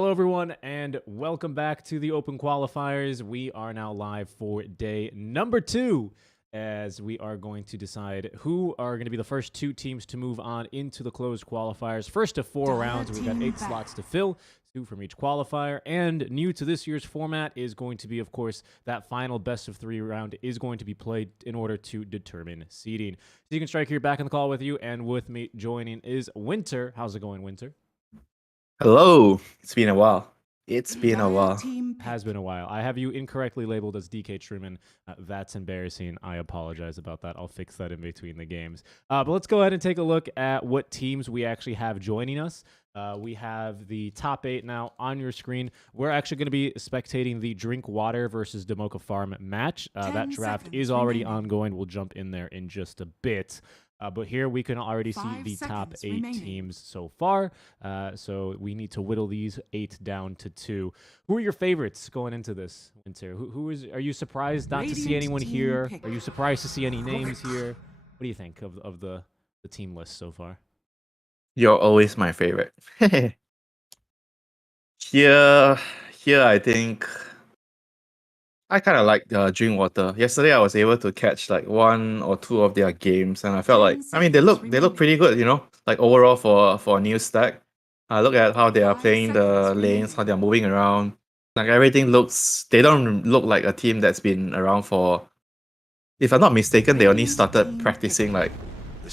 Hello, everyone, and welcome back to the Open Qualifiers. We are now live for day number 2, as we are going to decide who are going to be the first 2 teams to move on into the closed qualifiers. First of 4 rounds, we've got 8 slots to fill, 2 from each qualifier. And new to this year's format is going to be, of course, that final best of 3 round is going to be played in order to determine seeding. SeekNStrike here, back on the call with you, and with me joining is Winter. How's it going, Winter? Hello. It's been a while. It's been a while. Has been a while. I have you incorrectly labeled as DK Truman. That's embarrassing. I apologize about that. I'll fix that in between the games. But let's go ahead and take a look at what teams we actually have joining us. We have the top 8 now on your screen. We're actually going to be spectating the Drink Water versus Demoka Farm match. That draft is already ongoing. We'll jump in there in just a bit. But here we can already see the top 8 teams so far. So we need to whittle these 8 down to 2. Who are your favorites going into this, Winter? Are you surprised not to see anyone here? Are you surprised to see any names here? What do you think of the team list so far? You're always my favorite. Here, I think I kind of like Drink Water. Yesterday, I was able to catch like 1 or 2 of their games, and I felt like they look pretty good. Like overall for a new stack. I look at how they are playing the lanes, how they are moving around. Like everything looks. They don't look like a team that's been around for. If I'm not mistaken, they only started practicing like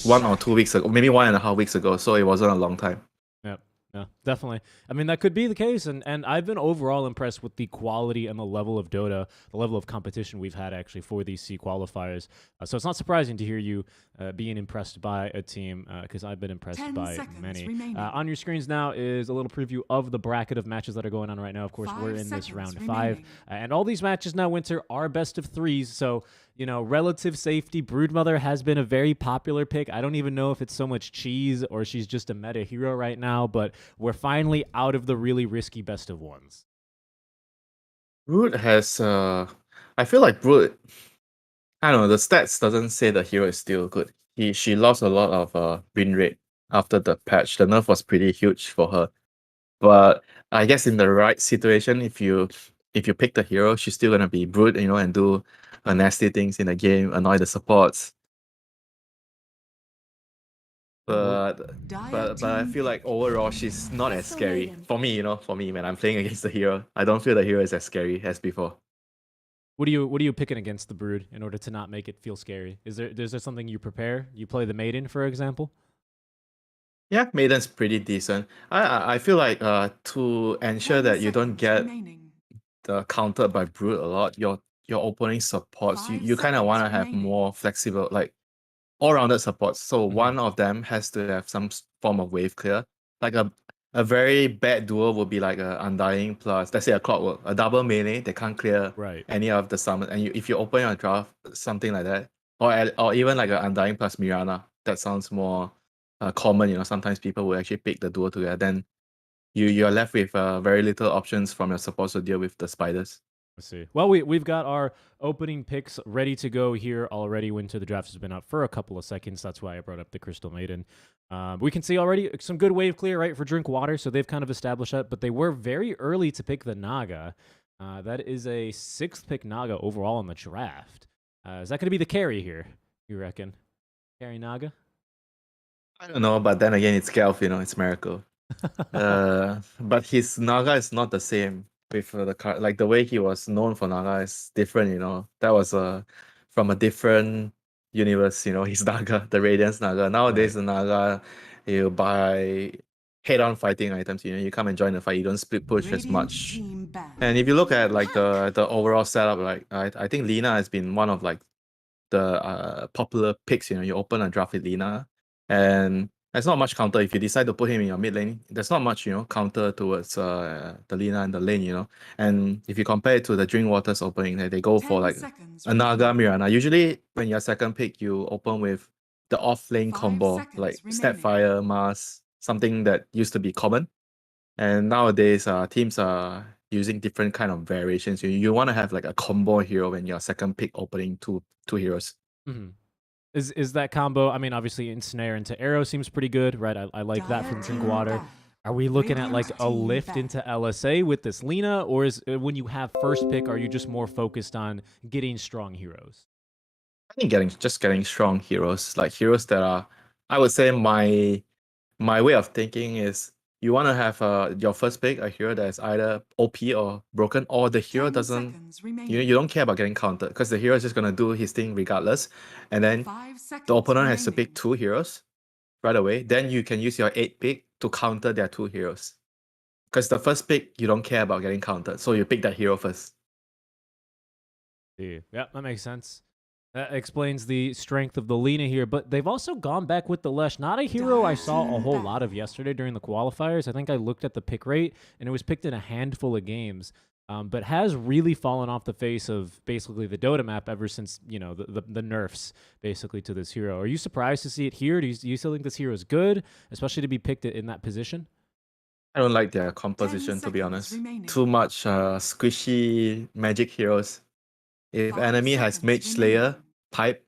1 or 2 weeks ago, maybe 1.5 weeks ago. So it wasn't a long time. Yeah, definitely. I mean, that could be the case, and I've been overall impressed with the quality and the level of Dota, the level of competition we've had actually for these C qualifiers. So it's not surprising to hear you being impressed by a team, because I've been impressed by many. On your screens now is a little preview of the bracket of matches that are going on right now. Of course, we're in this round 5, and all these matches now, Winter, are best of 3s, so relative safety, Broodmother has been a very popular pick. I don't even know if it's so much cheese or she's just a meta hero right now, but we're finally out of the really risky best of 1s. Brood has I feel like Brood, I don't know, the stats doesn't say the hero is still good. She lost a lot of win rate after the patch. The nerf was pretty huge for her. But I guess in the right situation, if you pick the hero, she's still gonna be Brood, and do nasty things in the game, annoy the supports. But I feel like overall she's not as scary for me. For me, when I'm playing against the hero, I don't feel the hero is as scary as before. What are you picking against the Brood in order to not make it feel scary? Is there something you prepare? You play the Maiden, for example? Yeah, Maiden's pretty decent. I feel like to ensure that you don't get countered by Brood a lot, your opening supports, you kind of want to have more flexible, like all-rounded supports. So one of them has to have some form of wave clear. Like a very bad duo would be like a Undying plus, let's say, a Clockwork, a double melee. They can't clear any of the summons. And if you open your draft, something like that, or even like an Undying plus Mirana, that sounds more common. Sometimes people will actually pick the duo together. Then you're left with very little options from your supports to deal with the spiders. Let's see. Well, we've got our opening picks ready to go here already. Winter, the draft has been up for a couple of seconds. That's why I brought up the Crystal Maiden. We can see already some good wave clear, right, for Drink Water, so they've kind of established that, but they were very early to pick the Naga. That is a 6th pick Naga overall in the draft. Is that going to be the carry here, you reckon? Carry Naga? I don't know, but then again, it's Gelf, it's Miracle. But his Naga is not the same with the card. Like the way he was known for Naga is different, That was from a different universe, his Naga, the Radiance Naga. Nowadays, the Naga, you buy head-on fighting items, you come and join the fight, you don't split push as much. And if you look at like the overall setup, like I think Lina has been one of like the popular picks, you open a draft with Lina, and there's not much counter. If you decide to put him in your mid lane, there's not much, counter towards the Lina and the lane, And if you compare it to the Drink Water's opening, they go for like a Naga Mirana. Usually when you're second pick, you open with the off lane combo, like Snapfire, Mars, something that used to be common. And nowadays, teams are using different kind of variations. You want to have like a combo hero when you're second pick opening two heroes. Mm-hmm. Is that combo? I mean, obviously, Ensnare into Arrow seems pretty good, right? I like that from Drink Water. Are we looking at like Radiant a team lift back. into LSA with this Lina, or is when you have first pick, are you just more focused on getting strong heroes? I think getting strong heroes, like heroes that are, I would say my way of thinking is you want to have your first pick a hero that is either OP or broken, or the hero 10 doesn't. seconds remaining. You don't care about getting countered because the hero is just gonna do his thing regardless, and then 5 seconds the opponent has to remaining. pick 2 heroes right away. Then you can use your 8 pick to counter their 2 heroes. Because the first pick you don't care about getting countered, so you pick that hero first. Yeah, that makes sense. That explains the strength of the Lina here, but they've also gone back with the Lesh. Not a hero I saw a whole lot of yesterday during the qualifiers. I think I looked at the pick rate, and it was picked in a handful of games, but has really fallen off the face of basically the Dota map ever since, you know, the nerfs basically to this hero. Are you surprised to see it here? Do you still think this hero is good, especially to be picked in that position? I don't like their composition, to be seconds honest. remaining. Too much squishy magic heroes. If 5 enemy has seconds Mage Slayer, remaining. Pipe,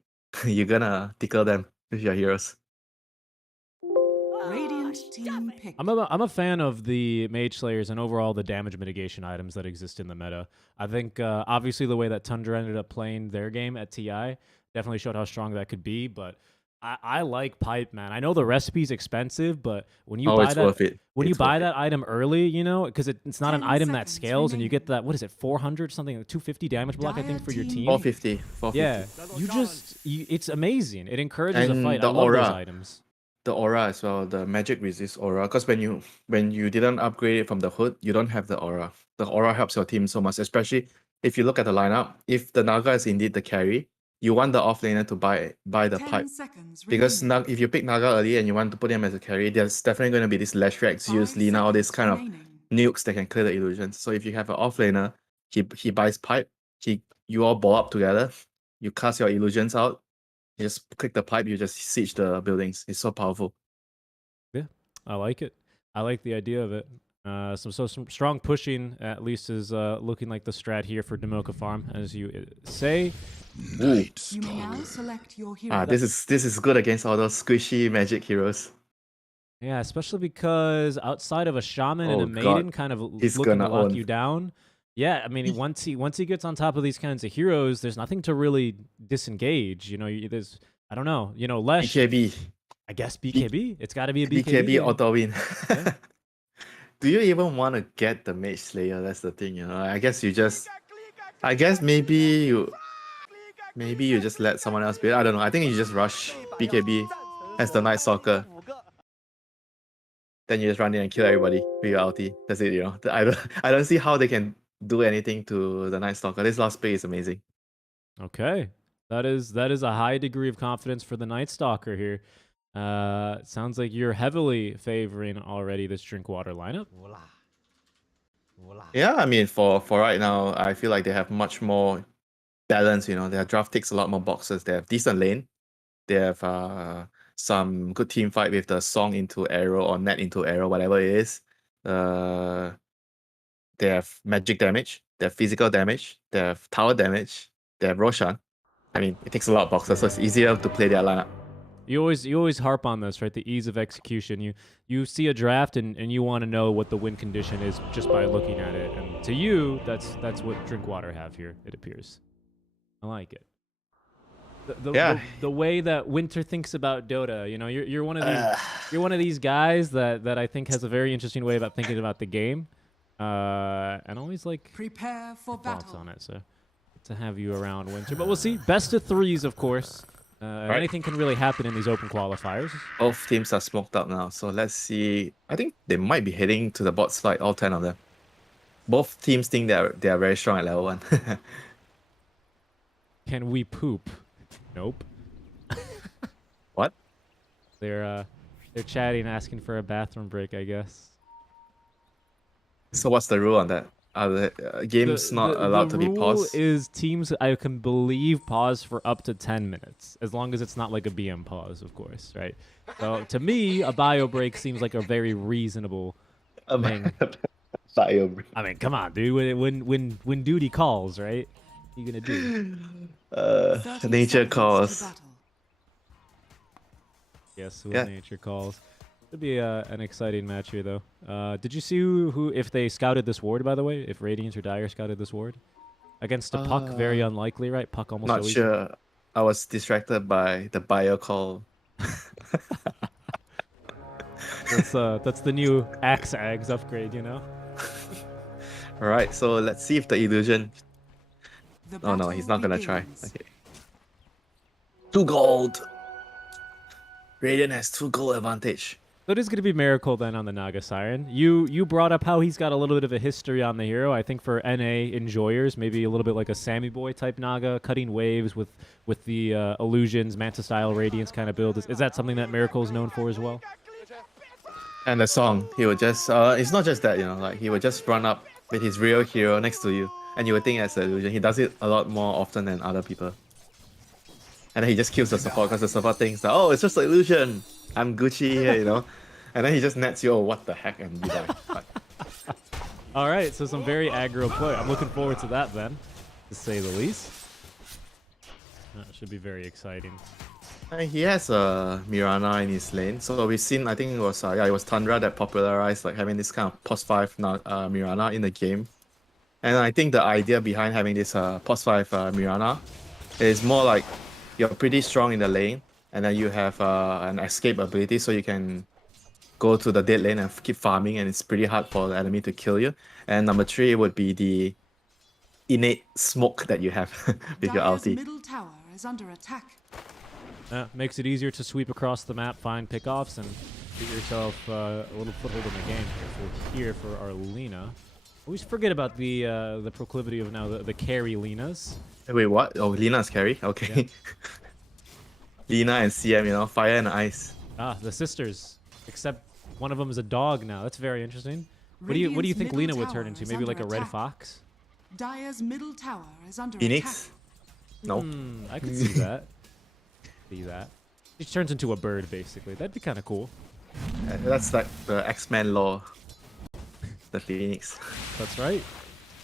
you're gonna tickle them with your heroes. Radiant team pick. I'm a fan of the Mage Slayers and overall the damage mitigation items that exist in the meta. I think obviously the way that Tundra ended up playing their game at TI definitely showed how strong that could be, but I like Pipe, man. I know the recipe's expensive, but when you buy It's that, worth it. when you It's buy worth that item early, you know, because it's not an 10 item that seconds scales, and you get remaining. that, what is it, 400 something, like 250 damage block, I think, for your Dire team. team 450. 450. Yeah, it's amazing. It encourages a And fight. the I love those aura. items. The aura as well, the magic resist aura. Because when you didn't upgrade it from the hood, you don't have the aura. The aura helps your team so much, especially if you look at the lineup. If the Naga is indeed the carry, you want the offlaner to buy the 10 pipe. seconds Because remaining. if you pick Naga early and you want to put him as a carry, there's definitely going to be this Lash Rex, 5 use Lina, all this seconds kind of remaining. nukes that can clear the illusions. So if you have an offlaner, he buys pipe, you all ball up together, you cast your illusions out, you just click the pipe, you just siege the buildings. It's so powerful. Yeah, I like it. I like the idea of it. Some strong pushing at least is looking like the strat here for Demoka Farm, as you say. Ooh. You may now select your hero. This is good against all those squishy magic heroes. Yeah, especially because outside of a shaman and Oh, a maiden God. kind of He's looking to gonna lock own. you down. Yeah, I mean, once he gets on top of these kinds of heroes, there's nothing to really disengage. You know, there's, I don't know, you know, Lesh. BKB. I guess BKB. It's got to be a BKB. BKB game. auto win. Yeah. Do you even want to get the Mage Slayer? That's the thing, you know. I guess maybe you just let someone else be. I don't know. I think you just rush BKB as the Night Stalker. Then you just run in and kill everybody with your ulti. That's it, you know. I don't see how they can do anything to the Night Stalker. This last play is amazing. Okay, that is a high degree of confidence for the Night Stalker here. Sounds like you're heavily favoring already this Drinkwater lineup. Yeah, I mean, for right now, I feel like they have much more balance. You know, their draft ticks a lot more boxes. They have decent lane. They have some good team fight with the song into arrow or net into arrow, whatever it is. They have magic damage. They have physical damage. They have tower damage. They have Roshan. I mean, it takes a lot of boxes, so it's easier to play their lineup. You always harp on this, right? The ease of execution. You see a draft and you want to know what the win condition is just by looking at it. And to you, that's what Drinkwater have here, it appears. I like it. The way that Winter thinks about Dota, you know, you're one of these guys that I think has a very interesting way about thinking about the game. And always like Prepare for thoughts battle. on it. So to have you around, Winter. But we'll see. Best of threes, of course. Right. Anything can really happen in these open qualifiers. Both teams are smoked out now, so let's see. I think they might be heading to the bot side, all 10 of them. Both teams think they are very strong at level 1. Can we poop? Nope. What? They're chatting, asking for a bathroom break, I guess. So what's the rule on that? Are the games not allowed to be paused? The rule is teams, I can believe, pause for up to 10 minutes, as long as it's not like a BM pause, of course, right? So to me, a bio break seems like a very reasonable thing. Bio break. I mean, come on, dude. When duty calls, right? What are you gonna do? 30 Nature seconds to calls. battle. Yes, when Yeah. nature calls. Could be an exciting match here, though. Did you see who if they scouted this ward, by the way? If Radiant or Dire scouted this ward? Against a Puck, very unlikely, right? Puck almost Not always. sure. I was distracted by the bio call. That's the new Axe upgrade, you know? Alright, so let's see if the illusion... The Oh no, he's not gonna try. begins. Okay. 2 gold! Radiant has 2 gold advantage. So it is going to be Miracle then on the Naga Siren. You brought up how he's got a little bit of a history on the hero. I think for NA enjoyers, maybe a little bit like a Sammy Boy type Naga, cutting waves with the illusions, Manta style Radiance kind of build. Is that something that Miracle is known for as well? And the song, he would just... it's not just that, you know, like he would just run up with his real hero next to you. And you would think that's an illusion. He does it a lot more often than other people. And then he just kills the support because the support thinks that, oh, it's just an illusion. I'm Gucci here, you know. And then he just nets you, oh, what the heck, and you die. But All right, so some very aggro play. I'm looking forward to that then, to say the least. That should be very exciting. he has a Mirana in his lane. So we've seen, I think it was Tundra that popularized like having this kind of post 5 Mirana in the game. And I think the idea behind having this post 5 Mirana is more like you're pretty strong in the lane, and then you have an escape ability so you can go to the dead lane and keep farming, and it's pretty hard for the enemy to kill you. And number 3 would be the innate smoke that you have with your Dire's ulti. middle tower is under attack. Makes it easier to sweep across the map, find pickoffs, and get yourself a little foothold in the game. So here for our Lina. Always forget about the proclivity of now the carry Linas. Wait, what? Oh, Lina's carry? Okay. Yeah. Lina and CM, you know, fire and ice. Ah, the sisters. Except one of them is a dog now. That's very interesting. What do you Radiant's think middle Lina would tower turn into? is Maybe like under a red attack. fox? Dire's middle tower is under Phoenix? No. I could see that. See that. She turns into a bird, basically. That'd be kind of cool. That's like the X-Men lore. The Phoenix. That's right.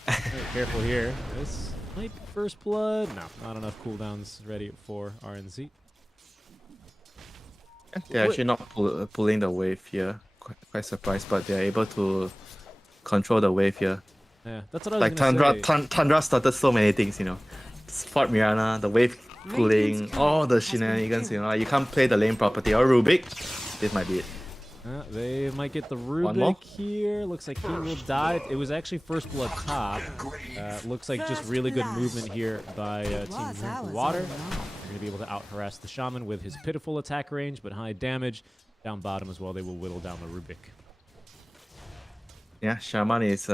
Very careful here. This might be first blood. No, not enough cooldowns ready for RNZ. They're actually not pulling the wave here. Quite surprised, but they're able to control the wave here. Yeah, that's what I was Like gonna Tundra, say. Tundra started so many things, you know. Spot Mirana, the wave pulling, Radiant's all turret the has been shenanigans, you killed. know. Like you can't play the lane property. Or Rubik, this might be it. They might get the One more? Rubik here. Looks like he will die. It was actually first blood top. Looks like just really good movement here by Team Drink Water. They're going to be able to out-harass the Shaman with his pitiful attack range, but high damage. Down bottom as well, they will whittle down the Rubik. Yeah, Shaman is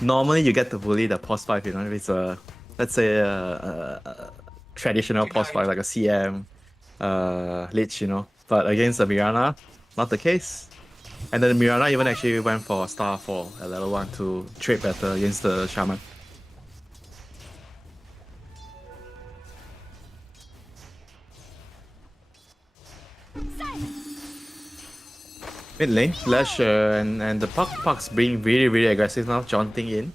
normally you get to bully the post 5, you know, if it's a, let's say a traditional post 5 like a CM, Lich, you know. But against the Mirana, not the case. And then the Mirana even actually went for Star 4 at level 1 to trade better against the Shaman. Mid lane, Lash and the Puck's being really aggressive now, jaunting in.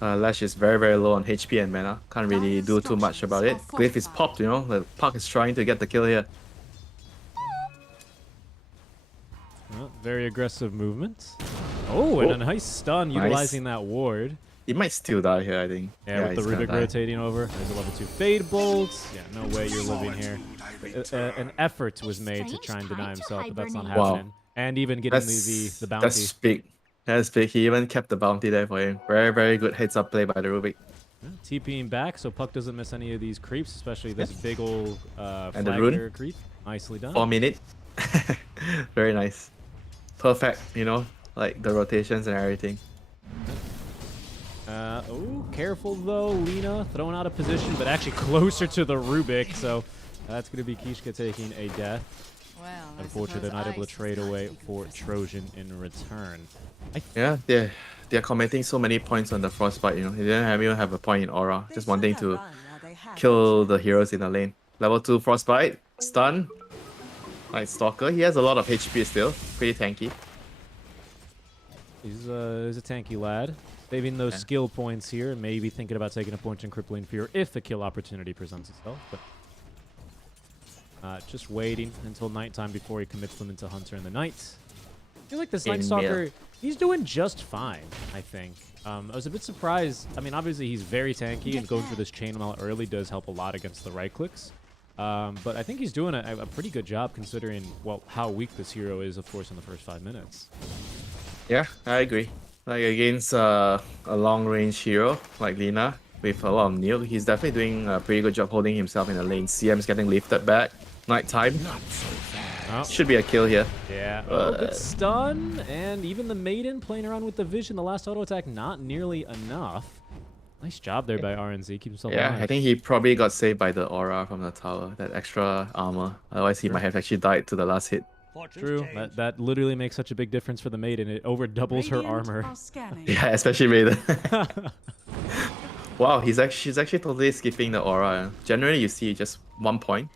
Lash is very low on HP and mana, can't really do too much about it. Glyph is popped, you know, the Puck is trying to get the kill here. Well, very aggressive movement. Oh, and a nice stun utilizing that ward. He might still die here, I think. Yeah, with the he's gonna Rubik die. rotating over. There's a level 2 Fade Bolt. Yeah, no way you're living here. An effort was made to try and deny himself, but that's not Wow. happening. And even getting the bounty. That's big. That's big. He even kept the bounty there for him. Very good heads up play by the Rubik. Yeah, TPing back so Puck doesn't miss any of these creeps, especially this big old And the rune? flagger creep. Nicely done. 4 minute. Very nice. Perfect, you know, like the rotations and everything. Oh, careful though. Lina thrown out of position, but actually closer to the Rubik. So that's going to be Kishka taking a death. Well, Unfortunately, they're not able to trade away for Trojan in return. Yeah, they're committing so many points on the frostbite, you know. They didn't even have a point in aura, just wanting to kill the heroes in the lane. Level 2 frostbite, stun. Like Stalker, he has a lot of HP still, pretty tanky. He's a tanky lad. Saving those skill points here, and maybe thinking about taking a point in Crippling Fear if a kill opportunity presents itself. But Just waiting until nighttime before he commits them into Hunter in the night. I feel like this Night In Stalker, mid. he's doing just fine, I think. I was a bit surprised. I mean, obviously he's very tanky, and going through this chainmail early does help a lot against the right clicks. But I think he's doing a pretty good job considering, well, how weak this hero is, of course, in the first 5 minutes. Yeah, I agree. Like against a long-range hero like Lina with a lot of nuke, he's definitely doing a pretty good job holding himself in the lane. CM's getting lifted back. Nighttime. Oh. Should be a kill here. Yeah, good stun, and even the Maiden playing around with the Vision. The last auto attack, not nearly enough. Nice job there by RNZ. Keep himself Yeah, alive. I think he probably got saved by the aura from the tower, that extra armor. Otherwise, he might have actually died to the last hit. True. That literally makes such a big difference for the Maiden. It over doubles her Radiant armor. are scanning. Yeah, especially Raiden. Wow, she's actually totally skipping the aura. Generally, you see just 1 point,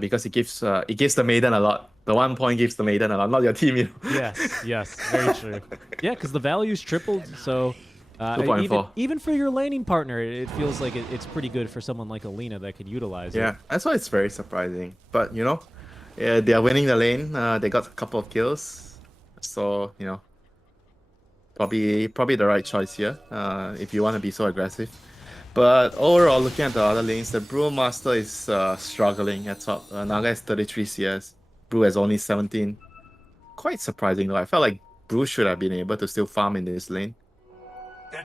because it gives the Maiden a lot. The 1 point gives the Maiden a lot, not your team. You know? Yes, very true. Yeah, because the value's tripled, so 2.4. even for your laning partner, it feels like it's pretty good for someone like Alina that could utilize Yeah, it. that's why it's very surprising. But you know, they are winning the lane. They got a couple of kills, so you know, probably the right choice here. If you want to be so aggressive. But overall, looking at the other lanes, the Brewmaster is struggling at top. Naga is 33 CS. Brew has only 17. Quite surprising though. I felt like Brew should have been able to still farm in this lane. Yeah,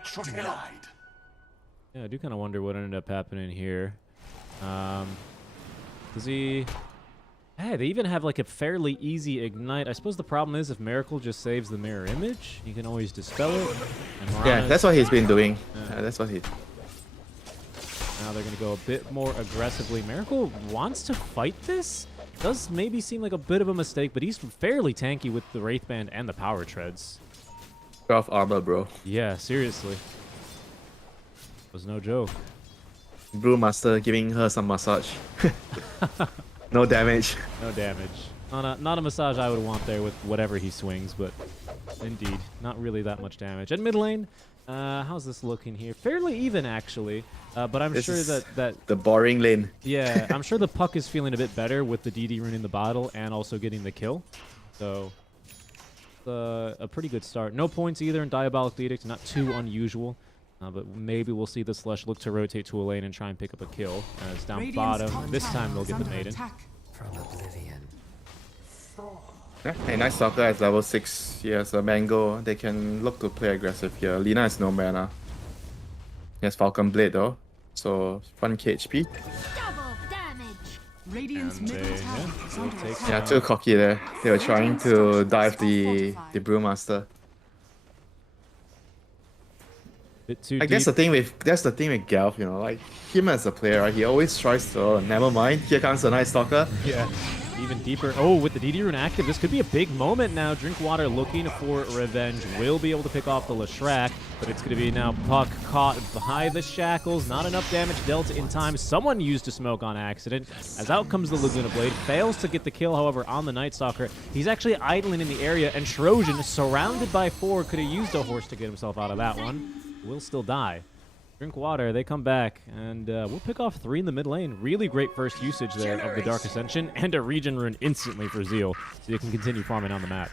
I do kind of wonder what ended up happening here. Does he... Hey, they even have like a fairly easy ignite. I suppose the problem is if Miracle just saves the mirror image, you can always dispel it. And Yeah, Morana's- that's what he's been doing. Yeah. That's what he. Now they're going to go a bit more aggressively. Miracle wants to fight this? Does maybe seem like a bit of a mistake, but he's fairly tanky with the Wraith Band and the Power Treads. 12 armor, bro. Yeah, seriously. Was no joke. Brewmaster giving her some massage. No damage. No damage. Not a massage I would want there with whatever he swings, but indeed, not really that much damage. And mid lane, how's this looking here? Fairly even, actually. But I'm This sure is that the boring lane. yeah, I'm sure the Puck is feeling a bit better with the DD rune in the bottle and also getting the kill. So, a pretty good start. No points either in Diabolic Edict, not too unusual. But maybe we'll see the Slush look to rotate to a lane and try and pick up a kill. As down Radiant's bottom, top this tower time they'll is get the under Maiden. attack. Yeah, hey, nice stalker at level 6. He has a mango. They can look to play aggressive here. Lina has no mana. He has Falcon Blade though. So 1k HP. Radiant's And middle they- tower yeah, is they'll under take attack. Yeah, too cocky there. They were trying to dive the Brewmaster. Bit too I guess deep. that's the thing with Gelf, you know, like him as a player, right? He always tries to never mind. Here comes a nice stalker. Yeah, even deeper. Oh, with the DD rune active, this could be a big moment now. Drinkwater looking for revenge. Will be able to pick off the Leshrac, but it's going to be now Puck caught by the shackles. Not enough damage dealt in time. Someone used a smoke on accident. As out comes the Laguna Blade. Fails to get the kill, however, on the Night Stalker. He's actually idling in the area, and Trojan, surrounded by 4, could have used a horse to get himself out of that one. Will still die. Drinkwater, they come back, and we'll pick off 3 in the mid lane. Really great first usage there of the Dark Ascension, and a regen rune instantly for Zeal, so you can continue farming on the map.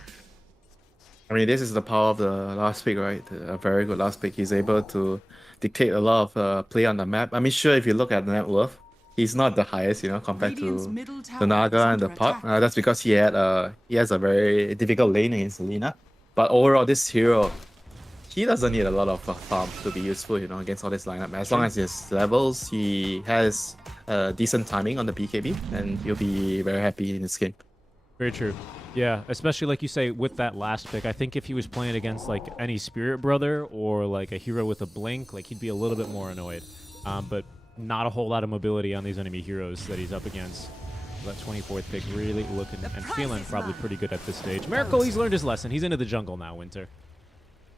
I mean, this is the power of the last pick, right? A very good last pick. He's able to dictate a lot of play on the map. I mean, sure, if you look at the net worth, he's not the highest, you know, compared Radiant's to middle tower the Naga is and the under Puck. attack. That's because he has a very difficult lane against Lina. But overall, this hero, he doesn't need a lot of farm to be useful, you know, against all this lineup. As long as his levels, he has decent timing on the BKB, and he'll be very happy in this game. Very true. Yeah, especially like you say with that last pick. I think if he was playing against like any Spirit Brother or like a hero with a blink, like he'd be a little bit more annoyed. But not a whole lot of mobility on these enemy heroes that he's up against. That 24th pick really looking and feeling probably pretty good at this stage. Miracle, he's learned his lesson. He's into the jungle now, Winter.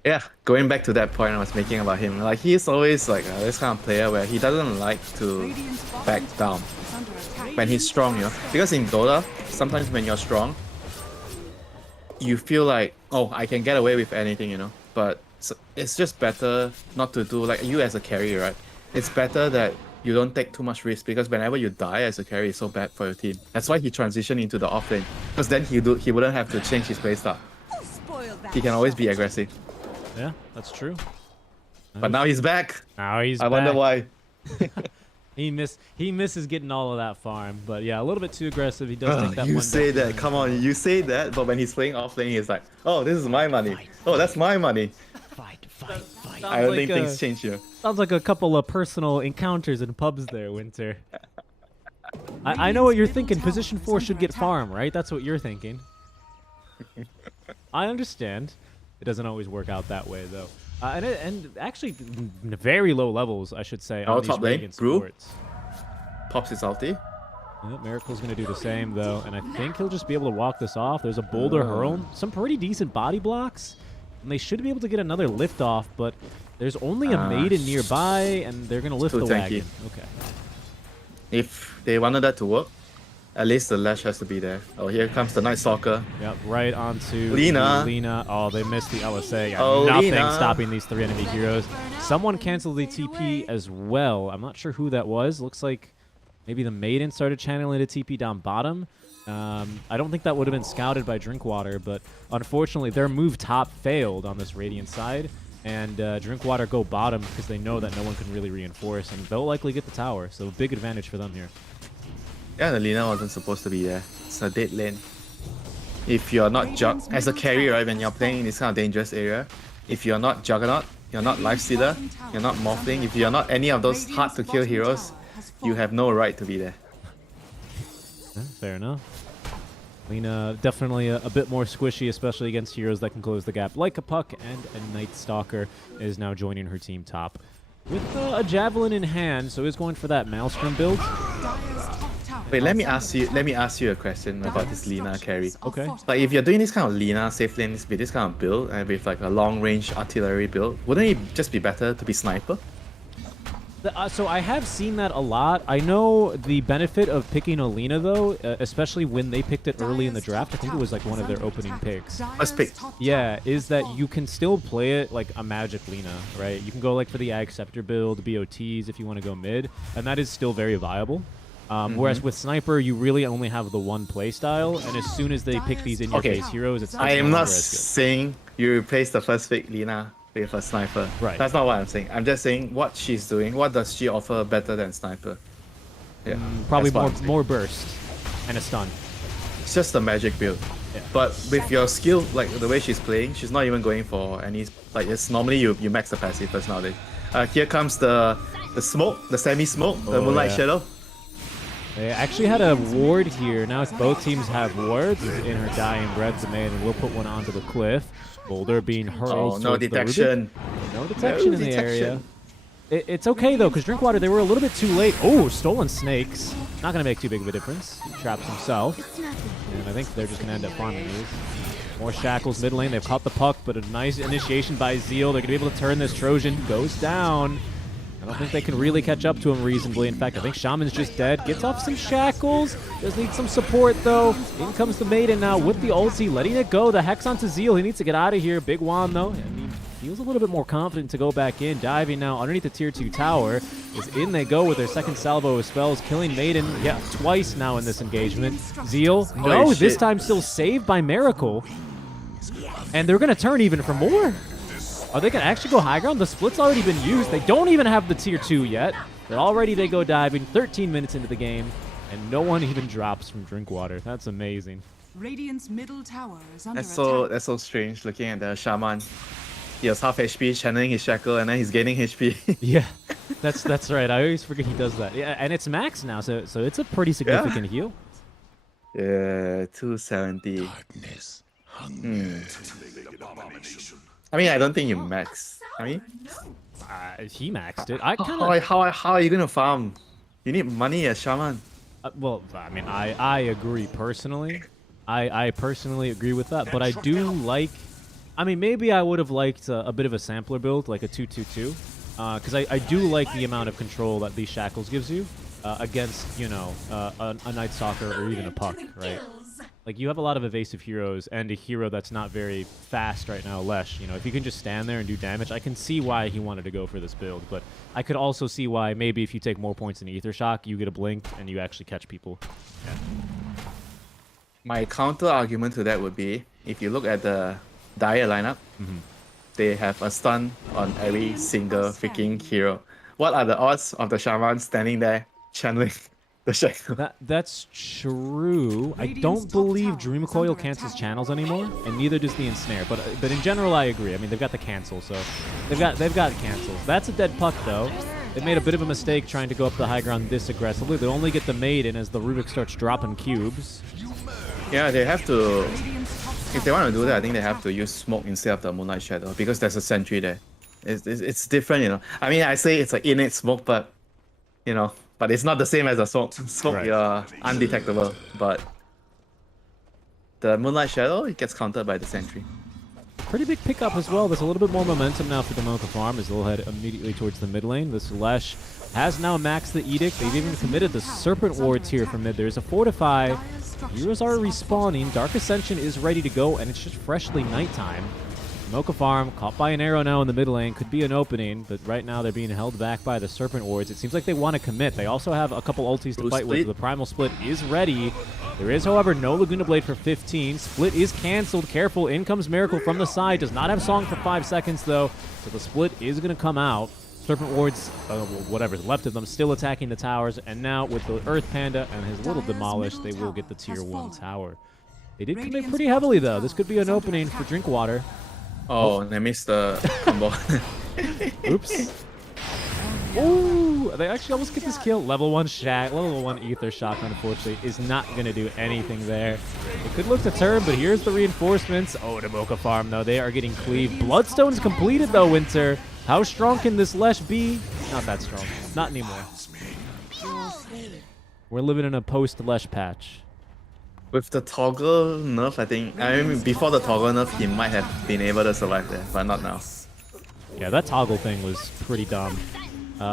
Yeah, going back to that point I was making about him, like he's always like this kind of player where he doesn't like to Radiant's bottom back tower down is under attack. when he's strong, you know. Because in Dota, sometimes when you're strong, you feel like, oh, I can get away with anything, you know. But it's just better not to do, like you as a carry, right? It's better that you don't take too much risk because whenever you die as a carry, it's so bad for your team. That's why he transitioned into the off lane because then he wouldn't have to change his playstyle. He can always be aggressive. Yeah, that's true. But now he's back. Now he's I wonder why. He misses getting all of that farm, but yeah, a little bit too aggressive. He does take that. You one say down. that, come on, you say that, but when he's playing off lane, he's like, oh, this is my money. Oh, that's my money. I don't think things change here. Sounds like a couple of personal encounters in pubs there, Winter. I know what you're thinking. Position 4 should get farm, right? That's what you're thinking. I understand. It doesn't always work out that way, though. And actually, very low levels, I should say, on these top lane, Radiant Brew. supports. Pops his ulti. Yeah, Miracle's going to do the same, though, and I think he'll just be able to walk this off. There's a Boulder Hurl, some pretty decent body blocks, and they should be able to get another lift off, but there's only a Maiden nearby, and they're going to lift the wagon. Okay. If they wanted that to work, at least the Lash has to be there. Oh, here comes the Night Stalker. Yep, right onto Lina. Oh, they missed the LSA. Yeah, Oh, nothing Lina. stopping these 3 enemy heroes. Someone canceled the TP as well. I'm not sure who that was. Looks like maybe the Maiden started channeling a TP down bottom. I don't think that would have been scouted by Drinkwater, but unfortunately their move top failed on this Radiant side. And Drinkwater go bottom because they know that no one can really reinforce, and they'll likely get the tower. So big advantage for them here. Yeah, the Lina wasn't supposed to be there. It's a dead lane. If you're not as a carry, right, when you're playing in this kind of dangerous area, if you're not Juggernaut, you're not Lifestealer, you're not Morphling, if you're not any of those hard to kill heroes, you have no right to be there. Yeah, fair enough. Lina definitely a bit more squishy, especially against heroes that can close the gap, like a Puck, and a Night Stalker is now joining her team top with a Javelin in hand, so is going for that Maelstrom build. Wait, let me ask you a question about this Lina carry. Okay. Like, if you're doing this kind of Lina safe lane with this kind of build and with like a long range artillery build, wouldn't it just be better to be sniper? So I have seen that a lot. I know the benefit of picking a Lina, though, especially when they picked it early in the draft. I think it was like one of their opening picks. First pick. Yeah, is that you can still play it like a Magic Lina, right? You can go like for the Ag Scepter build, BOTs if you want to go mid, and that is still very viable. Whereas with Sniper, you really only have the one play style, and as soon as they pick these in-your-face heroes, it's I am no not longer as saying you replace the first pick Lina with a Sniper. Right. That's not what I'm saying. I'm just saying what she's doing. What does she offer better than Sniper? Yeah. Probably that's what I'm saying. more burst and a stun. It's just a magic build. Yeah. But with your skill, like the way she's playing, she's not even going for any, like, it's normally you max the passive first nowadays. Here comes the smoke, the semi-smoke, the Moonlight Shadow. They actually had a ward here. Now if both teams have wards in her dying breath, the maiden will put one onto the cliff. Boulder being hurled. Oh, no towards the detection. Ruby. No detection in the area. It's okay, though, because Drinkwater, they were a little bit too late. Oh, stolen snakes. Not going to make too big of a difference. He traps himself. And I think they're just going to end up farming these. More shackles mid lane. They've caught the Puck, but a nice initiation by Zeal. They're going to be able to turn this. Trojan goes down. I don't think they can really catch up to him reasonably. In fact, I think Shaman's just dead. Gets off some shackles. Does need some support, though. In comes the Maiden now with the ulti, letting it go. The Hex onto Zeal. He needs to get out of here. Big wand, though. And he feels a little bit more confident to go back in. Diving now underneath the tier 2 tower. Is in they go with their second salvo of spells. Killing Maiden, yeah, twice now in this engagement. Zeal, no, this time still saved by Miracle. And they're going to turn even for more. Are they going to actually go high ground? The split's already been used. They don't even have the tier 2 yet. But already they go diving 13 minutes into the game, and no one even drops from Drinkwater. That's amazing. Radiant's middle tower is under That's attack. so strange looking at the Shaman. He was half HP, channeling his shackle, and then he's gaining HP. Yeah, that's right. I always forget he does that. Yeah, and it's max now, so it's a pretty significant heal. Yeah, 270. Darkness, hunger. I mean, I don't think you max. I mean, He maxed it. I kind of how are you gonna farm? You need money as Shaman. well, I mean, I agree personally. I personally agree with that, but I do like. I mean, maybe I would have liked a bit of a sampler build, like a 2-2-2, because I do like the amount of control that these shackles gives you against, you know, a Night Stalker or even a Puck, right? Like, you have a lot of evasive heroes and a hero that's not very fast right now, Lesh. You know, if you can just stand there and do damage, I can see why he wanted to go for this build. But I could also see why maybe if you take more points in Ether Shock, you get a blink and you actually catch people. My counter argument to that would be, if you look at the Dire lineup, they have a stun on every single freaking hero. What are the odds of the Shaman standing there channeling the Shadow? That's true. I don't believe Dream Coil cancels channels anymore, and neither does the Ensnare. But in general, I agree. I mean, they've got the cancel, so they've got cancels. That's a dead puck, though. They made a bit of a mistake trying to go up the high ground this aggressively. They only get the Maiden as the Rubik starts dropping cubes. Yeah, they have to. If they want to do that, I think they have to use smoke instead of the Moonlight Shadow because there's a sentry there. It's different, you know. I mean, I say it's like innate smoke, but you know, but it's not the same as a smoke. Smoke, Right. you're undetectable, but the Moonlight Shadow, it gets countered by the sentry. Pretty big pickup as well. There's a little bit more momentum now for the Mocha Farm as they'll head immediately towards the mid lane. This Lesh has now maxed the Edict. They've even committed the Serpent Wards here from mid. There's a Fortify. Heroes are respawning. Dark Ascension is ready to go, and it's just freshly nighttime. Mocha Farm caught by an arrow now in the mid lane. Could be an opening, but right now they're being held back by the Serpent Wards. It seems like they want to commit. They also have a couple ultis to Blue fight with. split. The Primal Split is ready. There is, however, no Laguna Blade for 15. Split is canceled. Careful. In comes Miracle from the side. Does not have Song for 5 seconds, though. So the Split is going to come out. Serpent Wards, whatever's left of them, still attacking the towers. And now with the Earth Panda and his little demolished, they will get the tier 1 tower. They did commit pretty heavily, though. This could be an opening for Drinkwater. Oh, they missed the combo. Oops. Ooh, they actually almost get this kill. Level 1 Ether Shock, unfortunately, is not going to do anything there. It could look to turn, but here's the reinforcements. Oh, the Mocha Farm, though. They are getting cleaved. Bloodstone's completed, though, Winter. How strong can this Lesh be? Not that strong. Not anymore. We're living in a post-Lesh patch. With the toggle nerf, I mean, before the toggle nerf, he might have been able to survive there, but not now. Yeah, that toggle thing was pretty dumb.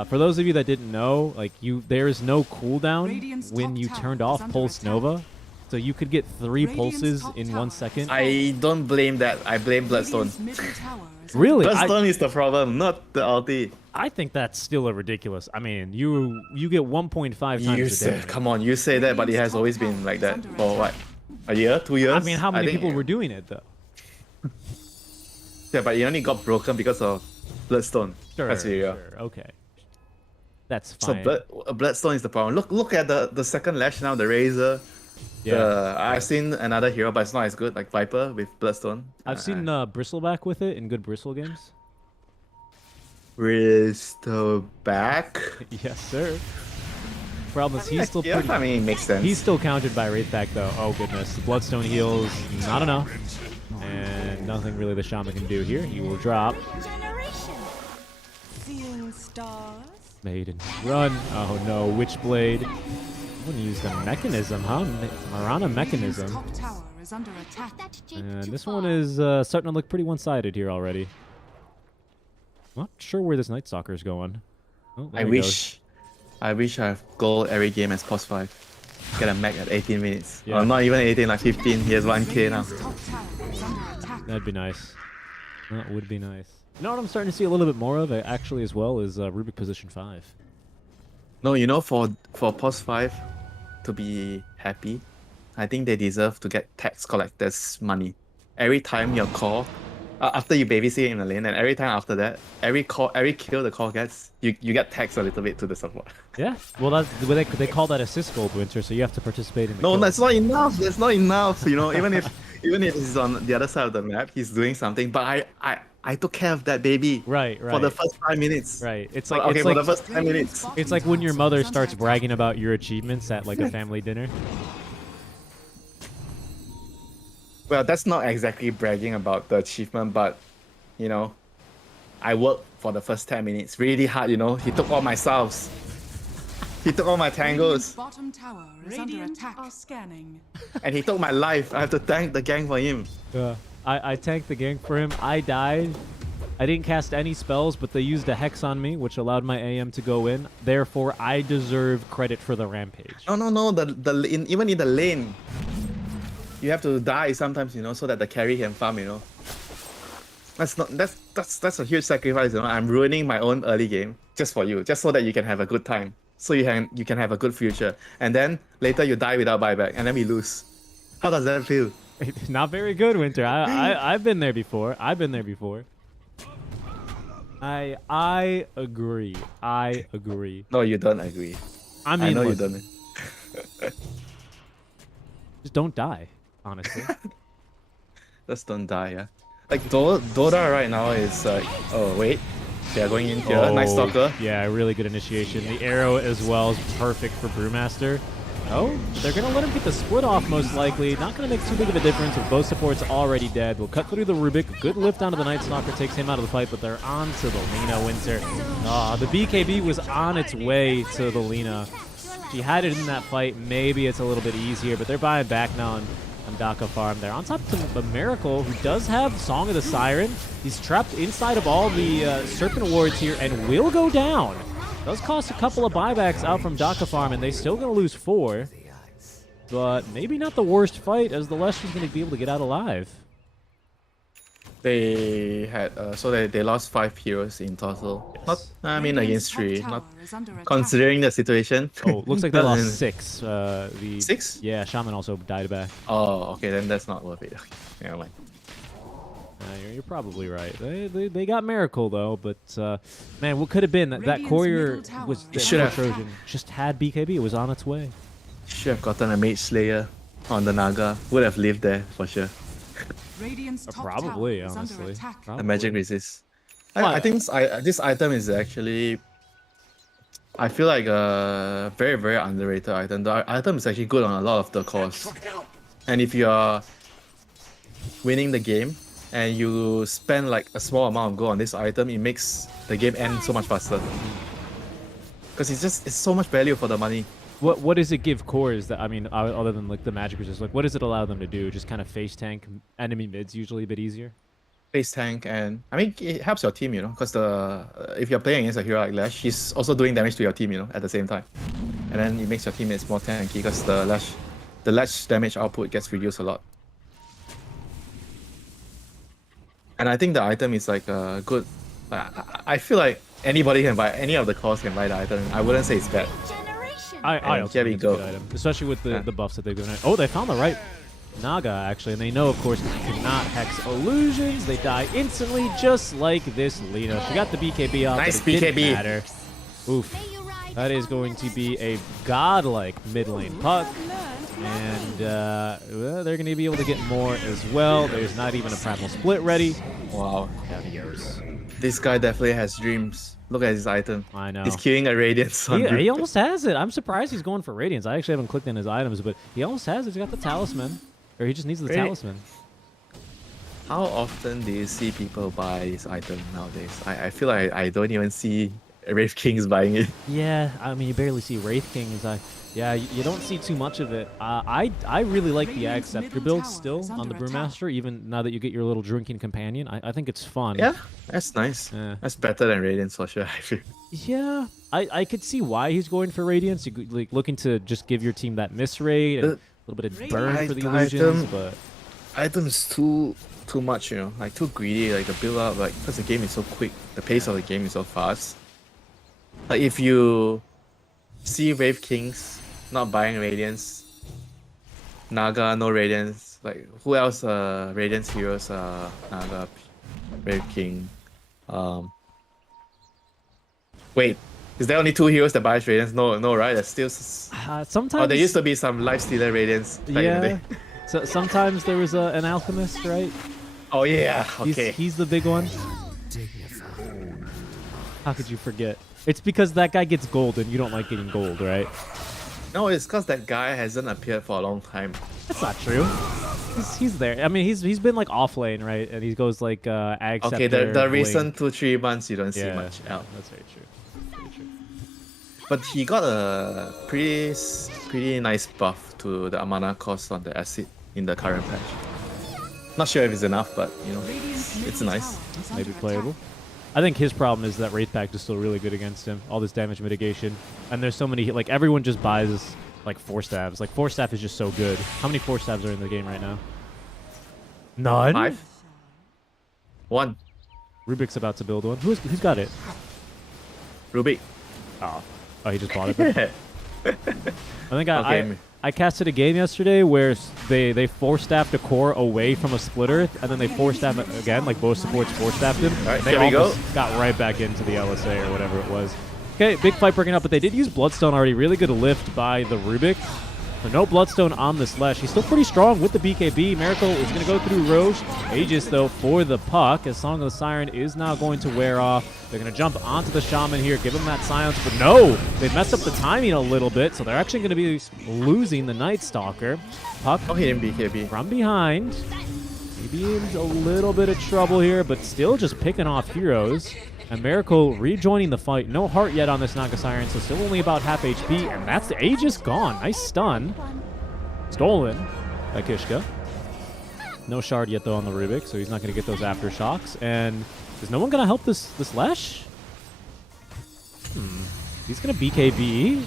For those of you that didn't know, like there is no cooldown when you turned off Pulse Nova, so you could get 3 pulses in 1 second. I don't blame that. I blame Bloodstone. Really? Bloodstone is the problem, not the ulti. I think that's still a ridiculous. I mean, you get 1.5 times You a day. say, come on, you say that, but it has always been like that for what? A year? 2 years? I mean, how many think- people were doing it though? Yeah, but it only got broken because of Bloodstone. That's real. Sure, okay. That's So fine. Bloodstone is the problem. Look at the second Lash now, the Razor. Yeah. I've seen another hero, but it's not as good, like Viper with Bloodstone. I've seen Bristleback with it in good Bristle games. Bristleback. Yes, sir. Problem is he's still Yeah, pretty. I mean, it makes sense. He's still countered by Wraithback though. Oh goodness, the Bloodstone heals not enough, and nothing really the Shaman can do here. He will drop. Generation. Seeing stars. Maiden run. Oh no, Witchblade. I'm gonna use the mechanism, huh? Marana mechanism. Top tower is under attack. And this one is starting to look pretty one-sided here already. Not sure where this Night Stalker is going. Oh, there I he wish I have gold every game as POS 5. Get a mech at 18 minutes. Yeah. Or not even 18, like 15. He has 1k now. Top tower is under attack. goes. That'd be nice. That would be nice. You know what I'm starting to see a little bit more of actually as well is Rubik position 5. No, you know, for POS 5 to be happy, I think they deserve to get tax collectors money. Every time your call, after you babysit in the lane, and every time after that, every kill the call gets, you get taxed a little bit to the support. Yeah, well they call that assist gold, Winter, so you have to participate in the No, kill. that's not enough. That's not enough. You know, even if he's on the other side of the map, he's doing something. But I took care of that baby. Right. For the first 5 minutes. Right. It's For- like okay, it's for like the first 10 minutes. it's like when your mother starts bragging about your achievements at like a family dinner. Well, that's not exactly bragging about the achievement, but you know, I worked for the first 10 minutes really hard. You know, he took all my salves. He took all my tangles, Bottom tower is under attack. Are scanning. and he took my life. I have to thank the gang for him. Yeah. I tanked the gank for him. I died. I didn't cast any spells, but they used a hex on me, which allowed my AM to go in. Therefore, I deserve credit for the rampage. No. Even in the lane, you have to die sometimes, you know, so that the carry can farm, you know. That's a huge sacrifice, you know. I'm ruining my own early game just for you, just so that you can have a good time, so you can have a good future, and then later you die without buyback, and then we lose. How does that feel? Not very good, Winter. I've been there before. I agree. I agree. No, you don't agree. I mean, I know listen, you don't. just don't die, honestly. Just don't die, yeah. Like Dota right now is like, oh wait, they are going in here. Nice stalker. Yeah, really good initiation. The arrow as well is perfect for Brewmaster. Oh, they're going to let him get the split off most likely. Not going to make too big of a difference with both supports already dead. We'll cut through the Rubik. Good lift onto the Night Stalker, takes him out of the fight, but they're on to the Lina Winter. The BKB was on its way to the Lina. She had it in that fight. Maybe it's a little bit easier, but they're buying back now on Daka Farm. They're on top of the Miracle, who does have Song of the Siren. He's trapped inside of all the Serpent Wards here and will go down. Does cost a couple of buybacks out from Daka Farm, and they still going to lose 4. But maybe not the worst fight, as the Lester's going to be able to get out alive. They had they lost 5 heroes in total. Yes. Not, I mean, against 3. Top Not tower is under attack. considering the situation. Oh, looks like they lost 6. The 6? Yeah, Shaman also died back. Oh, okay, then that's not worth it. Never mind. You're probably right. They got Miracle though, but man, what could have been that Radiant's courier middle tower was is Should the have. Trojan just had BKB. It was on its way. Should have gotten a Mage Slayer on the Naga. Would have lived there for sure. Radiant's top Probably, tower is under honestly. attack. The magic resist. Well, I think this item is actually, I feel like a very, very underrated item. The item is actually good on a lot of the cores. And if you are winning the game and you spend like a small amount of gold on this item, it makes the game end so much faster. Because it's so much value for the money. What does it give cores that, I mean, other than like the magic resist, like what does it allow them to do? Just kind of face tank enemy mids usually a bit easier? Face tank, and I mean it helps your team, you know, because if you're playing against a hero like Lash, he's also doing damage to your team, you know, at the same time. And then it makes your teammates more tanky because the Lash damage output gets reduced a lot. And I think the item is like a good. I feel like anybody can buy, any of the cores can buy the item. I wouldn't say it's bad. I And also here we think it's a go. good item, especially with Yeah. the buffs that they've given it. Oh, they found the right Naga actually, and they know of course you cannot hex illusions. They die instantly, just like this Lina. She got the BKB out, Nice but it didn't BKB. matter. Oof. That is going to be a godlike mid lane puck. And well, they're going to be able to get more as well. There's not even a primal split ready. Wow, Adios. this guy definitely has dreams. Look at his item. I know. He's queuing a Radiance on He Dream. almost has it. I'm surprised he's going for Radiance. I actually haven't clicked in his items, but he almost has it. He's got the Talisman. Or he just needs the Really? Talisman. How often do you see people buy this item nowadays? I feel like I don't even see Wraith Kings buying it. Yeah, I mean, you barely see Wraith Kings. Yeah, you don't see too much of it. I really like the Ag Scepter build still on the Brewmaster, even now that you get your little drinking companion. I think it's fun. Yeah, that's nice. Yeah. That's better than Radiance for sure, I feel. Yeah, I could see why he's going for Radiance. You're like looking to just give your team that miss rate and a little bit of burn for the The illusions, item- but Item is too much, you know, like too greedy, like the build up, like because the game is so quick, the pace of the game is so fast. Like if you see Wraith Kings not buying Radiance, Naga no Radiance, like who else Radiance heroes Naga, Wraith King, wait, is there only 2 heroes that buys Radiance? No, right? There's still sometimes. oh, there used to be some Lifestealer Radiance back in the Yeah. day. So sometimes there was an alchemist, right? Oh yeah, okay. He's the big one. How could you forget? It's because that guy gets gold and you don't like getting gold, right? No, it's because that guy hasn't appeared for a long time. That's not true. He's there. I mean, he's been like off lane, right? And he goes like Ag Okay, Scepter, the Blink. recent 2-3 months you don't see Yeah, much out. That's very true. Very true. But he got a pretty nice buff to the mana cost on the acid in the current patch. Not sure if it's enough, but you know, it's nice. Maybe playable. I think his problem is that Wraith Pact is still really good against him. All this damage mitigation, and there's so many. Like everyone just buys like 4-stabs. Like 4-stab is just so good. How many 4-stabs are in the game right now? None. 5. 1. Rubik's about to build one. Who's got it? Rubik. Oh, he just bought it. I think Okay. I casted a game yesterday where they 4-stabbed a core away from a splitter, and then they 4-stabbed it again, like both supports 4-stabbed him. All right, They here we go. almost got right back into the LSA or whatever it was. Okay, big fight breaking up, but they did use Bloodstone already. Really good lift by the Rubik. So no Bloodstone on the Slash. He's still pretty strong with the BKB. Miracle is going to go through Roche. Aegis, though, for the puck, as Song of the Siren is now going to wear off. They're going to jump onto the Shaman here, give him that silence, but no! They messed up the timing a little bit, so they're actually going to be losing the Night Stalker. Puck Oh, he didn't BKB. from behind. Maybe in a little bit of trouble here, but still just picking off heroes. And Miracle rejoining the fight. No heart yet on this Naga Siren, so still only about half HP. And that's the Aegis gone. Nice stun. Stolen by Kishka. No shard yet, though, on the Rubik, so he's not going to get those aftershocks. And is no one going to help this Lesh? He's going to BKB.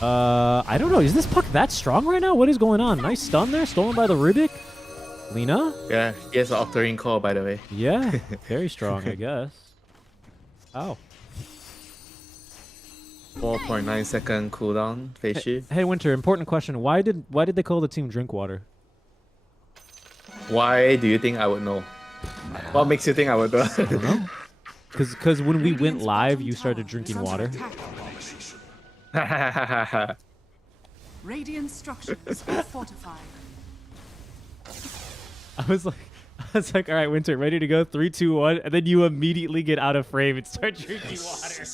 I don't know. Is this puck that strong right now? What is going on? Nice stun there. Stolen by the Rubik. Lina? Yeah, he has an Octarine core, by the way. Yeah. Very strong, I guess. Ow. 4.9 second cooldown, face shield. Hey, Winter, important question. Why did they call the team Drinkwater? Why do you think I would know? What makes you think I would know? I don't know. Because when we went live, you started drinking water. Radiant structures are fortified. I was like, all right, Winter, ready to go? 3, 2, 1, and then you immediately get out of frame and start drinking water.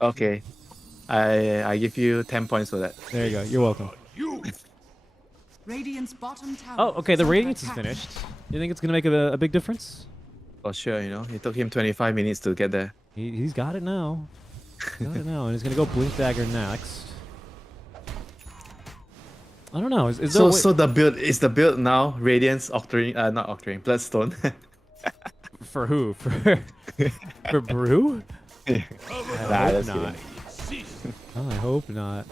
Okay. I give you 10 points for that. There you go. You're welcome. Radiant's bottom tower. Oh, okay. The under Radiance is attack. finished. You think it's gonna make a big difference? For sure, you know. It took him 25 minutes to get there. He's got it now. Got it now, and he's gonna go Blink Dagger next. I don't know. Is there a way- So the build is the build now Radiance, Octarine, not Octarine, Bloodstone. for who? For Brew? I that's hope not. Oh, I hope not.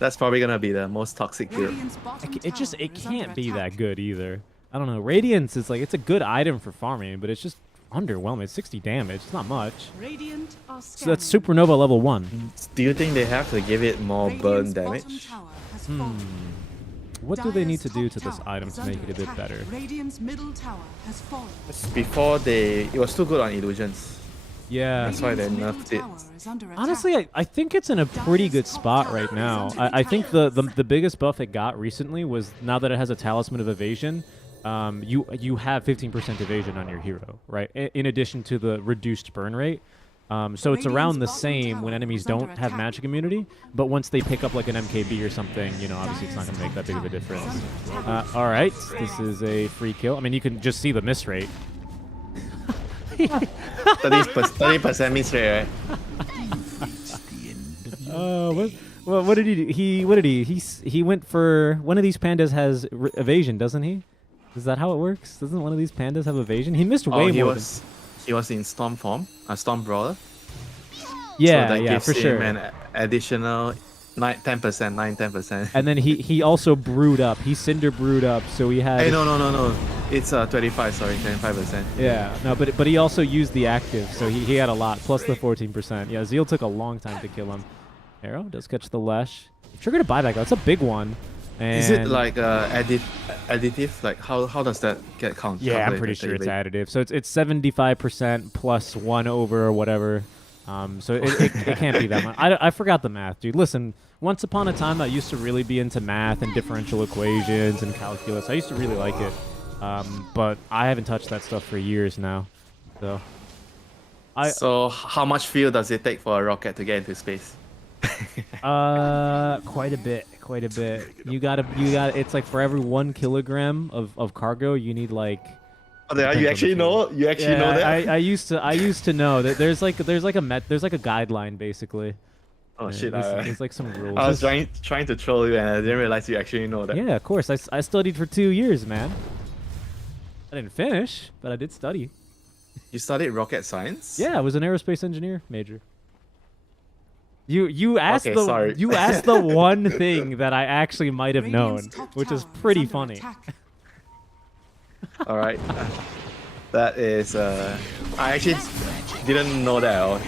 That's probably gonna be the most toxic build. Radiant's bottom It tower is can't under be attack. that good either. I don't know. Radiance is like, it's a good item for farming, but it's just underwhelming. It's 60 damage. It's not much. Radiant are So that's scanning. Supernova level 1. Do you think they have to give it more burn Radiant's bottom damage? tower has fallen. What do they need to Dire's do to top this tower item is to make under it a bit attack. better? Radiant's middle tower has fallen. Before it was too good on illusions. Yeah. That's why they Radiant's middle nerfed it. tower is under attack. Honestly, I think it's in a pretty good spot right now. I think the biggest buff it got recently was now that it has a Talisman of Evasion, you have 15% evasion on your hero, right? In addition to the reduced burn rate. So it's around the same when enemies don't have magic immunity, but once they pick up like an MKB or something, you know, obviously it's not going to make that big of a difference. All right, this is a free kill. I mean, you can just see the miss rate. 30% miss rate, right? What did he do? He went for one of these pandas has evasion, doesn't he? Is that how it works? Doesn't one of these pandas have evasion? He missed way he more. he was in Storm form, a Storm Brawler. Yeah, so that yeah, gives for him sure. an additional 10%. And then he also brewed up. He cinder brewed up, so he had. Hey, no. It's 25%. Yeah, no, but he also used the active, so he had a lot plus the 14%. Yeah, Zeal took a long time to kill him. Arrow does catch the Lesh. Triggered a buyback. That's a big one. And Is it like additive? Like how does that get counted? Yeah, I'm pretty sure it's additive. So it's 75% plus 1 over or whatever. So it can't be that much. I forgot the math, dude. Listen, once upon a time, I used to really be into math and differential equations and calculus. I used to really like it. But I haven't touched that stuff for years now. So So how much fuel does it take for a rocket to get into space? quite a bit. You gotta. It's like for every 1 kilogram of cargo, you need like. Oh, you actually know? You actually know that? I used to know that there's like a guideline basically. Oh Yeah, shit! there's like some rules. I was trying to troll you, and I didn't realize you actually know that. Yeah, of course. I studied for 2 years, man. I didn't finish, but I did study. You studied rocket science? Yeah, I was an aerospace engineer major. You asked Okay, the sorry. you asked the one thing that I actually might have known, Radiant's top which is tower pretty under funny. attack. All right. That is. I actually didn't know that at all.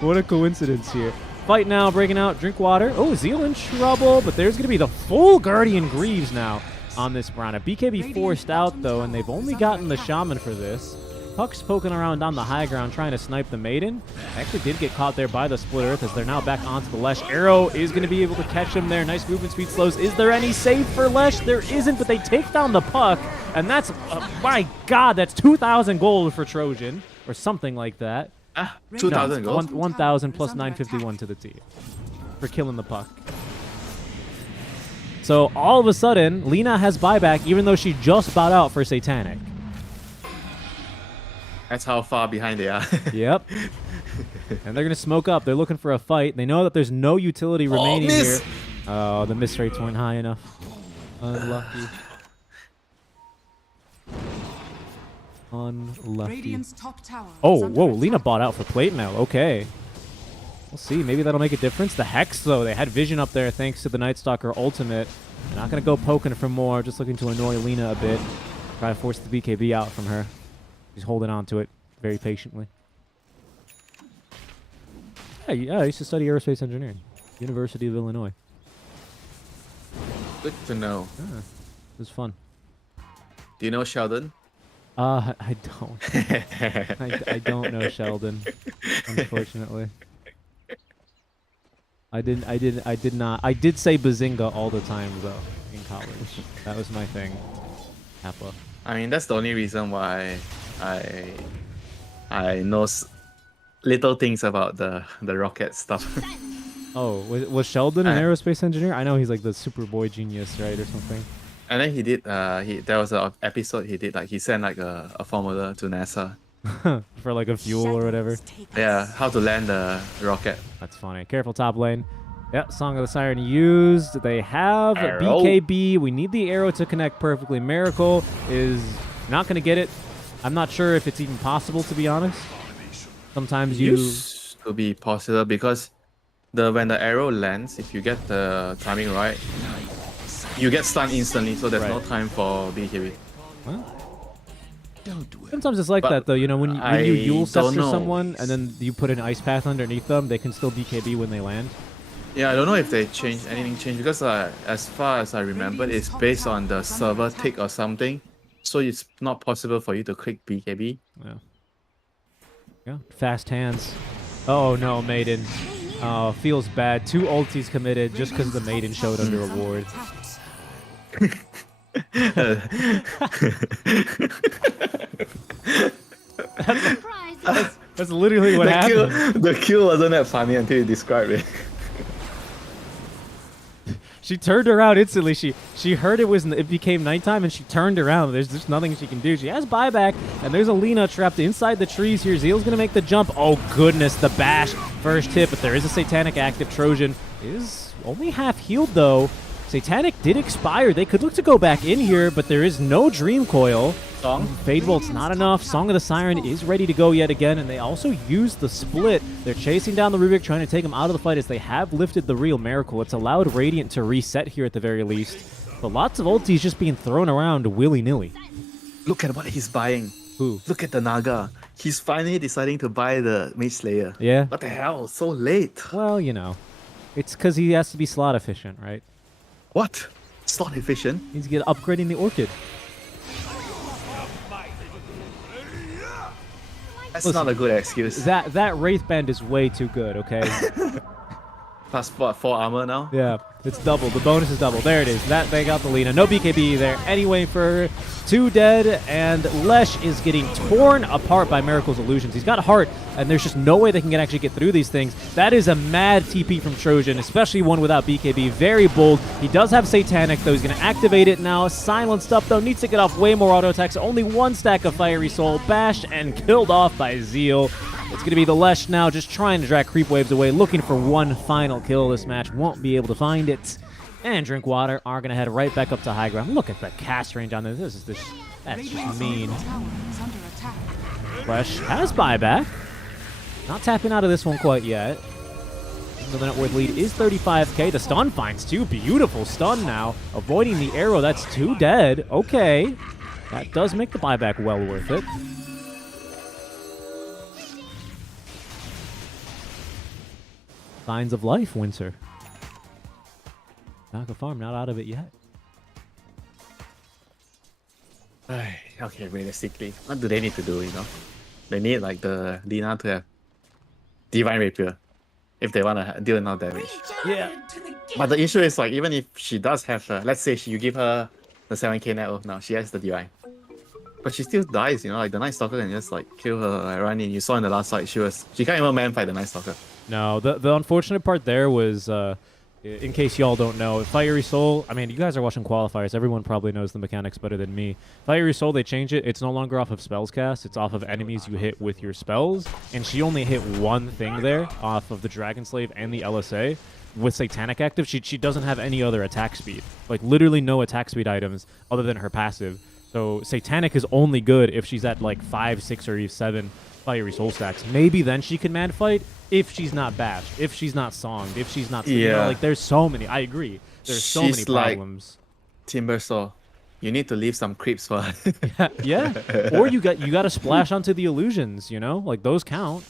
What a coincidence here. Fight now, breaking out, drink water. Oh, Zeal in trouble, but there's going to be the full Guardian Greaves now on this Brana. BKB forced out, though, and they've only gotten the Shaman for this. Puck's poking around on the high ground, trying to snipe the Maiden. Actually did get caught there by the Split Earth as they're now back onto the Lesh. Arrow is going to be able to catch him there. Nice movement speed slows. Is there any save for Lesh? There isn't, but they take down the Puck, and that's, my God, that's 2,000 gold for Trojan, or something like that. 2,000 No, gold. 1,000 plus 951 to the team for killing the Puck. So all of a sudden, Lina has buyback, even though she just bought out for Satanic. That's how far behind they are. Yep. And they're going to smoke up. They're looking for a fight. They know that there's no utility remaining miss! here. Oh, the miss rates weren't high enough. Unlucky. Unlucky. Radiant's top tower is Oh, under whoa, attack. Lina bought out for plate mail. Okay. We'll see. Maybe that'll make a difference. The Hex, though, they had vision up there thanks to the Night Stalker ultimate. They're not going to go poking for more, just looking to annoy Lina a bit. Try to force the BKB out from her. She's holding on to it very patiently. Yeah, I used to study aerospace engineering. University of Illinois. Good to know. Yeah, it was fun. Do you know Sheldon? I don't. I don't know Sheldon, unfortunately. I did not. I did say Bazinga all the time though in college. That was my thing. Kappa. I mean, that's the only reason why I know little things about the rocket stuff. Oh, was Sheldon an I- aerospace engineer? I know he's like the Superboy genius, right, or something. And then he did. There was an episode he did. Like he sent like a formula to NASA. For like a fuel or whatever. Shadows take us. Yeah, how to land the rocket. That's funny. Careful top lane. Yep, Song of the Siren used. They have Arrow. BKB. We need the arrow to connect perfectly. Miracle is not going to get it. I'm not sure if it's even possible, to be honest. Sometimes you... Used to be possible because when the arrow lands, if you get the timing right, you get stunned instantly. So there's no Right. time for BKB. Well, Don't do it. sometimes it's like But that, though. You know, when you I Yule don't Scepter know. someone and then you put an Ice Path underneath them, they can still BKB when they land. Yeah, I don't know if they changed anything because as far as I remember, it's based on the server tick or something. So it's not possible for you to click BKB. Yeah. Yeah. Fast hands. Oh, no, Maiden. Oh, feels bad. 2 ultis committed just because the Maiden showed under a ward. That's literally what happened. The kill wasn't that funny until you described it. She turned around instantly. She heard it became nighttime and she turned around. There's just nothing she can do. She has buyback and there's a Lina trapped inside the trees here. Zeal's gonna make the jump. Oh goodness, the bash first hit, but there is a Satanic active. Trojan is only half healed though. Satanic did expire. They could look to go back in here, but there is no Dream Coil. Fade Bolt's not enough. Song of the Siren is ready to go yet again, and they also use the split. They're chasing down the Rubik, trying to take him out of the fight as they have lifted the real Miracle. It's allowed Radiant to reset here at the very least. But lots of ultis just being thrown around willy-nilly. Look at what he's buying. Who? Look at the Naga. He's finally deciding to buy the Mage Slayer. Yeah? What the hell? So late. Well, you know. It's because he has to be slot efficient, right? What? Slot efficient? He's upgrading the Orchid. That's not a good excuse. That Wraith Band is way too good, okay? Plus what, 4 armor now? Yeah, it's double. The bonus is double. There it is. That they got the Lina. No BKB there. Anyway, for 2 dead, and Lesh is getting torn apart by Miracle's illusions. He's got heart, and there's just no way they can actually get through these things. That is a mad TP from Trojan, especially one without BKB. Very bold. He does have Satanic, though. He's going to activate it now. Silenced up, though. Needs to get off way more auto attacks. Only 1 stack of Fiery Soul. Bashed and killed off by Zeal. It's going to be the Lesh now, just trying to drag creep waves away, looking for one final kill this match. Won't be able to find it. And Drink Water are going to head right back up to high ground. Look at the cast range on this. That's just mean. Tower is under attack. Lesh has buyback. Not tapping out of this one quite yet. So the net worth lead is 35k. The stun finds two. Beautiful stun now. Avoiding the arrow. That's 2 dead. Okay. That does make the buyback well worth it. Signs of life, Winter. Naka Farm not out of it yet. Okay, realistically, what do they need to do, you know? They need like the Lina to have Divine Rapier if they want to deal enough damage. Yeah. But the issue is like, even if she does have let's say you give her the 7k net worth now, she has the Divine. But she still dies, you know, like the Night Stalker can just like kill her, like, run in. You saw in the last fight, she can't even man fight the Night Stalker. No, the unfortunate part there was, in case y'all don't know, Fiery Soul, I mean, you guys are watching Qualifiers. Everyone probably knows the mechanics better than me. Fiery Soul, they changed it. It's no longer off of spells cast. It's off of enemies you hit with your spells. And she only hit one thing there off of the Dragon Slave and the LSA. With Satanic active, she doesn't have any other attack speed. Like, literally no attack speed items other than her passive. So Satanic is only good if she's at, like, 5, 6, or even 7 Fiery Soul stacks. Maybe then she can man fight. If she's not bashed, if she's not songed, if she's not... You know, like, there's so many... I agree. There's so many problems. Like Timber Saw. You need to leave some creeps for her. Yeah. Or you got to splash onto the illusions, you know? Like, those count.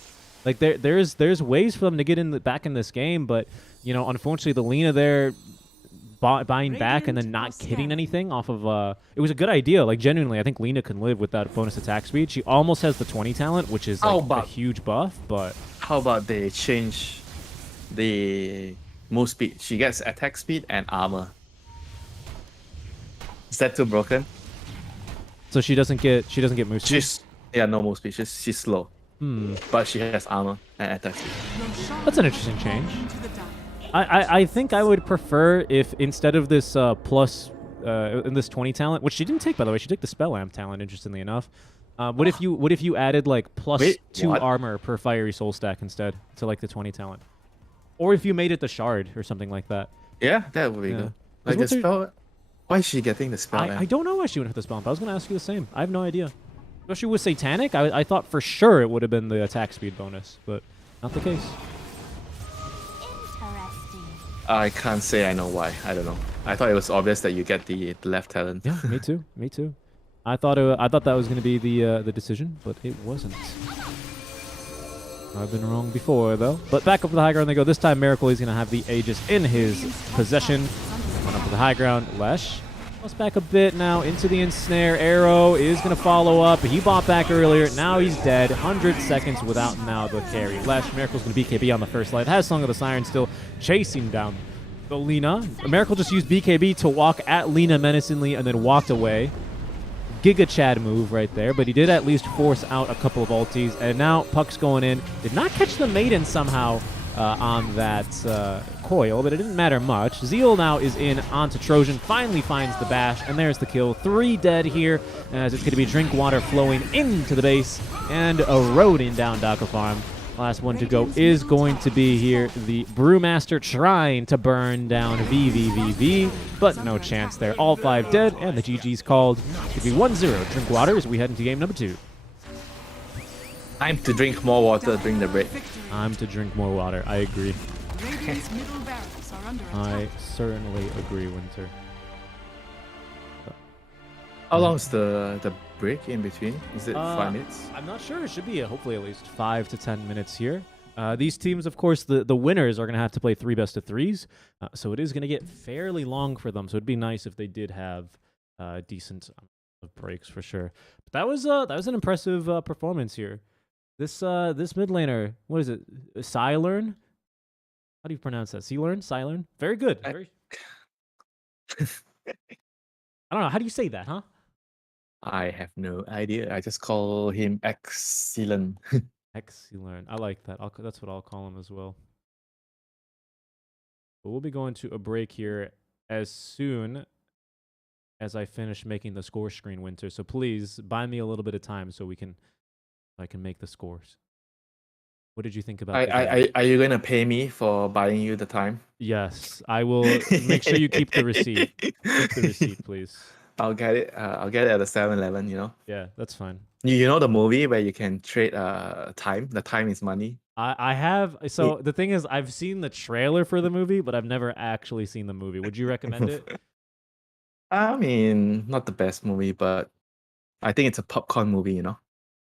Like, there's ways for them to get back in this game, but, you know, unfortunately, the Lina there... buying back and then not getting anything off of it was a good idea. Like, genuinely, I think Lina can live with that bonus attack speed. She almost has the 20 talent, which is like a huge buff, but how about they change the move speed? She gets attack speed and armor. Is that too broken? So she doesn't get move speed. No move speed. She's slow. But she has armor and attack speed. That's an interesting change. I think I would prefer if instead of this plus in this 20 talent, which she didn't take, by the way, she took the spell amp talent, interestingly enough. What if you added like +2 armor per Fiery Soul stack instead to like the 20 talent, or if you made it the shard or something like that? Yeah, that would be good. Like the spell. Why is she getting the spell amp? I don't know why she went with the spell amp. I was gonna ask you the same. I have no idea. Especially with Satanic, I thought for sure it would have been the attack speed bonus, but not the case. I can't say I know why. I don't know. I thought it was obvious that you get the left talent. Yeah, me too. Me too. I thought that was going to be the decision, but it wasn't. I've been wrong before though. But back up to the high ground they go. This time Miracle is going to have the Aegis in his possession. Run up to the high ground. Lesh plus back a bit now into the ensnare. Arrow is going to follow up. He bought back earlier. Now he's dead. 100 seconds without now the carry. Lesh, Miracle's going to BKB on the first life. Has Song of the Siren still chasing down the Lina. Miracle just used BKB to walk at Lina menacingly and then walked away. Giga Chad move right there, but he did at least force out a couple of ultis. And now Puck's going in. Did not catch the Maiden somehow on that coil, but it didn't matter much. Zeal now is in onto Trojan, finally finds the bash, and there's the kill. 3 dead here, as it's going to be drink water flowing into the base and eroding down Daka Farm. Last one to go is going to be here the Brewmaster trying to burn down VVVV, but no chance there. All 5 dead, and the GG's called. It's going to be 1-0 drink water as we head into game number 2. Time to drink more water during the break. Time to drink more water. I agree. Radiant's middle barracks are under I attack. certainly agree, Winter. How long is the break in between? Is it 5 minutes? I'm not sure. It should be hopefully at least 5 to 10 minutes here. These teams, of course, the winners are going to have to play 3 best-of-3s, so it is going to get fairly long for them. So it'd be nice if they did have decent breaks for sure. But that was an impressive performance here. This mid laner, what is it? Silern? How do you pronounce that? Silern? Very good. Very... I don't know. How do you say that, huh? I have no idea. I just call him excellent. Excellent. I like that. That's what I'll call him as well. But we'll be going to a break here as soon as I finish making the score screen, Winter. So please buy me a little bit of time so I can make the scores. What did you think about it? Are you gonna pay me for buying you the time? Yes, I will. Make sure you keep the receipt. Keep the receipt, please. I'll get it. I'll get it at the 7-Eleven. You know. Yeah, that's fine. You know the movie where you can trade time. The time is money. I have. So the thing is, I've seen the trailer for the movie, but I've never actually seen the movie. Would you recommend it? I mean, not the best movie, but I think it's a popcorn movie, you know?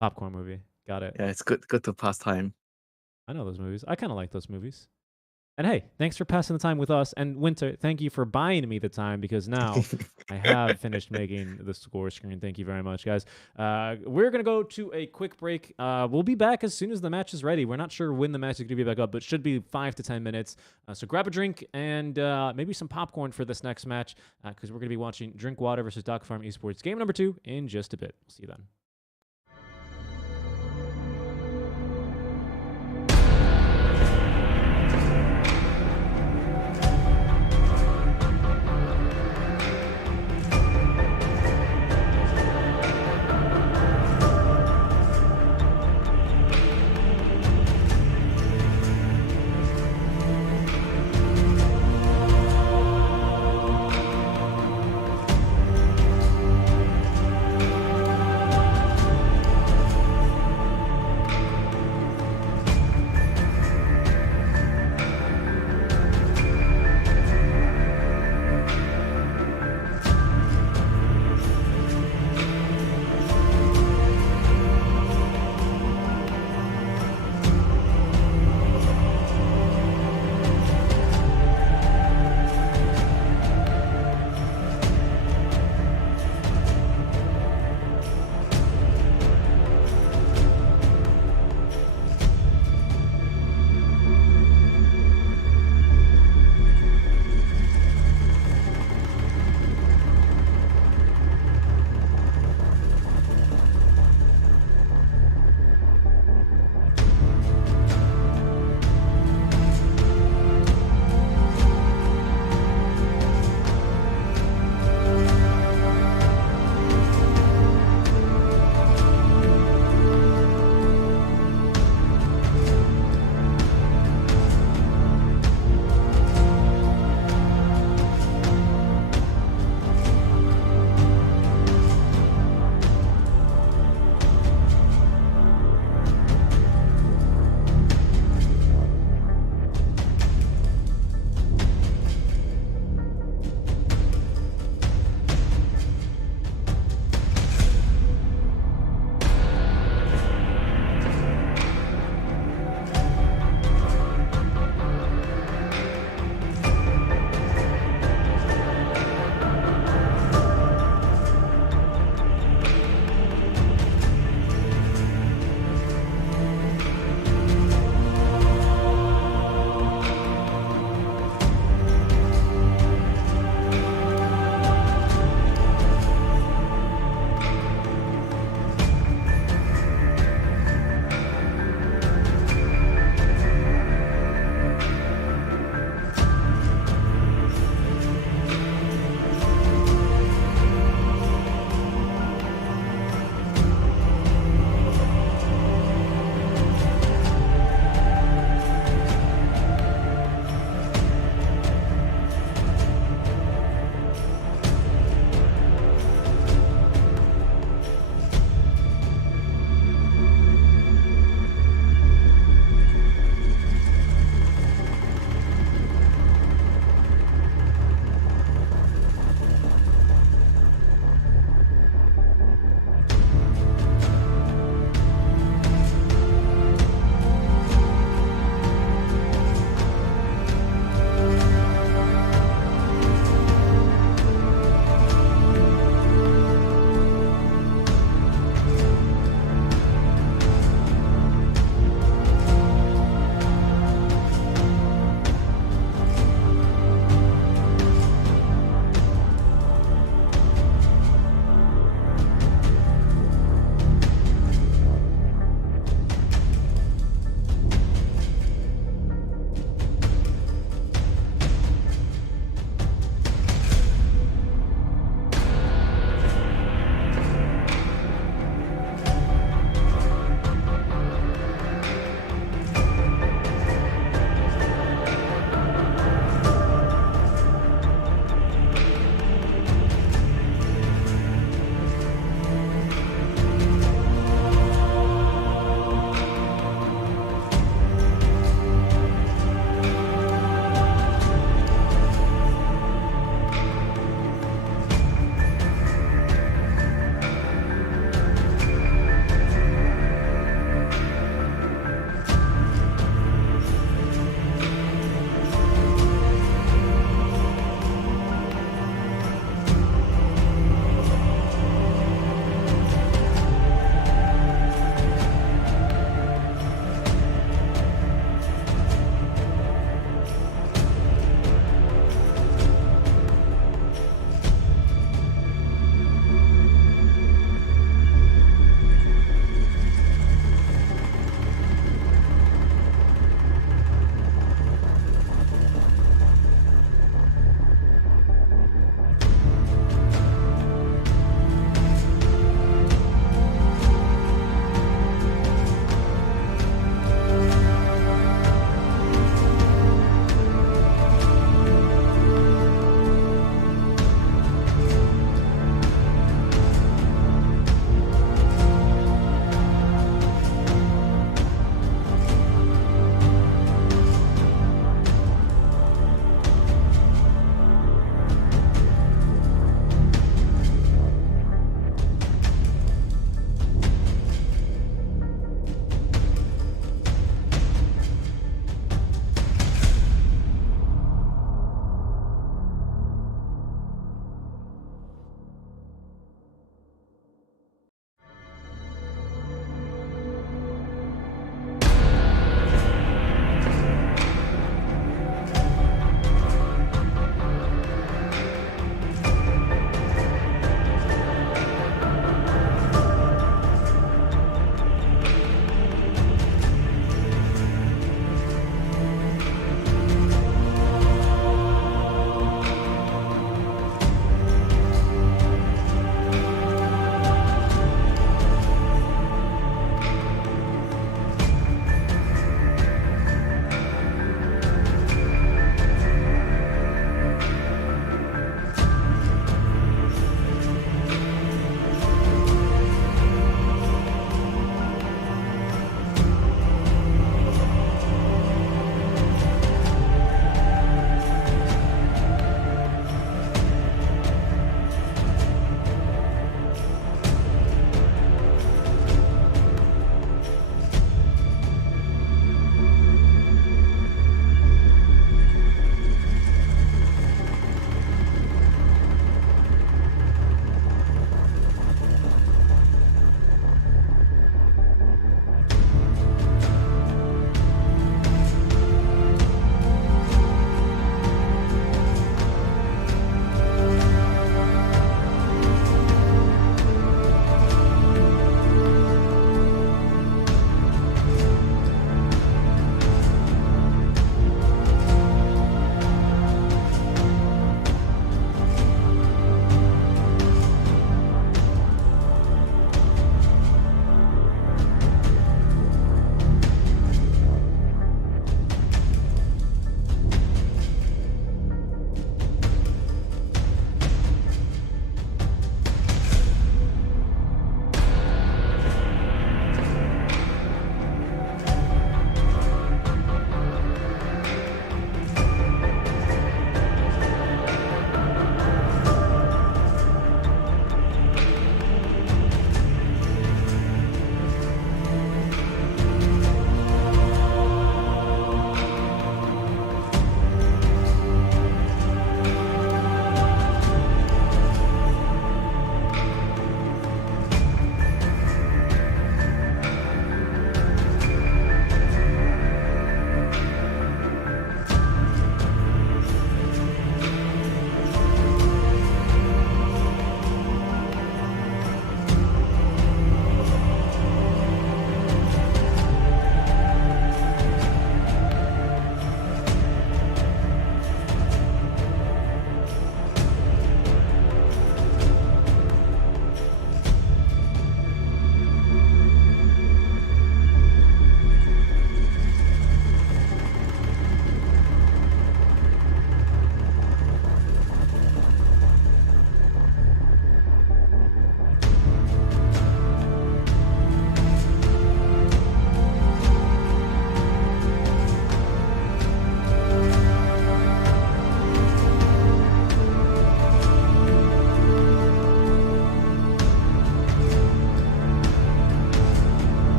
Popcorn movie. Got it. Yeah, it's good to pass time. I know those movies. I kind of like those movies. And hey, thanks for passing the time with us. And Winter, thank you for buying me the time because now I have finished making the score screen. Thank you very much, guys. We're going to go to a quick break. We'll be back as soon as the match is ready. We're not sure when the match is going to be back up, but should be 5 to 10 minutes. So grab a drink and maybe some popcorn for this next match because we're going to be watching Drinkwater versus Doc Farm Esports game number 2 in just a bit. We'll see you then.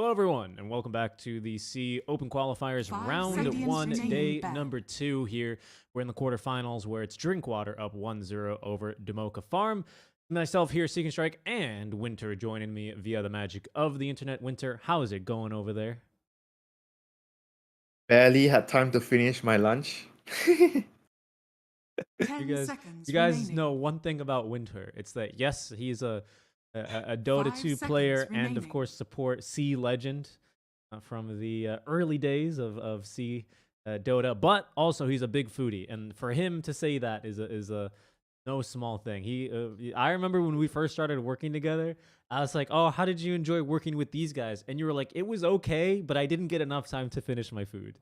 Hello, everyone, and welcome back to the SEA Open Qualifiers 5 Round seconds 1, remaining, day Ben. number 2 here. We're in the quarterfinals where it's Drinkwater up 1-0 over Demoka Farm. Myself here, SeekNStrike, and Winter joining me via the magic of the internet. Winter, how is it going over there? Barely had time to finish my lunch. 10 You seconds guys remaining. know one thing about Winter. It's that, yes, he's a Dota 5 2 seconds player and, of remaining. course, support SEA legend from the early days of SEA Dota, but also he's a big foodie. And for him to say that is a no small thing. I remember when we first started working together, I was like, oh, how did you enjoy working with these guys? And you were like, it was okay, but I didn't get enough time to finish my food.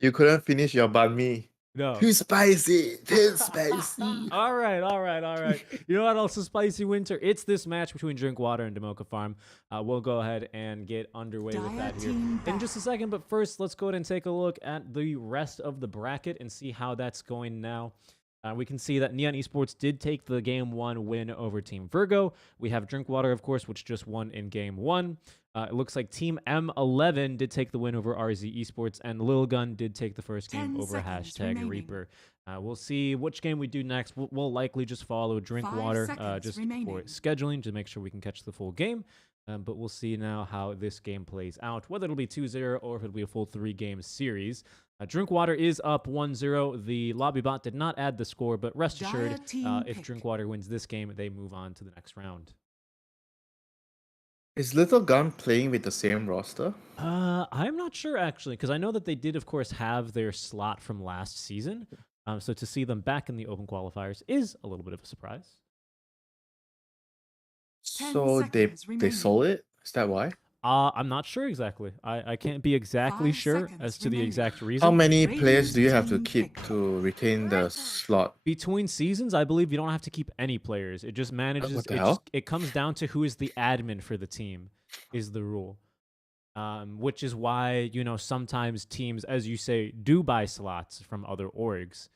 You couldn't finish your banh mi. No. Too spicy. Too spicy. All right. You know what else is spicy, Winter? It's this match between Drinkwater and Demoka Farm. We'll go ahead and get underway with that here in just a second. But first, let's go ahead and take a look at the rest of the bracket and see how that's going now. We can see that Neon Esports did take the Game 1 win over Team Virgo. We have Drinkwater, of course, which just won in Game 1. It looks like Team M11 did take the win over RZ Esports, and Lil Gun did take the first game 10 over seconds hashtag remaining. Reaper. We'll see which game we do next. We'll likely just follow Drinkwater seconds just remaining. for scheduling to make sure we can catch the full game. But we'll see now how this game plays out, whether it'll be 2-0 or if it'll be a full 3-game series. Drinkwater is up 1-0. The lobby bot did not add the score, but rest assured, if Drinkwater wins this game, they move on to the next round. Is Little Gun playing with the same roster? I'm not sure, actually, because I know that they did, of course, have their slot from last season. So to see them back in the open qualifiers is a little bit of a surprise. 10 So they seconds remaining. sold it? Is that why? I'm not sure exactly. I can't be exactly 5 sure seconds as to the remaining. exact reason. How many Radiant players do you have to team keep pick. to retain the slot? Between seasons, I believe you don't have to keep any players. It just manages. What the hell? It comes down to who is the admin for the team, is the rule. Which is why sometimes teams, as you say, do buy slots from other orgs.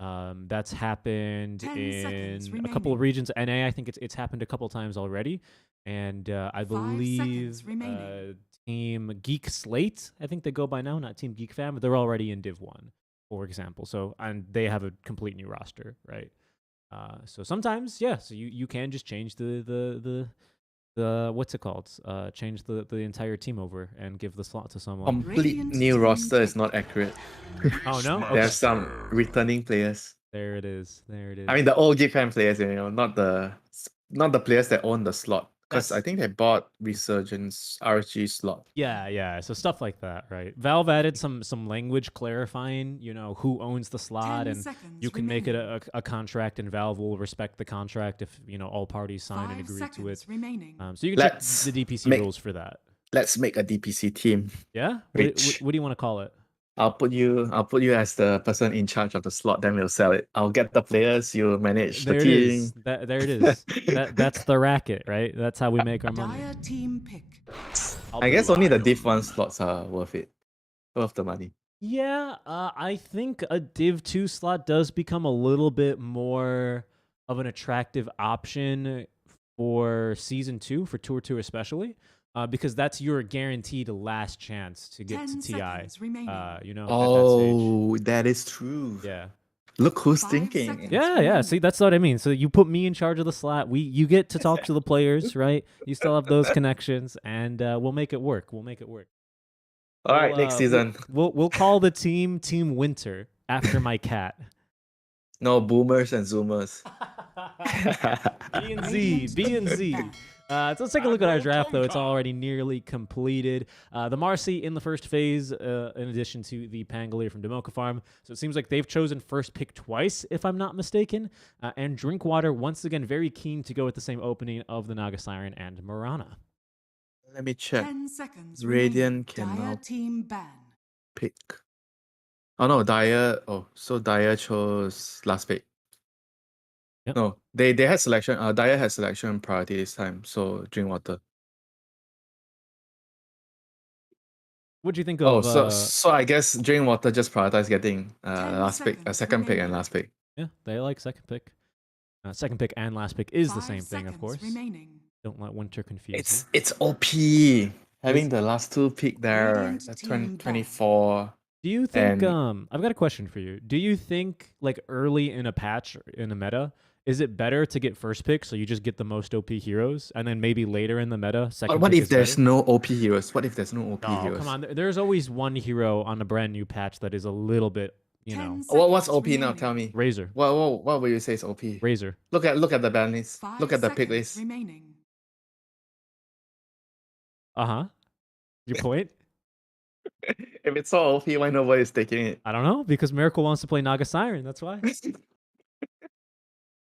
That's happened 10 seconds in a couple of remaining. regions. NA, I think it's happened a couple times already, and I 5 believe seconds remaining. Team Geek Slate, I think they go by now, not Team Geek Fam, but they're already in Div 1, for example. So, and they have a complete new roster, right? So sometimes, yeah, so you can just change the what's it called? Change the entire team over and give the slot to someone. Complete Radiant new team roster is pick. not accurate. Oh no, okay. There's some returning players. There it is. I mean, the old Geek Fan players, not the players that own the slot. Because I That's- think they bought Resurgence RG slot. Yeah. So stuff like that, right? Valve added some language clarifying, who owns the slot, 10 and seconds you can make it remaining. a contract, and Valve will respect the contract if all parties sign and 5 agree to it. seconds remaining. So you can check Let's the DPC make- rules for that. Let's make a DPC team. Yeah. Rich. What do you want to call it? I'll put you as the person in charge of the slot, then we'll sell it. I'll get the players, you manage the There it team. is. There it is. That's the racket, right? That's how we make our money. Dire team pick. I guess only the Div 1 slots are worth it. Worth the money. Yeah, I think a Div 2 slot does become a little bit more of an attractive option for Season 2, for Tour 2 especially, because that's your guaranteed last chance to get 10 to TI, seconds remaining. at that stage. Oh, that is true. Yeah. Look who's 5 thinking. seconds. Yeah. See, that's what I mean. So you put me in charge of the slot. You get to talk to the players, right? You still have those connections, and we'll make it work. All Alright, next season. We'll call the team Team Winter after my cat. No boomers and zoomers. B and Z. So let's take a look at our draft, though. It's already nearly completed. The Marcy in the first phase, in addition to the Pangolier from Demoka Farm. So it seems like they've chosen first pick twice, if I'm not mistaken. And Drinkwater, once again, very keen to go with the same opening of the Naga Siren and Marana. Let me check. 10 seconds Radiant remaining. can Dire now team ban. pick. Oh no, Dyer. Oh, so Dyer chose last pick. Yep. No, they had selection. Dyer had selection priority this time. So Drinkwater. What do you think Oh, of? so I guess Drinkwater just prioritized getting 10 last pick, seconds second pick, and remaining. last pick. Yeah, they like second pick. Second pick and last pick is the 5 same thing, of seconds course. remaining. Don't let winter confuse It's OP. Having the last two pick there, Radiant that's team 24. Do you think And I've got a question for you. Do you think like early in a patch or in a meta, is it better to get first pick so you just get the most OP heroes and then maybe later in the meta second what pick if is there's better? no OP heroes? What if there's no OP Oh, heroes? come on. There's always one hero on a brand new patch that is a little bit, you know, 10 What's seconds OP now? remaining. Tell me. Razor. What would you say is OP? Razor. Look at the ban list. 5 Look at the pick seconds list. remaining. Uh-huh. Your point? If it's so OP, why nobody's taking it? I don't know, because Miracle wants to play Naga Siren, that's why.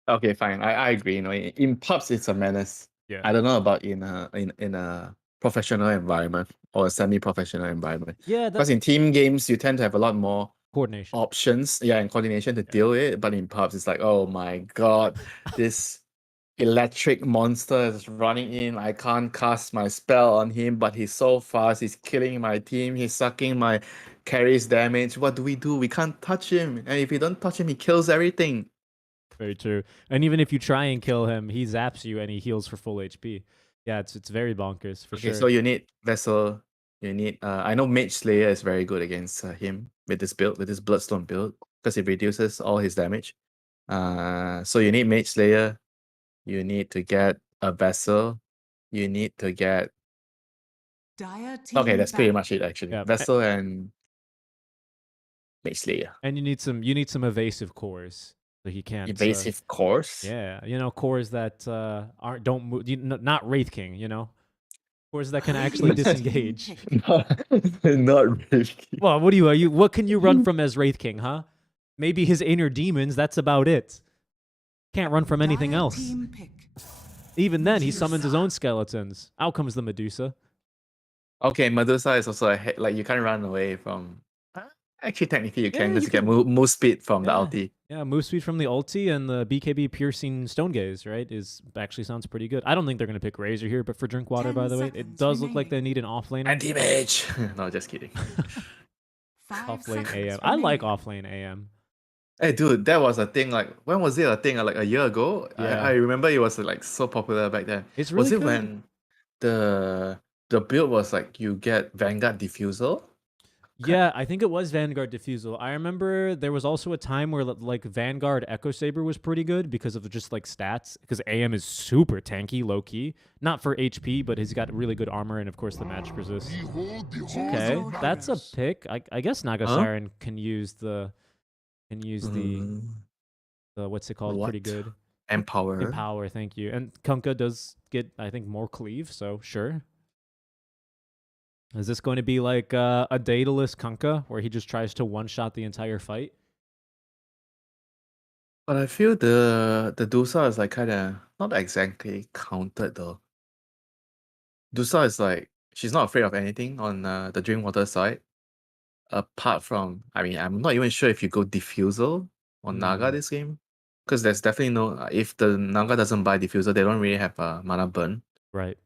Okay, fine. I agree. You know, in pubs it's a menace. Yeah. I don't know about in a professional environment or a semi-professional environment. Yeah, Because that's in team games you tend to have a lot more coordination. options, and coordination to deal with it. But in pubs, it's like, oh my god, this electric monster is running in. I can't cast my spell on him, but he's so fast. He's killing my team. He's sucking my carries damage. What do? We can't touch him. And if you don't touch him, he kills everything. Very true. And even if you try and kill him, he zaps you and he heals for full HP. Yeah, it's very bonkers for Okay, sure. so you need Vessel. You need. I know Mage Slayer is very good against him with this build, with this Bloodstone build, because it reduces all his damage. So you need Mage Slayer. You need to get a Vessel. You need to get. Dire team Okay, that's pretty back. much it actually. Yeah. Vessel and Mage Slayer. And you need some evasive cores so he can't Evasive course. yeah, cores that don't move, not Wraith King, cores that can actually disengage. Not really. Well, what can you run from as Wraith King, huh? Maybe his inner demons, that's about it. Can't run from anything Dire else. team pick. Even then, he summons his own skeletons. Out comes the Medusa. Okay, Medusa is also like you can't run away from. Actually, technically, you Yeah, can you because you get move speed from the Yeah. ulti. Yeah, move speed from the ulti and the BKB piercing stone gaze, right? Actually sounds pretty good. I don't think they're gonna pick Razor here, but for Drinkwater, 10 by the way, it seconds does look like they remaining. need an offlane. Anti-mage. No, just kidding. 5 Offlane seconds AM. I like remaining. offlane AM. Hey, dude, that was a thing. Like, when was it a thing? Like a year ago. Yeah. I remember it was like so popular back then. It's really Was it good. when the build was like you get Vanguard Diffusal? Yeah, I think it was Vanguard Diffusal. I remember there was also a time where like Vanguard Echo Saber was pretty good because of just like stats. Because AM is super tanky, low key. Not for HP, but he's got really good armor and of course the magic resist. Okay, that's a pick. I guess Naga Huh? Siren can use the Mm, what's it called? Pretty what? good. Empower. Empower, thank you. And Kunkka does get, I think, more cleave, so sure. Is this going to be like a Daedalus Kunkka, where he just tries to one-shot the entire fight? But I feel the Dusa is like kind of not exactly countered though. Dusa is like she's not afraid of anything on the Drinkwater side. Apart from, I mean, I'm not even sure if you go Diffusal on Naga this game, because there's definitely no. If the Naga doesn't buy Diffusal, they don't really have a mana burn. Right.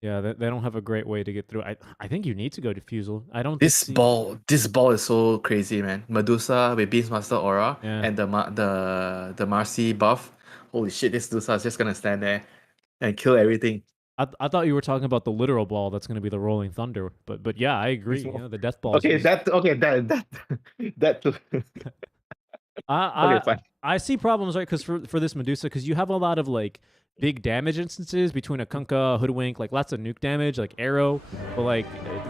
Yeah, they don't have a great way to get through. I think you need to go Diffusal. I don't. This ball is so crazy, man. Medusa with Beastmaster Aura Yeah. and the Marcy buff. Holy shit, this Dusa is just gonna stand there and kill everything. I thought you were talking about the literal ball that's going to be the Rolling Thunder, but yeah, I agree. The death ball. Okay, that too. Okay, fine. I see problems, right? Because for this Medusa, because you have a lot of like big damage instances between a Kunkka, Hoodwink, like lots of nuke damage, like arrow. But like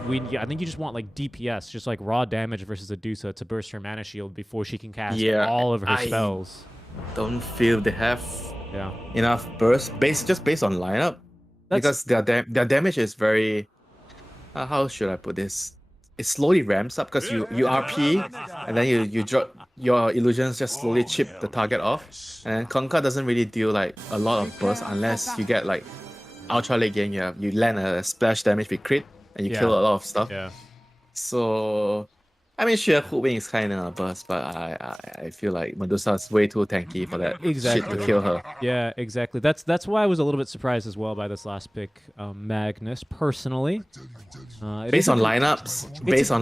I think you just want like DPS, just like raw damage versus a Medusa to burst her mana shield before she can cast all of her spells. Don't feel they have enough burst based on lineup. Because their damage is very. How should I put this? It slowly ramps up because you RP and then you drop your illusions, just slowly chip the target off, and Kunkka doesn't really deal like a lot of burst unless you get like ultra late game. You land a splash damage with crit and you kill a lot of stuff. Yeah. So I mean, sure, Hook Wing is kind of a burst, but I feel like Medusa is way too tanky for that shit Exactly. to kill her. Yeah, exactly. That's why I was a little bit surprised as well by this last pick, Magnus. Personally, it Based is a on good-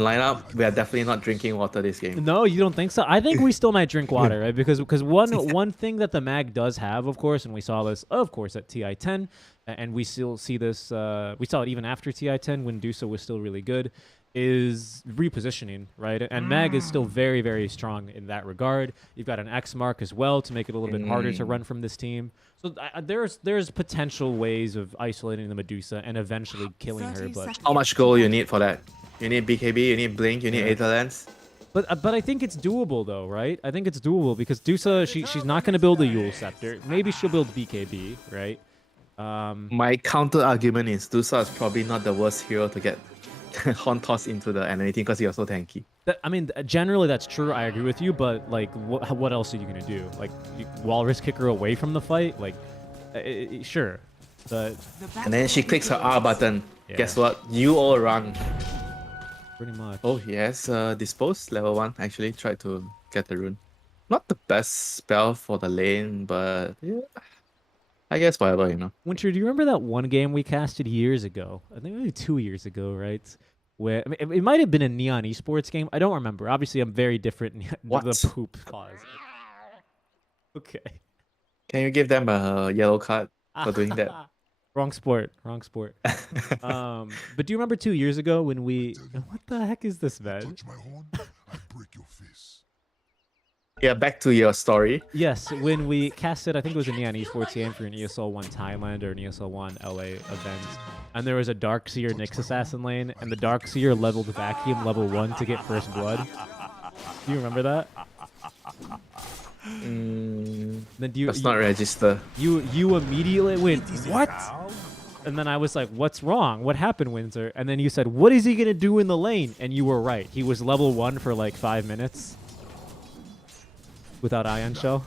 lineup, we are definitely not drinking water this game. No, you don't think so? I think we still might drink water, right? Because one thing that the mag does have, of course, and we saw this, of course, at TI10, and we still see this. We saw it even after TI10 when Dusa was still really good. Is repositioning, right? And mag is still very, very strong in that regard. You've got an X mark as well to make it a little bit harder to run from this team. So there's potential ways of isolating the Medusa and eventually killing her. 30 But seconds. How much gold you need for that? You need BKB, you need Blink, you need Aether Lens. but I think it's doable though, right? I think it's doable because Dusa she's not going to build a Yule Scepter. Maybe she'll build BKB, right? My counter argument is Dusa is probably not the worst hero to get Horn tossed into the enemy team because he was so tanky. I mean, generally that's true. I agree with you, but like, what else are you gonna do? Like, Walrus kick her away from the fight? Like, sure, but And then she clicks her R button. Yeah. Guess what? You all run. pretty much. Oh, yes, Dispose, level 1. Actually, tried to get the rune. Not the best spell for the lane, but yeah, I guess whatever, you know. Winter, do you remember that one game we casted years ago? I think maybe 2 years ago, right? Where I mean, it might have been a Neon Esports game. I don't remember. Obviously, I'm very different. What? The poop pause. Okay. Can you give them a yellow card for doing that? Wrong sport. Wrong sport. But do you remember 2 years ago when we? What the heck is this, man? Touch my horn, I break your fist. Yeah, back to your story. Yes, when we casted, I think it was a Neon Esports game for an ESL 1 Thailand or an ESL 1 LA event. And there was a Darkseer Nyx Assassin lane, and the Darkseer leveled Vacuum level 1 to get first blood. Do you remember that? Then Let's not register. you immediately went, what? And then I was like, what's wrong? What happened, Windsor? And then you said, what is he going to do in the lane? And you were right. He was level 1 for like 5 minutes without Ion Shell.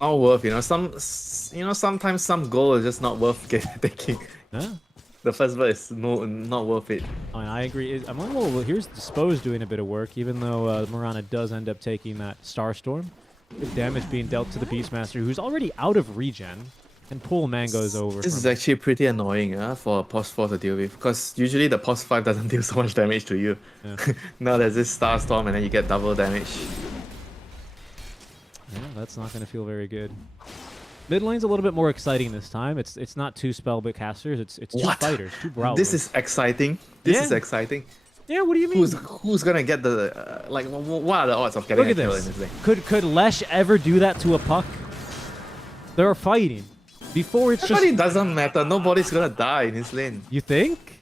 Not worth, you know. Sometimes some goal is just not worth taking. Yeah. The first blood is not worth it. I mean, I agree. I'm like, well, here's Dispose doing a bit of work, even though Mirana does end up taking that Starstorm. Good damage being dealt to the Beastmaster, who's already out of regen, and pull Mangoes over. This from- is actually pretty annoying for a POS 4 to deal with, because usually the POS 5 doesn't deal so much damage to you. Yeah. Now there's this Starstorm and then you get double damage. Yeah, that's not going to feel very good. Mid lane's a little bit more exciting this time. It's not two spellbook casters. It's two What? fighters, two brawlers. This is exciting. This Yeah. is exciting. yeah. What do you mean? Who's gonna get the like? What are the odds of getting Look a at kill in this. this thing? Could Lesh ever do that to a puck? They're fighting. Before it's But just. it doesn't matter. Nobody's gonna die in his lane. You think?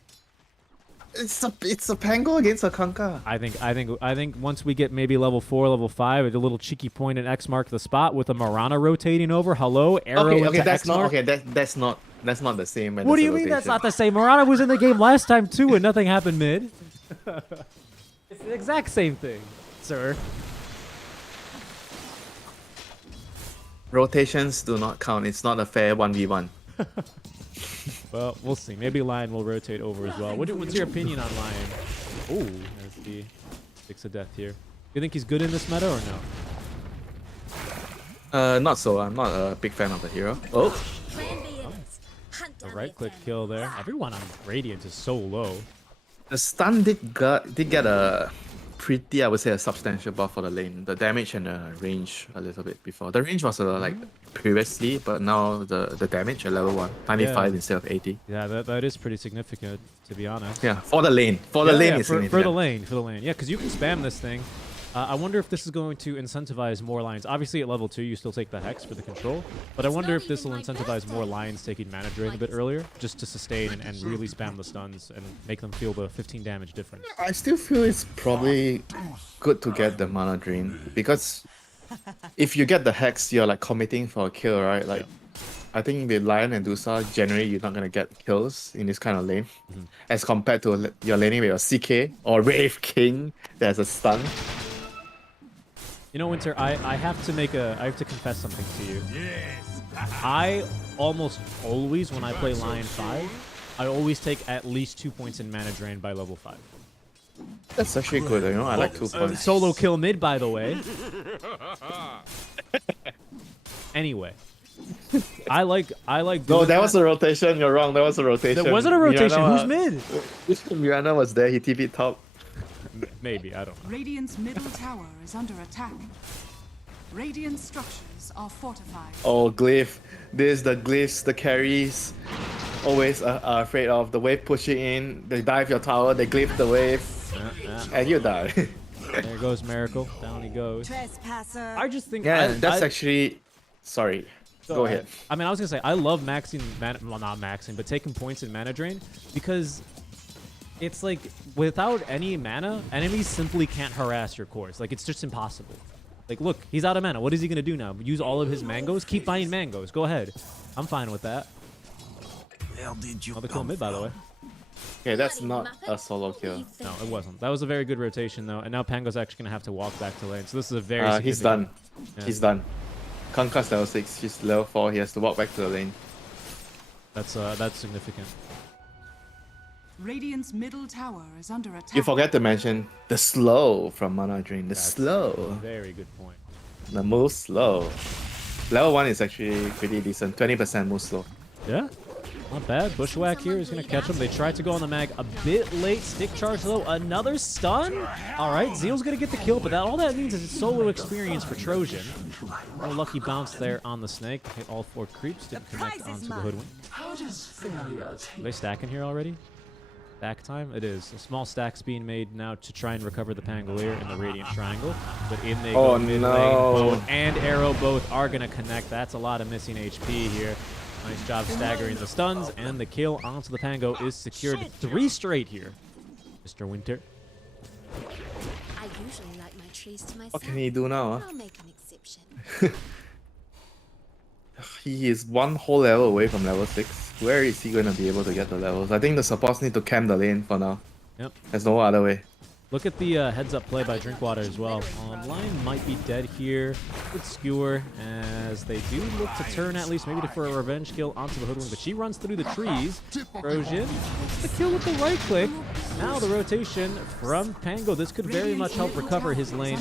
It's a Pango against a Kanka. I think once we get maybe level 4, level 5, a little cheeky point and X mark the spot with a Marana rotating over. Hello, arrow Okay, into that's X not mark. okay. That's not the same. What do you mean that's not the same? Marana was in the game last time too, and nothing happened mid. It's the exact same thing, sir. Rotations do not count. It's not a fair 1v1. Well, we'll see. Maybe Lion will rotate over as well. What's your opinion on Lion? Oh, there's the Six of Death here. You think he's good in this meta or no? Not so. I'm not a big fan of the hero. Oh, A right-click kill there. Everyone on Radiant is so low. the stun did get a pretty, I would say, a substantial buff for the lane. The damage and the range a little bit before. The range was like previously, but now the damage at level 1, 95 Yeah. instead of 80. Yeah, that is pretty significant, to be honest. Yeah, for the lane. For the Yeah, lane yeah, is for significant. the lane, for the lane. Yeah, because you can spam this thing. I wonder if this is going to incentivize more lines. Obviously, at level 2, you still take the Hex for the control. But I wonder if this will incentivize more lines taking Mana Drain a bit earlier, just to sustain and really spam the stuns and make them feel the 15 damage difference. I still feel it's probably good to get the mana drain, because if you get the hex, you're like committing for a kill, right? Like, I think with Lion and Dusa, generally you're not gonna get kills in this kind of lane, as compared to your laning with your CK or Wraith King that's a stun. You know, Winter, I have to confess something to you. I almost always, when I play Lion 5, I always take at least 2 points in Mana Drain by level 5. That's actually good. You know, I like 2 points. Solo kill mid, by the way. Anyway, I like. No, doing that was a rotation. You're wrong. That was a rotation. There wasn't a rotation. Who's Mirana, mid? Mirana was there. He TP'd top. Maybe, I don't know. Radiant's middle tower is under attack. Radiant structures are fortified. Oh, glyph. This the glyphs, the carries. Always are afraid of the wave pushing in. They dive your tower. They glyph the wave, and you die. There goes Miracle. Down he goes. Trespasser. I just think. Yeah, that's actually. Sorry. Go ahead. I mean, I was gonna say I love maxing mana, well, not maxing, but taking points in mana drain because it's like without any mana, enemies simply can't harass your cores. Like it's just impossible. Like look, he's out of mana. What is he gonna do now? Use all of his mangoes? Keep buying mangoes. Go ahead. I'm fine with that. Where did you Another kill mid, by the way. Okay, that's not a solo kill. No, it wasn't. That was a very good rotation though, and now Pango's actually gonna have to walk back to lane. So this is a very. He's done. significant- Yeah. He's done. Conquest level 6. He's level 4. He has to walk back to the lane. That's significant. Radiant's middle tower is under attack. You forget to mention the slow from mana drain. The slow. Very good point. The move slow. Level 1 is actually pretty decent. 20% move slow. Yeah, not bad. Bushwhack here is going to catch him. They tried to go on the mag a bit late. Stick charge though. Another stun. All right, Zeal's going to get the kill, but all that means is it's solo experience for Trojan. A lucky bounce there on the snake. Hit all 4 creeps. Didn't connect onto the hoodwink. Are they stacking here already? Stack time? It is. A small stack's being made now to try and recover the Pangolier in the Radiant Triangle. But in they go mid lane. Bow and arrow both are going to connect. That's a lot of missing HP here. Nice job staggering the stuns, and the kill onto the Pango is secured. 3 straight here. Mr. Winter. I usually like my trees to myself. What can he do now? I'll make an exception. He is 1 whole level away from level 6. Where is he going to be able to get the levels? I think the supports need to camp the lane for now. Yep. There's no other way. Look at the heads-up play by Drinkwater as well. Line might be dead here. Good skewer as they do look to turn at least maybe for a revenge kill onto the hoodwink, but she runs through the trees. Trojan gets the kill with the right click. Now the rotation from Pango. This could very much help recover his lane.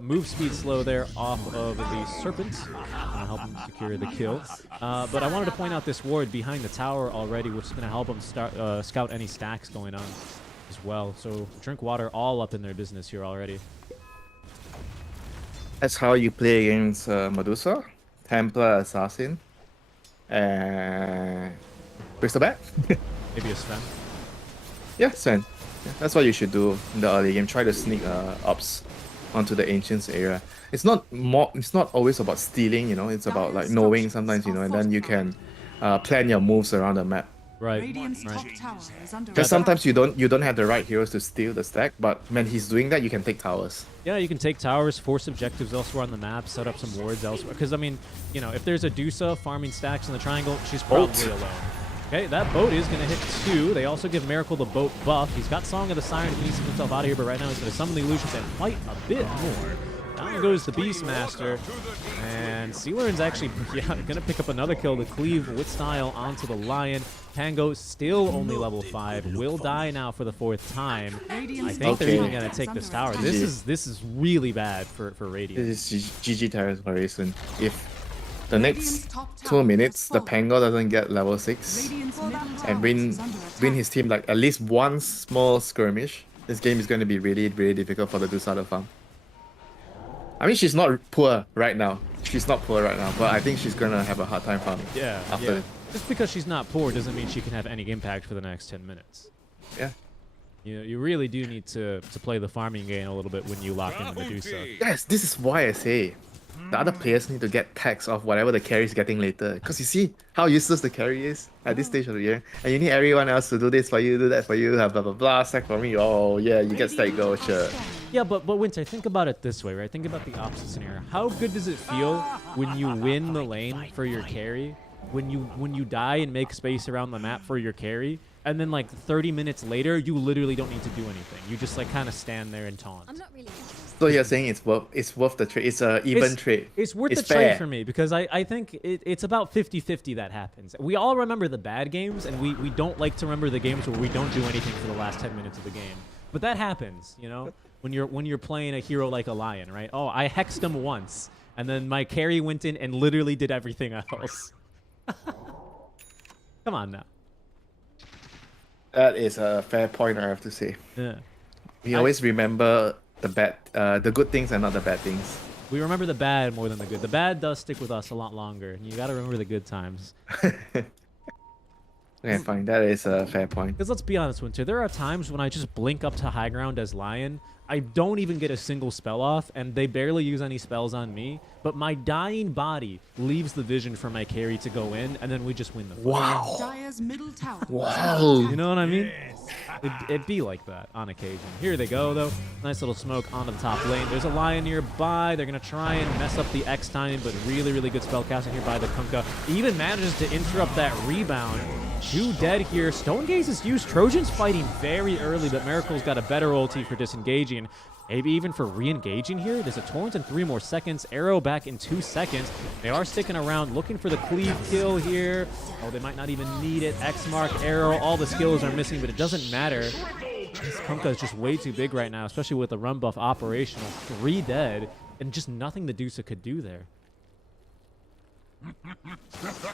Move speed slow there off of the Serpents. Gonna help him secure the kill. But I wanted to point out this ward behind the tower already, which is going to help him scout any stacks going on as well. So Drinkwater all up in their business here already. That's how you play against Medusa, Templar, Assassin, and Crystal Bat. Maybe a Sven. Yeah, Sven. Yeah, that's what you should do in the early game. Try to sneak ups onto the Ancients area. It's not always about stealing, you know. It's about like knowing sometimes, you know, and then you can plan your moves around the map. Right. Radiant's top tower is under Because attack. sometimes you don't have the right heroes to steal the stack, but when he's doing that, you can take towers. Yeah, you can take towers, force objectives elsewhere on the map, set up some wards elsewhere. Because, I mean, you know, if there's a Dusa farming stacks in the triangle, she's probably alone. Okay, that boat is going to hit 2. They also give Miracle the boat buff. He's got Song of the Siren if he needs to get himself out of here, but right now he's going to summon the illusions and fight a bit more. Down goes the Beastmaster, and Sealeron's actually going to pick up another kill to cleave with style onto the Lion. Pango still only level 5, will die now for the 4th time. I think they're even going to take this tower. This is really bad for Radiant. This is GG territory soon. If the next 2 minutes the Pango doesn't get level 6 Radiant's middle tower and win is under attack. his team like at least one small skirmish, this game is going to be really, really difficult for the Dusa to farm. I mean, she's not poor right now. She's not poor right now, but I think she's gonna have a hard time farming. Yeah, after. yeah. Just because she's not poor doesn't mean she can have any impact for the next 10 minutes. Yeah. You really do need to play the farming game a little bit when you lock in the Medusa. Yes, this is why I say the other players need to get tax off whatever the carry is getting later. Because you see how useless the carry is at this stage of the year. And you need everyone else to do this for you, do that for you, blah, blah, blah, stack for me. Oh, yeah, you get stack go, sure. Yeah, but Winter, think about it this way, right? Think about the opposite scenario. How good does it feel when you win the lane for your carry? When you die and make space around the map for your carry, and then like 30 minutes later, you literally don't need to do anything. You just like kind of stand there and taunt. I'm not really interested. So you're saying it's worth the trade. It's a even trade. It's worth the fair. trade for me because I think it's about 50-50 that happens. We all remember the bad games, and we don't like to remember the games where we don't do anything for the last 10 minutes of the game. But that happens, you know, when you're playing a hero like a Lion, right? Oh, I hexed him once, and then my carry went in and literally did everything else. Come on now. That is a fair point, I have to say. Yeah. We always remember the good things and not the bad things. We remember the bad more than the good. The bad does stick with us a lot longer, and you got to remember the good times. Okay, fine. That is a fair point. Because let's be honest, Winter, there are times when I just blink up to high ground as Lion. I don't even get a single spell off, and they barely use any spells on me. But my dying body leaves the vision for my carry to go in, and then we just win the fight. Wow. Dire's middle tower. Wow. You know what I mean? It'd be like that on occasion. Here they go, though. Nice little smoke onto the top lane. There's a Lion nearby. They're going to try and mess up the X timing, but really, really good spell casting here by the Kunkka. Even manages to interrupt that rebound. 2 dead here. Stone Gaze is used. Trojan's fighting very early, but Miracle's got a better ulti for disengaging. Maybe even for re-engaging here. There's a Torrent in 3 more seconds. Arrow back in 2 seconds. They are sticking around, looking for the cleave kill here. Oh, they might not even need it. X mark, arrow, all the skills are missing, but it doesn't matter. This Kunkka is just way too big right now, especially with the run buff operational. 3 dead, and just nothing the Medusa could do there.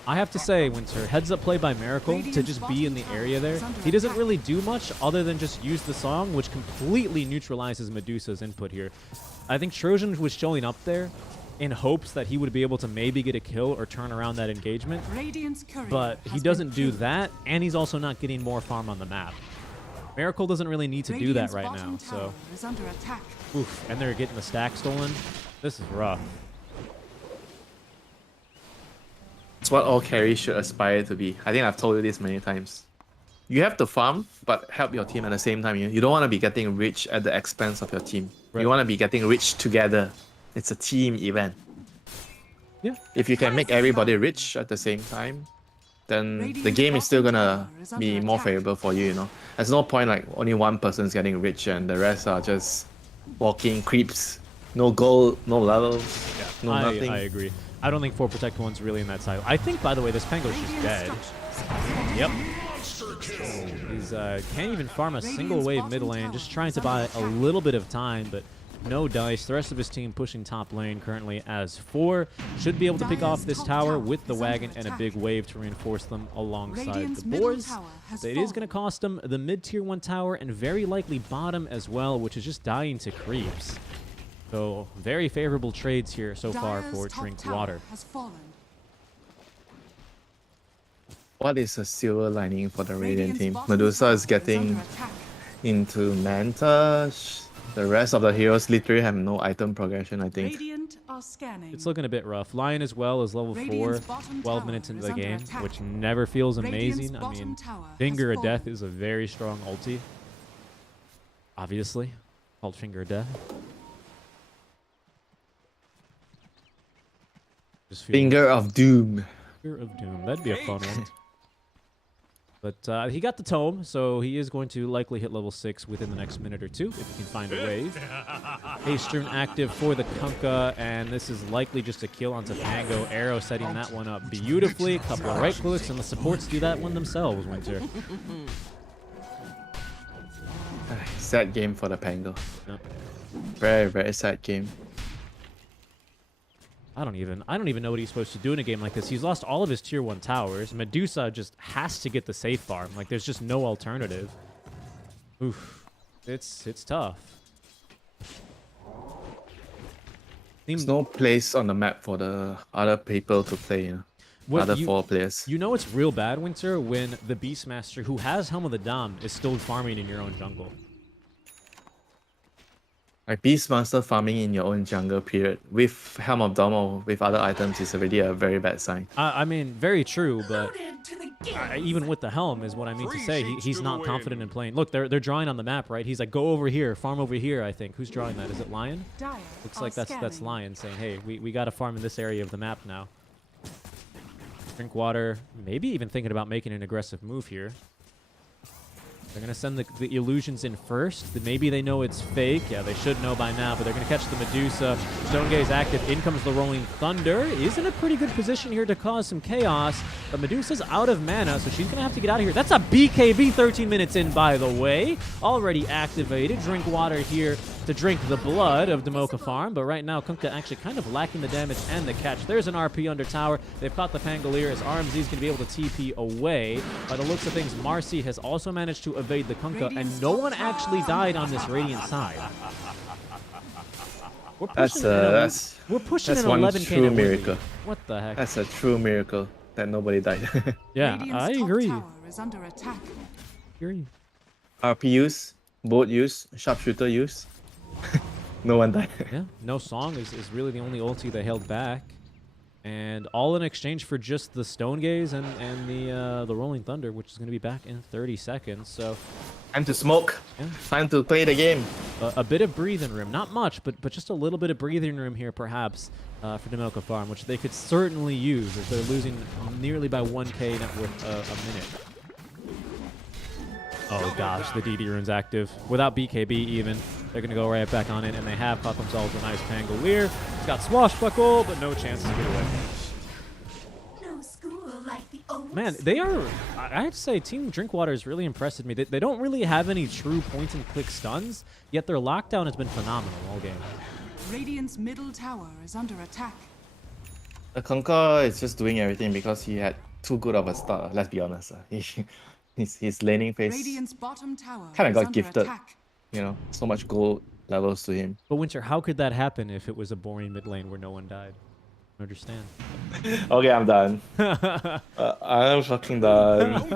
I have to say, Winter, heads up play by Miracle to just be in the area there. He doesn't really do much other than just use the song, which completely neutralizes Medusa's input here. I think Trojan was showing up there in hopes that he would be able to maybe get a kill or turn around that engagement, but he doesn't do that, and he's also not getting more farm on the map. Miracle doesn't really need to do that right now, so... Oof, and they're getting the stack stolen. This is rough. It's what all carries should aspire to be. I think I've told you this many times. You have to farm, but help your team at the same time. You don't want to be getting rich at the expense of your team. Right. You want to be getting rich together. It's a team event. Yeah. If you can make everybody rich at the same time, then the game is still gonna be more favorable for you, you know. There's no point like only one person's getting rich and the rest are just walking creeps. No gold, no levels, no nothing. I agree. I don't think 4 Protect 1's really in that side. I think, by the way, this Pango's just dead. Yep. He's can't even farm a single wave mid lane, just trying to buy a little bit of time, but no dice. The rest of his team pushing top lane currently as 4. Should be able to pick off this tower with the wagon and a big wave to reinforce them alongside the boars. It is going to cost them the mid-tier 1 tower and very likely bottom as well, which is just dying to creeps. So, very favorable trades here so far for Drinkwater. What is a silver lining for the Radiant team? Medusa is getting into Manta. The rest of the heroes literally have no item progression, I think. It's looking a bit rough. Lion as well is level 4, 12 minutes into the game, which never feels amazing. I mean, Finger of Death is a very strong ulti. Obviously, called Finger of Death. Finger of Doom. Finger of Doom. That'd be a fun one. But he got the tome, so he is going to likely hit level 6 within the next minute or 2 if he can find a wave. Haste Rune active for the Kunkka, and this is likely just a kill onto Pango. Arrow setting that one up beautifully. A couple of right clicks, and the supports do that one themselves, Winter. Sad game for the Pango. Yep. Very, very sad game. I don't even know what he's supposed to do in a game like this. He's lost all of his tier 1 towers. Medusa just has to get the safe farm. Like, there's just no alternative. Oof. It's tough. There's no place on the map for the other people to play, you know? Other 4 players. You know it's real bad, Winter, when the Beastmaster, who has Helm of the Dom, is still farming in your own jungle. Like Beastmaster farming in your own jungle period with Helm of Dom or with other items is already a very bad sign. I mean, very true, but even with the Helm is what I mean to say. He's not confident in playing. Look, they're drawing on the map, right? He's like, go over here, farm over here, I think. Who's drawing that? Is it Lion? Looks like that's Lion saying, hey, we got to farm in this area of the map now. Drinkwater, maybe even thinking about making an aggressive move here. They're going to send the illusions in first. Maybe they know it's fake. Yeah, they should know by now, but they're going to catch the Medusa. Stone Gaze active. In comes the Rolling Thunder. Is in a pretty good position here to cause some chaos. But Medusa's out of mana, so she's going to have to get out of here. That's a BKB 13 minutes in, by the way. Already activated. Drink water here to drink the blood of Demoka Farm. But right now, Kunkka actually kind of lacking the damage and the catch. There's an RP under tower. They've caught the Pangolier as RMZ is going to be able to TP away. By the looks of things, Marcy has also managed to evade the Kunkka, and no one actually died on this Radiant side. We're pushing That's an one 11K true miracle. What the heck? That's a true miracle that nobody died. Yeah, Radiant's I top agree. tower is under attack. Agree. RP use, boat use, sharpshooter use. No one died. Yeah, no Song is really the only ulti they held back. And all in exchange for just the Stone Gaze and the Rolling Thunder, which is going to be back in 30 seconds. So Time to smoke. Yeah. Time to play the game. a bit of breathing room. Not much, but just a little bit of breathing room here, perhaps, for Demoka Farm, which they could certainly use as they're losing nearly by 1k net worth a minute. Oh gosh, the DD rune's active. Without BKB even, they're going to go right back on it, and they have caught themselves a nice Pangolier. It's got Swashbuckle, but no chance to get away. No school like the old Man, they are, I have to say, Team Drinkwater has really impressed me. They don't really have any true point-and-click stuns, yet their lockdown has been phenomenal all game. Radiant's middle tower is under attack. The Kunkka is just doing everything because he had too good of a start. Let's be honest. His laning phase Radiant's bottom tower kind of is got under gifted. attack. You know, so much gold levels to him. But Winter, how could that happen if it was a boring mid lane where no one died? I don't understand. Okay, I'm done. I'm fucking done.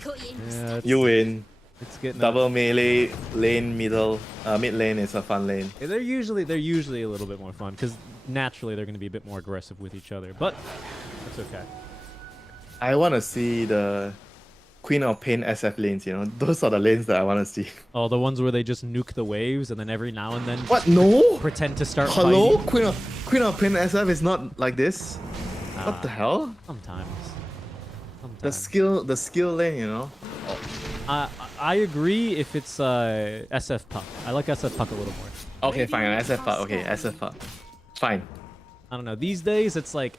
Caught you in Yeah, it's, You win. it's getting Double melee lane middle. Mid lane is a fun lane. They're usually a little bit more fun because naturally they're going to be a bit more aggressive with each other. But that's okay. I want to see the Queen of Pain SF lanes. You know, those are the lanes that I want to see. Oh, the ones where they just nuke the waves and then every now and then What? No. pretend to start Hello, fighting. Queen of Pain SF is not like this. What the hell? Sometimes. The skill lane, you know. I agree if it's SF Puck. I like SF Puck a little more. Okay, fine. SF part. Okay, SF part. Fine. I don't know. These days, it's like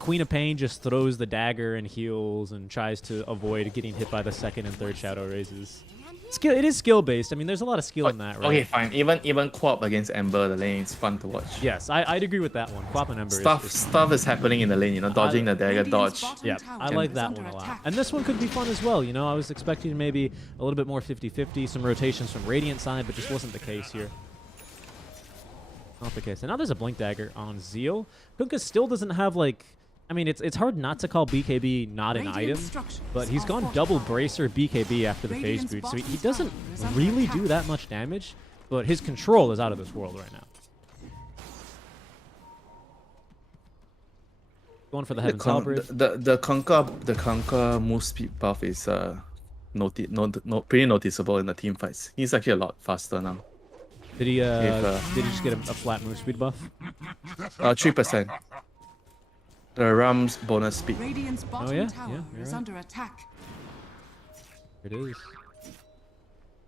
Queen of Pain just throws the dagger and heals and tries to avoid getting hit by the second and third Shadow Raises. It is skill based. I mean, there's a lot of skill in that, right? Okay, fine. Even Quap against Ember, the lane is fun to watch. Yes, I'd agree with that one. Quap and Ember Stuff is happening in the lane, you know, dodging the dagger Radiant's dodge. bottom Yeah, tower I like is that under one a lot. attack. And this one could be fun as well. You know, I was expecting maybe a little bit more 50-50, some rotations from Radiant side, but just wasn't the case here. Not the case. And now there's a Blink Dagger on Zeal. Kunkka still doesn't have, like... I mean, it's hard not to call BKB not an Radiant item, structures but he's are gone fortified. double Bracer BKB after the phase Radiant's boot, so he bottom doesn't tower is under really attack. do that much damage, but his control is out of this world right now. Going for the Heaven's Halberd. The Kunkka move speed buff is pretty noticeable in the team fights. He's actually a lot faster now. Did he just get a flat move speed buff? 3%. The Ram's bonus speed. Radiant's bottom yeah, tower you're is right. under attack. It is.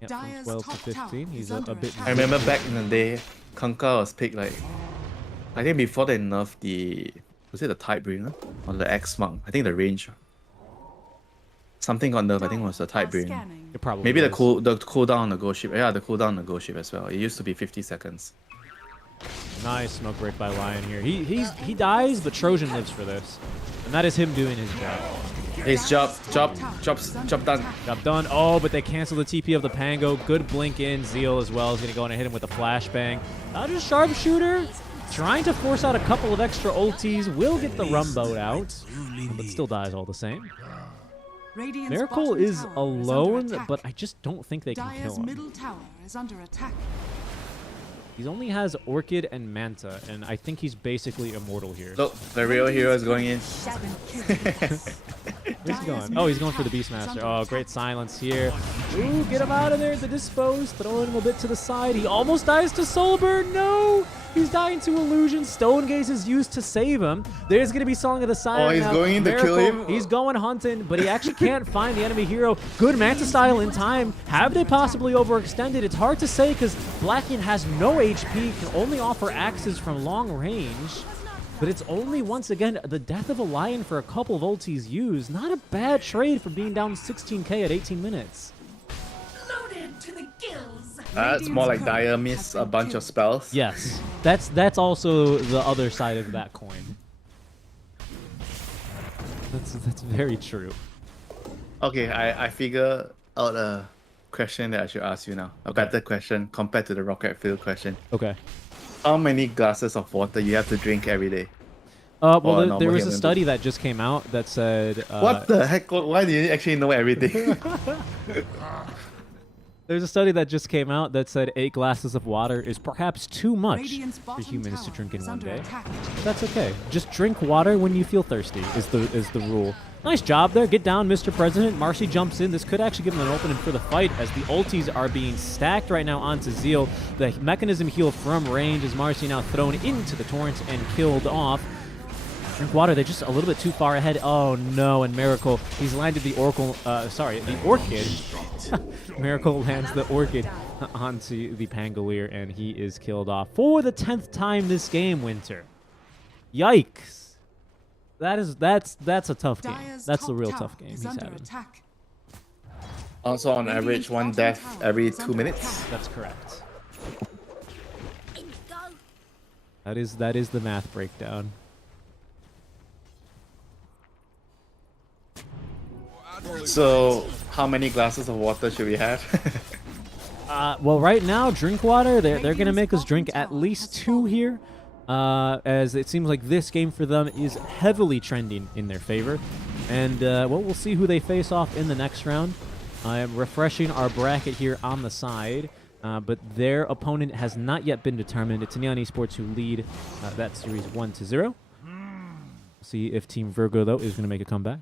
Yep, from Dire's 12 to top tower 15. He's is a under bit. attack. I remember back in the day, Kunkka was picked like, I think before they nerfed was it the Typebringer or the X Monk? I think the range. Something got nerfed. I think it was the Typebringer. Scanning. It probably Maybe was. the cooldown on the Ghost Ship. Yeah, the cooldown on the Ghost Ship as well. It used to be 50 seconds. Nice smoke break by Lion here. He dies, but Trojan lives for this, and that is him doing his job. His job done. Job done. Oh, but they cancel the TP of the Pango. Good blink in. Zeal as well is going to go in and hit him with a flashbang. Now just Sharpshooter. Trying to force out a couple of extra ultis. Will get the Rumboat out, but still dies all the same. Radiant's Miracle bottom is tower under alone, attack. but I just don't think they can kill Dire's him. middle tower is under attack. He only has Orchid and Manta, and I think he's basically immortal here. Look, the real hero is going in. Seven kills. Where's he going? Oh, he's going for the Beastmaster. Oh, great silence here. Ooh, get him out of there. The dispose, throwing him a bit to the side. He almost dies to Soulburn. No! He's dying to Illusion. Stone Gaze is used to save him. There's going to be Song of the Siren. Oh, he's now. going in to kill Miracle, him. He's going hunting, but he actually can't find the enemy hero. Good Manta style in time. Have they possibly overextended? It's hard to say because Blackian has no HP, can only offer axes from long range. But it's only, once again, the death of a lion for a couple of ultis used. Not a bad trade for being down 16k at 18 minutes. Loaded to the gills. It's more like Dire miss a bunch of spells. Yes, that's also the other side of that coin. That's very true. Okay, I figure out a question that I should ask you now. A better question compared to the rocket field question. Okay. How many glasses of water you have to drink every day? Well, Or a there normal was a human study that just came out that said... What the heck? Why do you actually know everything? There's a study that just came out that said 8 glasses of water is perhaps too much Radiant's for bottom humans to tower drink in is one under day. attack. That's okay. Just drink water when you feel thirsty is the rule. Nice job there. Get down, Mr. President. Marcy jumps in. This could actually give him an opening for the fight as the ultis are being stacked right now onto Zeal. The mechanism heal from range is Marcy now thrown into the torrent and killed off. Drink water. They're just a little bit too far ahead. Oh no! And Miracle, he's landed the the Orchid. Miracle lands the Orchid onto the Pangolier, and he is killed off for the 10th time this game. Winter. Yikes! That's a tough game. Dire's That's a top real tower tough game is he's under having. attack. Also, on average, one death every 2 minutes. That's correct. In you go. That is the math breakdown. So, how many glasses of water should we have? Well, right now, drink water. They're gonna make us drink at least 2 here, as it seems like this game for them is heavily trending in their favor. And well, we'll see who they face off in the next round. I am refreshing our bracket here on the side, but their opponent has not yet been determined. It's Neon Esports who lead that series 1-0. See if Team Virgo though is gonna make a comeback.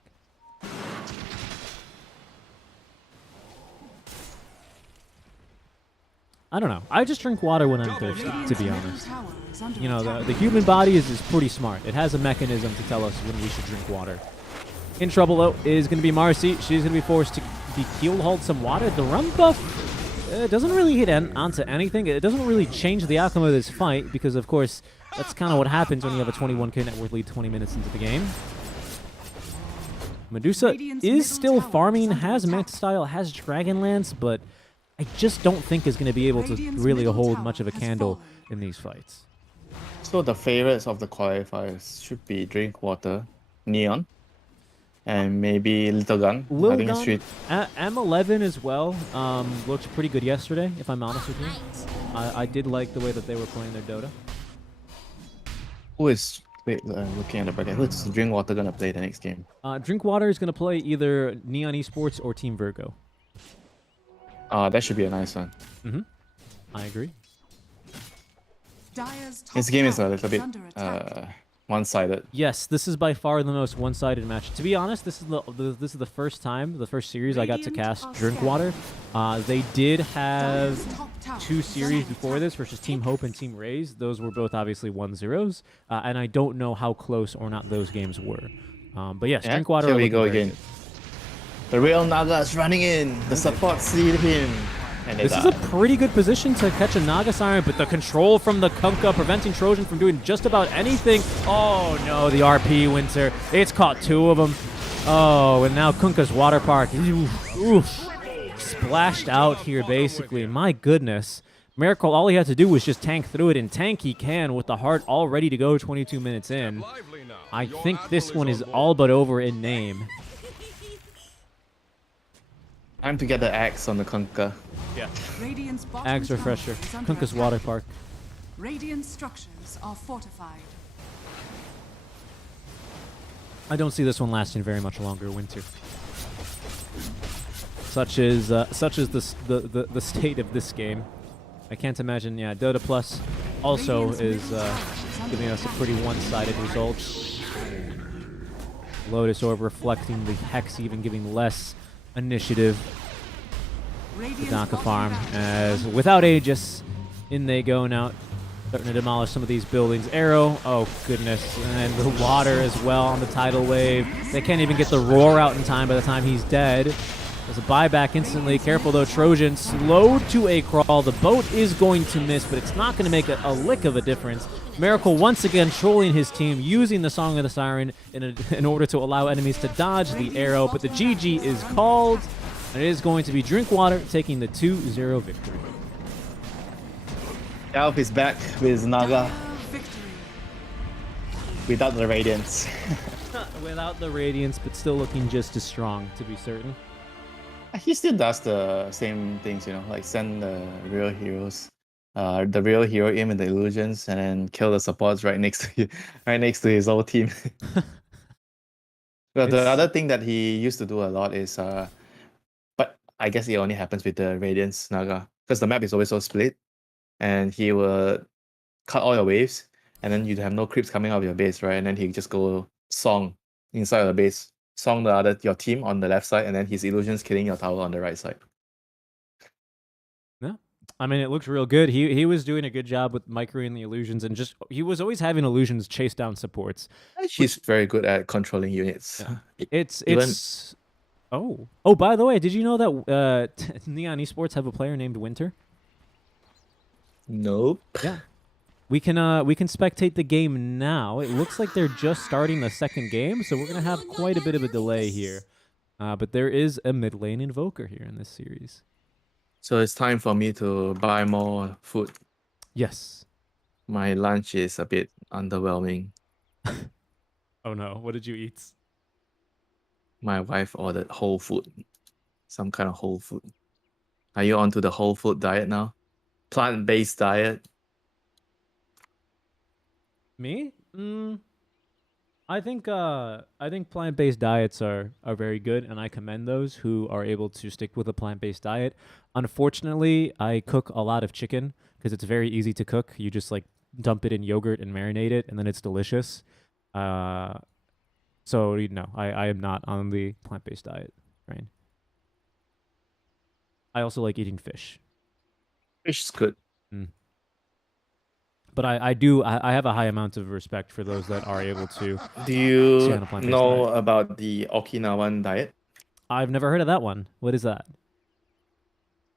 I don't know. I just drink water when I'm thirsty, to be honest. You know, the human body is pretty smart. It has a mechanism to tell us when we should drink water. In trouble, though, is going to be Marcy. She's going to be forced to be keel-hauled some water. The run buff doesn't really hit onto anything. It doesn't really change the outcome of this fight because, of course, that's kind of what happens when you have a 21k net worth lead 20 minutes into the game. Medusa is still farming, has Max Style, has Dragonlance, but I just don't think is going to be able to really hold much of a candle in these fights. So the favorites of the qualifiers should be Drink Water, Neon, and maybe Little Gun. I Lil think Gun, Street. M11 as well, looked pretty good yesterday, if I'm honest with you. Right. I did like the way that they were playing their Dota. Who is looking at the bracket? Who's Drink Water gonna play the next game? Drinkwater is going to play either Neon Esports or Team Virgo. That should be a nice one. I agree. This game is a little bit one-sided. Yes, this is by far the most one-sided match. To be honest, this is the first time, the first series I got to cast Drinkwater. They did have 2 series before this versus Team Hope and Team Raze. Those were both obviously 1-0s, and I don't know how close or not those games were. But yes, Yeah, Drinkwater. here we go again. The real Naga's running in. The support see him. And This is a pretty good position to catch a Naga Siren, but the control from the Kunkka preventing Trojan from doing just about anything. Oh no, the RP Winter. It's caught 2 of them. Oh, and now Kunkka's Water Park. Oof. Splashed out here, basically. My goodness. Miracle, all he had to do was just tank through it, and tank he can with the heart all ready to go 22 minutes in. I think this one is all but over in name. Time to get the axe on the Kunkka. Yeah. Radiant's bottom Axe tower refresher. is under Kunkka's attack. Water Park. Radiant structures are fortified. I don't see this one lasting very much longer, Winter. Such is the state of this game. I can't imagine. Yeah, Dota Plus also is giving us a pretty one-sided result. Lotus Orb reflecting the Hex, even giving less initiative to Radiant's Donka bottom Farm. barracks As without Aegis, in they go now. Starting to demolish some of these buildings. Arrow, oh goodness, and the water as well on the tidal wave. They can't even get the roar out in time by the time he's dead. There's a buyback instantly. Careful though, Trojan slowed to a crawl. The boat is going to miss, but it's not going to make a lick of a difference. Miracle once again trolling his team, using the Song of the Siren in order to allow enemies to dodge the arrow, but the GG is called, and it is going to be Drinkwater taking the 2-0 victory. Elf is back with Naga victory. without the Radiance. Without the Radiance, but still looking just as strong, to be certain. He still does the same things, you know, like send the real heroes, the real hero aim in the illusions, and then kill the supports right next to right next to his old team. But the It's- other thing that he used to do a lot is, but I guess it only happens with the Radiance Naga because the map is always so split, and he will cut all your waves, and then you have no creeps coming out of your base, right? And then he just go song inside of the base, song your team on the left side, and then his illusions killing your tower on the right side. I mean, it looks real good. He was doing a good job with microing the illusions, and just he was always having illusions chase down supports. He's very good at controlling units. Yeah. It's Even- oh. By the way, did you know that Neon Esports have a player named Winter? Nope. Yeah. We can spectate the game now. It looks like they're just starting the second game, so we're gonna have quite a bit of a delay here. But there is a mid lane invoker here in this series. So it's time for me to buy more food. Yes. My lunch is a bit underwhelming. Oh no, what did you eat? My wife ordered whole food. Some kind of whole food. Are you onto the whole food diet now? Plant-based diet? Me? I think plant-based diets are very good, and I commend those who are able to stick with a plant-based diet. Unfortunately, I cook a lot of chicken because it's very easy to cook. You just like dump it in yogurt and marinate it, and then it's delicious. So I am not on the plant-based diet, right? I also like eating fish. Fish is good. But I have a high amount of respect for those that are able to. Do you See on a plant-based know diet. about the Okinawan diet? I've never heard of that one. What is that?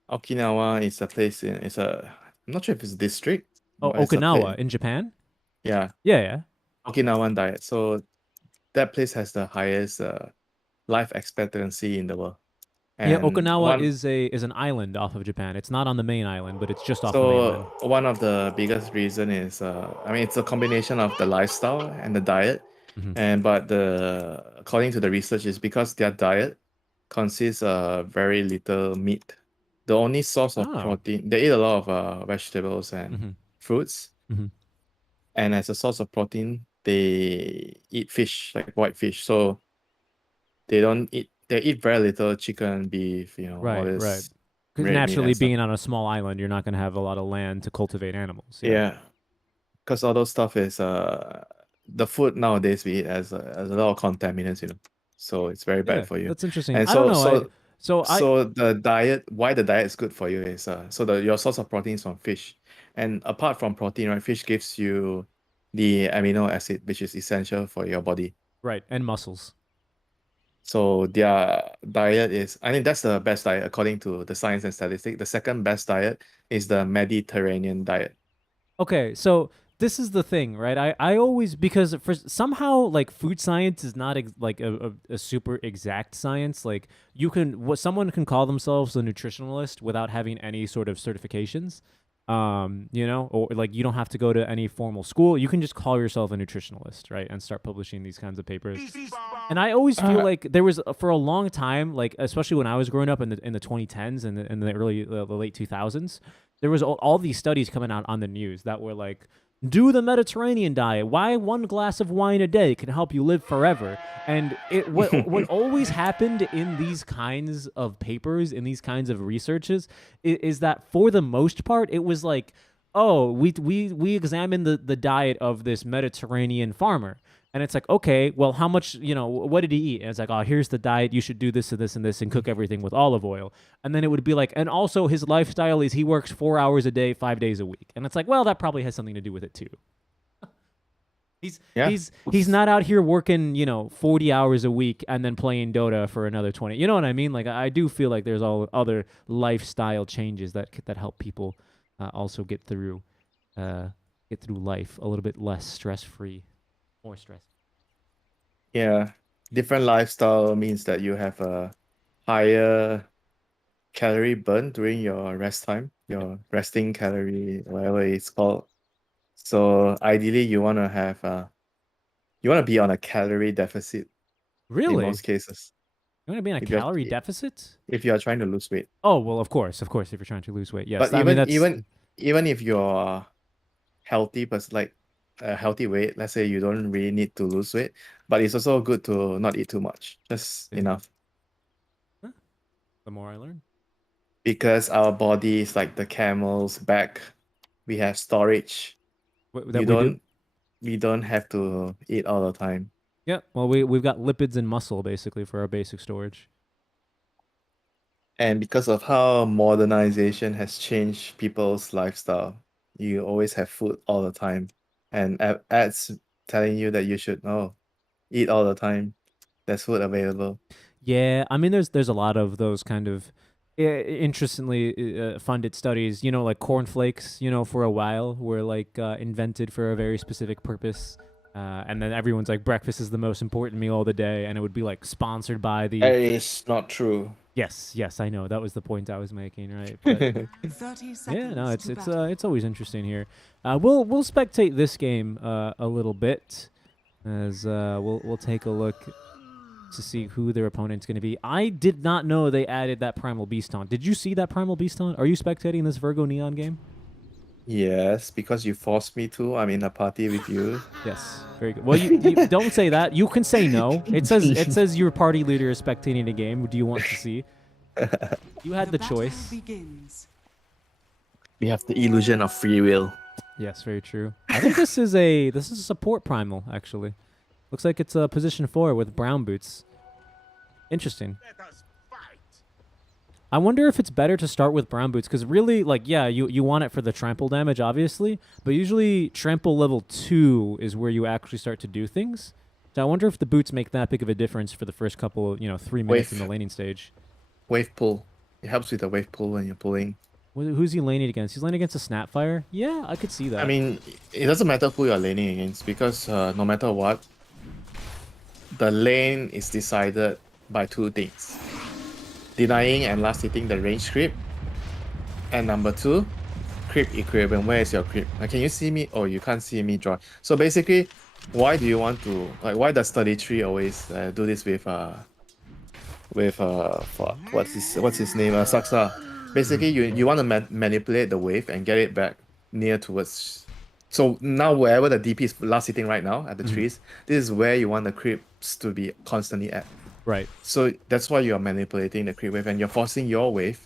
Okinawa is a place I'm not sure if it's a district. Oh, but it's a Okinawa place. in Japan? Yeah, Yeah. Okinawan diet. So that place has the highest life expectancy in the world. Yeah, And Okinawa one- is an island off of Japan. It's not on the main island, but it's just off the mainland. So one of the biggest reason is it's a combination of the lifestyle and the diet, Mhm. but according to the research is because their diet consists of very little meat. The only source of Oh. protein, they eat a lot of vegetables and Mhm. fruits, Mhm. and as a source of protein, they eat fish, like white fish. So they eat very little chicken, beef, all Right. this. Because red meat naturally, and stuff. being on a small island, you're not going to have a lot of land to cultivate animals. Yeah, because all those stuff is the food nowadays we eat has a lot of contaminants, so it's very bad for you. That's interesting. And I don't know. so the diet, why the diet is good for you is your source of protein is from fish, and apart from protein, right, fish gives you the amino acid which is essential for your body. Right, and muscles. So their diet is, I think that's the best diet according to the science and statistics. The second best diet is the Mediterranean diet. Okay, so this is the thing, right? I always, because for somehow like food science is not like a super exact science. Like someone can call themselves a nutritionalist without having any sort of certifications. Or like you don't have to go to any formal school. You can just call yourself a nutritionalist, right? And start publishing these kinds of papers. And I always feel like there was for a long time, like especially when I was growing up in the 2010s and in the early the late 2000s, there was all these studies coming out on the news that were like, do the Mediterranean diet. Why one glass of wine a day can help you live forever. And what always happened in these kinds of papers, in these kinds of researches, is that for the most part, it was like oh, we examined the diet of this Mediterranean farmer. And it's like, okay, well, how much, what did he eat? And it's like, oh, here's the diet. You should do this and this and this and cook everything with olive oil. And then it would be like, and also his lifestyle is he works 4 hours a day, 5 days a week. And it's like, well, that probably has something to do with it too. He's not out here working, 40 hours a week and then playing Dota for another 20. You know what I mean? Like, I do feel like there's all other lifestyle changes that help people also get through life a little bit less stress-free. More stress. Yeah, different lifestyle means that you have a higher calorie burn during your rest time, your resting calorie, whatever it's called. So ideally, you want to be on a calorie deficit in Really? most cases You want to be in a If you have- calorie deficit? if you are trying to lose weight. Oh, well, of course, if you're trying to lose weight. Yes. But I mean, even if you're healthy, but like a healthy weight, let's say you don't really need to lose weight, but it's also good to not eat too much, just Yeah. enough, the more I learn. because our body is like the camel's back. We have storage. That we do. We don't have to eat all the time. Yeah. Well, we've got lipids and muscle basically for our basic storage. And because of how modernization has changed people's lifestyle, you always have food all the time. And ads telling you that you should eat all the time. There's food available. Yeah, I mean, there's a lot of those kind of interestingly funded studies. Like cornflakes. For a while were like invented for a very specific purpose, and then everyone's like, breakfast is the most important meal of the day, and it would be like sponsored by the. That is not true. Yes, I know that was the point I was making, right? But 30 seconds. yeah, no, to battle. it's always interesting here. We'll spectate this game a little bit, as we'll take a look to see who their opponent's going to be. I did not know they added that Primal Beast on. Did you see that Primal Beast on? Are you spectating this Virgo Neon game? Yes, because you forced me to. I'm in a party with you. Yes, very good. Well, you don't say that. You can say no. It says your party leader is spectating a game. Do you want to see? You had the battle choice. begins. We have the illusion of free will. Yes, very true. I think this is a support primal actually. Looks like it's a position 4 with brown boots. Interesting. I wonder if it's better to start with brown boots, because really, like, yeah, you want it for the trample damage, obviously, but usually trample level 2 is where you actually start to do things. So I wonder if the boots make that big of a difference for the first couple, 3 minutes in the laning stage. Wave pull. It helps with the wave pull when you're pulling. Who's he laning against? He's laning against a Snapfire? Yeah, I could see that. I mean, it doesn't matter who you're laning against, because no matter what, the lane is decided by 2 things: denying and last hitting the range creep, and number 2, creep equilibrium. Where is your creep? Can you see me? Oh, you can't see me draw. So basically, why do you want to, why does 33 always do this with what's his name, Saksa? Basically, you want to manipulate the wave and get it back near towards. So now wherever the DP is last hitting right now at the trees, this is where you want the creeps to be constantly at. Right. So that's why you're manipulating the creep wave, and you're forcing your wave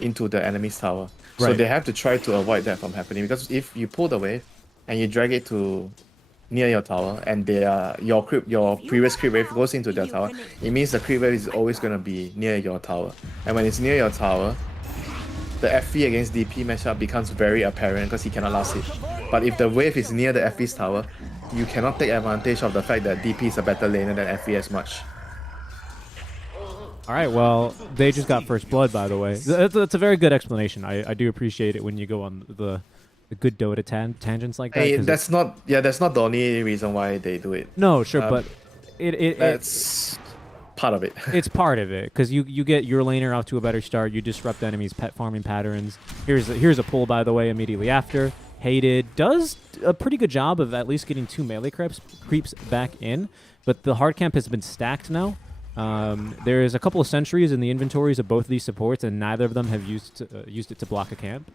into the enemy's tower. So Right. they have to try to avoid that from happening, because if you pull the wave and you drag it to near your tower, and your previous creep wave goes into their tower, it means the creep wave is always going to be near your tower. And when it's near your tower, the FV against DP matchup becomes very apparent because he cannot last hit. But if the wave is near the FV's tower, you cannot take advantage of the fact that DP is a better laner than FV as much. All right, well, they just got first blood, by the way. That's a very good explanation. I do appreciate it when you go on the good Dota tangents like that. Hey, 'cause that's not the only reason why they do it. no, sure, but That's part of it. it's part of it, because you get your laner off to a better start. You disrupt enemies' pet farming patterns. Here's a pull, by the way, immediately after. Hated does a pretty good job of at least getting 2 melee creeps back in, but the hard camp has been stacked now. There's a couple of sentries in the inventories of both of these supports, and neither of them have used it to block a camp.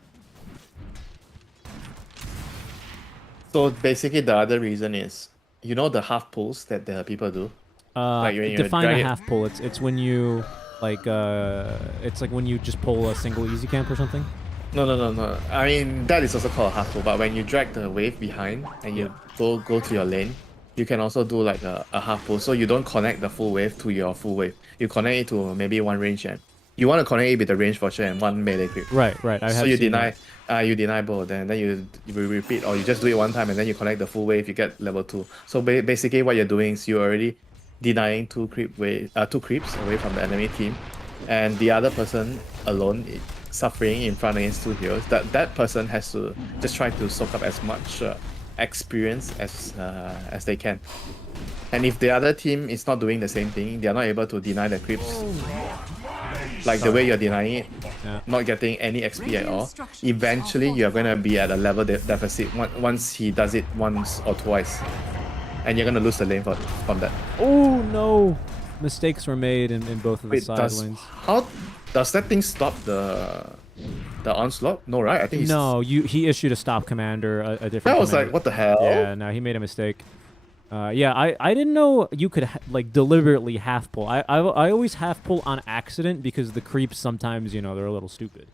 So basically, the other reason is, the half pulls that the people do. Like when you Define drag a it- half pull. It's when you it's like when you just pull a single easy camp or something. No. I mean, that is also called a half pull, but when you drag the wave behind and you go to your lane, you can also do like a half pull. So you don't connect the full wave to your full wave. You connect it to maybe one range and you want to connect it with the range for sure and one melee creep. Right. I So have you seen deny that. you deny both, and then you repeat, or you just do it one time and then you connect the full wave, you get level 2. So basically what you're doing is you're already denying two creeps away from the enemy team, and the other person alone suffering in front against 2 heroes. That person has to just try to soak up as much experience as they can. And if the other team is not doing the same thing, they are not able to deny the creeps like the way you're denying it, not getting any XP at all, eventually you're going to be at a level deficit once he does it once or twice. And you're going to lose the lane from that. Oh no! Mistakes were made in both of the side lanes. How does that thing stop the onslaught? No, right? I think he issued a stop commander, a different That was commander. like, what the hell? Yeah, no, he made a mistake. Yeah, I didn't know you could like deliberately half pull. I always half pull on accident because the creeps sometimes, you know, they're a little stupid.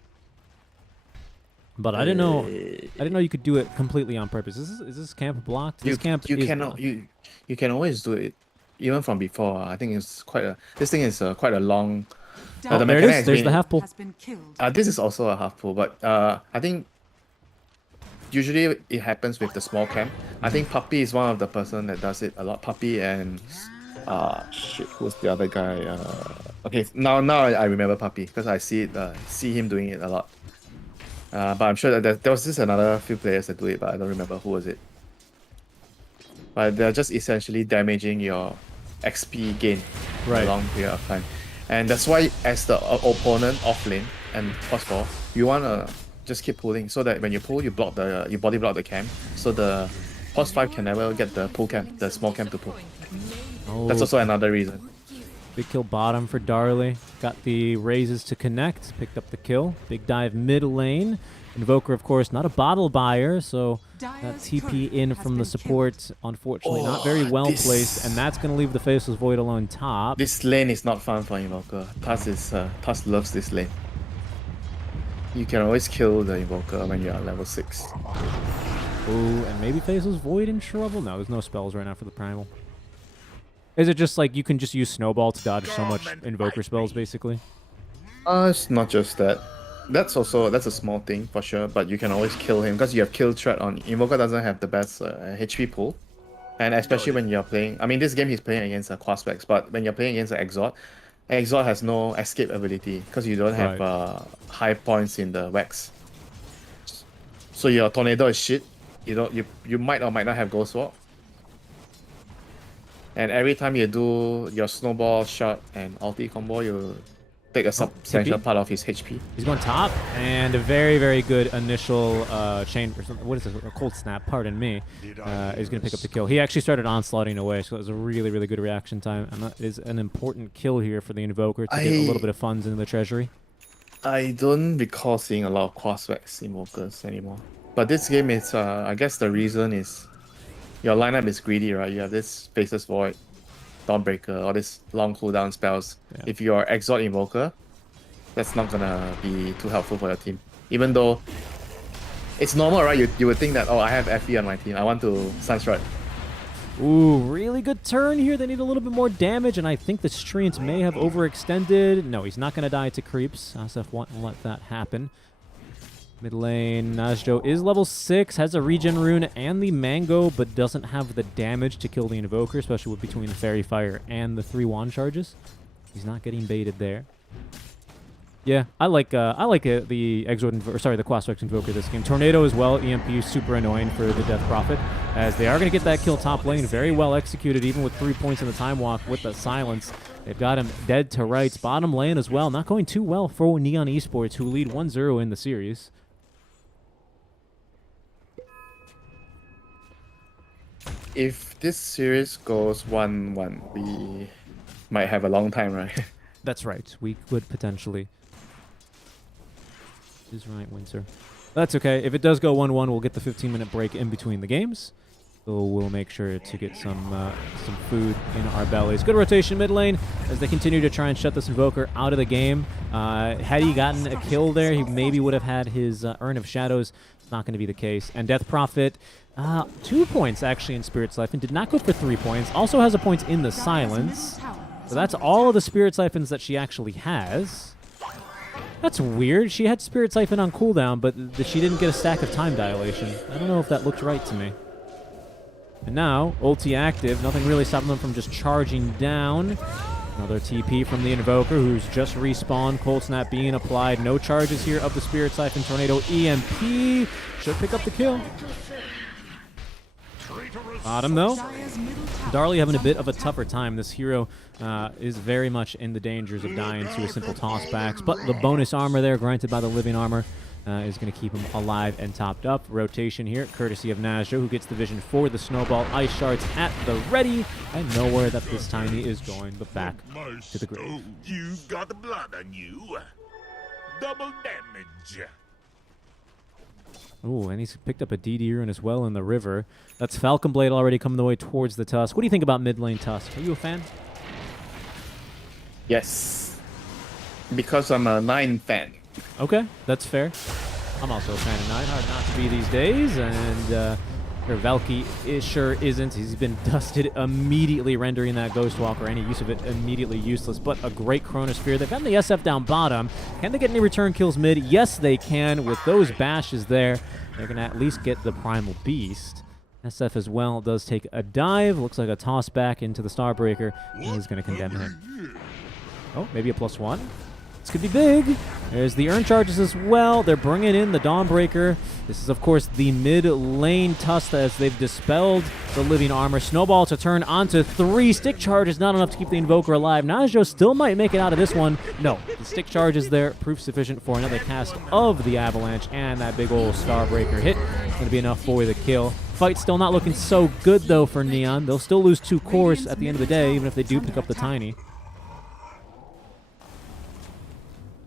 But I didn't know you could do it completely on purpose. Is this camp blocked? This camp you is cannot blocked. you can always do it even from before. I think it's this thing is quite a long. Oh, there it is. There's the half pull. Has been killed. This is also a half pull, but I think usually it happens with the small camp. I think Puppy is one of the person that does it a lot. Puppy and shit, who's the other guy? Okay, now I remember Puppy because I see him doing it a lot. But I'm sure that there was just another few players that do it, but I don't remember who was it. But they're just essentially damaging your XP gain for a long period of time. And that's why as the opponent off lane and plus 4, you wanna just keep pulling so that when you pull, you body block the camp, so the plus 5 can never get the pull camp, the small camp to pull. Oh, That's also another reason. big kill bottom for Darley. Got the raises to connect. Picked up the kill. Big dive mid lane. Invoker, of course, not a bottle buyer, so that TP in from the support, unfortunately, not very well placed, and that's going to leave the Faceless Void alone top. This lane is not fun for Invoker. Tuss loves this lane. You can always kill the Invoker when you're at level 6. Ooh, and maybe Faceless Void in trouble? No, there's no spells right now for the Primal. Is it just like you can just use Snowball to dodge so much Invoker spells, basically? It's not just that. That's a small thing for sure, but you can always kill him because you have kill threat on. Invoker doesn't have the best HP pool, and especially when you're playing. I mean, this game he's playing against a Qualifiers, but when you're playing against an Exort has no escape ability because you don't have high points in the wax. So your tornado is shit. You might or might not have Ghost Walk. And every time you do your snowball shot and ulti combo, you take a substantial part of his HP. He's going top, and a very, very good initial chain. What is it? A cold snap. Pardon me. Is going to pick up the kill. He actually started onslaughting away, so it was a really, really good reaction time, and that is an important kill here for the Invoker to get a little bit of funds into the treasury. I don't recall seeing a lot of cross-wax Invokers anymore. But this game is, I guess the reason is your lineup is greedy, right? You have this Faceless Void, Dawnbreaker, all these long cooldown spells. Yeah. If you're Exalt Invoker, that's not gonna be too helpful for your team. Even though it's normal, right? You would think that, oh, I have FE on my team, I want to Sunstrike. Ooh, really good turn here. They need a little bit more damage, and I think the Streams may have overextended. No, he's not going to die to creeps. Asaf won't let that happen. Mid lane, Najjo is level 6, has a regen rune and the mango, but doesn't have the damage to kill the Invoker, especially with between the Fairy Fire and the 3 wand charges. He's not getting baited there. Yeah, I like the the Quaswex Invoker this game. Tornado as well, EMP super annoying for the Death Prophet, as they are going to get that kill top lane. Very well executed, even with 3 points in the time walk with the silence. They've got him dead to rights. Bottom lane as well, not going too well for Neon Esports, who lead 1-0 in the series. If this series goes 1-1, we might have a long time, right? That's right. We could potentially. Is right, Windsor. That's okay. If it does go 1-1, we'll get the 15-minute break in between the games. So we'll make sure to get some food in our bellies. Good rotation mid lane as they continue to try and shut this Invoker out of the game. Had he gotten a kill there, he maybe would have had his Urn of Shadows. It's not going to be the case. And Death Prophet, 2 points actually in Spirit Siphon. Did not go for 3 points. Also has a point in the Silence. So that's all of the Spirit Siphons that she actually has. That's weird. She had Spirit Siphon on cooldown, but she didn't get a stack of Time Dilation. I don't know if that looked right to me. And now, ulti active. Nothing really stopping them from just charging down. Another TP from the Invoker, who's just respawned. Cold Snap being applied. No charges here of the Spirit Siphon. Tornado EMP. Should pick up the kill. Bottom, though. Darlie having a bit of a tougher time. This hero is very much in the dangers of dying to a simple toss backs, but the bonus armor there, granted by the living armor, is going to keep him alive and topped up. Rotation here, courtesy of Nazjo, who gets the vision for the snowball. Ice shards at the ready, and nowhere that this Tiny is going, but back to the grave. You've got the blood on you. Double damage. Ooh, and he's picked up a DD rune as well in the river. That's Falcon Blade already coming the way towards the Tusk. What do you think about mid lane Tusk? Are you a fan? Yes. Because I'm a 9 fan. Okay, that's fair. I'm also a fan of Nine. Hard not to be these days, and Valky sure isn't. He's been dusted immediately, rendering that Ghostwalker, any use of it immediately useless, but a great Chronosphere. They've gotten the SF down bottom. Can they get any return kills mid? Yes, they can. With those bashes there, they're going to at least get the Primal Beast. SF as well does take a dive. Looks like a toss back into the Starbreaker, and he's going to condemn him. Oh, maybe a +1. This could be big. There's the Urn charges as well. They're bringing in the Dawnbreaker. This is, of course, the mid lane Tusk as they've dispelled the living armor. Snowball to turn onto 3. Stick charge is not enough to keep the Invoker alive. Nazjo still might make it out of this one. No, the stick charge is there. Proof sufficient for another cast of the Avalanche, and that big old Starbreaker hit is going to be enough for the kill. Fight still not looking so good, though, for Neon. They'll still lose 2 cores at the end of the day, even if they do pick up the Tiny.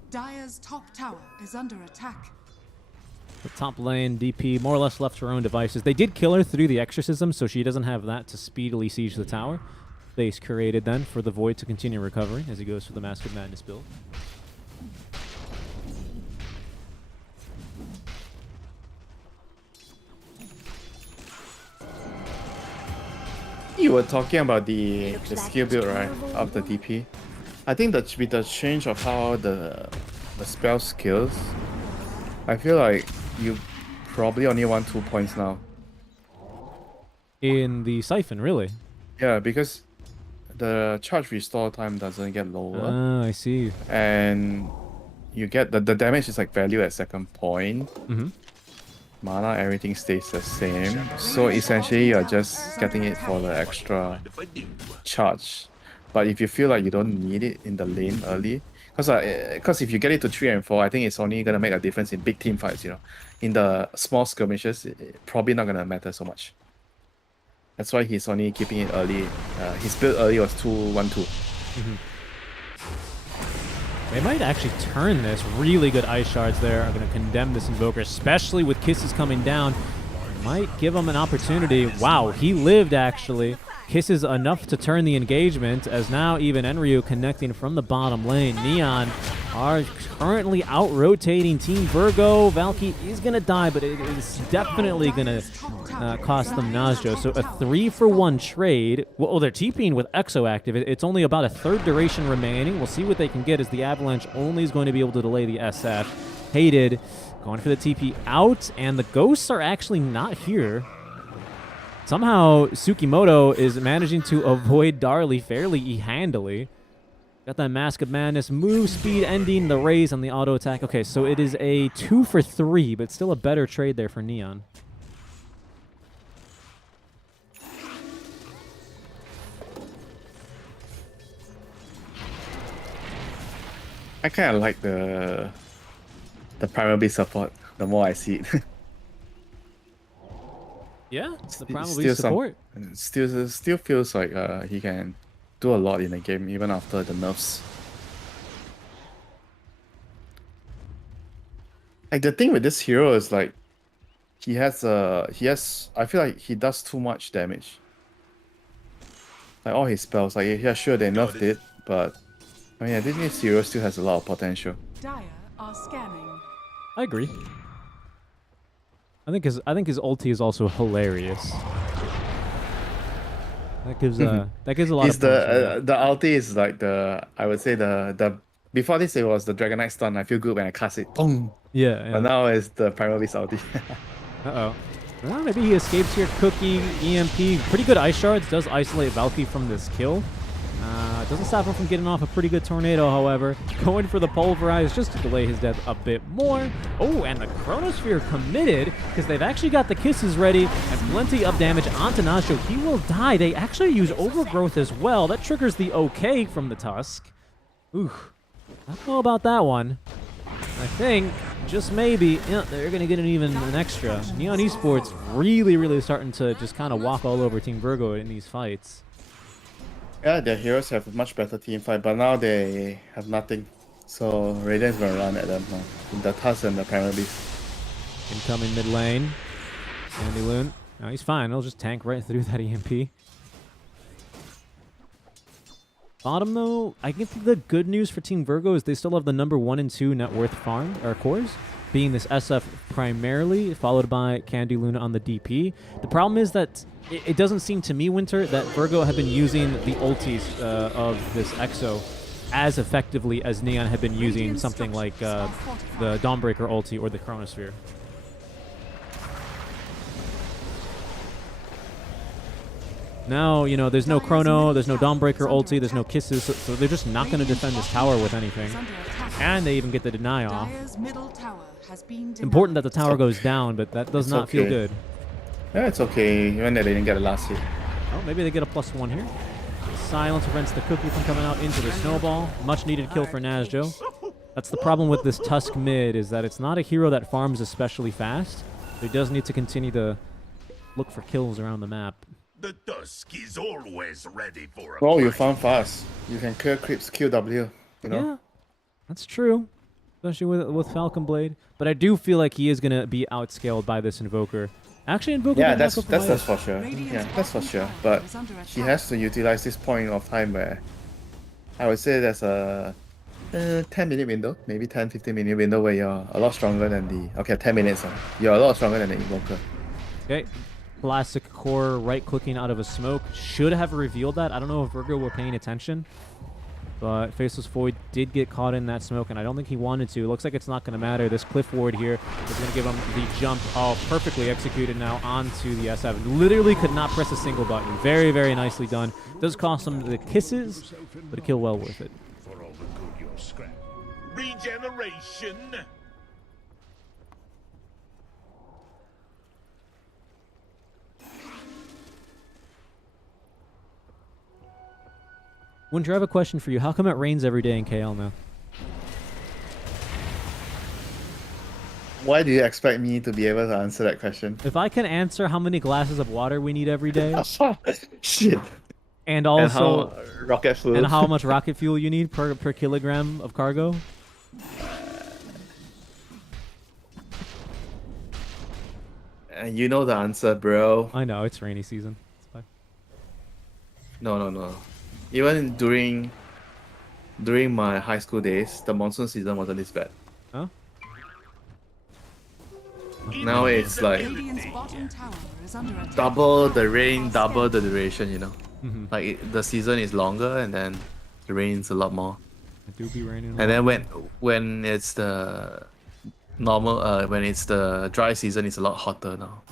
Dire's top tower is under attack. The top lane, DP, more or less left to her own devices. They did kill her through the Exorcism, so she doesn't have that to speedily siege the tower. Base created then for the Void to continue recovery as he goes for the Mask of Madness build. You were talking about the skill build, right, of the DP. I think that with the change of how the spell skills, I feel like you probably only want 2 points now. In the Siphon, really? Yeah, because the charge restore time doesn't get lower. Ah, I see. And you get the damage is like value at 2nd point. Mana, everything stays the same. So essentially you're just getting it for the extra charge. But if you feel like you don't need it in the lane early, because if you get it to 3 and 4, I think it's only gonna make a difference in big team fights. You know, in the small skirmishes, probably not gonna matter so much. That's why he's only keeping it early. His build early was 2-1-2. They might actually turn this. Really good Ice Shards there are going to condemn this Invoker, especially with Kisses coming down. Might give him an opportunity. Wow, he lived actually. Kisses enough to turn the engagement, as now even Enryu connecting from the bottom lane. Neon are currently out-rotating Team Virgo. Valky is going to die, but it is definitely going to cost them Nazjo. So a 3-for-1 trade. Well, they're TPing with Exo active. It's only about a 3rd duration remaining. We'll see what they can get, as the Avalanche only is going to be able to delay the SF. Hated going for the TP out, and the Ghosts are actually not here. Somehow, Tsukimoto is managing to avoid Darlie fairly handily. Got that Mask of Madness, move speed ending the raise on the auto attack. Okay, so it is a 2-for-3, but still a better trade there for Neon. I kind of like the Primal Beast support, the more I see it. Yeah, it's the Primal Beast support. Still feels like he can do a lot in the game, even after the nerfs. Like, the thing with this hero is, like, he has I feel like he does too much damage. Like all his spells, like yeah, sure they nerfed it, but I mean, I think this hero still has a lot of potential. Dire are scanning. I agree. I think his ulti is also hilarious. That gives a lot He's of punch, the ulti is like I would say the before this it was the Dragonite stun. I feel good when I cast it. Boom. yeah. But now it's the Primal Beast ulti. Uh-oh. Well, maybe he escapes here. Cookie, EMP. Pretty good Ice Shards. Does isolate Valky from this kill. Doesn't stop him from getting off a pretty good Tornado, however. Going for the Pulverize just to delay his death a bit more. Oh, and the Chronosphere committed because they've actually got the Kisses ready and plenty of damage onto Nacho. He will die. They actually use Overgrowth as well. That triggers the OK from the Tusk. Ooh, I don't know about that one. I think, just maybe, yeah, they're going to get an extra. Neon Esports really starting to just kind of walk all over Team Virgo in these fights. Yeah, their heroes have a much better team fight, but now they have nothing. So Radiant's gonna run at them now. The Tusk and the Primal Beast. Incoming mid lane. Andy Loon. No, he's fine. He'll just tank right through that EMP. Bottom, though, I think the good news for Team Virgo is they still have the number 1 and 2 net worth farm, or cores, being this SF primarily, followed by Candy Luna on the DP. The problem is that it doesn't seem to me, Winter, that Virgo have been using the ultis of this EXO as effectively as Neon had been using something like the Dawnbreaker ulti or the Chronosphere. Now, you know, there's no Chrono, there's no Dawnbreaker ulti, there's no Kisses, so they're just not going to defend this tower with anything. And they even get the deny off. Important that the tower goes down, but that does not feel good. Yeah, it's okay, even though they didn't get a last hit. Oh, maybe they get a +1 here. Silence prevents the Cookie from coming out into the Snowball. Much needed kill for Nazjo. That's the problem with this Tusk mid, is that it's not a hero that farms especially fast. So he does need to continue to look for kills around the map. The Tusk is always ready for a Oh, you fight. found fast. You can clear creeps, QW, you know? Yeah, that's true. Especially with Falcon Blade. But I do feel like he is going to be outscaled by this Invoker. Actually, Invoker... Yeah, did that's knock off the for sure. Yeah, that's for sure. But he has to utilize this point of time where I would say there's a 10-minute window, maybe 10-15-minute window where you're a lot stronger than the... Okay, 10 minutes. You're a lot stronger than the Invoker. Okay. Classic core right-clicking out of a smoke. Should have revealed that. I don't know if Virgo were paying attention. But Faceless Void did get caught in that smoke, and I don't think he wanted to. It looks like it's not going to matter. This Cliff Ward here is going to give him the jump. Oh, perfectly executed now onto the S7. Literally could not press a single button. Very, very nicely done. Does cost him the kisses, but a kill well worth it. For all the good you're scrap. Regeneration. Winter, I have a question for you. How come it rains every day in KL now? Why do you expect me to be able to answer that question? If I can answer how many glasses of water we need every day, Shit. and also And how rocket fuel. and how much rocket fuel you need per kilogram of cargo, You know the answer, bro. I know it's rainy season. It's fine. No. Even during my high school days, the monsoon season wasn't this bad. Huh? Now it's like Radiant's bottom tower is under attack. double the rain, double the duration, you know? Mhm. Like the season is longer and then the rain's a lot more. It do be raining. a And lot. then when it's the normal when it's the dry season, it's a lot hotter now.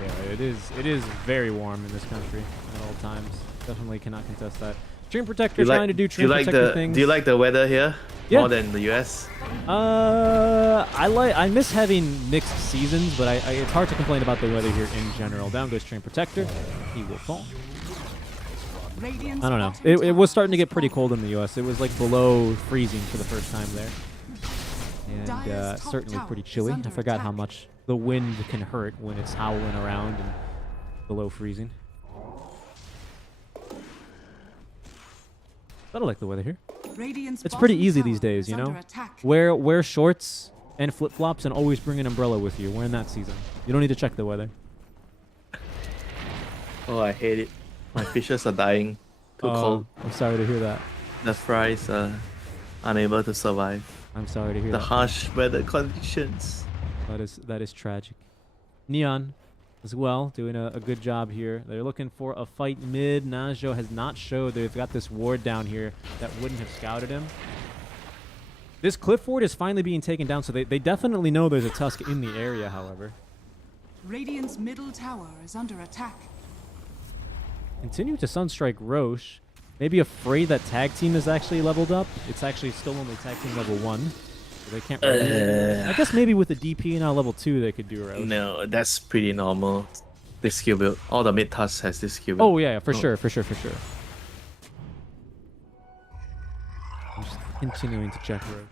Yeah, it is very warm in this country at all times. Definitely cannot contest that. Stream Protector trying to do Stream Protector things. Do you like the weather here Yeah. more than the US? I miss having mixed seasons, but it's hard to complain about the weather here in general. Down goes Stream Protector. He will fall. Radiant's I don't know. bottom It was tower starting to is get pretty cold in falling. the US. It was like below freezing for the first time there. And Dire's top certainly tower pretty is chilly. I under forgot how attack. much the wind can hurt when it's howling around and below freezing. But I like the weather here. Radiant's It's pretty bottom easy tower these days, is you know? under attack. Wear shorts and flip-flops, and always bring an umbrella with you. We're in that season. You don't need to check the weather. Oh, I hate it. My fishes are dying. Too cold. I'm sorry to hear that. The fries are unable to survive. I'm sorry to hear The that. harsh weather conditions. That is tragic. Neon as well, doing a good job here. They're looking for a fight mid. Najo has not showed. They've got this ward down here that wouldn't have scouted him. This cliff ward is finally being taken down, so they definitely know there's a Tusk in the area, however. Radiant's middle tower is under attack. Continue to Sunstrike Roche. Maybe afraid that tag team is actually leveled up. It's actually still only tag team level 1. So they can't really I guess maybe with the DP now level 2 they could do Roche. No, that's pretty normal. This skill build. All the mid tasks has this skill build. Oh yeah, for sure. I'm just continuing to check Roche.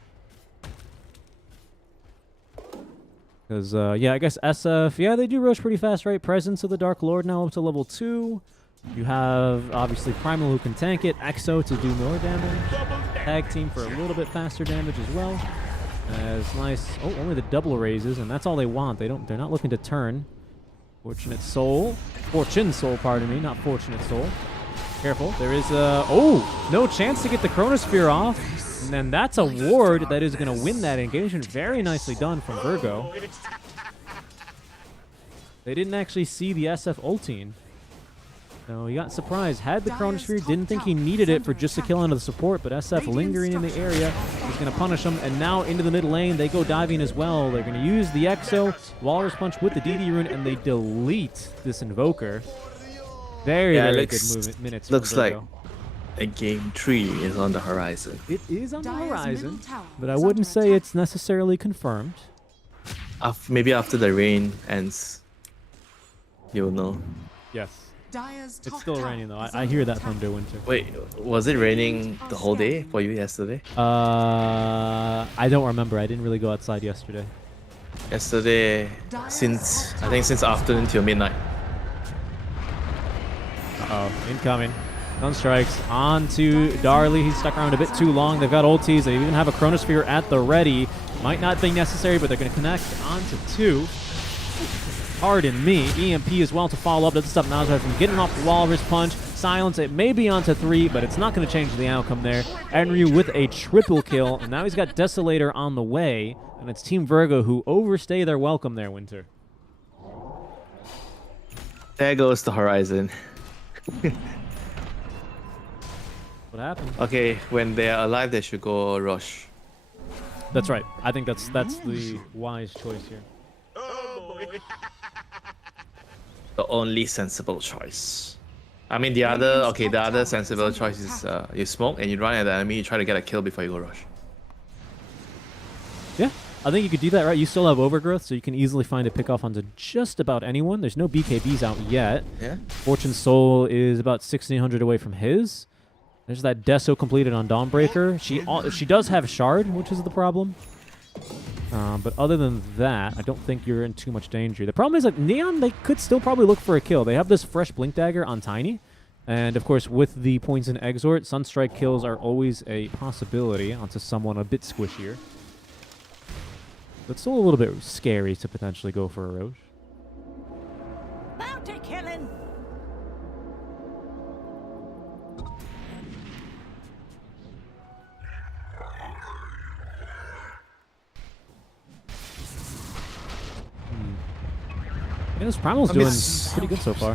Because, yeah, I guess SF, yeah, they do Roche pretty fast, right? Presence of the Dark Lord now up to level 2. You have, obviously, Primal who can tank it. Exo to do more damage. Tag team for a little bit faster damage as well. As nice. Oh, only the double raises, and that's all they want. They're not looking to turn. Fortunate Soul. Fortune Soul, pardon me, not Fortunate Soul. Careful. There is a... Oh! No chance to get the Chronosphere off. And then that's a ward that is going to win that engagement. Very nicely done from Virgo. They didn't actually see the SF ulting. No, he got surprised. Had the Chronosphere, didn't think he needed it for just a kill onto the support, but SF lingering in the area is going to punish him. And now into the mid lane, they go diving as well. They're going to use the Exo, Walrus Punch with the DD rune, and they delete this Invoker. Very good movement minutes. Looks from Virgo. like a game 3 is on the horizon. It is on the Dire's horizon, middle tower but I is wouldn't under say attack. it's necessarily confirmed. Maybe after the rain ends, you'll know. Yes. Dire's It's top still tower raining though. is I under hear that attack. from Winter. Wait, was it raining the whole day for you yesterday? I don't remember. I didn't really go outside yesterday. Yesterday, since I think since afternoon till midnight. Uh-oh, incoming. Sunstrikes on to Darley. He's stuck around a bit too long. They've got ultis. They even have a Chronosphere at the ready. Might not be necessary, but they're going to connect onto 2. Pardon me. EMP as well to follow up. Doesn't stop Nazar from getting off the Walrus Punch. Silence. It may be onto 3, but it's not going to change the outcome there. Enryu with a triple kill, and now he's got Desolator on the way, and it's Team Virgo who overstay their welcome there, Winter. There goes the horizon. What happened? Okay, when they are alive, they should go rush. That's right. I think that's the wise choice here. The only sensible choice. I mean, the other sensible choice is you smoke and you run at the enemy, you try to get a kill before you go rush. Yeah, I think you could do that, right? You still have Overgrowth, so you can easily find a pick off onto just about anyone. There's no BKBs out yet. Yeah. Fortune Soul is about 1,600 away from his. There's that Deso completed on Dawnbreaker. She does have Shard, which is the problem. But other than that, I don't think you're in too much danger. The problem is that Neon, they could still probably look for a kill. They have this fresh Blink Dagger on Tiny. And, of course, with the points in Exort, Sunstrike kills are always a possibility onto someone a bit squishier. But still a little bit scary to potentially go for a Roche. Bounty killing. Yeah, this Primal's doing pretty good so far.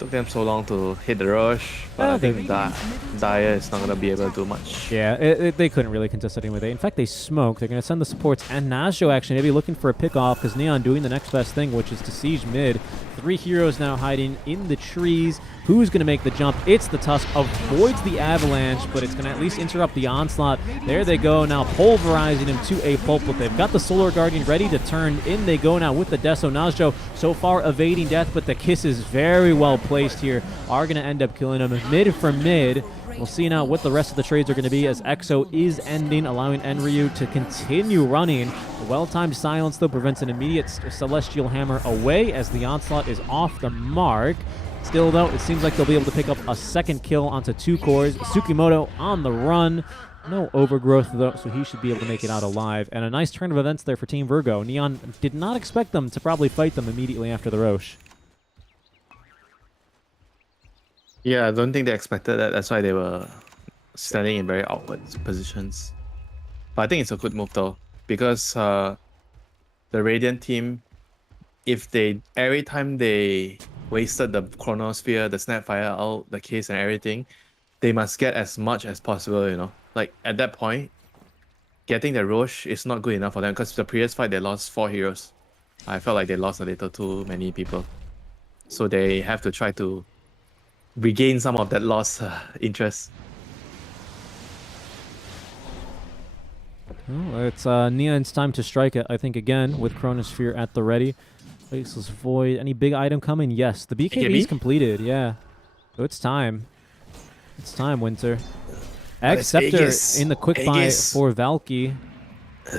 Took them so long to hit the rush, but I think Dire is not going to be able to do much. Yeah, they couldn't really contest it anyway. In fact, they smoked. They're going to send the supports and Najo actually maybe looking for a pickoff because Neon doing the next best thing, which is to siege mid. 3 heroes now hiding in the trees. Who's going to make the jump? It's the Tusk. Avoids the avalanche, but it's going to at least interrupt the onslaught. There they go, now pulverizing him to a pulp. But they've got the Solar Guardian ready to turn. In they go now with the Deso. Najo so far evading death, but the kisses very well placed here are going to end up killing him. Mid for mid. We'll see now what the rest of the trades are going to be as Exo is ending, allowing Enryu to continue running. A well-timed silence, though, prevents an immediate Celestial Hammer away as the onslaught is off the mark. Still, though, it seems like they'll be able to pick up a second kill onto 2 cores. Tsukimoto on the run. No overgrowth, though, so he should be able to make it out alive. And a nice turn of events there for Team Virgo. Neon did not expect them to probably fight them immediately after the Roche. Yeah, I don't think they expected that. That's why they were standing in very awkward positions. But I think it's a good move though, because the Radiant team, if they every time they wasted the Chronosphere, the Snapfire out, the case and everything, they must get as much as possible, you know. Like at that point, getting the Roche is not good enough for them because the previous fight they lost 4 heroes. I felt like they lost a little too many people. So they have to try to regain some of that lost interest. Well, it's Neon's time to strike it, I think, again, with Chronosphere at the ready. Faceless Void. Any big item coming? Yes. The BKB is completed, yeah. So it's time. It's time, Winter. Scepter in the quick buy for Valky.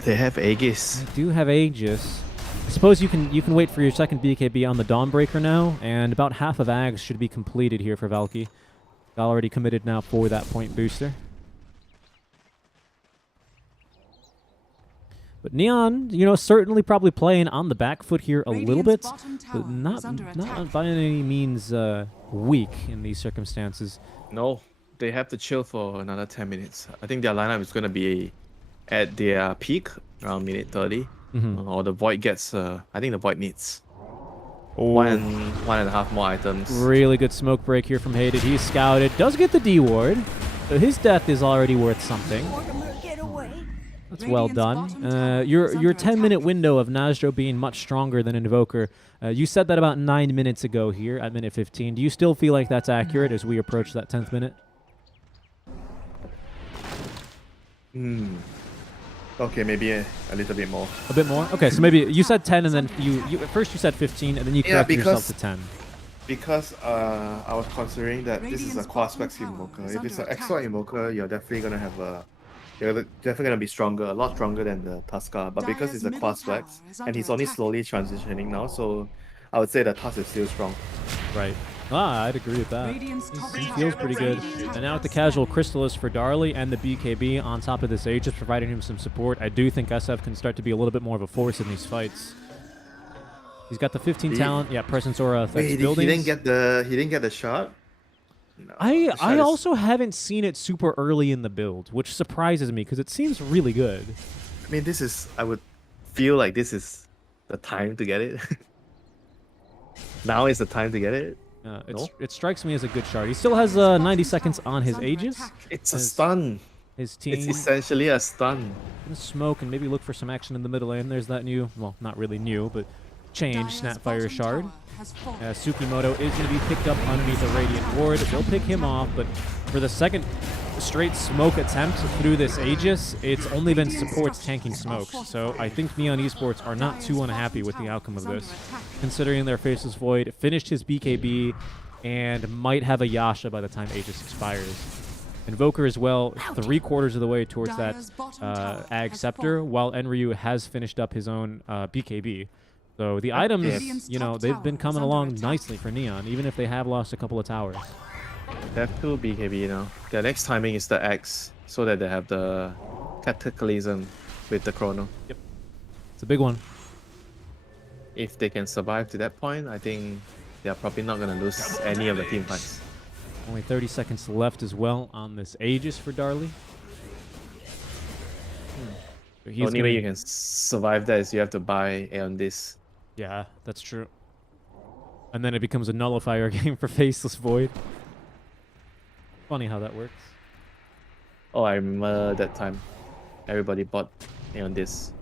They have Aegis. They do have Aegis. I suppose you can wait for your second BKB on the Dawnbreaker now, and about half of Ags should be completed here for Valky. Already committed now for that point booster. But Neon, you know, certainly probably playing on the back foot here a little bit, but not by any means weak in these circumstances. No, they have to chill for another 10 minutes. I think their lineup is going to be at their peak around minute 30. Or the Void gets, I think the Void needs one and a half more items. Really good smoke break here from Hated. He's scouted, does get the D ward. So his death is already worth something. That's well done. Your 10-minute window of Nasdro being much stronger than Invoker. You said that about 9 minutes ago here at minute 15. Do you still feel like that's accurate as we approach that 10th minute? Okay, maybe a little bit more. A bit more? Okay, so maybe you said 10 and then you at first you said 15 and then you corrected yourself to 10. Because I was considering that this is a quad specs invoker. If it's an extra invoker, you're definitely gonna have a you're definitely gonna be stronger, a lot stronger than the Tuskar. But because it's a quad specs and he's only slowly transitioning now, so I would say the Tusk is still strong. Right. I'd agree with that. He feels pretty good. And now with the casual Crystallis for Darley and the BKB on top of this Aegis providing him some support, I do think SF can start to be a little bit more of a force in these fights. He's got the 15 talent, yeah, Presence Aura affects buildings. He didn't get the shot? No, I also haven't seen it super early in the build, which surprises me because it seems really good. I mean, I would feel like this is the time to get it. Now is the time to get it. It strikes me as a good shard. He still has 90 seconds on his Aegis. It's a stun. His team. It's essentially a stun. Gonna smoke and maybe look for some action in the middle lane. There's that new, well, not really new, but change Snapfire shard. Tsukimoto is going to be picked up underneath the Radiant Ward. They'll pick him off, but for the second straight smoke attempt through this Aegis, it's only been supports tanking smokes. So I think Neon Esports are not too unhappy with the outcome of this, considering their Faceless Void finished his BKB and might have a Yasha by the time Aegis expires. Invoker as well, 3/4 of the way towards that Ag Scepter, while Enryu has finished up his own BKB. So the items, you know, they've been coming along nicely for Neon, even if they have lost a couple of towers. They have 2 BKB now. Their next timing is the X, so that they have the Cataclysm with the Chrono. Yep. It's a big one. If they can survive to that point, I think they're probably not going to lose any of the team fights. Only 30 seconds left as well on this Aegis for Darley. The only way you can survive that is you have to buy on this. Yeah, that's true. And then it becomes a nullifier game for Faceless Void. Funny how that works. Oh, I remember that time. Everybody bought on this.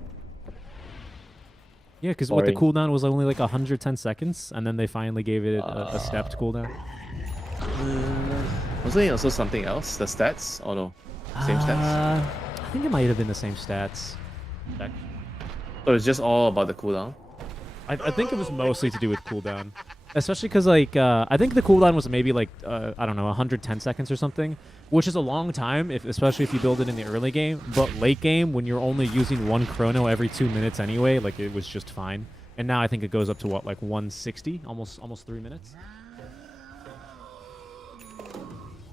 Yeah, because what the cooldown was only like 110 seconds, and then they finally gave it a stepped cooldown. Wasn't it also something else? The stats? Oh no. Same stats? I think it might have been the same stats. So it's just all about the cooldown? I think it was mostly to do with cooldown. Especially because, like, I think the cooldown was maybe, like, I don't know, 110 seconds or something, which is a long time, especially if you build it in the early game. But late game, when you're only using 1 chrono every 2 minutes anyway, like, it was just fine. And now I think it goes up to, what, like 160? Almost 3 minutes?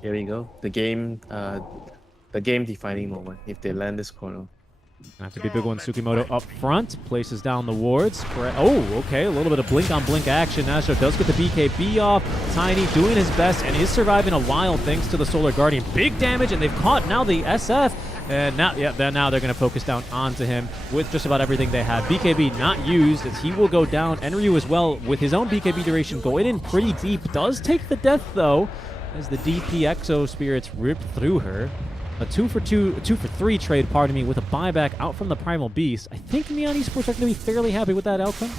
Here we go. The game the game-defining moment if they land this chrono. Gonna have to be a big one. Tsukimoto up front, places down the wards. Oh, okay, a little bit of blink-on-blink action. Nashjo does get the BKB off. Tiny doing his best and is surviving a while thanks to the Solar Guardian. Big damage, and they've caught now the SF. And now, now they're going to focus down onto him with just about everything they have. BKB not used as he will go down. Enryu as well with his own BKB duration going in pretty deep. Does take the death, though, as the DP Exo Spirits ripped through her. A 2 for 3 trade, pardon me, with a buyback out from the Primal Beast. I think Neon Esports are going to be fairly happy with that outcome.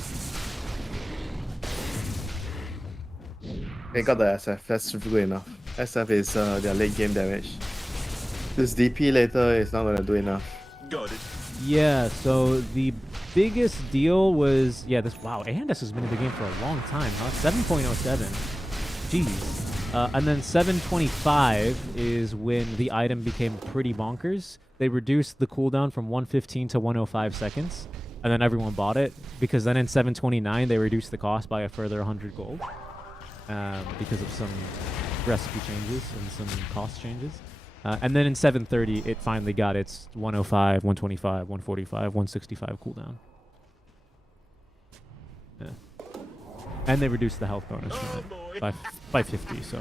They got the SF. That's good enough. SF is their late game damage. This DP later is not going to do enough. Got it. Yeah, so the biggest deal was, yeah, this, wow, Andis has been in the game for a long time, huh? 7.07. Jeez. And then 725 is when the item became pretty bonkers. They reduced the cooldown from 115 to 105 seconds, and then everyone bought it, because then in 729 they reduced the cost by a further 100 gold because of some recipe changes and some cost changes. And then in 730 it finally got its 105, 125, 145, 165 cooldown. Yeah. And they reduced the health bonus from it by 50, so.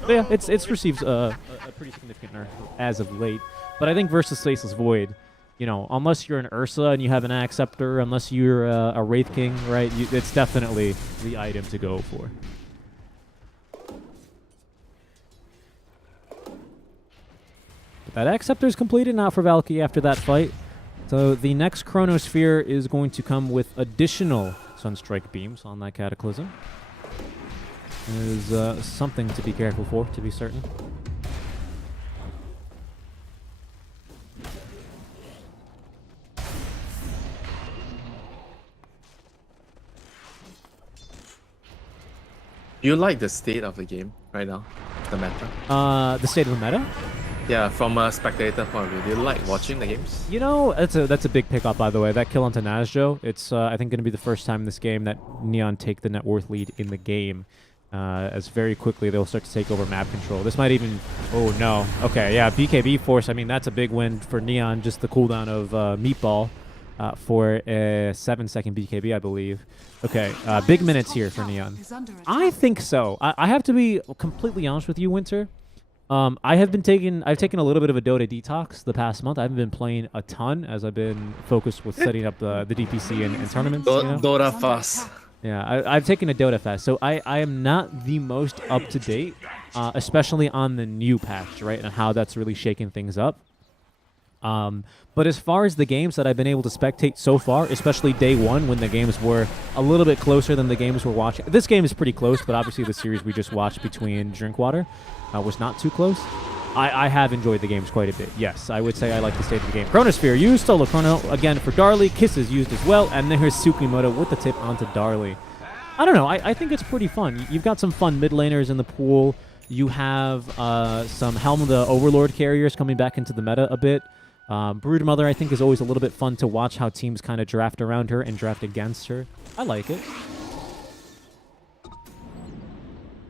But yeah, it's received a pretty significant nerf as of late. But I think versus Faceless Void, you know, unless you're an Ursa and you have an Acceptor, unless you're a Wraith King, right, it's definitely the item to go for. But that Acceptor is completed now for Valky after that fight. So the next Chronosphere is going to come with additional Sunstrike beams on that Cataclysm. Is something to be careful for, to be certain. Do you like the state of the game right now? The meta? The state of the meta? Yeah, from a spectator point of view, do you like watching the games? You know, that's a big pickup, by the way. That kill onto Nashjo. It's, I think, going to be the first time in this game that Neon take the net worth lead in the game. As very quickly they'll start to take over map control. This might even... Oh, no. Okay, yeah, BKB Force. I mean, that's a big win for Neon. Just the cooldown of Meatball for a 7-second BKB, I believe. Okay, big minutes here for Neon. I think so. I have to be completely honest with you, Winter. I've taken a little bit of a Dota detox the past month. I haven't been playing a ton as I've been focused with setting up the DPC and tournaments. You know? Dota fast. Yeah, I've taken a Dota fast, so I am not the most up to date, especially on the new patch, right, and how that's really shaking things up. But as far as the games that I've been able to spectate so far, especially day one when the games were a little bit closer than the games we're watching. This game is pretty close, but obviously the series we just watched between Drinkwater was not too close. I have enjoyed the games quite a bit. Yes, I would say I like the state of the game. Chronosphere used, Solo Chrono again for Darley. Kisses used as well, and there's Tsukimoto with the tip onto Darley. I don't know. I think it's pretty fun. You've got some fun mid laners in the pool. You have some Helm of the Overlord carriers coming back into the meta a bit. Broodmother, I think, is always a little bit fun to watch how teams kind of draft around her and draft against her. I like it.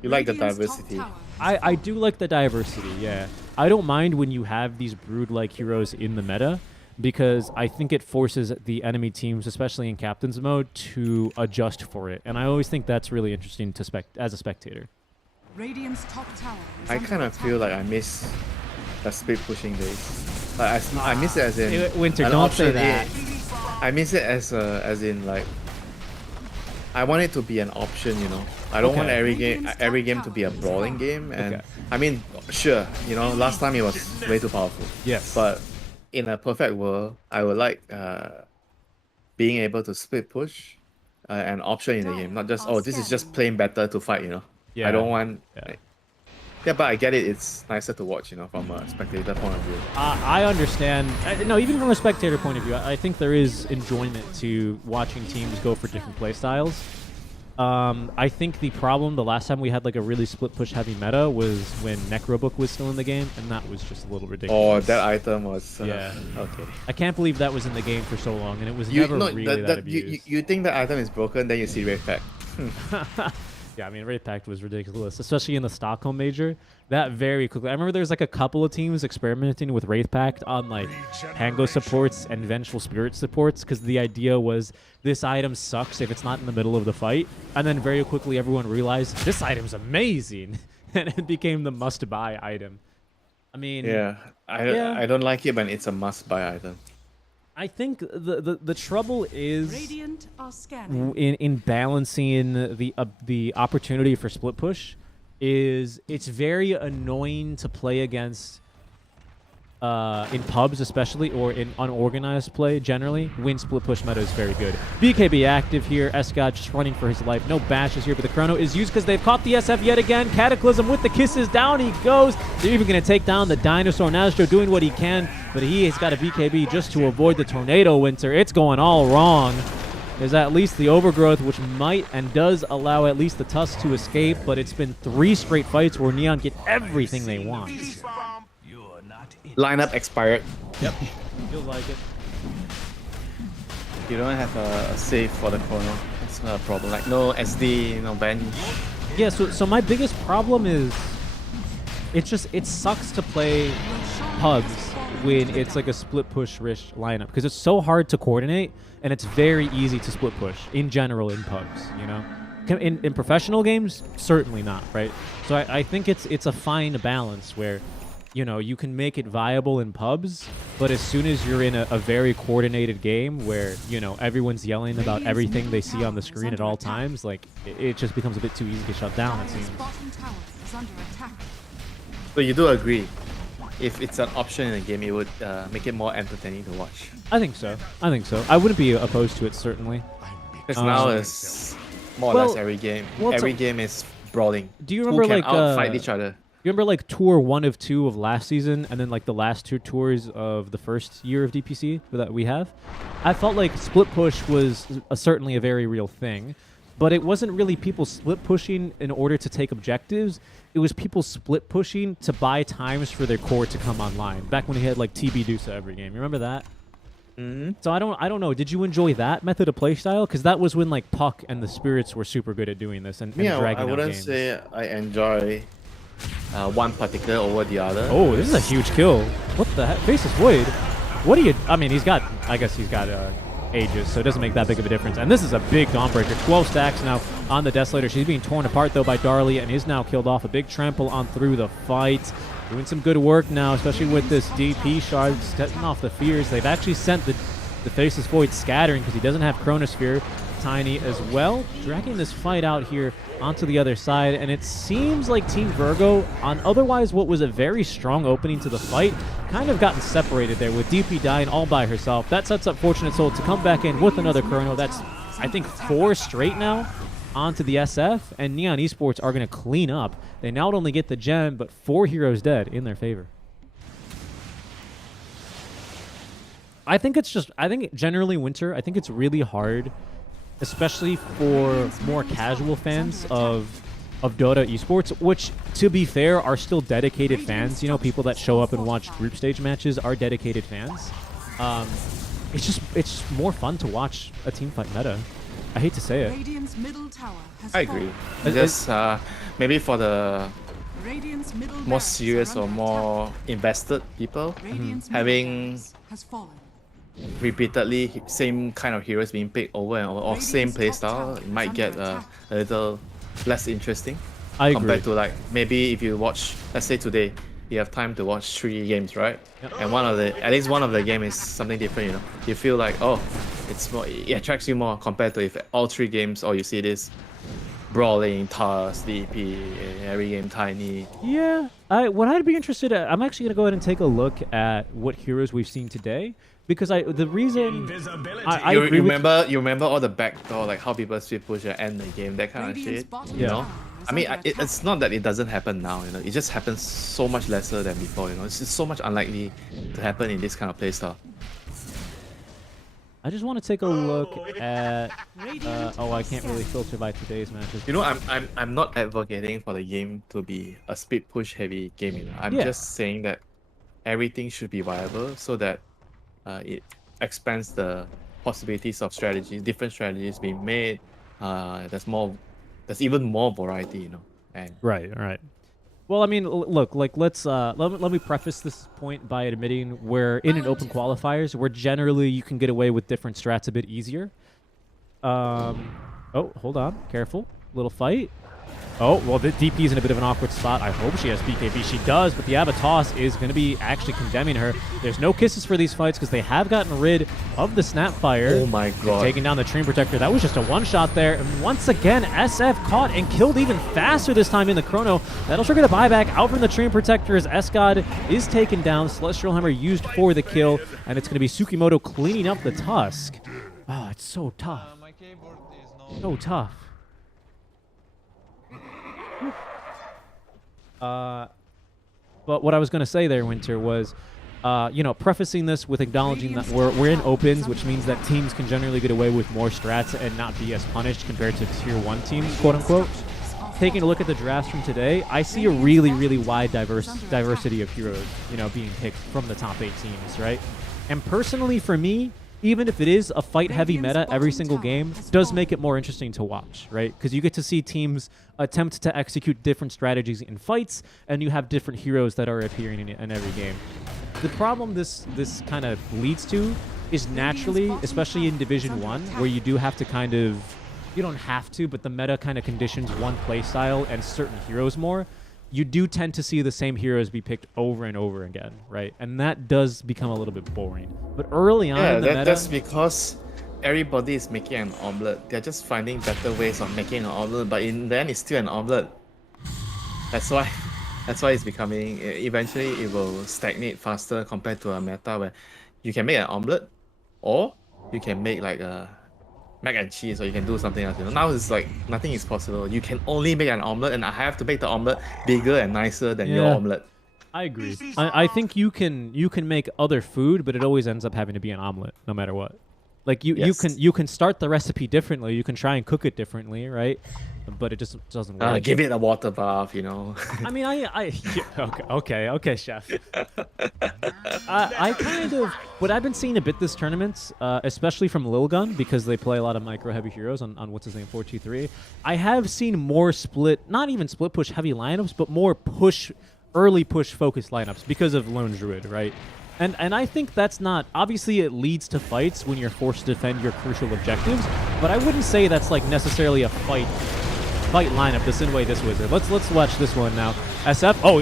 You like the diversity. I do like the diversity, yeah. I don't mind when you have these Brood-like heroes in the meta, because I think it forces the enemy teams, especially in Captain's mode, to adjust for it. And I always think that's really interesting to as a spectator. Radiant's top tower is I under kind of attack. feel like I miss the speed pushing days. Like I miss it as in Winter, an don't say option that. I miss it as in like I want it to be an option, you know. I don't want every game to be a brawling game. And I mean, sure, you know, last time it was way too powerful. Yes. But in a perfect world, I would like being able to split push an option in the game, not just this is just playing better to fight, you know. Yeah. I don't want. Yeah, but I get it. It's nicer to watch, you know, from a spectator point of view. I understand. No, even from a spectator point of view, I think there is enjoyment to watching teams go for different play styles. I think the problem the last time we had like a really split push heavy meta was when Necrobook was still in the game, and that was just a little ridiculous. Oh, that item was... yeah. Okay. I can't believe that was in the game for so long, and it was never really that abused. You think the item is broken, then you see red pack. Yeah, I mean, Wraith Pact was ridiculous, especially in the Stockholm Major. That very quickly. I remember there's like a couple of teams experimenting with Wraith Pact on like Pango supports and Vengeful Spirit supports because the idea was this item sucks if it's not in the middle of the fight. And then very quickly everyone realized this item's amazing and it became the must-buy item. I mean, I don't like it when it's a must-buy item. I think the trouble is Radiant are scanning. in balancing the opportunity for split push is it's very annoying to play against in pubs especially or in unorganized play generally when split push meta is very good. BKB active here, Escott just running for his life. No bashes here, but the chrono is used because they've caught the SF yet again. Cataclysm with the kisses, down he goes. They're even going to take down the dinosaur. Nastro doing what he can, but he has got a BKB just to avoid the tornado winter. It's going all wrong. There's at least the overgrowth, which might and does allow at least the Tusk to escape, but it's been 3 straight fights where Neon get everything they want. Lineup expired. Yep, feels like it. You don't have a save for the chrono. That's not a problem. Like no SD, no banish. Yeah, so my biggest problem is it sucks to play pubs when it's like a split push rich lineup because it's so hard to coordinate and it's very easy to split push in general in pubs, you know. In professional games, certainly not, right? So I think it's a fine balance where, you know, you can make it viable in pubs, but as soon as you're in a very coordinated game where, you know, everyone's yelling about everything they see on the screen at all times, like, it just becomes a bit too easy to shut down, it seems. Bottom tower is under attack. So you do agree, if it's an option in the game, it would make it more entertaining to watch. I think so. I think so. I wouldn't be opposed to it, certainly. Because now it's more or less every game. Every game is brawling. Do you remember, who can like, outfight each other? You remember like tour 1 of 2 of last season and then like the last 2 tours of the first year of DPC that we have? I felt like split push was certainly a very real thing, but it wasn't really people split pushing in order to take objectives. It was people split pushing to buy times for their core to come online. Back when we had like TB Dusa every game. You remember that? Mm-hmm. So I don't know. Did you enjoy that method of playstyle? Because that was when like Puck and the Spirits were super good at doing this and dragging I out wouldn't games. say I enjoy one particular over the other. Oh, this is a huge kill. What the heck? Face is void. What do you... I mean, I guess he's got Aegis, so it doesn't make that big of a difference. And this is a big Dawnbreaker. 12 stacks now on the Desolator. She's being torn apart, though, by Darly and is now killed off. A big trample on through the fight. Doing some good work now, especially with this DP shard setting off the fears. They've actually sent the Faceless Void scattering because he doesn't have Chronosphere. Tiny as well, dragging this fight out here onto the other side, and it seems like Team Virgo, on otherwise what was a very strong opening to the fight, kind of gotten separated there with DP dying all by herself. That sets up Fortunate Soul to come back in with another Chrono. That's, I think, 4 straight now onto the SF, and Neon Esports are going to clean up. They not only get the gem, but 4 heroes dead in their favor. I think generally Winter, I think it's really hard, especially for more casual fans of Dota esports, which, to be fair, are still dedicated fans. You know, people that show up and watch group stage matches are dedicated fans. It's just more fun to watch a teamfight meta. I hate to say it. Radiant's middle tower has I agree. fallen. Just maybe for the Radiant's middle more barracks serious are or under more invested people, attack. Radiant's middle having barracks has fallen. repeatedly same kind of heroes being picked over and over, or same playstyle, it might get a little less interesting. I agree. Compared to like maybe if you watch, let's say today, you have time to watch 3 games, right? Yep. And at least one of the game is something different, you know. You feel like, oh, it attracts you more compared to if all 3 games, or you see this brawling, Tusk, DP, every game Tiny. Yeah, what I'd be interested in, I'm actually gonna go ahead and take a look at what heroes we've seen today, because the reason I You agree with remember all the backdoor, like how people split push and end the game, that kind of Radiant's shit. bottom You Yeah. know, tower is I mean, under attack. it's not that it doesn't happen now. You know, it just happens so much lesser than before. You know, it's so much unlikely to happen in this kind of playstyle. I just want to take a look at. Oh, I can't really filter by today's matches. You know, I'm not advocating for the game to be a speed push heavy game. You know, I'm Yeah. just saying that everything should be viable so that it expands the possibilities of strategies, different strategies being made. There's more there's even more variety, you know. And Right. Well, I mean, look, like let me preface this point by admitting we're in an open qualifiers where generally you can get away with different strats a bit easier. Oh, hold on, careful, little fight. Oh, well, the DP's in a bit of an awkward spot. I hope she has BKB. She does, but the Abatos is going to be actually condemning her. There's no kisses for these fights because they have gotten rid of the Snapfire. oh my god. Taking down the Treant Protector. That was just a one-shot there. And once again, SF caught and killed even faster this time in the Chrono. That'll trigger the buyback out from the Treant Protector as S-God is taken down. Celestial Hammer used for the kill, and it's going to be Tsukimoto cleaning up the Tusk. Wow, it's so tough. My keyboard is not. So tough. But what I was going to say there, Winter, was, prefacing this with acknowledging that we're in opens, which means that teams can generally get away with more strats and not be as punished compared to tier 1 teams, quote unquote. Taking a look at the drafts from today, I see a really wide diversity of heroes, being picked from the top 8 teams, right? And personally, for me, even if it is a fight-heavy meta every single game, does make it more interesting to watch, right? Because you get to see teams attempt to execute different strategies in fights, and you have different heroes that are appearing in every game. The problem this kind of leads to is naturally, especially in Division 1, where you do have to kind of... You don't have to, but the meta kind of conditions one playstyle and certain heroes more. You do tend to see the same heroes be picked over and over again, right? And that does become a little bit boring. But early on in the meta... that's because everybody is making an omelette. They're just finding better ways of making an omelette, but in the end, it's still an omelette. That's why it's becoming... Eventually, it will stagnate faster compared to a meta where you can make an omelette, or you can make like a mac and cheese, or you can do something else. Now it's like nothing is possible. You can only make an omelette, and I have to make the omelette bigger and nicer than your omelette. I agree. I think you can make other food, but it always ends up having to be an omelet, no matter what. Like you can start the recipe differently. You can try and cook it differently, right? But it just doesn't work. Give it a water bath, I mean, okay, chef. I kind of what I've been seeing a bit this tournament, especially from Lilgun, because they play a lot of micro heavy heroes on what's his name 423. I have seen more not even split push heavy lineups, but more early push focused lineups because of Lone Druid, right? And I think that's not... Obviously, it leads to fights when you're forced to defend your crucial objectives, but I wouldn't say that's like necessarily a fight lineup the same way this wizard. Let's watch this one now. SF? Oh,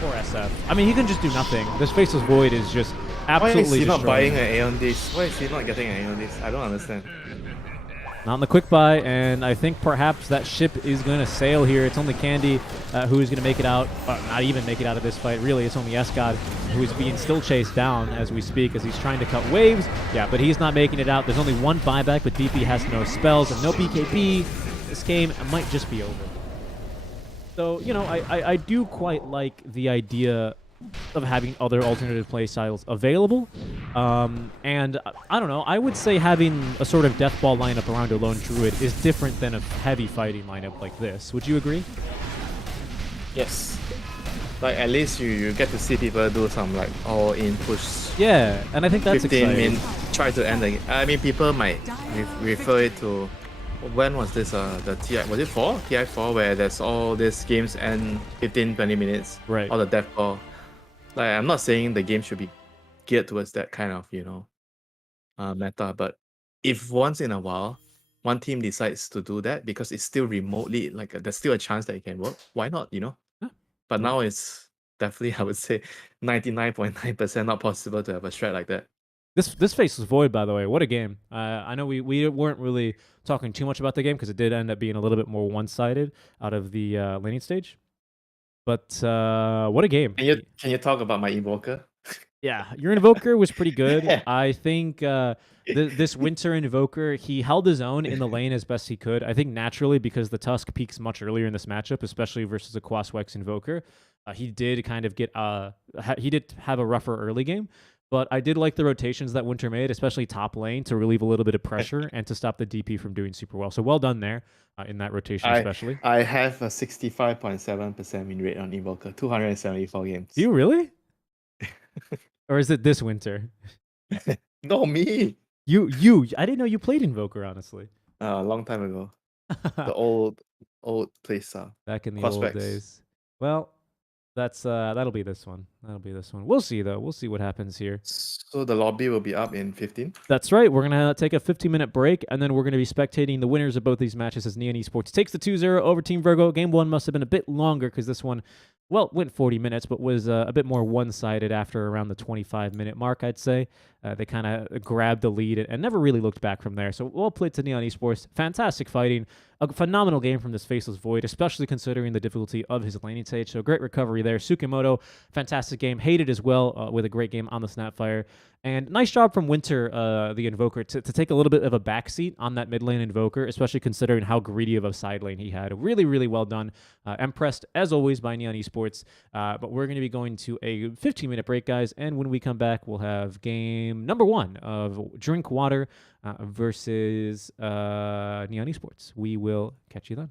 poor SF. I mean, he can just do nothing. This Faceless Void is just absolutely Why is he not destroying buying an Aeon Dish? Why is he not getting an Aeon Dish? I don't understand. Not in the quick buy, and I think perhaps that ship is going to sail here. It's only Candy who is going to make it out. Not even make it out of this fight, really. It's only S-God who is being still chased down as we speak, as he's trying to cut waves. Yeah, but he's not making it out. There's only one buyback, but DP has no spells and no BKB. This game might just be over. So, I do quite like the idea of having other alternative play styles available. And I don't know, I would say having a sort of death ball lineup around a lone druid is different than a heavy fighting lineup like this. Would you agree? Yes. Like at least you get to see people do some like all-in push. Yeah, and I think that's 15 exciting. min, try to end the game. I mean, people might refer it to... When was this? The TI... Was it 4? TI 4, where there's all these games end 15-20 minutes. Right. All the death ball. Like, I'm not saying the game should be geared towards that kind of, meta, but if once in a while one team decides to do that because it's still remotely, like, there's still a chance that it can work, why not, Yeah. But now it's definitely, I would say, 99.9% not possible to have a strat like that. This Faceless Void, by the way, what a game. I know we weren't really talking too much about the game because it did end up being a little bit more one-sided out of the laning stage. But what a game. Can you talk about my Evoker? Yeah, your Invoker was pretty good. I think this Winter Invoker, he held his own in the lane as best he could. I think naturally because the Tusk peaks much earlier in this matchup, especially versus a Quaswex Invoker. He did kind of get he did have a rougher early game, but I did like the rotations that Winter made, especially top lane, to relieve a little bit of pressure and to stop the DP from doing super well. So well done there in that rotation, especially. I have a 65.7% win rate on Invoker, 274 games. Do you really? Or is it this Winter? No, me. You. I didn't know you played Invoker, honestly. A long time ago. The old old playstyle. Back in the Quad old specs. days. Well, that'll be this one. That'll be this one. We'll see though. We'll see what happens here. So the lobby will be up in 15. That's right. We're going to take a 15-minute break, and then we're going to be spectating the winners of both these matches as Neon Esports takes the 2-0 over Team Virgo. Game 1 must have been a bit longer because this one, well, went 40 minutes, but was a bit more one-sided after around the 25-minute mark, I'd say. They kind of grabbed the lead and never really looked back from there. So well played to Neon Esports. Fantastic fighting. A phenomenal game from this Faceless Void, especially considering the difficulty of his laning stage. So great recovery there. Sukimoto, fantastic game. Hated as well with a great game on the Snapfire. And nice job from Winter, the Invoker, to take a little bit of a backseat on that mid lane Invoker, especially considering how greedy of a side lane he had. Really, really well done. Impressed, as always, by Neon Esports. But we're going to be going to a 15-minute break, guys. And when we come back, we'll have game number 1 of Drink Water versus Neon Esports. We will catch you then.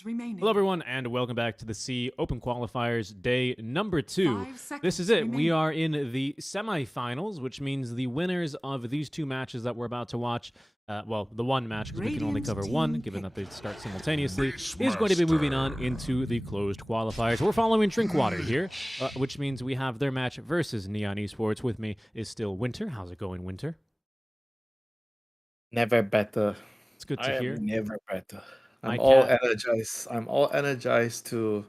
seconds remaining. Hello, everyone, and welcome back to the C Open Qualifiers day number 2. 5 seconds This is it. We remaining. are in the semifinals, which means the winners of these 2 matches that we're about to watch, well, the one match, because we can only Radiant cover team one, pick. given that they start simultaneously, is going to be moving on into the closed qualifiers. We're following Drinkwater here, which means we have their match versus Neon Esports. With me is still Winter. How's it going, Winter? Never better. It's good I to am hear. never better. My I'm all cat- energized. I'm all energized to.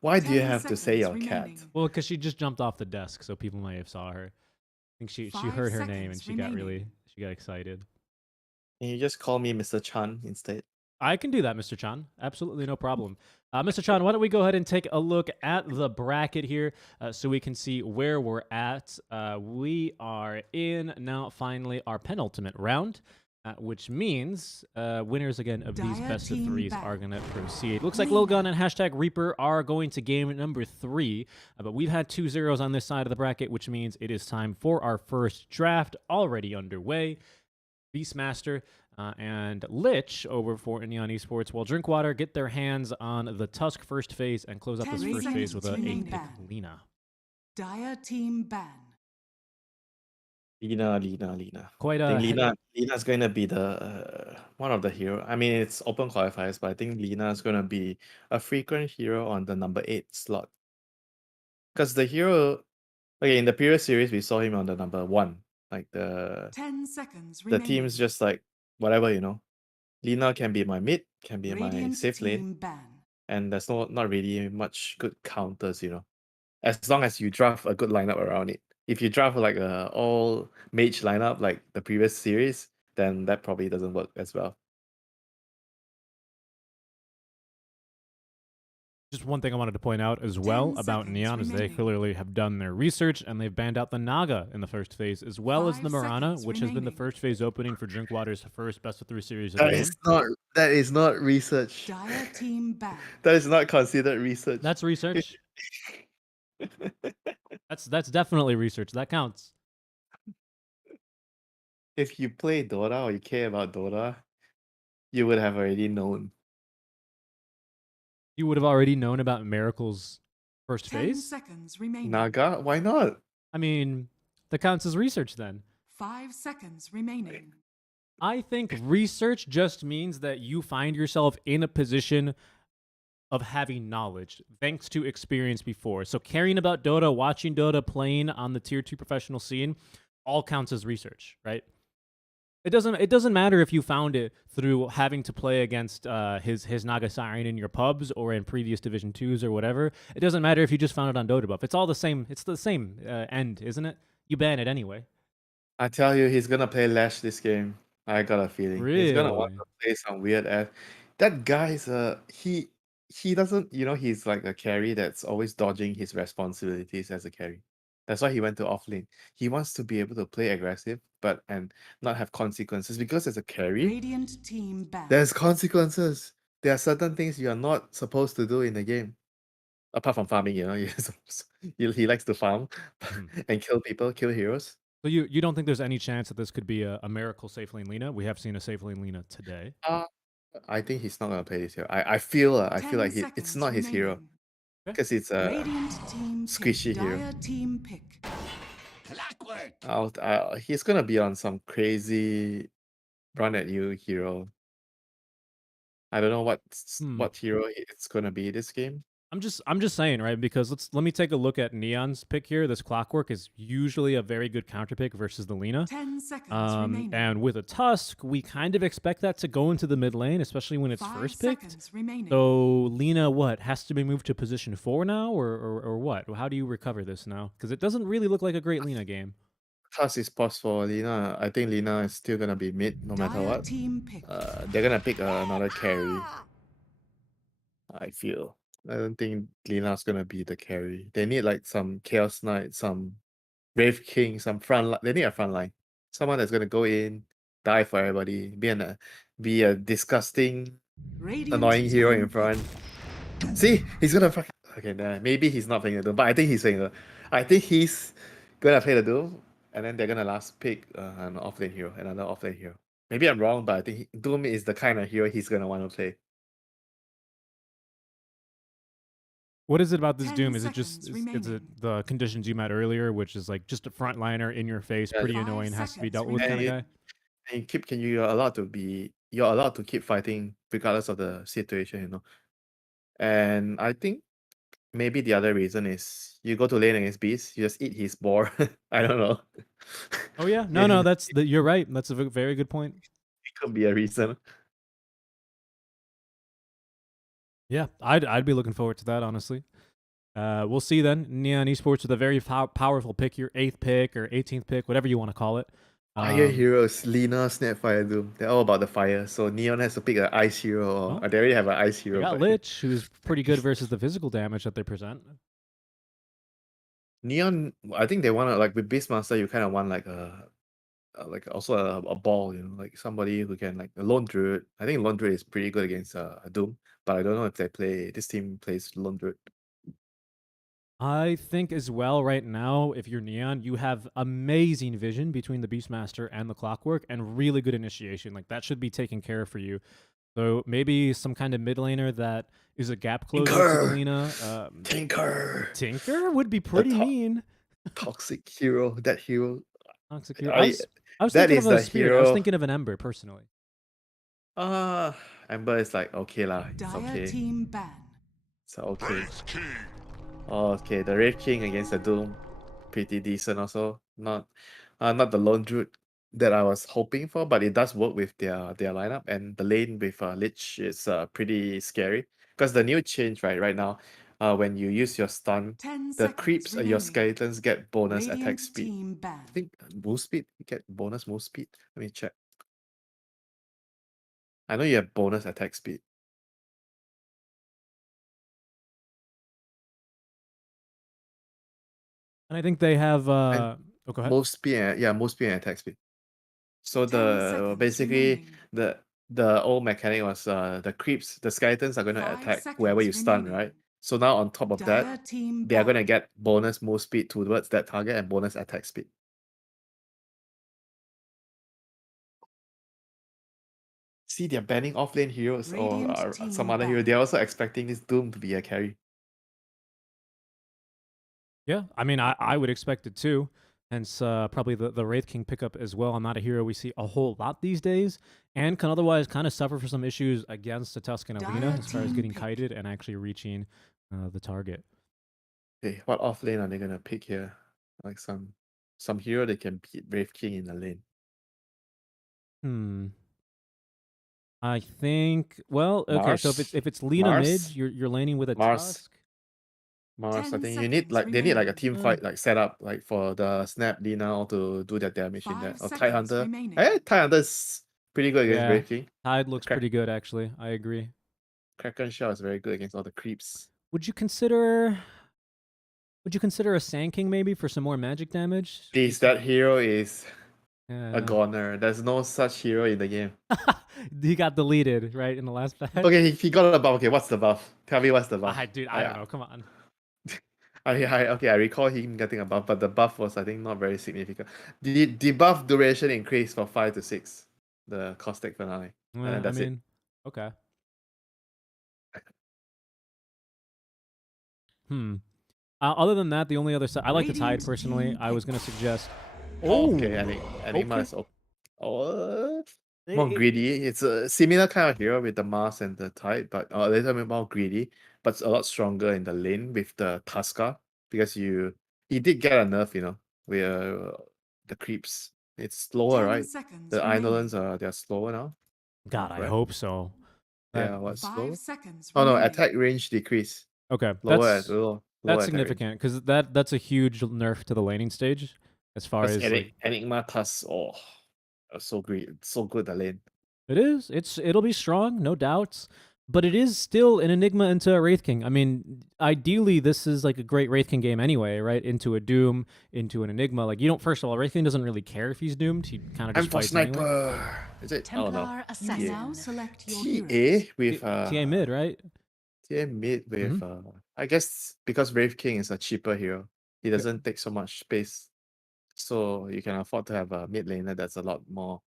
Why do you 10 have to say your seconds cat? remaining. Well, because she just jumped off the desk, so people might have saw her. I think she 5 heard her name and seconds she got remaining. she got excited. Can you just call me Mr. Chan instead? I can do that, Mr. Chan. Absolutely no problem. Mr. Chan, why don't we go ahead and take a look at the bracket here so we can see where we're at. We are in now finally our penultimate round, which means winners again of these Dire best of team threes back. are going to proceed. Looks like Lil Gun and Hashtag Reaper are going to game number 3, but we've had 2 zeros on this side of the bracket, which means it is time for our first draft already underway. Beastmaster and Lich over for Neon Esports, while Drinkwater get their hands on the Tusk first phase and close out 10 this first phase with seconds a remaining. 8-pick Lina. Dire team ban. Lina. Quite I a think Lina's going to be the one of the hero. I mean, it's open qualifiers, but I think Lina's going to be a frequent hero on the number 8 slot. Because the hero, okay, in the previous series, we saw him on the number 1. Like 10 seconds the remaining. team's just like whatever, you know. Lina can be my mid, can be my Radiant safe lane, team ban. and there's not really much good counters, you know. As long as you draft a good lineup around it. If you draft like a all mage lineup like the previous series, then that probably doesn't work as well. Just one thing I wanted to point out as well 10 about seconds Neon is they remaining. clearly have done their research and they've banned out the Naga in the first phase, as well as 5 the Marana, seconds which has been the remaining. first phase opening for Drinkwater's first best of 3 series of That the game. is not research. Dire team ban. That is not considered research. That's research. That's definitely research. That counts. If you play Dota or you care about Dota, you would have already known. You would have already known about Miracle's first 10 phase. seconds remaining. Naga? Why not? I mean, that counts as research then. 5 seconds remaining. I think research just means that you find yourself in a position of having knowledge thanks to experience before. So caring about Dota, watching Dota, playing on the tier 2 professional scene, all counts as research, right? It doesn't matter if you found it through having to play against his Naga Siren in your pubs or in previous Division 2s or whatever. It doesn't matter if you just found it on Dota Buff. It's all the same. It's the same end, isn't it? You ban it anyway. I tell you, he's gonna play Lash this game. I got a feeling. He's gonna want to play some weird ass. That guy's he doesn't, you know, he's like a carry that's always dodging his responsibilities as a carry. That's why he went to offlane. He wants to be able to play aggressive, but and not have consequences, because as a carry, Radiant team ban. there's consequences. There are certain things you are not supposed to do in the game. Apart from farming, you know, he likes to farm and kill people, kill heroes. So you don't think there's any chance that this could be a Miracle safe lane Lina? We have seen a safe lane Lina today. I think he's not gonna play this hero. I feel 10 like it's seconds not his hero, remaining. because it's a Radiant team pick. squishy hero. Dire team pick. Clockwork. He's gonna be on some crazy run at you hero. I don't know what hero it's gonna be this game. I'm just saying, right? Because let me take a look at Neon's pick here. This Clockwork is usually a very good counter pick versus the Lina. 10 seconds remaining. And with a Tusk, we kind of expect that to go into the mid lane, especially when it's 5 first picked. seconds remaining. So Lina, what, has to be moved to position 4 now, or what? How do you recover this now? Because it doesn't really look like a great Lina game. Task is paused for Lina. I think Lina is still gonna be mid no matter Dire what. team pick. They're gonna pick another carry. I feel. I don't think Lina's gonna be the carry. They need like some Chaos Knight, some Brave King, some front line. They need a front line. Someone that's gonna go in, die for everybody, be a disgusting, Radiant annoying hero team in front. See, he's gonna fucking. Okay, maybe he's not playing the Doom, but I think he's playing the. I think he's gonna play the Doom, and then they're gonna last pick an offlane hero, another offlane hero. Maybe I'm wrong, but I think Doom is the kind of hero he's gonna want to play. What is it about this 10 Doom? Is it just seconds is it remaining. the conditions you met earlier, which is like just a frontliner in your face, Yeah, pretty 5 annoying, has to be seconds dealt with kind of remaining. guy? and you're allowed to keep fighting regardless of the situation, you know. And I think maybe the other reason is you go to lane against Beast, you just eat his boar. I don't know. Oh yeah, no, Yeah, you're right. That's a very good point. it could be a reason. Yeah, I'd be looking forward to that, honestly. We'll see then. Neon Esports with a very powerful pick here, 8th pick or 18th pick, whatever you want to call it. Fire heroes, Lina, Snapfire, Doom. They're all about the fire. So Neon has to pick an ice hero, or Oh. they already have an ice They hero. got But Lich, who's pretty good versus the physical damage that they present. Neon, I think they want to, like with Beastmaster, you kind of want like like also a ball, you know, like somebody who can, like a lone druid. I think lone druid is pretty good against Doom, but I don't know if this team plays lone druid. I think as well right now, if you're Neon, you have amazing vision between the Beastmaster and the Clockwork and really good initiation. Like that should be taken care of for you. So maybe some kind of mid laner that is a gap closer to Tinker! Lina. Tinker, Tinker would be pretty mean. toxic hero, that hero. Toxic hero. I- I was that thinking is of a the spirit. I was hero- thinking of an Ember personally. Ember is like okay lah, it's Dire okay, team ban. so okay. Wraith King. Okay, the Wraith King against the Doom, pretty decent also. Not the lone druid that I was hoping for, but it does work with their lineup. And the lane with Lich is pretty scary because the new change right now, when you use your stun, 10 the seconds creeps, your remaining. skeletons get bonus attack Radiant speed. team ban. I think move speed, you get bonus move speed. Let me check. I know you have bonus attack speed. And I think they have oh, go ahead. Move speed and move speed and attack speed. So 10 the seconds basically remaining. the old mechanic was the creeps, the skeletons are gonna 5 attack whoever you seconds stun, remaining. right? So now on top of Dire that, team they are ban. gonna get bonus move speed towards that target and bonus attack speed. See, they're banning offlane heroes or Radiant team some other hero. ban. They're also expecting this Doom to be a carry. Yeah, I mean, I would expect it too. Hence, probably the Wraith King pickup as well. I'm not a hero we see a whole lot these days, and can otherwise kind of suffer for some issues against the Tuscan Alina Dire as far as team getting pick. kited and actually reaching the target. Okay, what offlane are they gonna pick here? Like some hero they can beat Wraith King in the lane. I think. Well, okay. So Mars? if it's Lina Mars? mid, you're laning with a Mars. Tusk. Mars, I 10 think you need seconds they need like a remaining. team fight like setup like for the Snap Lina all to do their damage in 5 there. Or Tide seconds Hunter. remaining. Tide Hunter is pretty good against Yeah. Wraith King. Tide looks Crack- pretty good actually. I agree. Kraken Shell is very good against all the creeps. Would you consider a Sand King maybe for some more magic damage? That hero is a Yeah. goner. There's no such hero in the game. He got deleted right in the last patch. Okay, he got a buff. Okay, what's the buff? Tell me what's the buff. Dude, I don't know. Come on. I recall him getting a buff, but the buff was, I think, not very significant. The buff duration increased from 5 to 6. The caustic finale. I that's it. mean, okay. Other than that, the only other side I like the Tide Radiant personally. team I was pick. gonna suggest. Okay, Enigma okay. is more greedy. It's a similar kind of hero with the Mars and the Tide, but a little bit more greedy, but it's a lot stronger in the lane with the Tusker because he did get a nerf, you know, with the creeps. It's slower, 10 right? seconds The remaining. Eidolons they're slower now. God, I Right. hope so. Yeah, what's 5 slow? seconds Oh no, remaining. attack range decrease. Okay, Lower that's lower that's attack range. significant because that's a huge nerf to the laning stage as far Because as like, Enigma Tusk, so great, so good the lane. it is. It'll be strong, no doubts. But it is still an Enigma into a Wraith King. I mean, ideally, this is like a great Wraith King game anyway, right? Into a Doom, into an Enigma. Like, you don't, first of all, Wraith King doesn't really care if he's doomed. He kind of I'm just for fights sniper. anyway. Is it? Oh no. Templar You assassin. now select your TA heroes. with TA mid, right? TA mid with I guess because Wraith King is a cheaper hero. He doesn't take so much space. So you can afford to have a mid laner that's a lot more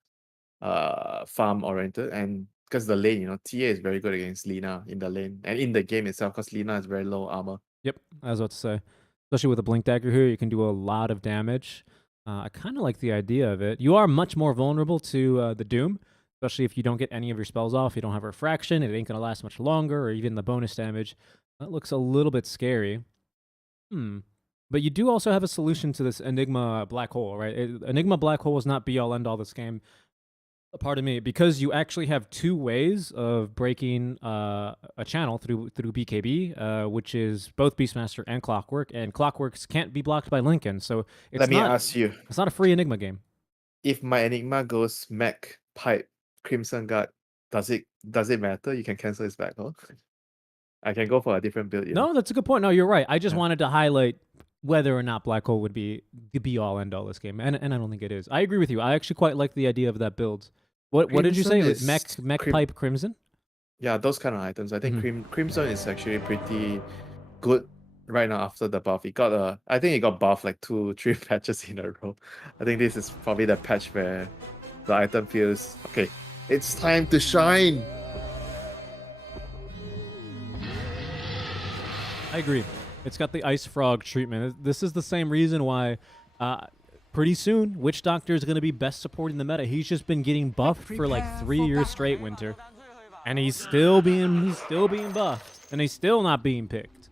farm oriented, and because the lane, TA is very good against Lina in the lane and in the game itself because Lina is very low armor. Yep, I was about to say. Especially with a Blink Dagger here, you can do a lot of damage. I kind of like the idea of it. You are much more vulnerable to the Doom, especially if you don't get any of your spells off. You don't have Refraction. It ain't going to last much longer, or even the bonus damage. That looks a little bit scary. But you do also have a solution to this Enigma Black Hole, right? Enigma Black Hole is not be-all, end-all this game. Pardon me, because you actually have two ways of breaking a channel through BKB, which is both Beastmaster and Clockwork, and Clockworks can't be blocked by Lincoln, so it's Let me not, ask you, it's not a free Enigma game. if my Enigma goes Mech, Pipe, Crimson Guard, does it matter? You can cancel his back, huh? I can go for a different build. You know? No, that's a good point. No, you're right. I just Yeah. wanted to highlight whether or not Black Hole would be the be-all, end-all this game, and I don't think it is. I agree with you. I actually quite like the idea of that build. What did you say? It was Mech Pipe, Crimson? Yeah, those kind of items. I think Mm-hmm. Crimson is actually pretty good right now after the buff. I think it got buffed like 2-3 patches in a row. I think this is probably the patch where the item feels okay. It's time to shine. I agree. It's got the Ice Frog treatment. This is the same reason why pretty soon Witch Doctor is going to be best supporting the meta. He's just been getting buffed for like 3 years straight, Winter. And he's still being buffed. And he's still not being picked.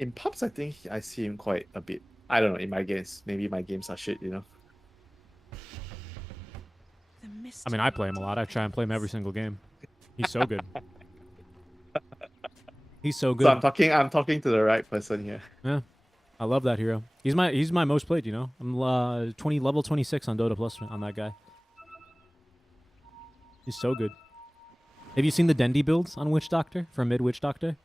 In pubs, I think I see him quite a bit. I don't know, in my games. Maybe my games are shit, you know? I mean, I play him a lot. I try and play him every single game. He's so good. He's so good. So I'm talking to the right person here. Yeah. I love that hero. He's my most played, you know. I'm level 26 on Dota Plus on that guy. He's so good. Have you seen the Dendy builds on Witch Doctor for mid Witch Doctor?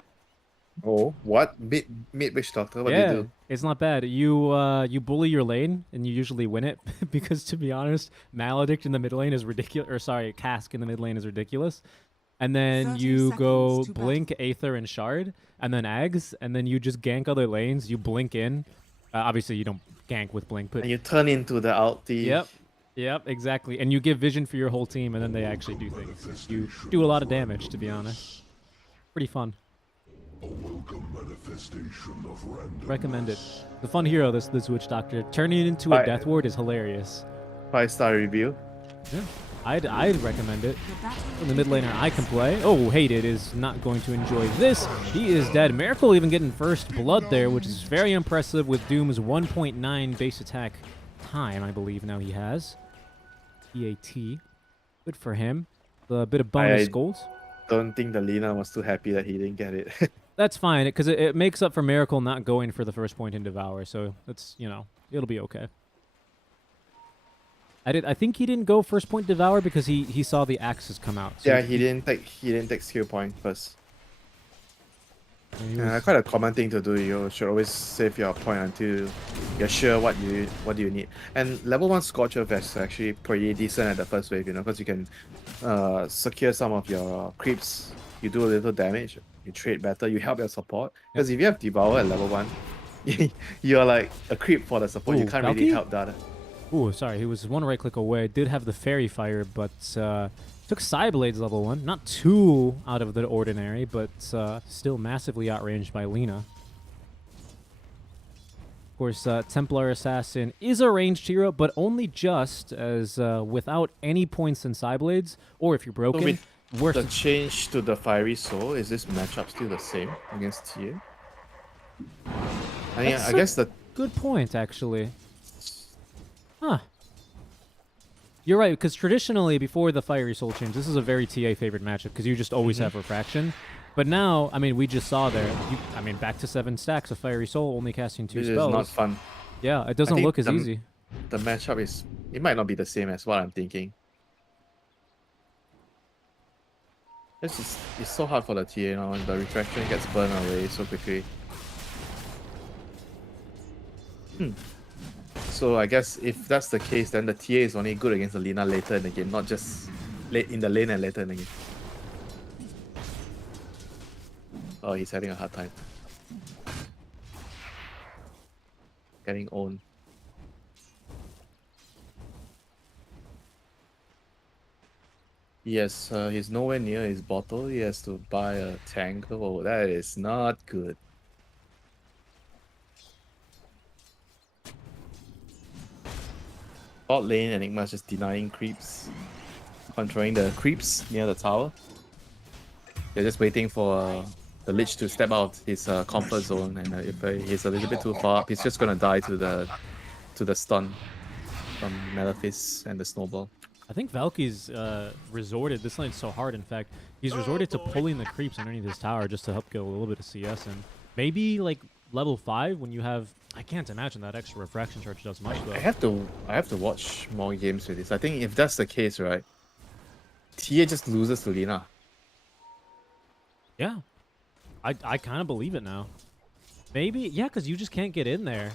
Oh, what? Mid Witch Doctor? What do you do? It's not bad. You bully your lane and you usually win it because, to be honest, Maledict in the mid lane is ridiculous. Or sorry, Cask in the mid lane is ridiculous. And then 30 you go seconds to Blink, Aether, and Shard, and then Eggs, and then you just gank other lanes. You blink in. Obviously, you don't gank with Blink, but And you turn into the ulti. Yep, exactly. And you give vision for your whole team, and then they actually do things. You do a lot of damage, to be honest. Pretty fun. Recommend it. The fun hero, this Witch Doctor. Turning it into a Death Ward is hilarious. 5-star review. Yeah, I'd recommend it. The battle In the mid laner I can play. Oh, Hated is not going to enjoy this. He is dead. Miracle even getting first blood there, which is very impressive with Doom's 1.9 base attack time, I believe now he has. EAT. Good for him. A bit of bonus goals. Don't think the Lina was too happy that he didn't get it. That's fine, because it makes up for Miracle not going for the first point in Devour, so that's, you know, it'll be okay. I think he didn't go first point Devour because he saw the axes come out. So Yeah, he didn't take skill point first. he Yeah, was- quite a common thing to do. You should always save your point until you're sure what you need. And level 1 Scorcher Vest is actually pretty decent at the first wave, you know, because you can secure some of your creeps. You do a little damage, you trade better, you help your support. Because if you have Devour at level 1, you're like a creep for the support. Ooh, You can't Valky? really help the other. Ooh, sorry, he was one right click away. Did have the Fairy Fire, but took Psyblades level 1. Not too out of the ordinary, but still massively outranged by Lina. Of course, Templar Assassin is a ranged hero, but only just, as without any points in Psyblades, or if you're broken, with worse. The change to the Fiery Soul, is this matchup still the same against TA? I guess the Good point, actually. Huh. You're right, because traditionally, before the Fiery Soul change, this is a very TA favored matchup, because you just always have Refraction. But now, I mean, we just saw there, back to 7 stacks of Fiery Soul, only casting 2 this is spells. not fun. Yeah, it doesn't think look as the- easy. The matchup is, it might not be the same as what I'm thinking. It's so hard for the TA now, and the refraction gets burned away so quickly. So I guess if that's the case, then the TA is only good against the Lina later in the game, not just late in the lane and later in the game. Oh, he's having a hard time. Getting owned. Yes, he's nowhere near his bottle. He has to buy a tank. Oh, that is not good. Bot lane, Enigma's just denying creeps. Controlling the creeps near the tower. They're just waiting for the Lich to step out his comfort zone, and if he's a little bit too far up, he's just gonna die to the stun from Malefice and the snowball. I think Valky's resorted. This lane's so hard. In fact, he's resorted to pulling the creeps underneath his tower just to help get a little bit of CS. And maybe like level 5 when you have. I can't imagine that extra refraction charge does much though. I have to watch more games with this. I think if that's the case, right, TA just loses to Lina. Yeah, I kind of believe it now. Maybe, yeah, because you just can't get in there.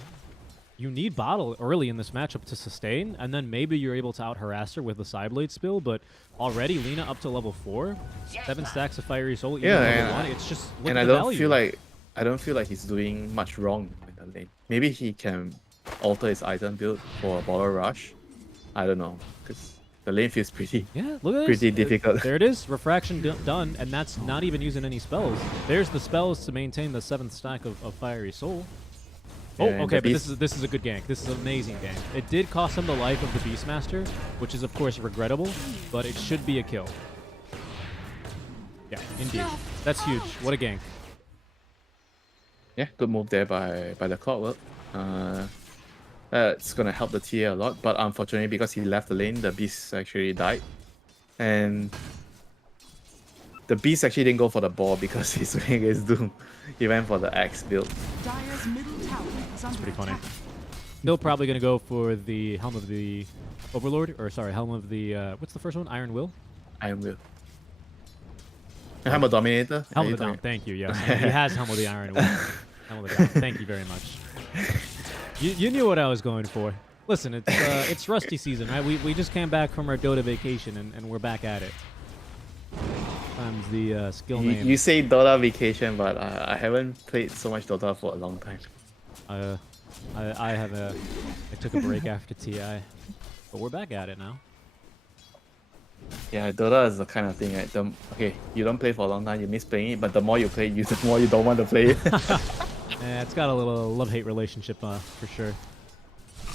You need Bottle early in this matchup to sustain, and then maybe you're able to out-harass her with the Psyblade spill, but already Lina up to level 4, 7 stacks of Fiery Soul, even level 1, it's just look And at I the don't value. feel like he's doing much wrong in the lane. Maybe he can alter his item build for a Baller Rush. I don't know, because the lane feels pretty Yeah, look at pretty this. difficult. There it is, refraction done, and that's not even using any spells. There's the spells to maintain the 7th stack of Fiery Soul. Oh, And okay, the but this is a good gank. This is an amazing gank. It did cost him the life of the Beastmaster, which is of course regrettable, but it should be a kill. Yeah, indeed. That's huge. What a gank. Yeah, good move there by the Clockwork. That's gonna help the TA a lot, but unfortunately because he left the lane, the Beast actually died. And the Beast actually didn't go for the ball because he's doing his Doom. He went for the axe build. Dire's middle tower is under Pretty funny. attack. Still probably going to go for the Helm of the Overlord, or sorry, Helm of the, what's the first one? Iron Will? Iron Will. Hammer Dominator? Helm Are you of the Down, talking- thank you, yes. He has Helm of the Iron Will. Helm of the Down, thank you very much. You knew what I was going for. Listen, it's Rusty season, right? We just came back from our Dota vacation, and we're back at it. Times the skill name. You say Dota vacation, but I haven't played so much Dota for a long time. I took a break after TI, but we're back at it now. Yeah, Dota is the kind of thing, right? Okay, you don't play for a long time, you miss playing it, but the more you play, the more you don't want to play it. Yeah, it's got a little love-hate relationship for sure.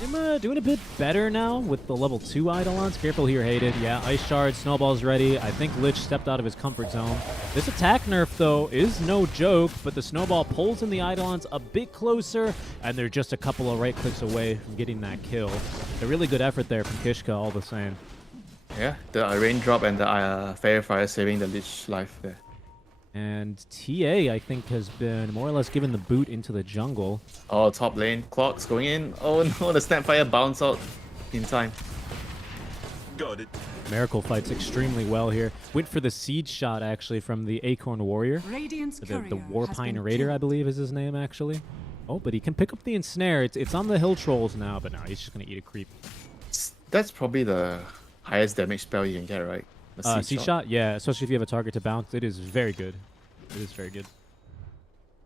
I'm doing a bit better now with the level 2 Eidolons. Careful here, Hated. Yeah, Ice Shard, Snowball's ready. I think Lich stepped out of his comfort zone. This attack nerf, though, is no joke, but the Snowball pulls in the Eidolons a bit closer, and they're just a couple of right clicks away from getting that kill. A really good effort there from Kishka, all the same. Yeah, the raindrop and the Fairy Fire saving the Lich life there. And TA, I think, has been more or less given the boot into the jungle. Oh, top lane, Clock's going in. Oh no, the Snapfire bounce out in time. Got it. Miracle fights extremely well here. Went for the siege shot, actually, from the Acorn Warrior. Radiant's The courier has Warpine been Raider, I killed. believe is his name, actually. Oh, but he can pick up the ensnare. It's on the hill trolls now, but no, he's just going to eat a creep. That's probably the highest damage spell you can get, right? The Siege shot? Yeah, especially if you have a target to bounce. It is very good. It is very good.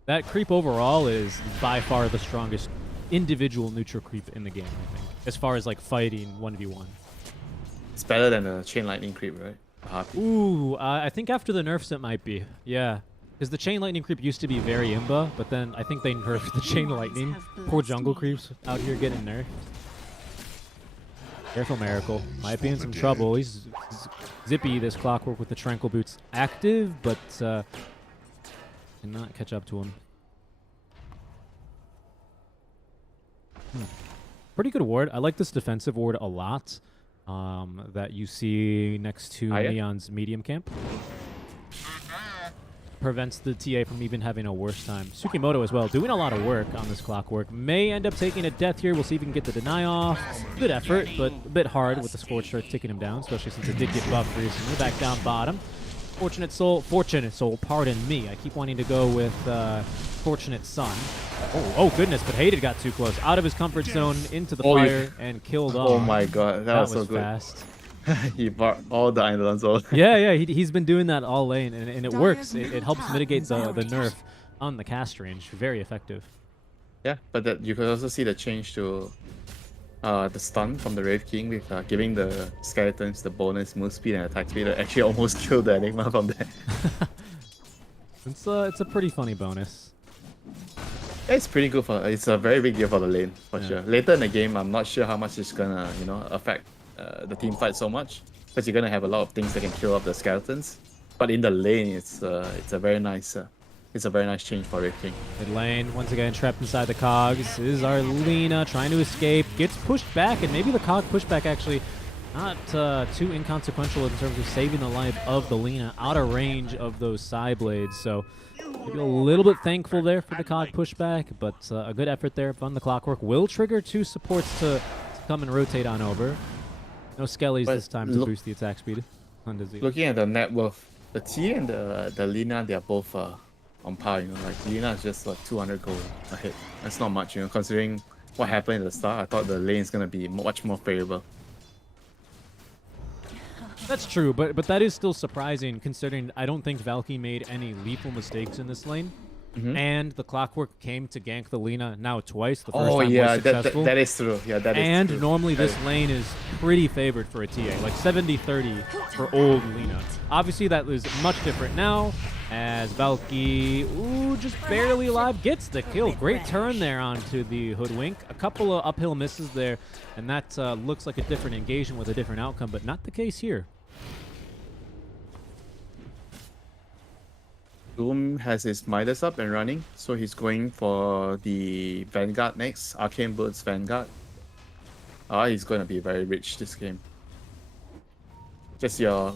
That creep overall is by far the strongest individual neutral creep in the game, I think. As far as like fighting 1v1. It's better than the Chain Lightning creep, right? The Harpy. Ooh, I think after the nerfs it might be. Yeah. Because the chain lightning creep used to be very imba, but then I think they nerfed the chain lightning. Poor jungle creeps out here getting nerfed. Careful, Miracle. Might be in some trouble. He's zippy, this Clockwork with the Tranquil Boots active, but cannot catch up to him. Pretty good ward. I like this defensive ward a lot. That you see next to Aya? Neon's medium camp. Prevents the TA from even having a worse time. Tsukimoto as well, doing a lot of work on this Clockwork. May end up taking a death here. We'll see if he can get the deny off. Good effort, but a bit hard with the Scorch Earth taking him down, especially since it did get buffed recently. Back down bottom. Fortunate Soul, pardon me. I keep wanting to go with Fortunate Son. Oh goodness, but Hated got too close. Out of his comfort zone, into the fire, and killed off. Oh my god, that was so good. Fast. He brought all the Eidolons out. Yeah, he's been doing that all lane, and it works. It helps Dire's mitigate middle the tower is nerf on the cast range. Very effective. Yeah, but that you could also see the change to the stun from the Wraith King with giving the skeletons the bonus move speed and attack speed. Actually almost killed the Enigma from there. It's a pretty funny bonus. It's pretty good it's a very big deal for the lane, for Yeah. sure. Later in the game, I'm not sure how much it's gonna, affect the team fight so much. Because you're gonna have a lot of things that can kill off the skeletons. But in the lane, it's a very nice change for Wraith King. Mid lane, once again trapped inside the cogs. This is our Lina trying to escape. Gets pushed back, and maybe the cog pushback actually not too inconsequential in terms of saving the life of the Lina out of range of those side blades. So maybe a little bit thankful there for the cog pushback, but a good effort there. Fun the clockwork will trigger 2 supports to come and rotate on over. No skellies But this time to boost the attack speed. Looking at the net worth, the T and the Lina, they are both on par. Like Lina is just like 200 gold ahead. That's not much, considering what happened at the start. I thought the lane is gonna be much more favorable. That's true, but that is still surprising considering I don't think Valky made any lethal mistakes in this lane. And the clockwork came to gank the Lina now twice. The first time was successful. that is true. Yeah, that is and true. normally this lane is pretty favored for a TA, like 70-30 for old Lina. Obviously that is much different now, as Valky, just barely alive, gets the kill. Great turn there onto the Hoodwink. A couple of uphill misses there, and that looks like a different engagement with a different outcome, but not the case here. Doom has his Midas up and running, so he's going for the Vanguard next. Arcane Bird's Vanguard. He's going to be very rich this game. Just your,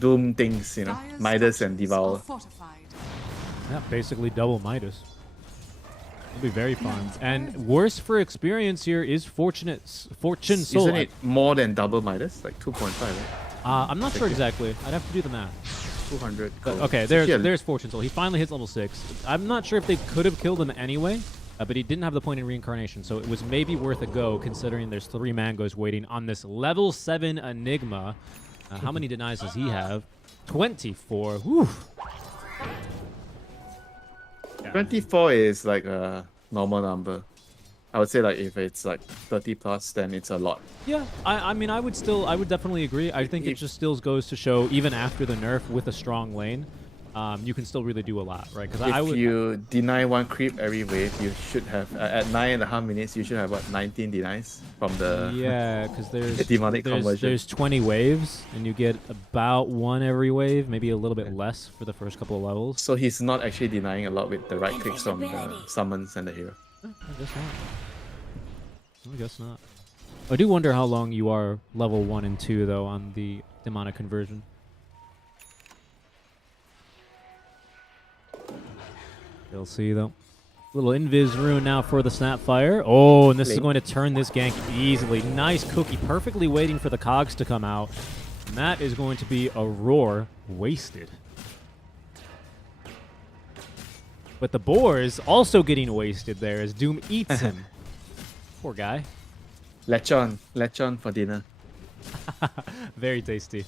Doom things, Dire's Midas and structures are Devour. fortified. Yeah, basically double Midas. It'll be very fun. And worse for experience here is Fortune Soul. Isn't it more than double Midas? Like 2.5, right? I'm not sure exactly. I'd have to do the math. 200 But, gold. okay, So there's Fortune Soul. He finally hits level 6. I'm not sure if they could have killed him anyway, but he didn't have the point in reincarnation, so it was maybe worth a go considering there's 3 mangoes waiting on this level 7 Enigma. How many denies does he have? 24. Whew. Yeah. 24 is like a normal number. I would say like if it's like 30 plus, then it's a lot. Yeah, I mean, I would definitely agree. I think it just still goes to show, even after the nerf with a strong lane, you can still really do a lot, right? Because If you deny 1 creep every wave, you should have, at 9.5 minutes, you should have, 19 denies from the yeah, because demonic conversion. there's 20 waves, and you get about 1 every wave, maybe a little bit less for the first couple of levels. So he's not actually denying a lot with the right clicks from the summons and the hero. I guess not. I guess not. I do wonder how long you are level 1 and 2, though, on the demonic conversion. We'll see, though. Little invis rune now for the Snapfire. Oh, and this is going to turn this gank easily. Nice cookie, perfectly waiting for the cogs to come out. And that is going to be a roar wasted. But the boar is also getting wasted there as Doom eats him. Poor guy. Lechon for dinner. Very tasty.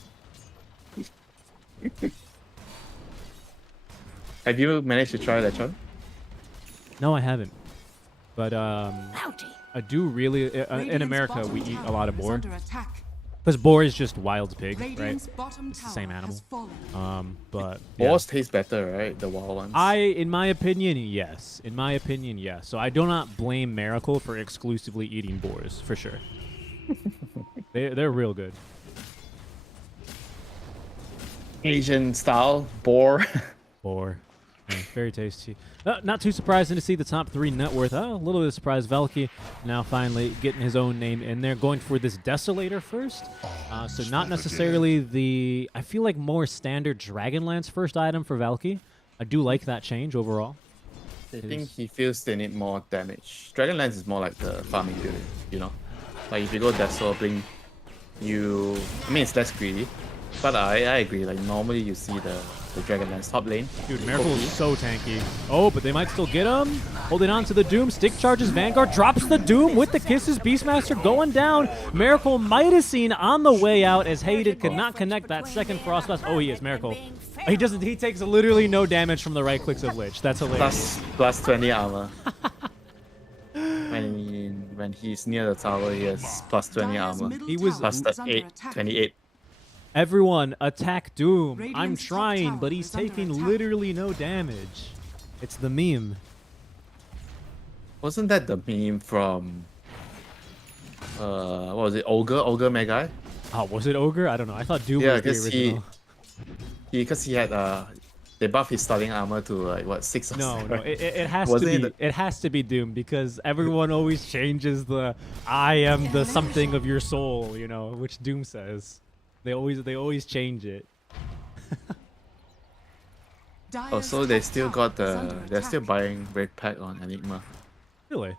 Have you managed to try lechon? No, I haven't. But I do really. In Radiant's America, bottom we eat a tower lot of is boar. under attack. Because boar is just wild pig, right? Radiant's bottom It's the same tower animal. has fallen. But yeah. Boars taste better, right? The wild ones. In my opinion, yes. In my opinion, yes. So I do not blame Miracle for exclusively eating boars, for sure. They're real good. Asian style boar. Boar. Yeah, very tasty. Not too surprising to see the top 3 net worth. A little bit of surprise. Valky now finally getting his own name in there. Going for this Desolator first. So not necessarily the... I feel like more standard Dragonlance first item for Valky. I do like that change overall. I think he feels they need more damage. Dragonlance is more like the farming build, Like if you go Desol, Blink, I mean, it's less greedy. But I agree, like normally you see the Dragonlance top lane. Dude, Miracle is so tanky. Oh, but they might still get him. Holding on to the Doom. Stick charges Vanguard. Drops the Doom with the kisses. Beastmaster going down. Miracle Midasine on the way out as Hated could not connect that second Frostblast. Oh, he is Miracle. He doesn't. He takes literally no damage from the right clicks of Lich. That's hilarious. Plus 20 armor. when when he's near the tower, he has plus 20 Dire's armor. middle He was- tower Plus is the under 8, attack. 28. Everyone attack Doom. I'm Radiant's top trying, tower but he's is under taking attack. literally no damage. It's the meme. Wasn't that the meme from what was it? Ogre Mega? Oh, was it Ogre? I don't know. I thought Doom Yeah, was the because original. he had they buffed his starting armor to like what 6 or No, 7. it has to Wasn't be. it It has to be Doom because everyone always changes the "I am the something of your soul," you know, which Doom says. They always change it. Oh, Dire's so they top still tower got is the under they're still attack. buying red pack on Enigma. Really,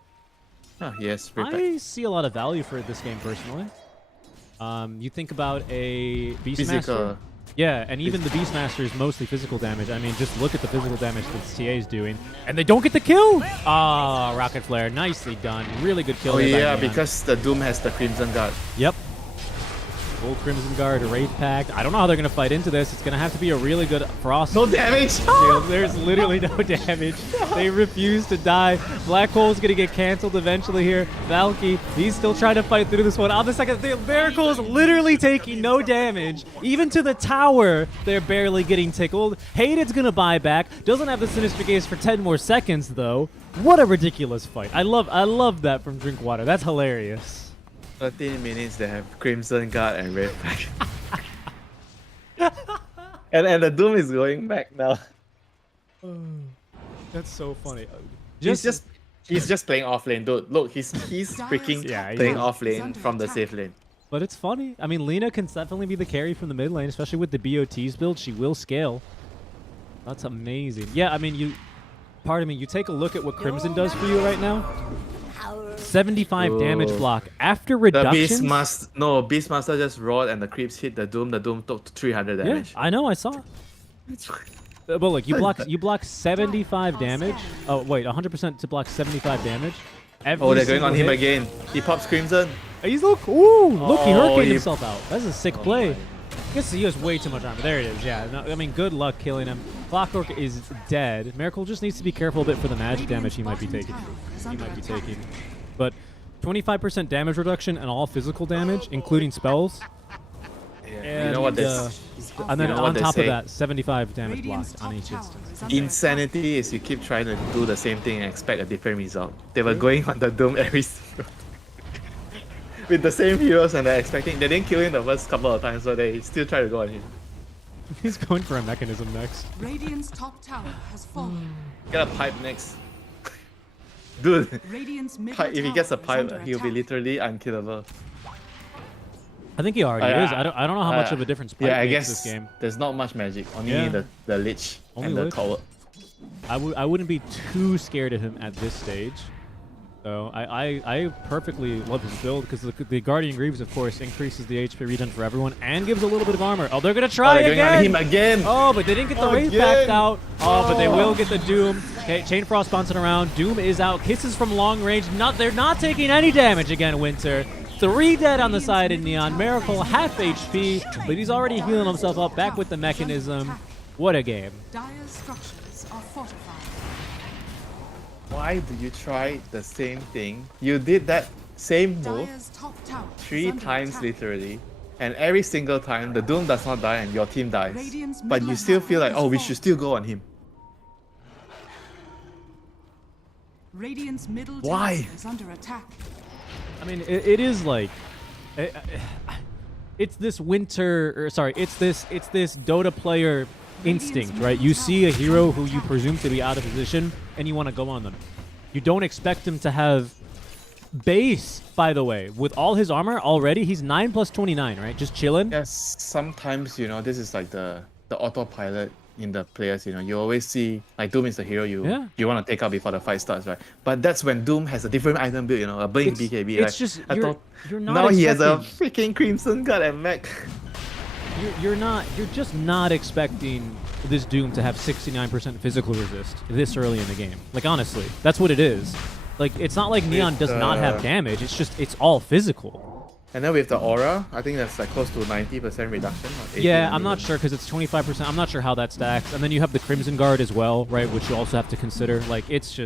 Oh, yes, red pack. I see a lot of value for this game personally. You think about a Beastmaster. Physical. Yeah, and even the Beastmaster is mostly physical damage. I mean, just look at the physical damage that TA is doing. And they don't get the kill! Ah, Rocket Flare. Nicely done. Really good kill Oh there by yeah, Neon. because the Doom has the Crimson Guard. Yep. Full Crimson Guard, Wraith Pact. I don't know how they're going to fight into this. It's going to have to be a really good Frost. No damage! Shield. There's literally no damage. They refuse to die. Black Hole's going to get canceled eventually here. Valky, he's still trying to fight through this one. On the second, the Miracle's literally taking no damage. Even to the tower, they're barely getting tickled. Hated's going to buy back. Doesn't have the Sinister Gaze for 10 more seconds, though. What a ridiculous fight. I love that from Drinkwater. That's hilarious. 13 minutes, they have Crimson Guard and red pack. and the Doom is going back now. That's so funny. He's just playing off lane, dude. Look, he's freaking Yeah, he's playing under- off lane under from the attack. safe lane. But it's funny. I mean, Lena can definitely be the carry from the mid lane, especially with the BOTs build. She will scale. That's amazing. Yeah, I mean, you take a look at what Crimson does for you right now. 75 damage Whoa. block. After The reduction. Beastmaster just roared and the creeps hit the Doom. The Doom took 300 Yeah, damage. I know, I saw. But look, you block 75 damage. Oh, wait, 100% to block 75 damage. Every Oh, they're going single on him hit. again. He pops Crimson. He's look, he Oh, hurricaned he- himself out. That's a sick play. I guess he has way too much armor. There it is. Yeah, no, I mean, good luck killing him. Clockwork is dead. Miracle just needs to be careful a bit for the magic damage he might be taking. But 25% damage reduction and all physical damage, including spells. You know what this? And then You know on what they top of say? that, 75 damage Radiant's blocked on top each tower instance. is under Insanity is you keep trying to do the same thing and expect a different result. They were going on the Doom every single with the same heroes and they're expecting. They didn't kill him the first couple of times, so they still try to go on him. He's going for a mechanism next. Radiant's top tower has fallen. Get a pipe next. Dude, Radiant's middle if he gets a tower is pipe, under he'll be attack. literally unkillable. I think he already is. I don't know how much of a difference pipe Yeah, I makes guess this game. there's not much magic. Only Yeah. the Lich Only and the Lich. Tower. I wouldn't be too scared of him at this stage. So I perfectly love his build because the Guardian Greaves, of course, increases the HP regen for everyone and gives a little bit of armor. Oh, they're gonna try They're going on again. him again. Oh, but they didn't get the Wraith Again. Pact out. Oh, but they will get the Doom. Okay, Chain Frost bouncing around. Doom is out. Kisses from long range. They're not taking any damage again, Winter. 3 dead on the side in Neon. Miracle, half HP, but he's already healing himself up back with the mechanism. What a game. Dire's structures are fortified. Why do you try the same thing? You did that same move Dire's top tower is 3 under times attack. literally, and every single time the Doom does not die and your team dies. Radiant's But you middle still feel like, tower oh, we is should still go on him. Radiant's middle Why? tower is under attack. I mean, it is like, it's this it's this Dota player instinct, right? You see a hero who you presume to be out of position, and you want to go on them. You don't expect him to have base, by the way. With all his armor already, he's 9 plus 29, right? Just chilling. Yes, sometimes, this is like the autopilot in the players, you always see, like, Doom is the hero Yeah. you want to take out before the fight starts, right? But that's when Doom has a different item build, a Blink BKB. It's just, you're not now he has a expecting- freaking Crimson Guard and mech. You're just not expecting this Doom to have 69% physical resist this early in the game. Like, honestly, that's what it is. Like, it's not like Neon does not have damage. It's just, it's all physical. And then with the aura, I think that's like close to 90% reduction. Or 80, Yeah, I'm not sure because it's 25%. I'm not sure how that stacks. And then you have the Crimson Guard as well, right? Which you also have to consider. Like, it's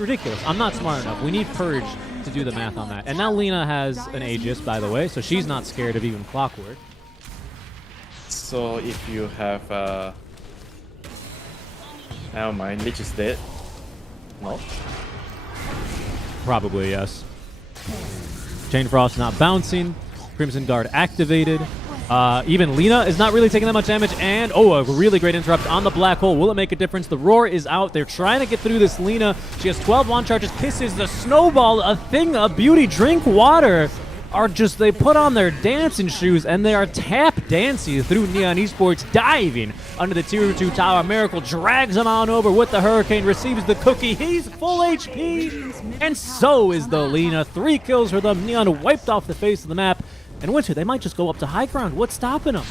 ridiculous. I'm not smart enough. We need Purge to do the math on that. And now Lina has an Aegis, by the way, so she's not scared of even Clockwork. So if you have never mind, Lich is dead. No. Probably, yes. Chain Frost not bouncing. Crimson Guard activated. Even Lina is not really taking that much damage. And, a really great interrupt on the Black Hole. Will it make a difference? The Roar is out. They're trying to get through this Lina. She has 12 launch charges. Kisses the Snowball. A thing of beauty. Drink water. They put on their dancing shoes and they are tap dancing through Neon Esports, diving under the tier 2 tower. Miracle drags him on over with the Hurricane, receives the cookie. He's full HP, and so is the Lina. 3 kills for them. Neon wiped off the face of the map. And Winter, they might just go up to high ground. What's stopping them?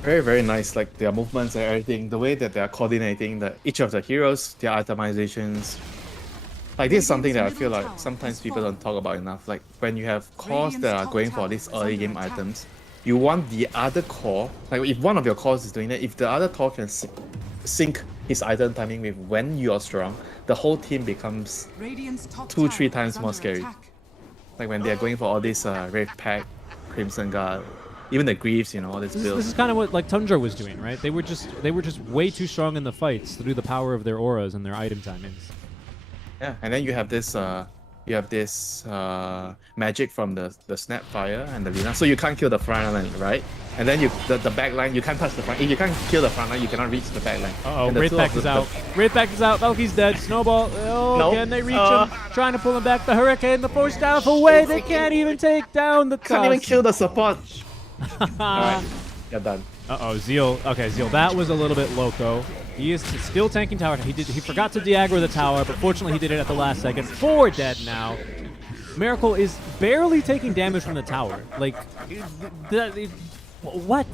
Very, very nice. Like their movements and everything, the way that they are coordinating each of the heroes, their itemizations. Like this is something that I feel like sometimes people don't talk about enough. Like when you have cores that are going for these early game items, you want the other core, like if one of your cores is doing that, if the other core can sync his item timing with when you are strong, the whole team becomes 2-3 times more scary. Like when they're going for all these Wraith Pack, Crimson Guard, even the Greaves, all this build. This is kind of what like Tundra was doing, right? They were just way too strong in the fights through the power of their auras and their item timings. Yeah, and then you have this magic from the Snapfire and the Lina, so you can't kill the front line, right? And then the back line, you can't touch the front. If you can't kill the front line, you cannot reach the back line. Wraith Pack is out. Wraith Pack is out. Valky's dead. Snowball. Nope. Can they reach him? Trying to pull him back. The Hurricane, the force staff away. They can't even take down the Can't even kill the support. Alright, you're done. Zeal. Okay, Zeal. That was a little bit loco. He is still tanking tower. He forgot to de-aggro the tower, but fortunately he did it at the last second. 4 dead now. Miracle is barely taking damage from the tower. Like, what?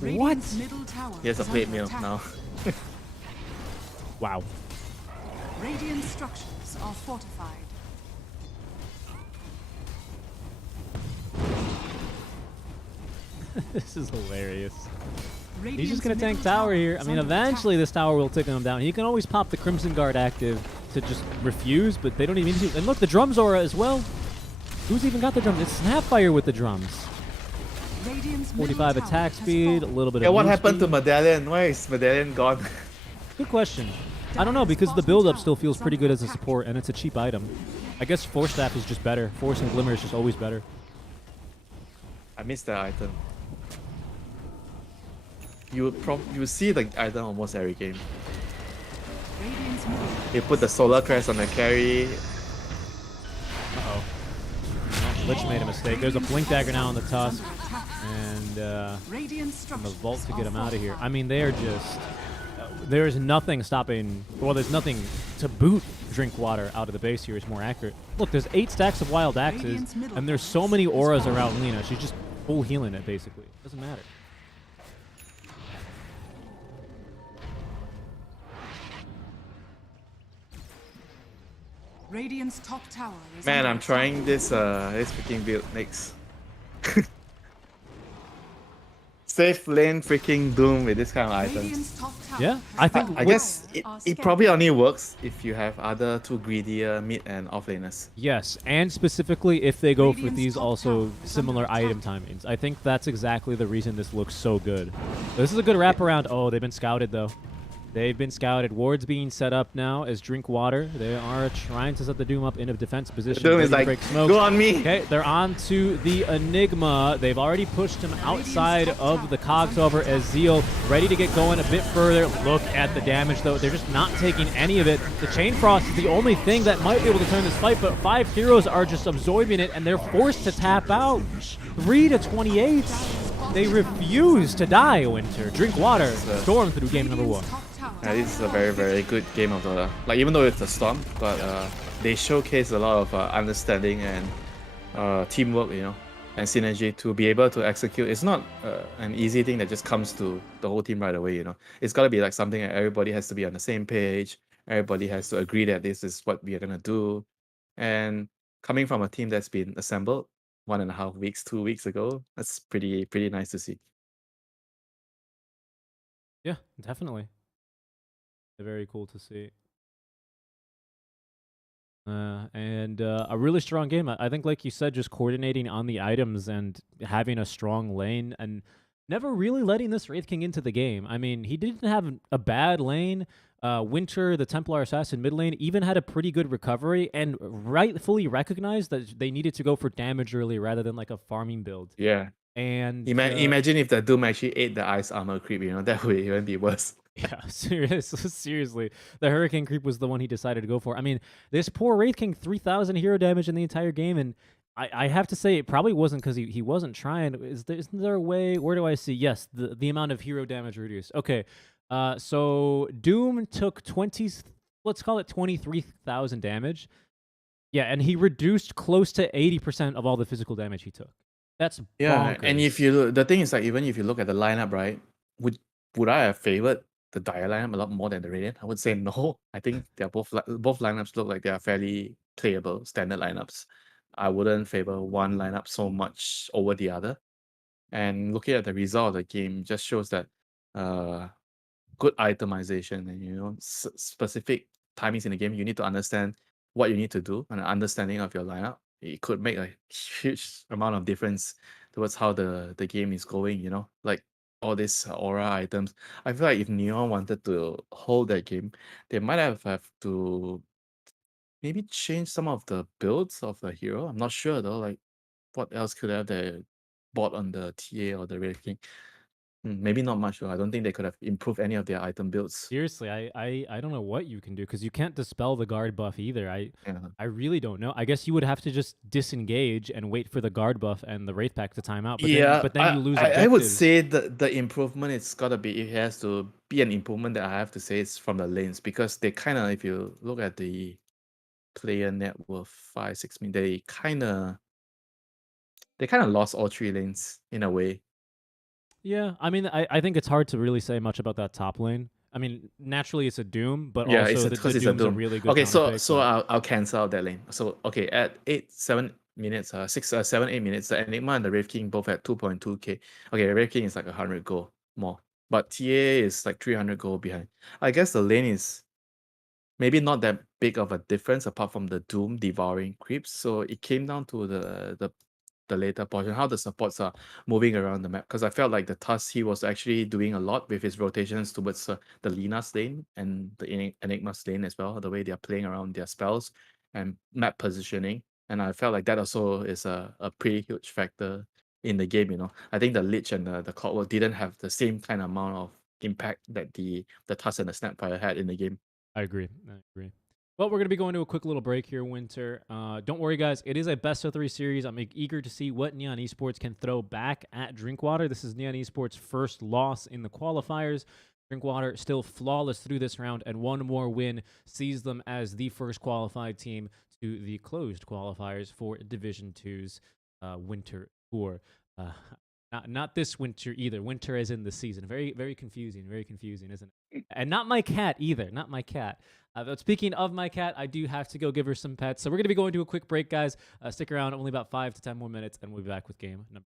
What? He has a plate meal now. Wow. Radiant structures are fortified. This is hilarious. He's just going to tank tower here. I mean, eventually this tower will take him down. He can always pop the Crimson Guard active to just refuse, but they don't even need to. And look, the drums aura as well. Who's even got the drums? It's Snapfire with the drums. 45 attack speed, a little bit of what move happened speed. to Medallion? Where is Medallion gone? Good question. I don't know, because the build-up still feels pretty good as a support, and it's a cheap item. I guess Force Staff is just better. Force and Glimmer is just always better. I missed that item. You would see the item almost every game. You put the Solar Crest on the carry. Uh-oh. Lich made a mistake. There's a Blink Dagger now on the Tusk. And the Vault to get him out of here. I mean, they're just... there is nothing stopping... Well, there's nothing to boot Drink Water out of the base here is more accurate. Look, there's 8 stacks of Wild Axes, and there's so many auras around Lina. She's just full healing it, basically. Doesn't matter. Radiant's top tower is Man, under I'm attack. trying this freaking build next. Safe lane freaking Doom with this kind of items. Radiant's top tower Yeah, has I think been I guess it probably only works if you have other 2 greedier mid and off laners. Yes, and specifically if they go for Radiant's these top also tower is similar under item attack. timings. I think that's exactly the reason this looks so good. This is a good wraparound. Oh, they've been scouted though. They've been scouted. Wards being set up now as Drink Water. They are trying to set the Doom up in a defense position. Doom ready is to like, break smoke. go on me! Okay, they're on to the Enigma. They've already pushed him outside of the Cogs over as Zeal ready to get going a bit further. Look at the damage though. They're just not taking any of it. The Chain Frost is the only thing that might be able to turn this fight, but 5 heroes are just absorbing it and they're forced to tap out. 3 to 28. They refuse to die, Winter. Drink Water. Storm through game number 1. Yeah, this is a very, very good game of Dota. Like, even though it's a Storm, but they showcase a lot of understanding and teamwork, and synergy to be able to execute. It's not an easy thing that just comes to the whole team right away, It's got to be like something that everybody has to be on the same page. Everybody has to agree that this is what we are going to do. And coming from a team that's been assembled, 1.5 weeks, 2 weeks ago. That's pretty nice to see. Yeah, definitely. Very cool to see. And a really strong game. I think, like you said, just coordinating on the items and having a strong lane and never really letting this Wraith King into the game. I mean, he didn't have a bad lane. Winter, the Templar Assassin mid lane, even had a pretty good recovery and rightfully recognized that they needed to go for damage early rather than like a farming build. Yeah. And Imagine if the Doom actually ate the ice armor creep, that would even be worse. yeah, seriously. The Hurricane creep was the one he decided to go for. I mean, this poor Wraith King, 3,000 hero damage in the entire game, and I have to say it probably wasn't because he wasn't trying. Isn't there a way? Where do I see? Yes, the amount of hero damage reduced. Okay, so Doom took 20, let's call it 23,000 damage. Yeah, and he reduced close to 80% of all the physical damage he took. That's Yeah, and if bonkers. you look, the thing is like even if you look at the lineup, right? Would I have favored the Dire lineup a lot more than the Radiant? I would say no. I think they're both lineups look like they are fairly playable standard lineups. I wouldn't favor one lineup so much over the other. And looking at the result of the game just shows that good itemization and specific timings in the game. You need to understand what you need to do and an understanding of your lineup. It could make a huge amount of difference towards how the game is going. Like all these aura items. I feel like if Neon wanted to hold that game, they might have to maybe change some of the builds of the hero. I'm not sure though. Like what else could have they bought on the TA or the Red King? Maybe not much though. I don't think they could have improved any of their item builds. Seriously, I don't know what you can do because you can't dispel the guard buff either. Yeah. I really don't know. I guess you would have to just disengage and wait for the guard buff and the Wraith Pack to time out. But then you lose I would objectives. say the improvement it's gotta be it has to be an improvement that I have to say is from the lanes because they kind of if you look at the player net worth 5-6 million they kind of lost all three lanes in a way. Yeah, I mean, I think it's hard to really say much about that top lane. I mean, naturally it's a Doom, but Yeah, also because it's a Doom's a Doom. really good Okay, so counter pick, I'll cancel out that lane. So okay, at 7 minutes, 8 minutes, the Enigma and the Wraith King both at 2.2k. Okay, the Wraith King is like 100 gold more, but TA is like 300 gold behind. I guess the lane is maybe not that big of a difference apart from the Doom devouring creeps. So it came down to the later portion, how the supports are moving around the map. Because I felt like the Tusk, he was actually doing a lot with his rotations towards the Lina's lane and the Enigma's lane as well, the way they are playing around their spells and map positioning. And I felt like that also is a pretty huge factor in the game. I think the Lich and the Clockwork didn't have the same kind of amount of impact that the Tusk and the Snapfire had in the game. I agree. Well, we're going to be going to a quick little break here, Winter. Don't worry, guys. It is a best-of-3 series. I'm eager to see what Neon Esports can throw back at Drinkwater. This is Neon Esports' first loss in the qualifiers. Drinkwater still flawless through this round, and one more win sees them as the first qualified team to the closed qualifiers for Division 2's Winter Tour. Not this winter either. Winter as in the season. Very, very confusing, isn't it? And not my cat either. Not my cat. But speaking of my cat, I do have to go give her some pets. So we're going to be going to a quick break, guys. Stick around. Only about 5 to 10 more minutes, and we'll be back with game number.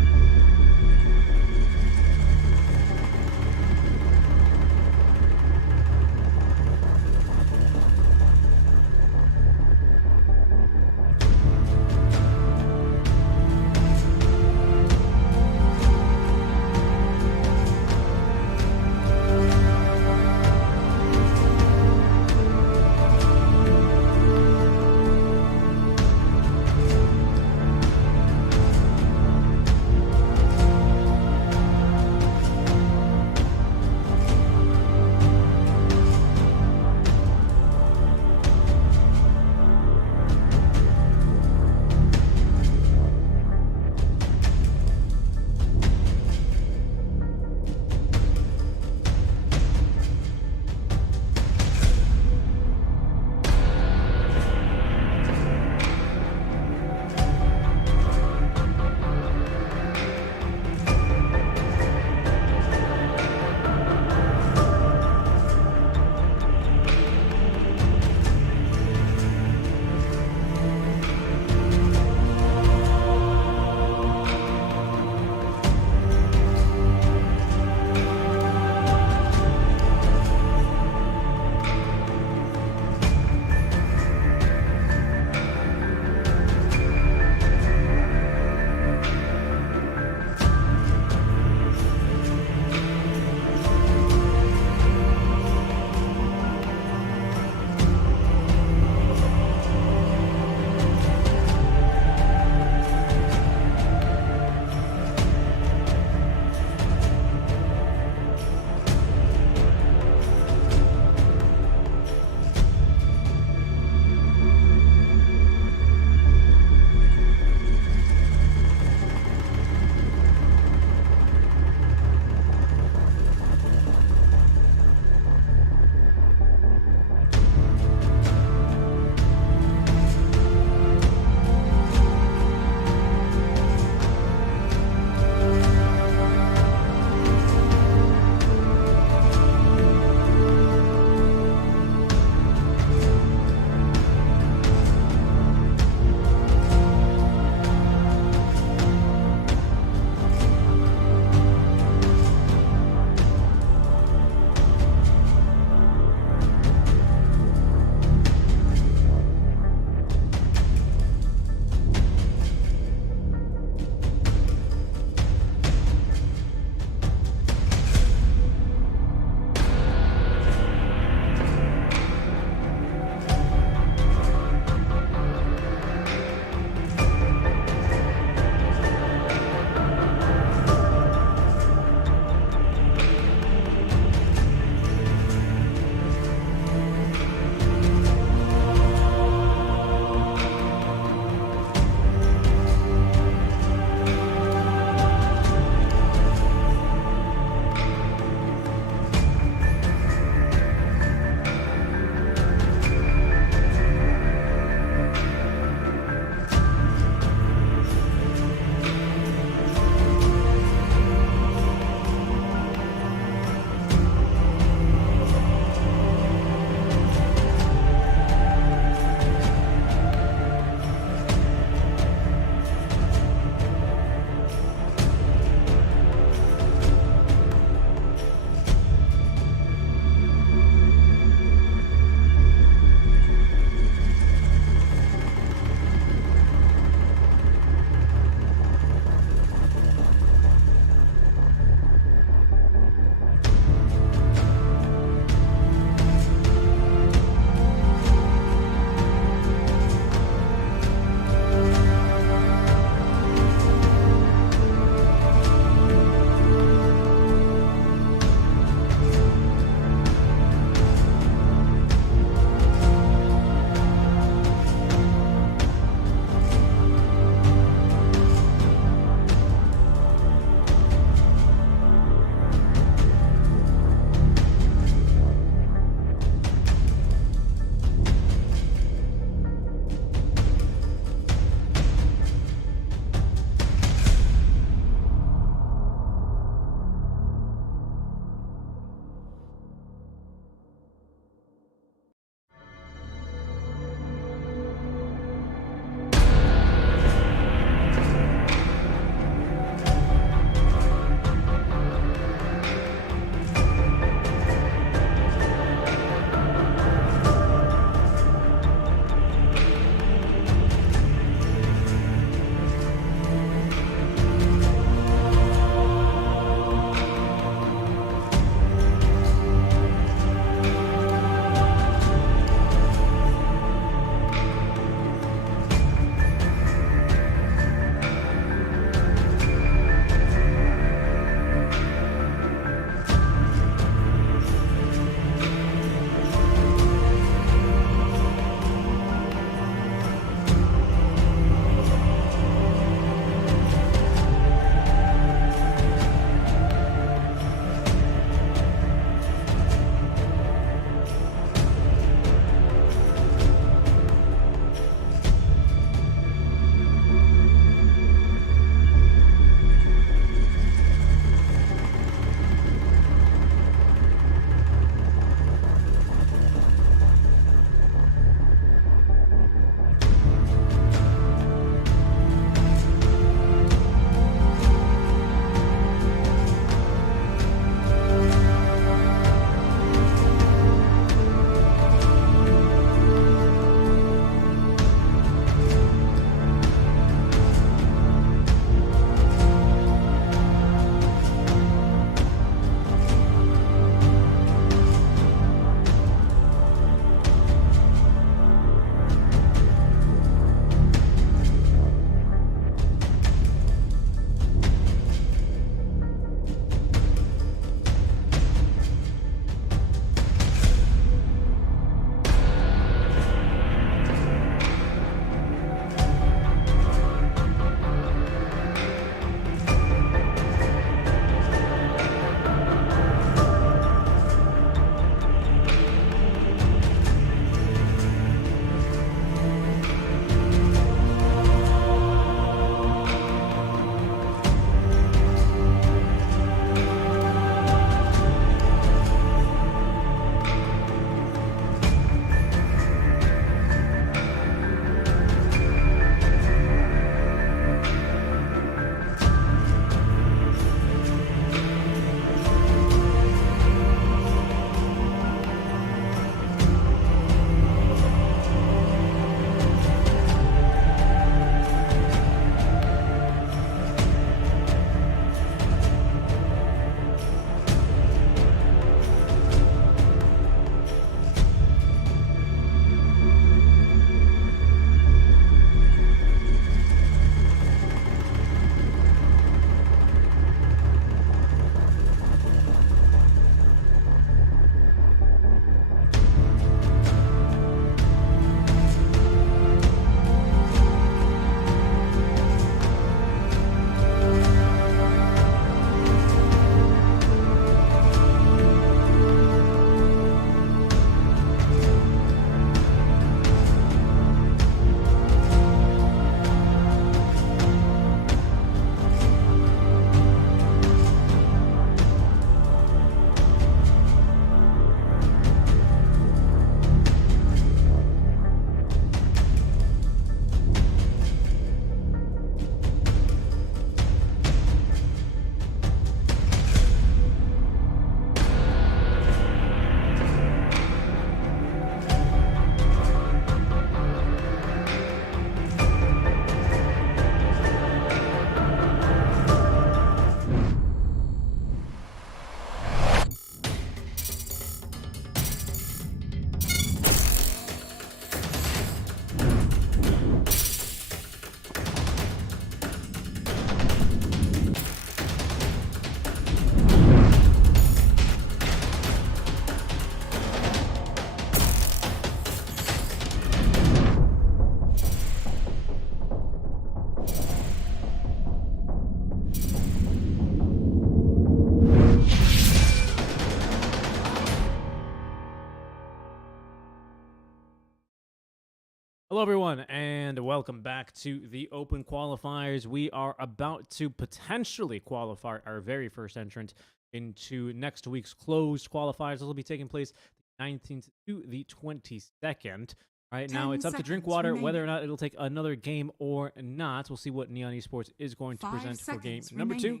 Hello, everyone, and welcome back to the Open Qualifiers. We are about to potentially qualify our very first entrant into next week's closed qualifiers. This will be taking place the 19th to the 22nd. Right now, it's up to Drinkwater whether or not it'll take another game or not. We'll see what Neon Esports is going to present for game number 2.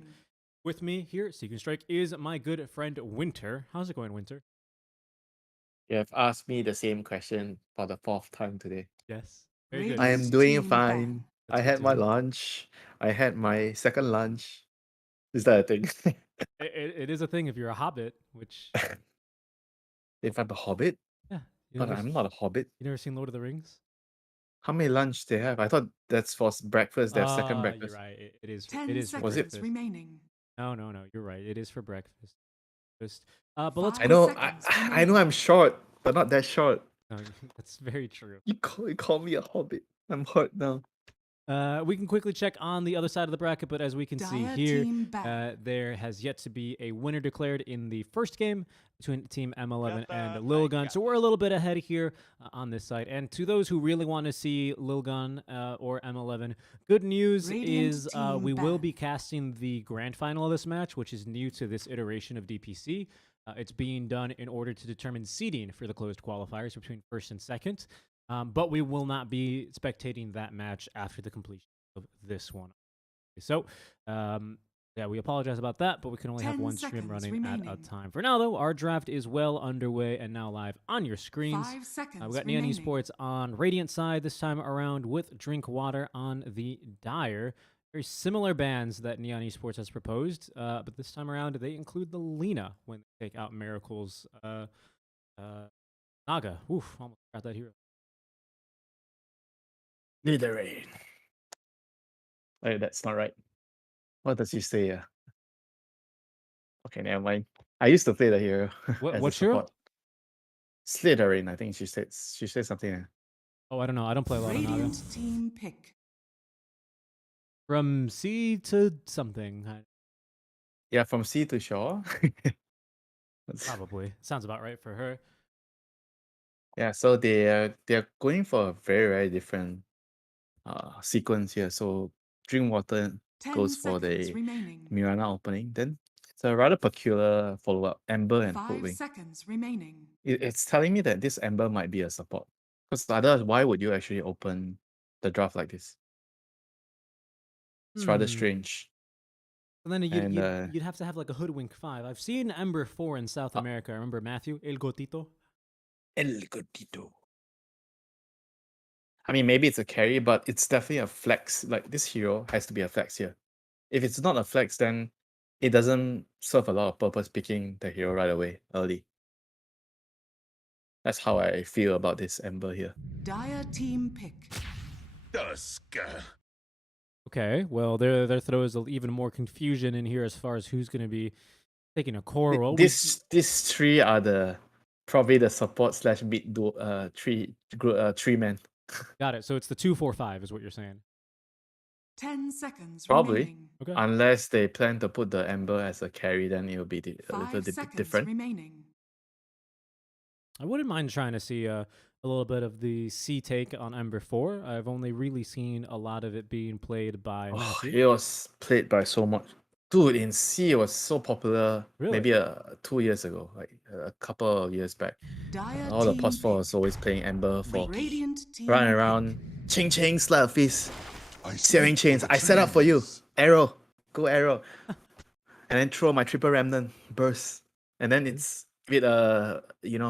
With me here at SeekNStrike is my good friend Winter. How's it going, Winter? You have asked me the same question for the 4th time today. Yes. Very good. I am doing Team fine. ban. That's I good had to my hear. lunch. I had my second lunch. Is that a thing? It is a thing if you're a hobbit, which, If I'm a hobbit? yeah. But I'm not a hobbit. You never seen Lord of the Rings? How many lunch they have? I thought that's for breakfast. They have second breakfast. You're right. It is. 10 It is for Was it? seconds breakfast. remaining. No. You're right. It is for breakfast. But let's. Five I know. seconds I know remaining. I'm short, but not that short. No, that's very true. You call me a hobbit. I'm hurt now. We can quickly check on the other side of the bracket, but as we can see Dire here, team ban. there has yet to be a winner declared in the first game between Team M11 and Got Lil that, Gun. got So we're a little bit ahead here on this side. And to those who really want to see Lil Gun or M11, good news Radiant is team we will ban. be casting the grand final of this match, which is new to this iteration of DPC. It's being done in order to determine seeding for the closed qualifiers between first and second. But we will not be spectating that match after the completion of this one. So, yeah, we apologize about that, but we can only have 10 one stream seconds running at a remaining. time. For now, though, our draft is well underway and now live on your screens. 5 seconds We got Neon remaining. Esports on Radiant side this time around with Drinkwater on the Dire. Very similar bans that Neon Esports has proposed, but this time around they include the Lina when they take out Miracle's Naga. Oof, almost got that hero. Slithering. Wait, that's not right. What does he say? Okay, never mind. I used to play the hero. as a What's hero? support. Slithering, I think she said something. Oh, I don't know. I don't play a lot of Naga. Radiant team pick. From sea to something, Yeah, from sea to shore. probably. Sounds about right for her. Yeah, so they're going for a very, very different sequence here. So Drinkwater 10 goes for seconds the remaining. Mirana opening. Then it's a rather peculiar follow-up. Ember and 5 Hoodwing. seconds remaining. It's telling me that this Ember might be a support. Because otherwise, why would you actually open the draft like this? It's rather Hmm. strange. And then And, you'd have to have like a Hoodwink 5. I've seen Ember 4 in South America. I remember Matthew, El Gotito. El Gotito. I mean, maybe it's a carry, but it's definitely a flex. Like, this hero has to be a flex here. If it's not a flex, then it doesn't serve a lot of purpose picking the hero right away, early. That's how I feel about this Ember here. Dire team pick. Dusk. Okay, well, there throws even more confusion in here as far as who's going to be taking a core role. These three are probably the support / mid three men. Got it. So it's the 2-4-5 is what you're saying. 10 seconds Probably. remaining. Okay. Unless they plan to put the Ember as a carry, then it will be a 5 little bit seconds different. remaining. I wouldn't mind trying to see a little bit of the C take on Ember 4. I've only really seen a lot of it being played by Oh, Matthew. it was played by so much. Dude, in C, it was so popular Really? maybe 2 years ago, like a couple of years back. Dire All the team pos 4 pick. was always playing Ember for Radiant team run pick. around, ching ching, slap fist, searing chains. I set up for you. Arrow, go arrow. And then throw my triple remnant, burst. And then it's with a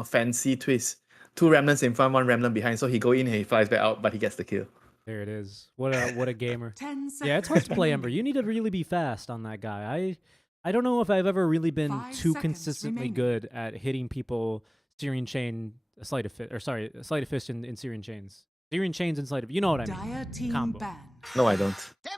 fancy twist. 2 remnants in front, 1 remnant behind. So he go in and he flies back out, but he gets the kill. There it is. What a gamer. 10 seconds. Yeah, it's hard to play Ember. remaining. You need to really be fast on that guy. I don't know if I've ever really been 5 too seconds consistently remaining. good at hitting people Syrian chain, sleight of fist in Syrian chains. Syrian chains and sleight of, you know what I mean. Dire team Combo. ban. No, I don't.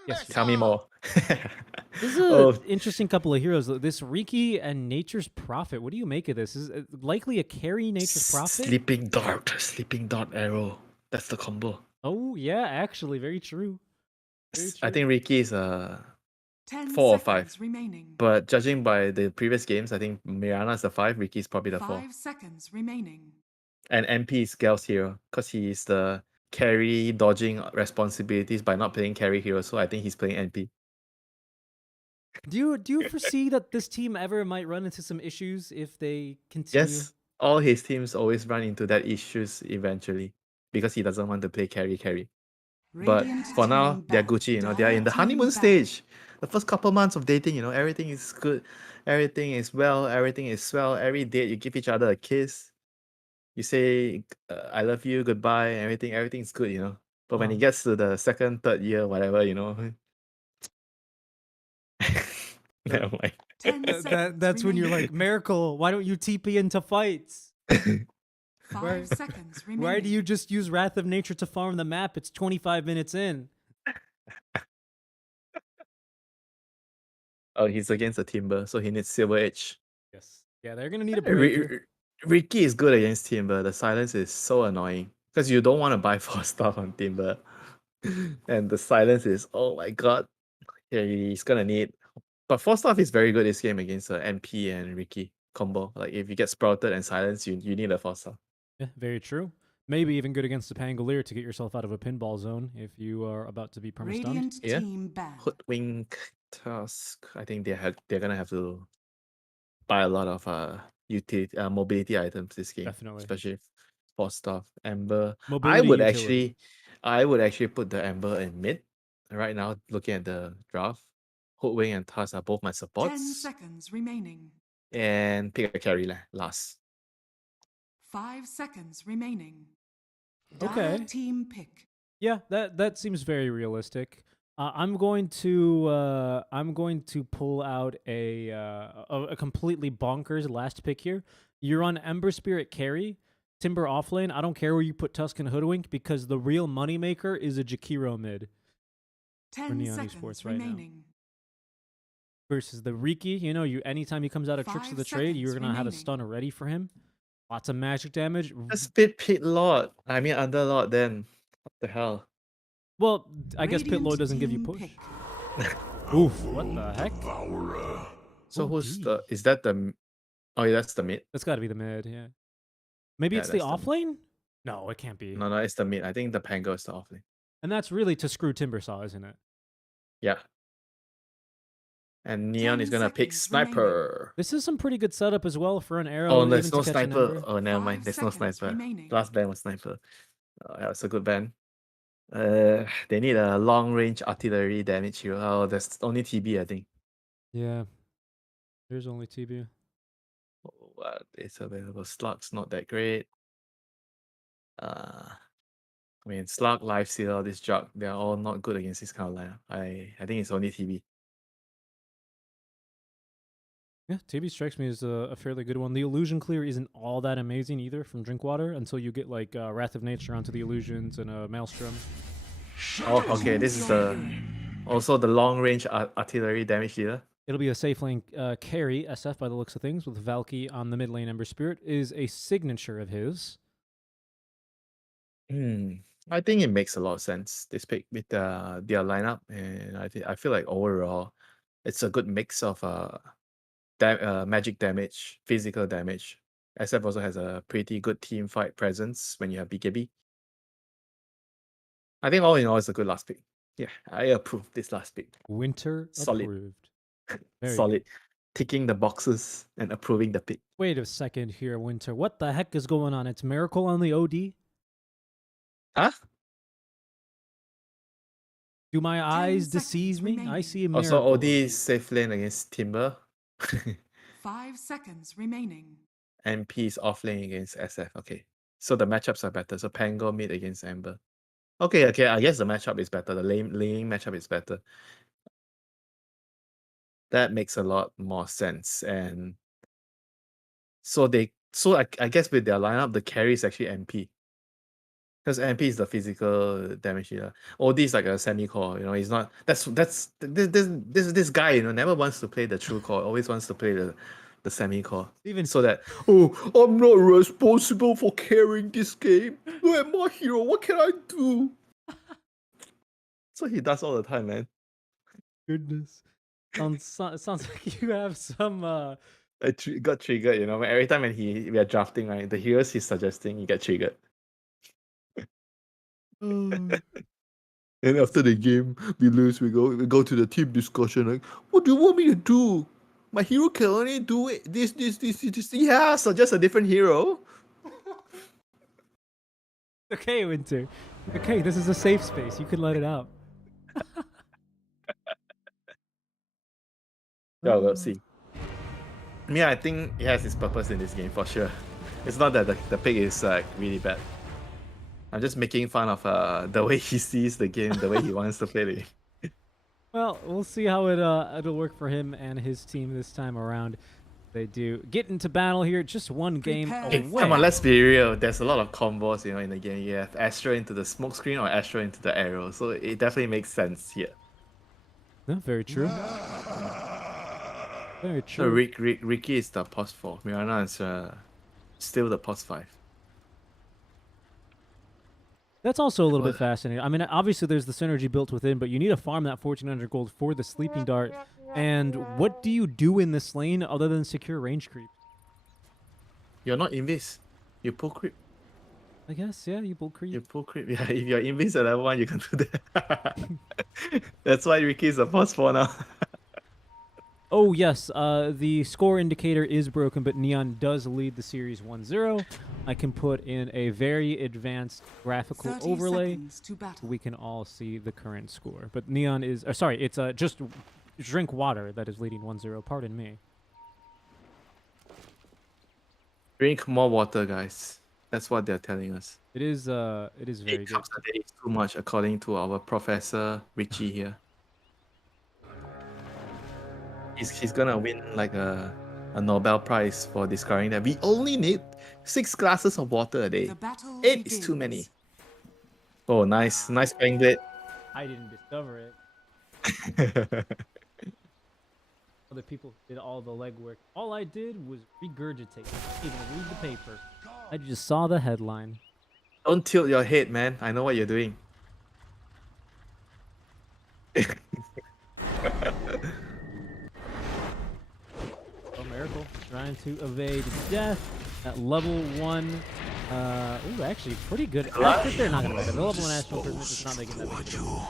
Yes, you Tell me more. This is an Oh. interesting couple of heroes. This Riki and Nature's Prophet. What do you make of this? Is it likely a carry Nature's Prophet? Sleeping Dart arrow. That's the combo. Oh yeah, actually, very true. Very I true. think Ricky is 10 4 or seconds 5. remaining. But judging by the previous games, I think Mirana is the 5, Ricky's probably the 4. 5 seconds remaining. And MP is Gal's hero because he is the carry dodging responsibilities by not playing carry hero, so I think he's playing NP. Do you foresee that this team ever might run into some issues if they continue? Yes, all his teams always run into that issues eventually because he doesn't want to play carry. But Radiant for now, team they're banned. Gucci, you know, they're in the Dire team honeymoon banned. stage. The first couple months of dating, you know, everything is good, everything is well, everything is swell. Every date, you give each other a kiss. You say, I love you, goodbye, everything's good, you know. But when it gets to the second, third year, whatever, you know. Never mind. 10 seconds That's when you're like, remaining. Miracle, why don't you TP into fights? 5 seconds remaining. Why do you just use Wrath of Nature to farm the map? It's 25 minutes in. Oh, he's against a Timber, so he needs Silver Edge. Yes. Yeah, they're gonna need a breaker. Ricky is good against Timber. The silence is so annoying because you don't want to buy 4 stuff on Timber, and the silence is, oh my god. Yeah, he's gonna need. But 4 stuff is very good this game against MP and Ricky combo. Like if you get sprouted and silence, you need a 4 star. Yeah, very true. Maybe even good against the Pangolier to get yourself out of a pinball zone if you are about to be perma-stunned. Radiant Yeah. team banned. Hoodwink task. I think they're gonna have to buy a lot of utility mobility items this game. Definitely. Especially for stuff. Ember. Mobility utility. I would actually put the Ember in mid. Right now, looking at the draft. Hoodwink and Tusk are both my 10 supports. seconds remaining. And pick a carry last. 5 seconds remaining. Okay. Dire team pick. Yeah, that seems very realistic. I'm going to pull out a completely bonkers last pick here. You're on Ember Spirit carry, Timber offlane. I don't care where you put Tusk and Hoodwink because the real moneymaker is a Jakiro mid 10 Neon seconds Esports right now. remaining. versus the Riki. You know, anytime he comes out of Tricks of 5 the Trade, you're seconds gonna have a remaining. stunner ready for him. Lots of magic damage. Just bit Pit Lord. I mean Under Lord then. What the hell? Well, I guess Pit Radiant Lord doesn't give you team push. pick. Oof, what the heck? So Oh, who's gee. the is that the oh yeah, that's the mid. That's got to be the mid, yeah. Maybe Yeah, it's the that's the off mid. lane? No, it can't be. No, it's the mid. I think the Pango is the offlane. And that's really to screw Timbersaw, isn't it? Yeah. And Neon 10 is gonna pick seconds remaining. Sniper. This is some pretty good setup as well for an arrow. Oh, even there's to no catch an sniper. ember. Oh, never 5 mind. There's no seconds sniper. remaining. Last ban was sniper. Yeah, it's a good ban. They need a long range artillery damage hero. Oh, there's only TB, I think. Yeah. There's only TB. What is available? Slug's not that great. I mean, Slug, Lifesteal, this Jug, they're all not good against this kind of lineup. I think it's only TB. Yeah, TB strikes me as a fairly good one. The illusion clear isn't all that amazing either from Drinkwater until you get like Wrath of Nature onto the illusions and a Maelstrom. Oh, okay. This is also the long range artillery damage dealer. It'll be a safe lane carry, SF by the looks of things, with Valky on the mid lane. Ember Spirit is a signature of his. I think it makes a lot of sense, this pick with their lineup, and I feel like overall it's a good mix of magic damage, physical damage. SF also has a pretty good team fight presence when you have BKB. I think all in all, it's a good last pick. Yeah, I approve this last pick. Winter Solid. approved. Very Solid. Ticking the boxes and approving the pick. Wait a second here, Winter. What the heck is going on? It's Miracle on the OD? Huh? Do my eyes seconds deceive me? I remaining. see a Miracle. Also, OD is safe lane against Timber. 5 seconds remaining. MP is off lane against SF. Okay. So the matchups are better. So Pango mid against Ember. Okay. I guess the matchup is better. The laning matchup is better. That makes a lot more sense. And so I guess with their lineup, the carry is actually MP. Because MP is the physical damage dealer. OD is like a semi-core, you know, he's not this guy, you know, never wants to play the true core, always wants to play the semi-core. Even So that, I'm not responsible for carrying this game. I'm my hero. What can I do? So he does all the time, man. goodness. Sounds like you have some I got triggered, you know. Every time when we are drafting, right, the heroes he's suggesting, you get triggered. And after the game, we lose. We go to the team discussion. Like, what do you want me to do? My hero can only do it. This. Yeah, so just a different hero. Okay, Winter. Okay, this is a safe space. You can let it out. Yeah, we'll see. I think it has its purpose in this game for sure. It's not that the pick is really bad. I'm just making fun of the way he sees the game, the way he wants to play the game. Well, we'll see how it'll work for him and his team this time around. They do get into battle here. Just one game Prepare. away. Hey, come on, let's be real. There's a lot of combos, in the game. You have Astra into the smoke screen or Astra into the arrow, so it definitely makes sense here. No, very true. Very So true. Ricky is the pos 4. Mirana is still the pos 5. That's also a little bit What? fascinating. I mean, obviously there's the synergy built within, but you need to farm that 1400 gold for the sleeping dart. And what do you do in this lane other than secure range creep? You're not invis. You pull creep. I guess, yeah, you bull creep. You pull creep. Yeah, if you're invis at level 1, you can do that. That's why Ricky is the pos 4 now. Oh, yes, the score indicator is broken, but Neon does lead the series 1-0. I can put in a very advanced graphical 30 overlay. seconds to battle. We can all see the current score. But Neon is... sorry, it's just Drink Water that is leading 1-0. Pardon me. Drink more water, guys. That's what they're telling us. It is very 8 good. cups a day is too much, according to our Professor Richie here. He's gonna win like a Nobel Prize for discovering that we only need 6 glasses of water a day. The battle 8 is too many. begins. Oh, nice playing blade. I didn't discover it. Other people did all the legwork. All I did was regurgitate. I didn't even read the paper. I just saw the headline. Don't tilt your head, man. I know what you're doing. Oh, Miracle trying to evade death at level 1. Ooh, actually, pretty good. They're not gonna make it. The level 1 Astral Prism is not making that big of a difference.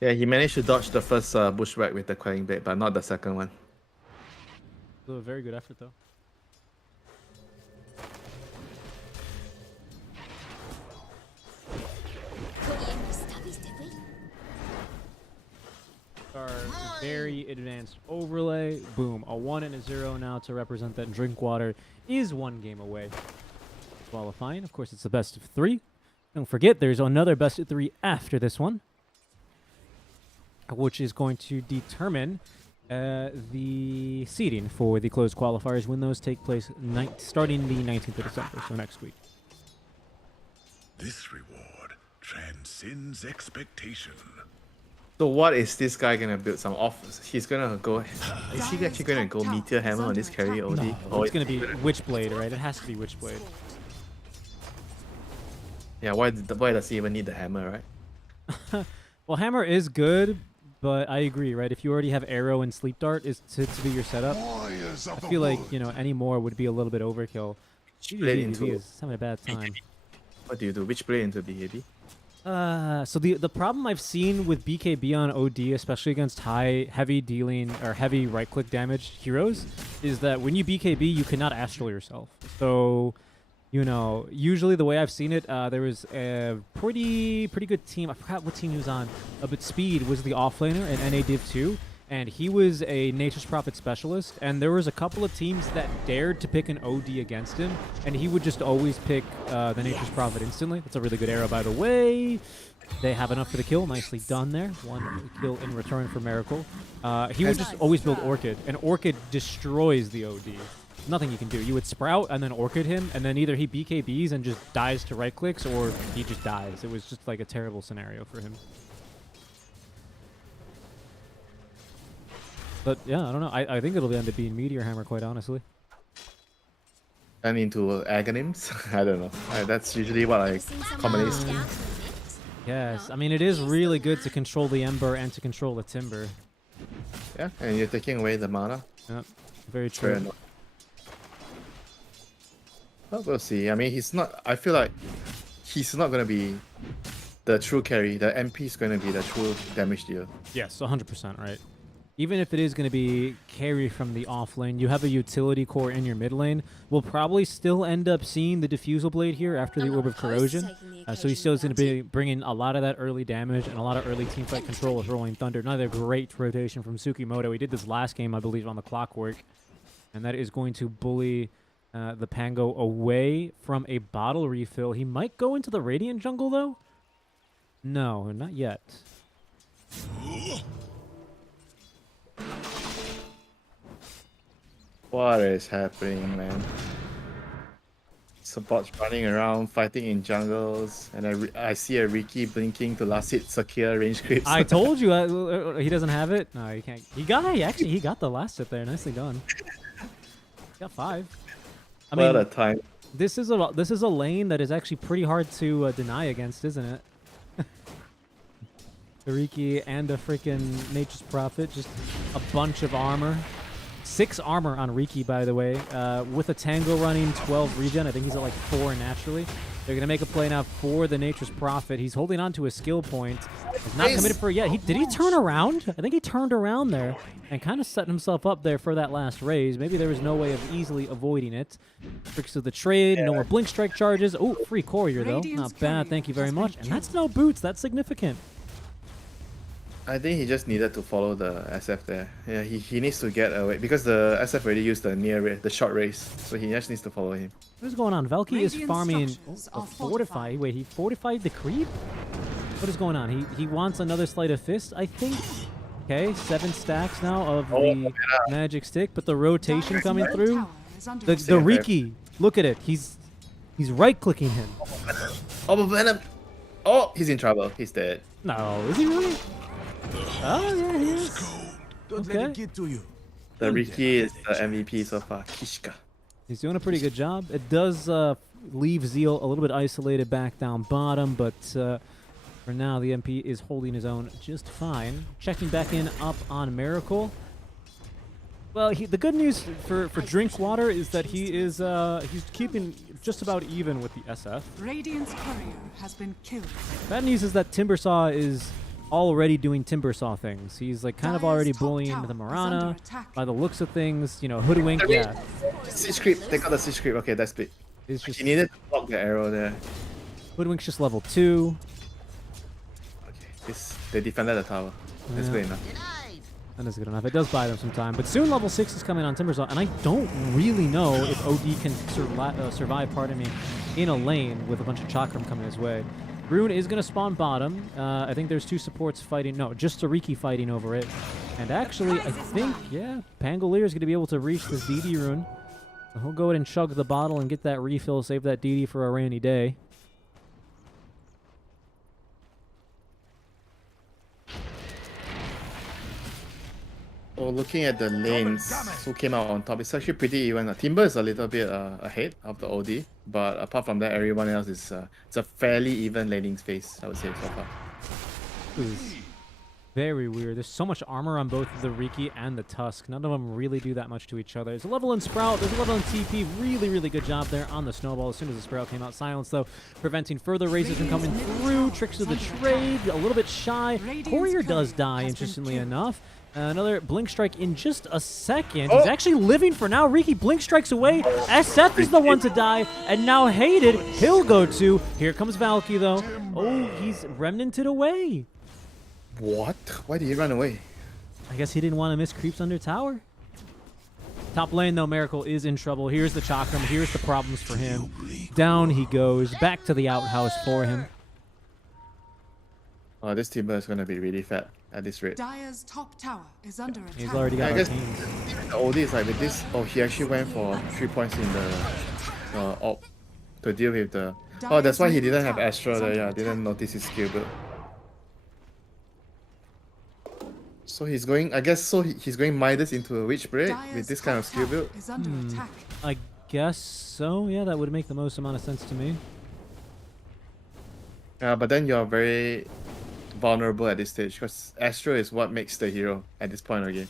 Yeah, he managed to dodge the first bushwhack with the quelling blade, but not the second one. So a very good effort, though. Our very advanced overlay. Boom. A 1 and a 0 now to represent that Drinkwater is 1 game away. Qualifying. Of course, it's the best of 3. Don't forget, there's another best of 3 after this one, which is going to determine the seeding for the closed qualifiers when those take place starting the 19th of December, so next week. This reward transcends expectation. So what is this guy gonna build? Some off? He's gonna go. Is he actually gonna go Meteor Hammer on this carry OD? No, Or it's going to be Witchblade, right? It has to be Witchblade. yeah, why does he even need the hammer, right? Well, Hammer is good, but I agree, right? If you already have Arrow and Sleep Dart is to be your setup, I feel like, any more would be a little bit overkill. Blade BKB into is having a bad time. what do you do? Which blade into BKB? So the problem I've seen with BKB on OD, especially against heavy dealing or heavy right click damage heroes, is that when you BKB, you cannot astral yourself. So, usually the way I've seen it, there was a pretty good team. I forgot what team he was on, but Speed was the offlaner in NA Div 2. And he was a Nature's Prophet specialist, and there was a couple of teams that dared to pick an OD against him, and he would just always pick the Nature's Prophet instantly. That's a really good arrow, by the way. They have enough for the kill. Nicely done there. 1 kill in return for Miracle. He would just always build Orchid, and Orchid destroys the OD. Nothing you can do. You would Sprout and then Orchid him, and then either he BKBs and just dies to right clicks, or he just dies. It was just like a terrible scenario for him. But yeah, I don't know. I think it'll end up being Meteor Hammer, quite honestly. And into Agonyms? I don't know. That's usually what I commonly see. Yes, I mean, it is really good to control the Ember and to control the Timber. Yeah, and you're taking away the mana. Yep, very Fair true. enough. Well, we'll see. I mean, he's not. I feel like he's not gonna be the true carry. The MP is gonna be the true damage dealer. Yes, 100% right. Even if it is going to be carry from the off lane, you have a utility core in your mid lane. We'll probably still end up seeing the Diffusal Blade here after the Orb of Corrosion. So he still is going to be bringing a lot of that early damage and a lot of early teamfight control with Rolling Thunder. Another great rotation from Tsukimoto. He did this last game, I believe, on the Clockwork. And that is going to bully the Pango away from a bottle refill. He might go into the Radiant jungle, though? No, not yet. What is happening, man? Supports running around, fighting in jungles, and I see a Riki blinking to last hit secure range creeps. I told you he doesn't have it. No, he can't. He got the last hit there. Nicely done. Got 5. I What mean, a time. this is a lane that is actually pretty hard to deny against, isn't it? The Riki and a freaking Nature's Prophet, just a bunch of armor. 6 armor on Riki, by the way, with a Tango running 12 regen. I think he's at like 4 naturally. They're going to make a play now for the Nature's Prophet. He's holding on to a skill point. He's not committed for it yet. Did he turn around? I think he turned around there and kind of set himself up there for that last raise. Maybe there was no way of easily avoiding it. Tricks of the trade, no more Blink Strike charges. Oh, free courier, though. Not bad, thank you very much. And that's no boots. That's significant. I think he just needed to follow the SF there. Yeah, he needs to get away because the SF already used the short race, so he just needs to follow him. What's going on? Valky is Radiant farming structures a are fortify. Wait, he fortified the creep? What is going on? He wants another Sleight of Fist, I think. Okay, 7 stacks now of the magic stick, but the rotation coming through. The Riki, look at it. He's right clicking him. Oh, but Venom! Oh, he's in trouble. He's dead. No, is he really? Oh yeah, he is. Don't Okay. let it get to you. The Riki is the MVP so far. Kishka. He's doing a pretty good job. It does leave Zeal a little bit isolated back down bottom, but for now the MP is holding his own just fine. Checking back in up on Miracle. Well, the good news for Drinkwater is that he is he's keeping just about even with the SF. Radiant's courier has been killed. Bad news is that Timbersaw is already doing Timbersaw things. He's like kind of already bullying the Marana by the looks of things. You know, Hoodwink, yeah. Siege creep. Take out the siege creep. Okay, that's big. It's just He needed to block the arrow there. Hoodwink's just level 2. Okay, they defended the tower. That's good enough. That is good enough. It does buy them some time. But soon level 6 is coming on Timbersaw, and I don't really know if OD can survive, pardon me, in a lane with a bunch of Chakram coming his way. Rune is going to spawn bottom. I think there's 2 supports fighting. No, just Sariki fighting over it. And actually, I think, yeah, Pangolier is going to be able to reach this DD rune. So he'll go ahead and chug the bottle and get that refill, save that DD for a rainy day. Oh, looking at the lanes, who came out on top, it's actually pretty even. Timber is a little bit ahead of the OD, but apart from that, everyone else is it's a fairly even laning space, I would say, so far. This is very weird. There's so much armor on both the Riki and the Tusk. None of them really do that much to each other. There's a level in Sprout. There's a level in TP. Really, really good job there on the Snowball as soon as the Sprout came out. Silence, though, preventing further raises from coming through. Tricks of the trade. A little bit shy. Courier does die, interestingly enough. Another Blink Strike in just a second. He's actually living for now. Riki Blink Strikes away. SF is the one to die. And now Hated, he'll go to. Here comes Valky, though. Oh, he's remnanted away. What? Why did he run away? I guess he didn't want to miss creeps under tower. Top lane, though, Miracle is in trouble. Here's the Chakram. Here's the problems for him. Down he goes. Back to the outhouse for him. Oh, this Timber is going to be really fat at this rate. Dire's top tower is under attack. He's already got I guess arcane. the OD is like with this. Oh, he actually went for 3 points in the op to deal with the. Oh, that's why he didn't have Astra there. Yeah, didn't notice his skill build. So he's going. I guess so. He's going Midas into a Witch Break with this kind of skill build. Is under attack. I guess so. Yeah, that would make the most amount of sense to me. Yeah, but then you're very vulnerable at this stage because Astra is what makes the hero at this point of the game.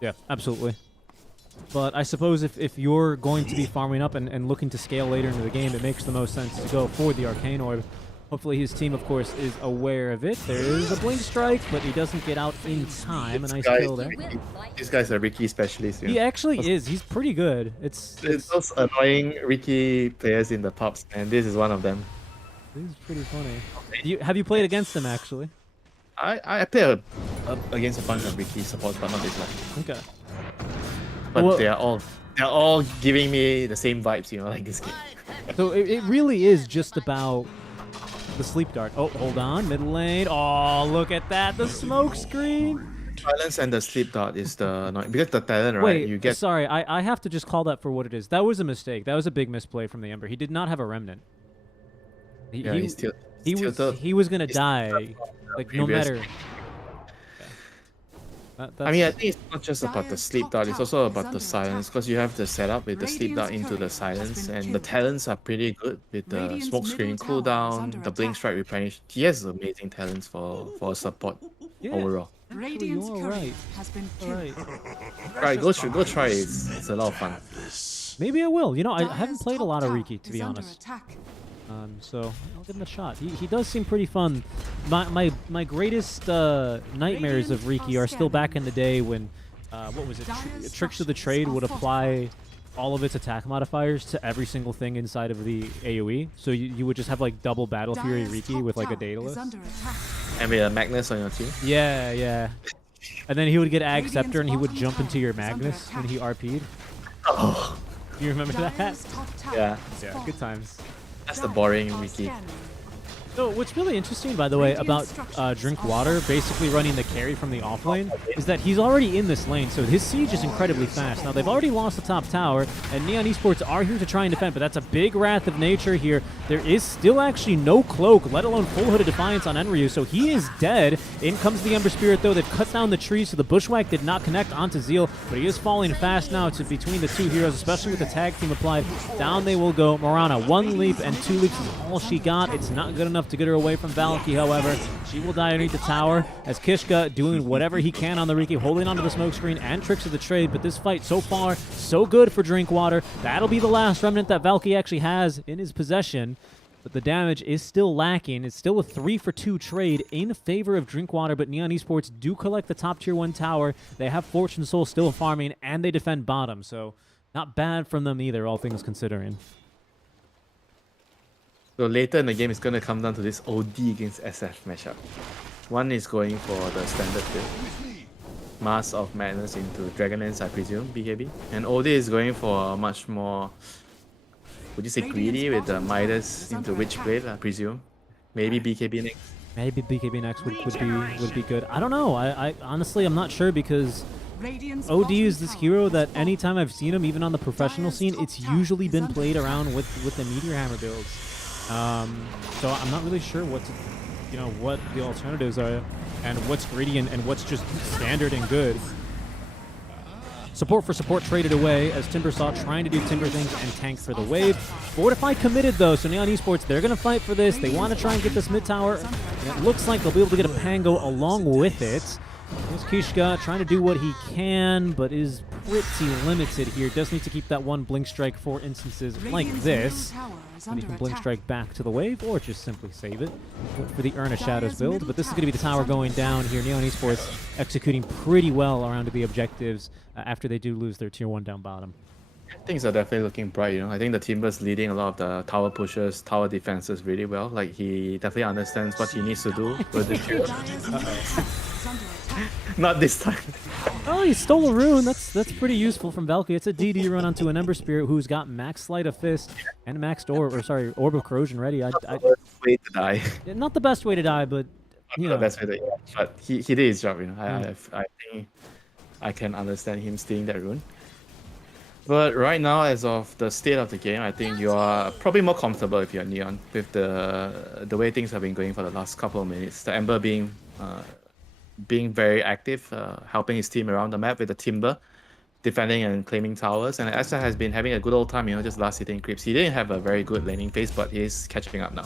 Yeah, absolutely. But I suppose if you're going to be farming up and looking to scale later into the game, it makes the most sense to go for the Arcane Orb. Hopefully his team, of course, is aware of it. There is a Blink Strike, but he doesn't get out in time. A nice kill there. This guy's a Ricky specialist. He actually is. He's pretty good. It's those annoying Ricky players in the pubs, and this is one of them. This is pretty funny. Have you played against him, actually? I play against a bunch of Ricky supports, but not this one. Okay. But Well- they're all giving me the same vibes, you know, like this game. So it really is just about the sleep dart. Oh, hold on. Mid lane. Oh, look at that. The smoke screen. Silence and the sleep dart is the annoying, because the talent, right? Wait, You get sorry. I have to just call that for what it is. That was a mistake. That was a big misplay from the Ember. He did not have a remnant. yeah, he's still He was gonna he's die, tilted like no previous- matter. I mean, I think it's not just about the sleep dart, it's also about the silence, because you have the setup with the sleep dart into the silence, and the talents are pretty good with the smoke screen cooldown, the blink strike replenish. He has amazing talents for support Yeah, overall. Radiant's you're courier right. has been All killed. right. Right, go try it. It's a lot of fun. Maybe I will. You know, I haven't Dire's played a top lot of tower Riki, to is be under honest. attack. So I'll give him a shot. He does seem pretty fun. My greatest nightmares of Riki are still back in the day when what was it? Tricks of the Trade would apply all of its attack modifiers to every single thing inside of the AoE. So you would just have like double Battle Fury Dire's Riki top with like a tower is Daedalus. under attack. And with a Magnus on your team. Yeah, yeah. And then he would get Ag Radiant's Scepter and he would bottom jump into your tower is under Magnus when he attack. RP'd. Oh, You remember that? Dire's top tower Yeah. is Yeah, fallen. good times. that's the Dire boring are Wiki. scanning. So what's really interesting, by the way, about Drink Water basically running the carry from the off lane is that he's already in this lane, so his siege is incredibly fast. Now, they've already lost the top tower, and Neon Esports are here to try and defend, but that's a big Wrath of Nature here. There is still actually no Cloak, let alone full Hooded Defiance on Enryu, so he is dead. In comes the Ember Spirit, though. They've cut down the trees, so the Bushwhack did not connect onto Zeal, but he is falling fast now to between the two heroes, especially with the tag team applied. Down they will go. Morana, 1 leap and 2 leaps is all she got. It's not good enough to get her away from Valky, however. She will die underneath the tower as Kishka doing whatever he can on the Riki, holding onto the smoke screen and Tricks of the Trade. But this fight so far, so good for Drinkwater. That'll be the last remnant that Valky actually has in his possession. But the damage is still lacking. It's still a 3-for-2 trade in favor of Drinkwater, but Neon Esports do collect the top tier 1 tower. They have Fortune Soul still farming, and they defend bottom. So not bad from them either, all things considering. So later in the game, it's going to come down to this OD against SF matchup. One is going for the standard build, Mask of Madness into Dragonlance, I presume, BKB. And OD is going for a much more, would you say greedy, with the Midas into Witchblade, I presume. Maybe BKB next. Maybe BKB next would be good. I don't know. I honestly, I'm not sure because Radiant's OD bottom is this tower hero is that fallen. anytime I've seen him, even on the professional scene, it's usually been played around with the Meteor Hammer builds. So I'm not really sure what the alternatives are and what's greedy and what's just standard and good. Support for support traded away as Timbersaw trying to do Timber things and tank for the wave. Fortify committed though, so Neon Esports, they're going to fight for this. They want to try and get this mid tower, and it looks like they'll be able to get a Pango along with it. Here's Kishka trying to do what he can, but is pretty limited here. Does need to keep that 1 Blink Strike for instances like Radiant's this. middle tower is And he under can Blink attack. Strike back to the wave, or just simply save it for the Earn of Shadows build. But this is going to be the tower going down here. Neon Esports executing pretty well around the objectives after they do lose their tier 1 down bottom. Things are definitely looking bright, you know. I think the Timber's leading a lot of the tower pushes, tower defenses really well. Like, he definitely understands what he needs to do with this hero. Dire's middle tower is under attack. Not this time. Oh, he stole a rune. That's pretty useful from Valky. It's a DD run onto an Ember Spirit who's got max Sleight of Fist and maxed Orb of Corrosion ready. Way to die. Not the best way to die, but you know. That's way to, but he did his job, you know. I think I can understand him stealing that rune. But right now, as of the state of the game, I think you are probably more comfortable if you're Neon with the way things have been going for the last couple of minutes. The Ember being very active, helping his team around the map with the Timber, defending and claiming towers. And Asa has been having a good old time, you know, just last hitting creeps. He didn't have a very good laning phase, but he is catching up now.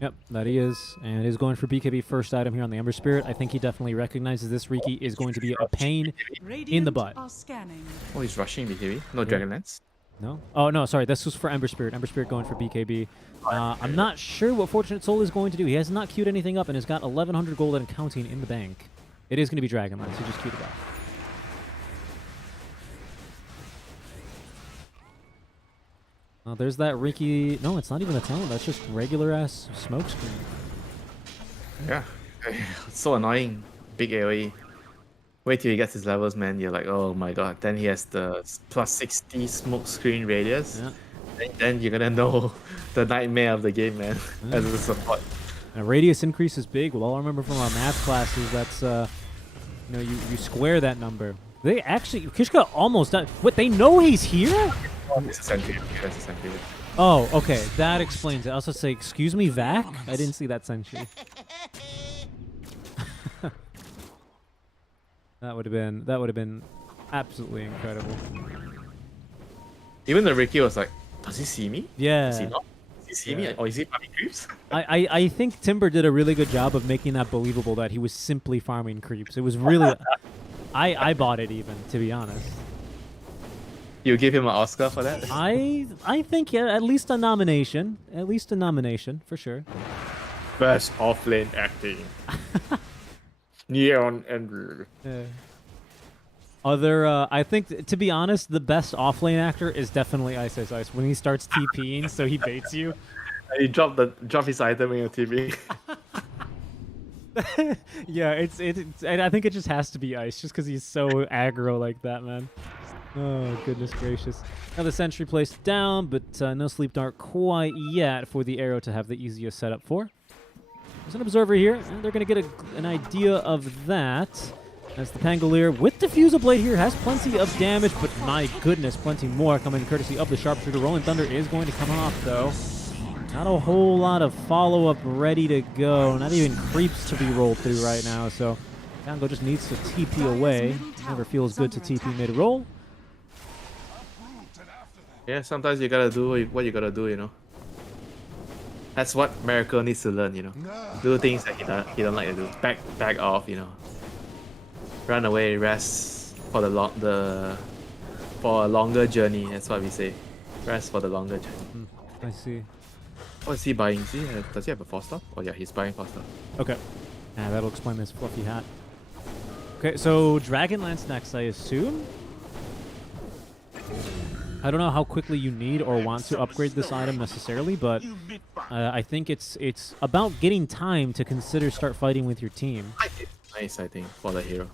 Yep, that he is. And is going for BKB first item here on the Ember Spirit. I think he definitely recognizes this Riki is going to be a pain in the butt. Are scanning. Oh, he's rushing BKB. No Dragonlance. No? Oh, no, sorry. This was for Ember Spirit. Ember Spirit going for BKB. I'm not sure what Fortunate Soul is going to do. He has not queued anything up and has got 1,100 gold and counting in the bank. It is going to be Dragonlance. He just queued it up. There's that Riki. No, it's not even a talent. That's just regular-ass smoke screen. Yeah. It's so annoying. Big AoE. Wait till he gets his levels, man. You're like, oh my god. Then he has the plus 60 smoke screen radius. Yeah. Then you're gonna know the nightmare of the game, man. As a support. And radius increase is big. We'll all remember from our math classes. That's you know, you square that number. They actually Kishka almost done. What, they know he's here? It's a sentry. That's a sentry. Oh, okay. That explains it. I also say, excuse me, Vac? I didn't see that sentry. That would have been absolutely incredible. Even the Riki was like, does he see me? Yeah. Does he not? Does he see me? Or is he farming creeps? I think Timber did a really good job of making that believable that he was simply farming creeps. It was really I bought it even, to be honest. You give him an Oscar for that? I think, yeah, at least a nomination. At least a nomination, for sure. Best offlane acting. Neon and I think, to be honest, the best offlane actor is definitely Ice Ice Ice when he starts TPing, so he baits you. he drop his item in your TV. Yeah, it's I think it just has to be Ice, just because he's so aggro like that, man. Oh, goodness gracious. Now the sentry placed down, but no sleep dart quite yet for the arrow to have the easiest setup for. There's an observer here, and they're going to get an idea of that. As the Pangolier with Diffusal Blade here has plenty of damage, but my goodness, plenty more coming courtesy of the Sharpshooter. Rolling Thunder is going to come off, though. Not a whole lot of follow-up ready to go. Not even creeps to be rolled through right now, so Tango just needs to TP away. Never feels good to TP mid-roll. Yeah, sometimes you gotta do what you gotta do, you know. That's what Miracle needs to learn, you know. Do things that he don't like to do. Back off, you know. Run away, rest for for a longer journey. That's what we say. Rest for the longer journey. I see. What is he buying? Does he have a 4-star? Oh yeah, he's buying 4-star. Okay. Yeah, that'll explain this fluffy hat. Okay, so Dragonlance next, I assume? I don't know how quickly you need or want to upgrade this item necessarily, but I think it's about getting time to consider start fighting with your team. Nice, I think, for the hero.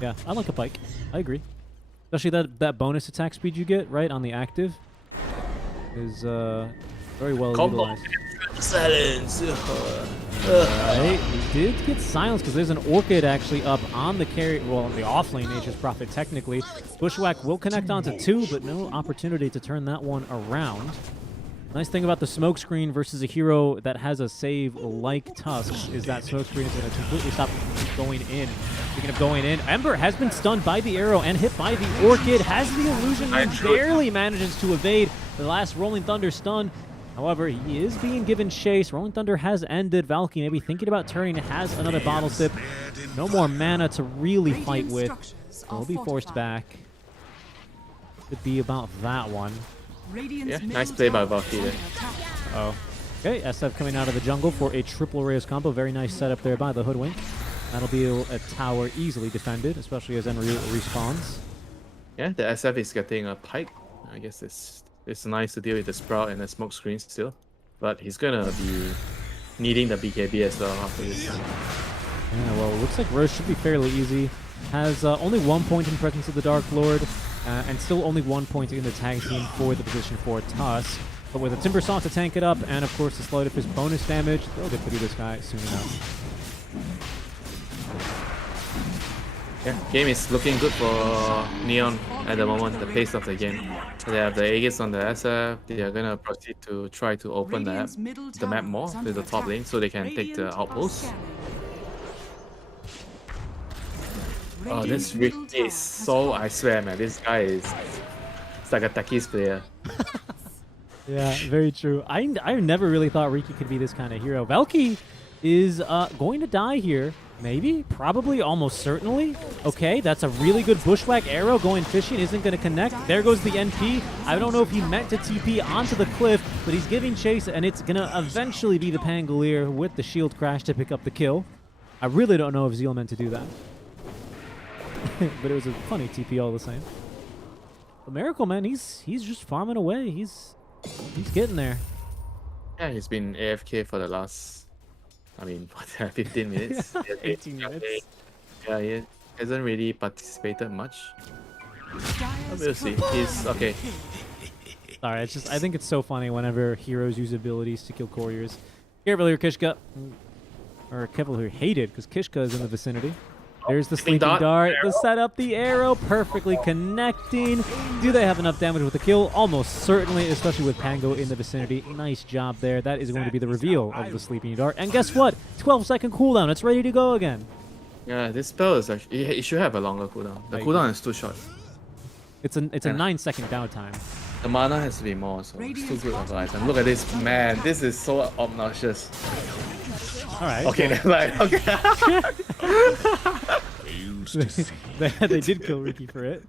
Yeah, I like a pike. I agree. Especially that bonus attack speed you get, right, on the active is very well utilized. Silence! Right, he did get silenced because there's an Orchid actually up on the carry, well, on the offlane Nature's Prophet technically. Bushwhack will connect onto 2, but no opportunity to turn that one around. Nice thing about the smoke screen versus a hero that has a save like Tusk is that smoke screen is going to completely stop going in. Speaking of going in, Ember has been stunned by the arrow and hit by the Orchid, has the illusion and barely manages to evade the last Rolling Thunder stun. However, he is being given chase. Rolling Thunder has ended. Valky maybe thinking about turning, has another bottle sip. No more mana to really fight with. Will be forced back. Could be about that one. Yeah, nice play by Valky there. Oh. Okay, SF coming out of the jungle for a triple Reyes combo. Very nice setup there by the Hoodwink. That'll be a tower easily defended, especially as Enryu respawns. Yeah, the SF is getting a pike. I guess it's nice to deal with the Sprout and the smoke screen still. But he's gonna be needing the BKB as well after this. Yeah, well, it looks like Roche should be fairly easy. Has only 1 point in presence of the Dark Lord, and still only 1 point in the tag team for the position for Tusk. But with a Timber Saw to tank it up, and of course the Slide of his bonus damage, they'll get through this guy soon enough. Yeah, game is looking good for Neon at the moment, the pace of the game. They have the Aegis on the SF, they are gonna proceed to try to open the map more to the top lane so they can take the outpost. Oh, this Rick is so, I swear man, this guy is it's like a Takis player. Yeah, very true. I never really thought Riki could be this kind of hero. Valky is going to die here. Maybe, probably, almost certainly. Okay, that's a really good bushwhack arrow going fishing. Isn't going to connect. There goes the NP. I don't know if he meant to TP onto the cliff, but he's giving chase, and it's going to eventually be the Pangolier with the shield crash to pick up the kill. I really don't know if Zeal meant to do that. But it was a funny TP all the same. But Miracle Man, he's just farming away. He's getting there. Yeah, he's been AFK for the last, I mean, what, 15 minutes? 18 minutes. Yeah, he hasn't really participated much. Dire's We'll see. top He's okay. Sorry, it's just I think it's so funny whenever heroes use abilities to kill couriers. Careful here, Kishka. Or careful here, hated, because Kishka is in the vicinity. There's the sleeping dart. The setup, the arrow, perfectly connecting. Do they have enough damage with the kill? Almost certainly, especially with Pango in the vicinity. Nice job there. That is going to be the reveal of the sleeping dart. And guess what? 12-second cooldown. It's ready to go again. Yeah, this spell is actually it should have a longer cooldown. The I cooldown is too short. It's a 9-second downtime. The mana has to be more, so it's too good of an item. Look at this, man. This is so obnoxious. All right. Okay, never mind. Okay. Fails to see. They did kill Riki for it.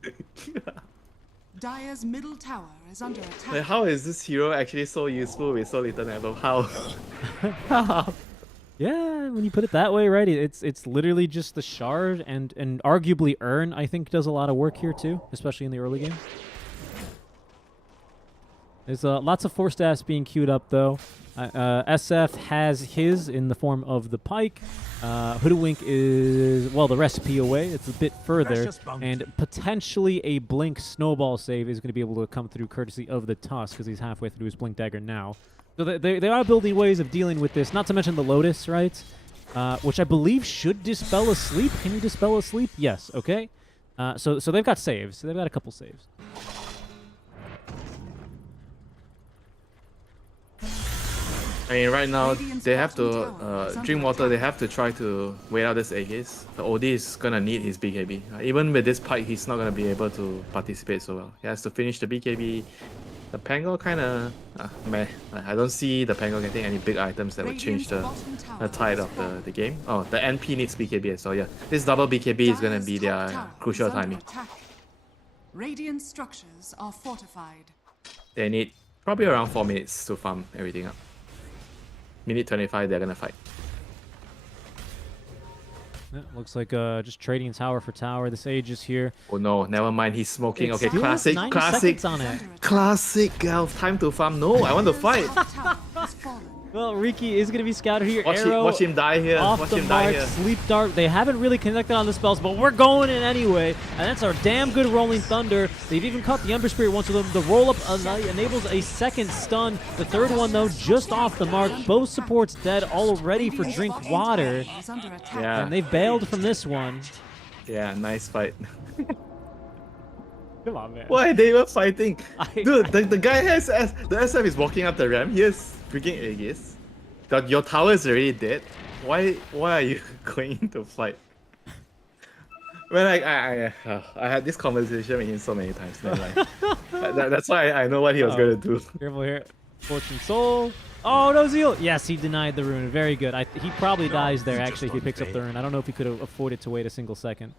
Dire's middle tower is under attack. Like, how is this hero actually so useful with so little level? How? Yeah, when you put it that way, right? It's literally just the shard and arguably Urn, I think, does a lot of work here too, especially in the early game. There's lots of force staffs being queued up though. SF has his in the form of the pike. Hoodwink is, well, the recipe away. It's a bit further. And potentially a blink snowball save is going to be able to come through courtesy of the Tusk because he's halfway through his blink dagger now. So they are building ways of dealing with this. Not to mention the Lotus, right? Which I believe should dispel a sleep. Can you dispel a sleep? Yes. Okay. So they've got saves. They've got a couple saves. I mean, right now they have to drink water. They have to try to wait out this Aegis. The OD is gonna need his BKB. Even with this pike, he's not gonna be able to participate so well. He has to finish the BKB. The Pango kind of meh. I don't see the Pango getting any big items that would change the tide of the game. Oh, the NP needs BKB, so yeah, this double BKB is gonna be their crucial timing. Radiant structures are fortified. They need probably around 4 minutes to farm everything up. Minute 25, they're gonna fight. Yeah, looks like just trading tower for tower. The Sage is here. Oh no, never mind. He's smoking. It's Okay, still classic, 90 classic, seconds on it. classic. Time to farm. No, I want to fight. Tower has fallen. Well, Riki is going to be scouted here. Watch Arrow him die here. off Watch the him die mark. here. Sleep dart. They haven't really connected on the spells, but we're going in anyway. And that's our damn good Rolling Thunder. They've even caught the Ember Spirit once of them. The roll-up enables a second stun. The third one, though, just off the mark. Both supports dead, all ready for drink water. Is under attack. Yeah. And they've bailed from this one. Yeah, nice fight. Come on, man. Why are they even fighting? I- Dude, the guy has the SF is walking up the ramp. He has freaking Aegis. Your tower is already dead. Why are you going to fight? When I had this conversation with him so many times. That's why I know what he was gonna do. Careful here. Fortune Soul. Oh, no, Zeal. Yes, he denied the rune. Very good. He probably dies there, actually, if he picks up the rune. I don't know if he could have afforded to wait a single second.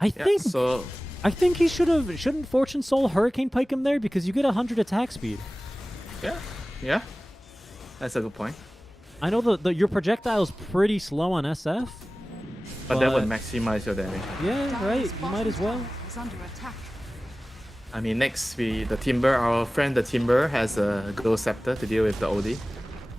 I think he shouldn't Fortune Soul Hurricane Pike him there because you get 100 attack speed. Yeah. That's a good point. I know your projectile's pretty slow on SF. But that would maximize your damage. Yeah, right. You might as well. Is under attack. I mean, next our friend the Timber has a Glow Scepter to deal with the OD.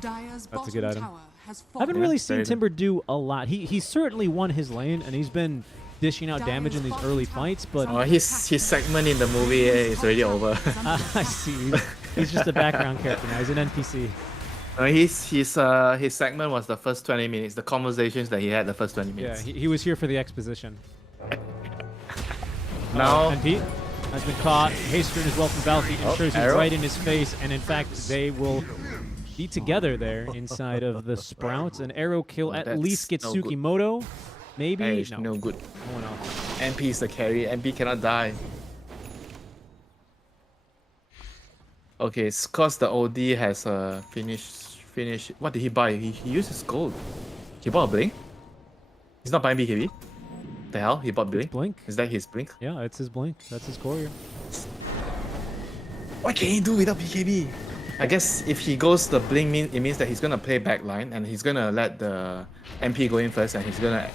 Dire's That's a good bottom item. tower has I haven't fallen. really Yeah, seen very Timber do a lot. He's certainly won his lane, and he's been dishing out damage in these early fights, but His segment in the movie is already over. I see. He's just a background character now. He's an NPC. His segment was the first 20 minutes, the conversations that he had the first 20 Yeah, minutes. he was here for the exposition. Now, And Pete has been caught. Haystern as well from Valky ensures he's arrow. right in his face, and in fact, they will be together there inside of the Sprouts. An arrow kill at That's least gets no good. Sukimoto. Maybe? hey, it's No. no good. No one else. MP is the carry. MP cannot die. Okay, it's cause the OD has a finish. What did he buy? He used his gold. He bought a blink. He's not buying BKB. The hell? He bought blink. Blink. Is that his blink? Yeah, it's his blink. That's his courier. What can he do without BKB? I guess if he goes the blink, it means that he's gonna play backline and he's gonna let the MP go in first, and he's gonna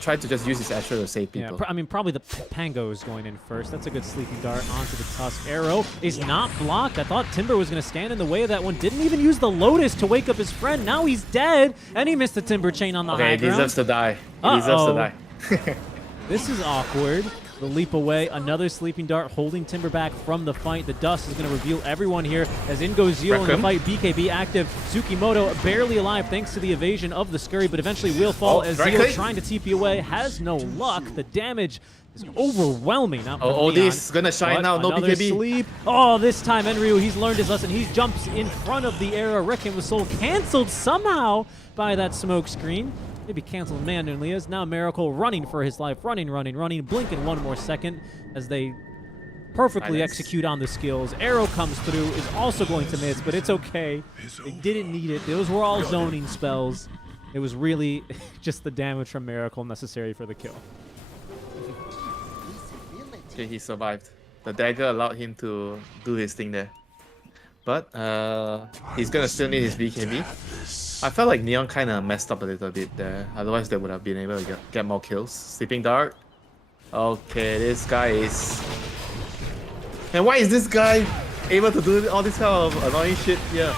try to just use his Astro to save Yeah, people. I mean, probably the Pango is going in first. That's a good sleeping dart onto the Tusk. Arrow is not blocked. I thought Timber was going to stand in the way of that one. Didn't even use the Lotus to wake up his friend. Now he's dead, and he missed the Timber chain on the Okay, high he ground. deserves to die. He deserves to die. This is awkward. The leap away, another sleeping dart holding Timber back from the fight. The dust is going to reveal everyone here as in goes Zero in the fight. BKB active. Tsukimoto barely alive thanks to the evasion of the Scurry, but eventually will fall as Zero trying to TP away. Has no luck. The damage is overwhelming. Now OD is going to shine now. No another BKB. Sleep. Oh, this time Enryu, he's learned his lesson. He jumps in front of the arrow. Reckon with Soul canceled somehow by that smoke screen. Maybe canceled manually as now Miracle running for his life. Running, blinking one more second as they perfectly execute on the skills. Arrow comes through, is also going to miss, but it's okay. They didn't need it. Those were all zoning spells. It was really just the damage from Miracle necessary for the kill. Okay, he survived. The dagger allowed him to do his thing there. But he's gonna still need his BKB. I felt like Neon kind of messed up a little bit there. Otherwise, they would have been able to get more kills. Sleeping Dart. Okay, this guy is... And why is this guy able to do all this kind of annoying shit here?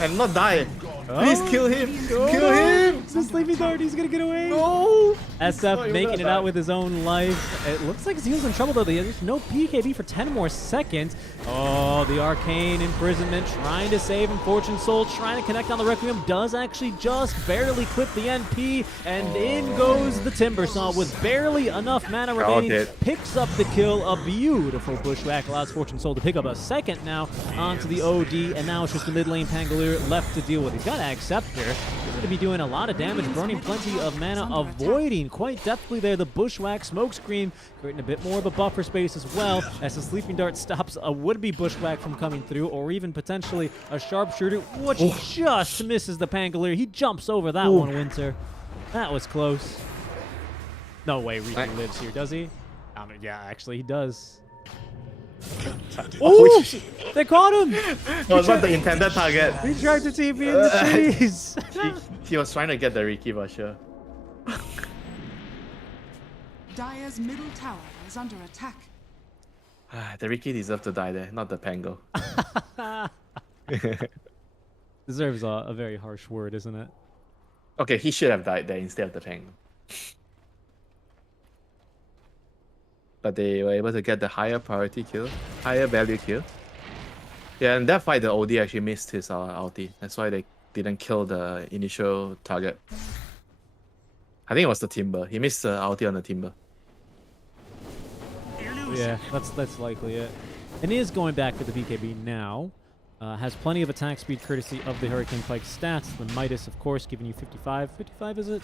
And not die. Please kill him! Kill him! The sleeping dart, he's gonna get away. No! SF making it out with his own life. It looks like Zeal's in trouble though. There's no PKB for 10 more seconds. Oh, the Arcane Imprisonment trying to save him. Fortune Soul trying to connect on the Requiem. Does actually just barely clip the NP. And in goes the Timbersaw with barely enough mana remaining. Picks up the kill. A beautiful bushwhack. Allows Fortune Soul to pick up a second now onto the OD. And now it's just the mid lane Pangolier left to deal with. He's got to accept here. He's going to be doing a lot of damage, burning plenty of mana, avoiding quite deftly there the bushwhack smokescreen, creating a bit more of a buffer space as well as the sleeping dart stops a would-be bushwhack from coming through, or even potentially a sharpshooter, which just misses the Pangolier. He jumps over that one, Winter. That was close. No way Riki lives here, does he? I mean, yeah, actually he does. Oh! They caught him! That was not the intended target. He tried to TP in the trees. He was trying to get the Riki for sure. Dire's middle tower is under attack. The Riki deserved to die there, not the Pango. Deserves a very harsh word, isn't it? Okay, he should have died there instead of the Pango. But they were able to get the higher priority kill, higher value kill. Yeah, in that fight, the OD actually missed his ulti. That's why they didn't kill the initial target. I think it was the Timber. He missed the ulti on the Timber. Yeah, that's likely it. And he is going back for the BKB now. Has plenty of attack speed courtesy of the Hurricane Pike stats. The Midas, of course, giving you 55. 55 is it?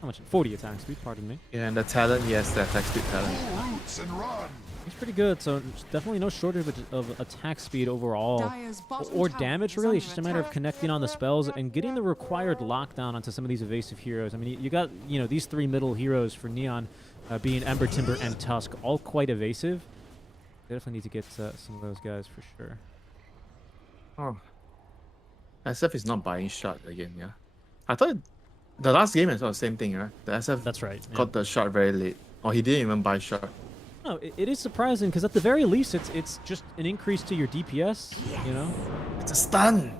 How much? 40 attack speed, pardon me. Yeah, and the talent, yes, the attack speed talent. He's pretty good, so definitely no shortage of attack speed overall. Or damage, really. It's just a matter of connecting on the spells and getting the required lockdown onto some of these evasive heroes. I mean, you got, these three middle heroes for Neon being Ember, Timber, and Tusk, all quite evasive. They definitely need to get some of those guys for sure. Oh. SF is not buying shot again, yeah? I thought the last game I saw the same thing, right? The SF That's right. got the shot very late. Or he didn't even buy shot. No, it is surprising because at the very least, it's just an increase to your DPS, It's a stun!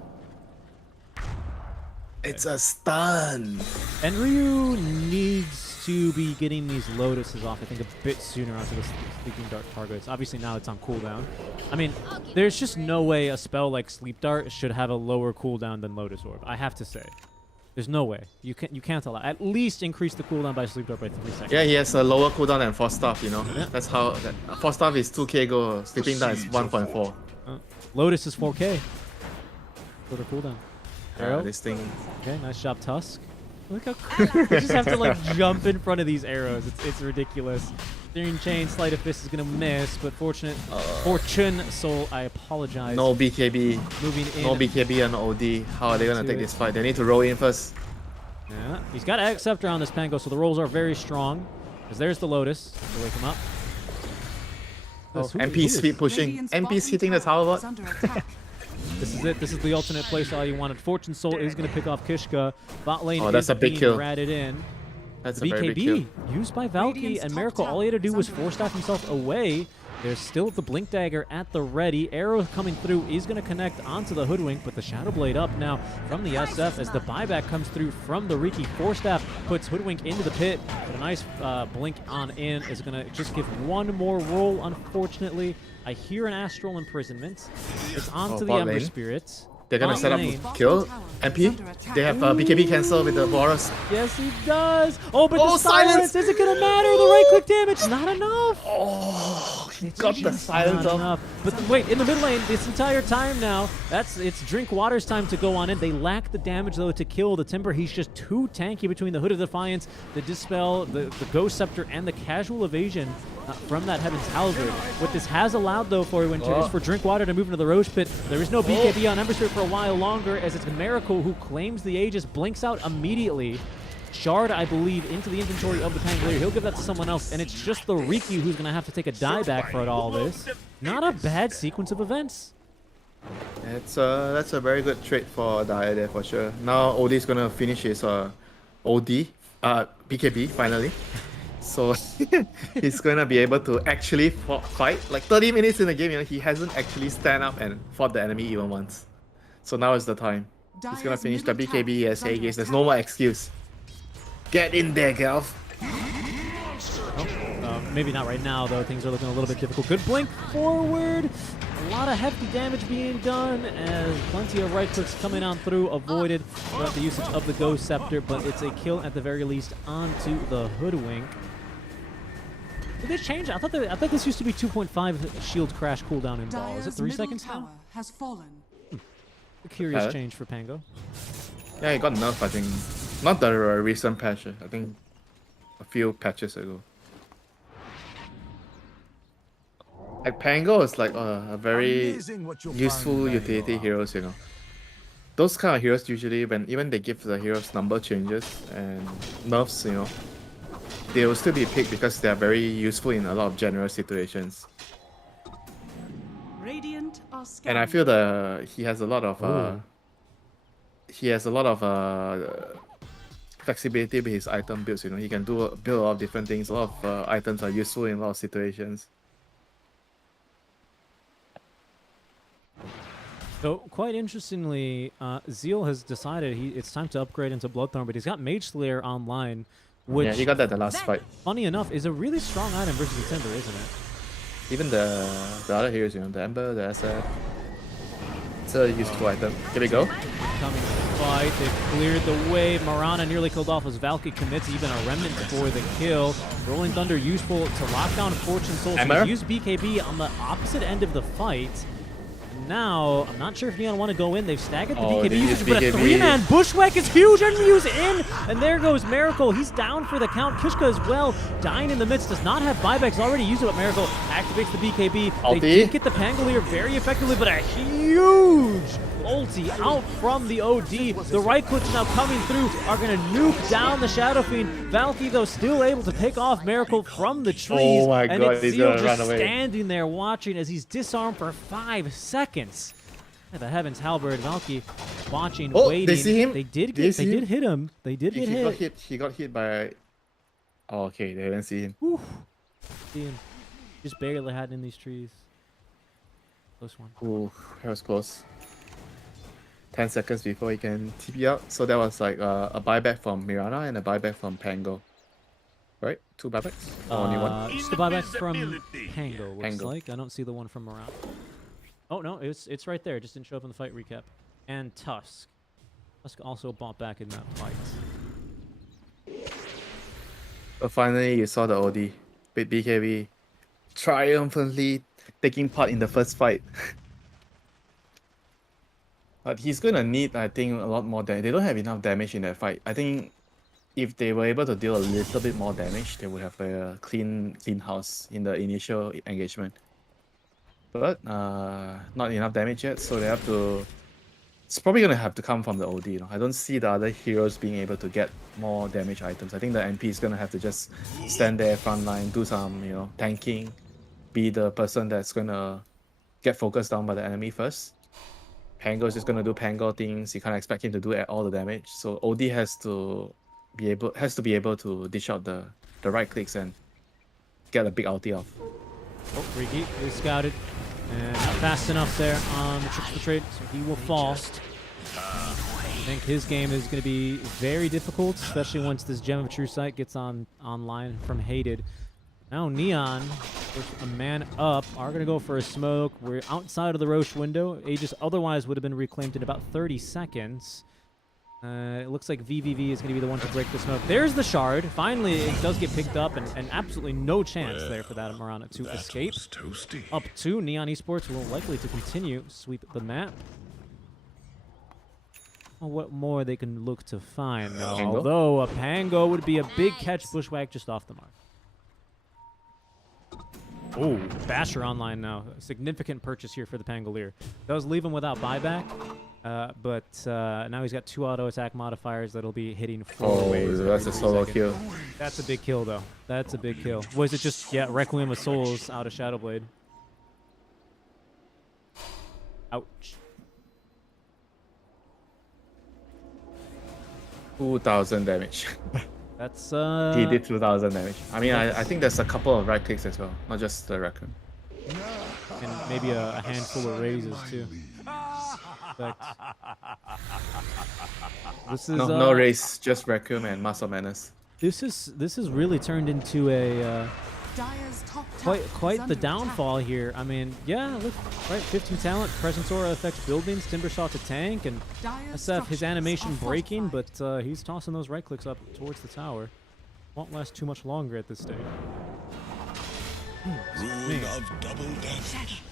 It's a stun! Enryu needs to be getting these Lotuses off, I think, a bit sooner onto the Sleeping Dart targets. Obviously, now it's on cooldown. I mean, there's just no way a spell like Sleep Dart should have a lower cooldown than Lotus Orb, I have to say. There's no way. You can't allow. At least increase the cooldown by Sleep Dart by 3 seconds. Yeah, he has a lower cooldown than Force Staff, Yeah. That's how... Force Staff is 2k gold, Sleeping Dart is 1.4. Lotus is 4k. Shorter cooldown. This thing... Okay, nice job, Tusk. Look how you just have to jump in front of these arrows. It's ridiculous. Searing Chain, Sleight of Fist is going to miss, but Fortune Soul, I apologize. No BKB. Moving in. No BKB and OD. How are they gonna to take it. this fight? They need to roll in first. Yeah, he's got Scepter on this Pango, so the rolls are very strong. Because there's the Lotus to wake him up. MP speed pushing. Radiant's MP's bottom hitting the tower tower is bot. under attack. This is it. This is the alternate playstyle you wanted. Fortune Soul is going to pick off Kishka. Bot lane Oh, that's is a big being kill. ratted in. That's a very big kill. BKB used by Valky Radiant's and top Miracle. All he had to do was force staff himself away. There's still the Blink Dagger at the ready. Arrow coming through is going to connect onto the Hoodwink, but the Shadow Blade up now from the SF as the buyback comes through from the Riki. Force staff puts Hoodwink into the pit, but a nice blink on in is going to just give one more roll, unfortunately. I hear an Astral Imprisonment. It's onto the bot Ember lane. Spirits. They're gonna Bot set up lane. kill MP. They have BKB cancel with the Boros. Yes, he does. Oh, but Oh, the silence! silence! Is it gonna matter? The right-click damage, not enough. Oh, he got the silence Not off. enough. But wait, in the mid lane, this entire time now, it's Drink Water's time to go on in. They lack the damage, though, to kill the Timber. He's just too tanky between the Hood of Defiance, the Dispel, the Ghost Scepter, and the casual evasion from that Heaven's Halberd. What this has allowed, though, for Winter is for Drink Water to move into the Roche Pit. There is no BKB on Ember Spirit for a while longer, as it's Miracle who claims the Aegis, blinks out immediately. Shard, I believe, into the inventory of the Pangolier. He'll give that to someone else, and it's just the Riki who's going to have to take a dieback for all this. Not a bad sequence of events. That's a very good trade for Daya there for sure. Now OD's gonna finish his OD BKB finally. So he's gonna be able to actually fight. Like 30 minutes in the game, he hasn't actually stand up and fought the enemy even once. So now is the time. He's gonna finish the BKB as Aegis. There's no more excuse. Get in there, Gelf. Maybe not right now, though. Things are looking a little bit difficult. Good blink forward. A lot of hefty damage being done as plenty of right clicks coming on through, avoided throughout the usage of the Ghost Scepter, but it's a kill at the very least onto the Hoodwink. Did they change? I thought this used to be 2.5 shield crash cooldown in ball. Is it Dire's 3 middle seconds now? tower has fallen. A curious change for Pango. Yeah, he got nerfed, I think. Not the recent patch, I think a few patches ago. Like Pango is like a very Amazing what you'll useful find utility there. heroes, Those kind of heroes usually, when even they give the heroes number changes and nerfs, they will still be picked because they are very useful in a lot of general situations. Radiant are And I feel he has a lot of flexibility with his item builds. He can build a lot of different things. A lot of items are useful in a lot of situations. So, quite interestingly, Zeal has decided it's time to upgrade into Bloodthorn, but he's got Mage Slayer online, which, Yeah, he got that the last fight. funny enough, is a really strong item versus the Timber, isn't it? Even the other heroes, the Ember, the SF. It's a useful item. Here we go. Coming to the fight, they've cleared the way. Marana nearly killed off as Valky commits even a remnant for the kill. Rolling Thunder useful to lock down Fortune Soul. So Ember? he used BKB on the opposite end of the fight. Now, I'm not sure if Neon want to go in. They've staggered the BKB they usage, used but a BKB. 3-man bushwhack is huge. Unmuse in, and there goes Miracle. He's down for the count. Kishka as well, dying in the midst. Does not have buybacks. Already used it, but Miracle activates the BKB. Ulti. They did get the Pangolier very effectively, but a huge ulti out from the OD. The right clicks now coming through are going to nuke down the Shadow Fiend. Valky, though, still able to pick off Miracle from the trees. Oh my and God, it's he's Zeal gonna just run away. standing there watching as he's disarmed for 5 seconds. Yeah, the Heaven's Halberd, Valky watching, Oh, waiting. they see him? They did Did they get, see they him? did hit him. They did get hit. He got hit by... Oh, okay, they didn't see him. Whew. See him. Just barely had in these trees. Close one. Ooh, that was close. 10 seconds before he can TP out. So that was like a buyback from Mirana and a buyback from Pango. Right? 2 buybacks? Or only one? Just the buyback from Invisibility. Pango, looks Pango. like. I don't see the one from Morale. Oh, no, it's right there. It just didn't show up in the fight recap. And Tusk. Tusk also bought back in that fight. But finally, you saw the OD with BKB triumphantly taking part in the first fight. But he's gonna need, I think, a lot more damage. They don't have enough damage in that fight. I think if they were able to deal a little bit more damage, they would have a clean house in the initial engagement. But not enough damage yet, so they have to. It's probably gonna have to come from the OD. I don't see the other heroes being able to get more damage items. I think the MP is gonna have to just stand there front line, do some tanking, be the person that's gonna get focused down by the enemy first. Pango is just gonna do Pango things. You can't expect him to do all the damage. So OD has to be able to dish out the right clicks and get a big ulti off. Oh, Riki is scouted. And not fast enough there on the trick of the trade, so he will fall. I think his game is going to be very difficult, especially once this Gem of True Sight gets online from Hated. Now Neon, with a man up, are going to go for a smoke. We're outside of the Roche window. Aegis otherwise would have been reclaimed in about 30 seconds. It looks like VVV is going to be the one to break the smoke. There's the shard. Finally, it does get picked up, and absolutely no chance there for that Marana to escape. Up 2, Neon Esports will likely to continue sweep the map. Well, what more they can look to find, though. Pango? Although a Pango would be a big catch, Bushwhack just off the mark. Oh, Basher online now. A significant purchase here for the Pangolier. Does leave him without buyback. But now he's got 2 auto attack modifiers that'll be hitting 4 waves. That's a solo kill. That's a big kill, though. That's a big kill. Was it just, yeah, Requiem of Souls out of Shadowblade? Ouch. 2,000 damage. That's, He did 2,000 damage. I mean, I think there's a couple of right clicks as well, not just the Requiem. and maybe a handful of raises, too. But this is No race, just Requiem and Master Menace. This is really turned into a Dire's top tower is quite the under downfall here. I mean, yeah, look, right, 15 talent, Presence Aura affects buildings, Timbersaw to tank, and Dire's SF his structures animation are breaking, fortified. but he's tossing those right clicks up towards the tower. Won't last too much longer at this stage. Rune of double damage.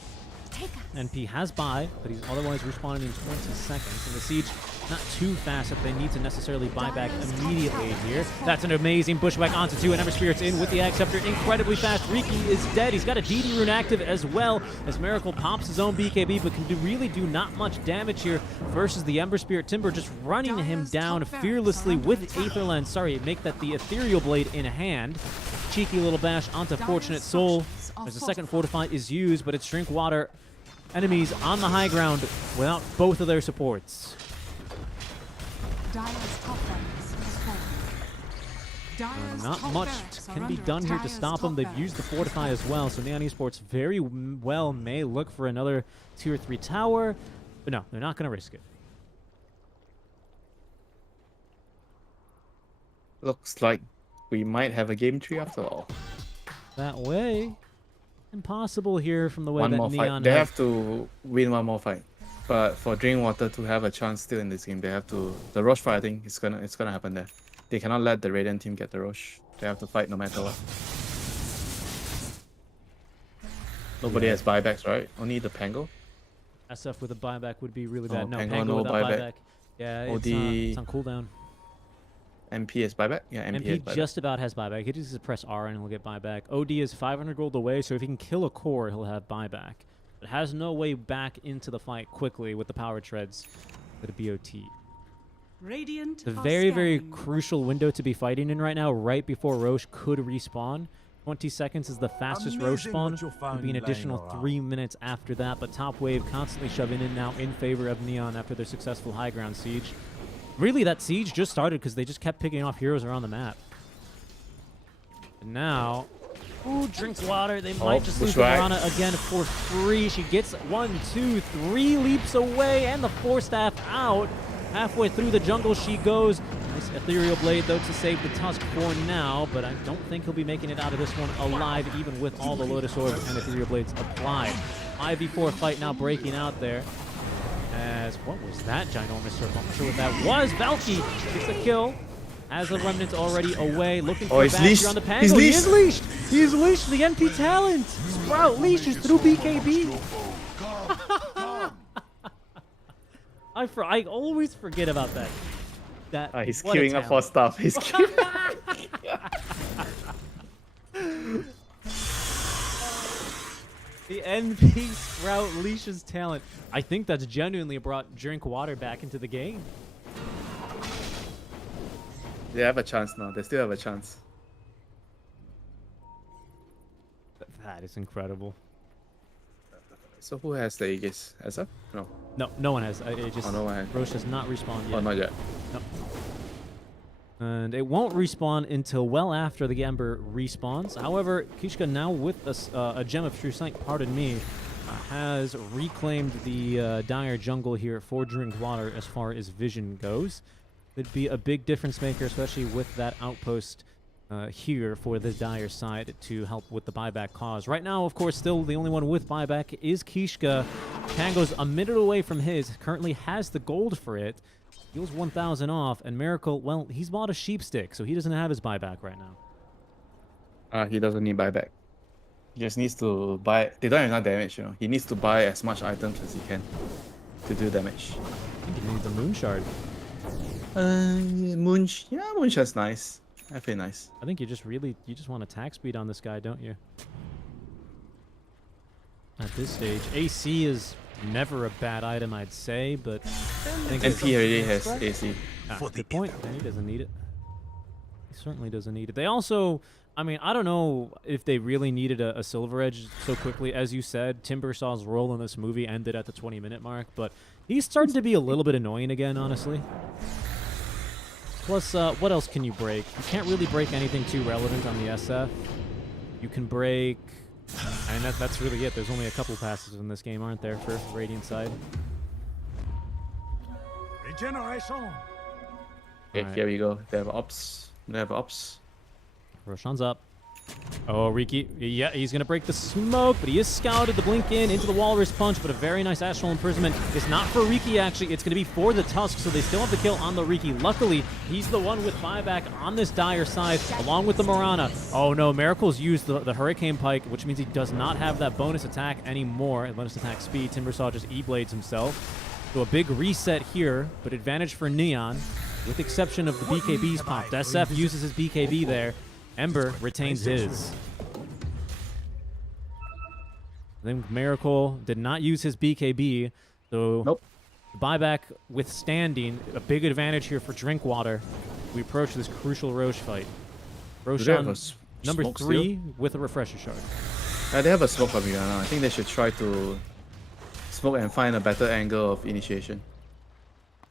NP has buy, but he's otherwise respawning in 20 seconds. And the siege not too fast that they need to necessarily buy back immediately here. That's an amazing Bushwhack onto 2, and Ember Spirit's in with the Acceptor incredibly fast. Riki is dead. He's got a DD rune active as well as Miracle pops his own BKB, but can really do not much damage here versus the Ember Spirit. Timber just running him down fearlessly with Aether Lens. Sorry, make that the Ethereal Blade in hand. Cheeky little bash onto Fortunate Soul. There's a second Fortify is used, but it's Drinkwater. Enemies on the high ground without both of their supports. Dire's top barracks has fallen. Dire's Not top much barracks are can be under done here to Dire's stop them. top They've used the barracks. Fortify as well, so Neon Esports very well may look for another tier 3 tower. But no, they're not going to risk it. Looks like we might have a game 3 after all. That way, impossible here from the way One that more Neon fight. They has- have to win one more fight. But for Drinkwater to have a chance still in this game, they have to. The Roche fight, I think, it's gonna happen there. They cannot let the Radiant team get the Roche. They have to fight no matter what. Nobody has buybacks, right? Only the Pango. SF with a buyback would be really Oh, bad. No, Pango, Pango no without buyback. buyback. Yeah, OD. it's on cooldown. MP has buyback? Yeah, MP has MP buyback. just about has buyback. He just press R and he'll get buyback. OD is 500 gold away, so if he can kill a core, he'll have buyback. But has no way back into the fight quickly with the power treads for the BOT. Radiant The are very scanning. crucial window to be fighting in right now, right before Roche could respawn. 20 seconds is the fastest Roche spawn. Would be an additional 3 minutes after that, but top wave constantly shoving in now in favor of Neon after their successful high ground siege. Really, that siege just started because they just kept picking off heroes around the map. And now, ooh, Drinkwater. They might just lose to Bushwhack. Marana again for free. She gets 1, 2, 3 leaps away, and the 4-staff out. Halfway through the jungle she goes. Nice Ethereal Blade, though, to save the Tusk for now, but I don't think he'll be making it out of this one alive, even with all the Lotus Orbs and Ethereal Blades applied. 5v4 fight now breaking out there. As, what was that ginormous circle? I'm not sure what that was. Valky gets a kill. Has the Remnant already away. Looking for a he's back leashed. here on the Pango. He's He is leashed. leashed. He is leashed. The NP talent. Sprout leashes through BKB. I always forget about that. That He's what a queuing up for talent. stuff. He's queuing. The NP Sprout leashes talent. I think that's genuinely brought Drink Water back into the game. They have a chance now. They still have a chance. That is incredible. So who has the Aegis? SF? No. No, no one has. It just no one has. Roche has not respawned yet. Oh, not yet. No. And it won't respawn until well after the Ember respawns. However, Kishka now with a Gem of True Sight, pardon me, has reclaimed the Dire jungle here for Drink Water as far as vision goes. Could be a big difference maker, especially with that outpost here for the Dire side to help with the buyback cause. Right now, of course, still the only one with buyback is Kishka. Tango's a minute away from his, currently has the gold for it. Heals 1,000 off, and Miracle, well, he's bought a sheep stick, so he doesn't have his buyback right now. He doesn't need buyback. He just needs to buy. They don't have enough damage, you know. He needs to buy as much items as he can to do damage. I think he needs a Moon Shard. Moonshard's nice. I feel nice. I think you just want attack speed on this guy, don't you? At this stage, AC is never a bad item, I'd say, but I think NP already has AC. Good point. And he doesn't need it. He certainly doesn't need it. They also, I mean, I don't know if they really needed a Silver Edge so quickly. As you said, Timbersaw's role in this movie ended at the 20-minute mark, but he's starting to be a little bit annoying again, honestly. Plus, what else can you break? You can't really break anything too relevant on the SF. You can break... And that's really it. There's only a couple passes in this game, aren't there, for Radiant side? Regeneration. Okay, Alright. here we go. They have ops. They have ops. Roshan's up. Oh, Riki. Yeah, he's going to break the smoke, but he is scouted. The blink in into the Walrus Punch, but a very nice Astral Imprisonment. It's not for Riki, actually. It's going to be for the Tusk, so they still have the kill on the Riki. Luckily, he's the one with buyback on this Dire side, along with the Mirana. Oh, no. Miracle's used the Hurricane Pike, which means he does not have that bonus attack anymore. Bonus attack speed. Timbersaw just E-blades himself. So a big reset here, but advantage for Neon, with exception of the BKB's popped. SF uses his BKB there. Ember retains his. Then Miracle did not use his BKB, so Nope. buyback withstanding, a big advantage here for Drinkwater. We approach this crucial Roche fight. Do they have a Roshan, number smoke 3 with a Refresher Shard. They have a smoke from Mirana. I think they should try to smoke and find a better angle of initiation.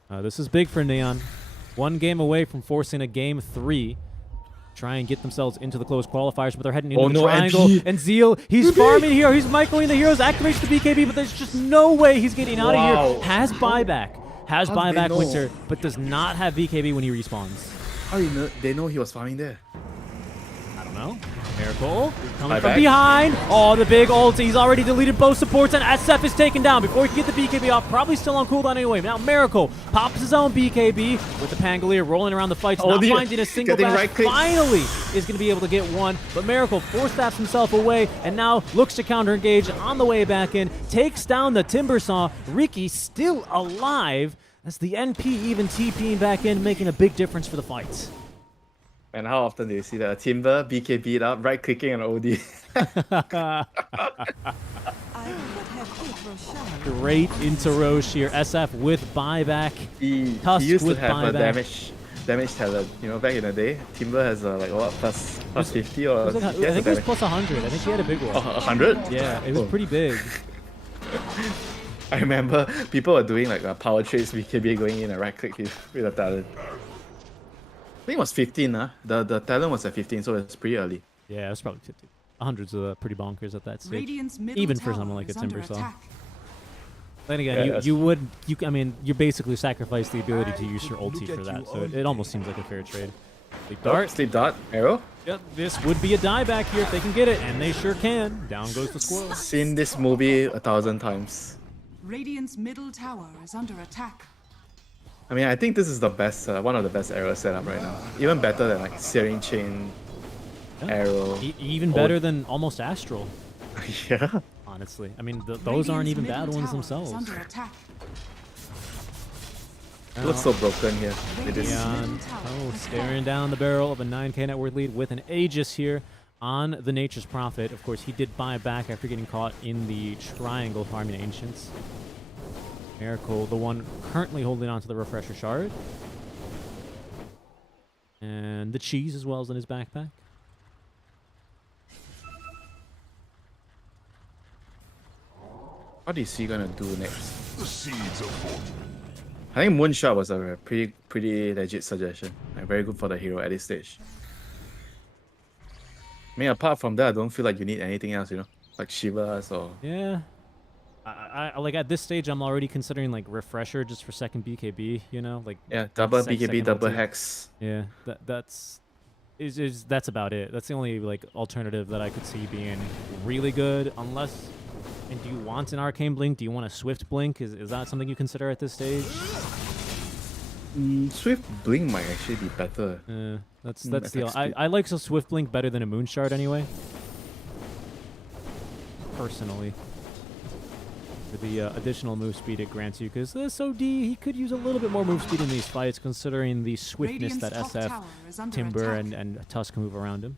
This is big for Neon. 1 game away from forcing a game 3. Try and get themselves into the close qualifiers, but they're heading into the triangle. MG. And Zeal, he's farming here. He's Michaeling the heroes, activates the BKB, but there's just no way he's getting out of here. Has buyback. Has How did they buyback know? Winter, but does not have BKB when he respawns. How do you know? They know he was farming there. I don't know. Miracle coming Buyback. from behind. Oh, the big ult. He's already deleted both supports, and SF is taken down before he can get the BKB off. Probably still on cooldown anyway. Now Miracle pops his own BKB with the Pangolier rolling around the fights, not finding a single Getting bash. right-click. Finally is going to be able to get one, but Miracle force-staffs himself away and now looks to counter-engage on the way back in. Takes down the Timbersaw. Riki still alive. That's the NP even TPing back in, making a big difference for the fight. And how often do you see that? Timber, BKB up, right clicking and OD. I could have hit Roshan. Great into Roche here. SF with buyback. He Tusk used to with have a buyback. damage talent. You know, back in the day, Timber has like what plus 50 or I think he has it a was damage. plus 100. I think he had a big one. 100? Yeah, it was Oh. pretty big. I remember people were doing like a power trades BKB going in and right click with the talent. I think it was 15, huh? The talent was at 15, so it's pretty early. Yeah, it was probably 50. 100's pretty bonkers at that stage. Radiant's middle Even for tower someone like a is under Timbersaw. attack. Then Yeah, again, that's- I mean, you basically sacrifice the ability to use your ulti for that, so it almost seems like a fair trade. Sleep dart. Sleep dart, arrow. Yep, this would be a dieback here if they can get it, and they sure can. Down goes the squirrel. Seen this movie 1,000 times. Radiant's middle tower is under attack. I mean, I think this is the best, one of the best arrow setup right now. Even better than like Searing Chain, Yeah. arrow. Even better than almost Astral, Yeah. honestly. I mean, those aren't Radiant's even middle bad ones tower is themselves. under attack. It looks so broken here. It is. Beyond, staring down the barrel of a 9k net worth lead with an Aegis here on the Nature's Prophet. Of course, he did buy back after getting caught in the triangle farming Ancients. Miracle, the one currently holding on to the Refresher Shard. And the cheese as well as in his backpack. What is he gonna do next? The seeds of fortune. I think Moonshot was a pretty legit suggestion. Like, very good for the hero at this stage. I mean, apart from that, I don't feel like you need anything else, you know? Like Shivas or... Yeah. I like at this stage, I'm already considering like Refresher just for second BKB, you know? Like Yeah, double second BKB, double ulti. Hex. Yeah, that's about it. That's the only like alternative that I could see being really good. Unless, and do you want an Arcane Blink? Do you want a Swift Blink? Is that something you consider at this stage? Swift Blink might actually be better. That's the FX I like a Swift Blink better than a Moonshard anyway. Personally. For the additional move speed it grants you, because this OD, he could use a little bit more move speed in these fights, considering the swiftness that Radiant's top SF, tower is under Timber, attack. and Tusk move around him.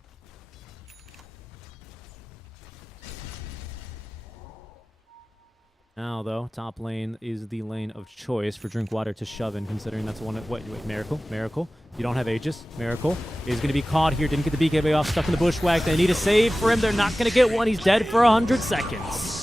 Now, though, top lane is the lane of choice for Drinkwater to shove in, considering that's one of... Wait, Miracle. You don't have Aegis. Miracle is going to be caught here. Didn't get the BKB off, stuck in the bushwhack. They need a save for him. They're not going to get one. He's dead for 100 seconds.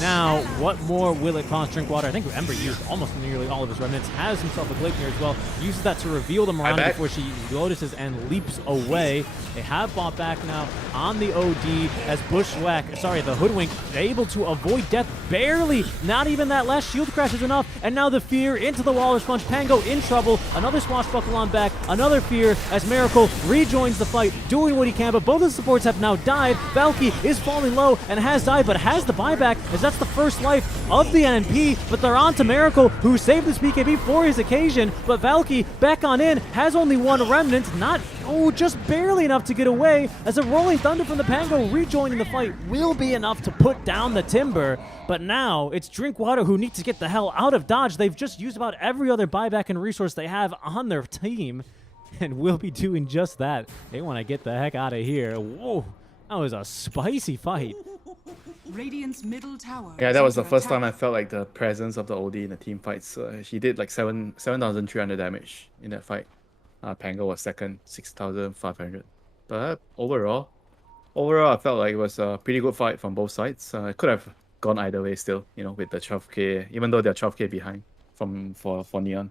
Now, what more will it cost Drinkwater? I think Ember used almost nearly all of his remnants. Has himself a Glacier as well. Uses that to reveal them around before she lotuses and leaps away. They have bought back now on the OD as the Hoodwink, able to avoid death barely. Not even that last shield crash is enough. And now the Fear into the Walrus Punch. Pango in trouble. Another Swashbuckle on back. Another Fear as Miracle rejoins the fight, doing what he can. But both of the supports have now died. Valky is falling low and has died, but has the buyback as that's the first life of the NP. But they're on to Miracle, who saved this BKB for his occasion. But Valky back on in, has only one remnant. Just barely enough to get away, as a Rolling Thunder from the Pango rejoining the fight will be enough to put down the Timber. But now it's Drinkwater who needs to get the hell out of Dodge. They've just used about every other buyback and resource they have on their team, and will be doing just that. They want to get the heck out of here. Whoa, that was a spicy fight. Radiant's middle tower. Yeah, is that was the under first attack. time I felt like the presence of the OD in the team fights. She did like 7,300 damage in that fight. Pango was second, 6,500. But overall, I felt like it was a pretty good fight from both sides. It could have gone either way still, you know, with the 12k, even though they're 12k behind for Neon.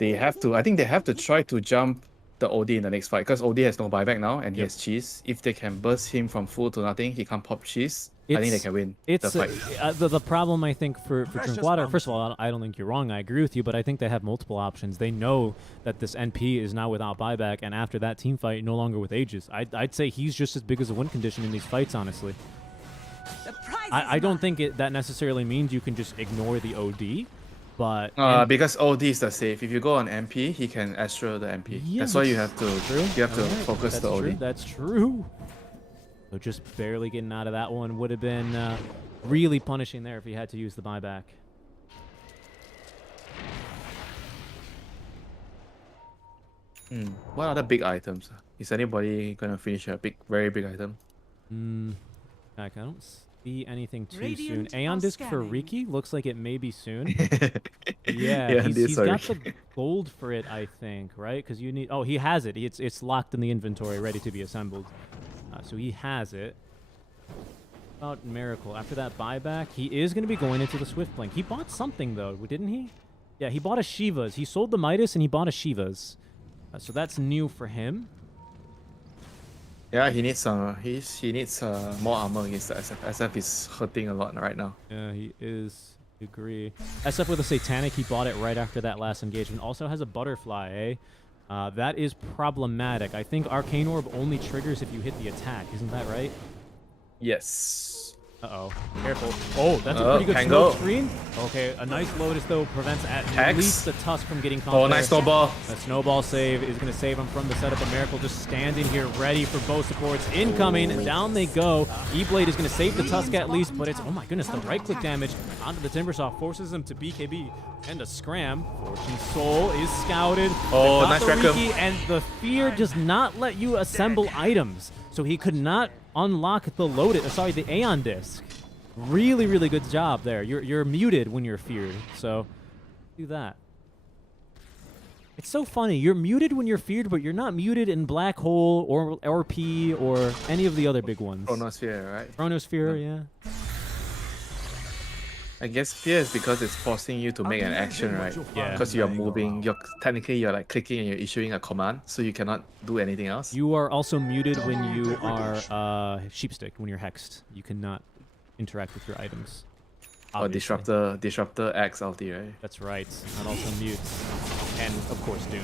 I think they have to try to jump the OD in the next fight, because OD has no buyback now and he has cheese. If they can burst him from full to nothing, he can't pop cheese. I think they can win the fight. The problem, I think, for Drinkwater, first of all, I don't think you're wrong. I agree with you, but I think they have multiple options. They know that this NP is now without buyback, and after that team fight, no longer with Aegis. I'd say he's just as big as a win condition in these fights, honestly. I don't think that necessarily means you can just ignore the OD, but... because OD is the safe. If you go on MP, he can Astro the MP. Yeah, that's why you have to Alright, focus the OD. That's true. So just barely getting out of that one would have been really punishing there if he had to use the buyback. What other big items? Is anybody gonna finish a very big item? Heck, I don't see anything too Radiant soon. Aeon are Disc for scanning. Riki looks like it may be soon. Yeah, he's got the gold for it, I think, right? Because you need... Oh, he has it. It's locked in the inventory, ready to be assembled. So he has it. About Miracle. After that buyback, he is going to be going into the Swift Blink. He bought something, though, didn't he? Yeah, he bought a Shiva's. He sold the Midas, and he bought a Shiva's. So that's new for him. Yeah, he needs more armor against the SF. SF is hurting a lot right now. Yeah, he is. Agree. SF with a Satanic, he bought it right after that last engagement. Also has a Butterfly, eh? That is problematic. I think Arcane Orb only triggers if you hit the attack. Isn't that right? Yes. Uh-oh. Careful. Oh, that's a Oh, pretty good Pango. smoke screen. Okay, a nice Lotus, though, prevents at Hex. least the Tusk from getting caught Oh, there. nice snowball. A snowball save is going to save him from the setup. A Miracle just standing here ready for both supports. Incoming. And down they go. E-Blade is going to save the Tusk at least, but it's, oh my goodness, the right-click damage onto the Timbersaw forces him to BKB. And a scram. Fortune Soul is scouted. Oh, Got nice the Requiem. Riki, and the fear does not let you assemble items. So he could not unlock the Lotus, sorry, the Aeon Disc. Really, really good job there. You're muted when you're feared, so do that. It's so funny. You're muted when you're feared, but you're not muted in Black Hole or RP or any of the other big ones. Chronosphere, right? Chronosphere, yeah. I guess fear is because it's forcing you to make an action, right? Yeah. Because you're moving, you're like clicking and you're issuing a command, so you cannot do anything else. You are also muted when you are sheepstick, when you're hexed. You cannot interact with your items. Or obviously. disruptor X ulti, right? That's right. That also mutes. And, of course, Doom.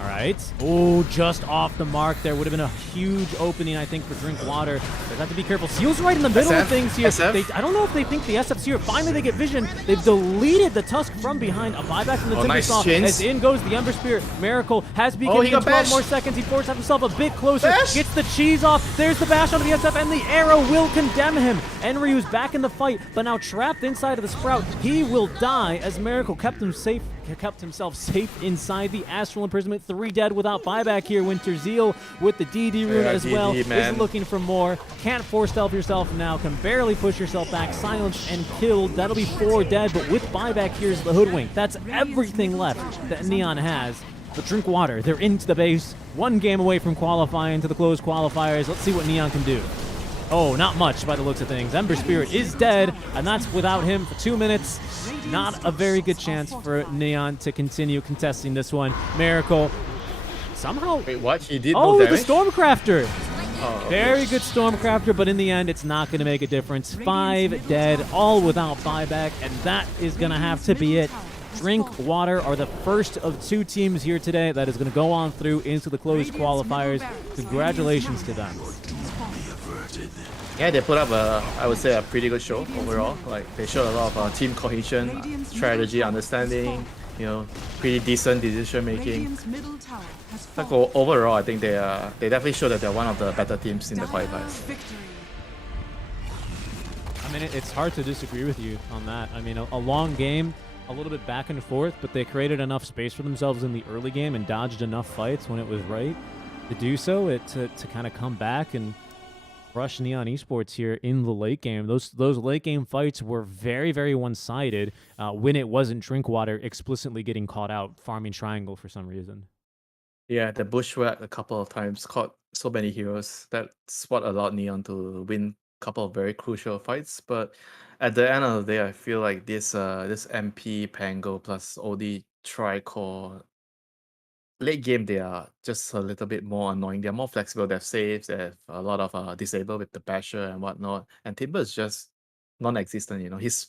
All right. Oh, just off the mark there. Would have been a huge opening, I think, for Drink Water. They have to be careful. Seal's right in the middle of things here. I don't know if they think the SF's here. Finally, they get vision. They've deleted the Tusk from behind. A buyback from the Timbersaw. As in goes the Ember Spirit. Miracle has BKB in 12 more seconds. He forces himself a bit closer. Gets the cheese off. There's the bash onto the SF, and the arrow will condemn him. Enryu's back in the fight, but now trapped inside of the Sprout. He will die as Miracle kept himself safe inside the Astral Imprisonment. 3 dead without buyback here. Winter Zeal with the DD rune as well. man. Is looking for more. Can't force stealth yourself now. Can barely push yourself back. Silenced and killed. That'll be 4 dead, but with buyback, here's the Hoodwink. That's everything left that Neon has. But Drink Water, they're into the base. 1 game away from qualifying to the closed qualifiers. Let's see what Neon can do. Oh, not much by the looks of things. Ember Spirit is dead, and that's without him for 2 minutes. Not a very good chance for Neon to continue contesting this one. Miracle somehow... Wait, what? He did Oh, no the damage? Stormcrafter! Oh, Very good Stormcrafter, but in the end, it's not going to make a difference. 5 dead, all without buyback, and that is going to have to be it. Drink Water are the first of 2 teams here today that is going to go on through into the closed qualifiers. Congratulations to them. Yeah, they put up I would say, a pretty good show overall. Like, they showed a lot of team cohesion, strategy, understanding, you know, pretty decent decision making. Like, overall, I think they definitely show that they're one of the better teams in the qualifiers. I mean, it's hard to disagree with you on that. I mean, a long game, a little bit back and forth, but they created enough space for themselves in the early game and dodged enough fights when it was right to do so, to kind of come back and rush Neon Esports here in the late game. Those late game fights were very, very one-sided when it wasn't Drinkwater explicitly getting caught out farming triangle for some reason. Yeah, the bushwhack a couple of times caught so many heroes. That's what allowed Neon to win a couple of very crucial fights. But at the end of the day, I feel like this MP Pango plus OD Tricore late game, they are just a little bit more annoying. They're more flexible. They have saves. They have a lot of disable with the basher and whatnot. And Timber is just non-existent. You know, his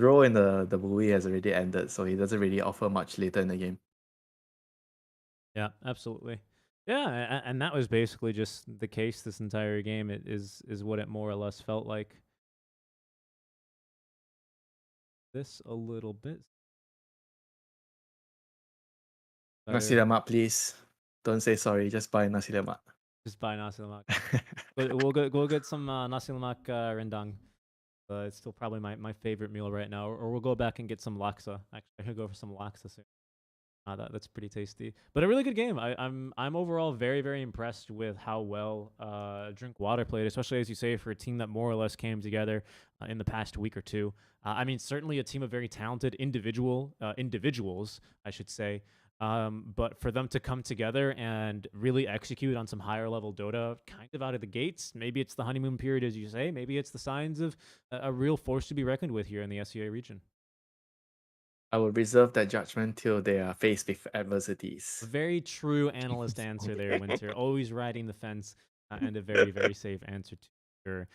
role in the buoy has already ended, so he doesn't really offer much later in the game. Yeah, absolutely. Yeah, and that was basically just the case this entire game. It is what it more or less felt like. This a little bit. Nasi lemak, please. Don't say sorry. Just buy nasi lemak. Just buy nasi lemak. We'll get some nasi lemak rendang. It's still probably my favorite meal right now. Or we'll go back and get some laksa. Actually, I could go for some laksa soon. That's pretty tasty. But a really good game. I'm overall very, very impressed with how well Drink Water played, especially as you say for a team that more or less came together in the past week or two. I mean, certainly a team of very talented individuals, I should say. But for them to come together and really execute on some higher level Dota kind of out of the gates, maybe it's the honeymoon period, as you say. Maybe it's the signs of a real force to be reckoned with here in the SEA region. I will reserve that judgment till they are faced with adversities. Very true analyst answer there, Winter. Always riding the fence, and a very, very safe answer to sure.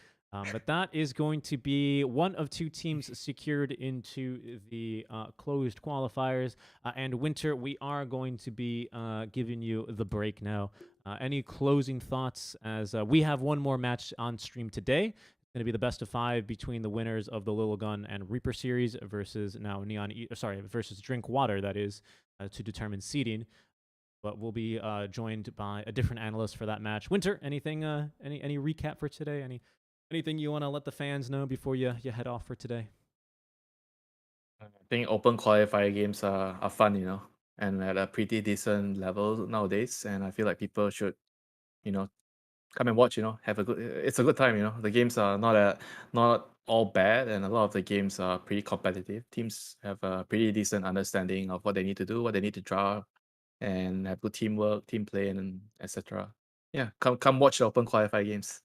But that is going to be one of 2 teams secured into the closed qualifiers. And Winter, we are going to be giving you the break now. Any closing thoughts as we have one more match on stream today? going to be the best of 5 between the winners of the Little Gun and Reaper series versus now versus Drink Water, that is, to determine seeding. But we'll be joined by a different analyst for that match. Winter, anything, any recap for today? Anything you want to let the fans know before you head off for today? I think open qualifier games are fun, you know, and at a pretty decent level nowadays. And I feel like people should, you know, come and watch. You know, have a good. It's a good time. You know, the games are not all bad, and a lot of the games are pretty competitive. Teams have a pretty decent understanding of what they need to do, what they need to draw, and have good teamwork, team play, and etc. Yeah, come watch the open qualifier games.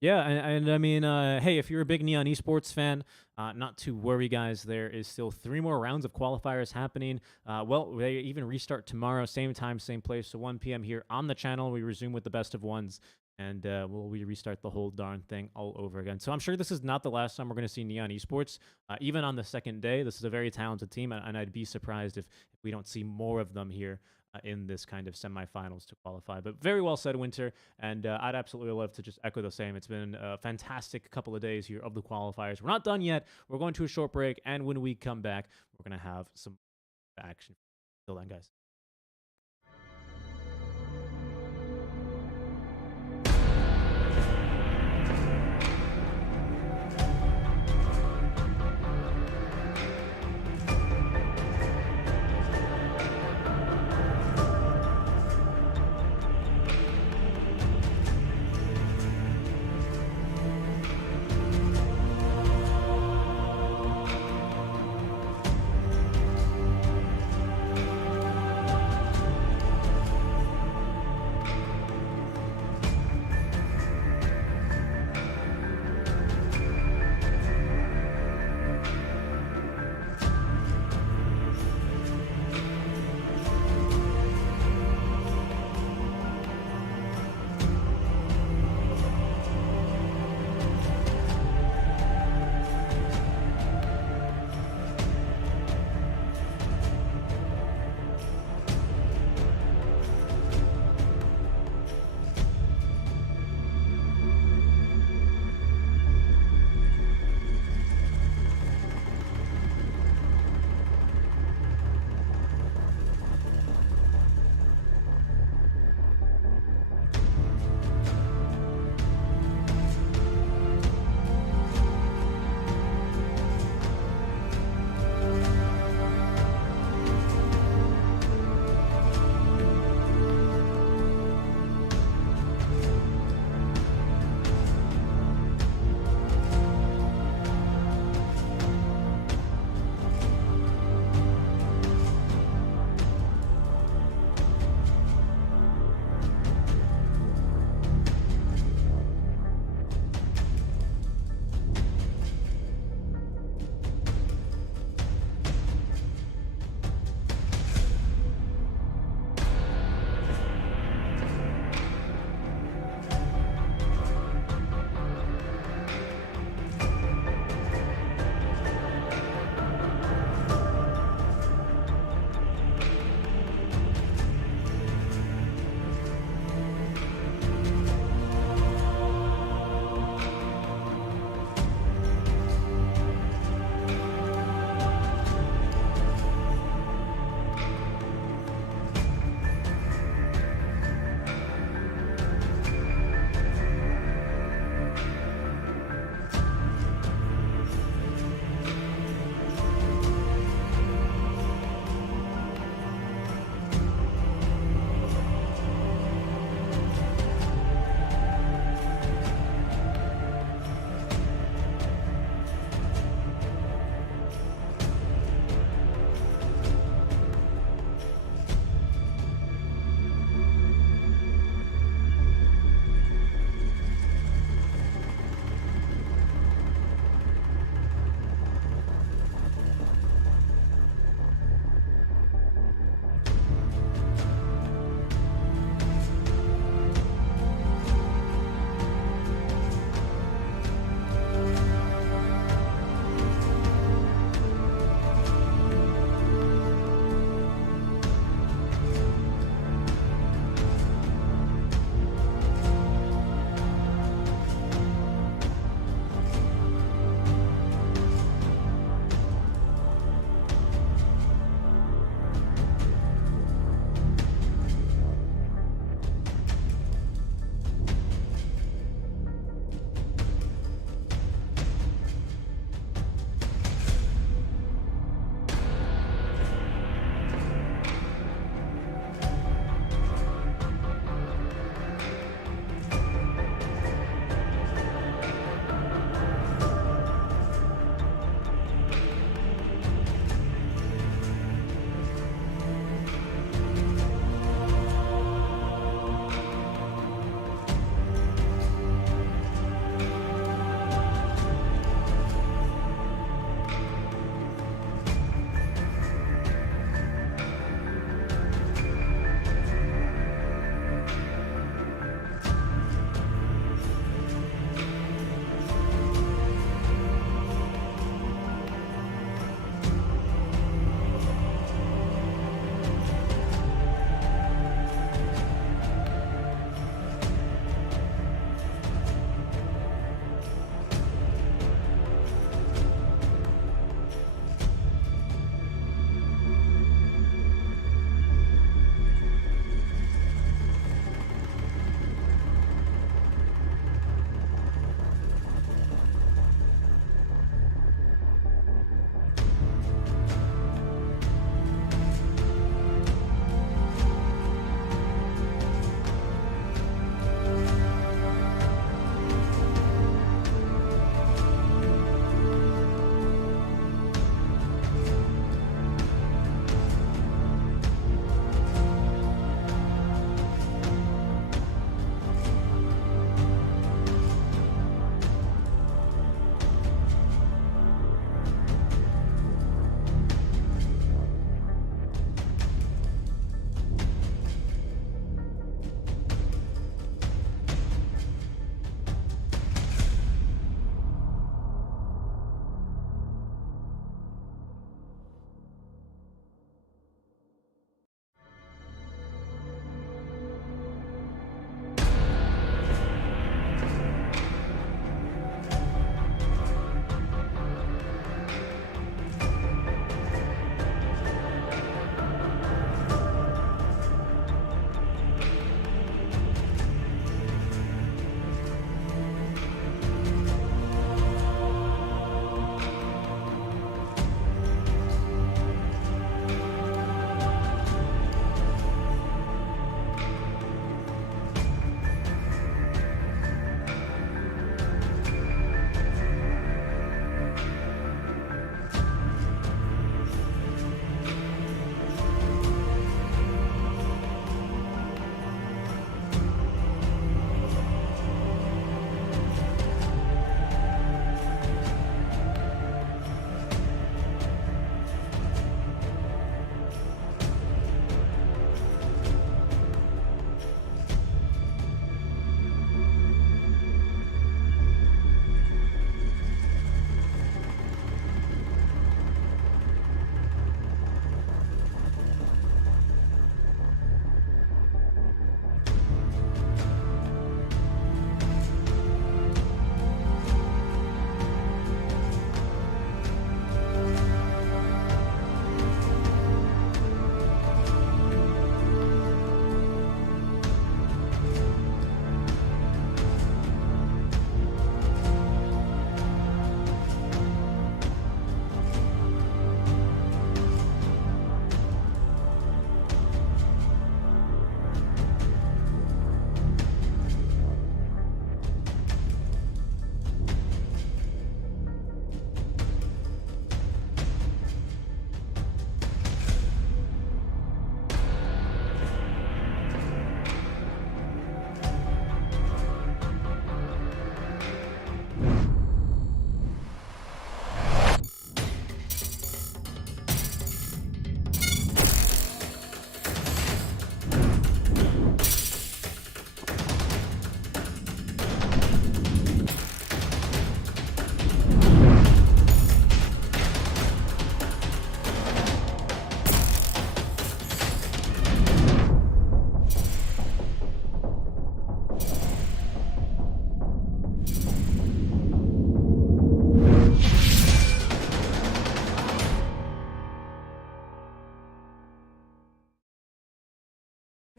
Yeah, and I mean, hey, if you're a big Neon Esports fan, not to worry, guys. There is still 3 more rounds of qualifiers happening. Well, they even restart tomorrow, same time, same place, so 1 p.m. here on the channel. We resume with the best of ones, and we restart the whole darn thing all over again. So I'm sure this is not the last time we're going to see Neon Esports. Even on the second day, this is a very talented team, and I'd be surprised if we don't see more of them here in this kind of semifinals to qualify. But very well said, Winter, and I'd absolutely love to just echo the same. It's been a fantastic couple of days here of the qualifiers. We're not done yet. We're going to a short break, and when we come back, we're going to have some action. Till then, guys.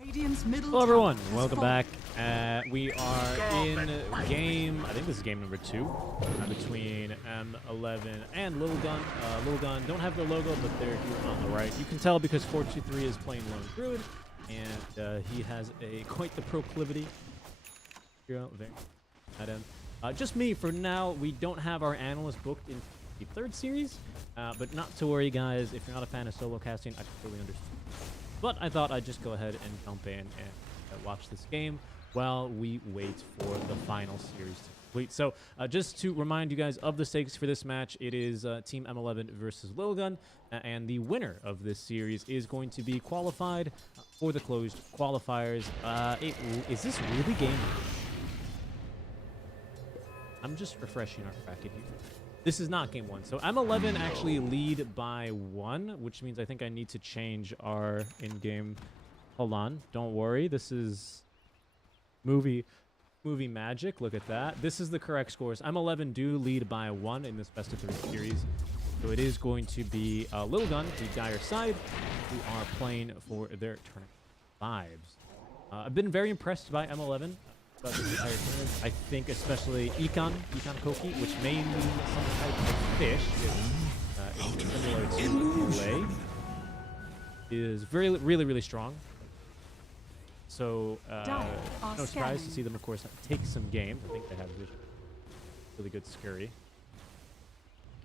Radiant's middle Hello everyone, tower has welcome fallen. back. We are in game, I think this is game number 2, between M11 and Little Gun. Little Gun don't have their logo, but they're here on the right. You can tell because 423 is playing Lone Druid, and he has quite the proclivity. Here, there, at him. Just me for now. We don't have our analyst booked in the 3rd series, but not to worry, guys. If you're not a fan of solo casting, I completely understand. But I thought I'd just go ahead and jump in and watch this game while we wait for the final series to complete. So just to remind you guys of the stakes for this match, it is Team M11 versus Lil Gun, and the winner of this series is going to be qualified for the closed qualifiers. Is this really game? I'm just refreshing our bracket here. This is not game 1. So M11 actually lead by 1, which means I think I need to change our in-game. Hold on. Don't worry. This is movie magic. Look at that. This is the correct scores. M11 do lead by 1 in this best of 3 series. So it is going to be Lil Gun, the dire side, who are playing for their tournament vibes. I've been very impressed by M11. This entire tournament. I think especially Econ Koki, which may mean some type of fish, is similar to Lay, is really strong. So no surprise to see them, of course, take some games. I think they have really good scurry.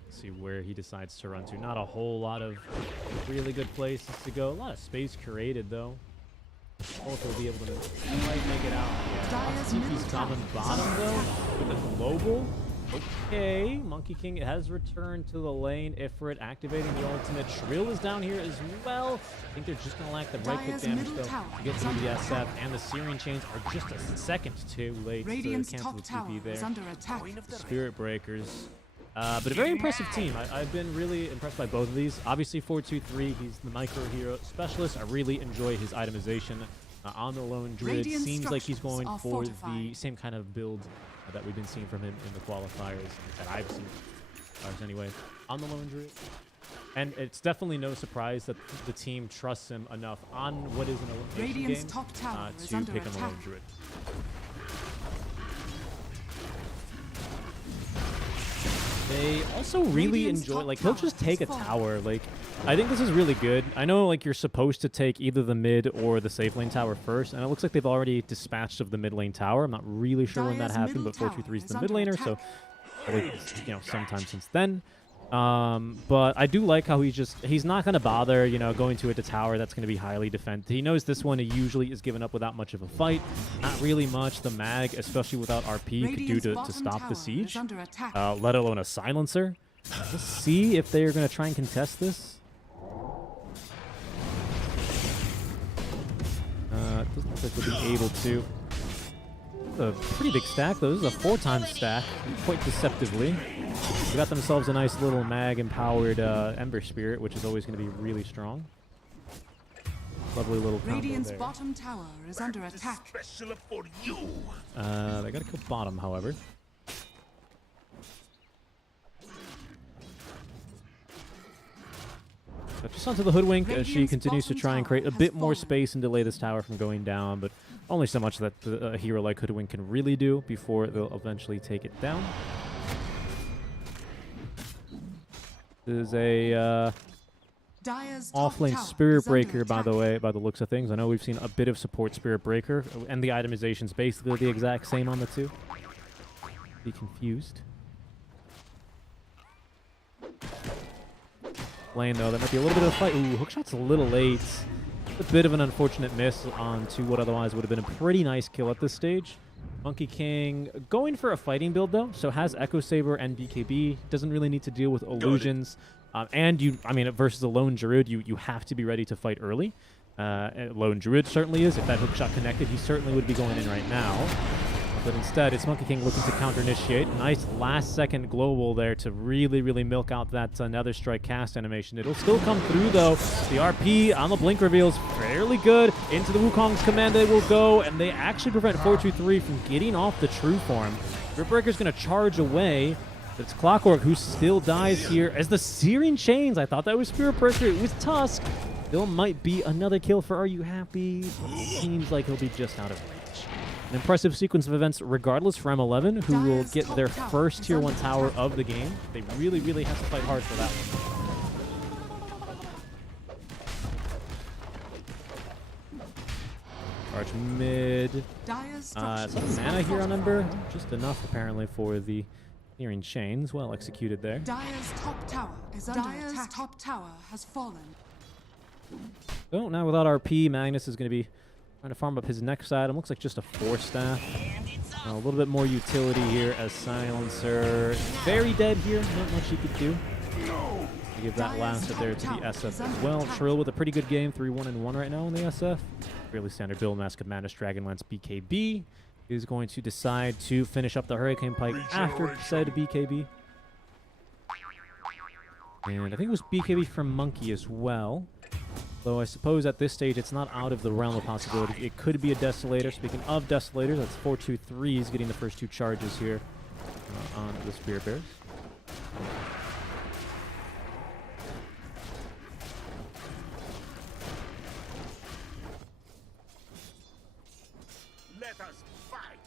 Let's see where he decides to run to. Not a whole lot of really good places to go. A lot of space created though. Both will be able to might make it out. Yeah. TP's common bottom though with a global. Okay, Monkey King has returned to the lane. Ifrit activating the ultimate. Shrill is down here as well. I think they're just gonna lack the right click damage though to get through the SF, and the Searing Chains are just a second too late to cancel the TP there. Spirit Breakers. But a very impressive team. I've been really impressed by both of these. Obviously, 423, he's the micro hero specialist. I really enjoy his itemization on the Lone Druid. Seems like he's going for the same kind of build that we've been seeing from him in the qualifiers that I've seen anyway on the Lone Druid. And it's definitely no surprise that the team trusts him enough on what is an elimination game to pick him a Lone Druid. They also really enjoy, like, he'll just take a tower. Like, I think this is really good. I know, like, you're supposed to take either the mid or the safe lane tower first, and it looks like they've already dispatched of the mid lane tower. I'm not really sure when that happened, but 423 is the mid laner, so, you know, sometime since then. But I do like how he's not going to bother, you know, going to a tower that's going to be highly defended. He knows this one usually is given up without much of a fight. Not really much the mag, especially without RP, could do to stop the siege, let alone a silencer. Let's see if they're going to try and contest this. It doesn't look like we'll be able to. A pretty big stack, though. This is a 4-time stack, quite deceptively. They got themselves a nice little mag-empowered Ember Spirit, which is always going to be really strong. Lovely little combo Radiant's there. bottom tower is under attack. Special for you. They got to kill bottom, however. But just onto the Hoodwink as she continues to try and create a bit more space and delay this tower from going down, but only so much that a hero like Hoodwink can really do before they'll eventually take it down. This is a offlane Spirit Breaker, by the way, by the looks of things. I know we've seen a bit of support Spirit Breaker, and the itemization's basically the exact same on the two. Be confused. Lane, though, that might be a little bit of a fight. Ooh, hookshot's a little late. A bit of an unfortunate miss onto what otherwise would have been a pretty nice kill at this stage. Monkey King going for a fighting build, though, so has Echo Saber and BKB. Doesn't really need to deal with illusions. And I mean, versus a Lone Druid, you have to be ready to fight early. Lone Druid certainly is. If that hookshot connected, he certainly would be going in right now. But instead, it's Monkey King looking to counter-initiate. Nice last-second global there to really milk out that Nether Strike cast animation. It'll still come through, though. The RP on the Blink reveals fairly good. Into the Wukong's command they will go, and they actually prevent 423 from getting off the true form. Spirit Breaker's going to charge away. It's Clockwork who still dies here as the Searing Chains. I thought that was Spirit Breaker. It was Tusk. Still might be another kill for Are You Happy? But seems like he'll be just out of reach. An impressive sequence of events regardless for M11, who will get their first Tier 1 tower of the game. They really, really have to fight hard for that one. Arch mid. Some mana here on Ember. Just enough, apparently, for the clearing chains. Well executed there. Dire's top tower is under attack. Dire's top tower has fallen. So now without RP, Magnus is going to be trying to farm up his next item. Looks like just a 4-staff. A little bit more utility here as Silencer. Very dead here. Not much he could do. Give that last hit there to the SF as well. Trill with a pretty good game, 3-1-1 right now in the SF. Fairly standard build. Mask of Madness, Dragonlance, BKB is going to decide to finish up the Hurricane Pike after said BKB. And I think it was BKB from Monkey as well. Though I suppose at this stage it's not out of the realm of possibility. It could be a Desolator. Speaking of Desolators, that's 4-2-3s getting the first 2 charges here on the Spirit Bears. Let us fight.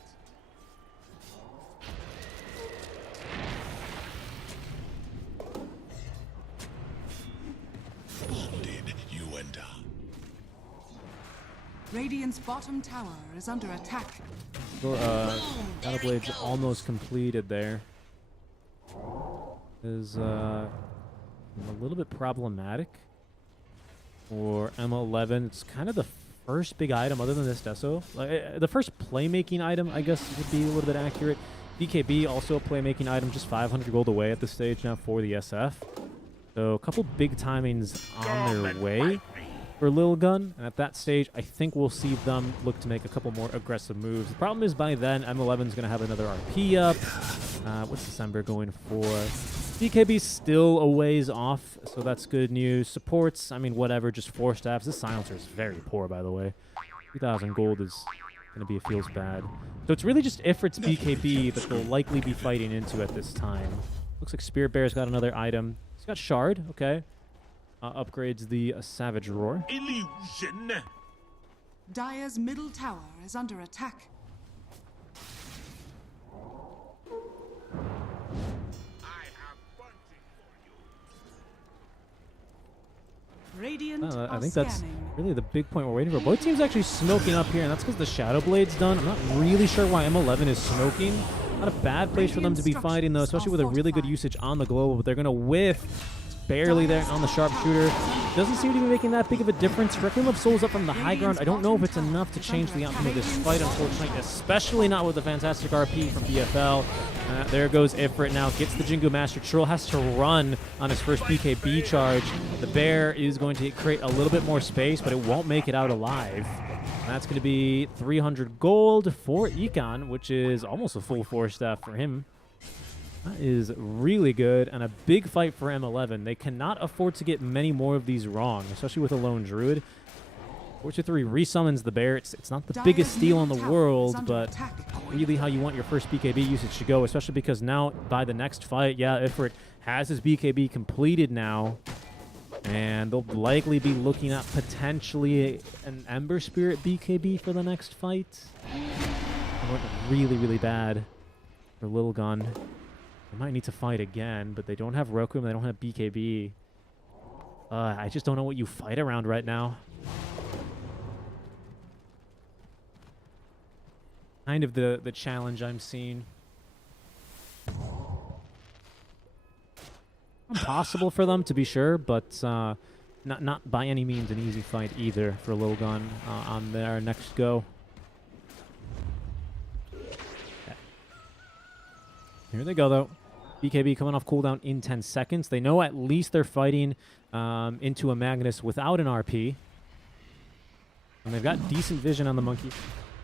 Wounded, you enter. Radiant's bottom tower is under attack. Battle Blade's almost completed there. Is a little bit problematic for M11. It's kind of the first big item other than this Deso. The first playmaking item, I guess, would be a little bit accurate. BKB, also a playmaking item, just 500 gold away at this stage now for the SF. So a couple big timings on their way for Lil Gun. And at that stage, I think we'll see them look to make a couple more aggressive moves. The problem is by then, M11's going to have another RP up. What's December going for? BKB's still a ways off, so that's good news. Supports, I mean, whatever, just 4 staffs. This Silencer is very poor, by the way. 2,000 gold is going to be a feels bad. So it's really just Ifrit's BKB that they'll likely be fighting into at this time. Looks like Spirit Bear's got another item. He's got Shard, okay. Upgrades the Savage Roar. Illusion. Dire's middle tower is under attack. Radiant I think that's really the big point we're waiting for. Both teams actually smoking up here, and that's because the Shadow Blade's done. I'm not really sure why M11 is smoking. Not a bad place for them to be fighting, though, especially with a really good usage on the global, but they're going to whiff. It's barely there on the sharpshooter. Doesn't seem to be making that big of a difference. Requiem of Souls up from the high ground. I don't know if it's enough to change the outcome of this fight, unfortunately, especially not with the fantastic RP from BFL. There goes Ifrit now, gets the Jingu Master. Trill has to run on his first BKB charge. The bear is going to create a little bit more space, but it won't make it out alive. And that's going to be 300 gold for Econ, which is almost a full 4-staff for him. That is really good, and a big fight for M11. They cannot afford to get many more of these wrong, especially with a lone Druid. 4-2-3 resummons the bear. It's not the biggest steal in the world, but really how you want your first BKB usage to go, especially because now by the next fight, yeah, Ifrit has his BKB completed now, and they'll likely be looking at potentially an Ember Spirit BKB for the next fight. It went really, really bad for Lil Gun. They might need to fight again, but they don't have Requiem, they don't have BKB. I just don't know what you fight around right now. Kind of the challenge I'm seeing. Impossible for them, to be sure, but not by any means an easy fight either for Lil Gun on their next go. Here they go, though. BKB coming off cooldown in 10 seconds. They know at least they're fighting into a Magnus without an RP. And they've got decent vision on the Monkey.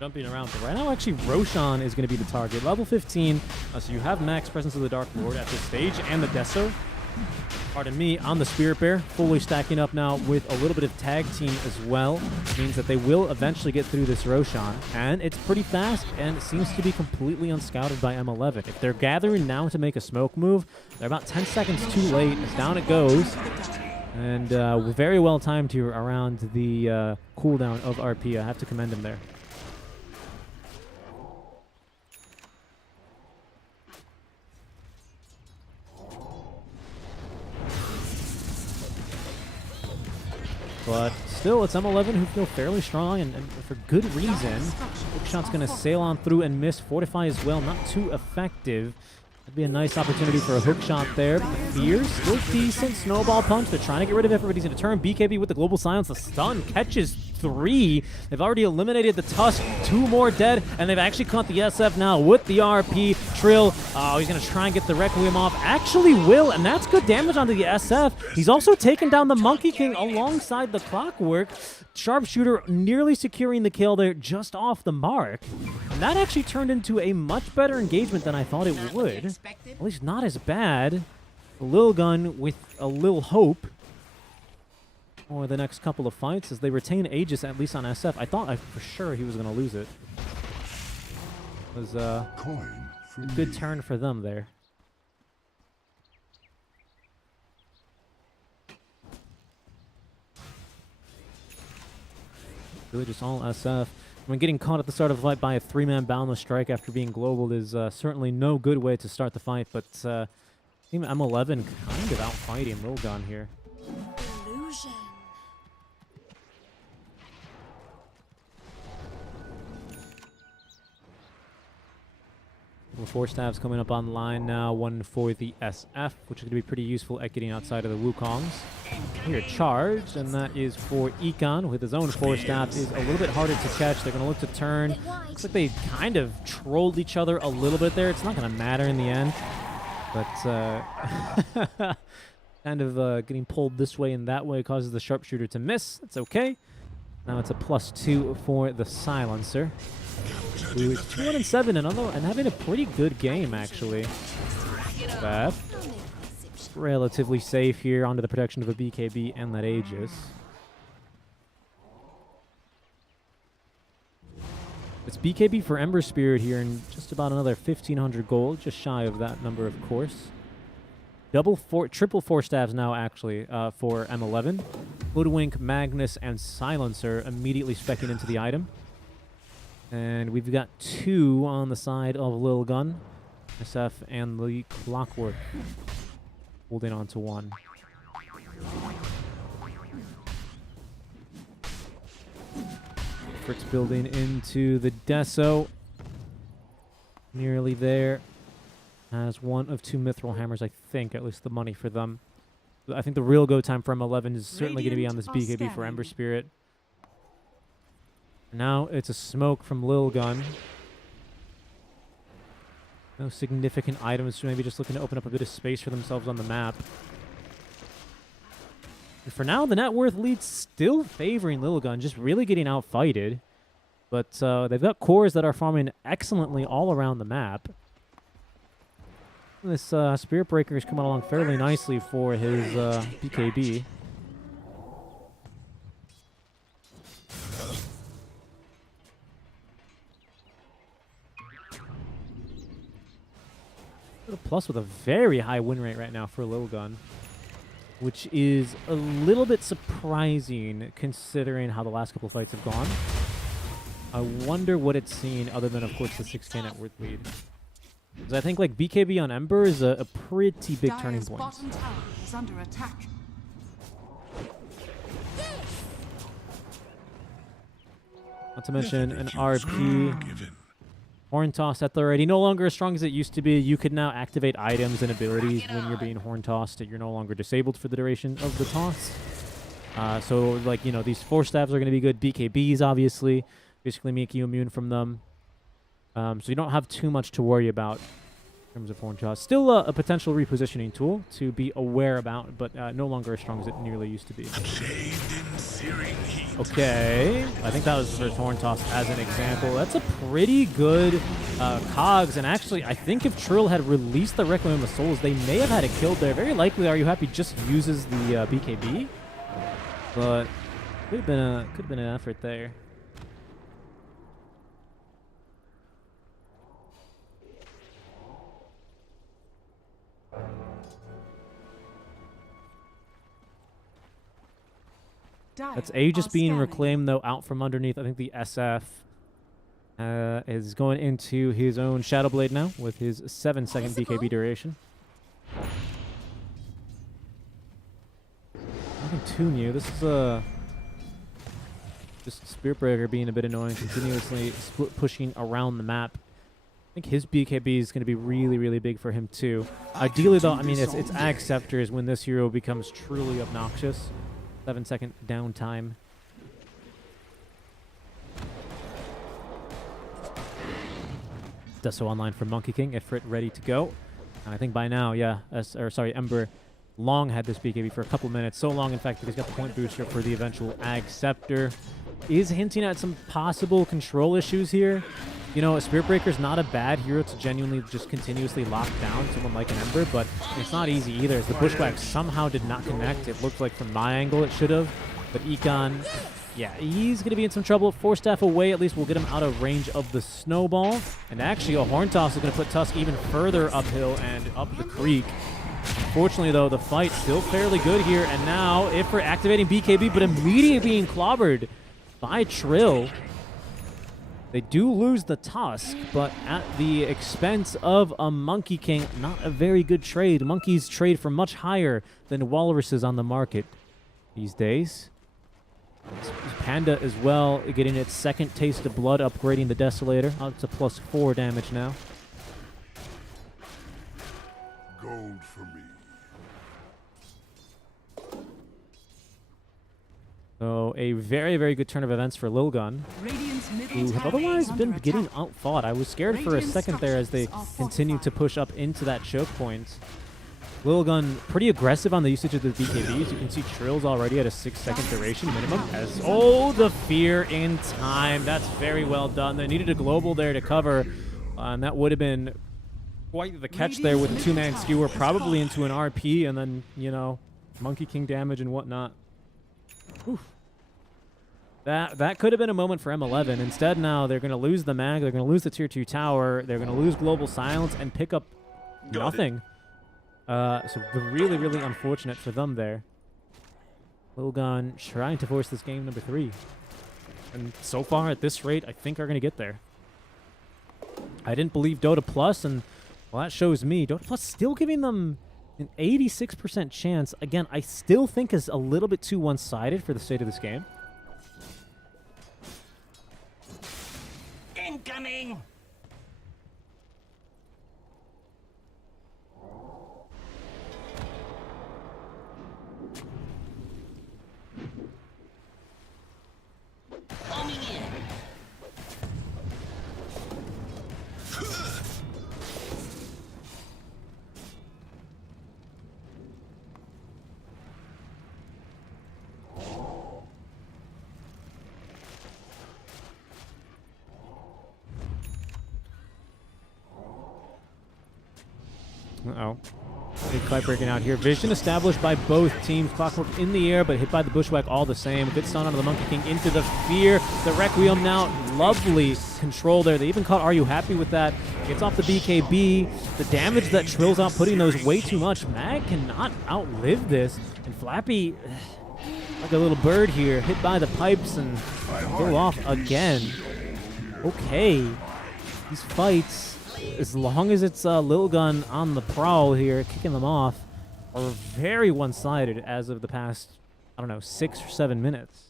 Jumping around. But right now, actually, Roshan is going to be the target. Level 15. So you have max presence of the Dark Lord at this stage and the Deso. Pardon me, on the Spirit Bear. Fully stacking up now with a little bit of tag team as well. Means that they will eventually get through this Roshan. And it's pretty fast, and it seems to be completely unscouted by M11. If they're gathering now to make a smoke move, they're about 10 seconds too late. As down it goes. And very well timed here around the cooldown of RP. I have to commend him there. But still, it's M11 who feel fairly strong, and for good reason. Hookshot's going to sail on through and miss. Fortify as well, not too effective. That'd be a nice opportunity for a hookshot there. But the Fears, still decent. Snowball punch. They're trying to get rid of everybody's in a turn. BKB with the global silence. The stun catches 3. They've already eliminated the Tusk. 2 more dead, and they've actually caught the SF now with the RP. Trill, oh, he's going to try and get the Requiem off. Actually will, and that's good damage onto the SF. He's also taken down the Monkey King alongside the Clockwork. Sharpshooter nearly securing the kill there, just off the mark. And that actually turned into a much better engagement than I thought it would. At least not as bad. A Lil Gun with a little hope for the next couple of fights as they retain Aegis, at least on SF. I thought for sure he was going to lose it. It was a good turn for them there. Really just all SF. I mean, getting caught at the start of the fight by a 3-man boundless strike after being global is certainly no good way to start the fight, but Team M11 kind of outfighting Lil Gun here. Illusion. Well, 4 stabs coming up online now. 1 for the SF, which is going to be pretty useful at getting outside of the Wukongs. Here, charge, and that is for Econ with his own 4 stabs. Is a little bit harder to catch. They're going to look to turn. Looks like they kind of trolled each other a little bit there. It's not going to matter in the end, but kind of getting pulled this way and that way causes the sharpshooter to miss. That's okay. Now it's a +2 for the silencer, who is 2-7 and having a pretty good game, actually. Bad. Relatively safe here onto the protection of a BKB and that Aegis. It's BKB for Ember Spirit here and just about another 1,500 gold, just shy of that number, of course. Triple 4 stabs now, actually, for M11. Hoodwink, Magnus, and Silencer immediately speccing into the item. And we've got 2 on the side of Lil Gun, SF, and the Clockwork holding on to 1. Fritz building into the Deso. Nearly there. Has 1 of 2 Mithril Hammers, I think, at least the money for them. I think the real go time for M11 is certainly going to be on this BKB for Ember Spirit. Now it's a smoke from Lil Gun. No significant items, so maybe just looking to open up a bit of space for themselves on the map. And for now, the net worth lead's still favoring Lil Gun, just really getting outfighted. But they've got cores that are farming excellently all around the map. This Spirit Breaker is coming along fairly nicely for his BKB. Plus with a very high win rate right now for Lil Gun, which is a little bit surprising considering how the last couple fights have gone. I wonder what it's seen other than, of course, the 6k net worth lead. Because I think like BKB on Ember is a pretty big turning point. Bottom tower is under attack. Not to mention an RP. Horn Toss at the already no longer as strong as it used to be. You could now activate items and abilities when you're being Horn Tossed. You're no longer disabled for the duration of the toss. So, like, you know, these 4 stabs are going to be good. BKBs, obviously, basically make you immune from them. So you don't have too much to worry about in terms of Horn Toss. Still a potential repositioning tool to be aware about, but no longer as strong as it nearly used to be. Okay, I think that was the first Horn Toss as an example. That's a pretty good cogs, and actually, I think if Trill had released the Requiem of Souls, they may have had it killed there. Very likely, Are You Happy just uses the BKB, but could have been an effort there. That's Dire Aegis are being scanning. reclaimed, though, out from underneath. I think the SF is going into his own Shadow Blade now with his 7-second BKB duration. Nothing too new. This is just Spirit Breaker being a bit annoying, continuously pushing around the map. I think his BKB is going to be really, really big for him too. Ideally, though, I mean, it's Ag Scepters when this hero becomes truly obnoxious. 7-second downtime. Deso online for Monkey King, Ifrit ready to go. And I think by now, yeah, Ember long had this BKB for a couple minutes. So long, in fact, that he's got the point booster for the eventual Ag Scepter. Is hinting at some possible control issues here. You know, Spirit Breaker's not a bad hero to genuinely just continuously lock down someone like an Ember, but it's not easy either, as the Bushwhack somehow did not connect. It looked like from my angle it should have, but Econ, yeah, he's going to be in some trouble. 4 staff away, at least we'll get him out of range of the Snowball. And actually, a Horn Toss is going to put Tusk even further uphill and up the creek. Unfortunately, though, the fight's still fairly good here, and now Ifrit activating BKB, but immediately being clobbered by Trill. They do lose the Tusk, but at the expense of a Monkey King. Not a very good trade. Monkeys trade for much higher than walruses on the market these days. Panda as well, getting its second taste of blood, upgrading the Desolator. Up to +4 damage now. Gold for me. So a very, very good turn of events for Lilgun, Radiant's middle who have tower otherwise is under been getting attack. outfought. I was scared for a Radiant second there as they structures are continue to fortified. push up into that choke point. Lilgun pretty aggressive on the usage of the BKBs. You can see Trill's already at a 6-second duration minimum. As the fear in time. That's very well done. They needed a global there to cover, and that would have been quite the catch there with a 2-man skewer, probably into an RP, and then, you know, Monkey King damage and whatnot. Oof. That could have been a moment for M11. Instead, now they're going to lose the mag, they're going to lose the tier 2 tower, they're going to lose global silence and pick up nothing. So really, really unfortunate for them there. Lilgun trying to force this game number 3. And so far at this rate, I think are going to get there. I didn't believe Dota Plus, and well, that shows me. Dota Plus still giving them an 86% chance. Again, I still think is a little bit too one-sided for the state of this game. Incoming! Coming in. Uh-oh. Big fight breaking out here. Vision established by both teams. Clockwork in the air, but hit by the Bushwhack all the same. Good stun onto the Monkey King into the Fear. The Requiem now. Lovely control there. They even caught Are You Happy with that? Gets off the BKB. The damage that Trill's out putting those way too much. Mag cannot outlive this. And Flappy, like a little bird here, hit by the pipes and go off again. Okay. These fights, as long as it's Lilgun on the prowl here, kicking them off, are very one-sided as of the past, I don't know, 6 or 7 minutes.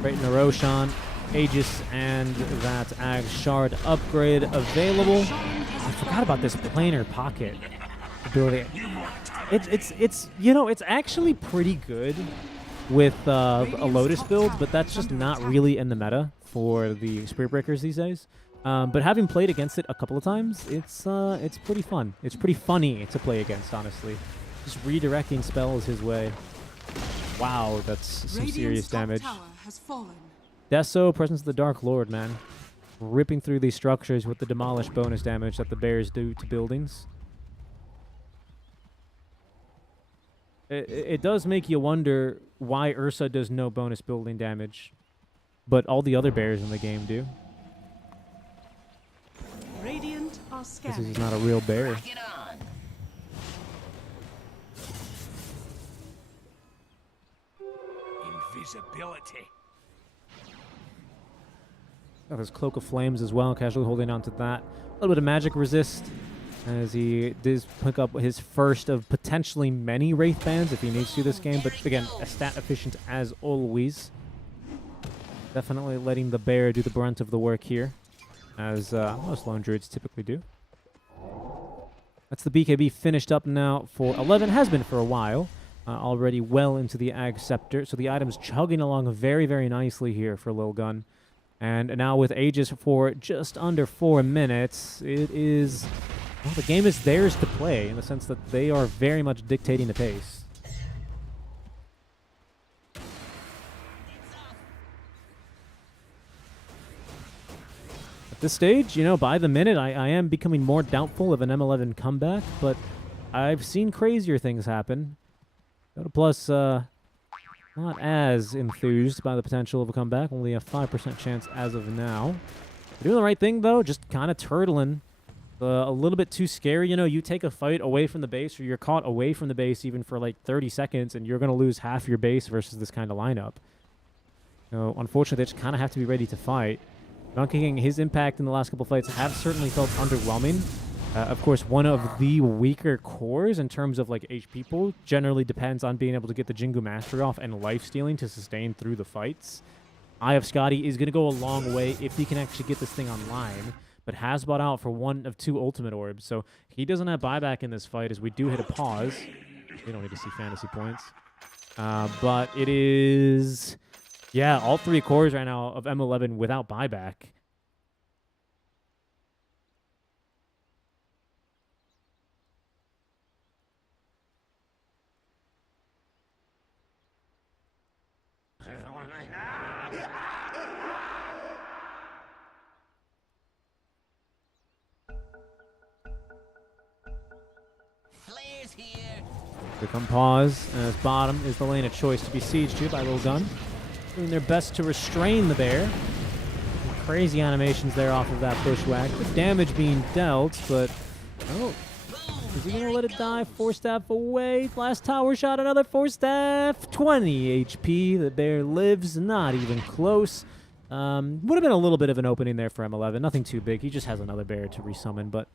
Right in a Roshan, Aegis, and that Ag Shard upgrade available. I forgot about this planar pocket ability. It's you know, it's actually pretty good with a Lotus build, but that's just not really in the meta for the Spirit Breakers these days. But having played against it a couple of times, it's pretty fun. It's pretty funny to play against, honestly. Just redirecting spells his way. Wow, that's some serious damage. Tower has fallen. Deso, Presence of the Dark Lord, man. Ripping through these structures with the demolish bonus damage that the bears do to buildings. It does make you wonder why Ursa does no bonus building damage. but all the other bears in the game do. Radiant are This scanning. is not a real bear. Invisibility. Got his Cloak of Flames as well, casually holding on to that. A little bit of magic resist as he does pick up his first of potentially many Wraith Bands if he needs to this game, but again, a stat efficient as always. Definitely letting the bear do the brunt of the work here, as most Lone Druids typically do. That's the BKB finished up now for 11, has been for a while. Already well into the Ag Scepter, so the item's chugging along very, very nicely here for Lil Gun. And now with Aegis for just under 4 minutes, it is... well, the game is theirs to play in the sense that they are very much dictating the pace. At this stage, you know, by the minute, I am becoming more doubtful of an M11 comeback, but I've seen crazier things happen. Dota Plus, not as enthused by the potential of a comeback. Only a 5% chance as of now. Doing the right thing, though, just kind of turtling. A little bit too scary. You know, you take a fight away from the base, or you're caught away from the base even for like 30 seconds, and you're going to lose half your base versus this kind of lineup. So, unfortunately, they just kind of have to be ready to fight. Monkey King, his impact in the last couple fights have certainly felt underwhelming. Of course, one of the weaker cores in terms of like HP pool generally depends on being able to get the Jingu Mastery off and life stealing to sustain through the fights. Eye of Scotty is going to go a long way if he can actually get this thing online, but has bought out for 1 of 2 ultimate orbs, so he doesn't have buyback in this fight as we do hit a pause. We don't need to see fantasy points. But it is, yeah, all 3 cores right now of M11 without buyback. Become pause, as bottom is the lane of choice to be sieged to by Lil Gun. Doing their best to restrain the bear. Some crazy animations there off of that bushwhack. The damage being dealt, but oh, is he gonna let it die? Force staff away. Last tower shot, another force staff. 20 HP. The bear lives, not even close. Would have been a little bit of an opening there for M11. Nothing too big. He just has another bear to resummon, but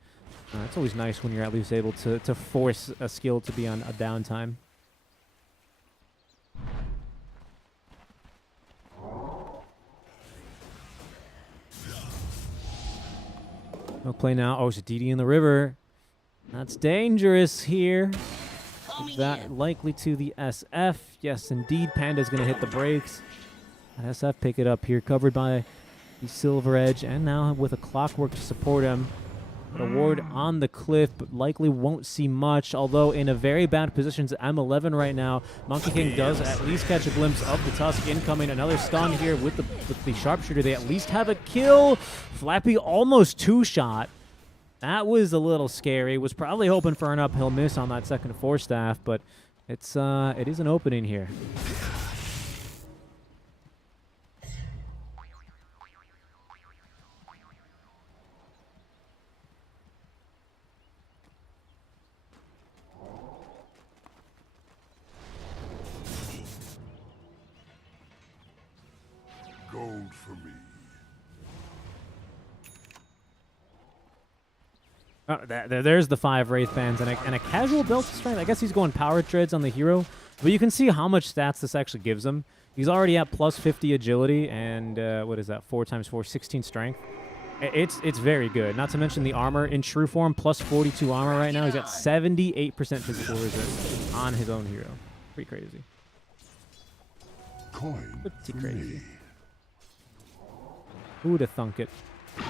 it's always nice when you're at least able to force a skill to be on a downtime. No play now. Oh, it's a DD in the river. That's dangerous here. Is that likely to the SF? Yes, indeed. Panda's going to hit the brakes. SF pick it up here, covered by the Silver Edge, and now with a Clockwork to support him. But a ward on the cliff, but likely won't see much, although in a very bad position to M11 right now. Monkey King does at least catch a glimpse of the Tusk incoming. Another stun here with the Sharpshooter. They at least have a kill. Flappy almost 2-shot. That was a little scary. Was probably hoping for an uphill miss on that second force staff, but it is an opening here. Gold for me. There's the 5 Wraith Bands and a casual belt strength. I guess he's going power treads on the hero, but you can see how much stats this actually gives him. He's already at plus 50 agility and what is that? 4 times 4, 16 strength. It's very good. Not to mention the armor in true form, plus 42 armor right now. He's got 78% physical resist on his own hero. Pretty crazy. Pretty crazy. Who'd have thunk it?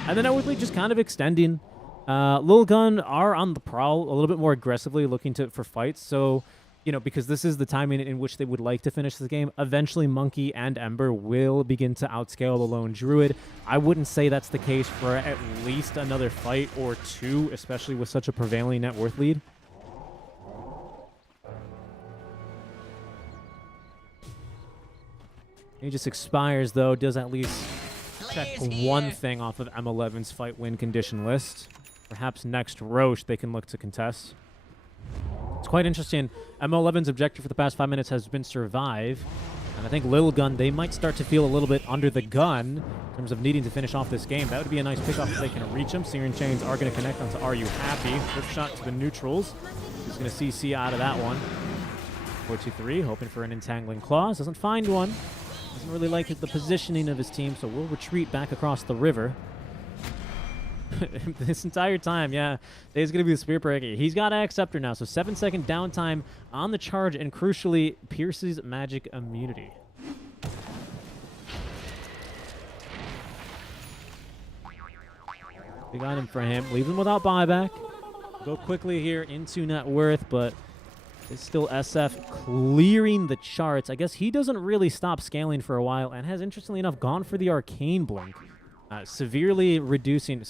And then outwardly just kind of extending. Lil Gun are on the prowl a little bit more aggressively, looking for fights. So, you know, because this is the timing in which they would like to finish the game, eventually Monkey and Ember will begin to outscale the lone Druid. I wouldn't say that's the case for at least another fight or 2, especially with such a prevailing net worth lead. He just expires, though. Does at least check one thing off of M11's fight win condition list. Perhaps next Roche they can look to contest. It's quite interesting. M11's objective for the past 5 minutes has been survive. And I think Lil Gun, they might start to feel a little bit under the gun in terms of needing to finish off this game. That would be a nice pickoff if they can reach him. Searing Chains are going to connect onto Are You Happy? Flip shot to the neutrals. He's going to CC out of that one. 4-2-3, hoping for an entangling clause. Doesn't find one. Doesn't really like the positioning of his team, so we'll retreat back across the river. This entire time, yeah, Dave's going to be the Spear Breaker. He's got Acceptor now, so 7-second downtime on the charge, and crucially, Pierce's magic immunity. Big item for him. Leave him without buyback. Go quickly here into net worth, but it's still SF clearing the charts. I guess he doesn't really stop scaling for a while and has, interestingly enough, gone for the Arcane Blink. Seriously reducing the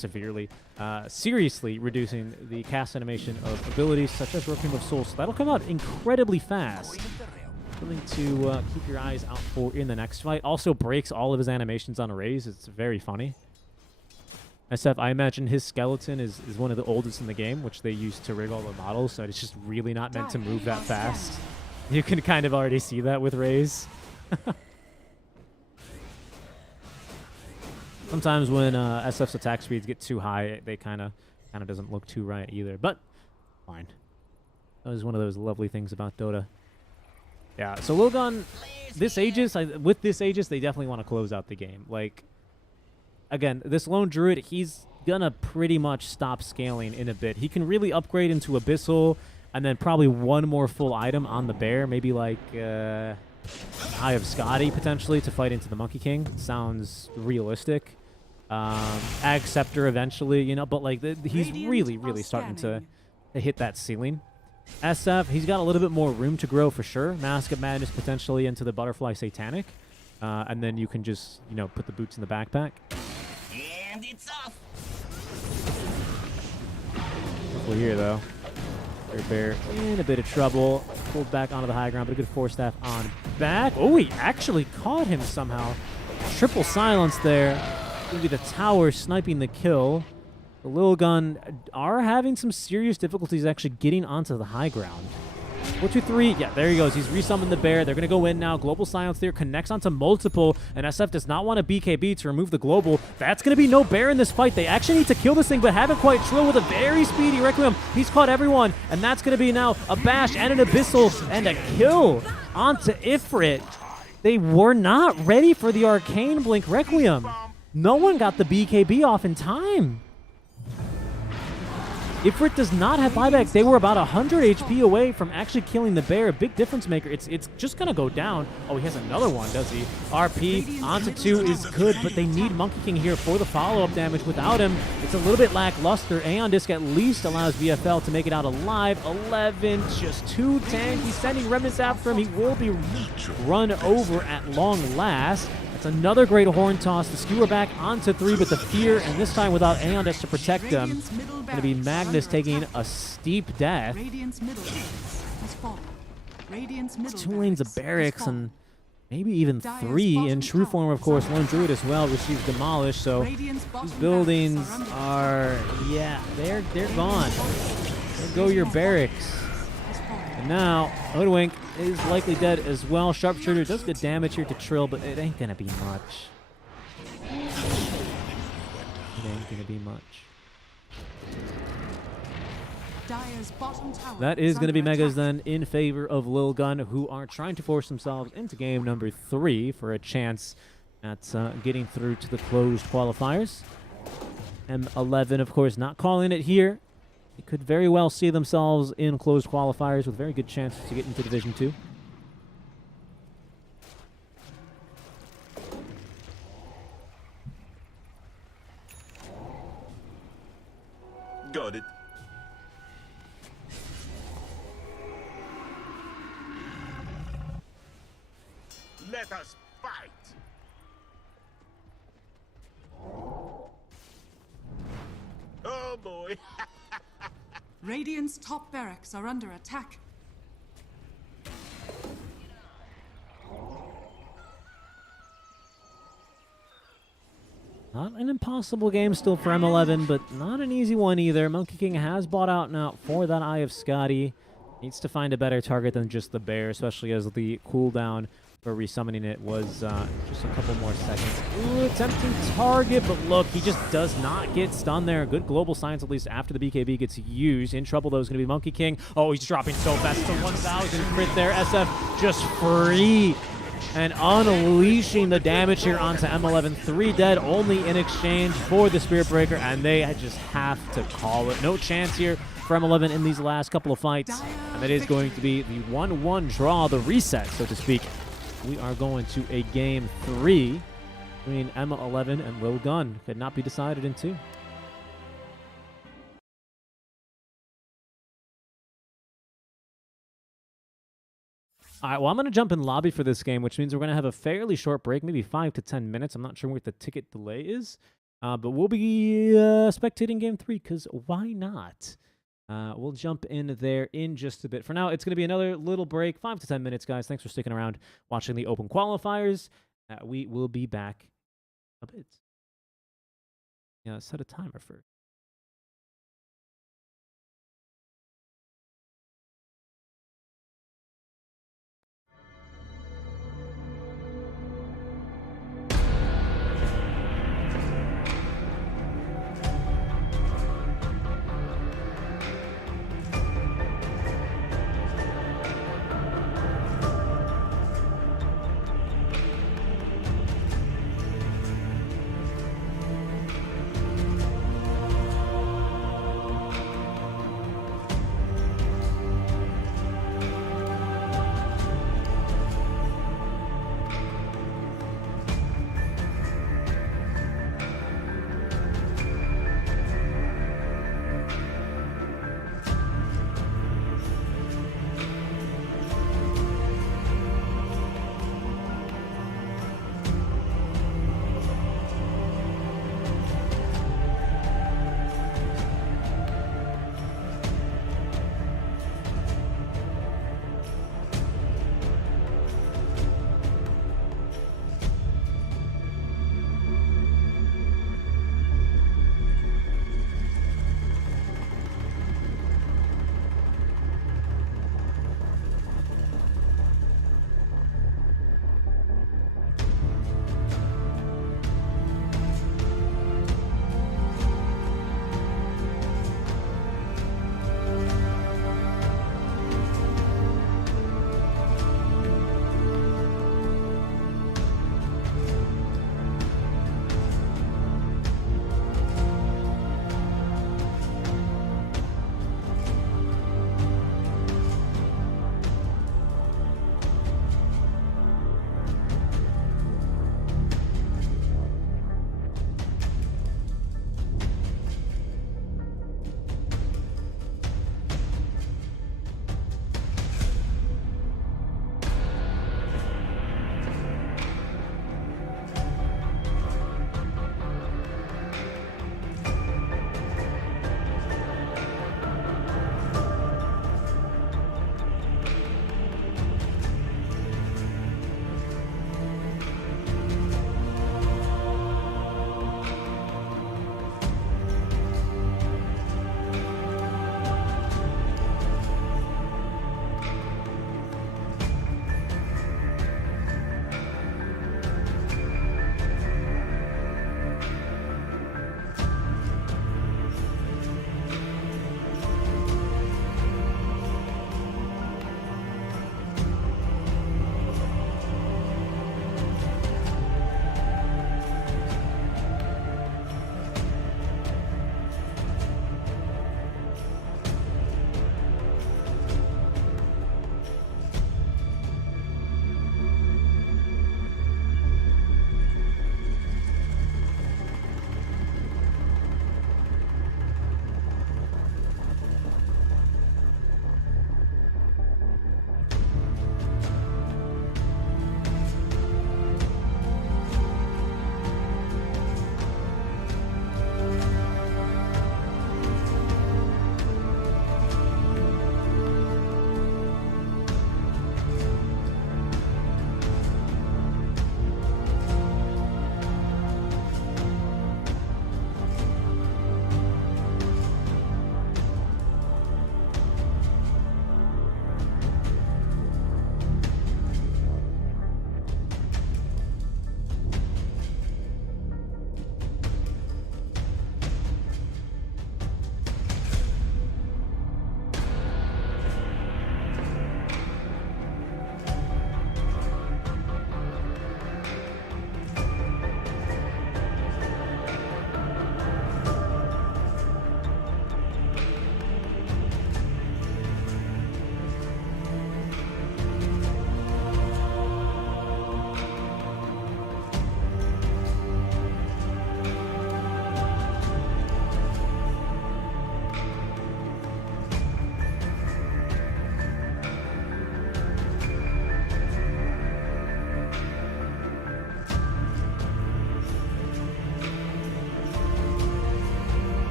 cast animation of abilities such as Requiem of Souls. So that'll come out incredibly fast. Something to keep your eyes out for in the next fight. Also breaks all of his animations on arrays. It's very funny. SF, I imagine his skeleton is one of the oldest in the game, which they use to rig all the models, so it's just really not meant to move that fast. You can kind of already see that with Raze. Sometimes when SF's attack speeds get too high, they kind of doesn't look too right either. But fine. That was one of those lovely things about Dota. Yeah. So Logan, this Aegis, with this Aegis, they definitely want to close out the game. Like, again, this lone druid, he's gonna pretty much stop scaling in a bit. He can really upgrade into Abyssal, and then probably one more full item on the bear, maybe like Eye of Scotty potentially to fight into the Monkey King. Sounds realistic. Ag Scepter eventually, you know, but like he's really starting to hit that ceiling. SF, he's got a little bit more room to grow for sure. Mask of Madness potentially into the Butterfly Satanic, and then you can just, you know, put the boots in the backpack. And it's off. Careful here though. Bear in a bit of trouble. Pulled back onto the high ground, but a good force staff on back. Oh, he actually caught him somehow. Triple silence there. Gonna be the tower sniping the kill. The Lil Gun are having some serious difficulties actually getting onto the high ground. 4-2-3, yeah, there he goes. He's resummoned the bear. They're going to go in now. Global silence there, connects onto multiple, and SF does not want a BKB to remove the global. That's going to be no bear in this fight. They actually need to kill this thing, but haven't quite. Trill with a very speedy Requiem. He's caught everyone, and that's going to be now a bash and an Abyssal and a kill onto Ifrit. They were not ready for the Arcane Blink Requiem. No one got the BKB off in time. Ifrit does not have buybacks. They were about 100 HP away from actually killing the bear. A big difference maker. It's just going to go down. Oh, he has another one, does he? RP onto 2 is good, but they need Monkey King here for the follow-up damage. Without him, it's a little bit lackluster. Aeon Disc at least allows VFL to make it out alive. 11, just 2 tank. He's sending remnants after him. He will be run over at long last. That's another great horn toss. The skewer back onto 3, but the fear, and this time without Aeon Disc to protect them. Going to be Magnus taking a steep death. It's 2 lanes of barracks and maybe even 3 in true form, of course. Lone Druid as well receives demolished, so these buildings are, yeah, they're gone. There go your barracks. And now Hoodwink is likely dead as well. Sharpshooter does good damage here to Trill, but it ain't gonna be much. It ain't gonna be much. That is going to be Megas then in favor of Lil Gun, who are trying to force themselves into game number 3 for a chance at getting through to the closed qualifiers. M11, of course, not calling it here. They could very well see themselves in closed qualifiers with very good chances to get into Division 2. Got it. Let us fight. Oh boy. Radiant's top barracks are under attack. Not an impossible game still for M11, but not an easy one either. Monkey King has bought out now for that Eye of Scotty. Needs to find a better target than just the bear, especially as the cooldown for resummoning it was just a couple more seconds. Ooh, tempting target, but look, he just does not get stunned there. Good global science, at least after the BKB gets used. In trouble, though, is going to be Monkey King. Oh, he's dropping so fast. It's a 1,000 crit there. SF just free and unleashing the damage here onto M11. 3 dead, only in exchange for the Spirit Breaker, and they just have to call it. No chance here for M11 in these last couple of fights, and that is going to be the 1-1 draw, the reset, so to speak. We are going to a game 3 between M11 and Lil Gun. Could not be decided in 2. All right, well, I'm going to jump in lobby for this game, which means we're going to have a fairly short break, maybe 5 to 10 minutes. I'm not sure what the ticket delay is, but we'll be spectating game 3, because why not? We'll jump in there in just a bit. For now, it's going to be another little break, 5 to 10 minutes, guys. Thanks for sticking around, watching the open qualifiers. We will be back a bit. Yeah, set a timer first.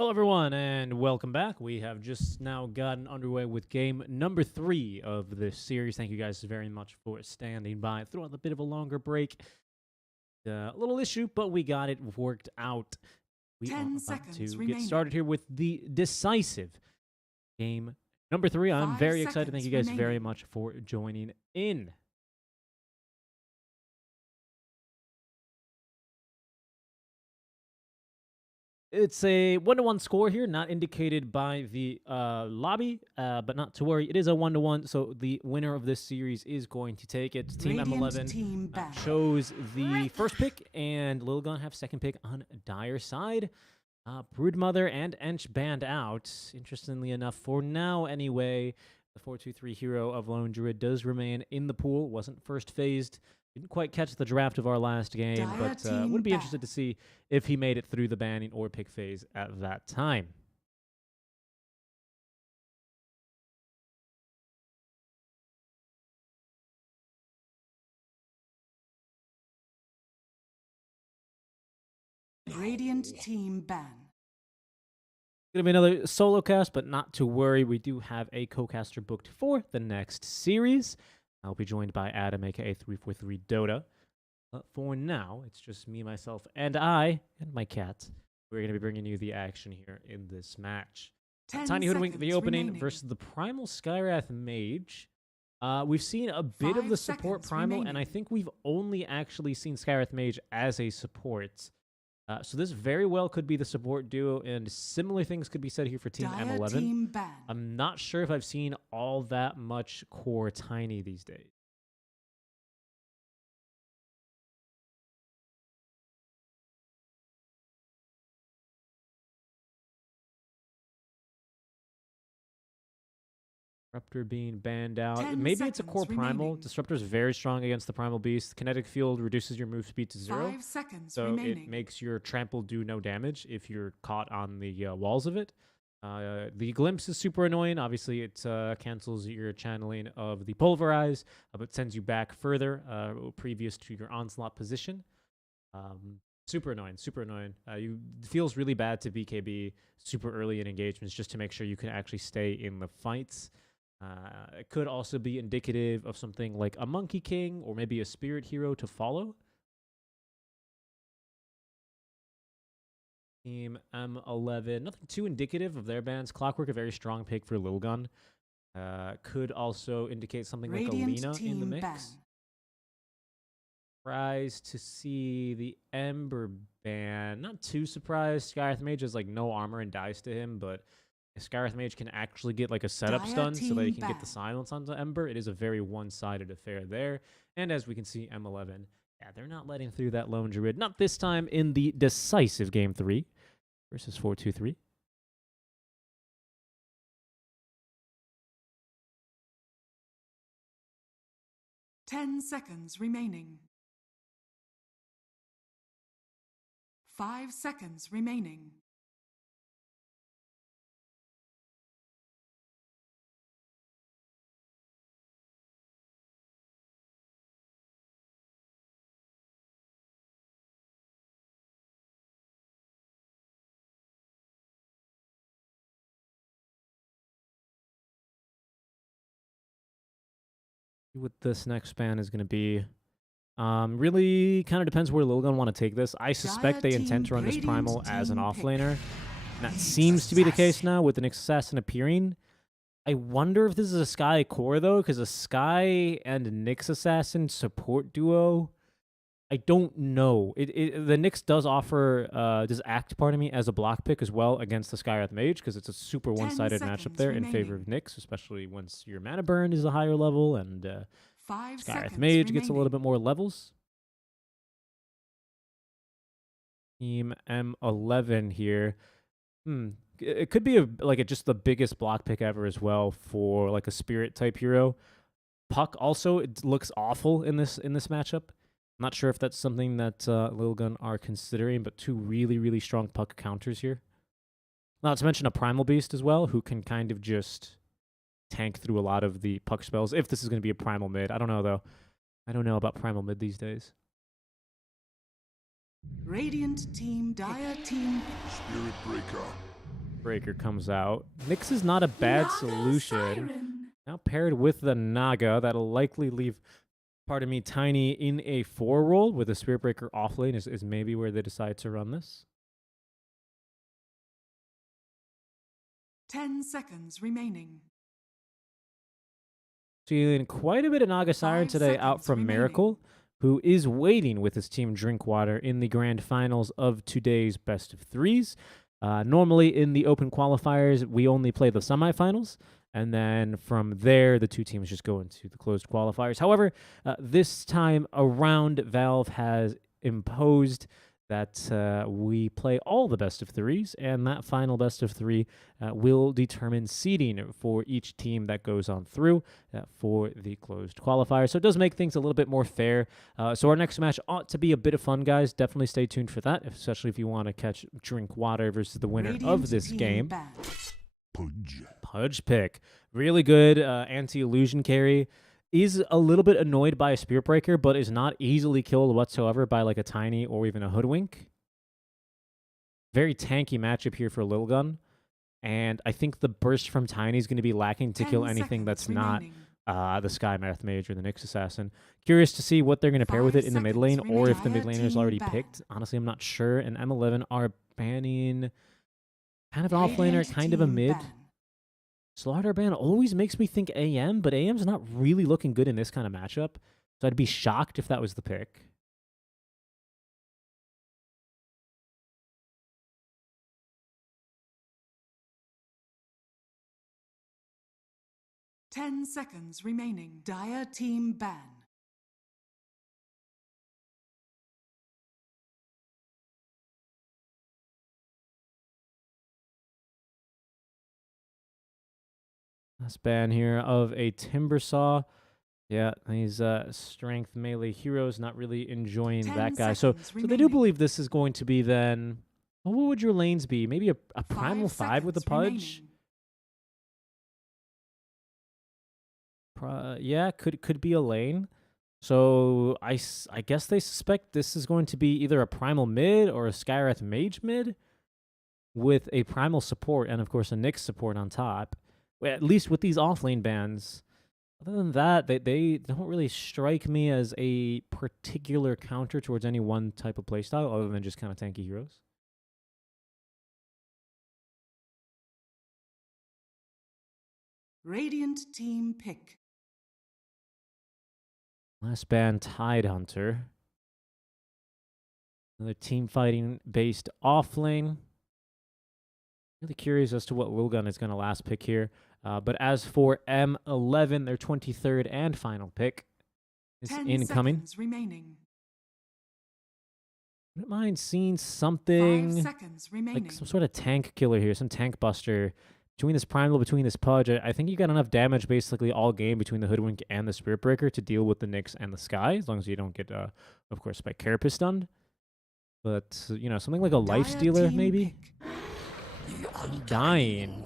Hello, everyone, and welcome back. We have just now gotten underway with game number 3 of this series. Thank you guys very much for standing by throughout a bit of a longer break. A little issue, but we got it worked out. We 10 are about seconds to get remaining. started here with the decisive game number 3. I'm 5 very excited. Thank seconds you guys very remaining. much for joining in. It's a 1-1 score here, not indicated by the lobby, but not to worry. It is a 1-1, so the winner of this series is going to take it. Team Radiant M11 team ban. chose the first pick, and Lilgon have second pick on Dire side. Broodmother and Ench banned out. Interestingly enough, for now anyway, the 4-2-3 hero of Lone Druid does remain in the pool. Wasn't first phased. Didn't quite catch the draft of our last game, Dire but team would be ban. interested to see if he made it through the banning or pick phase at that time. Radiant team ban. Gonna be another solo cast, but not to worry. We do have a co-caster booked for the next series. I'll be joined by Adam, aka 343 Dota. But for now, it's just me, myself, and I, and my cat. We're going to be bringing you the action here in this match. 10 Tiny Hoodwink, the seconds opening remaining. versus the Primal Skywrath Mage. We've seen a bit of 5 the support seconds Primal, and I remaining. think we've only actually seen Skywrath Mage as a support. So this very well could be the support duo, and similar things could be said here for Team Dire M11. team ban. I'm not sure if I've seen all that much core Tiny these days. Disruptor being banned out. 10 Maybe it's a core seconds primal. remaining. Disruptor is very strong against the primal beast. Kinetic field reduces your move speed to 0. 5 seconds So remaining. it makes your trample do no damage if you're caught on the walls of it. The glimpse is super annoying. Obviously, it cancels your channeling of the pulverize, but sends you back further, previous to your onslaught position. Super annoying, super annoying. It feels really bad to BKB super early in engagements just to make sure you can actually stay in the fights. It could also be indicative of something like a Monkey King or maybe a Spirit Hero to follow. Team M11, nothing too indicative of their bans. Clockwork, a very strong pick for Lilgun. Could also indicate something Radiant like Alina in the team mix. ban. Surprised to see the Ember ban. Not too surprised. Skywrath Mage has like no armor and dies to him, but if Skywrath Mage can actually get like a setup Dire stun so that he team can get the ban. silence onto Ember, it is a very one-sided affair there. And as we can see, M11, yeah, they're not letting through that Lone Druid. Not this time in the decisive Game 3 versus 4-2-3. Ten seconds remaining. 5 seconds remaining. What this next ban is going to be. Really kind of depends where Lilgun want to take this. I suspect they Dire intend team, to run this Radiant Primal as an team offlaner. pick. And that seems to be the case now with the Nyx Assassin appearing. I wonder if this is a Sky core, though, because a Sky and Nyx Assassin support duo, I don't know. The Nyx does offer, does act, pardon me, as a block pick as well against the Skywrath Mage, because it's a super 10 one-sided matchup seconds there in favor of remaining. Nyx, especially once your mana burn is a higher level and 5 Skywrath seconds Mage remaining. gets a little bit more levels. Team M11 here. It could be just the biggest block pick ever as well for like a spirit type hero. Puck also, it looks awful in this matchup. I'm not sure if that's something that Lilgun are considering, but two really, really strong Puck counters here. Not to mention a Primal Beast as well, who can kind of just tank through a lot of the Puck spells, if this is going to be a Primal mid. I don't know, though. I don't know about Primal mid these days. Radiant team, Dire team. Spirit Breaker. Breaker comes out. Nyx is not a bad Naga solution. Siren. Now paired with the Naga, that'll likely leave, pardon me, Tiny in a 4 role with a Spirit Breaker off lane is maybe where they decide to run this. 10 seconds remaining. Seeing quite a bit of Naga Siren 5 today out seconds from remaining. Miracle, who is waiting with his team Drinkwater in the grand finals of today's best of threes. Normally in the open qualifiers, we only play the semifinals, and then from there, the two teams just go into the closed qualifiers. However, this time around, Valve has imposed that we play all the best of threes, and that final best of three will determine seeding for each team that goes on through for the closed qualifier. So it does make things a little bit more fair. So our next match ought to be a bit of fun, guys. Definitely stay tuned for that, especially if you want to catch Drinkwater versus the winner Radiant of this team game. banned. Pudge. Pudge pick. Really good anti-illusion carry. Is a little bit annoyed by a Spirit Breaker, but is not easily killed whatsoever by like a Tiny or even a Hoodwink. Very tanky matchup here for Lil Gun. And I think the burst from Tiny is going to be lacking to 10 kill anything seconds that's not remaining. the Sky Math Mage or the Nyx Assassin. Curious to see what they're going to pair with 5 it in the mid lane, seconds or if the remaining. mid laner is already Team picked. Honestly, I'm not sure. And M11 are banning kind of an off laner, Radiant kind of a team mid. banned. Slaughter ban always makes me think AM, but AM's not really looking good in this kind of matchup. So I'd be shocked if that was the pick. Ten seconds remaining. Dire team ban. Last ban here of a Timbersaw. Yeah, these strength melee heroes not really enjoying 10 that guy. So seconds they do remaining. believe this is going to be then. Well, what would your lanes be? Maybe a primal 5 with a seconds Pudge? remaining. Yeah, could be a lane. So I guess they suspect this is going to be either a primal mid or a Skywrath mage mid with a primal support and, of course, a Nyx support on top. Well, at least with these offlane bans. Other than that, they don't really strike me as a particular counter towards any one type of playstyle other than just kind of tanky heroes. Radiant team pick. Last ban, Tidehunter. Another team fighting based offlane. Really curious as to what Lilgun is going to last pick here. But as for M11, their 23rd and final pick is 10 incoming. seconds remaining. Wouldn't mind seeing 5 something seconds remaining. like some sort of tank killer here, some tank buster. Between this primal, between this Pudge, I think you got enough damage basically all game between the Hoodwink and the Spirit Breaker to deal with the Nyx and the Sky, as long as you don't get, of course, by Carapace stunned. But, you know, something like a Life Dire Stealer, team maybe? pick. Dying.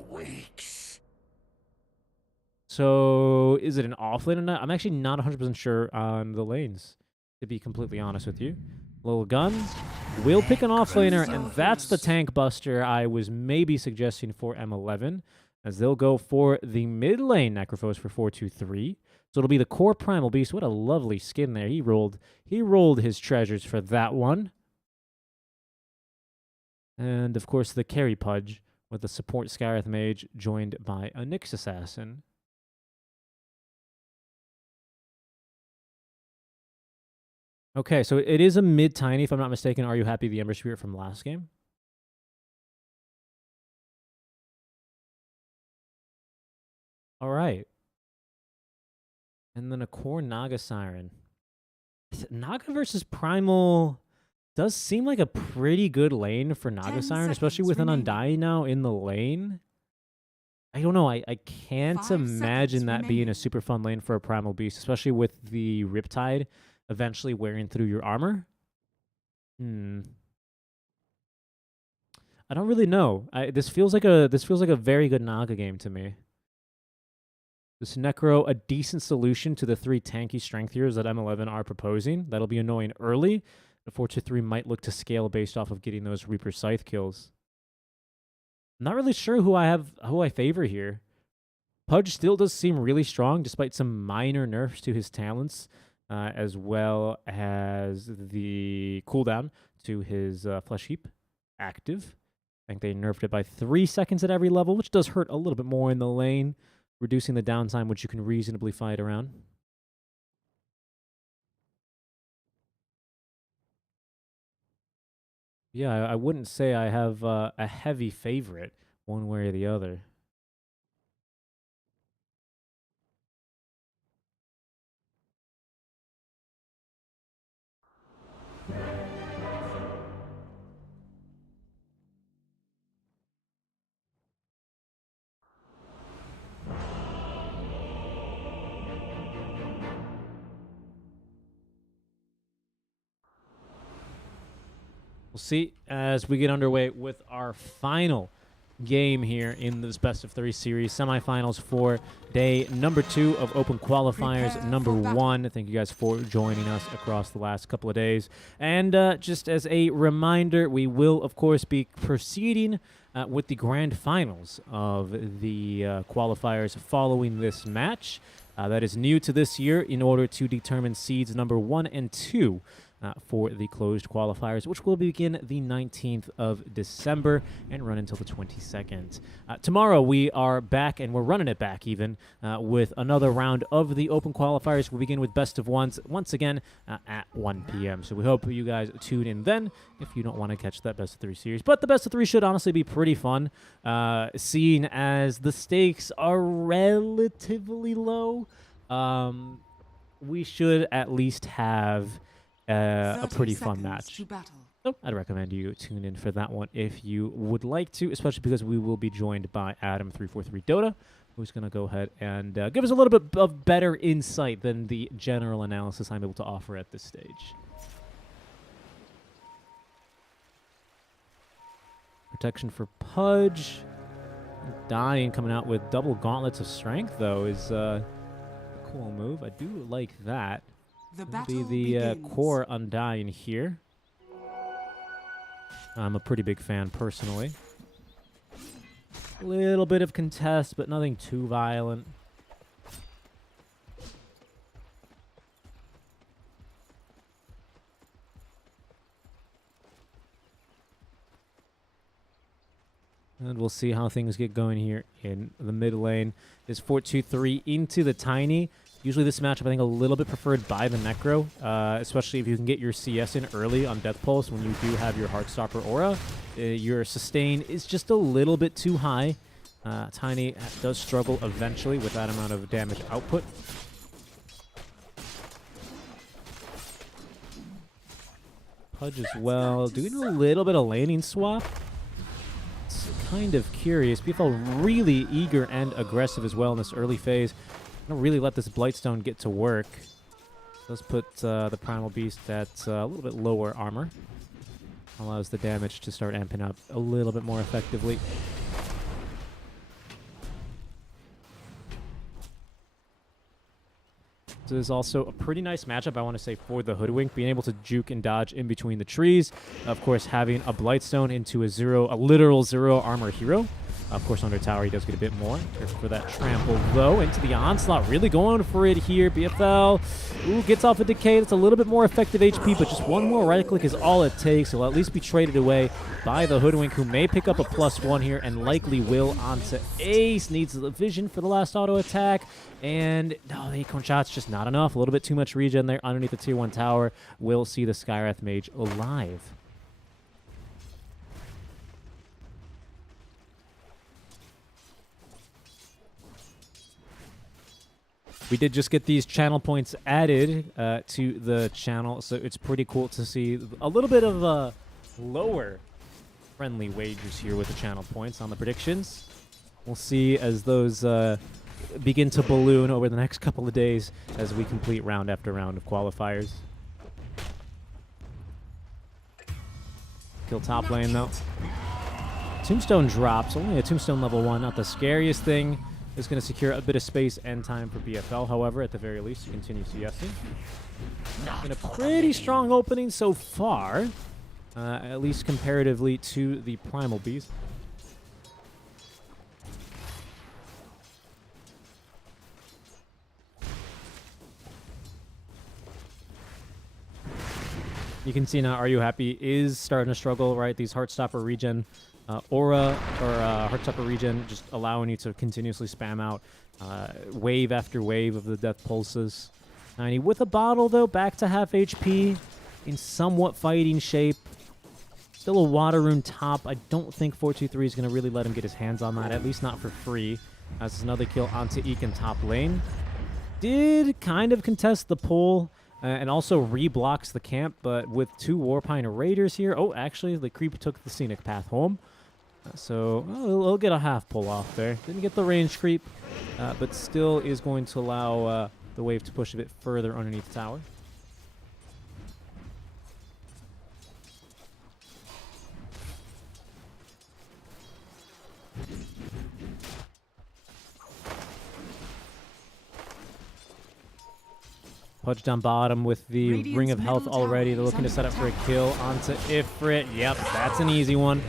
So, is it an offlane or not? I'm actually not 100% sure on the lanes, to be completely honest with you. Little Gun will pick an offlaner, and that's the tank buster I was maybe suggesting for M11, as they'll go for the mid lane Necrophos for 4-2-3. So it'll be the core Primal Beast. What a lovely skin there. He rolled his treasures for that one. And, of course, the carry Pudge with the support Skywrath Mage joined by a Nyx Assassin. Okay, so it is a mid-tiny, if I'm not mistaken. Are you happy the Ember Spirit from last game? All right. And then a core Naga Siren. Naga versus Primal does seem like a pretty good lane for Naga 10 Siren, especially seconds with an remaining. Undying now in the lane. I don't know. I can't 5 imagine seconds that being a remaining. super fun lane for a Primal Beast, especially with the Riptide eventually wearing through your armor. I don't really know. This feels like a very good Naga game to me. This Necro, a decent solution to the 3 tanky strength heroes that M11 are proposing. That'll be annoying early. The 4-2-3 might look to scale based off of getting those Reaper Scythe kills. Not really sure who I favor here. Pudge still does seem really strong despite some minor nerfs to his talents, as well as the cooldown to his Flesh Heap active. I think they nerfed it by 3 seconds at every level, which does hurt a little bit more in the lane, reducing the downtime, which you can reasonably fight around. Yeah, I wouldn't say I have a heavy favorite one way or the other. We'll see as we get underway with our final game here in this best of 3 series, semifinals for day number 2 of Open Qualifiers Prepare number for battle. 1. Thank you guys for joining us across the last couple of days. And just as a reminder, we will, of course, be proceeding with the grand finals of the qualifiers following this match. That is new to this year in order to determine seeds number 1 and 2 for the closed qualifiers, which will begin the 19th of December and run until the 22nd. Tomorrow we are back, and we're running it back even, with another round of the open qualifiers. We'll begin with best of ones once again at 1 p.m. So we hope you guys tune in then if you don't want to catch that best of 3 series. But the best of 3 should honestly be pretty fun, seeing as the stakes are relatively low. We should at least have a 30 pretty fun seconds match. to battle. So I'd recommend you tune in for that one if you would like to, especially because we will be joined by Adam343 Dota, who's going to go ahead and give us a little bit of better insight than the general analysis I'm able to offer at this stage. Protection for Pudge. Dying coming out with double gauntlets of strength, though, is a cool move. I do like that. The Be battle the begins. core Undying here. I'm a pretty big fan personally. A little bit of contest, but nothing too violent. And we'll see how things get going here in the mid lane. Is 4-2-3 into the Tiny. Usually this matchup, I think, a little bit preferred by the Necro, especially if you can get your CS in early on Death Pulse when you do have your Heartstopper aura. Your sustain is just a little bit too high. Tiny does struggle eventually with that amount of damage output. Pudge as well, doing a little bit of laning swap. It's kind of curious. BFL really eager and aggressive as well in this early phase. Don't really let this Blightstone get to work. Does put the Primal Beast at a little bit lower armor. Allows the damage to start amping up a little bit more effectively. This is also a pretty nice matchup, I want to say, for the Hoodwink, being able to juke and dodge in between the trees. Of course, having a Blightstone into a literal 0 armor hero. Of course, under tower, he does get a bit more. Careful for that trample, though. Into the onslaught. Really going for it here. BFL gets off a decay. That's a little bit more effective HP, but just one more right click is all it takes. He'll at least be traded away by the Hoodwink, who may pick up a +1 here and likely will onto Ace. Needs the vision for the last auto attack. And no, the Acorn Shot's just not enough. A little bit too much regen there underneath the tier 1 tower. We'll see the Skywrath Mage alive. We did just get these channel points added to the channel, so it's pretty cool to see a little bit of lower friendly wagers here with the channel points on the predictions. We'll see as those begin to balloon over the next couple of days as we complete round after round of qualifiers. Kill top lane, though. Tombstone drops, only a Tombstone level 1, not the scariest thing. Is going to secure a bit of space and time for BFL, however, at the very least, to continue CSing. Been a pretty strong opening so far, at least comparatively to the Primal Beast. You can see now, Are You Happy is starting to struggle, right? These Heartstopper regen aura or Heartstopper regen just allowing you to continuously spam out wave after wave of the death pulses. 90 with a bottle, though, back to half HP in somewhat fighting shape. Still a water rune top. I don't think 423 is going to really let him get his hands on that, at least not for free. As another kill onto Eek top lane. Did kind of contest the pull. And also re-blocks the camp, but with 2 Warpine Raiders here. Oh, actually, the creep took the scenic path home. So he'll get a half pull off there. Didn't get the range creep, but still is going to allow the wave to push a bit further underneath the tower. Pudge down bottom with the Radiant's Ring of Health middle already. tower They're is looking to set under up for a attack. kill onto Ifrit. Yep, that's an easy one.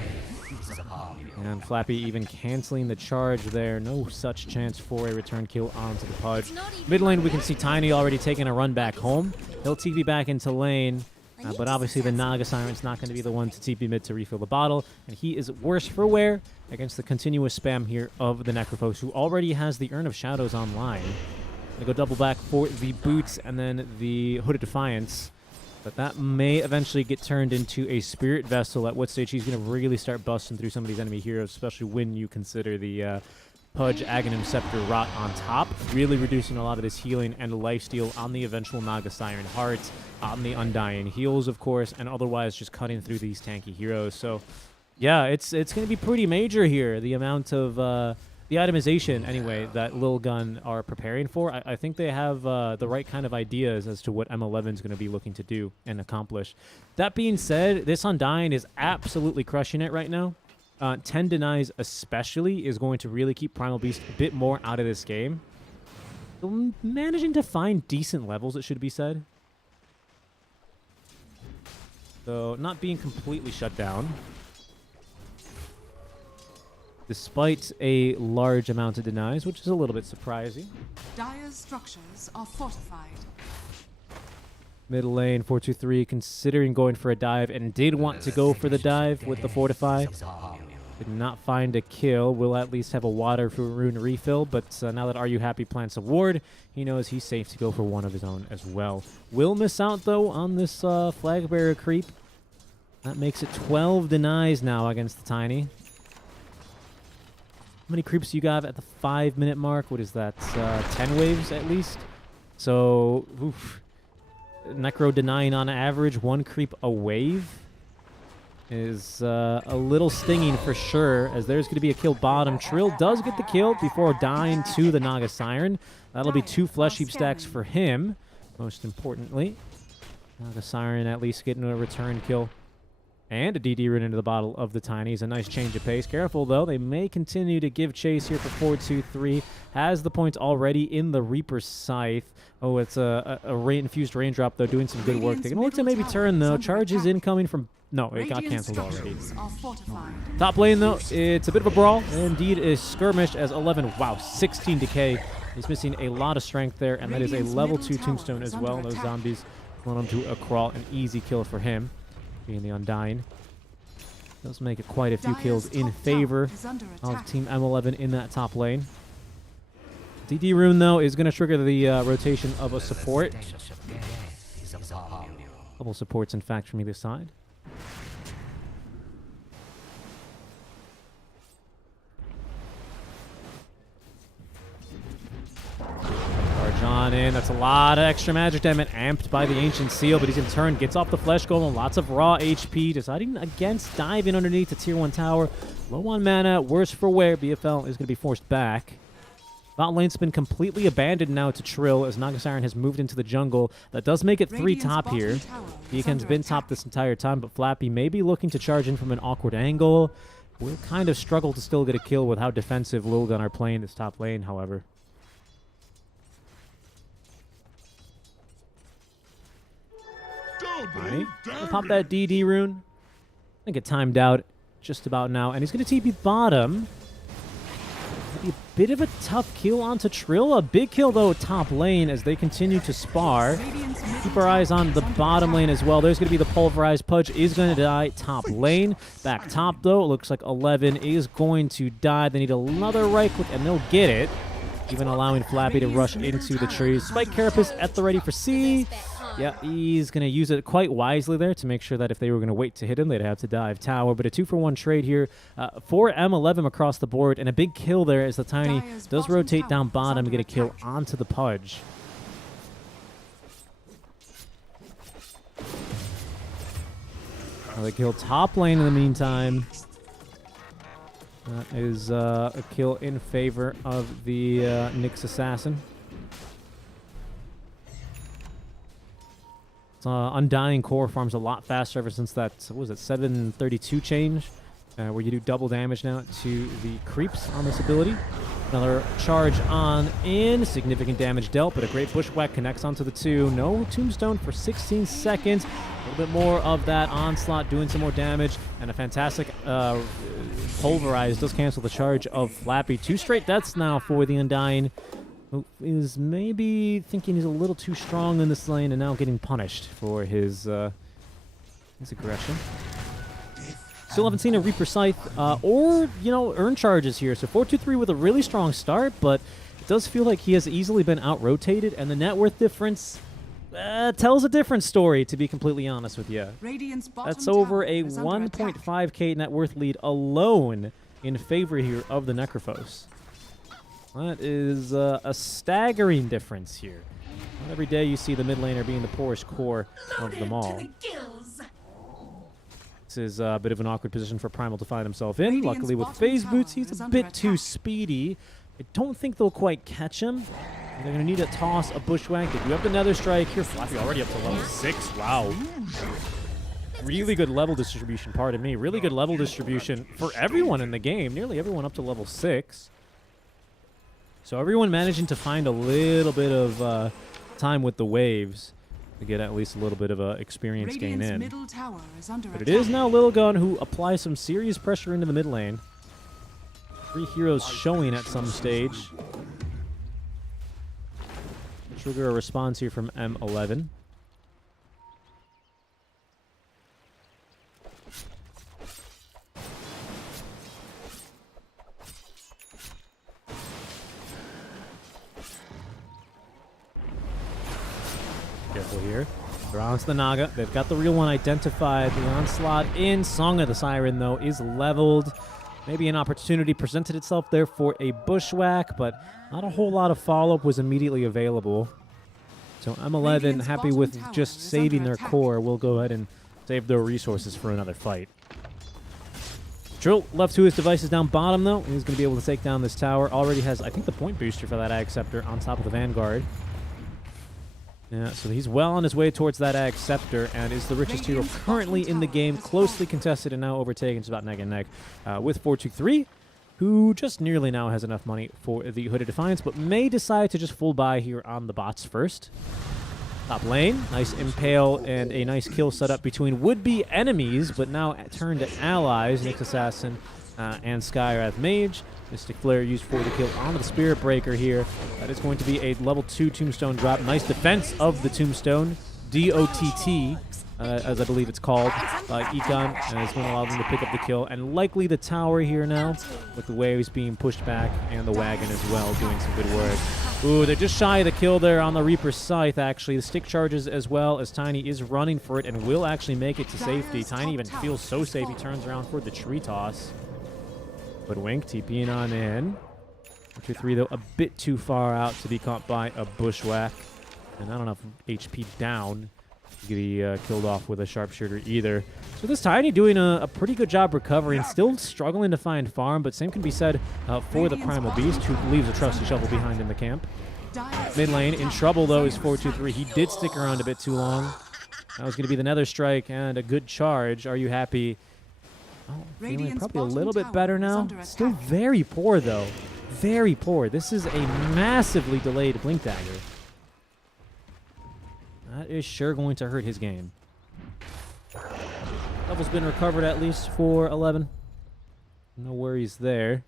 And Flappy even canceling the charge there. No such chance for a return kill onto the Pudge. Mid lane, we can see Tiny already taking a run back home. He'll TP back into lane. But obviously the Naga Siren's not going to be the one to TP mid to refill the bottle. And he is worse for wear against the continuous spam here of the Necrophos, who already has the Urn of Shadows online. Gonna go double back for the boots and then the Hooded Defiance. But that may eventually get turned into a Spirit Vessel, at what stage he's going to really start busting through some of these enemy heroes, especially when you consider the Pudge, Aghanim Scepter, Rot on top, really reducing a lot of this healing and lifesteal on the eventual Naga Siren Heart, on the Undying Heals, of course, and otherwise just cutting through these tanky heroes. So, yeah, it's going to be pretty major here, the amount of... the itemization, anyway, that Lil Gun are preparing for. I think they have the right kind of ideas as to what M11 is going to be looking to do and accomplish. That being said, this Undying is absolutely crushing it right now. 10 denies especially is going to really keep Primal Beast a bit more out of this game. Still managing to find decent levels, it should be said. So not being completely shut down, despite a large amount of denies, which is a little bit surprising. Dire's structures are fortified. Middle lane, 423, considering going for a dive, and did want to go for the dive with the Fortify. Did not find a kill. Will at least have a water for rune refill, but now that Are You Happy plants a ward, he knows he's safe to go for one of his own as well. Will miss out, though, on this flag bearer creep. That makes it 12 denies now against the Tiny. How many creeps do you got at the 5-minute mark? What is that? 10 waves at least? So, oof. Necro denying on average 1 creep a wave is a little stinging for sure, as there's going to be a kill bottom. Trill does get the kill before dying to the Naga Siren. That'll be 2 flesh heap stacks for him, most importantly. Naga Siren at least getting a return kill. And a DD rune into the bottle of the Tinies. A nice change of pace. Careful, though. They may continue to give chase here for 4-2-3. Has the points already in the Reaper's Scythe. Oh, it's a infused raindrop, though, doing some good work. They're going to look to maybe turn, though. Charges incoming from... No, it got canceled already. Top lane, though, it's a bit of a brawl. Indeed, is skirmish as 11. Wow, 16 decay. He's missing a lot of strength there, and that is a level 2 tombstone as well. Those zombies want him to a crawl. An easy kill for him. Being the Undying. Does make it quite a few kills in favor of Team M11 in that top lane. DD rune, though, is going to trigger the rotation of a support. Couple supports, in fact, from either side. John in. That's a lot of extra magic damage amped by the Ancient Seal, but he's in turn gets off the Flesh Golem. Lots of raw HP. Deciding against diving underneath the Tier 1 tower. Low on mana. Worse for wear. BFL is going to be forced back. Bot lane's been completely abandoned now to Trill as Naga Siren has moved into the jungle. That does make it 3 top here. Deacon's been top this entire time, but Flappy may be looking to charge in from an awkward angle. We'll kind of struggle to still get a kill with how defensive Lil Gun are playing this top lane, however. Right. We'll pop that DD rune. I think it timed out just about now. And he's going to TP bottom. Maybe a bit of a tough kill onto Trill. A big kill, though, top lane as they continue to spar. Keep our eyes on the bottom lane as well. There's going to be the pulverized. Pudge is going to die top lane. Back top, though, it looks like 11 is going to die. They need another right click, and they'll get it, even allowing Flappy to rush into the trees. Spike Carapace at the ready for C. Yeah, he's going to use it quite wisely there to make sure that if they were going to wait to hit him, they'd have to dive tower. But a 2-for-1 trade here for M11 across the board, and a big kill there as the Tiny does rotate down bottom and get a kill onto the Pudge. Another kill top lane in the meantime. That is a kill in favor of the Nyx Assassin. Undying core farms a lot faster ever since that, what was it, 732 change, where you do double damage now to the creeps on this ability. Another charge on in, significant damage dealt, but a great bushwhack connects onto the 2. No tombstone for 16 seconds. A little bit more of that onslaught doing some more damage, and a fantastic pulverize does cancel the charge of Flappy. 2 straight deaths now for the Undying, who is maybe thinking he's a little too strong in this lane and now getting punished for his aggression. Still haven't seen a Reaper Scythe or, earn charges here. So 4-2-3 with a really strong start, but it does feel like he has easily been out-rotated, and the net worth difference tells a different story, to be completely honest with you. That's over a 1.5k net worth lead alone in favor here of the Necrophos. That is a staggering difference here. Not every day you see the mid laner being the poorest core of them all. This is a bit of an awkward position for Primal to find himself in. Luckily with phase boots, he's a bit too speedy. I don't think they'll quite catch him. They're going to need to toss a bushwhack. They do have the Nether Strike here. Flappy already up to level 6. Wow. Really good level distribution, pardon me. Really good level distribution for everyone in the game. Nearly everyone up to level 6. So everyone managing to find a little bit of time with the waves to get at least a little bit of experience gain in. But it is now Lilgun who applies some serious pressure into the mid lane. 3 heroes showing at some stage. Trigger a response here from M11. Careful here. They're onto the Naga. They've got the real one identified. The onslaught in. Song of the Siren, though, is leveled. Maybe an opportunity presented itself there for a bushwhack, but not a whole lot of follow-up was immediately available. So M11, happy with just saving their core, will go ahead and save their resources for another fight. Trill left to his devices down bottom, though. He's going to be able to take down this tower. Already has, I think, the point booster for that Ag Scepter on top of the Vanguard. Yeah, so he's well on his way towards that Ag Scepter and is the richest hero currently in the game, closely contested and now overtaken. It's about neck and neck with 4-2-3, who just nearly now has enough money for the Hooded Defiance, but may decide to just full buy here on the bots first. Top lane, nice impale and a nice kill setup between would-be enemies, but now turned to allies, Nyx Assassin and Skywrath Mage. Mystic Flare used for the kill onto the Spirit Breaker here. That is going to be a level 2 Tombstone drop. Nice defense of the Tombstone. DOTT, as I believe it's called, by Econ, and it's going to allow them to pick up the kill. And likely the tower here now, with the waves being pushed back, and the wagon as well, doing some good work. Ooh, they're just shy of the kill there on the Reaper Scythe, actually. The stick charges as well, as Tiny is running for it and will actually make it to safety. Tiny even feels so safe, he turns around for the tree toss. But Wink TPing on in. 2-3 though, a bit too far out to be caught by a bushwhack. And not enough HP down to get killed off with a sharpshooter either. So this Tiny doing a pretty good job recovering. Still struggling to find farm, but same can be said for the Primal Beast, who leaves a trusty shovel behind in the camp. Mid lane, in trouble though, is 4-2-3. He did stick around a bit too long. That was going to be the Nether Strike and a good charge. Are you happy? Oh, feeling probably a little bit better now. Still very poor, though. Very poor. This is a massively delayed Blink Dagger. That is sure going to hurt his game. Level's been recovered at least for 11. No worries there.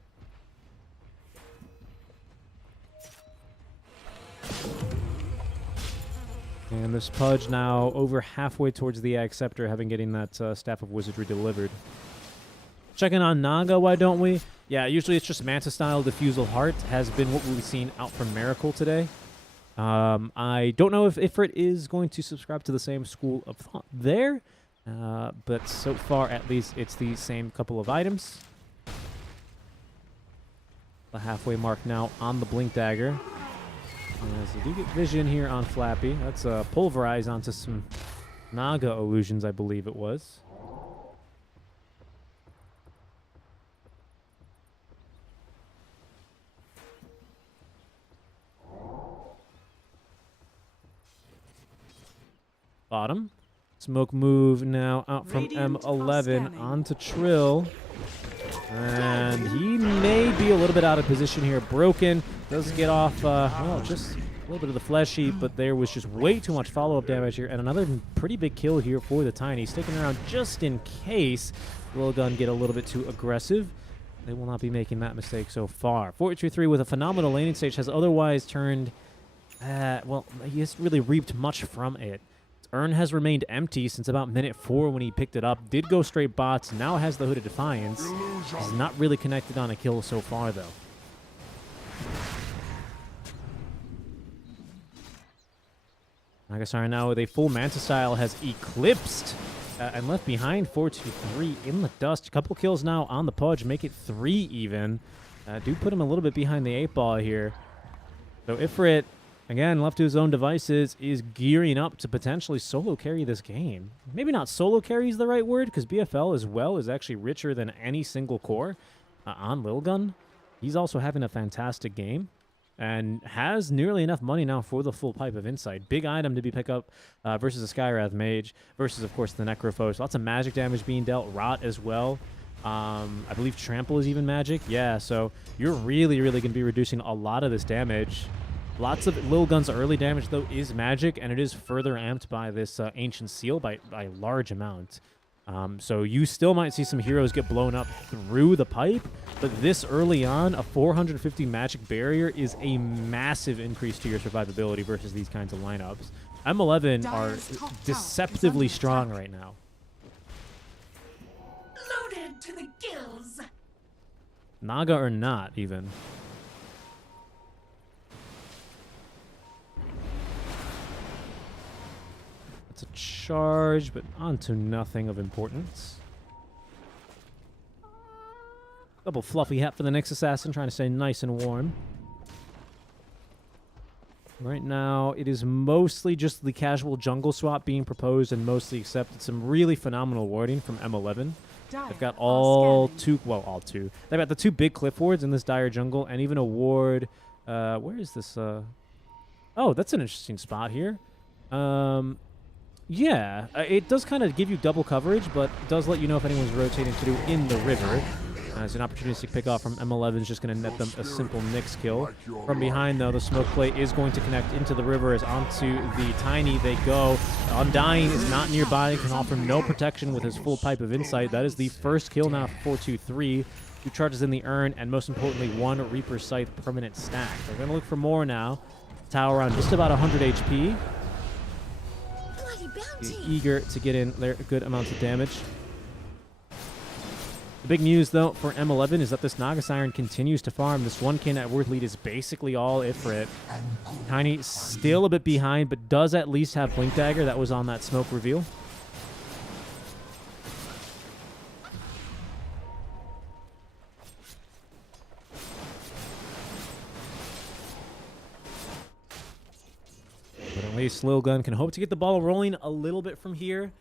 And this Pudge now over halfway towards the Ag Scepter, having getting that Staff of Wizardry delivered. Checking on Naga, why don't we? Yeah, usually it's just Manta style Diffusal Heart has been what we've seen out from Miracle today. I don't know if Ifrit is going to subscribe to the same school of thought there, but so far at least it's the same couple of items. The halfway mark now on the Blink Dagger. As you do get vision here on Flappy. That's pulverized onto some Naga illusions, I believe it was. Bottom. Smoke move now out from Radiant are M11 scanning. onto Trill. And he may be a little bit out of position here. Broken. Does get off, well, just a little bit of the flesh heap, but there was just way too much follow-up damage here. And another pretty big kill here for the Tiny. Sticking around just in case Lilgun get a little bit too aggressive. They will not be making that mistake so far. 4-2-3 with a phenomenal laning stage has otherwise turned, well, he hasn't really reaped much from it. Urn has remained empty since about minute 4 when he picked it up. Did go straight bots, now has the Hooded Defiance. He's not really connected on a kill so far, though. Nagasara now with a full Manta style has eclipsed and left behind 4-2-3 in the dust. A couple kills now on the Pudge, make it 3 even. Do put him a little bit behind the 8-ball here. So Ifrit, again, left to his own devices, is gearing up to potentially solo carry this game. Maybe not solo carry is the right word, because BFL as well is actually richer than any single core on Lilgun. He's also having a fantastic game and has nearly enough money now for the full Pipe of Insight. Big item to be picked up versus a Skywrath Mage versus, of course, the Necrophos. Lots of magic damage being dealt. Rot as well. I believe Trample is even magic. Yeah, so you're really, really going to be reducing a lot of this damage. Lots of Lilgun's early damage, though, is magic, and it is further amped by this Ancient Seal by a large amount. So you still might see some heroes get blown up through the pipe, but this early on, a 450 magic barrier is a massive increase to your survivability versus these kinds of lineups. M11 are deceptively strong right now. Loaded to the gills. Naga or not, even. It's a charge, but onto nothing of importance. Double fluffy hat for the Nyx Assassin, trying to stay nice and warm. Right now, it is mostly just the casual jungle swap being proposed and mostly accepted. Some really phenomenal warding from M11. They've got all two. They've got the 2 big cliff wards in this dire jungle, and even a ward. Where is this? Oh, that's an interesting spot here. Yeah, it does kind of give you double coverage, but does let you know if anyone's rotating to do in the river. As an opportunistic pickoff from M11 is just going to net them a simple Nyx kill. From behind, though, the smoke play is going to connect into the river as onto the Tiny they go. Undying is not nearby, can offer no protection with his full Pipe of Insight. That is the first kill now for 4-2-3. 2 charges in the urn, and most importantly, 1 Reaper Scythe permanent stack. They're going to look for more now. Tower on just about 100 HP. Eager to get in there good amounts of damage. The big news, though, for M11 is that this Naga Siren continues to farm. This 1k net worth lead is basically all Ifrit. Tiny still a bit behind, but does at least have Blink Dagger. That was on that smoke reveal. But at least Lilgun can hope to get the ball rolling a little bit from here.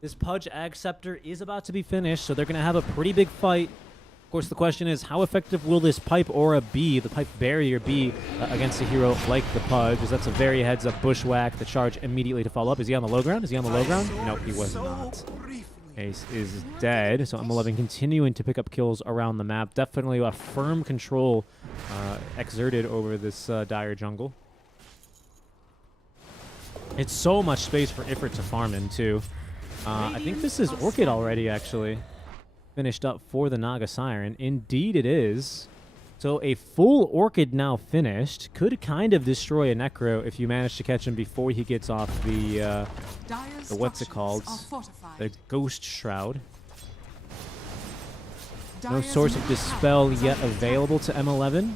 This Pudge Ag Scepter is about to be finished, so they're going to have a pretty big fight. Of course, the question is, how effective will this Pipe Aura be, the Pipe Barrier be, against a hero like the Pudge? As that's a very heads-up bushwhack, the charge immediately to follow up. Is he on the low ground? Is he on the low ground? No, he was not. Ace is dead, so M11 continuing to pick up kills around the map. Definitely a firm control exerted over this dire jungle. It's so much space for Ifrit to farm in, too. I think this is Orchid already, actually. Finished up for the Naga Siren. Indeed it is. So a full Orchid now finished. Could kind of destroy a Necro if you manage to catch him before he gets off the what's it called? The Ghost Shroud. No source of Dispel yet available to M11.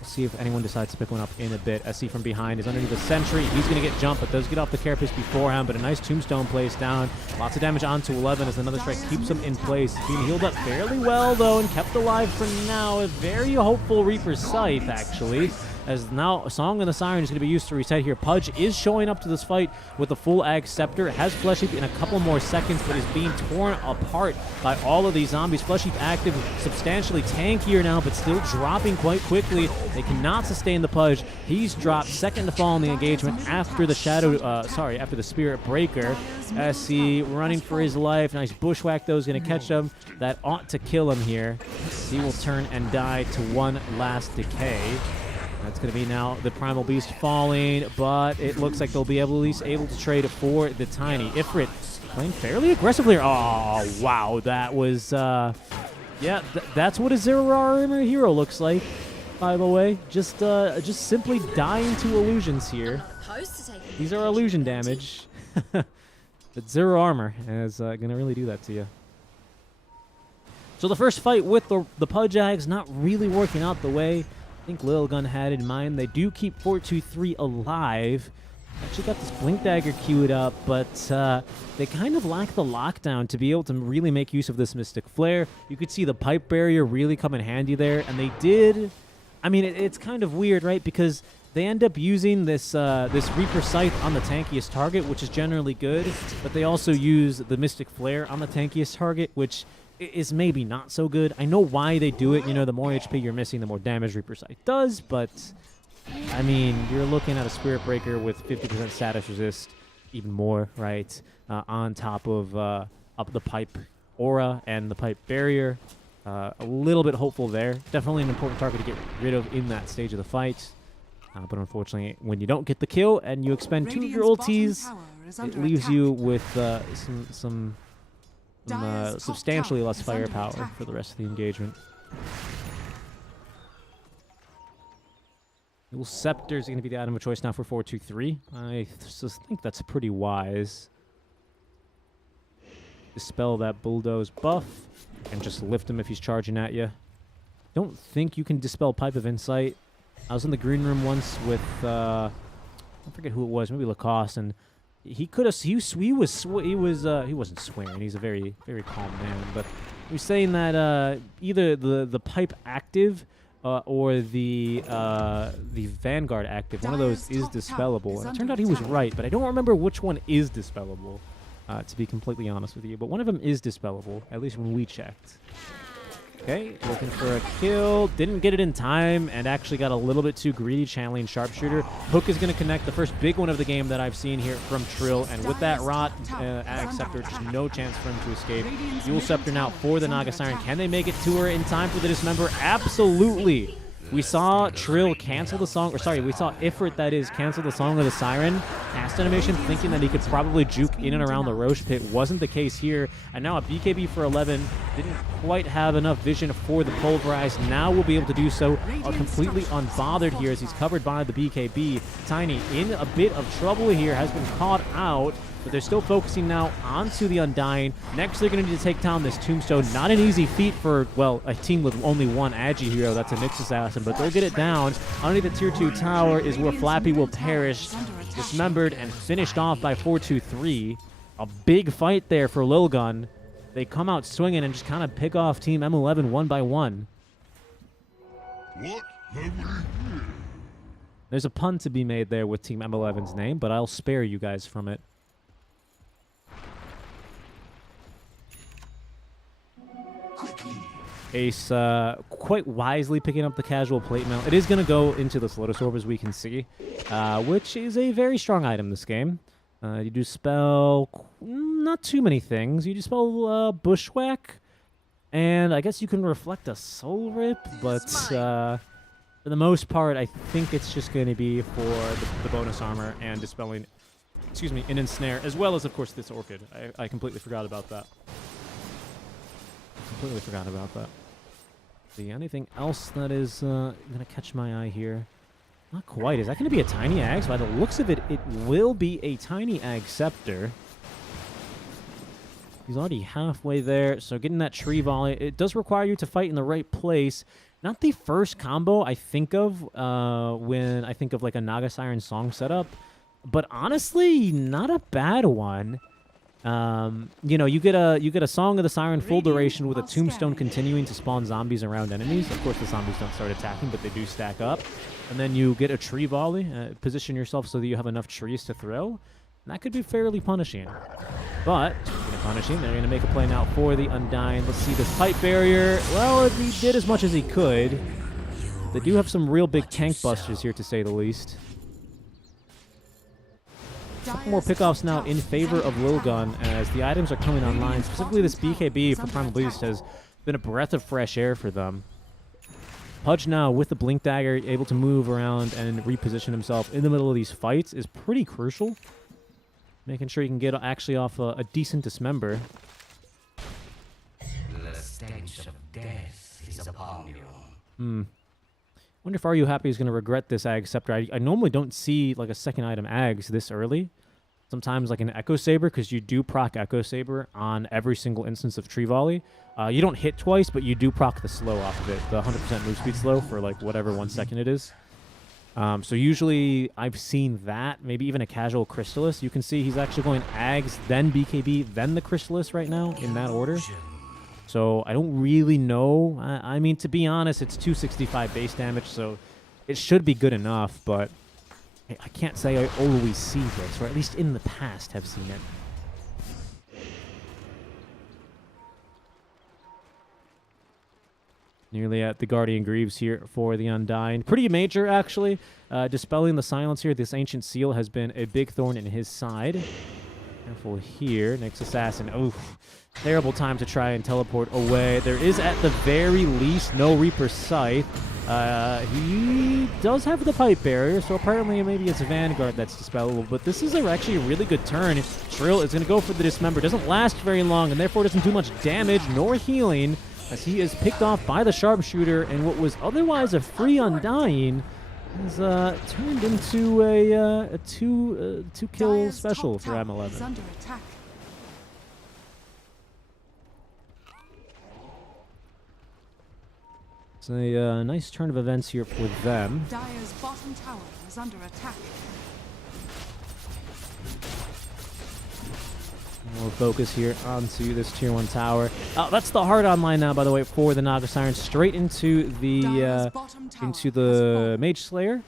We'll see if anyone decides to pick one up in a bit. SC from behind is underneath the Sentry. He's going to get jumped, but does get off the Carapace beforehand, but a nice Tombstone plays down. Lots of damage onto 11 as another strike keeps him in place. Being healed up fairly well, though, and kept alive for now. A very hopeful Reaper's Scythe, actually, as now a Song of the Siren is going to be used to reset here. Pudge is showing up to this fight with the full Ag Scepter. Has Flesh Heap in a couple more seconds, but is being torn apart by all of these zombies. Flesh Heap active, substantially tankier now, but still dropping quite quickly. They cannot sustain the Pudge. He's dropped second to fall in the engagement after the after the Spirit Breaker. SC running for his life. Nice bushwhack, though, is going to catch him. That ought to kill him here. He will turn and die to one last decay. That's going to be now the Primal Beast falling, but it looks like they'll be at least able to trade for the Tiny. Ifrit playing fairly aggressively. Oh, wow. That was, yeah, that's what a Zero Armor hero looks like, by the way. Just simply dying to illusions here. These are illusion damage. But Zero Armor is going to really do that to you. So the first fight with the Pudge Ags not really working out the way I think Lil Gun had in mind. They do keep 423 alive. Actually got this Blink Dagger queued up, but they kind of lack the lockdown to be able to really make use of this Mystic Flare. You could see the Pipe Barrier really come in handy there, and they did. I mean, it's kind of weird, right? Because they end up using this Reaper Scythe on the tankiest target, which is generally good, but they also use the Mystic Flare on the tankiest target, which is maybe not so good. I know why they do it. You know, the more HP you're missing, the more damage Reaper Scythe does, but I mean, you're looking at a Spirit Breaker with 50% status resist, even more, right? On top of up the Pipe Aura and the Pipe Barrier. A little bit hopeful there. Definitely an important target to get rid of in that stage of the fight. But unfortunately, when you don't get the kill and you expend 2 of your ultis, it leaves you with some substantially less firepower for the rest of the engagement. Dual Scepter is going to be the item of choice now for 423. I just think that's pretty wise. Dispel that Bulldoze buff and just lift him if he's charging at you. Don't think you can dispel Pipe of Insight. I was in the green room once with I forget who it was, maybe Lacoste, and he could have. He wasn't swearing. He's a very, very calm man. But he was saying that either the Pipe active or the Vanguard active, one of those is dispellable. And it turned out he was right, but I don't remember which one is dispellable. To be completely honest with you, but one of them is dispellable. At least when we checked. Okay, looking for a kill. Didn't get it in time and actually got a little bit too greedy channeling Sharpshooter. Hook is going to connect the first big one of the game that I've seen here from Trill. And with that Rot Ag Scepter, just no chance for him to escape. Dual Scepter now for the Naga Siren. Can they make it to her in time for the Dismember? Absolutely. We saw Trill cancel the song, or sorry, we saw Ifrit, that is, cancel the Song of the Siren. Cast animation, thinking that he could probably juke in and around the Roche Pit. Wasn't the case here. And now a BKB for 11. Didn't quite have enough vision for the Pulverize. Now we'll be able to do so completely unbothered here as he's covered by the BKB. Tiny in a bit of trouble here, has been caught out. But they're still focusing now onto the Undying. Next, they're going to need to take down this Tombstone. Not an easy feat for, well, a team with only one Agi hero. That's a Nyx Assassin, but they'll get it down. Underneath the Tier 2 tower is where Flappy will perish. Dismembered and finished off by 423. A big fight there for Lil Gun. They come out swinging and just kind of pick off Team M11 one by one. What have we here? There's a pun to be made there with Team M11's name, but I'll spare you guys from it. Ace quite wisely picking up the casual plate mail. It is going to go into this Lotus Orb, as we can see, which is a very strong item this game. You do spell not too many things. You do spell Bushwhack, and I guess you can reflect a Soul Rip, but for the most part, I think it's just going to be for the bonus armor and dispelling, excuse me, an Ensnare, as well as, of course, this Orchid. I completely forgot about that. Completely forgot about that. See, anything else that is going to catch my eye here? Not quite. Is that going to be a tiny Axe? By the looks of it, it will be a tiny Ag Scepter. He's already halfway there, so getting that tree volley, it does require you to fight in the right place. Not the first combo I think of when I think of like a Naga Siren song setup, but honestly, not a bad one. You know, you get a Song of the Siren full duration with a Tombstone continuing to spawn zombies around enemies. Of course, the zombies don't start attacking, but they do stack up. And then you get a tree volley, position yourself so that you have enough trees to throw. And that could be fairly punishing. But, speaking of punishing, they're going to make a play now for the Undying. Let's see this pipe barrier. Well, he did as much as he could. They do have some real big tank busters here, to say the least. A couple more pickoffs now in favor of Lilgun as the items are coming online. Specifically, this BKB for Primal Beast has been a breath of fresh air for them. Pudge now with the Blink Dagger, able to move around and reposition himself in the middle of these fights is pretty crucial. Making sure you can get actually off a decent dismember. The stench of death is upon you. Wonder if Are You Happy is going to regret this Ag Scepter. I normally don't see like a second item Ags this early. Sometimes like an Echo Saber, because you do proc Echo Saber on every single instance of Tree Volley. You don't hit twice, but you do proc the slow off of it, the 100% move speed slow for like whatever 1 second it is. So usually I've seen that, maybe even a casual Crystallis. You can see he's actually going Ags, then BKB, then the Crystallis right now in that order. So I don't really know. I mean, to be honest, it's 265 base damage, so it should be good enough, but I can't say I always see this, or at least in the past have seen it. Nearly at the Guardian Greaves here for the Undying. Pretty major, actually. Dispelling the silence here. This Ancient Seal has been a big thorn in his side. Careful here. Next Assassin. Oof. Terrible time to try and teleport away. There is, at the very least, no Reaper Scythe. He does have the Pipe Barrier, so apparently maybe it's Vanguard that's dispellable. But this is actually a really good turn. Shrill is going to go for the Dismember. Doesn't last very long, and therefore doesn't do much damage nor healing, as he is picked off by the Sharpshooter, and what was otherwise a free Undying is turned into a two-kill special for M11. Under attack. It's a nice turn of events here for them. Dire's bottom tower is under attack. We'll focus here onto this tier 1 tower. That's the hard online now, by the way, for the Naga Siren, straight into the Mage Slayer.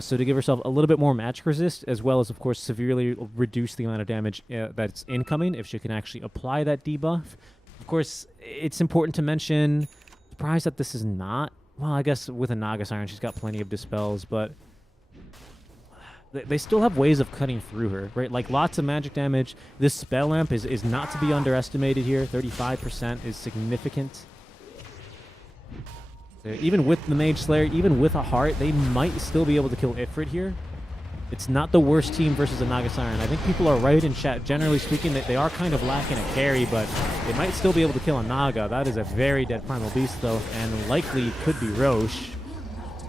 So to give herself a little bit more magic resist, as well as, of course, severely reduce the amount of damage that's incoming if she can actually apply that debuff. Of course, it's important to mention, surprised that this is not, well, I guess with a Naga Siren, she's got plenty of dispels, but they still have ways of cutting through her, right? Like, lots of magic damage. This spell amp is not to be underestimated here. 35% is significant. So even with the Mage Slayer, even with a heart, they might still be able to kill Ifrit here. It's not the worst team versus a Naga Siren. I think people are right in chat, generally speaking, that they are kind of lacking a carry, but they might still be able to kill a Naga. That is a very dead Primal Beast, though, and likely could be Roche,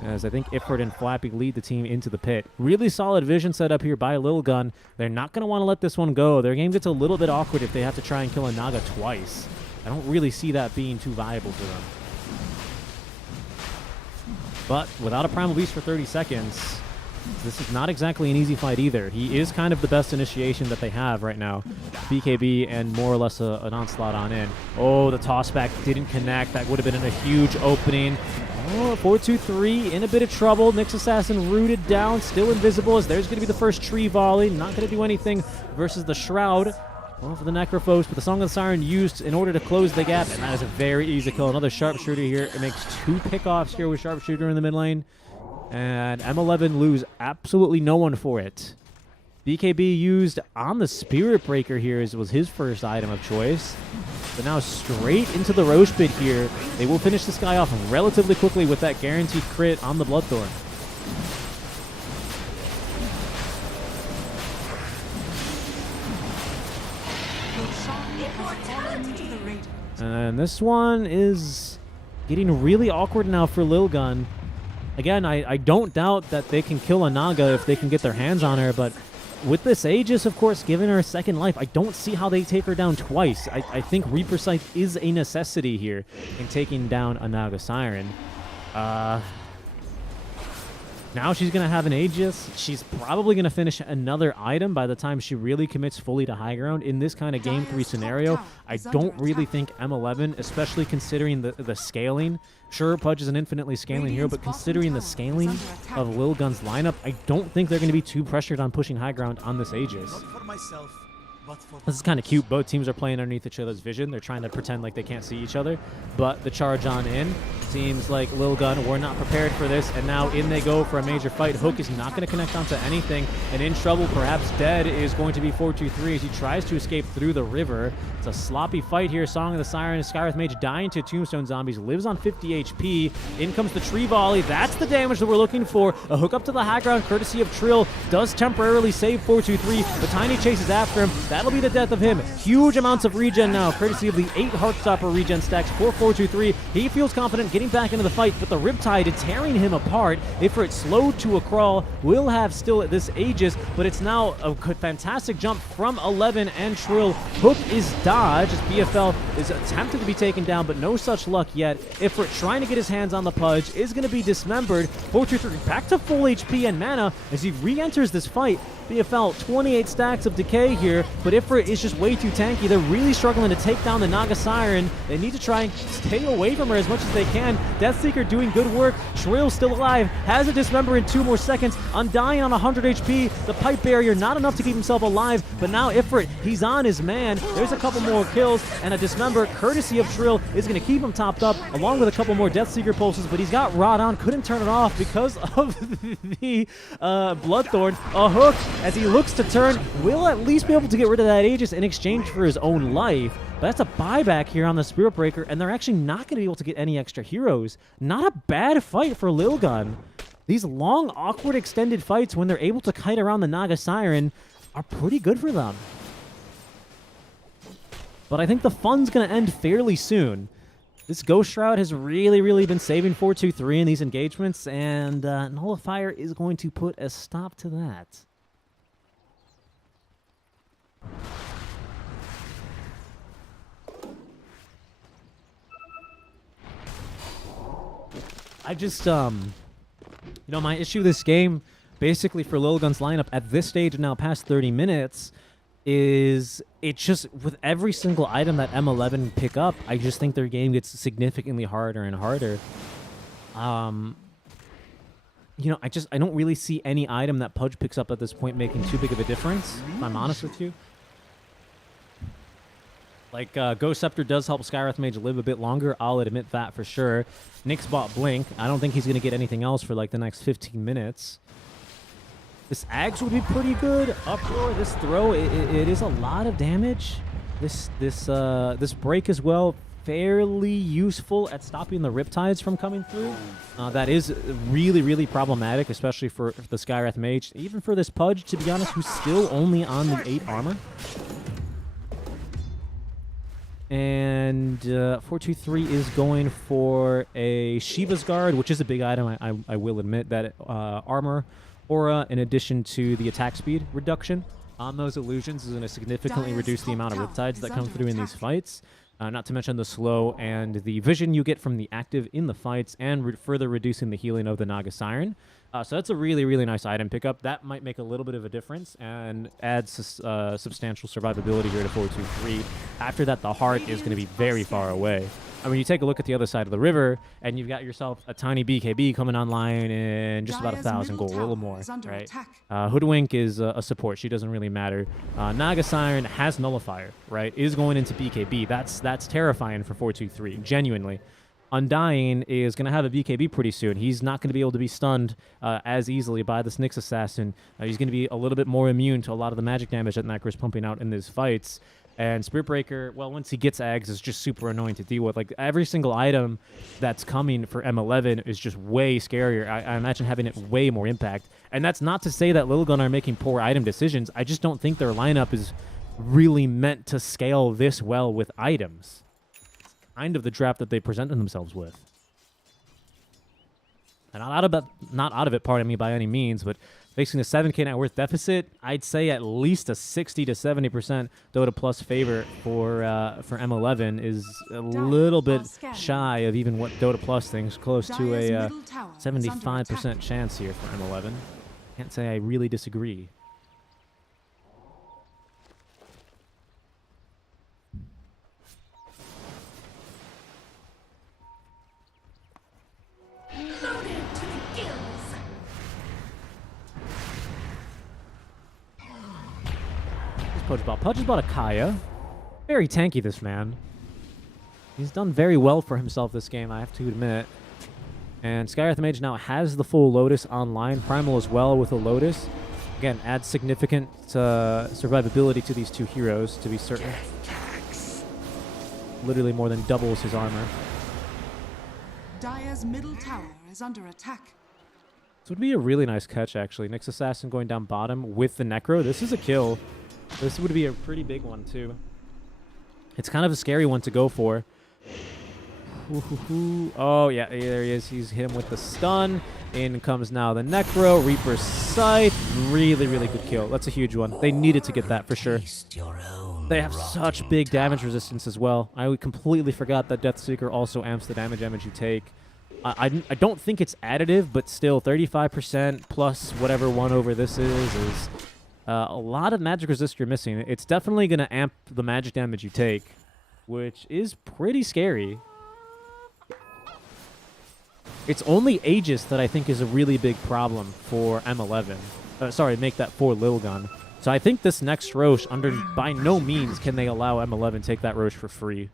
as I think Ifrit and Flappy lead the team into the pit. Really solid vision set up here by Lilgun. They're not going to want to let this one go. Their game gets a little bit awkward if they have to try and kill a Naga twice. I don't really see that being too viable for them. But without a Primal Beast for 30 seconds, this is not exactly an easy fight either. He is kind of the best initiation that they have right now. BKB and more or less an onslaught on in. Oh, the toss back didn't connect. That would have been a huge opening. Oh, 4-2-3 in a bit of trouble. Nyx Assassin rooted down, still invisible, as there's going to be the first tree volley. Not going to do anything versus the Shroud. Well, for the Necrophos, but the Song of the Siren used in order to close the gap, and that is a very easy kill. Another Sharpshooter here. It makes 2 pickoffs here with Sharpshooter in the mid lane. And M11 lose absolutely no one for it. BKB used on the Spirit Breaker here was his first item of choice. But now straight into the Roche Pit here. They will finish this guy off relatively quickly with that guaranteed crit on the Bloodthorn. Your song has fallen to the Radiant. And this one is getting really awkward now for Lilgun. Again, I don't doubt that they can kill a Naga if they can get their hands on her, but with this Aegis, of course, giving her a second life, I don't see how they take her down twice. I think Reaper Scythe is a necessity here in taking down a Naga Siren. Now she's going to have an Aegis. She's probably going to finish another item by the time she really commits fully to high ground. In this kind of Game 3 scenario, I don't really think M11, especially considering the scaling. Sure, Pudge is an infinitely scaling hero, but considering the scaling of Lilgun's lineup, I don't think they're going to be too pressured on pushing high ground on this Aegis. This is kind of cute. Both teams are playing underneath each other's vision. They're trying to pretend like they can't see each other. But the charge on in seems like Lilgun were not prepared for this. And now in they go for a major fight. Hook is not going to connect onto anything. And in trouble, perhaps dead, is going to be 423 as he tries to escape through the river. It's a sloppy fight here. Song of the Siren. Skywrath Mage dying to Tombstone Zombies. Lives on 50 HP. In comes the Tree Volley. That's the damage that we're looking for. A hook up to the high ground courtesy of Trill. Does temporarily save 423. But Tiny chases after him. That'll be the death of him. Huge amounts of regen now, courtesy of the 8 Heartstopper regen stacks for 423. He feels confident getting back into the fight, but the Riptide is tearing him apart. Ifrit slowed to a crawl, will have still at this Aegis, but it's now a fantastic jump from 11 and Trill. Hook is dodged as BFL is attempted to be taken down, but no such luck yet. Ifrit trying to get his hands on the Pudge is going to be dismembered. 423 back to full HP and mana as he re-enters this fight. BFL 28 stacks of decay here, but Ifrit is just way too tanky. They're really struggling to take down the Naga Siren. They need to try and stay away from her as much as they can. Deathseeker doing good work. Shrill's still alive, has a dismember in 2 more seconds. Undying on 100 HP. The pipe barrier not enough to keep himself alive, but now Ifrit, he's on his man. There's a couple more kills, and a dismember courtesy of Trill is going to keep him topped up, along with a couple more Deathseeker pulses, but he's got Rod on, couldn't turn it off because of the Bloodthorn. A hook, as he looks to turn, will at least be able to get rid of that Aegis in exchange for his own life. But that's a buyback here on the Spirit Breaker, and they're actually not going to be able to get any extra heroes. Not a bad fight for Lilgun. These long, awkward, extended fights, when they're able to kite around the Naga Siren, are pretty good for them. But I think the fun's going to end fairly soon. This Ghost Shroud has really been saving 423 in these engagements, and Nullifier is going to put a stop to that. I just, my issue with this game, basically for Lilgun's lineup at this stage now past 30 minutes, is it just, with every single item that M11 pick up, I just think their game gets significantly harder and harder. I don't really see any item that Pudge picks up at this point making too big of a difference, if I'm honest with you. Like, Ghost Scepter does help Skywrath Mage live a bit longer, I'll admit that for sure. Nick's bought Blink. I don't think he's going to get anything else for, like, the next 15 minutes. This Axe would be pretty good. Uproar, this throw, it is a lot of damage. This break as well, fairly useful at stopping the Riptides from coming through. That is really problematic, especially for the Skywrath Mage. Even for this Pudge, to be honest, who's still only on the 8 armor. And 423 is going for a Shiva's Guard, which is a big item, I will admit. That armor aura, in addition to the attack speed reduction on those illusions, is going to significantly reduce the amount of Riptides that come through in these fights. Not to mention the slow and the vision you get from the active in the fights, and further reducing the healing of the Naga Siren. So that's a really nice item pickup. That might make a little bit of a difference and add substantial survivability here to 423. After that, the heart is going to be very far away. I mean, you take a look at the other side of the river, and you've got yourself a tiny BKB coming online in just about 1,000 gold, a little more, right? Hoodwink is a support. She doesn't really matter. Naga Siren has Nullifier, right? Is going into BKB. That's terrifying for 423, genuinely. Undying is going to have a BKB pretty soon. He's not going to be able to be stunned as easily by this Nyx Assassin. He's going to be a little bit more immune to a lot of the magic damage that Necro's pumping out in these fights. And Spirit Breaker, well, once he gets Ags, is just super annoying to deal with. Like, every single item that's coming for M11 is just way scarier. I imagine having it way more impact. And that's not to say that Lilgun are making poor item decisions. I just don't think their lineup is really meant to scale this well with items. Kind of the draft that they presented themselves with. not out of it, pardon me, by any means, but facing a 7K net worth deficit, I'd say at least a 60 to 70% Dota Plus favor for M11 is a little bit shy of even what Dota Plus thinks, close to a 75% chance here for M11. Can't say I really disagree. Loaded to the gills. Pudge bought a Kaya. Very tanky, this man. He's done very well for himself this game, I have to admit. And Skywrath Mage now has the full Lotus online. Primal as well with a Lotus. Again, adds significant survivability to these two heroes, to be certain. Literally more than doubles his armor. Dire's middle tower is under attack. This would be a really nice catch, actually. Nyx Assassin going down bottom with the Necro. This is a kill. This would be a pretty big one, too. It's kind of a scary one to go for. Oh, yeah, there he is. He's hit him with the stun. In comes now the Necro. Reaper's Scythe. Really, really good kill. That's a huge one. They needed to get that for sure. They have such big damage resistance as well. I completely forgot that Deathseeker also amps the damage you take. I don't think it's additive, but still 35% plus whatever 1 over this is a lot of magic resist you're missing. It's definitely going to amp the magic damage you take, which is pretty scary. It's only Aegis that I think is a really big problem for M11. Sorry, make that for Lilgun. So I think this next Roche, by no means can they allow M11 take that Roche for free.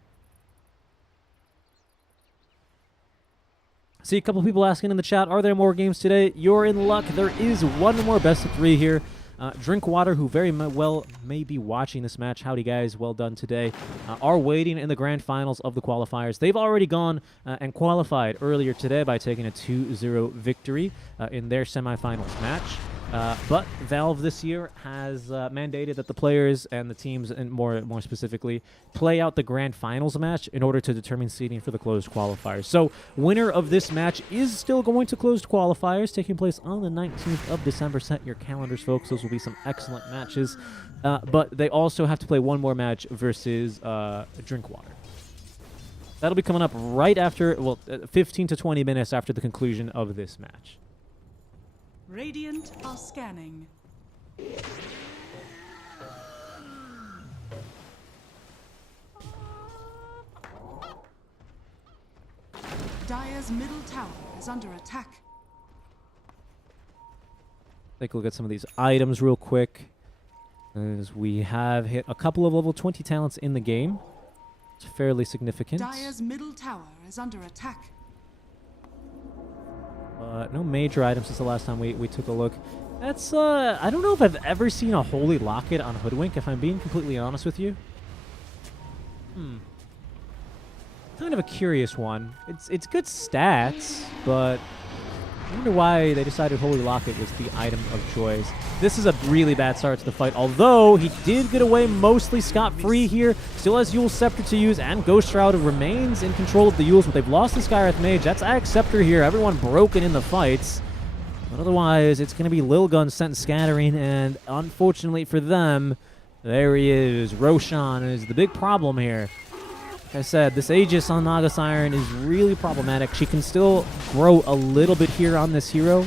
See a couple people asking in the chat, are there more games today? You're in luck. There is one more best of 3 here. Drinkwater, who very well may be watching this match, howdy guys, well done today, are waiting in the grand finals of the qualifiers. They've already gone and qualified earlier today by taking a 2-0 victory in their semifinals match. But Valve this year has mandated that the players and the teams, and more specifically, play out the grand finals match in order to determine seeding for the closed qualifiers. So winner of this match is still going to closed qualifiers, taking place on the 19th of December. Set your calendars, folks. Those will be some excellent matches. But they also have to play one more match versus Drinkwater. That'll be coming up right after, well, 15 to 20 minutes after the conclusion of this match. Radiant are scanning. Dire's middle tower is under attack. Take a look at some of these items real quick, as we have hit a couple of level 20 talents in the game. It's fairly significant. Dire's middle tower is under attack. No major items since the last time we took a look. That's, I don't know if I've ever seen a Holy Locket on Hoodwink, if I'm being completely honest with you. Kind of a curious one. It's good stats, but I wonder why they decided Holy Locket was the item of choice. This is a really bad start to the fight, although he did get away mostly scot-free here. Still has Yule's Scepter to use, and Ghost Shroud remains in control of the Yules, but they've lost the Skywrath Mage. That's Axe Scepter here. Everyone broken in the fights. But otherwise, it's going to be Lilgun sent scattering, and unfortunately for them, there he is. Roshan is the big problem here. Like I said, this Aegis on Naga Siren is really problematic. She can still grow a little bit here on this hero.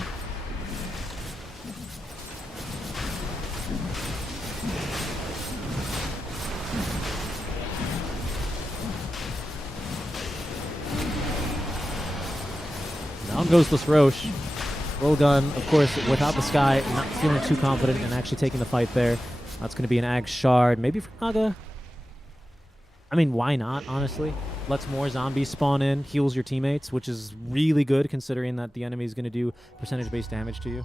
Down goes this Roche. Lilgun, of course, without the Sky, not feeling too confident in actually taking the fight there. That's going to be an Ag Shard, maybe for Naga. I mean, why not, honestly? Lets more zombies spawn in, heals your teammates, which is really good considering that the enemy is going to do percentage-based damage to you.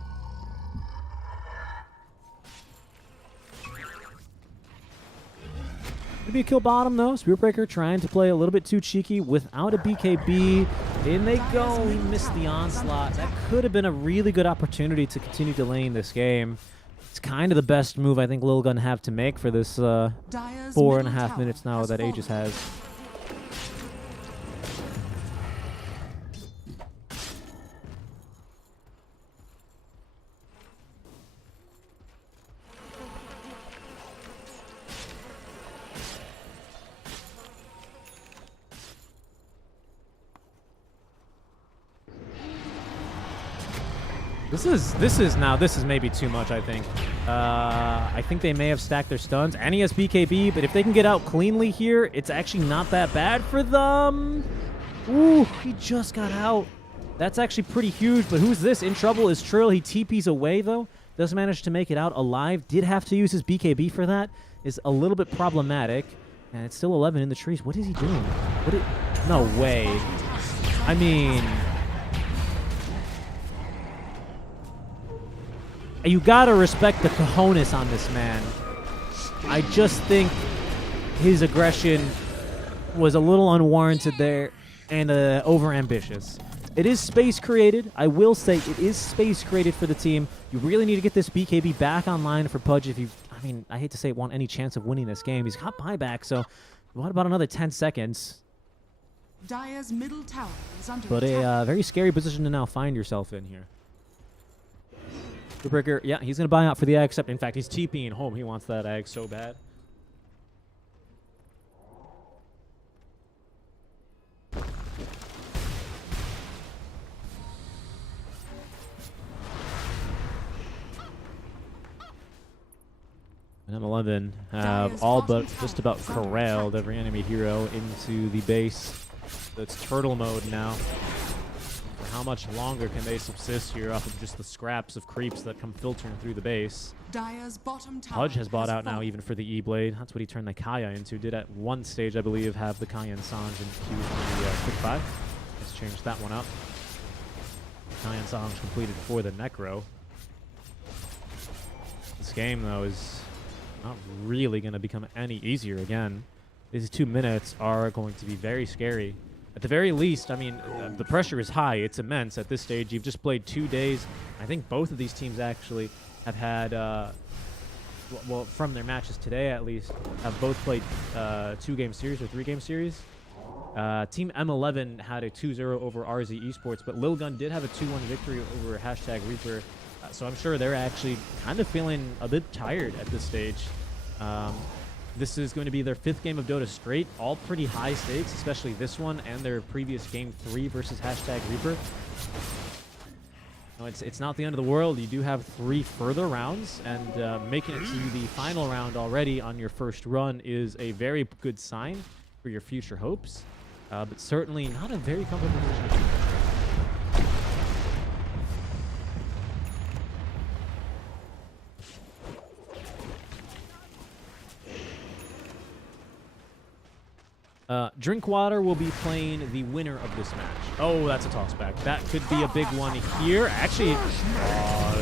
Maybe a kill bottom, though. Spearbreaker trying to play a little bit too cheeky without a BKB. In they go. He missed the onslaught. That could have been a really good opportunity to continue delaying this game. It's kind of the best move I think Lilgun have to make for this 4.5 minutes now that Aegis has. This is maybe too much, I think. I think they may have stacked their stuns. And he has BKB, but if they can get out cleanly here, it's actually not that bad for them. Ooh, he just got out. That's actually pretty huge, but who's this? In trouble is Trill. He TPs away, though. Does manage to make it out alive. Did have to use his BKB for that. Is a little bit problematic. And it's still 11 in the trees. What is he doing? No way. I mean... You gotta respect the cojones on this man. I just think his aggression was a little unwarranted there and over-ambitious. It is space created. I will say it is space created for the team. You really need to get this BKB back online for Pudge if you... I mean, I hate to say it, want any chance of winning this game. He's got buyback, so what about another 10 seconds? Dire's middle tower is under But attack. a very scary position to now find yourself in here. Breaker, yeah, he's going to buy out for the egg, except in fact, he's TPing home. He wants that egg so bad. And M11 have all but just about corralled every enemy hero into the base. So it's turtle mode now. How much longer can they subsist here off of just the scraps of creeps that come filtering through the base? Dire's bottom tower Pudge has bought out now fallen. even for the E-Blade. That's what he turned the Kaya into. Did at one stage, I believe, have the Kaya and Sange in Q for the quick 5. Let's change that one up. Kaya and Sange completed for the Necro. This game, though, is not really going to become any easier again. These 2 minutes are going to be very scary. At the very least, I mean, the pressure is high. It's immense at this stage. You've just played 2 days. I think both of these teams actually have had, well, from their matches today at least, have both played 2-game series or 3-game series. Team M11 had a 2-0 over RZ Esports, but Lil Gun did have a 2-1 victory over #Reaper. So I'm sure they're actually kind of feeling a bit tired at this stage. This is going to be their 5th game of Dota straight, all pretty high stakes, especially this one and their previous game 3 versus #Reaper. No, it's not the end of the world. You do have 3 further rounds, and making it to the final round already on your first run is a very good sign for your future hopes, but certainly not a very comfortable position to be in. Drinkwater will be playing the winner of this match. Oh, that's a tossback. That could be a big one here. Actually,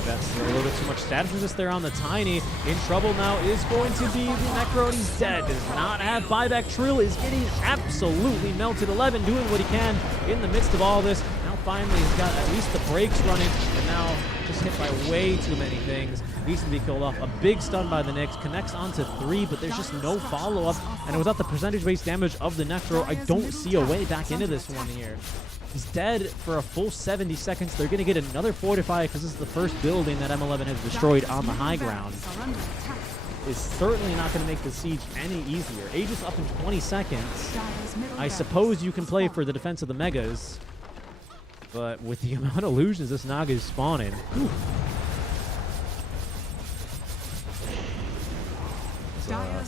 that's a little bit too much status resist there on the Tiny. In trouble now is going to be the Necro, and he's dead. Does not have buyback. Trill is getting absolutely melted. 11 doing what he can in the midst of all this. Now finally he's got at least the brakes running, and now just hit by way too many things. Needs to be killed off. A big stun by the Nyx. Connects onto 3, but there's just no follow-up. And without the percentage-based damage of the Necro, I don't see a way back into this one here. He's dead for a full 70 seconds. They're going to get another fortify because this is the first building that M11 has destroyed on the high ground. Is certainly not going to make the siege any easier. Aegis up in 20 seconds. I suppose you can play for the defense of the Megas, but with the amount of illusions this Naga is spawning,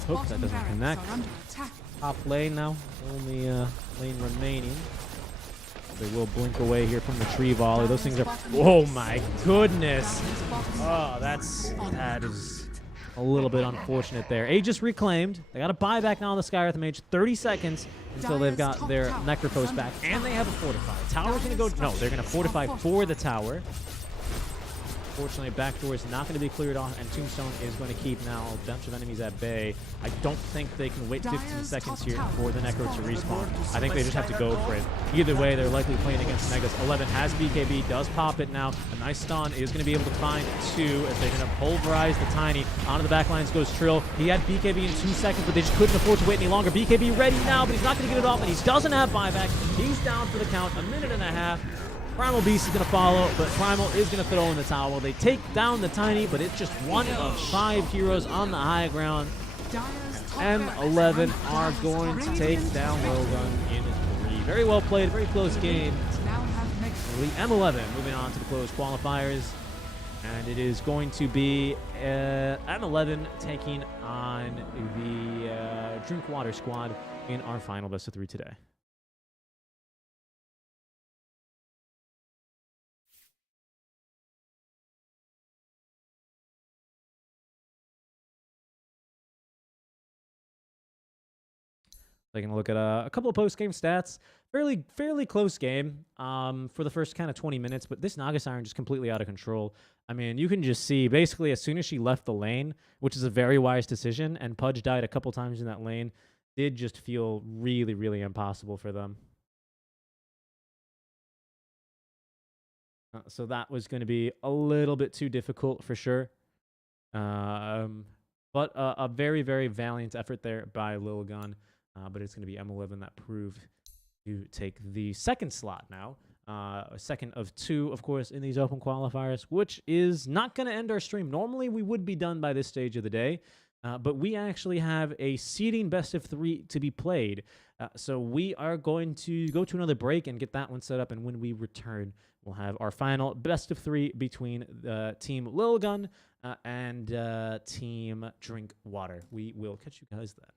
hope that doesn't connect. Top lane now, only lane remaining. They will blink away here from the tree volley. Those things are... Oh my goodness! Oh, that is a little bit unfortunate there. Aegis reclaimed. They got a buyback now on the Skywrath Mage. 30 seconds until they've got their Necrophos back. And they have a fortify. Tower's going to go... No, they're going to fortify for the tower. Unfortunately, backdoor is not going to be cleared off, and Tombstone is going to keep now a bunch of enemies at bay. I don't think they can wait 15 seconds here for the Necro to respawn. I think they just have to go for it. Either way, they're likely playing against Megas. 11 has BKB, does pop it now. A nice stun is going to be able to find 2 as they're going to pulverize the Tiny. Onto the backlines goes Trill. He had BKB in 2 seconds, but they just couldn't afford to wait any longer. BKB ready now, but he's not going to get it off, and he doesn't have buyback. He's down for the count, 1.5 minutes. Primal Beast is going to follow, but Primal is going to throw in the towel. They take down the Tiny, but it's just 1 of 5 heroes on the high ground. M11 are going to take down Lilgun in 3. Very well played, very close game. The M11 moving on to the closed qualifiers. And it is going to be M11 taking on the Drinkwater squad in our final best of 3 today. Taking a look at a couple of post-game stats. Fairly close game for the first kind of 20 minutes, but this Naga Siren just completely out of control. I mean, you can just see basically as soon as she left the lane, which is a very wise decision, and Pudge died a couple times in that lane, did just feel really, really impossible for them. So that was going to be a little bit too difficult for sure. But a very, very valiant effort there by Lilgun. But it's going to be M11 that proved to take the second slot now. A second of 2, of course, in these open qualifiers, which is not going to end our stream. Normally, we would be done by this stage of the day, but we actually have a seeding best of 3 to be played. So we are going to go to another break and get that one set up, and when we return, we'll have our final best of 3 between Team Lilgun and Team Drinkwater. We will catch you guys then.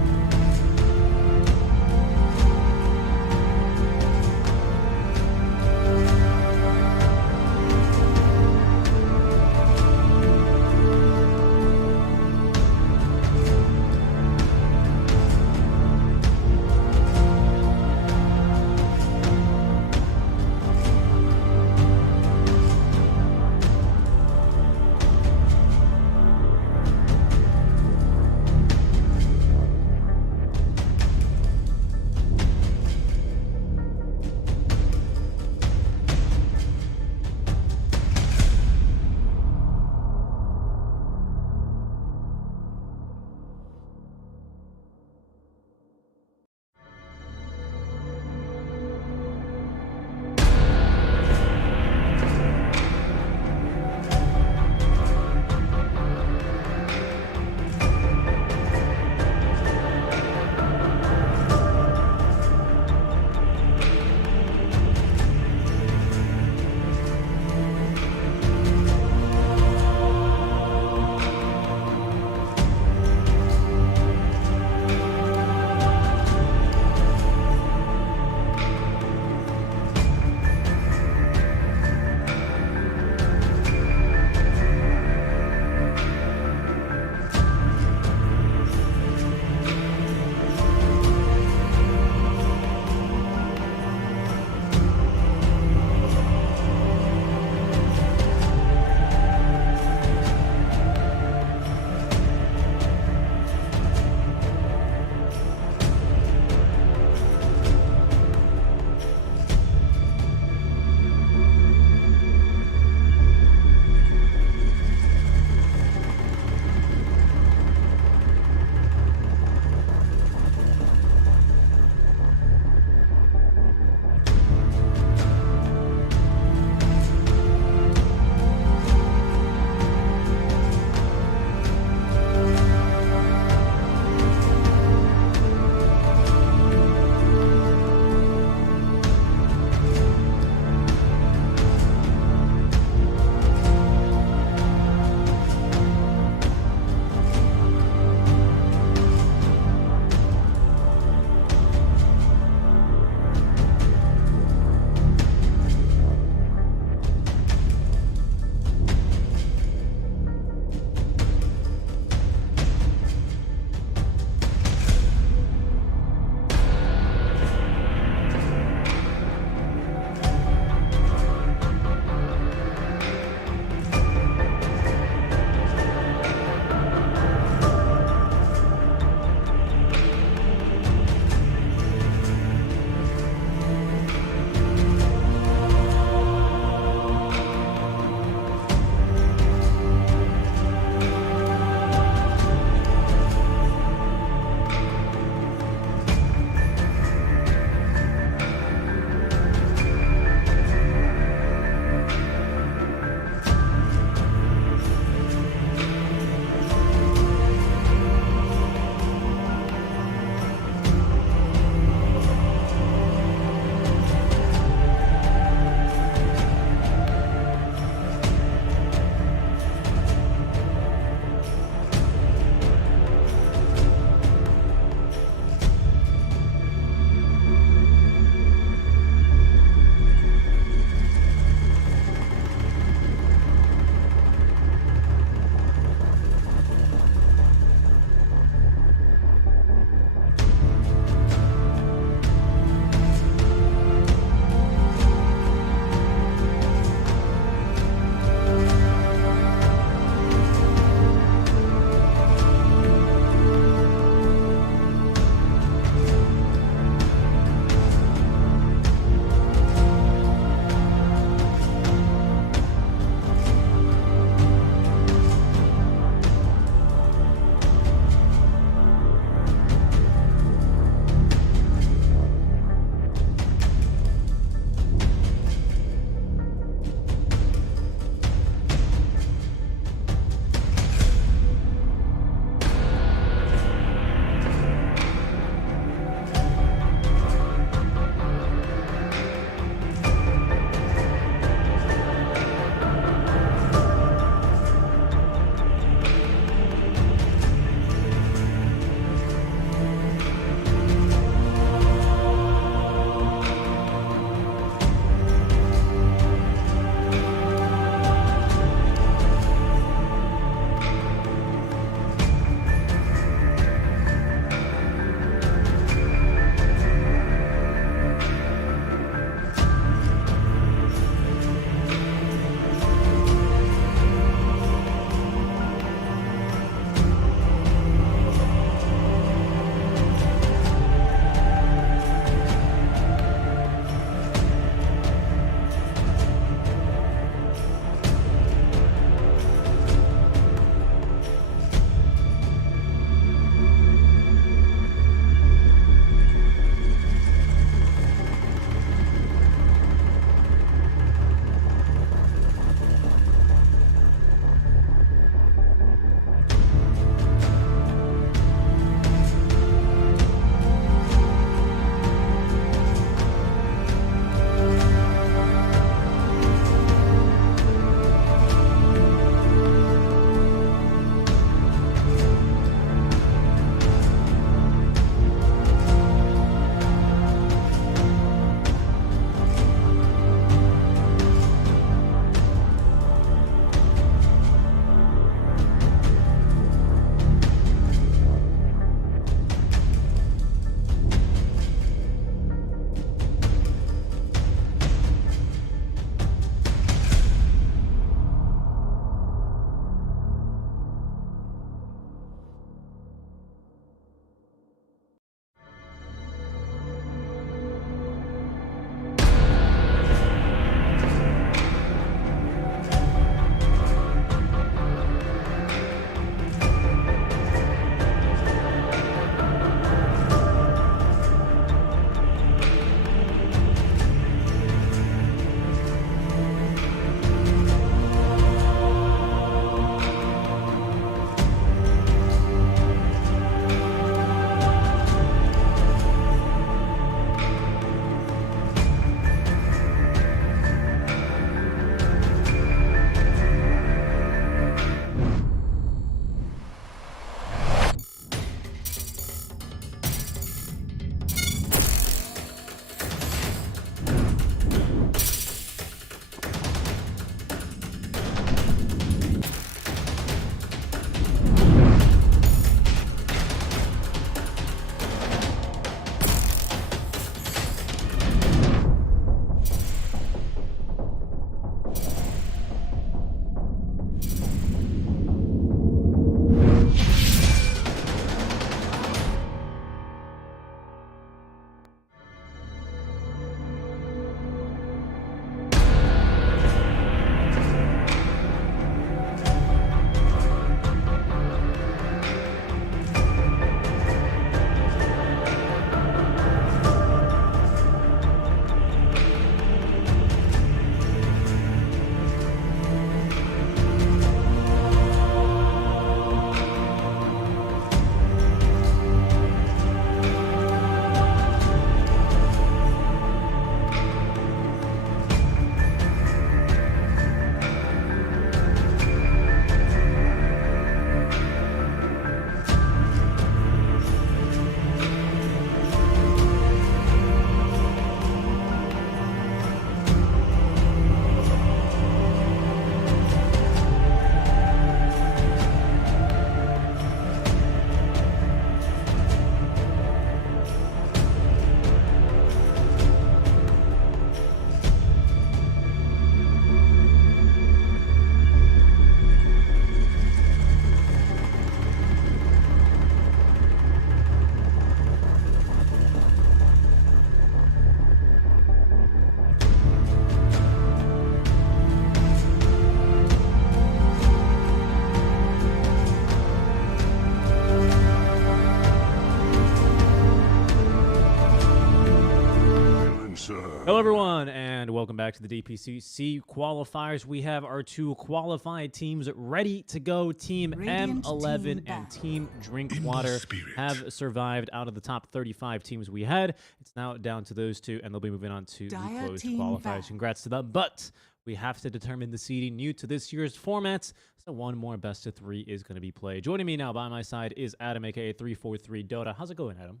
Hello, everyone, and welcome back to the DPC qualifiers. We have our two qualified teams ready to go. Team Radiant M11 team and back. Team Drinkwater have survived out of the top 35 teams we had. It's now down to those two, and they'll be moving on to the Dire closed team qualifiers. back. Congrats to them. But we have to determine the seeding new to this year's formats. So one more best of three is going to be played. Joining me now by my side is Adam, aka 343 Dota. How's it going, Adam?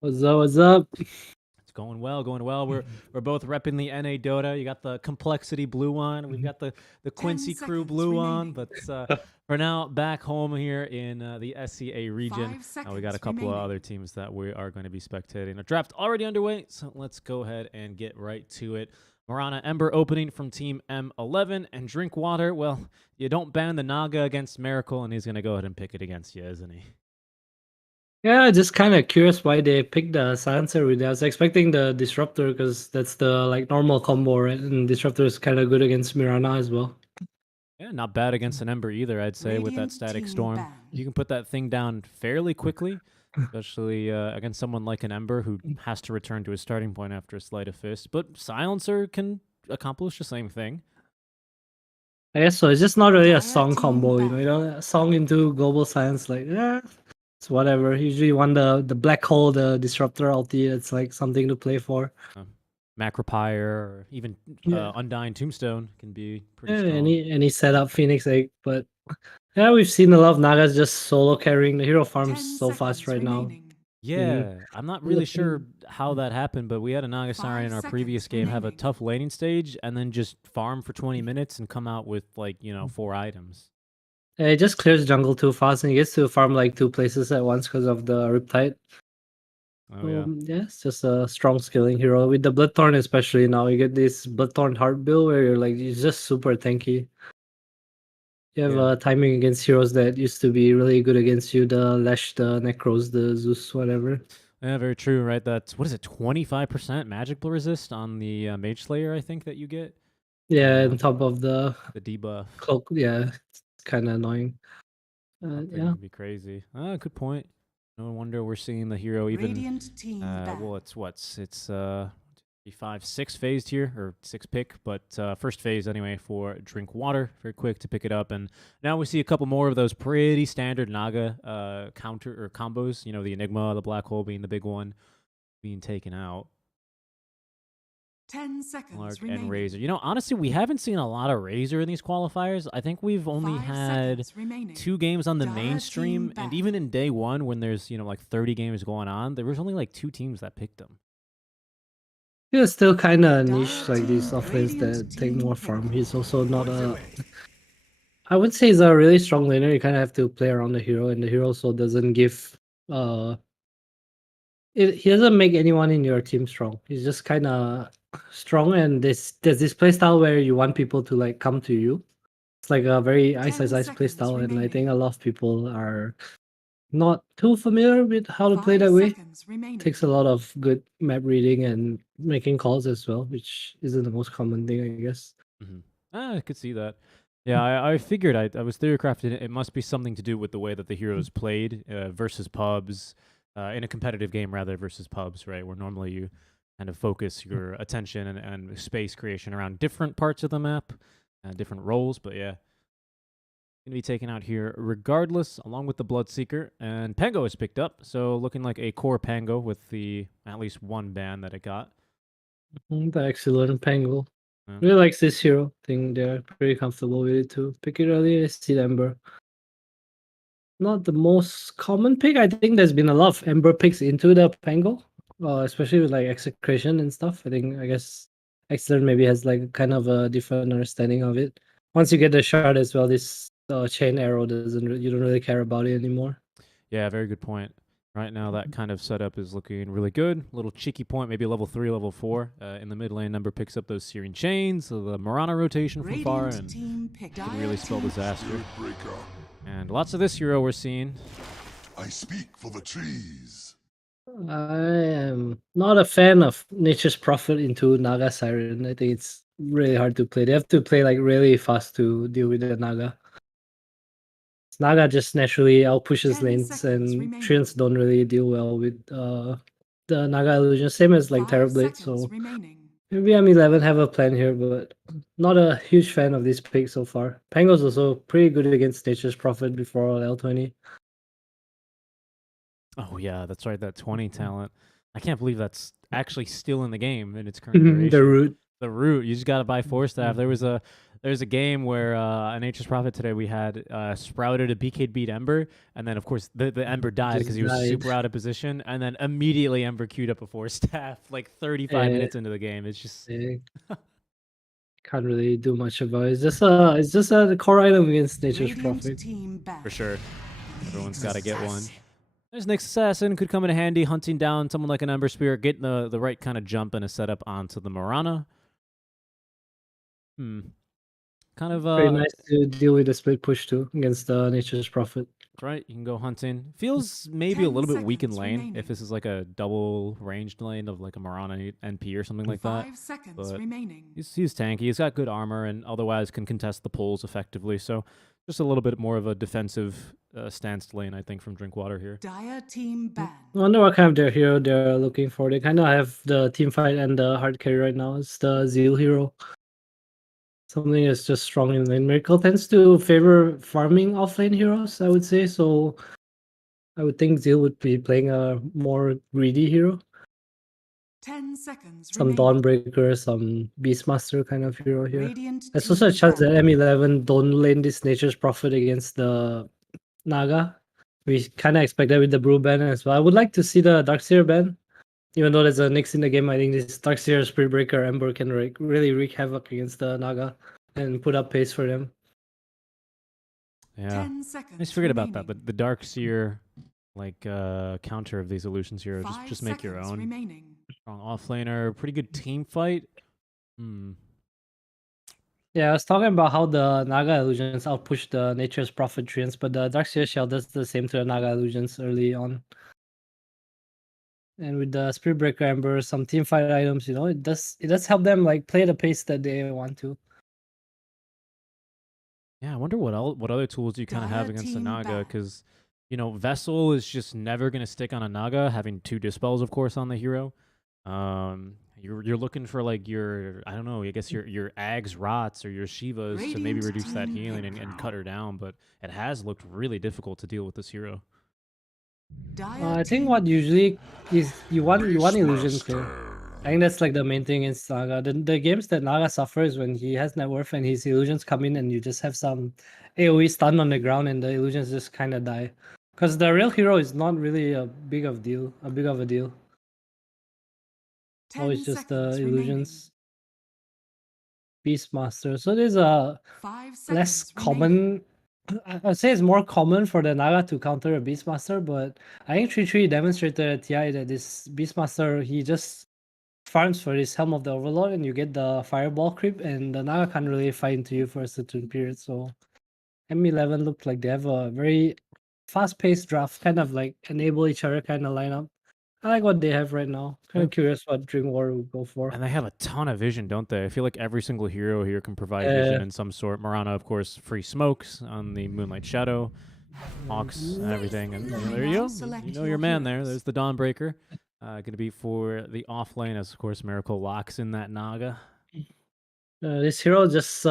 What's up? What's up? It's going well, going well. We're both repping the NA Dota. You got the Complexity blue on. We've got the Quincy Crew seconds blue on. remaining. But for now, back home here in the SCA region, 5 we got a seconds couple of remaining. other teams that we are going to be spectating. A draft already underway, so let's go ahead and get right to it. Marana Ember opening from Team M11, and Drinkwater, well, you don't ban the Naga against Miracle, and he's going to go ahead and pick it against you, isn't he? Yeah, just kind of curious why they picked the silencer with that. I was expecting the disruptor because that's the like normal combo, right? And disruptor is kind of good against Mirana as well. Yeah, not bad against an Ember either, I'd say, with that Radiant Static team Storm. ban. You can put that thing down fairly quickly, especially against someone like an Ember who has to return to his starting point after a sleight of fist. But Silencer can accomplish the same thing. I guess so. It's just not really a Dire song team combo, back. a song into global silence, like it's whatever. Usually you want the black hole, the disruptor ulti. It's like something to play for. Macropyre or even Yeah. Undying Tombstone can be pretty Yeah, strong. any setup Phoenix Egg, but yeah, we've seen a lot of Nagas just solo carrying the hero 10 farms so fast seconds right now. remaining. Yeah, I'm not really sure how that happened, but we had a Naga Siren in 5 our previous seconds game have a remaining. tough laning stage and then just farm for 20 minutes and come out with, like, 4 items. Yeah, it just clears jungle too fast and he gets to farm like 2 places at once because of the Riptide. Oh, yeah. Yeah, it's just a strong scaling hero. With the Bloodthorn especially now, you get this Bloodthorn Heart build where you're like, it's just super tanky. You have Yeah. timing against heroes that used to be really good against you, the Lash, the Necros, the Zeus, whatever. Yeah, very true, right? That's, what is it, 25% magic resist on the Mage Slayer, I think, that you get? Yeah, on top of the debuff. cloak, yeah, it's kind of annoying. That thing Yeah. would be crazy. Good point. No wonder we're seeing the hero even. Radiant team back. Well, it's 5, 6 phased here, or 6 pick, but first phase anyway for Drinkwater. Very quick to pick it up, and now we see a couple more of those pretty standard Naga counter or combos. The Enigma, the Black Hole being the big one, being taken out. 10 seconds Lark remaining. and Razor. Honestly, we haven't seen a lot of Razor in these qualifiers. I think we've only 5 had seconds remaining. 2 games on the Dire mainstream, team and back. even in day 1 when there's like 30 games going on, there was only like 2 teams that picked them. Yeah, still kind of niche, Dire like these team, offlanes Radiant that take team more pick. farm. He's also not a... I would say he's a really strong laner. You kind of have to play around the hero, and the hero also doesn't give... he doesn't make anyone in your team strong. He's just kind of strong, and there's this playstyle where you want people to like come to you. It's like a very 10 ice seconds playstyle, and I think remaining. a lot of people are not too familiar with how to play 5 that way. seconds remaining. Takes a lot of good map reading and making calls as well, which isn't the most common thing, I guess. I could see that. Yeah, I figured I was theorycrafting it must be something to do with the way that the heroes played versus pubs, in a competitive game rather versus pubs, right? Where normally you kind of focus your attention and space creation around different parts of the map, different roles. But yeah, going to be taken out here regardless, along with the Bloodseeker. And Pango is picked up, so looking like a core Pango with the at least 1 ban that it got. The excellent Pango. Yeah. Really likes this hero. Think they're pretty comfortable with it too. Pick it early, I see the Ember. Not the most common pick. I think there's been a lot of Ember picks into the Pango, especially with like Execration and stuff. I guess Excellent maybe has like kind of a different understanding of it. Once you get the shard as well, this chain arrow you don't really care about it anymore. Yeah, very good point. Right now, that kind of setup is looking really good. Little cheeky point, maybe level 3, level 4. In the mid lane, number picks up those Searing Chains, so the Marana rotation from far, Radiant and team pick. can really spell Dire disaster. Breaker. And lots of this hero we're seeing. I speak for the trees. I am not a fan of Nature's Prophet into Naga Siren. I think it's really hard to play. They have to play like really fast to deal with the Naga. Naga just naturally out pushes 10 lanes, seconds and remaining. Treants don't really deal well with the Naga illusion. Same as like 5 Terrorblade, seconds so remaining. Maybe M11 have a plan here, but not a huge fan of this pick so far. Pango's also pretty good against Nature's Prophet before L20. Oh yeah, that's right. That 20 talent. I can't believe that's actually still in the game in its current duration. The root. The root. You just got to buy 4-staff. There's a game where on Nature's Prophet today we had sprouted a BK beat Ember, and then of course the Ember died because he was super out of position, and then immediately Ember queued up a 4-staff like 35 minutes into the game. It's just can't really do much about it. It's just a core item against Nature's Prophet. For sure. Everyone's got to get one. There's Nick's Assassin, could come in handy, hunting down someone like an Ember Spirit, getting the right kind of jump and a setup onto the Mirana. Kind of very nice to deal with the split push too against Nature's Prophet. That's right. You can go hunting. Feels maybe a little bit weak in lane if this is like a double ranged lane of like a Mirana NP or something like that. 5 seconds But remaining. he's tanky. He's got good armor and otherwise can contest the pulls effectively. So just a little bit more of a defensive stance lane, I think, from Drinkwater here. Dire team ban. I wonder what kind of their hero they're looking for. They kind of have the team fight and the hard carry right now. It's the Zeal hero. Something that's just strong in lane. Miracle tends to favor farming offlane heroes, I would say. So I would think Zeal would be playing a more greedy hero. 10 seconds Some remaining. Dawnbreaker, some Beastmaster kind of hero here. Radiant There's also a team chance that ban. M11 don't lane this Nature's Prophet against the Naga. We kind of expect that with the Brew ban as well. I would like to see the Darkseer ban. Even though there's a Nyx in the game, I think this Darkseer, Spiritbreaker, Ember can really wreak havoc against the Naga and put up pace for them. Yeah. 10 seconds I just forget about that. remaining. But the Darkseer like counter of these illusions here, 5 just make your seconds own. remaining. Strong offlaner, pretty good team fight. Yeah, I was talking about how the Naga illusions outpush the Nature's Prophet treants, but the Darkseer Shell does the same to the Naga illusions early on. And with the Spiritbreaker Ember, some team fight items, it does help them like play the pace that they want to. Yeah, I wonder what other tools you kind of have Dire against the team Naga, ban. because Vessel is just never gonna stick on a Naga, having 2 dispels, of course, on the hero. You're looking for like your, I don't know, I guess your Ags Rots or your Shivas to maybe Radiant reduce that team healing and cut her down, but it has looked really difficult to deal with this hero. Dire I think team what usually is you want illusion clear. I think that's like the main thing in Naga. The games that Naga suffers when he has net worth and his illusions come in and you just have some AoE stun on the ground and the illusions just kind of die. Because the real hero is not really a big of a deal. 10 Always just the seconds remaining. illusions. Beastmaster. So there's a 5 seconds less remaining. common. I'd say it's more common for the Naga to counter a Beastmaster, but I think 3-3 demonstrated at TI that this Beastmaster, he just farms for this Helm of the Overlord and you get the Fireball creep, and the Naga can't really fight into you for a certain period. So M11 looked like they have a very fast-paced draft, kind of like enable each other kind of lineup. I like what they have right now. Kind of curious what Drinkwater would go for. And they have a ton of vision, don't they? I feel like every single hero here can provide vision in some sort. Mirana, of course, free smokes on the Moonlight Shadow, Hawks, and everything. And there you go. You know your man there. There's the Dawnbreaker. Going to be for the off lane, as of course Miracle locks in that Naga. This hero just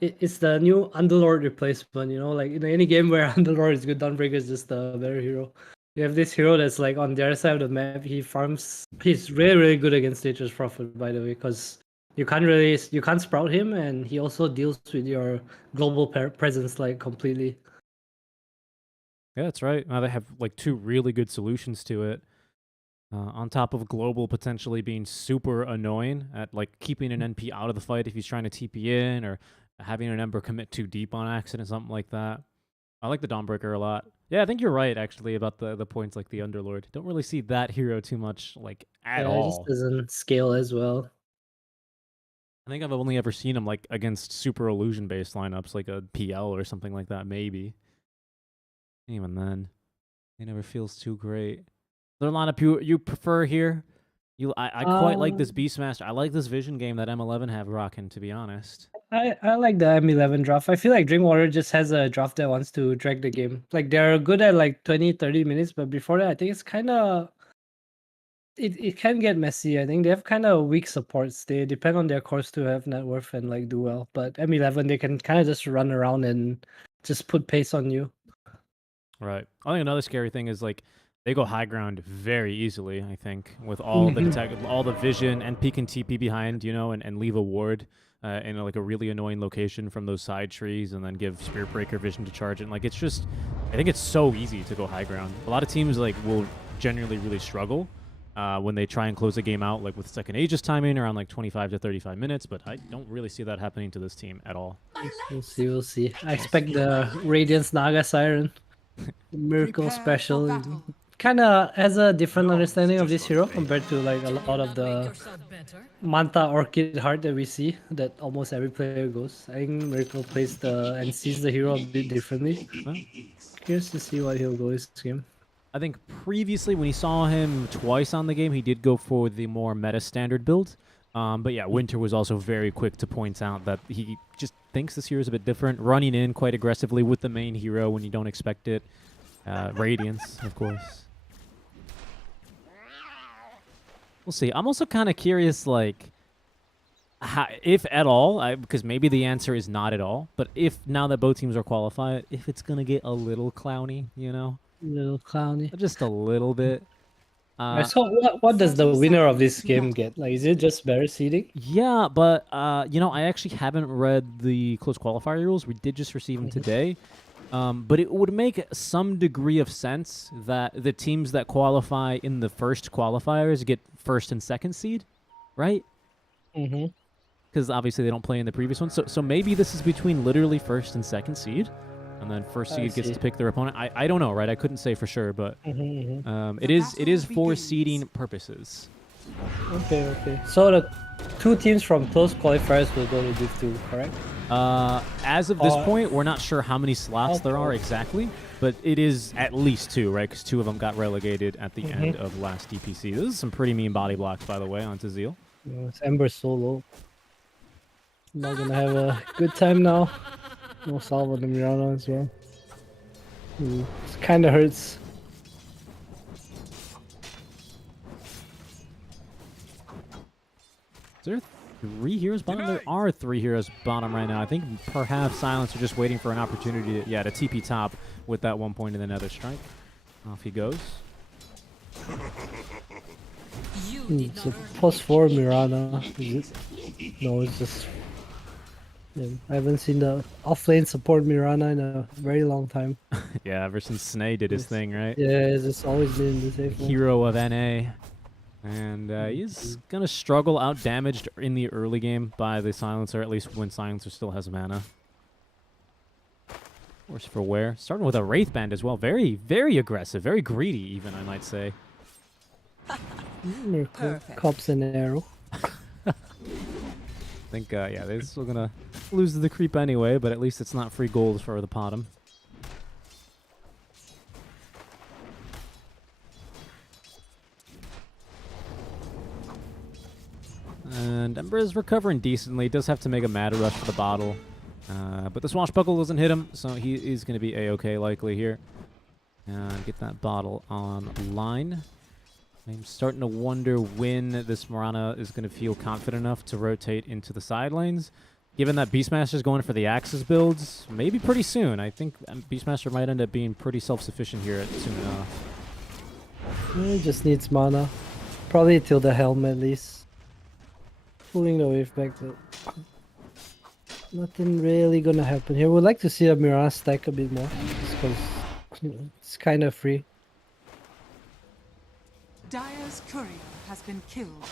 it's the new Underlord replacement. Like in any game where Underlord is good, Dawnbreaker is just a better hero. You have this hero that's like on the other side of the map. He farms. He's really, really good against Nature's Prophet, by the way, because you can't sprout him, and he also deals with your global presence like completely. Yeah, that's right. Now they have like 2 really good solutions to it. On top of global potentially being super annoying at like keeping an NP out of the fight if he's trying to TP in, or having an Ember commit too deep on accident, something like that. I like the Dawnbreaker a lot. Yeah, I think you're right actually about the points like the Underlord. Don't really see that hero too much like at It all. just doesn't scale as well. I think I've only ever seen him like against super illusion based lineups like a PL or something like that, maybe. Even then, he never feels too great. There are a lot of you prefer here. I quite like this Beastmaster. I like this vision game that M11 have rocking, to be honest. I like the M11 draft. I feel like Drinkwater just has a draft that wants to drag the game. Like they're good at like 20-30 minutes, but before that I think it's kind of it can get messy. I think they have kind of weak supports. They depend on their cores to have net worth and like do well. But M11 they can kind of just run around and just put pace on you. Right. I think another scary thing is like they go high ground very easily. I think with all the all the vision and peek and TP behind, you know, and leave a ward in like a really annoying location from those side trees, and then give Spirit Breaker vision to charge it. And, like it's just, I think it's so easy to go high ground. A lot of teams like will generally really struggle when they try and close the game out, like with second Aegis timing around like 25 to 35 minutes. But I don't really see that happening to this team at all. We'll see. We'll see. I expect the Radiance Naga Siren, the Miracle Prepare for Special. battle. Kind of has a different understanding of this hero compared to like a lot of the Manta Orchid Heart that we see that almost every player goes. I think Miracle plays and sees the hero a bit differently. Curious to see what he'll go this game. I think previously when he saw him twice on the game, he did go for the more meta standard build. But yeah, Winter was also very quick to point out that he just thinks this hero is a bit different, running in quite aggressively with the main hero when you don't expect it. Radiance, of course. We'll see. I'm also kind of curious, like, how, if at all, because maybe the answer is not at all, but if now that both teams are qualified, if it's going to get a little clowny, you know? Little clowny. Just a little bit. So what does the winner of this game get? Like, is it just better seeding? Yeah, but, you know, I actually haven't read the close qualifier rules. We did just receive them today. But it would make some degree of sense that the teams that qualify in the first qualifiers get first and second seed, right? Mm-hmm. Because obviously they don't play in the previous one. So maybe this is between literally first and second seed, and then first seed gets to pick their opponent. I don't know, right? I couldn't say for sure, but it is for seeding purposes. Okay. So the two teams from close qualifiers will go to Div 2, correct? As of this point, we're not sure how many slots there are exactly, but it is at least 2, right? Because 2 of them got relegated at the end of last DPC. This is some pretty mean body blocks, by the way, onto Zeal. It's Ember solo. Not gonna have a good time now. No salve on the Mirana as well. It kind of hurts. Is there 3 heroes bottom? There are 3 heroes bottom right now. I think perhaps Silence are just waiting for an opportunity to, to TP top with that 1 point in the Nether Strike. Off he goes. It's a +4 Mirana. Is it? No, it's just... Yeah, I haven't seen the offlane support Mirana in a very long time. Yeah, ever since Snay did his thing, right? Yeah, it's just always been the same. Hero of NA. And he's going to struggle out damaged in the early game by the Silencer, at least when Silencer still has mana. Worse for wear. Starting with a Wraith Band as well. Very, very aggressive. Very greedy, even, I might say. Cops and arrow. I think, yeah, they're still going to lose to the creep anyway, but at least it's not free gold for the Potom. And Ember is recovering decently. Does have to make a mad rush for the bottle. But the Swashbuckle doesn't hit him, so he is going to be A-okay likely here. And get that bottle online. I'm starting to wonder when this Mirana is going to feel confident enough to rotate into the side lanes. Given that Beastmaster is going for the Axis builds, maybe pretty soon. I think Beastmaster might end up being pretty self-sufficient here soon enough. He just needs mana. Probably till the Helm at least. Pulling the wave back, but nothing really gonna happen here. Would like to see a Mirana stack a bit more, because it's kind of free. Dire's courier has been killed.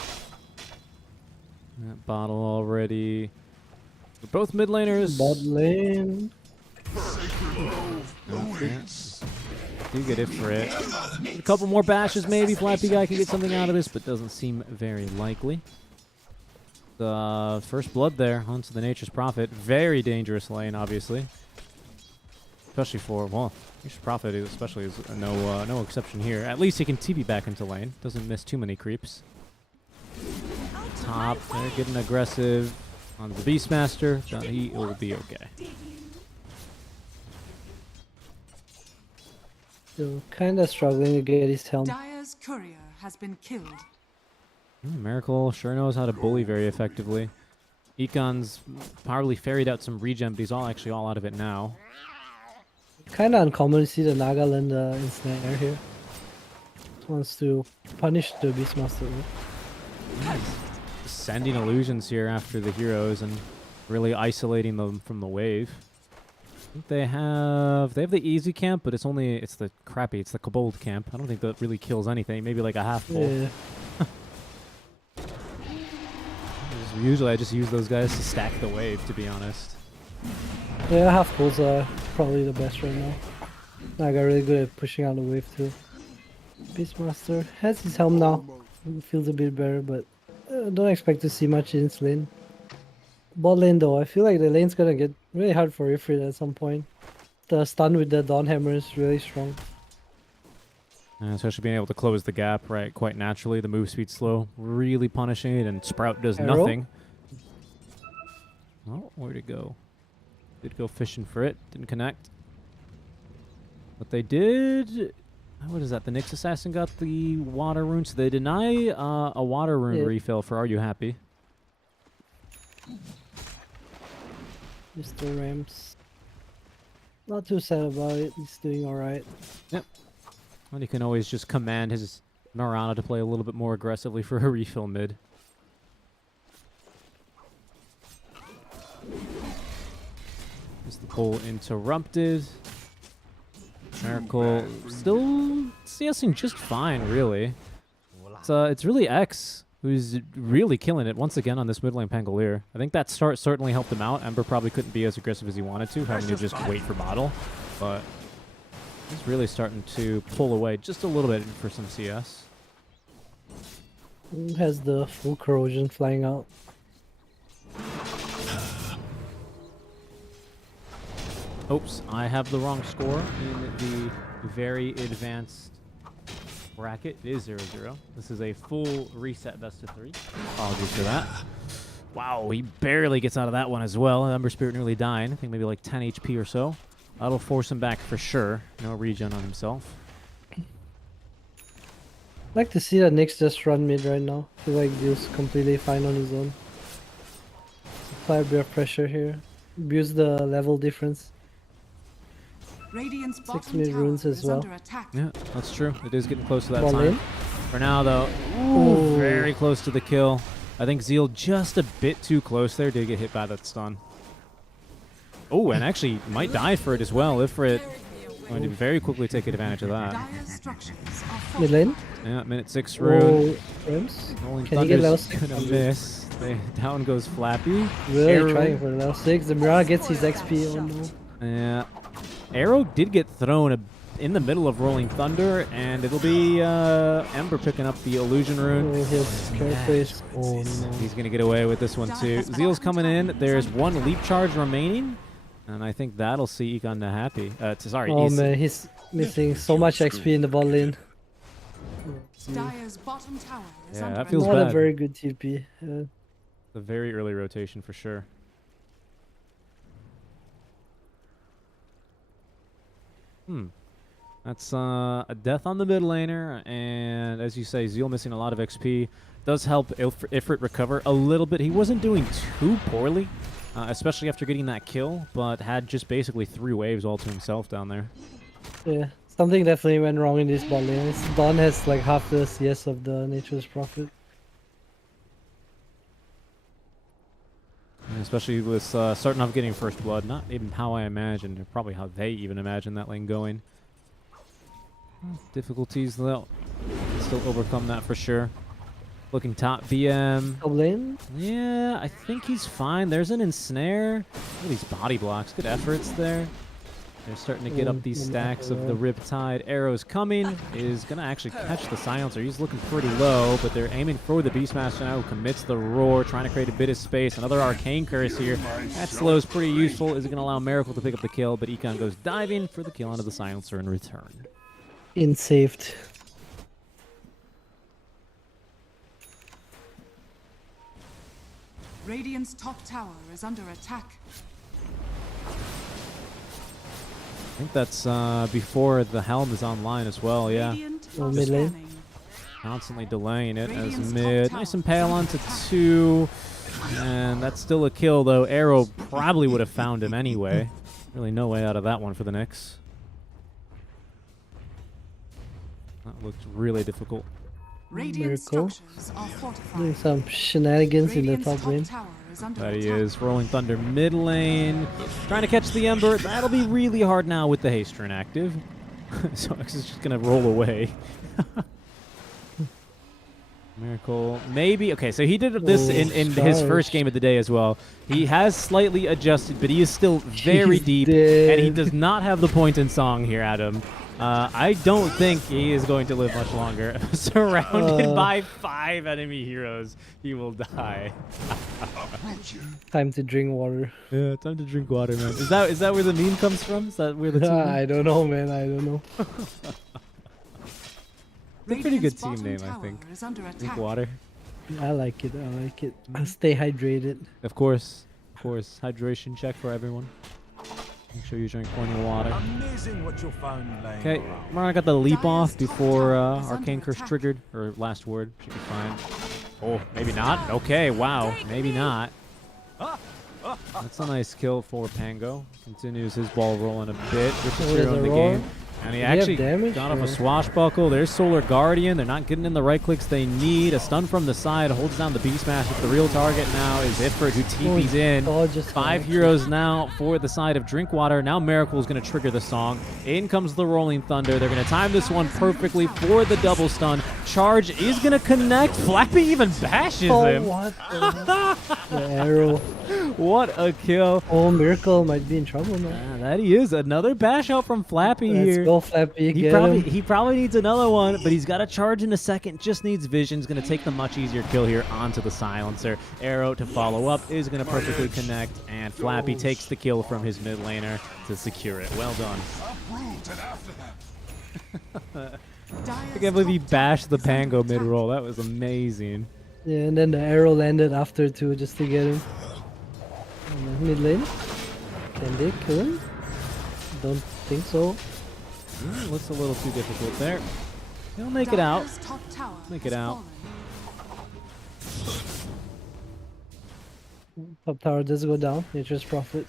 That bottle already. We're both mid laners. Bot lane. Okay. Do get it for it. A couple more bashes maybe. Flappy Guy can get something out of this, but doesn't seem very likely. The first blood there onto the Nature's Prophet. Very dangerous lane, obviously. Especially for, well, Nature's Prophet especially is no exception here. At least he can TP back into lane. Doesn't miss too many creeps. Top, they're getting aggressive on the Beastmaster. So he will be okay. Still kind of struggling to get his helm. Dire's courier has been killed. Miracle sure knows how to bully very effectively. Econ's probably ferried out some regen, but he's actually all out of it now. Kind of uncommon to see the Naga land ensnare here. Just wants to punish the Beastmaster. Sending illusions here after the heroes and really isolating them from the wave. I think they have the easy camp, but it's the kobold camp. I don't think that really kills anything. Maybe like a half full. Yeah. Usually I just use those guys to stack the wave, to be honest. Yeah, half pulls are probably the best right now. Naga really good at pushing out the wave too. Beastmaster has his helm now. Feels a bit better, but don't expect to see much in his lane. Bot lane though, I feel like the lane's gonna get really hard for Ifrit at some point. The stun with the Dawn Hammer is really strong. Especially being able to close the gap, right, quite naturally. The move speed's slow, really punishing it, and Sprout does Arrow? nothing. Oh, where'd it go? Did go fishing for it, didn't connect. But they did... What is that? The Nyx Assassin got the water rune, so they deny a water rune refill for Are You Happy? Mr. Rams. Not too sad about it, he's doing alright. Yep. And he can always just command his Mirana to play a little bit more aggressively for a refill mid. Is the pull interrupted? Miracle still CSing just fine, really. It's really X who's really killing it once again on this mid lane Pangolier. I think that start certainly helped him out. Ember probably couldn't be as aggressive as he wanted to, having to just wait for bottle. But he's really starting to pull away just a little bit for some CS. Has the full corrosion flying out. Oops, I have the wrong score in the very advanced bracket. It is 0-0. This is a full reset best of 3. Apologies for that. Wow, he barely gets out of that one as well. Ember Spirit nearly dying. I think maybe like 10 HP or so. That'll force him back for sure. No regen on himself. I'd like to see that Nyx just run mid right now. I feel like Zeus completely fine on his own. Apply a bit of pressure here. Abuse the level difference. Radiant's 6 bottom mid tower runes as is well. under attack. Yeah, that's true. It is getting close to that Ball time. in. For now, though, ooh, very close to the kill. I think Zeal just a bit too close there. Did get hit by that stun. Oh, and actually might die for it as well. Ifrit going to very quickly take advantage of that. Dire structures are Mid lane. Yeah, minute 6 rune. Oh, Rams. Rolling Can he get level Thunder's 6? gonna miss. Down goes Flappy. Really Arrow. trying for level 6. The Mirage gets his XP. Oh no. Yeah. Arrow did get thrown in the middle of Rolling Thunder, and it'll be Ember picking up the illusion rune. Oh, his Scareface. Oh no. He's going to get away with this one too. Zeal's coming in. There's one leap charge remaining, and I think that'll see Econ to happy. Sorry. Oh man, he's missing so much XP in the bot lane. Dire's bottom tower is Yeah, under that feels Not bad. a very good TP. A very early rotation for sure. That's a death on the mid laner, and as you say, Zeal missing a lot of XP. Does help Ifrit recover a little bit. He wasn't doing too poorly, especially after getting that kill, but had just basically 3 waves all to himself down there. Yeah, something definitely went wrong in this bot lane. Dawn has like half the CS of the Nature's Prophet. And especially with starting off getting first blood, not even how I imagined, or probably how they even imagined that lane going. Difficulties, they'll still overcome that for sure. Looking top BM. Top lane? Yeah, I think he's fine. There's an ensnare. Look at these body blocks. Good efforts there. They're starting to get up these stacks of the Riptide. Arrows coming. Is going to actually catch the Silencer. He's looking pretty low, but they're aiming for the Beastmaster now, who commits the roar, trying to create a bit of space. Another Arcane Curse here. That slow is pretty useful. Is it going to allow Miracle to pick up the kill? But Econ goes diving for the kill onto the Silencer in return. Saved. Radiant's top tower is under attack. I think that's before the Helm is online as well, yeah. Radiant Oh, are mid lane. scanning. constantly delaying it as mid. Nice impale onto 2. And that's still a kill, though. Arrow probably would have found him anyway. Really no way out of that one for the Knicks. That looked really difficult. Radiant Miracle. structures are fortified. Doing some shenanigans in the Radiant's top lane. tower is under That he attack. is. Rolling Thunder mid lane. Trying to catch the Ember. That'll be really hard now with the haste rune active. So X is just going to roll away. Miracle. Maybe. Okay, so he did this in his first game of the day as well. He has slightly adjusted, but he is still very He's deep. dead. And he does not have the point in song here, Adam. I don't think he is going to live much longer. Surrounded by 5 enemy heroes, he will die. Time to drink water. Yeah, time to drink water, man. Is that where the meme comes from? Is that where the team? I don't know, man. I don't know. It's a pretty good Radiant's team bottom name, I tower think. is under Drink attack. water. I like it. I like it. Stay hydrated. Of course. Hydration check for everyone. Make sure you drink plenty of water. Amazing what you'll find laying Okay, around. Marana got the leap off Dire's top before tower is Arcane under Curse attack. triggered. Or last word. Should be fine. Oh, maybe not. Okay, wow. Maybe not. That's a nice kill for Pango. Continues his ball rolling a bit. Richest Oh, hero there's in a the roar. game. And he Did he have actually damage, got off a or- swashbuckle. There's Solar Guardian. They're not getting in the right clicks they need. A stun from the side holds down the Beastmaster. The real target now is Ifrit, who TP's in. Oh, just 5 heroes now for the side of Drinkwater. Now Miracle is going to trigger the song. In comes the Rolling Thunder. They're going to time this one perfectly for the double stun. Charge is going to connect. Flappy even bashes him. what? The arrow. What a kill. Oh, Miracle might be in trouble now. That he is. Another bash out from Flappy Let's here. go, Flappy. He Get probably him. he probably needs another one, but he's got to charge in a second. Just needs vision's going to take the much easier kill here onto the silencer. Arrow to follow up is going to perfectly connect, and Flappy takes the kill from his mid laner to secure it. Well done. I can't believe he bashed the Pango mid roll. That was amazing. Yeah, and then the arrow landed after too, just to get him. Mid lane. Can they kill him? Don't think so. Looks a little too difficult there. He'll make it out. Dire's top tower Make has it out. fallen. Top tower does go down. Nature's Prophet.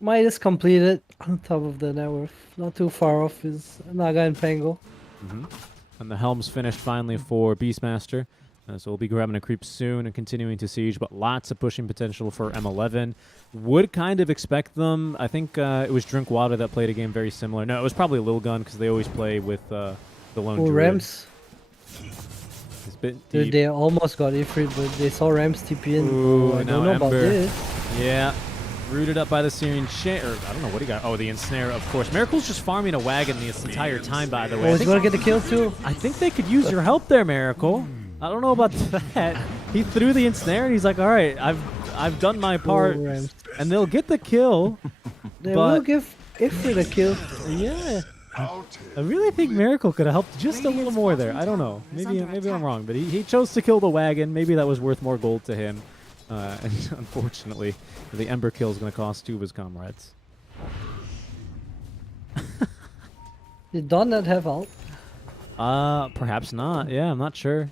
Midas completed on top of the net worth. Not too far off is Naga and Pango. And the helm's finished finally for Beastmaster. So we'll be grabbing a creep soon and continuing to siege, but lots of pushing potential for M11. Would kind of expect them. I think it was Drinkwater that played a game very similar. No, it was probably Lil Gun because they always play with the lone Oh, druid. Rams. It's a bit Dude, deep. they almost got Ifrit, but they saw Rams TP in. Ooh, I now don't know about Ember. this. Yeah. Rooted up by the Syrian chain, or I don't know what he got. Oh, the ensnare, of course. Miracle's just farming a wagon this entire time, by the way. Oh, I he's think- gonna get the kill too. I think they could use your help there, Miracle. I don't know about that. He threw the ensnare and he's like, all right, I've done my part. Oh, Rams. And they'll get the kill. They But- will give Ifrit a kill. Yeah. I really think Miracle could have helped just a little more there. I don't know. Maybe I'm wrong, but he chose to kill the wagon. Maybe that was worth more gold to him. And unfortunately, the Ember kill is going to cost 2 of his comrades. Did Dawn not have ult? Perhaps not. Yeah, I'm not sure.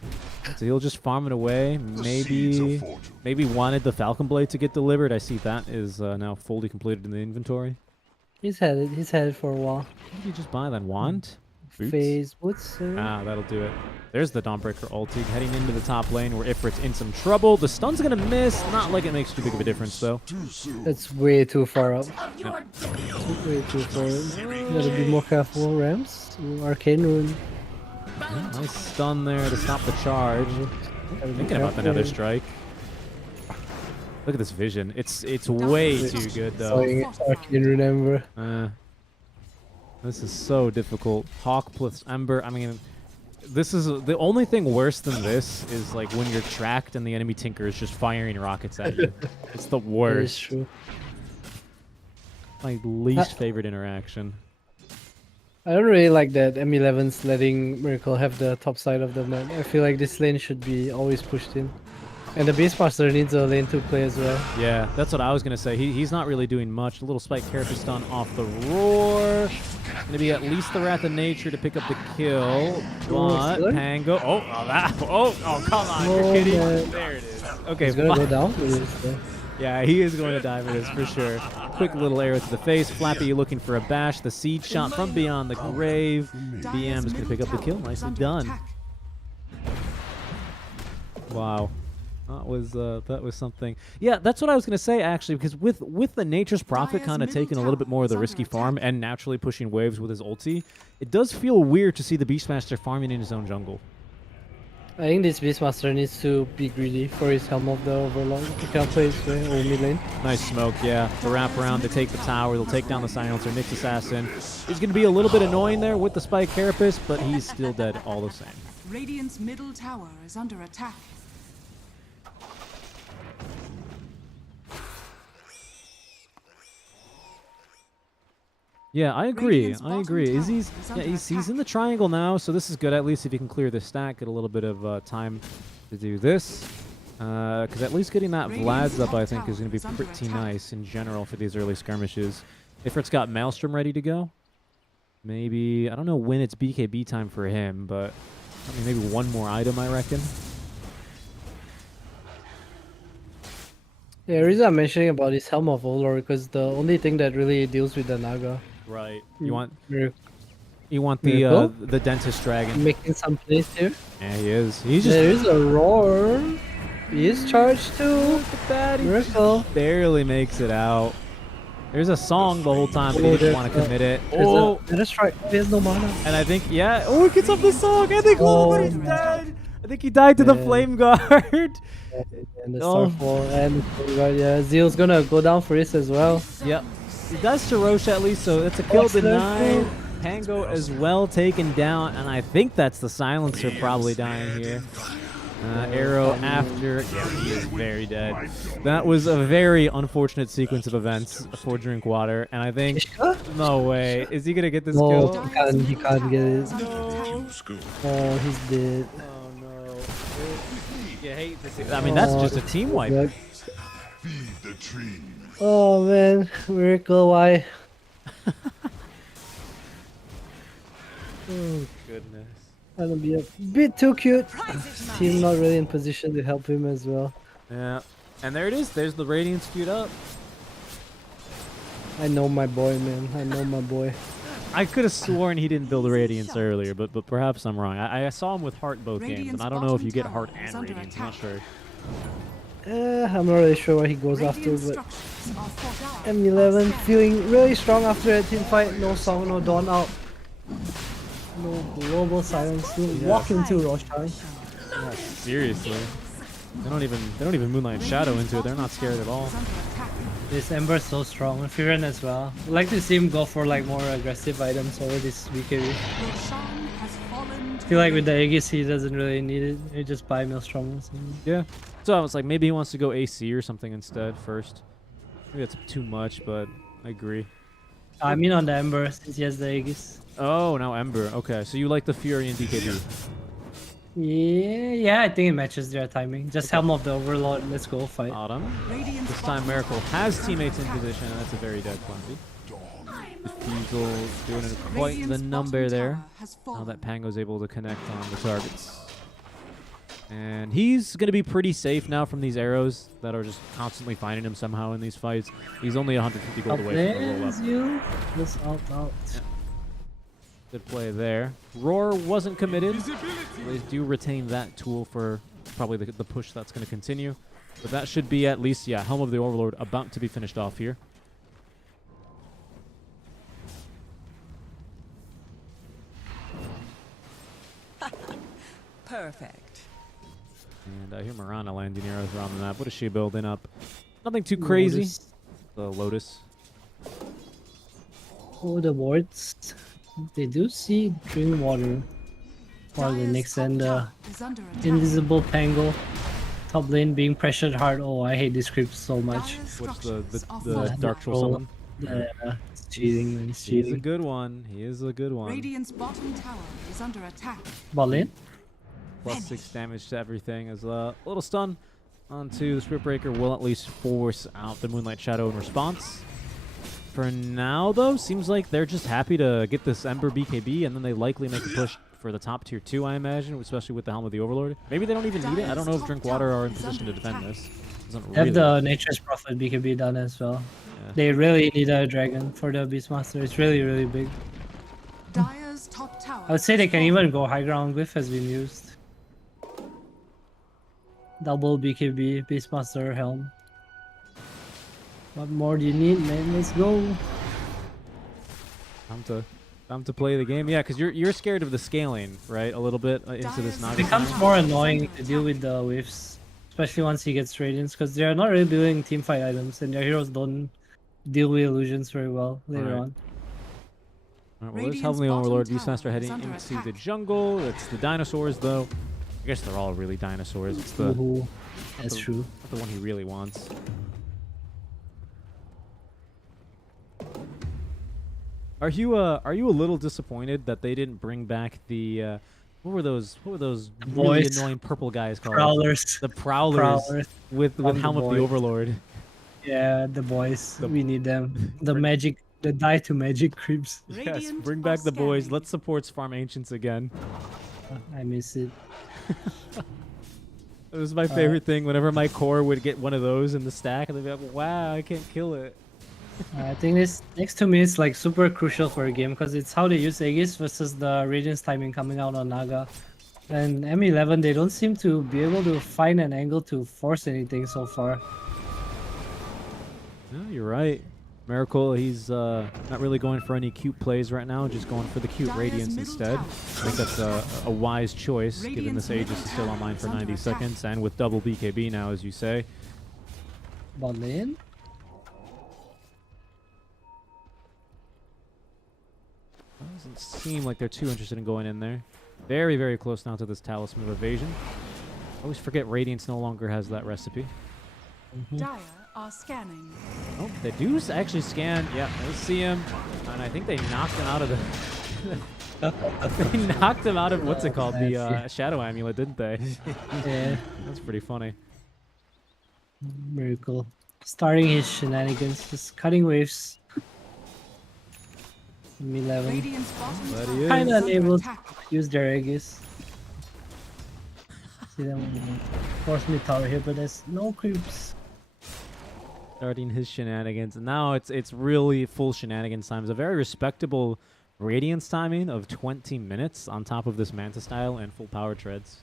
So he'll just farm it away. Maybe wanted the Falcon Blade to get delivered. I see that is now fully completed in the inventory. He's had it for a while. What did you just buy then? Wand? Boots? Phase boots. Ah, that'll do it. There's the Dawnbreaker ulti heading into the top lane where Ifrit's in some trouble. The stun's gonna miss. Not like it makes too big of a difference though. That's way too far up. Yeah. Way too far. Gotta be more careful, Rams. Ooh, Arcane Rune. Nice stun there to stop the charge. Gotta be Thinking about the careful. Nether Strike. Look at this vision. It's way too good though. Playing Arcane Rune Ember. This is so difficult. Hawk plus Ember. I mean, this is the only thing worse than this is like when you're tracked and the enemy Tinker is just firing rockets at you. It's the That is worst. true. My least favorite interaction. I don't really like that M11's letting Miracle have the top side of the map. I feel like this lane should be always pushed in. And the Beastmaster needs a lane to play as well. Yeah, that's what I was going to say. He's not really doing much. A little Spike Carapace done off the roar. Going to be at least the Wrath of Nature to pick up the kill. But Pango... Oh, come on. You're kidding. Man. There it is. Okay, He's gonna go down for this, though. Yeah, he is going to die for this for sure. Quick little arrow to the face. Flappy looking for a bash. The Siege shot from beyond the grave. BM is going to pick up the kill. Nicely done. Wow. That was something. Yeah, that's what I was going to say, actually, because with the Nature's Prophet kind of taking a little bit more of the risky farm and naturally pushing waves with his ulti, it does feel weird to see the Beastmaster farming in his own jungle. I think this Beastmaster needs to be greedy for his Helm of the Overlord. He can't play his way over mid lane. Nice smoke, yeah. The wrap around, they take the tower, they'll take down the Silencer. Nyx Assassin is going to be a little bit annoying there with the Spike Carapace, but he's still dead all the same. Radiant's middle tower is under attack. Yeah, I agree. He's in the triangle now, so this is good. At least if you can clear the stack, get a little bit of time to do this. Because at least getting that Vlad's up, I think, is going to be pretty nice in general for these early skirmishes. Ifrit's got Maelstrom ready to go. Maybe, I don't know when it's BKB time for him, but I mean, maybe one more item, I reckon. Yeah, the reason I'm mentioning about this Helm of Overlord because the only thing that really deals with the Naga. Right. You want Miracle? the Dentist Dragon. Making some plays here. Yeah, he is. He's just There is a roar. He is charged too. Look at that. He Miracle. barely makes it out. There's a song the whole time, but he didn't want to commit it. Oh, that's right. He has no mana. And I think, yeah. Oh, he gets off the song. I think he's dead. I think he died to the Flame Guard. And the Starfall and the Flame Guard. Yeah, Zeal's gonna go down for this as well. Yep. He does to Roche at least, so it's a kill denied. Pango as well taken down, and I think that's the Silencer probably dying here. Arrow after. Yeah, he is very dead. That was a very unfortunate sequence of events for Drinkwater, and I think... No way. Is he going to get this kill? He can't get it. No. Oh, he's dead. Oh, no. You hate to see... I mean, that's just a team wipe. Yeah. Oh, man. Miracle, why? Oh, goodness. Gonna be a bit too cute. Team not really in position to help him as well. Yeah. And there it is. There's the Radiance queued up. I know my boy, man. I know my boy. I could have sworn he didn't build Radiance earlier, but perhaps I'm wrong. I saw him with Heart both games, and I don't know if you get Heart and Radiance. I'm not sure. I'm not really sure what he goes after, but M11 feeling really strong after a team fight. No Song, no Dawn out. No global silence. Walk into Roshan. Yeah, seriously. They don't even Moonlight Shadow into it. They're not scared at all. This Ember's so strong. Firen as well. I'd like to see him go for like more aggressive items over this BKB. I feel like with the Aegis he doesn't really need it. He just buy Maelstrom or something. Yeah. So I was like, maybe he wants to go AC or something instead first. Maybe that's too much, but I agree. I mean on the Ember since he has the Aegis. Oh, now Ember. Okay, so you like the Fury and DKB. Yeah, I think it matches their timing. Just Helm of the Overlord. Let's go fight. Autumn. This time Miracle has teammates in position, and that's a very dead Clumsy. Defusal doing quite the number there. Now that Pango's able to connect on the targets. And he's going to be pretty safe now from these arrows that are just constantly finding him somehow in these fights. He's only 150 gold away from the roll-up. Just out. Yeah. Good play there. Roar wasn't committed. They do retain that tool for probably the push that's going to continue. But that should be at least, yeah, Helm of the Overlord about to be finished off here. Perfect. And I hear Mirana landing arrows around the map. What is she building up? Nothing too crazy. The Lotus. Oh, the wards. They do see Drink Water. Or the Nyx and the Invisible Pango. Top lane being pressured hard. Oh, I hate this creep so much. What's the Dark Troll summon? Yeah, it's cheating. Man. It's He's cheating. a good one. He is a good one. Radiant's bottom tower is under attack. Bot lane? +6 damage to everything as well. A little stun. onto the Spirit Breaker will at least force out the Moonlight Shadow in response. For now, though, seems like they're just happy to get this Ember BKB, and then they likely make a push for the top tier 2, I imagine, especially with the Helm of the Overlord. Maybe they don't even need it. I don't know if Drinkwater are in position to defend this. They have the Nature's Prophet BKB done as well. Yeah. They really need a dragon for the Beastmaster. It's really, really big. Dire's top tower. I would say they can even go high ground. Glyph has been used. Double BKB, Beastmaster, Helm. What more do you need, man? Let's go. Time to play the game. Yeah, because you're scared of the scaling, right? A little bit into this Naga. It becomes more annoying to deal with the waves, especially once he gets Radiance, because they're not really building teamfight items, and their heroes don't deal with illusions very well later on. Alright, well, there's Helm of the Overlord, Beastmaster heading into the jungle. It's the dinosaurs, though. I guess they're all really dinosaurs. It's the That's true. not the one he really wants. Are you a little disappointed that they didn't bring back the what were those really boys. annoying purple guys called? Prowlers. The Prowlers with Helm of the boys. Overlord. Yeah, the boys. We need them. The magic, the die to magic creeps. Yes, bring back the boys. Let's support Farm Ancients again. I miss it. It was my favorite thing. Whenever my core would get one of those in the stack, and they'd be like, "Wow, I can't kill it." I think this next to me is like super crucial for a game because it's how they use Aegis versus the Radiance timing coming out on Naga. And M11, they don't seem to be able to find an angle to force anything so far. No, you're right. Miracle, he's not really going for any cute plays right now, just going for the cute Radiance instead. I think that's a wise choice, given this Aegis is still online for 90 seconds, and with double BKB now, as you say. Bot lane? Doesn't seem like they're too interested in going in there. Very, very close now to this Talisman of Evasion. I always forget Radiance no longer has that recipe. Dire are scanning. Oh, they do actually scan. Yeah, they see him. And I think they knocked him out of the... they knocked him out of, what's it called? The Shadow Amulet, didn't they? Yeah. That's pretty funny. Miracle. Starting his shenanigans, just cutting waves. M11. Radiant's bottom But tower he is. Kinda is under unable to attack. use their Aegis. See them force me tower here, but there's no creeps. Starting his shenanigans. And now it's really full shenanigans time. It's a very respectable Radiance timing of 20 minutes on top of this Manta style and full power treads.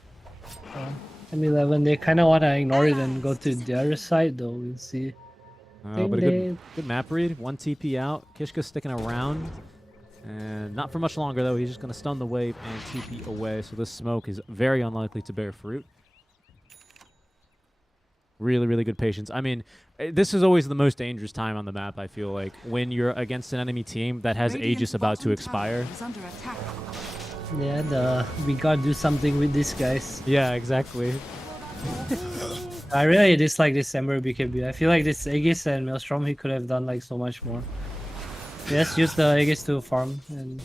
M11, they kind of want to ignore it and go to the other side, though. We'll see. But a good map read. 1 TP out. Kishka sticking around. And not for much longer, though. He's just going to stun the wave and TP away. So this smoke is very unlikely to bear fruit. Really, really good patience. I mean, this is always the most dangerous time on the map, I feel like, when you're against an enemy team that has Radiant's Aegis about to bottom expire. tower is under attack. Yeah, we gotta do something with these guys. Yeah, exactly. I really dislike this Ember BKB. I feel like this Aegis and Maelstrom, he could have done like so much more. Just use the Aegis to farm. And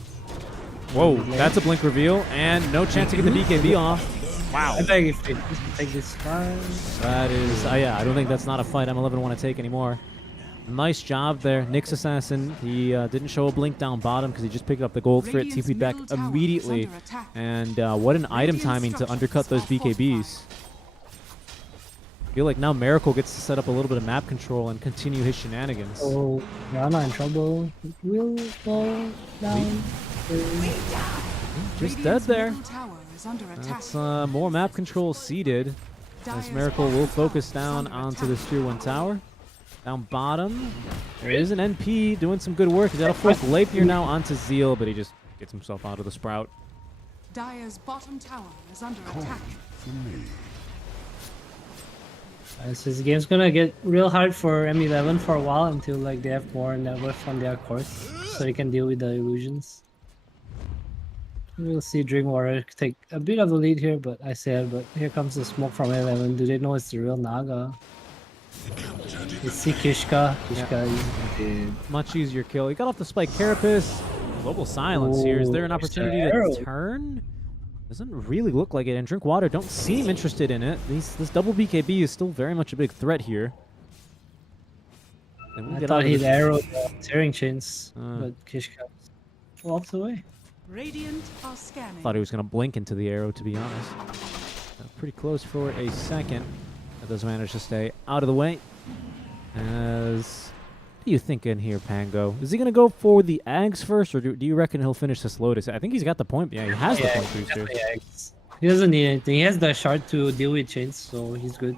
Whoa, that's a blink reveal, and no chance to get the BKB off. Wow. I think if we take this fight. That is, yeah, I don't think that's not a fight M11 want to take anymore. Nice job there. Nyx Assassin, he didn't show a blink down bottom because he just picked up the gold threat, Radiant's TP'd back middle tower is immediately. under attack. And what an item Radiant timing to undercut those structures are BKBs. I feel like now Miracle gets to set up a little bit of map control and continue his shenanigans. Oh, Yana in trouble. It will fall down. Just Radiant's dead there. middle tower is under attack. That's more map control seeded. As Dire's Miracle will bottom focus tower is down under onto attack. this tier 1 tower. Down bottom, there is an NP doing some good work. He's got a full Glapier now onto Zeal, but he just gets himself out of the Sprout. Dire's bottom tower is under attack. So this game's gonna get real hard for M11 for a while until like they have more net worth on their course, so they can deal with the illusions. We'll see Drinkwater take a bit of the lead here, but but here comes the smoke from M11. Do they know it's the real Naga? You see Kishka. Kishka is Much easier kill. He got off the spike carapace. Global silence here. Is there an Ooh, opportunity arrow. to turn? Doesn't really look like it, and Drinkwater don't seem interested in it. This double BKB is still very much a big threat here. And we'll I get thought out of he'd this- arrow the tearing chains, but Kishka walks away. Radiant are scanning. Thought he was going to blink into the arrow, to be honest. Pretty close for a second. That does manage to stay out of the way. As... What are you thinking here, Pango? Is he going to go for the Ags first, or do you reckon he'll finish this Lotus? I think he's got the point. Yeah, he has the point booster. He doesn't need anything. He has the shard to deal with chains, so he's good.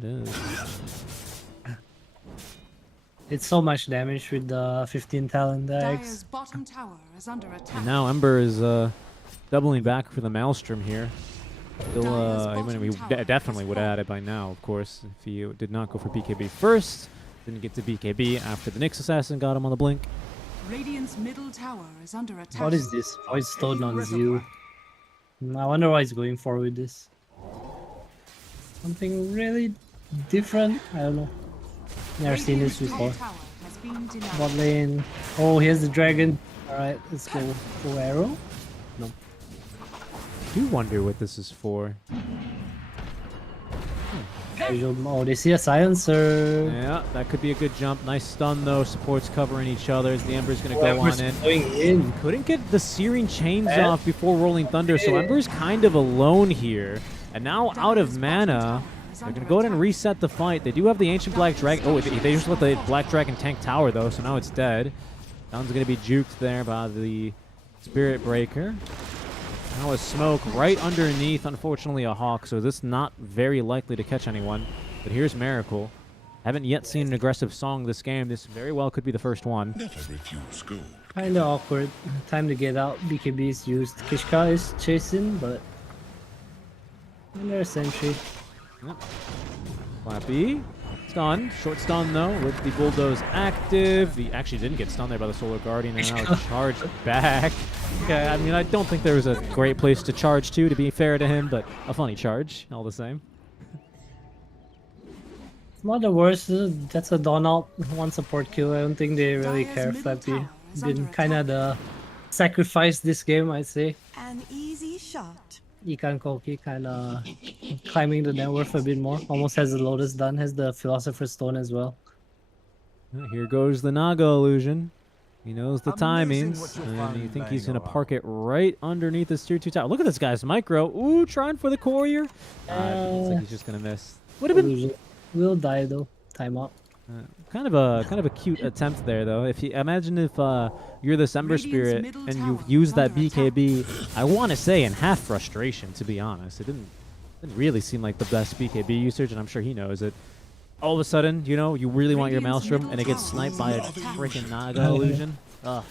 It is. It's so much damage with the 15 talent Dire's Ags. bottom tower is under attack. And now Ember is doubling back for the Maelstrom here. Still, Dire's I mean, bottom we tower definitely is would have had it by now, of course, if he did not go for BKB first. Didn't get to BKB after the Nyx Assassin got him on the blink. Radiant's middle tower is under attack. What is this? Void Stone on Zeal. I wonder why he's going for with this. Something really different? I don't know. Never seen this before. Tower has been denied. Bot lane. Oh, here's the dragon. Alright, let's go. Full arrow. No. I do wonder what this is for. Oh, they see a silencer. Yeah, that could be a good jump. Nice stun though. Supports covering each other. As the Ember's gonna go Ember's on in. going in. Couldn't get the Searing Chains Bad. off before Rolling Thunder, so Ember's kind of alone here. And now out of mana, they're gonna go ahead and reset the fight. They do have the Ancient Black Dragon. Oh, they just let the Black Dragon tank tower though, so now it's dead. Down's gonna be juked there by the Spirit Breaker. Now a smoke right underneath, unfortunately a Hawk, so this not very likely to catch anyone. But here's Miracle. Haven't yet seen an aggressive song this game. This very well could be the first one. Never refuse gold. Kinda awkward. Time to get out. BKB is used. Kishka is chasing, but under a sentry. Yep. Flappy. Stun. Short stun though, with the Bulldoze active. He actually didn't get stunned there by the Solar Guardian, and now charged back. Okay, I mean, I don't think there was a great place to charge to be fair to him, but a funny charge, all the same. It's not the worst. That's a Donald one support kill. I don't think they really Dire's care. middle Flappy tower is been under kind of the sacrifice this game, I'd say. An easy shot. Ikan Koki kind of climbing the net worth a bit more. Almost has the Lotus done. Has the Philosopher's Stone as well. Here goes the Naga illusion. He knows the Amazing timings, what you and find you think lying he's going to around. park it right underneath this tier 2 tower. Look at this guy's micro. Ooh, trying for the courier. Looks like he's just going to miss. Would have been Illusion. Will die though. Time out. kind of a cute attempt there, though. If you imagine if you're the Ember Radiant's Spirit middle and tower you use that under attack. BKB, I want to say in half frustration, to be honest. It didn't really seem like the best BKB usage, and I'm sure he knows it. All of a sudden, you know, you really want your Radiant's Maelstrom, middle and it gets tower sniped is by a under attack. freaking Naga illusion. Ugh.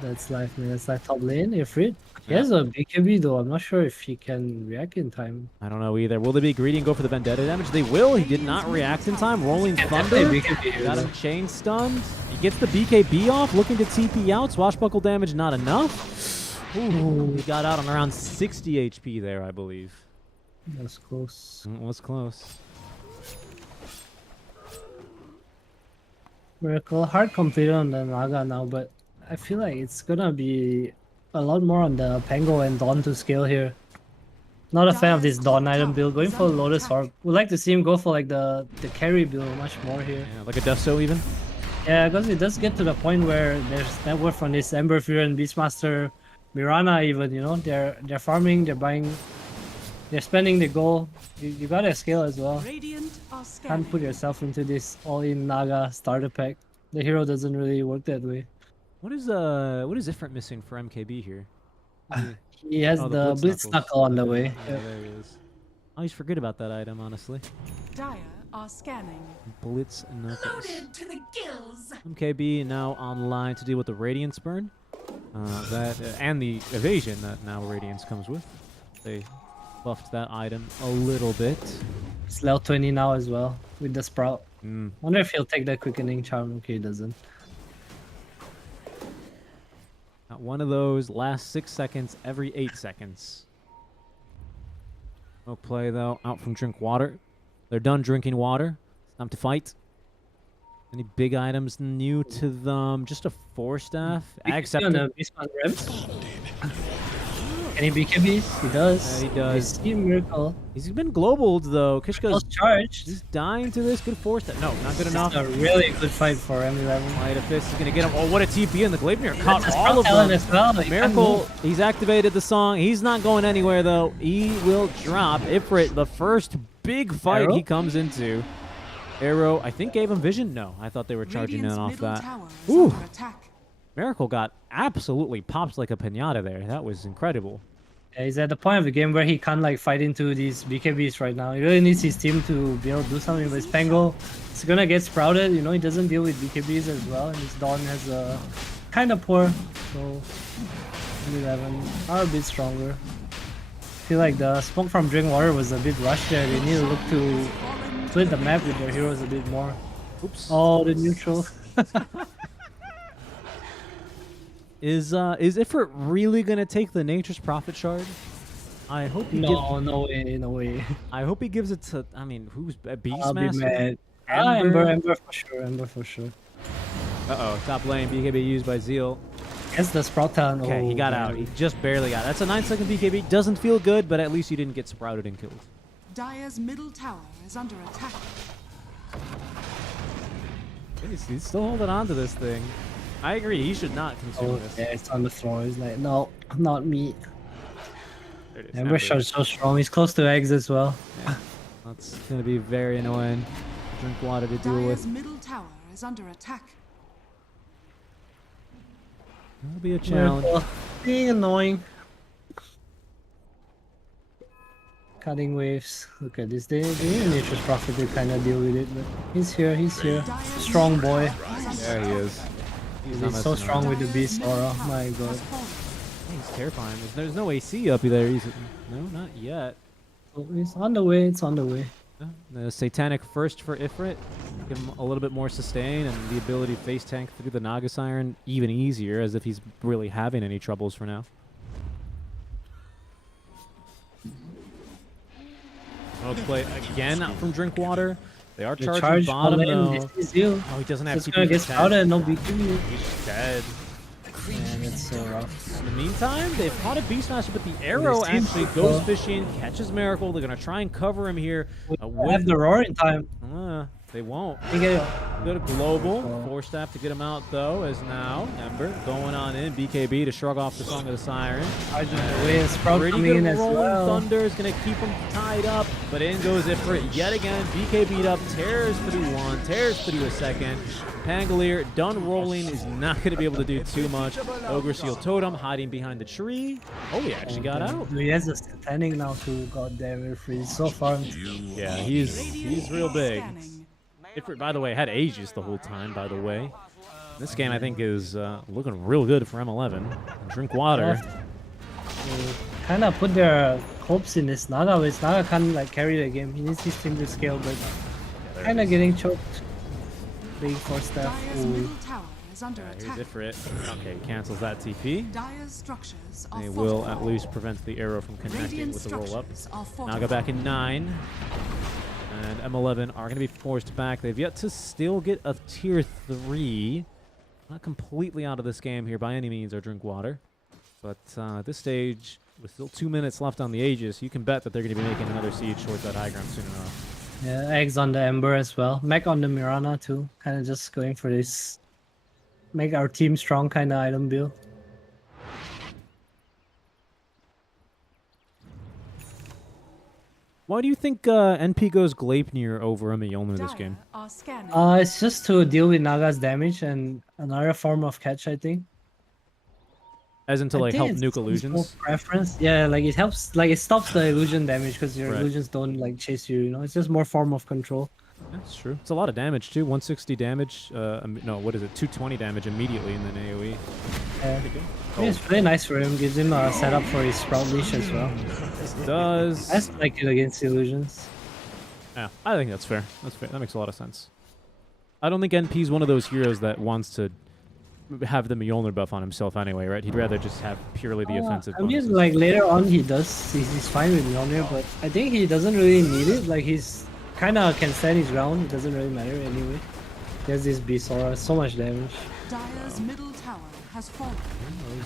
That's life, man. That's like top lane. Ifrit. He has a BKB though. I'm not sure if he can react in time. I don't know either. Will they be greedy and go for the Vendetta damage? They will. He did not react in time. Rolling Thunder. Definitely BKB here, Got though. him chain stunned. He gets the BKB off, looking to TP out. Swashbuckle damage not enough. Ooh, he got out on around 60 HP there, I believe. That's close. It was close. Miracle hard completed on the Naga now, but I feel like it's gonna be a lot more on the Pango and Dawn to scale here. Not a fan of this Dawn item build. Going for Lotus Orb. Would like to see him go for like the carry build much more here. Yeah, like a Deathso even. Yeah, because it does get to the point where there's net worth on this Ember Fury and Beastmaster, Mirana even, you know, they're farming, they're spending the gold. You gotta scale as well. Radiant are scanning. Can't put yourself into this all-in Naga starter pack. The hero doesn't really work that way. What is Ifrit missing for MKB here? He has Oh, the Blitz Knuckle on the way. Yeah, there he is. I always forget about that item, honestly. Dire are scanning. Blitz Knuckles. Loaded to the gills. MKB now online to deal with the Radiance burn. And the evasion that now Radiance comes with. They buffed that item a little bit. It's level 20 now as well with the Sprout. Mm. Wonder if he'll take the Quickening Charm. Okay, he doesn't. Got one of those last 6 seconds every 8 seconds. No play though. Out from drink water. They're done drinking water. It's time to fight. Any big items new to them? Just a 4 staff. On Accepted. the Beastmaster Rems. Any BKBs? He does. Yeah, he does. See Miracle. He's been globaled though. Kishka's Miracle's charged. he's dying to this. Good force that. No, not good enough. It's a really good fight for M11. Might of Fist is gonna get him. Oh, what a TP in the Gleipnir. Caught That's a all of talent them. as well. He can't Miracle, move. he's activated the song. He's not going anywhere though. He will drop. Ifrit, the first big fight Arrow? he comes into. Arrow, I think gave him vision. No, I thought they were charging in Radiant's off middle that. tower is Ooh, under attack. Miracle got absolutely popped like a pinata there. That was incredible. Yeah, he's at the point of the game where he can't like fight into these BKBs right now. He really needs his team to be able to do something. But his Pango is gonna get sprouted. You know, he doesn't deal with BKBs as well, and his Dawn has a kind of poor. So 11 are a bit stronger. I feel like the smoke from Drinkwater was a bit rushed there. They need to look to split the map with their heroes a bit more. Oops. Oh, the neutral. Is Ifrit really gonna take the Nature's Prophet Shard? I hope he No, no way, no way. I hope he gives it to. I mean, who's I'll be Beastmaster? mad. Ember? Ember for sure, Ember for sure. Uh-oh, top lane, BKB used by Zeal. Gets the Sprout talent. Okay, he got out. He just barely got. That's a 9-second BKB. Doesn't feel good, but at least you didn't get sprouted and killed. Dire's middle tower is under attack. He's still holding on to this thing. I agree. He should not consume Oh, this. yeah, it's on the floor. He's like, no, not me. There it is. Ember Shard's so strong. He's close to eggs as well. Yeah. That's gonna be very annoying. Drink water to deal Dire's with. middle tower is under attack. That'll be a challenge. Miracle. Being annoying. Cutting waves. Look at this. They need Nature's Prophet to kind of deal with it, but he's here. He's here. Strong boy. There he is. He's so strong with the beast aura. My god. He's terrifying. There's no AC up there. No, not yet. Oh, it's on the way. It's on the way. The Satanic first for Ifrit. Give him a little bit more sustain and the ability to face tank through the Naga Siren even easier, as if he's really having any troubles for now. Oh, play again out from Drinkwater. They are charging Charge bottom all in. though. This is you. Oh, he doesn't have It's TP gonna get for 10. sprouted. No BKB. He's dead. Man, it's so rough. In the meantime, they've caught a Beastmaster, but the arrow They seem actually to goes go. fishing, catches Miracle. They're going to try and cover him here. We have the roaring time. They won't. They get Go to Global. Force Staff to get him out, though, as now Ember going on in. BKB to shrug off the Song of the Siren. charging away. Sprout Pretty coming good in as rolling well. Thunder is going to keep him tied up, but in goes Ifrit yet again. BKB'd up, tears through one, tears through a second. Pangolier done rolling, is not going to be able to do too much. Ogre Seal Totem hiding behind the tree. Oh, he actually got out. He has a standing now too. God damn it, Freeze. So far. Yeah, he's real big. Scanning. Ifrit, by the way, had Aegis the whole time, by the way. This game, I think, is looking real good for M11. Drink water. Kind of put their hopes in this Naga, but this Naga can't like carry the game. He needs his team to scale, but kind of getting choked. Big force staff. Dire's Ooh. middle tower is under Here's attack. Ifrit. Okay, cancels that TP. Dire's structures are They will fortified. at least prevent the arrow from connecting Radiant with the roll-up. structures are Naga fortified. back in 9. And M11 are going to be forced back. They've yet to still get a tier 3. Not completely out of this game here by any means, or drink water. But at this stage, with still 2 minutes left on the Aegis, you can bet that they're going to be making another siege towards that high ground soon enough. Yeah, eggs on the Ember as well. Mech on the Mirana too. Kind of just going for this make our team strong kind of item build. Why do you think NP goes Gleipnir over a Mjolnir this game? Dire are scanning. It's just to deal with Naga's damage and another form of catch, I think. As in to I like think help it's nuke more illusions? preference. Yeah, like it helps, like it stops the illusion damage because your Right. illusions don't like chase you. You know, it's just more form of control. That's true. It's a lot of damage too. 160 damage. No, what is it? 220 damage immediately, and then AOE. Yeah. Pretty good. I mean, it's really nice for him. Gives him a setup for his Sprout Leash as well. This does. I just like it against illusions. Yeah, I think that's fair. That's fair. That makes a lot of sense. I don't think NP is one of those heroes that wants to have the Mjolnir buff on himself anyway, right? He'd rather just have purely the offensive I mean, bonuses. like later on he does. He's fine with Mjolnir, but I think he doesn't really need it. Like he's kind of can stand his ground. It doesn't really matter anyway. He has this Beast Aura, so much damage. Dire's middle tower has fallen.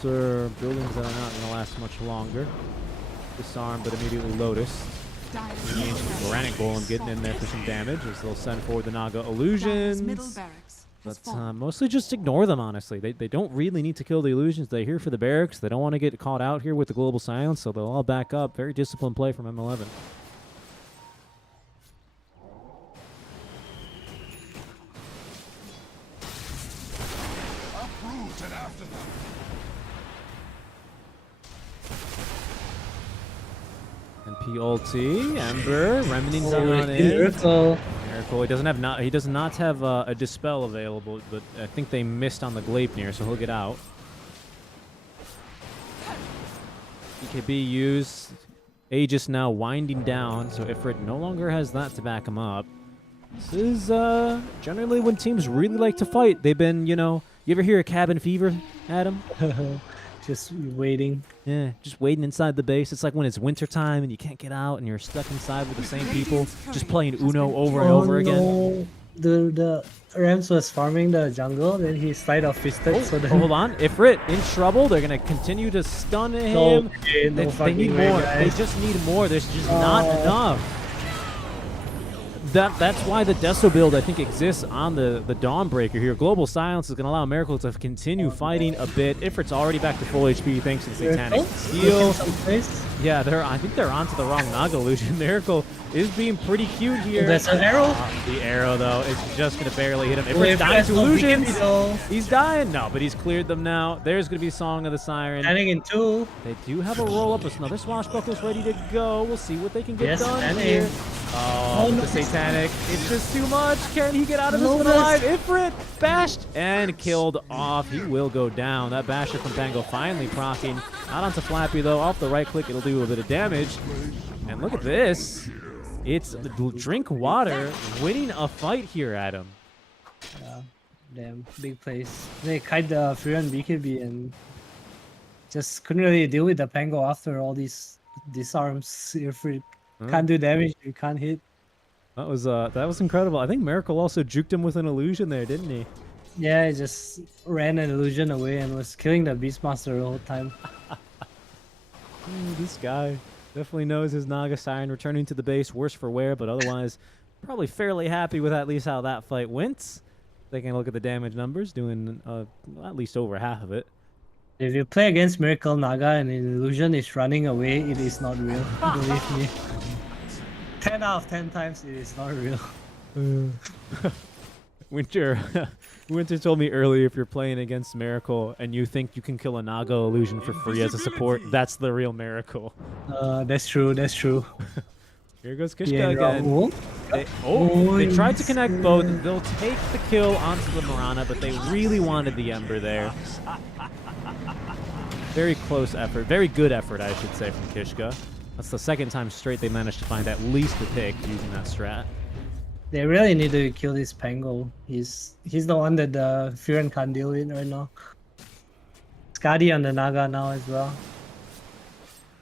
Those are buildings that are not going to last much longer. Disarmed, but immediately Lotus. Dire's The ancient Granite Golem getting in there for some damage as they'll send forward the Naga illusions. middle barracks has But fallen. mostly just ignore them, honestly. They don't really need to kill the illusions. They're here for the barracks. They don't want to get caught out here with the global silence, so they'll all back up. Very disciplined play from M11. NP ulti, Ember, Remnant's on in. Miracle. Miracle. He does not have a dispel available, but I think they missed on the Gleipnir, so he'll get out. BKB used. Aegis now winding down, so Ifrit no longer has that to back him up. This is generally when teams really like to fight. They've been, you ever hear of cabin fever, Adam? Just waiting. Yeah, just waiting inside the base. It's like when it's wintertime and you can't get out and you're stuck inside with the same people, just playing Uno over and over again. No. The Rams was farming the jungle, then he slide off fisted. So then Oh, hold on. Ifrit in trouble. They're going to continue to stun him. They need more. They just need more. There's just not enough. That's why the Deso build, I think, exists on the Dawnbreaker here. Global Silence is going to allow Miracle to continue fighting a bit. Ifrit's already back to full HP thanks to the Satanic Steel. Yeah, I think they're onto the wrong Naga illusion. Miracle is being pretty cute here. That's an arrow. The arrow, though, is just going to barely hit him. Ifrit's dying to illusions. He's dying. No, but he's cleared them now. There's going to be Song of the Siren. Standing in 2. They do have a roll-up. Another Swashbuckle's ready to go. We'll see what they can get done here. Oh, no. the Satanic. It's just too much. Can he get out of this one alive? Ifrit bashed and killed off. He will go down. That basher from Tango finally proccing. Not onto Flappy, though. Off the right click, it'll do a bit of damage. And look at this. It's Drink Water winning a fight here, Adam. Yeah, damn, big place. They kite the Fury BKB and just couldn't really deal with the Pango after all these disarms. If we can't do damage, you can't hit. That was incredible. I think Miracle also juked him with an illusion there, didn't he? Yeah, he just ran an illusion away and was killing the Beastmaster the whole time. This guy definitely knows his Naga Siren returning to the base, worse for wear, but otherwise probably fairly happy with at least how that fight went. Taking a look at the damage numbers, doing at least over half of it. If you play against Miracle Naga and an illusion is running away, it is not real. Believe me. 10 out of 10 times, it is not real. Winter told me earlier, if you're playing against Miracle and you think you can kill a Naga illusion for free as a support, that's the real Miracle. That's true, that's true. Here goes Kishka again. They tried to connect both. They'll take the kill onto the Mirana, but they really wanted the Ember there. Very close effort. Very good effort, I should say, from Kishka. That's the second time straight they managed to find at least a pick using that strat. They really need to kill this Pango. He's the one that the Furen can't deal with right now. Skadi on the Naga now as well.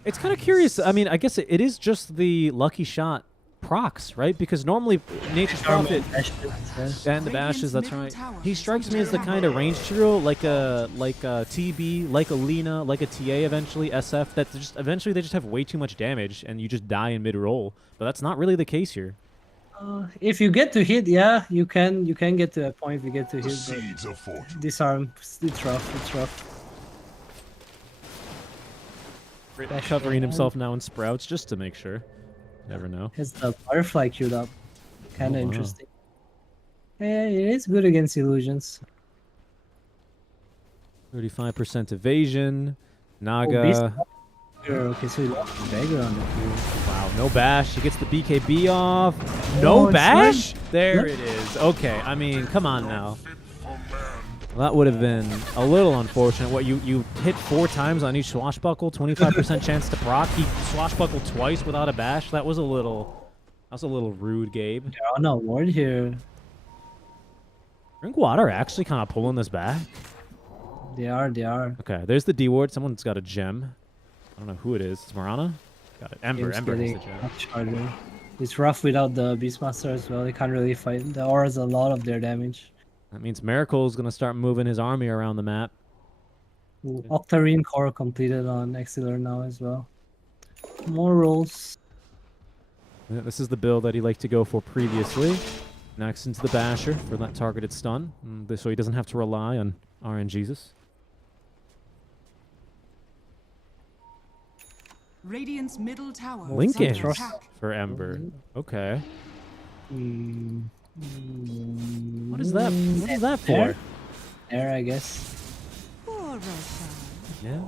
It's kind of curious. I mean, I guess it is just the lucky shot procs, right? Because normally Nature's Prophet and the bashes, that's right. He strikes me as the kind of ranged hero, like a TB, like a Lina, like a TA eventually, SF, that just eventually they just have way too much damage and you just die in mid-roll. But that's not really the case here. If you get to hit, yeah, you can get to a point if you get to hit. But disarm, it's rough, it's rough. Covering himself now in sprouts just to make sure. Never know. Has the butterfly queued up. Kind of interesting. Yeah, it is good against illusions. 35% evasion. Naga. Okay, so he lost the dagger on the queue. Wow, no bash. He gets the BKB off. No bash? There it is. Okay, I mean, come on now. Well, that would have been a little unfortunate. What, you hit 4 times on each swashbuckle, 25% chance to proc. He swashbuckled twice without a bash. That was a little rude, Gabe. They're on a ward here. Drink Water actually kind of pulling this back. They are. Okay, there's the D ward. Someone's got a gem. I don't know who it is. It's Mirana? Got it. Ember has the gem. Much harder. It's rough without the Beastmaster as well. They can't really fight. The aura's a lot of their damage. That means Miracle's going to start moving his army around the map. Ooh, Octarine core completed on Exilor now as well. More rolls. Yeah, this is the build that he liked to go for previously. Next into the Basher for that targeted stun, so he doesn't have to rely on RNGesus. Radiant's middle tower is Lincoln under attack. for Ember. Okay. Mm, What is that? What is that for? There, I guess. Poor Roshan. Yeah.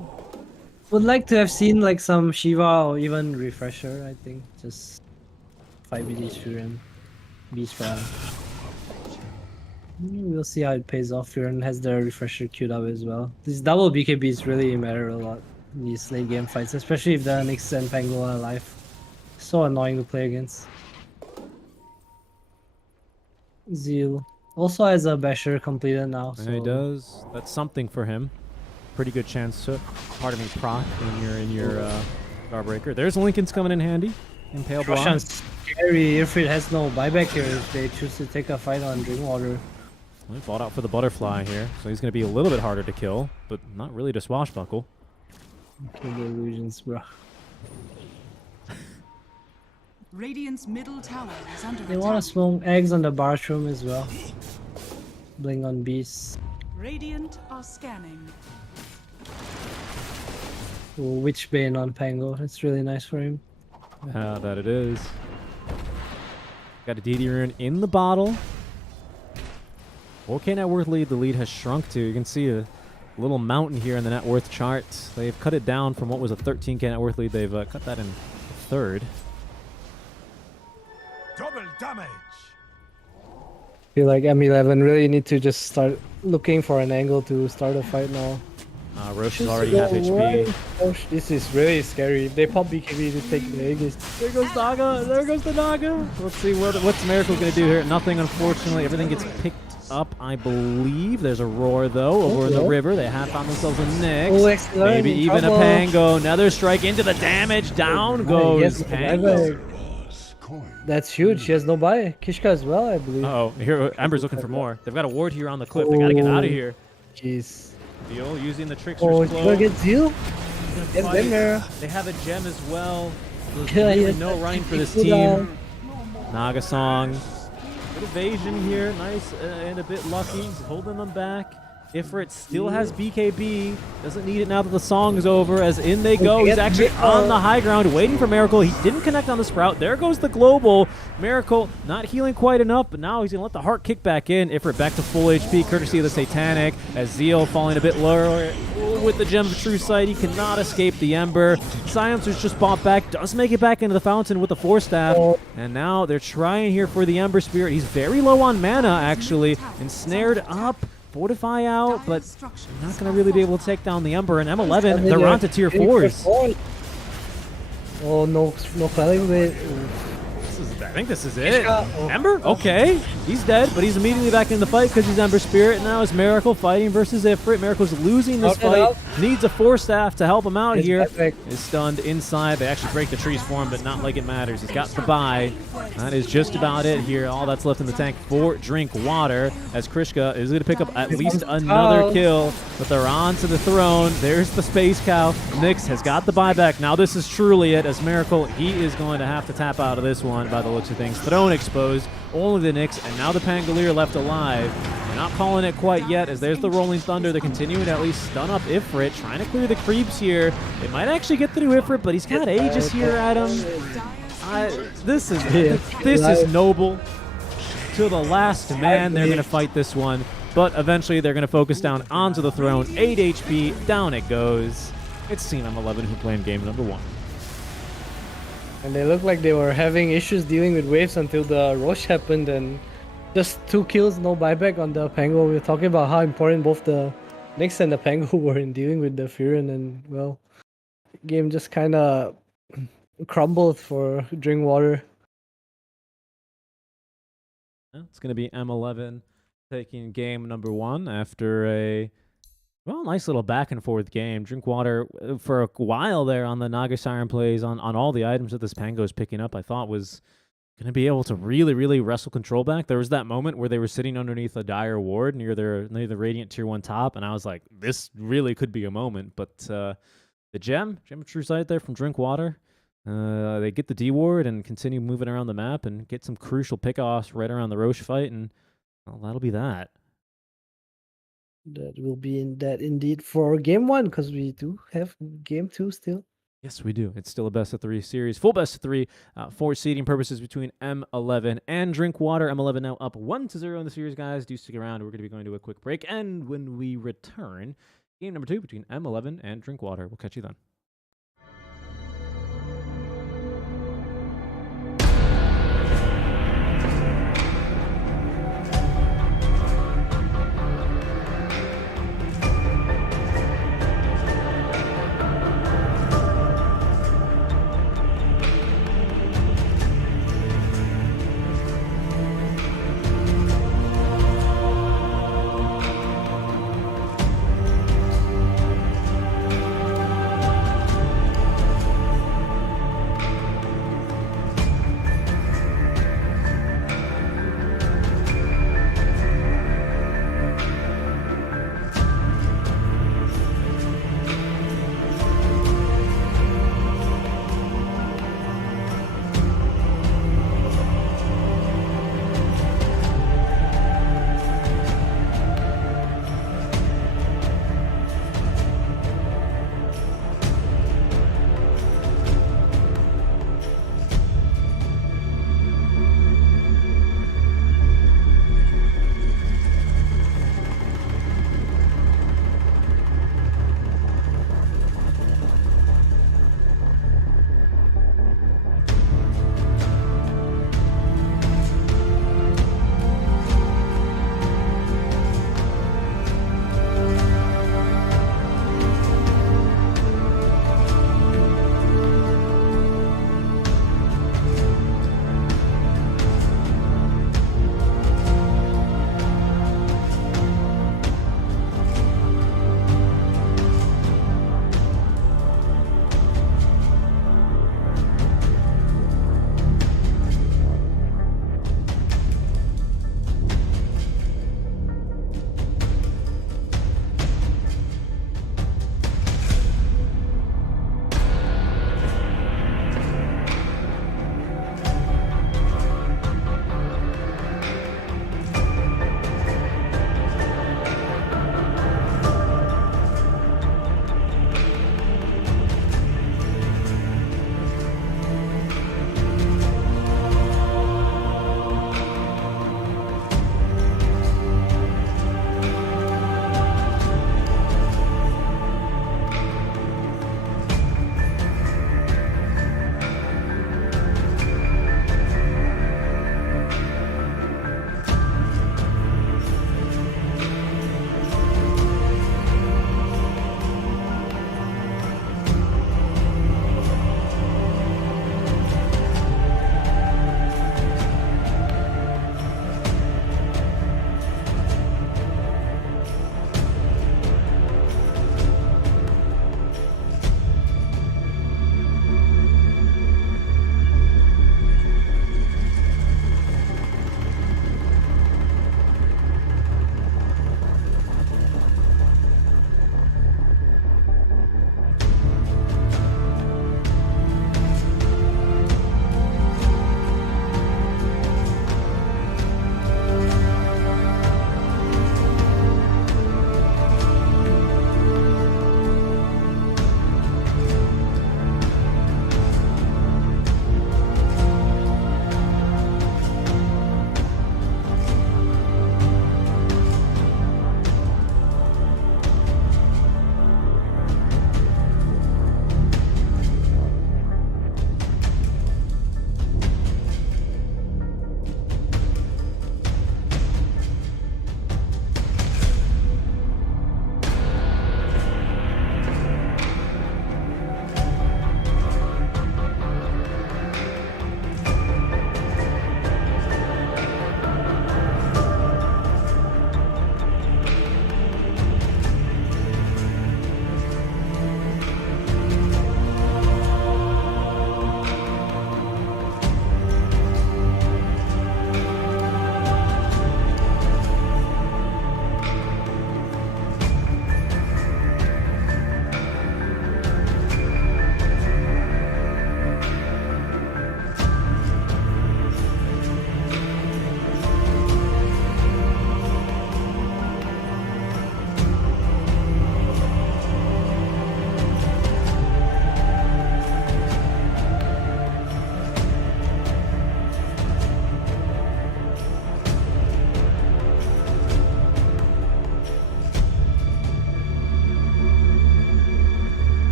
Would like to have seen like some Shiva or even Refresher, I think. Just 5 BD Furen. Beast Run. We'll see how it pays off. Furen has the Refresher queued up as well. These double BKBs really matter a lot in these late game fights, especially if the Nyx and Pango are alive. So annoying to play against. Zeal also has a Basher completed now. So He does. That's something for him. Pretty good chance to, proc in your Starbreaker. There's Lincoln's coming in handy. Impale block. Roshan's scary if it has no buyback here if they choose to take a fight on Drinkwater. Well, he fought out for the butterfly here, so he's going to be a little bit harder to kill, but not really to swashbuckle. Kill the illusions, bro. Radiant's middle tower is under They want to attack. smoke eggs on the bathroom as well. Bling on beasts. Radiant are scanning. Ooh, Witchbane on Pango. That's really nice for him. Yeah, that it is. Got a DD rune in the bottle. 4K net worth lead, the lead has shrunk to. You can see a little mountain here in the net worth chart. They've cut it down from what was a 13K net worth lead. They've cut that in a third. Double damage. Feel like M11 really need to just start looking for an angle to start a fight now. Roche is already half HP. Oh, this is really scary. If they pop BKB to take the Aegis. There goes Naga! There goes the Naga! Let's see what's Miracle going to do here. Nothing, unfortunately. Everything gets picked up, I believe. There's a roar, though, over in the river. They have found themselves a Nyx. Maybe even a Pango. Another strike into the damage. Down goes Pango. That's huge. She has no buy. Kishka as well, I believe. Uh-oh. Here, Ember's looking for more. They've got a ward here on the cliff. They got to get out of here. Jeez. Deal using the trickster's Oh, cloak. you gonna get Zeal? Get Fight. them there. They have a gem as well. There's Yeah, really yes, no running for this cool team. down. Naga Song. Good evasion here. Nice and a bit lucky. He's holding them back. Ifrit still has BKB. Doesn't need it now that the song is over. As in they go. He's actually on the high ground waiting for Miracle. He didn't connect on the Sprout. There goes the global. Miracle not healing quite enough, but now he's going to let the heart kick back in. Ifrit back to full HP courtesy of the Satanic. As Zeal falling a bit lower with the Gem of True Sight. He cannot escape the Ember. Silencer's just bought back. Does make it back into the fountain with the Force Staff. And now they're trying here for the Ember Spirit. He's very low on mana, actually. Ensnared up. Fortify out, but not going to really be able to take down the Ember. And M11, they're on to tier 4s. Oh, no quelling with. I think this is it. Ember? Okay. He's dead, but he's immediately back in the fight because he's Ember Spirit. Now it's Miracle fighting versus Ifrit. Miracle's losing this fight. Needs a Force Staff to help him out here. Is stunned inside. They actually break the trees for him, but not like it matters. He's got the buy. That is just about it here. All that's left in the tank for Drinkwater, as Krishka is going to pick up at least another kill. But they're on to the throne. There's the Space Cow. Nyx has got the buyback. Now this is truly it, as Miracle, he is going to have to tap out of this one by the looks of things. Throne exposed. Only the Nyx, and now the Pangolier left alive. They're not calling it quite yet, as there's the Rolling Thunder. They're continuing to at least stun up Ifrit, trying to clear the creeps here. They might actually get through Ifrit, but he's got Aegis here at him. This is noble. To the last man, they're going to fight this one. But eventually, they're going to focus down onto the throne. 8 HP, down it goes. It's Team M11 who playing game number 1. And they looked like they were having issues dealing with waves until the Roche happened, and just 2 kills, no buyback on the Pango. We were talking about how important both the Nyx and the Pango were in dealing with the Furen, and well, the game just kind of crumbled for Drinkwater. It's going to be M11 taking game number 1 after a nice little back and forth game. Drinkwater for a while there on the Naga Siren plays on all the items that this Pango is picking up, I thought was going to be able to really wrestle control back. There was that moment where they were sitting underneath a dire ward near the Radiant Tier 1 top, and I was like, this really could be a moment. But the Gem of True Sight there from Drinkwater, they get the D ward and continue moving around the map and get some crucial pickoffs right around the Roche fight, and well, that'll be that. That will be that indeed for game 1, because we do have game 2 still. Yes, we do. It's still a best-of-3 series, full best-of-3 for seeding purposes between M11 and Drinkwater. M11 now up 1-0 in the series, guys. Do stick around. We're going to be going to a quick break, and when we return, game number 2 between M11 and Drinkwater. We'll catch you then.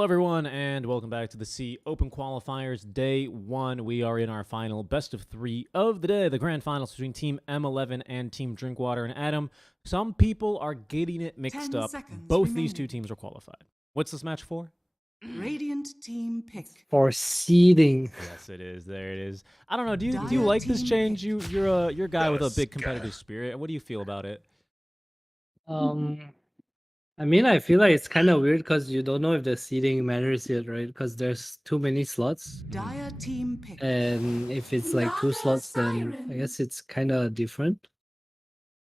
Hello, everyone, and welcome back to the Sea Open Qualifiers Day 1. We are in our final best of 3 of the day, the grand finals between Team M11 and Team Drinkwater. And Adam, some people are getting it mixed 10 up. seconds Both these two remaining. teams are qualified. What's this match for? Radiant team pick. For seeding. Yes, it is. There it is. I don't know. Do you Dire like this team change? pick. You're a guy with a big Dusk. competitive spirit. What do you feel about it? I mean, I feel like it's kind of weird because you don't know if the seeding matters yet, right? Because there's too many slots. Dire team pick. And if it's like 2 slots, then I guess it's kind of different.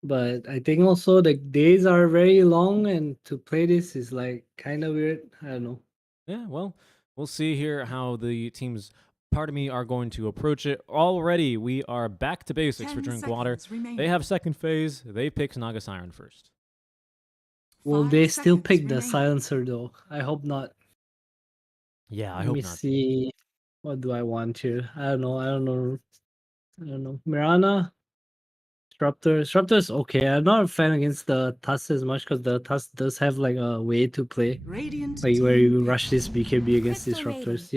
But I think also the days are very long, and to play this is like kind of weird. I don't know. Yeah, well, we'll see here how the teams, part of me, are going to approach it. Already, we are back to basics for 10 Drinkwater. seconds remaining. They have second phase. They picked Naga Siren first. Will 5 they still seconds pick the remaining. silencer though? I hope not. Yeah, I Let hope me not. see. What do I want here? I don't know. Mirana, Disruptor's okay. I'm not a fan against the Tusk as much because the Tusk does have like a way to play, Radiant like where team you pick. rush this BKB against Crystal Disruptors.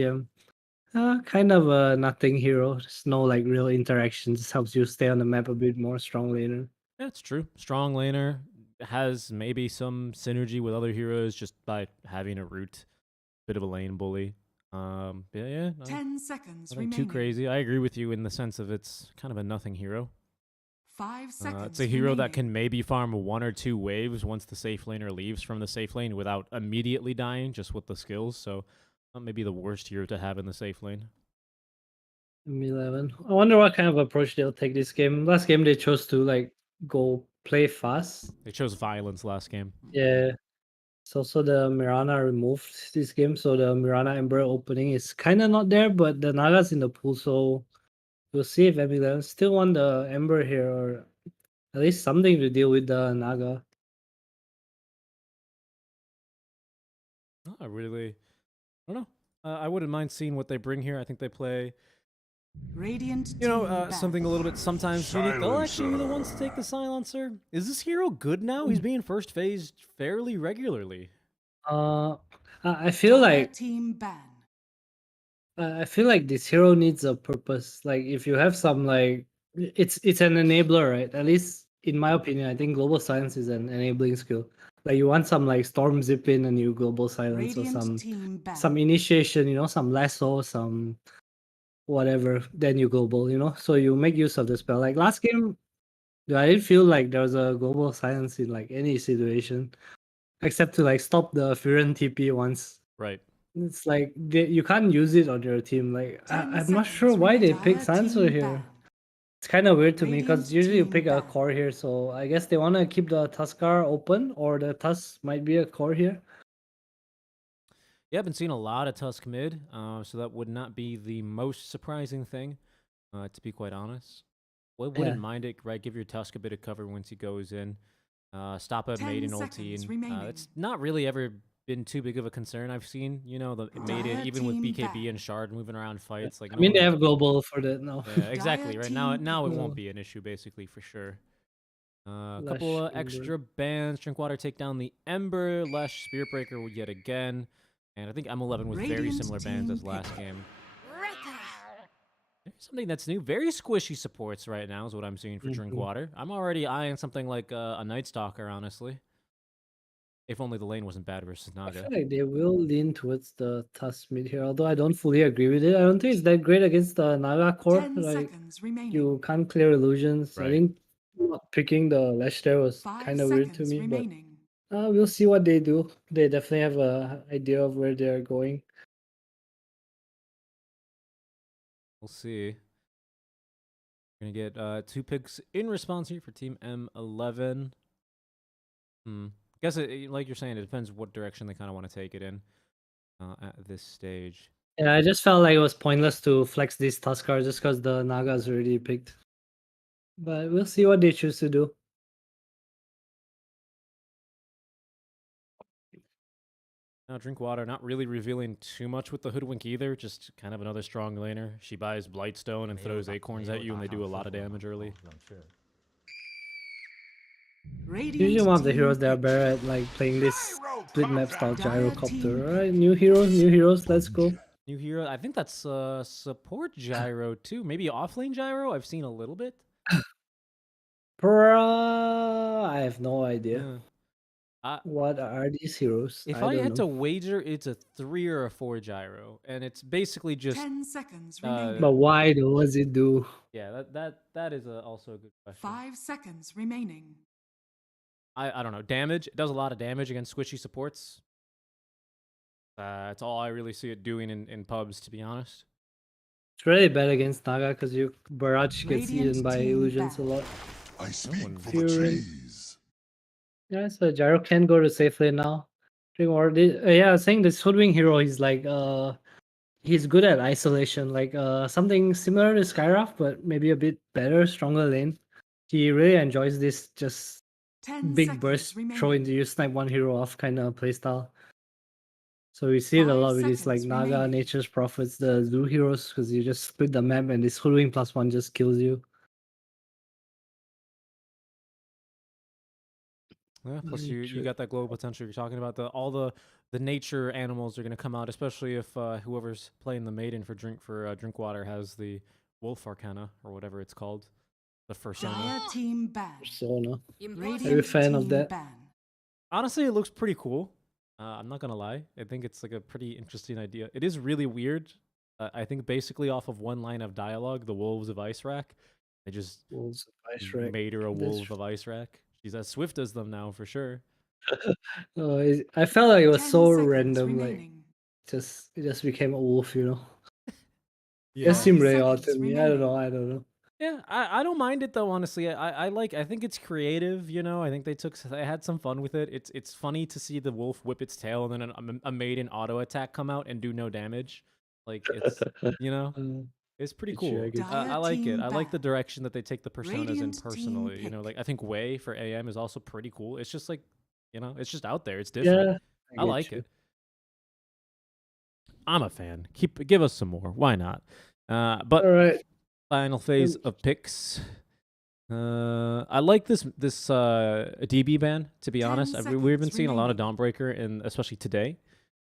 Yeah. Kind of a nothing hero. There's no like real interaction. Just helps you stay on the map a bit more strong later. Yeah, it's true. Strong laner has maybe some synergy with other heroes just by having a root. Bit of a lane bully. Yeah, 10 seconds nothing too remaining. crazy. I agree with you in the sense of it's kind of a nothing hero. 5 seconds. It's a hero that remaining. can maybe farm 1 or 2 waves once the safe laner leaves from the safe lane without immediately dying just with the skills. So not maybe the worst hero to have in the safe lane. M11. I wonder what kind of approach they'll take this game. Last game they chose to like go play fast. They chose violence last game. Yeah. So also the Mirana removed this game, so the Mirana Ember opening is kind of not there, but the Naga's in the pool, so we'll see if M11 still want the Ember here, or at least something to deal with the Naga. I don't know. I wouldn't mind seeing what they bring here. I think they play, Radiant something a little bit sometimes unique. They'll actually be the ones to take the silencer. Is this hero good now? He's being first phased fairly regularly. I feel like team ban. I feel like this hero needs a purpose. Like if you have some like it's an enabler, right? At least in my opinion, I think global silence is an enabling skill. Like you want some like storm zip in and you global silence, Radiant or team ban. some initiation, some lasso, some whatever, then you global, so you make use of the spell. Like last game, I didn't feel like there was a global silence in like any situation except to like stop the Furan TP once. Right. It's like you can't use it on your team. Like 10 I'm not seconds sure why they remaining. pick Dire Sansa team here. ban. It's kind of weird to me because Radiant usually you team pick a ban. core here, so I guess they want to keep the Tuskar open, or the Tusk might be a core here. Yeah, I've been seeing a lot of Tusk mid, so that would not be the most surprising thing, to be quite honest. Wouldn't mind it, right? Give your Tusk a bit of cover once he goes in. Stop a 10 Maiden seconds ulti. And, remaining. it's not really ever been too big of a concern I've seen. The Maiden, Dire even with team BKB ban. and Shard moving around fights. Like I mean, no they one- have global for that now. Yeah, exactly. Dire Right now, team now it pick. won't be an issue, basically, for sure. A Lush couple of Ember. extra bans. Drinkwater take down the Ember. Lush Spirit Breaker yet again. And I think M11 with very Radiant similar bans team as last pick. game. There's something that's new. Very squishy supports right now is what I'm seeing for Drinkwater. I'm already eyeing something like a Night Stalker, honestly. If only the lane wasn't bad versus I Naga. feel like they will lean towards the Tusk mid here, although I don't fully agree with it. I don't think it's that great against the Naga core. 10 Like seconds remaining. you can't clear illusions. I Right. think not picking the Lash there was 5 kind of weird to seconds me, but remaining. we'll see what they do. They definitely have a idea of where they're going. We'll see. We're going to get 2 picks in response here for Team M11. Guess, like you're saying, it depends what direction they kind of want to take it in at this stage. Yeah, I just felt like it was pointless to flex this Tuskar just because the Naga's already picked. But we'll see what they choose to do. Now, Drinkwater not really revealing too much with the Hoodwink either, just kind of another strong laner. She buys Blightstone and throws acorns at you, and they do a lot of damage early. Usually one of the heroes that are better at like playing this split map style gyrocopter. Alright, new heroes, let's go. New hero. I think that's support gyro too. Maybe offlane gyro. I've seen a little bit. I have no idea. Yeah. What are these heroes? If I I don't had know. to wager, it's a 3 or a 4 gyro, and it's basically just 10 seconds remaining. But why though? What does it do? yeah. That is also a good question. 5 seconds remaining. I don't know. Damage. It does a lot of damage against squishy supports. That's all I really see it doing in pubs, to be honest. It's really bad against Naga because your barrage gets Radiant eaten by team illusions a banned. lot. I speak for the Fury. trees. Yeah, so Gyro can go to safe lane now. Yeah, I was saying this Hoodwing hero, he's like he's good at isolation, like something similar to Skyraf, but maybe a bit better, stronger lane. He really enjoys this just 10 big seconds burst, remaining. throw into you, snipe one hero off kind of playstyle. So we see it a 5 lot with these like seconds Naga, remaining. Nature's Prophets, the Zoo heroes, because you just split the map and this Hoodwing +1 just kills you. Yeah, plus Very you true. got that global potential you're talking about. All the nature animals are gonna come out, especially if whoever's playing the maiden for drink water has the wolf arcana or whatever it's called, the fursona. Dire team ban. Persona. Radiant Are you a fan of team that? ban. Honestly, it looks pretty cool. I'm not gonna lie. I think it's like a pretty interesting idea. It is really weird. I think basically off of one line of dialogue, the wolves of Ice Rack, they just Wolves of Ice Rack. made her a That's wolf of Ice Rack. She's as swift as them now for sure. I felt like it was 10 so seconds random, like remaining. it just became a wolf, you know. Yeah. It seemed really odd seconds to me. I don't know. Yeah, I don't mind it though. Honestly, I think it's creative. You know, I think they had some fun with it. It's funny to see the wolf whip its tail and then a maiden auto attack come out and do no damage. Like it's you know, it's pretty get you, I cool. get you. I like it. Dire I like the team direction that they take the personas in Radiant team personally. You know, pick. like I think Wei for AM is also pretty cool. It's just like, you know, it's just out there. It's different. Yeah, I get like you. it. I'm a fan. Give us some more. Why not? But All right. final phase of picks. I like this DB ban, to be 10 honest. We've been seconds seeing a lot of remaining. Dawnbreaker, and especially today.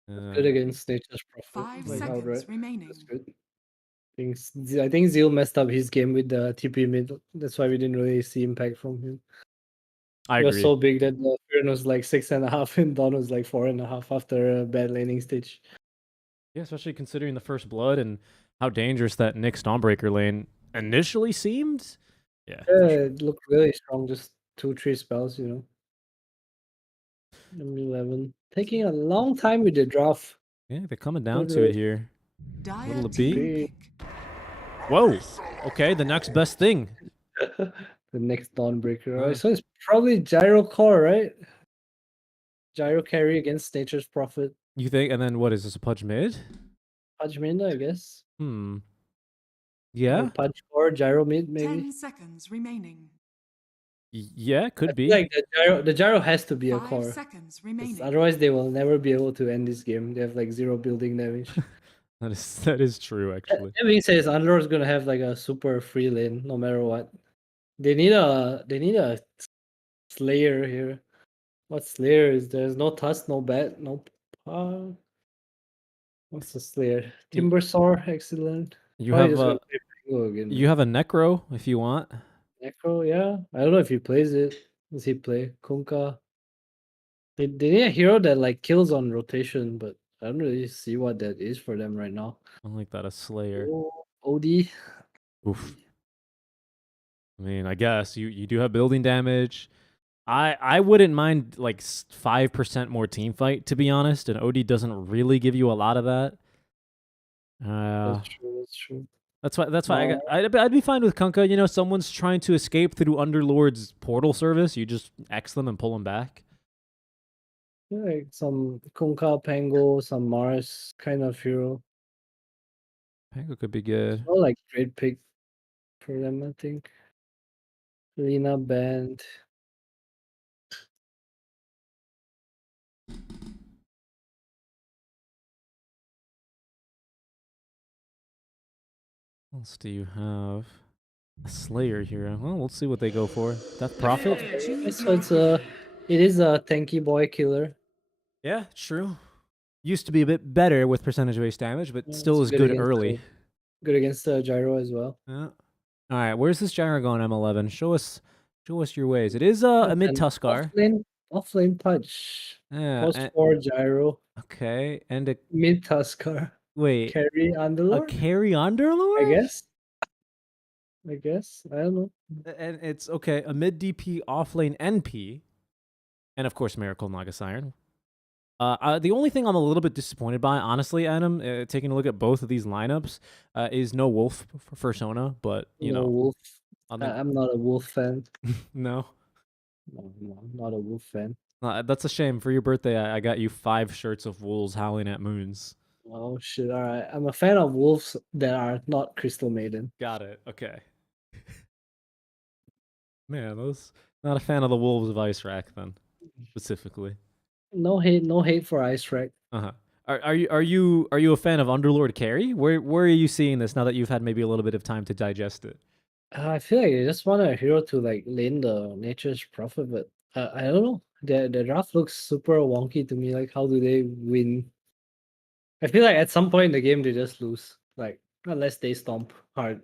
Good against Nature's Prophet. 5 Like seconds outright. remaining. That's good. I think Zeal messed up his game with the TP mid. That's why we didn't really see impact from him. I He was agree. so big that the Fury was like 6.5 and Dawn was like 4.5 after a bad laning stage. Yeah, especially considering the first blood and how dangerous that Nyx Dawnbreaker lane initially seemed. Yeah. Yeah, it looked really strong. Just 2-3 spells, you know. Number 11. Taking a long time with the draft. Yeah, they're coming down to it here. Dire What'll it team be? pick. Whoa. Okay, the next best thing. The next Dawnbreaker. Huh. Right? So it's probably Gyro Core, right? Gyro carry against Nature's Prophet. You think? And then what is this? A Pudge mid? Pudge mid, I guess. Or Yeah. Pudge Core, Gyro mid, 10 maybe. seconds remaining. Yeah, I could feel be. like the gyro has to be a 5 core. seconds 'Cause remaining. otherwise, they will never be able to end this game. They have like 0 building damage. That is true, actually. That being said, Underlord is gonna have like a super free lane no matter what. They need a Slayer here. What Slayer is? There's no Tusk, no Bat, no. What's the Slayer? Timbersaw, excellent. You Probably have just a gonna play Pango again. you have a Necro if you want. Necro, yeah. I don't know if he plays it. Does he play Kunkka? They need a hero that like kills on rotation, but I don't really see what that is for them right now. I like that a Slayer. Oh, OD. Oof. I mean, I guess you do have building damage. I wouldn't mind like 5% more team fight, to be honest, and OD doesn't really give you a lot of that. That's true. That's true. That's why I'd be fine with Kunkka. You know, someone's trying to escape through Underlord's portal service. You just X them and pull them back. Yeah, like some Kunkka, Pango, some Mars kind of hero. Pango could be good. All like great pick for them, I think. Lina Band. What else do you have? A Slayer hero. Well, we'll see what they go for. Death Prophet? So it is a tanky boy killer. Yeah, true. Used to be a bit better with percentage base damage, but Yeah, still it's is good against early. Good against the gyro as well. Yeah. All right, where's this gyro going, M11? Show us your ways. It is a mid Tuskar. Offlane Pudge. Yeah. Post 4 gyro. Okay, and a Mid Tuskar. wait, Carry a Underlord? carry Underlord? I guess. I don't know. And it's okay, a mid DP offlane NP, and of course Miracle Naga Siren. The only thing I'm a little bit disappointed by, honestly, Adam, taking a look at both of these lineups, is no Wolf for Sona, but you No know, Wolf. on the- I'm not a Wolf fan. no, No, I'm not a Wolf fan. that's a shame. For your birthday, I got you 5 shirts of wolves howling at moons. Oh shit! All right, I'm a fan of wolves that are not Crystal Maiden. Got it. Okay. Man, those not a fan of the wolves of Ice Rack then, specifically. No hate for Ice Rack. Uh-huh. Are you a fan of Underlord Carry? Where are you seeing this now that you've had maybe a little bit of time to digest it? I feel like I just want a hero to like lane the Nature's Prophet, but I don't know. The draft looks super wonky to me. Like, how do they win? I feel like at some point in the game they just lose. Like, unless they stomp hard,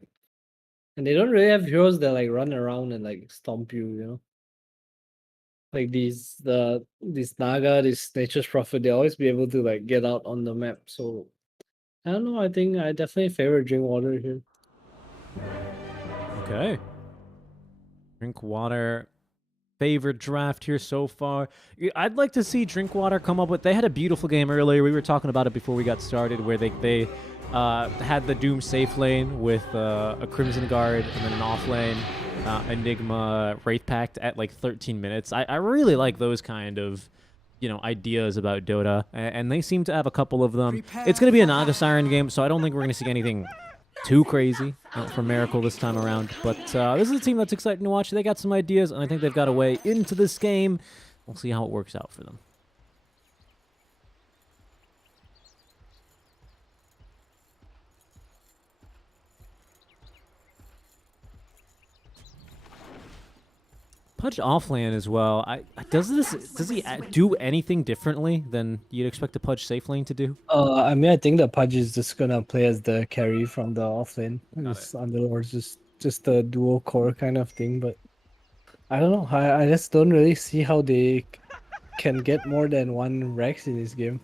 and they don't really have heroes that like run around and like stomp you. You know, like these Naga, this Nature's Prophet, they always be able to like get out on the map. So I don't know. I think I definitely favor Drinkwater here. Okay. Drinkwater, favorite draft here so far. I'd like to see Drinkwater come up with. They had a beautiful game earlier. We were talking about it before we got started, where they had the Doom safe lane with a Crimson Guard and then an off lane Enigma Wraith Pact at like 13 minutes. I really like those kind of ideas about Dota, and they seem to have a couple of them. It's going to be a Naga Siren game, so I don't think we're going to see anything too crazy from Miracle this time around. But this is a team that's exciting to watch. They got some ideas, and I think they've got a way into this game. We'll see how it works out for them. Pudge offlane as well. Does he do anything differently than you'd expect a Pudge safe lane to do? I mean, I think the Pudge is just gonna play as the carry from the offlane. This Underlord's just a dual core kind of thing, but I don't know. I just don't really see how they can get more than one Rex in this game.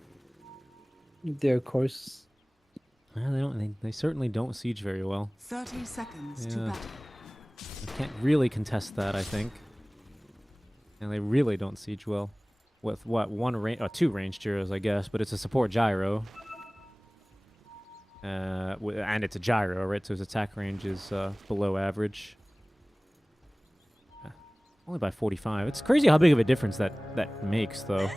Their course. Well, they certainly don't siege very well. 30 seconds to battle. They can't really contest that, I think. And they really don't siege well. With what, two ranged heroes, I guess, but it's a support gyro. And it's a gyro, right? So his attack range is below average. Only by 45. It's crazy how big of a difference that makes, though.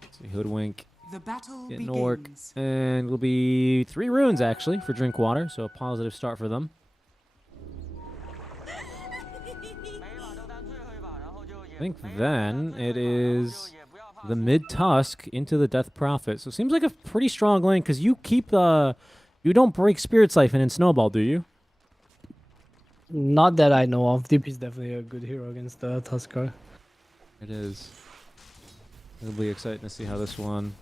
Let's see, Hoodwink. The battle Getting begins. Orc. And it'll be 3 runes, actually, for Drinkwater. So a positive start for them. I think then it is the mid-tusk into the Death Prophet. So it seems like a pretty strong lane, because you keep you don't break Spirit Siphon in Snowball, do you? Not that I know of. DP is definitely a good hero against the Tuskar. It is. It'll be exciting to see how this one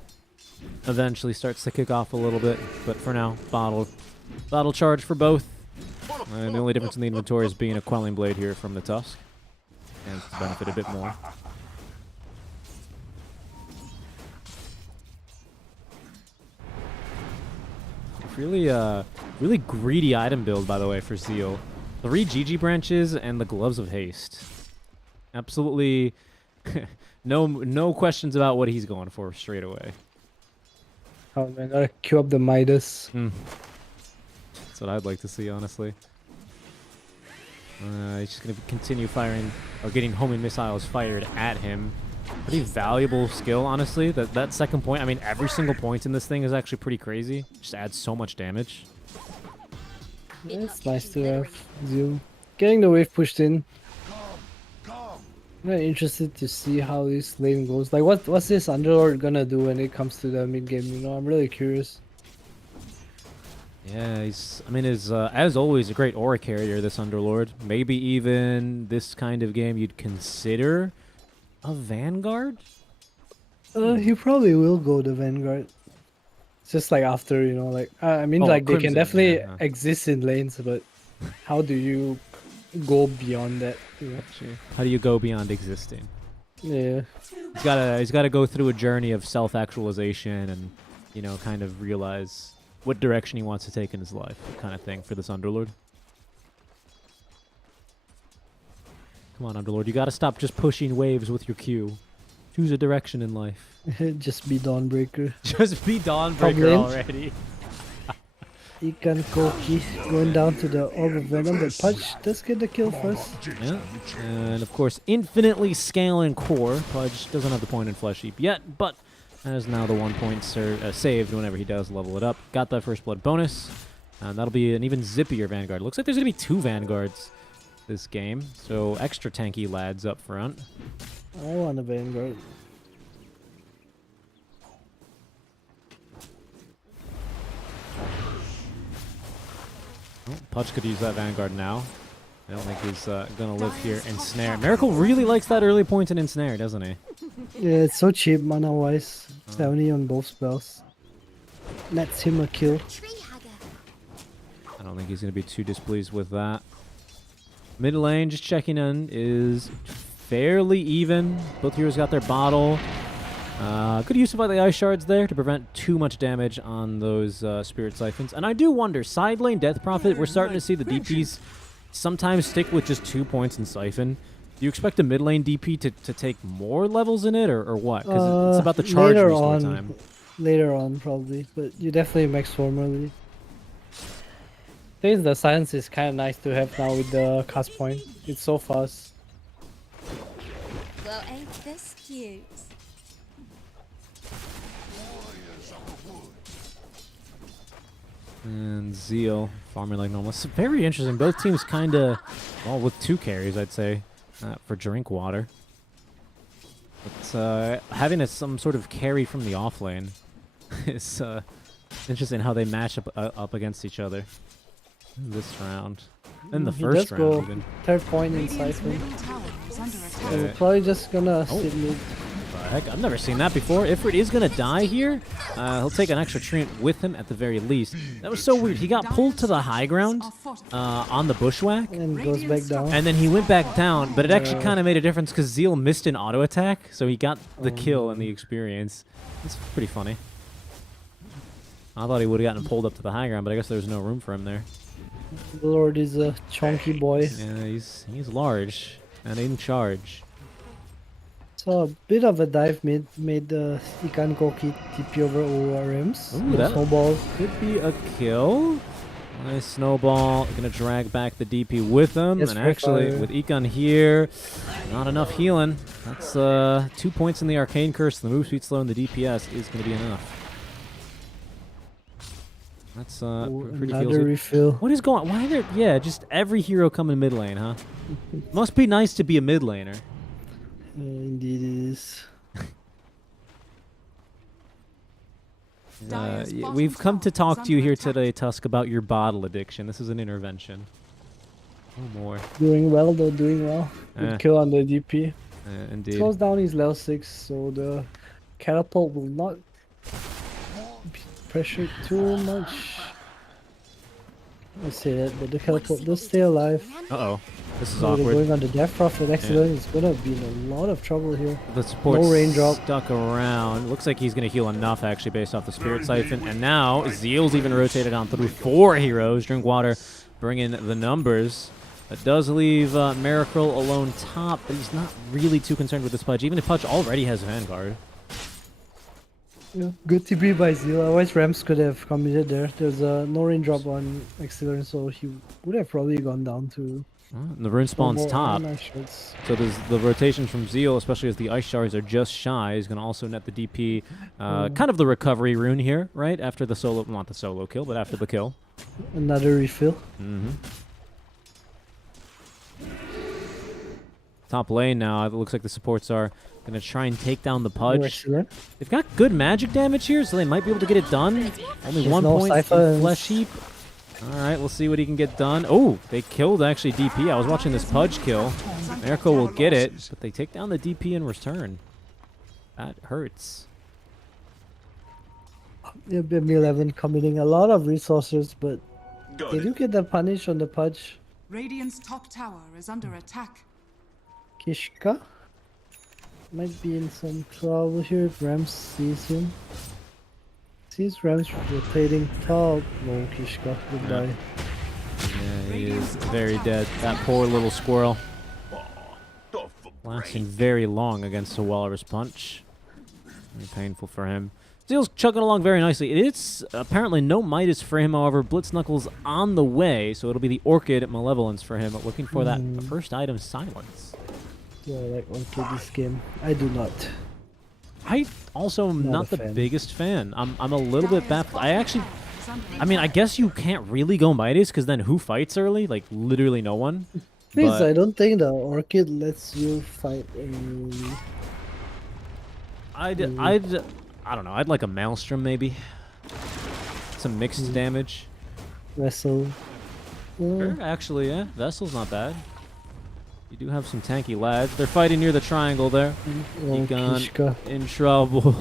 eventually starts to kick off a little bit. But for now, battle charge for both. And the only difference in the inventory is being a Quelling Blade here from the Tusk. And to benefit a bit more. Really greedy item build, by the way, for Zeal. 3 GG branches and the Gloves of Haste. Absolutely no questions about what he's going for straight away. Oh man, gotta queue up the Midas. That's what I'd like to see, honestly. He's just going to continue firing, or getting homing missiles fired at him. Pretty valuable skill, honestly. That second point, I mean, every single point in this thing is actually pretty crazy. Just adds so much damage. Yeah, it's nice to have Zeal. Getting the wave pushed in. I'm interested to see how this lane goes. Like, what's this Underlord gonna do when it comes to the mid game? I'm really curious. Yeah, he's. I mean, is as always a great aura carrier. This Underlord. Maybe even this kind of game you'd consider a Vanguard. He probably will go the Vanguard. It's just like after, you know, like I mean, Oh, like they Crimson, can definitely yeah. exist in lanes, but how do you go beyond that? You know? How do you go beyond existing? Yeah. He's gotta go through a journey of self-actualization and, you know, kind of realize what direction he wants to take in his life, kind of thing for this Underlord. Come on, Underlord, you gotta stop just pushing waves with your Q. Choose a direction in life. Just be Dawnbreaker. Just be Dawnbreaker Problem. already. Ikan Koki going down to the Orb of Venom, but Pudge does get the kill first. Yeah. And of course, infinitely scaling core. Pudge doesn't have the point in Flesh Heap yet, but has now the 1 point saved whenever he does level it up. Got that First Blood bonus. And that'll be an even zippier Vanguard. Looks like there's going to be 2 Vanguards this game. So extra tanky lads up front. I want a Vanguard. Oh, Pudge could use that Vanguard now. I don't think he's going to live here. Ensnare. Miracle really likes that early point in Ensnare, doesn't he? Yeah, it's so cheap mana-wise. 70 on both spells. Nets him a kill. I don't think he's going to be too displeased with that. Mid lane, just checking in, is fairly even. Both heroes got their bottle. Good use of the Ice Shards there to prevent too much damage on those Spirit Siphons. And I do wonder, side lane Death Prophet, we're starting to see the DPs sometimes stick with just 2 points in Siphon. Do you expect a mid lane DP to take more levels in it, or what? Because it's about the charge restore time. Later on, probably. But you definitely max form early. I think the silence is kind of nice to have now with the cast point. It's so fast. Well, ain't this cute? And Zeal farming like normal. It's very interesting. Both teams kind of, well, with 2 carries, I'd say, for drink water. But having some sort of carry from the off lane is interesting how they match up against each other this round. In the first round, even. 3rd point in Radiant's Siphon. middle tower is under attack. So we're probably just gonna sit mid. Heck, I've never seen that before. Ifrit is going to die here. He'll take an extra treant with him at the very least. That was so weird. He got pulled to the high ground on the bushwhack. And goes back down. And then he went back down, but it actually kind of made a difference because Zeal missed an auto attack, so he got the kill and the experience. It's pretty funny. I thought he would have gotten pulled up to the high ground, but I guess there was no room for him there. The Lord is a chunky boy. Yeah, he's large and in charge. So a bit of a dive made the Ikan Koki TP over ORMs. Ooh, that snowball. Could be a kill. Nice snowball. Gonna drag back the DP with him. Yes, and actually, fire. with Ikan here, not enough healing. That's 2 points in the Arcane Curse. The move speed slow and the DPS is gonna be enough. That's pretty Another feelsy. refill. What is going on? Why are there... Yeah, just every hero coming mid lane, huh? Must be nice to be a mid laner. Indeed it is. We've come to talk to you here today, Tusk, about your bottle addiction. This is an intervention. No more. Doing well though, doing well. Good kill on the DP. Indeed. Slows down his level 6, so the catapult will not be pressured too much. I say that, but the catapult does stay alive. Uh-oh. This is So they're awkward. going on the Death Prophet accident. It's gonna be in a lot of trouble here. The support's No raindrop. stuck around. Looks like he's going to heal enough, actually, based off the Spirit Siphon. And now, Zeal's even rotated on through 4 heroes. Drink water, bring in the numbers. That does leave Miracle alone top, but he's not really too concerned with this Pudge, even if Pudge already has Vanguard. Yeah, good TP by Zeal. Otherwise, Rams could have committed there. There's no raindrop on Accelerant, so he would have probably gone down to. And the rune spawn's top. So there's the rotation from Zeal, especially as the Ice Shards are just shy, is going to also net the DP. Kind of the recovery rune here, right? After the solo, not the solo kill, but after the kill. Another refill. Top lane now, it looks like the supports are going to try and take down the Pudge. Excellent. They've got good magic damage here, so they might be able to get it done. Only There's 1 no point Cypher. Flesh Heap. All right, we'll see what he can get done. Oh, they killed actually DP. I was watching this Pudge kill. Miracle will get it, but they take down the DP in return. That hurts. Yeah, BM11 committing a lot of resources, but they do get the punish on the Pudge. Radiant's top tower is under attack. Kishka might be in some trouble here if Rams sees him. Sees Rams rotating top. No, Kishka will die. Yeah, he is very dead. That poor little squirrel. Lasting very long against a Walrus Punch. Very painful for him. Zeal's chugging along very nicely. It's apparently no Midas for him, however. Blitz Knuckles on the way, so it'll be the Orchid Malevolence for him. Looking for that first item, Silence. Yeah, I like Orchid this game. I do not. I also am not the biggest fan. I'm a little bit baffled. I mean, I guess you can't really go Midas, because then who fights early? Like, literally no one. Please, But I don't think the Orchid lets you fight early. I don't know. I'd like a Maelstrom, maybe. Some mixed damage. Vessel. Sure, actually, yeah. Vessel's not bad. You do have some tanky lads. They're fighting near the triangle there. Kishka. In trouble.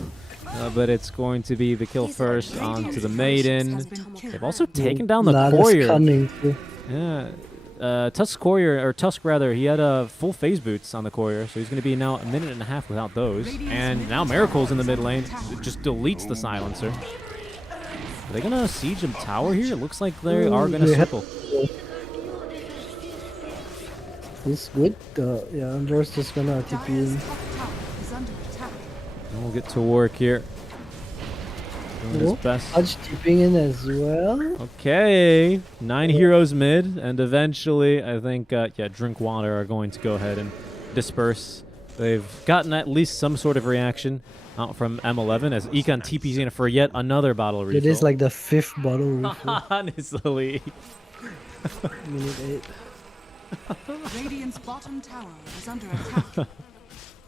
But it's going to be the kill first onto the Maiden. They've also taken down the Courier. Cunning too. Yeah. Tusk Courier, or Tusk rather, he had full phase boots on the Courier, so he's going to be now a minute and a half without those. And now Miracle's in the mid lane. It just deletes the Silencer. Are they going to siege him tower here? It looks like they are going to circle. It's good. Yeah, Andor's just going to TP in. And we'll get to work here. Doing his best. Pudge TPing in as well. Okay. 9 heroes mid, and eventually, I think, Drinkwater are going to go ahead and disperse. They've gotten at least some sort of reaction out from M11 as Econ TP's in for yet another bottle refill. It is like the 5th bottle refill. Honestly. Minute 8. Radiant's bottom tower is under attack.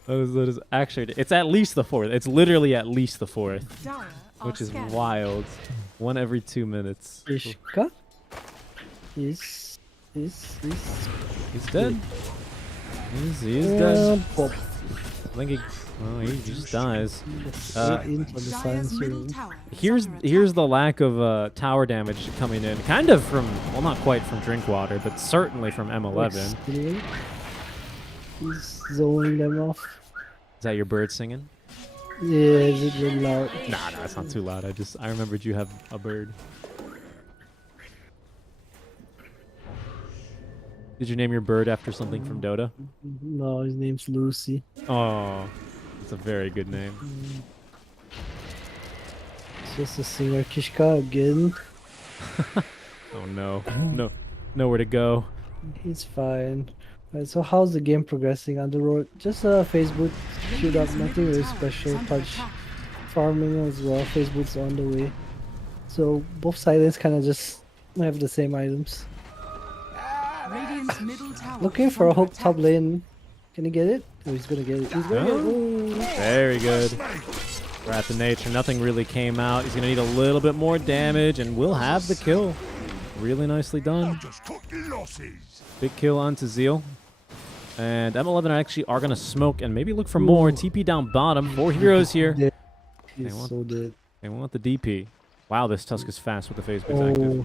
That is actually, it's at least the 4th. It's literally at least the 4th. Dire Which is wild. 1 every 2 minutes. Ishka? He's dead. He's dead. I think he just dies. Here's the lack of tower damage coming in. Kind of from, well, not quite from Drinkwater, but certainly from M11. He's zoning them off. Is that your bird singing? Yeah, is it really loud? Nah, it's not too loud. I remembered you have a bird. Did you name your bird after something from Dota? No, his name's Lucy. Oh, it's a very good name. It's just a singer. Kishka again. Oh no, nowhere to go. He's fine. Right, so how's the game progressing on the road? Just Facebook shoot up, nothing really special. Pudge farming as well. Facebook's on the way. So both sides kind of just have the same items. Radiant's middle tower Looking for a hook top lane. Can he get it? Oh, he's gonna get it. He's gonna get it. Ooh. Very good. Wrath of Nature. Nothing really came out. He's gonna need a little bit more damage, and we'll have the kill. Really nicely done. Big kill onto Zeal. And M11 actually are going to smoke and maybe look for more. TP down bottom. 4 heroes here. He's so dead. They want the DP. Wow, this Tusk is fast with the phase boots active.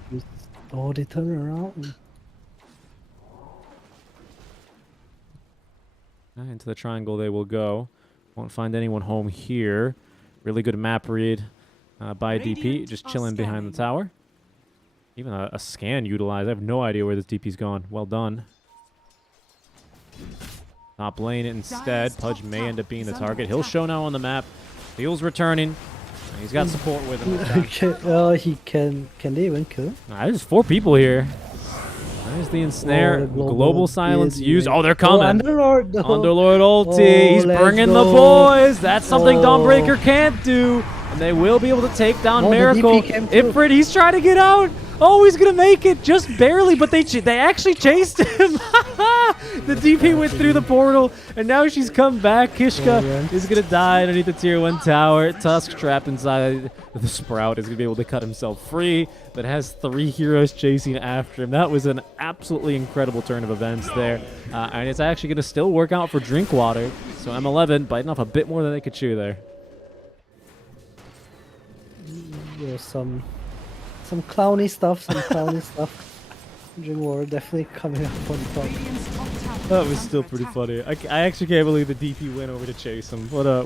Oh, they turn around. Into the triangle they will go. Won't find anyone home here. Really good map read by DP. Just chilling behind the tower. Even a scan utilized. I have no idea where this DP's gone. Well done. Top lane instead. Pudge may end up being the target. He'll show now on the map. Heal's returning. He's got support with him. Oh, he can. Can they even kill him? There's 4 people here. There's the ensnare. Global silence used. Oh, they're coming. Underlord. Underlord ulti. He's bringing the boys. That's something Dawnbreaker can't do. And they will be able to take down Miracle. Ifrit, he's trying to get out. Oh, he's gonna make it just barely, but they actually chased him. The DP went through the portal, and now she's come back. Kishka is gonna die underneath the tier 1 tower. Tusk trapped inside the Sprout is gonna be able to cut himself free, but has 3 heroes chasing after him. That was an absolutely incredible turn of events there, and it's actually gonna still work out for Drinkwater. So M11 biting off a bit more than they could chew there. There's some clowny stuff, Drinkwater definitely coming up on top. Radiant's top tower That is was under still pretty attack. funny. I actually can't believe the DP went over to chase him. What a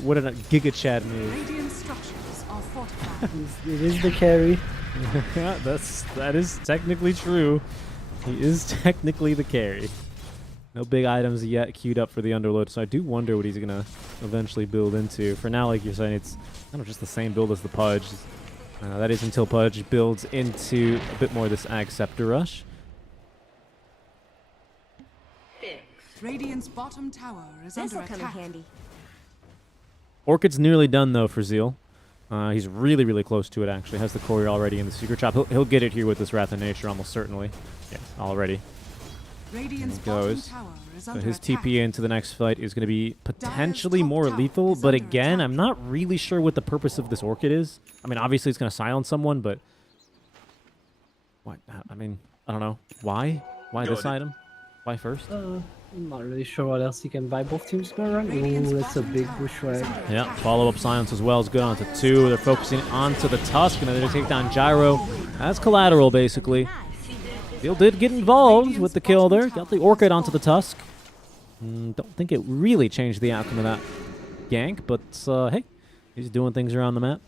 Giga Chad move. Radiant structures are fortified. It is the carry. Yeah, that is technically true. He is technically the carry. No big items yet queued up for the Underlord, so I do wonder what he's gonna eventually build into. For now, like you're saying, it's kind of just the same build as the Pudge. That is until Pudge builds into a bit more of this Ag Scepter rush. Radiant's bottom tower is This under will come in attack. handy. Orchid's nearly done though for Zeal. He's really, really close to it actually. Has the courier already in the secret shop. He'll get it here with this Wrath of Nature almost certainly. Yeah, already. Radiant's There he bottom goes. tower is So under his attack. TP into the next fight is going to be potentially top more tower lethal, is but under again, attack. I'm not really sure what the purpose of this Orchid is. I mean, obviously it's going to silence someone, but what? I mean, I don't know. Why? Why this Got it. item? Why first? I'm not really sure what else you can buy. Both teams gonna run. Radiant's Ooh, that's a bottom big tower bushwhack. is under Yeah, attack. follow-up silence as well is good onto 2. They're focusing onto the Tusk, and then they're going to take down Gyro. That's collateral, basically. Zeal did get involved with the kill there. Got the Orchid onto the Tusk. Don't think it really changed the outcome of that gank, but hey, he's doing things around the map.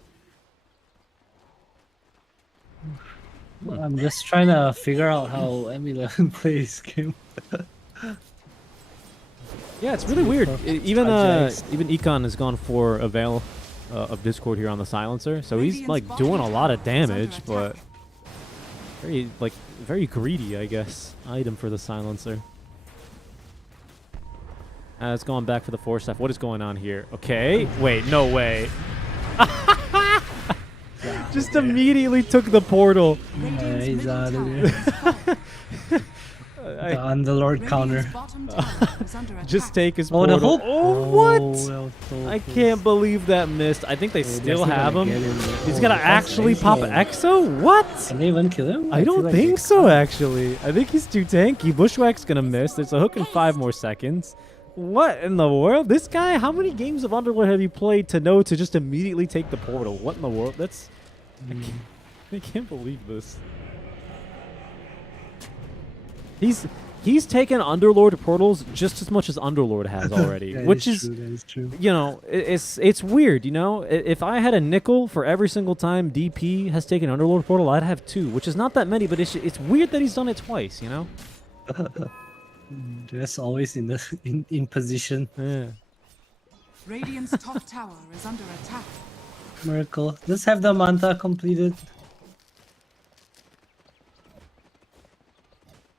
I'm just trying to figure out how M11 plays game. Yeah, it's really weird. Even Projects. even Econ has gone for a Veil of Discord here on the Silencer, so he's Radiant's like bottom doing a lot of tower is under damage, but attack. very greedy, I guess, item for the Silencer. It's going back for the Force F. What is going on here? Okay, wait, no way. Just immediately took the portal. Radiant's he's middle out of tower there. is falling. The Underlord counter. Radiant's bottom tower is under attack. Just take his Oh, portal. the hook! Oh, what? that was so I close. can't believe that missed. I think they They're still definitely have gonna him. get in there. He's Oh, gonna that's actually pop excellent. Exo? What? Can they even kill him? I feel don't like they think so, can't. actually. I think he's too tanky. Bushwhack's gonna miss. There's a hook in 5 more seconds. What in the world? This guy, how many games of Underlord have you played to know to just immediately take the portal? What in the world? That's... I can't believe this. He's taken Underlord portals just as much as Underlord has already, That which is is, true, that is true. you know, it's weird, you know? If I had a nickel for every single time DP has taken Underlord portal, I'd have 2, which is not that many, but it's weird that he's done it twice, you know? Just always in the in position. Yeah. Radiant's top tower is under attack. Miracle. Let's have the Manta completed.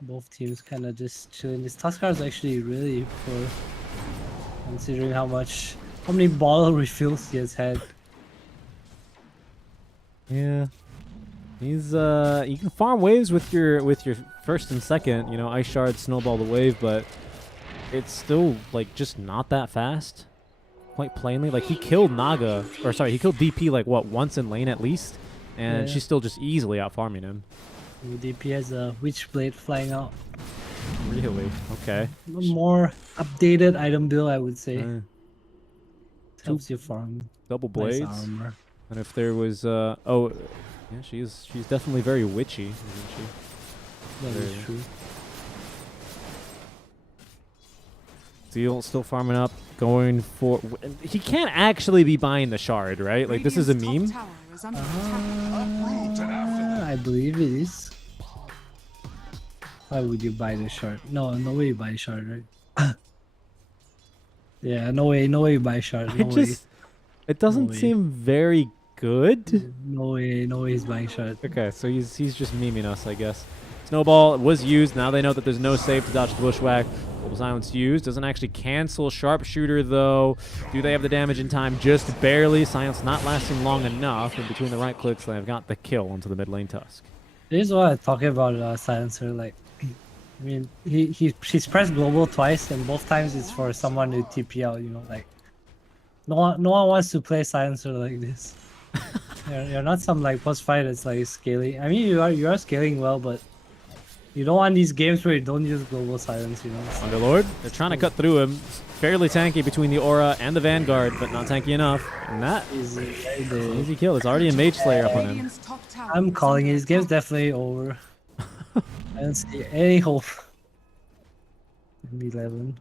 Both teams kind of just chilling. This Tuskar is actually really poor, considering how many bottle refills he has had. Yeah. He's you can farm waves with your first and second, you know, Ice Shard, Snowball the wave, but it's still like just not that fast. Quite plainly, like he killed Naga, or sorry, he killed DP like what, once in lane at least, and Yeah. she's still just easily out farming him. DP has a Witch Blade flying out. Really? Okay. A more updated item build, I would say. Helps you farm. Double Nice blades. armor. And if there was oh yeah, she's definitely very witchy, isn't she? That is Very- true. Zeal still farming up, going for... He can't actually be buying the shard, right? Like, this is a Radiant's meme? top tower is under attack. I believe it is. Why would you buy the shard? No way you buy the shard, right? Yeah, no way you buy shard. No way. It doesn't way. seem very good. No way he's buying shard. Okay, so he's just memeing us, I guess. Snowball was used. Now they know that there's no save to dodge the bushwhack. Global Silence used. Doesn't actually cancel Sharpshooter, though. Do they have the damage in time? Just barely. Silence not lasting long enough. In between the right clicks, they've got the kill onto the mid lane Tusk. This is what I'm talking about, Silencer. Like, I mean, he's pressed global twice, and both times it's for someone to TP out. You know, like no one wants to play Silencer like this. You're not some like boss fight that's like scaling. I mean, you are scaling well, but you don't want these games where you don't use global silence. You know. Underlord, they're trying to cut through him. Fairly tanky between the Aura and the Vanguard, but not tanky enough. And that is an easy kill. It's already a Mage Slayer up on him. I'm calling it. This game's definitely over. I don't see any hope. 11.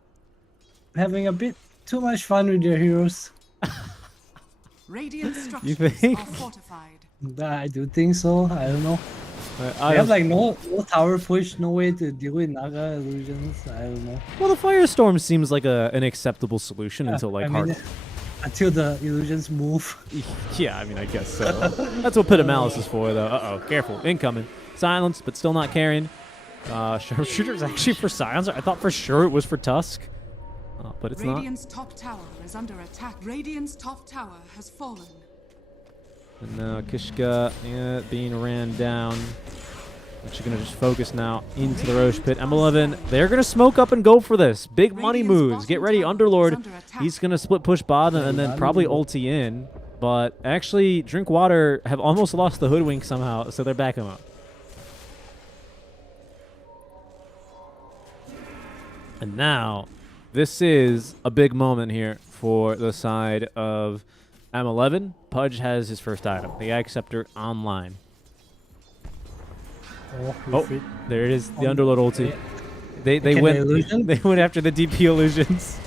Having a bit too much fun with your heroes. Radiant You structures think? are fortified. I do think so. I don't know. I They have like no tower push, no way to deal with Naga illusions. I don't know. Well, the Firestorm seems like an acceptable solution until like I mean, hard. until the illusions move. Yeah, I mean, I guess so. That's what Pit of Malice is for, though. Uh-oh, careful. Incoming. Silence, but still not carrying. Sharpshooter's actually for Silencer. I thought for sure it was for Tusk. But it's not. Radiant's top tower is under attack. Radiant's top tower has fallen. And now Kishka being ran down. But you're going to just focus now into the Roche Pit. M11, they're going to smoke up and go for this. Big money moves. Get ready, Underlord. He's going to split push bottom and then probably ulti in. But actually, Drinkwater have almost lost the Hoodwink somehow, so they're backing him up. And now, this is a big moment here for the side of M11. Pudge has his first item, the Ag Scepter online. Oh, there it is, the Underlord ulti. They went after the DP illusions.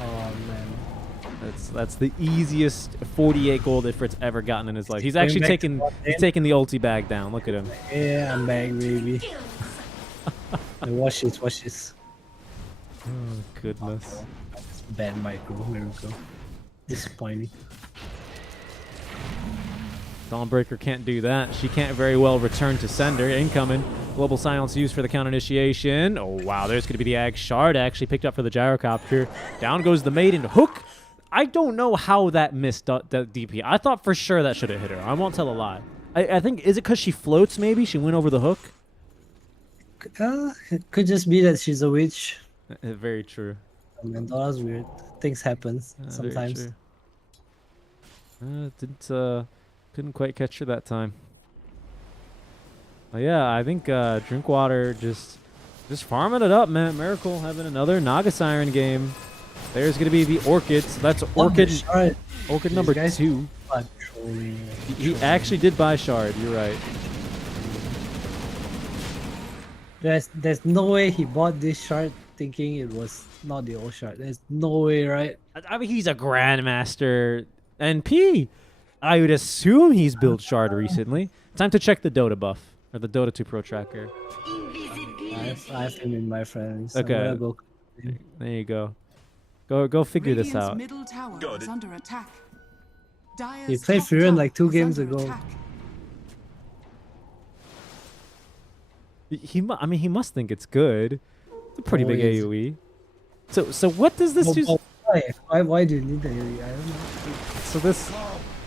Oh man. That's the easiest 48 gold Ifrit's ever gotten in his life. He's actually taking the ulti bag down. Look at him. Yeah, I'm back, baby. Watch this. Oh, goodness. Bad micro. There we go. Disappointing. Dawnbreaker can't do that. She can't very well return to sender. Incoming. Global silence used for the counter initiation. Oh, wow. There's going to be the Ag Shard actually picked up for the gyrocopter. Down goes the Maiden. Hook. I don't know how that missed the DP. I thought for sure that should have hit her. I won't tell a lie. I think, is it because she floats maybe? She went over the hook? It could just be that she's a witch. Very true. I mean, that was weird. Things happen sometimes. Couldn't quite catch her that time. But yeah, I think Drinkwater just farming it up, man. Miracle having another Naga Siren game. There's gonna be the Orchid. So that's Orchid number 2. He actually did buy Shard. You're right. There's no way he bought this shard thinking it was not the old shard. There's no way, right? I mean, he's a Grandmaster NP. I would assume he's built Shard recently. Time to check the Dota buff or the Dota 2 Pro Tracker. I have him in my friends. Okay. There you go. Go figure this out. Middle tower is under attack. He played Furin like 2 games ago. I mean, he must think it's good. It's a pretty big AoE. So what does this do? Why do you need the AoE? I don't know. So this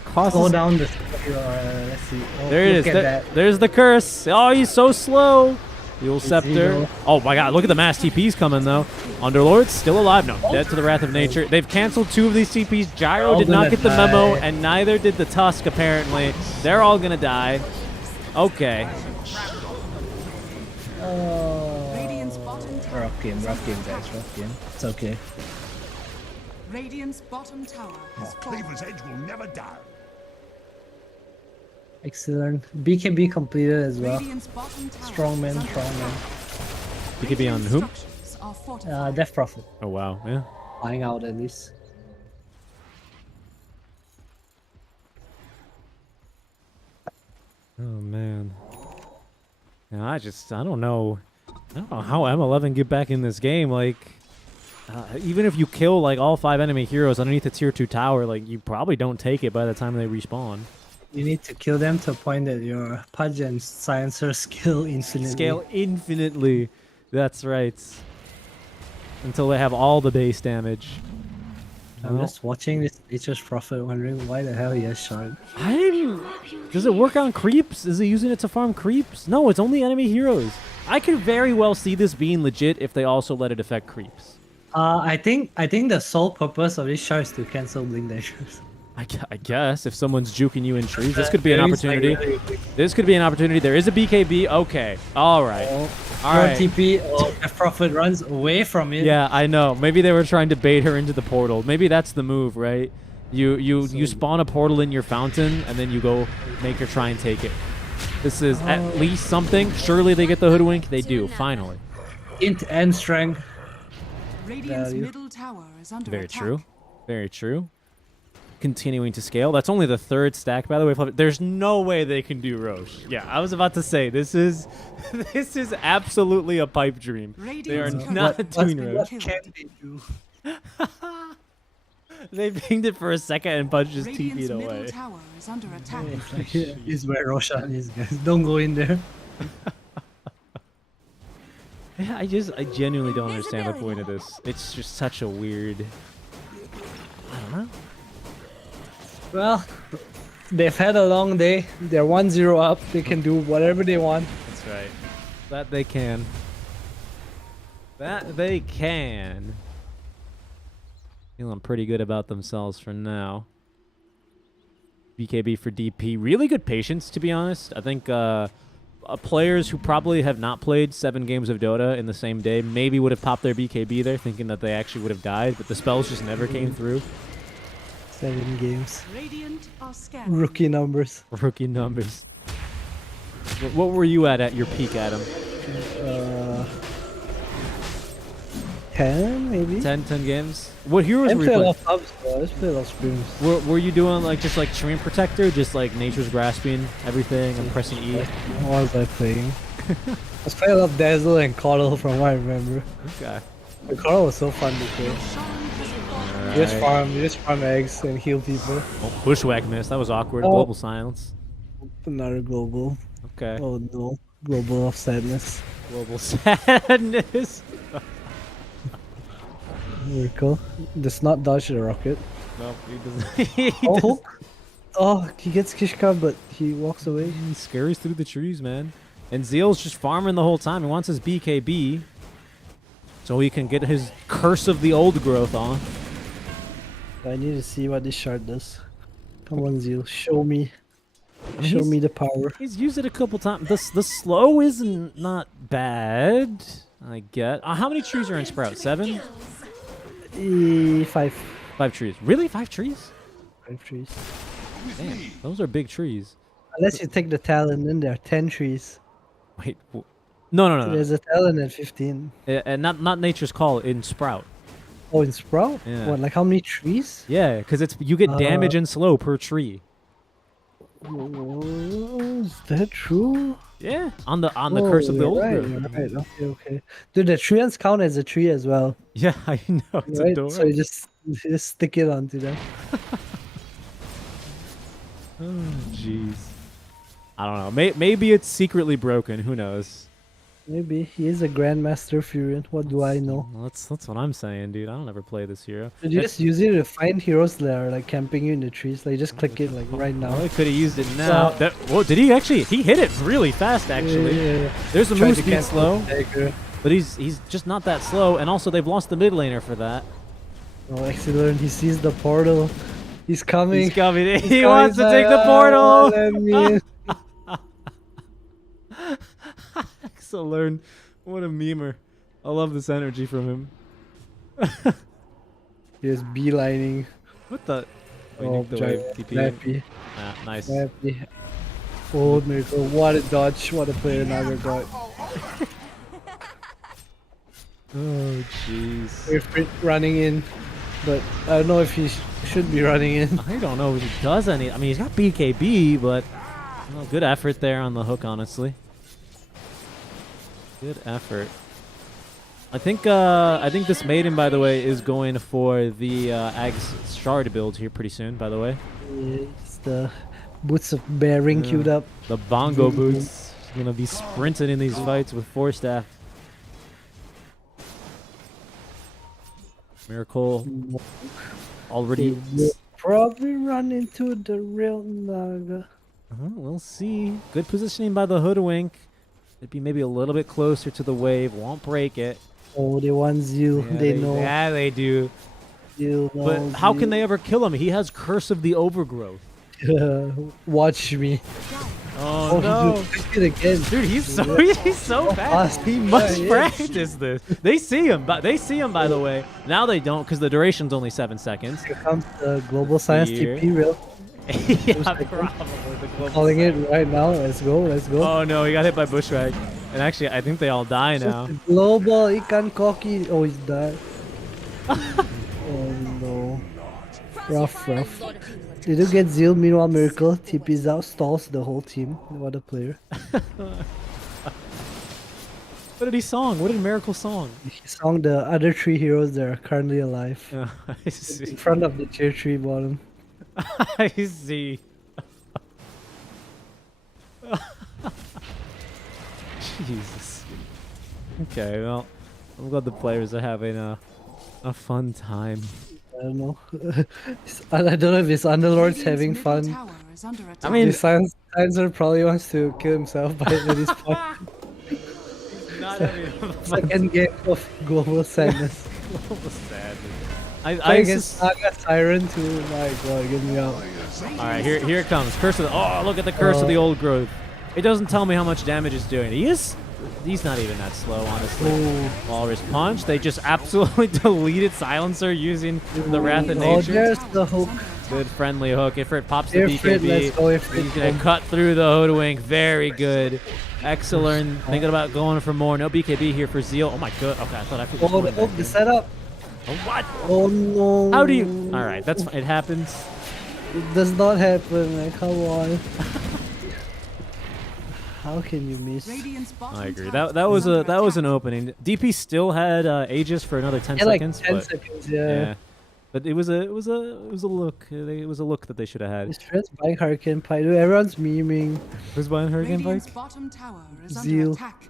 causes... Go down the... let's see. Oh, there it is. There's the curse. Oh, he's so slow. Dual Scepter. Oh my god, look at the mass TPs coming though. Underlord's still alive. No, dead to the Wrath of Nature. They've canceled 2 of these TPs. Gyro did not get the memo, and neither did the Tusk apparently. They're all gonna die. Okay. Rough game, guys. Rough game. It's okay. Radiant's bottom tower has fallen. Cleaver's Edge will never die. Excellent. BKB completed as well. Strongman. BKB on who? Death Prophet. Oh wow, yeah. Flying out at least. Oh man. Yeah, I don't know. I don't know how M11 get back in this game. Like, even if you kill like all 5 enemy heroes underneath the tier 2 tower, like you probably don't take it by the time they respawn. You need to kill them to a point that your Pudge and Silencer scale infinitely. That's right. Until they have all the base damage. I'm just watching this Nature's Prophet wondering why the hell he has Shard. I'm mean, does it work on creeps? Is he using it to farm creeps? No, it's only enemy heroes. I could very well see this being legit if they also let it affect creeps. I think the sole purpose of this shard is to cancel blink dashers. I guess if someone's juking you in trees, this could be an opportunity. This could be an opportunity. There is a BKB. Okay. All right. All right. TP. Oh, the Prophet runs away from it. Yeah, I know. Maybe they were trying to bait her into the portal. Maybe that's the move, right? You spawn a portal in your fountain, and then you go make her try and take it. This is at least something. Surely they get the hoodwink. They do. Finally. Int and strength. Radiant's middle tower is under Very attack. true. Very true. Continuing to scale. That's only the third stack, by the way. There's no way they can do Roche. Yeah, I was about to say this is absolutely a pipe dream. They are not doing Roche. What can they do? They pinged it for a second and punched just 2 Radiant's feet middle away. tower is under attack. Is where Roshan is, guys. Don't go in there. Yeah, I genuinely don't understand the point of this. It's just such a weird. I don't know. Well, they've had a long day. They're 1-0 up. They can do whatever they want. That's right. That they can. That they can. Feeling pretty good about themselves for now. BKB for DP. Really good patience, to be honest. I think players who probably have not played 7 games of Dota in the same day maybe would have popped their BKB there, thinking that they actually would have died, but the spells just never came through. 7 games. Radiant are scanning. Rookie numbers. Rookie numbers. What were you at your peak, Adam? 10 maybe? 10 games? What heroes I were you played a playing? lot of pubs, bro. I played a lot of screams. Were you doing like just like Treant Protector, just like Nature's Grasping everything and pressing E? What was I playing? I was playing a lot of Dazzle and Coddle from what I remember. Okay. The Coddle was so fun to play. You just farm eggs and heal people. Oh, bushwhack miss. That was awkward. Oh. Global silence. Another global. Okay. Oh no. Global of sadness. Global sadness. Miracle. Does not dodge the rocket. No, he doesn't. He Oh, oh, he gets Kishka, but he walks away. He scurries through the trees, man. And Zeal's just farming the whole time. He wants his BKB so he can get his Curse of the Old Growth on. I need to see what this shard does. Come on, Zeal. Show me. Show me the power. He's used it a couple times. The slow is not bad, I get. How many trees are in Sprout? 7? 5. 5 trees. Really? 5 trees? 5 trees. Damn, those are big trees. Unless you take the talent, then there are 10 trees. Wait, no. There's a talent at 15. And not Nature's Call in Sprout. Oh, in Sprout? Yeah. What, like how many trees? Yeah, because you get damage and slow per tree. Oh, is that true? Yeah, on the Curse of the Old right, Growth. right. Okay. Dude, the treants count as a tree as well. Yeah, I know. It's Right? adorable. So you just stick it onto them. Oh, jeez. I don't know. Maybe it's secretly broken. Who knows? Maybe he is a Grandmaster Furion. What do I know? Well, that's what I'm saying, dude. I don't ever play this hero. Did you just use it to find heroes that are like camping you in the trees? Like just click it like right now. Well, I could have used it now. Whoa, did he actually? He hit it really fast, actually. Yeah. There's a Tried move to speed cancel slow, the dagger. but he's just not that slow. And also, they've lost the mid laner for that. Oh, excellent. He sees the portal. He's coming. He's coming. He's He coming. wants to take the Ah, portal. let me in. Excellent. What a memer. I love this energy from him. He's beelining. What the? Oh, the wave. TP. Nappy. Ah, nice. Nappy. Oh, Miracle. What a dodge. What a player Naga got. Oh, jeez. We're running in. But I don't know if he should be running in. I don't know if he does any. I mean, he's got BKB, but good effort there on the hook, honestly. Good effort. I think this maiden, by the way, is going for the Ag's Shard build here pretty soon, by the way. It's the Boots of Bearing queued up. The bongo boots. He's gonna be sprinting in these fights with 4 staff. Miracle already probably run into the real Naga. We'll see. Good positioning by the Hoodwink. It'd be maybe a little bit closer to the wave. Won't break it. Oh, they want Zeal. Yeah, they know. Yeah, they do. Zeal But knows how can Zeal. they ever kill him? He has Curse of the Overgrowth. Watch me. Oh, He no. just it again. Dude, he's so fast. He must Yeah, practice this. They see him, by the way. Now they don't because the duration's only 7 seconds. Here comes the Global Science Here. TP real. Yeah, probably the global Calling side. it right now. Let's go. Let's go. Oh no, he got hit by Bushwhack. And actually, I think they all die now. Global Ikan Koki. Oh, he's died. Oh no. Rough. Did you get Zeal? Meanwhile, Miracle TP's out, stalls the whole team. What a player. What did he song? What did Miracle song? He sung the other 3 heroes that are currently alive. I see. In front of the tier 3 bottom. I see. Jesus. Okay, well, I'm glad the players are having a fun time. I don't know. I don't know if his Underlord's having Radiant's fun. middle tower is under attack. I mean, The Sandsor probably wants to kill himself by at this point. not having fun. Second game of Global Sadness. Sad. I I against Saga Siren too. My god, get me out. All right, here it comes. Curse of the, oh, look at the Curse of the Old Growth. It doesn't tell me how much damage it's doing. He's not even that slow, honestly. Oh. Walrus Punch. They just absolutely deleted Silencer using the Wrath of Oh, Nature. there's the hook. Good friendly hook. Ifrit pops the Ifrit, BKB. let's go, Ifrit. He's going to cut through the Hoodwink. Very good. Excellent. Thinking about going for more. No BKB here for Zeal. Oh my god. Okay, I thought I could Oh, the hook, the setup. Oh, what? Oh no. How do you... Alright, that's fine. It happens. It does not happen, man. Come on. How can you miss? Radiant's bottom I agree. tower That is was under an attack. opening. DP still had Aegis for another 10 Yeah, like seconds. 10 but, seconds, yeah. But it was a look. It was a look that they should have had. His friends buying Hurricane Pie. Dude, everyone's memeing. Who's buying Hurricane Radiant's Bike? bottom tower is Zeal. under attack.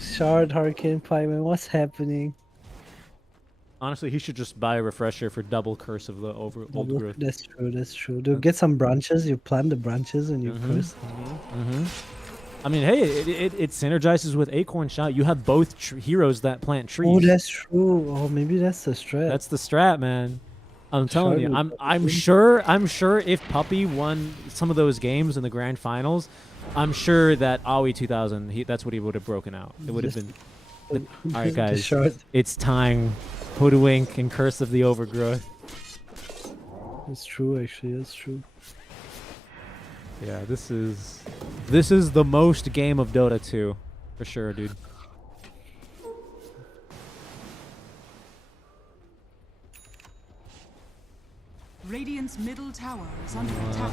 Shard Hurricane Pie, man. What's happening? Honestly, he should just buy a refresher for double Curse of the Old Growth. That's true, that's true. Dude, get some branches. You plant the branches and you curse. I mean, hey, it synergizes with Acorn Shot. You have both heroes that plant trees. Oh, that's true. Oh, maybe that's the strat. That's the strat, man. I'm telling you, Shard I'm would- sure if Puppy won some of those games in the grand finals, I'm sure that Aoi 2000, that's what he would have broken out. It would have Just- been. All right, The guys, shard. it's time. Hoodwink and Curse of the Overgrowth. That's true, actually. That's true. Yeah, this is the most game of Dota 2, for sure, dude. Radiant's middle tower is under attack.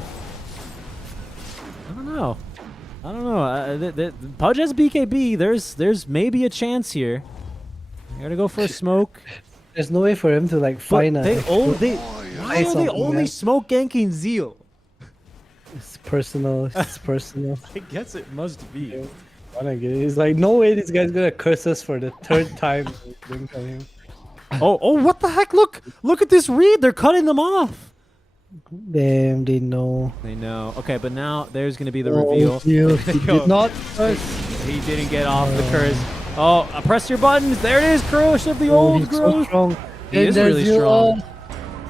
I don't know. Pudge has BKB. There's maybe a chance here. You gotta go for a smoke. There's no way for him to like But find a. why are they something, only man. smoke ganking Zeal? It's personal. It's personal. I guess it must be. Wanna get it? It's like no way this guy's gonna curse us for the 3rd time. Oh, what the heck? Look at this read. They're cutting them off. Damn, they know. They know. Okay, but now there's gonna be the Oh, reveal. Zeal, There he you go. did not curse. He didn't get off the curse. Oh, press your buttons. There it is. Curse of the Oh, Old he's so Growth. strong. He And is there's really Zeal. strong.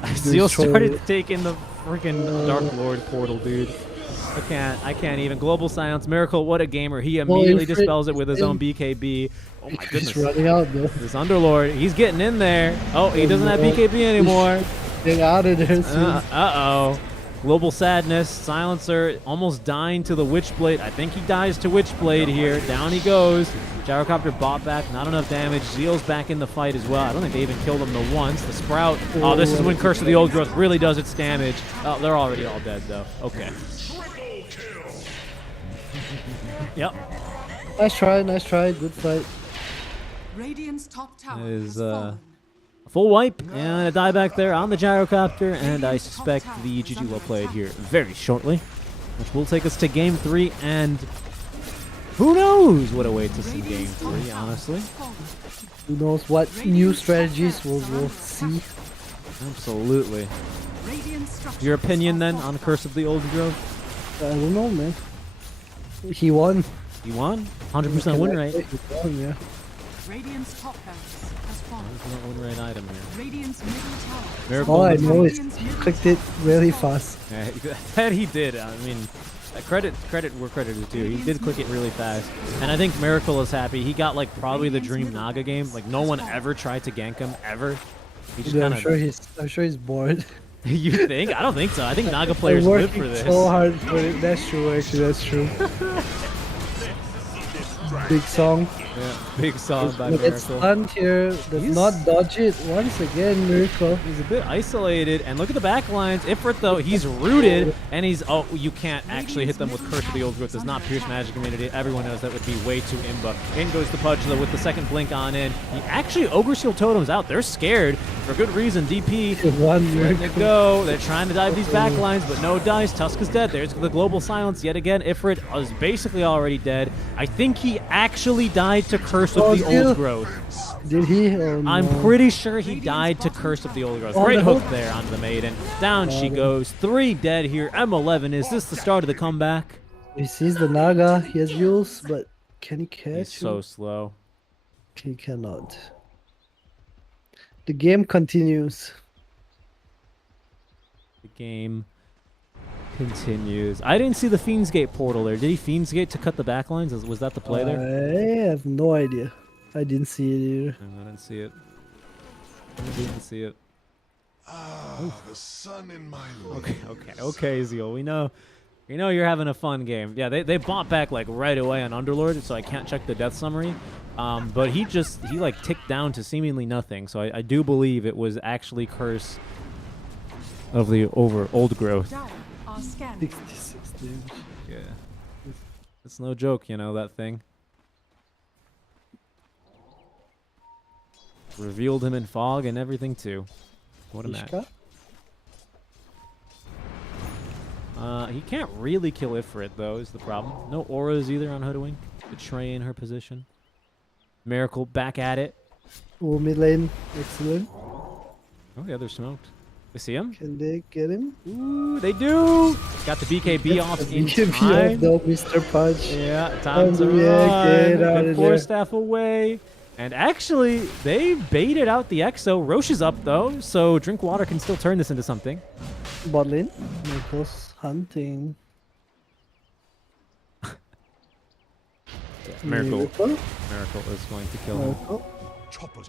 Oh, Zeal started destroyed. taking the freaking Dark Lord portal, dude. I can't even. Global Silence Miracle, what a gamer. He immediately Ifrit dispels it with his is own in. BKB. Oh my He's goodness. running out though. This Underlord, he's getting in there. Oh, he Oh, doesn't have no. BKB anymore. Get out of there soon. Uh-oh. Global Sadness, Silencer almost dying to the Witchblade. I think he dies to Witchblade here. Down he goes. Gyrocopter bought back, not enough damage. Zeal's back in the fight as well. I don't think they even killed him the once. The Sprout, oh, this is when Curse of the Old Growth really does its damage. Oh, they're already all dead though. Okay. Yep. Nice try, good fight. Radiant's top tower Is, has fallen. Full wipe and a dieback there on the Gyrocopter, and I suspect the GG will play it here very shortly, which will take us to Game 3, and who knows what awaits us in Game 3, honestly. Who knows what new strategies we'll see. Absolutely. Radiant structures Your opinion are then on fortified. Curse of the Old Growth? I don't know, man. He won. You won? 100% win rate. He won, yeah. Radiant's top barracks has fallen. 100% win rate item here. Radiant's middle tower. Miracle All I on the know is Radiant's he middle clicked it tower really has fallen. fast. Yeah, that he did. I mean, credit where credit is due. He did click it really fast. And I think Miracle is happy. He got like probably the dream Naga game. Like no one ever tried to gank him ever. He just Dude, kind I'm sure he's bored. You think? I don't think so. I think Naga players I'm live working for this. so hard for it. That's true, actually. That's true. Big song. Yeah, big song by But it's Miracle. stunned here. Does He's- not dodge it once again, Miracle. He's a bit isolated, and look at the back lines. Ifrit, though, he's rooted, and he's... Oh, you can't actually hit them with Curse of the Old Growth. Does not pierce magic immunity. Everyone knows that would be way too imba. In goes the Pudge, though, with the second blink on in. He actually, Ogre Seal Totem's out. They're scared. For good reason. DP One letting Miracle. it go. They're trying to dive these back lines, but no dice. Tusk is dead. There's the global silence yet again. Ifrit is basically already dead. I think he actually died to Curse of Oh, the Seal. Old Growth. Did he? Oh, I'm no. pretty sure he died to Curse of the Old Growth. Oh, Great the hook hook. there onto the Maiden. Down she Got him. goes. 3 dead here. M11. Is this the start of the comeback? He sees the Naga. He has Yules, but can he catch He's so him? slow. He cannot. The game continues. The game continues. I didn't see the Fiend's Gate portal there. Did he Fiend's Gate to cut the back lines? Was that the play there? I have no idea. I didn't see it either. I didn't see it. I didn't see it. The sun in my Okay, Zeal. We know you're having a fun game. Yeah, they bought back like right away on Underlord, so I can't check the death summary. But he like ticked down to seemingly nothing. So I do believe it was actually Curse of the Old Growth. Dire are scanning. 66 damage. Yeah, it's no joke, you know that thing. Revealed him in fog and everything too. What a match. Ishka? He can't really kill Ifrit, though, is the problem. No auras either on Hoodwink. Betraying her position. Miracle back at it. Oh, mid lane. Excellent. Oh, yeah, they're smoked. They see him? Can they get him? Ooh, they do! Got the BKB off in BKB time. off though, Mr. Punch. Yeah, time to Yeah, run. get out Good of force there. staff away. And actually, they baited out the Exo. Roche is up, though, so Drinkwater can still turn this into something. Bot lane. Miracle's hunting. Miracle is going to kill him. Miracle.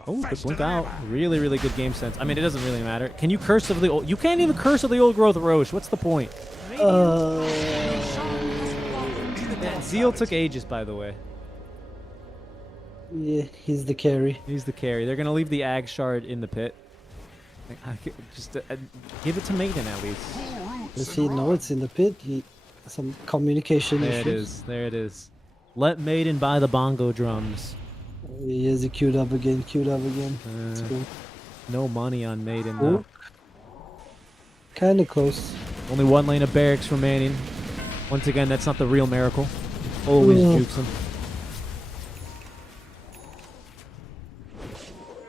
Oh, good blink out. Really, really good game sense. I mean, it doesn't really matter. Can you Curse of the Old... You can't even Curse of the Old Growth Roche. What's the point? Zeal took ages, by the way. Yeah, he's the carry. He's the carry. They're going to leave the Ag Shard in the pit. Just give it to Maiden, at least. Does he know it's in the pit? Some communication There it issues. is. There it is. Let Maiden buy the bongo drums. He has it queued up again. It's cool. No money on Maiden, though. Kind of close. Only 1 lane of barracks remaining. Once again, that's not the real Miracle. Always jukes him.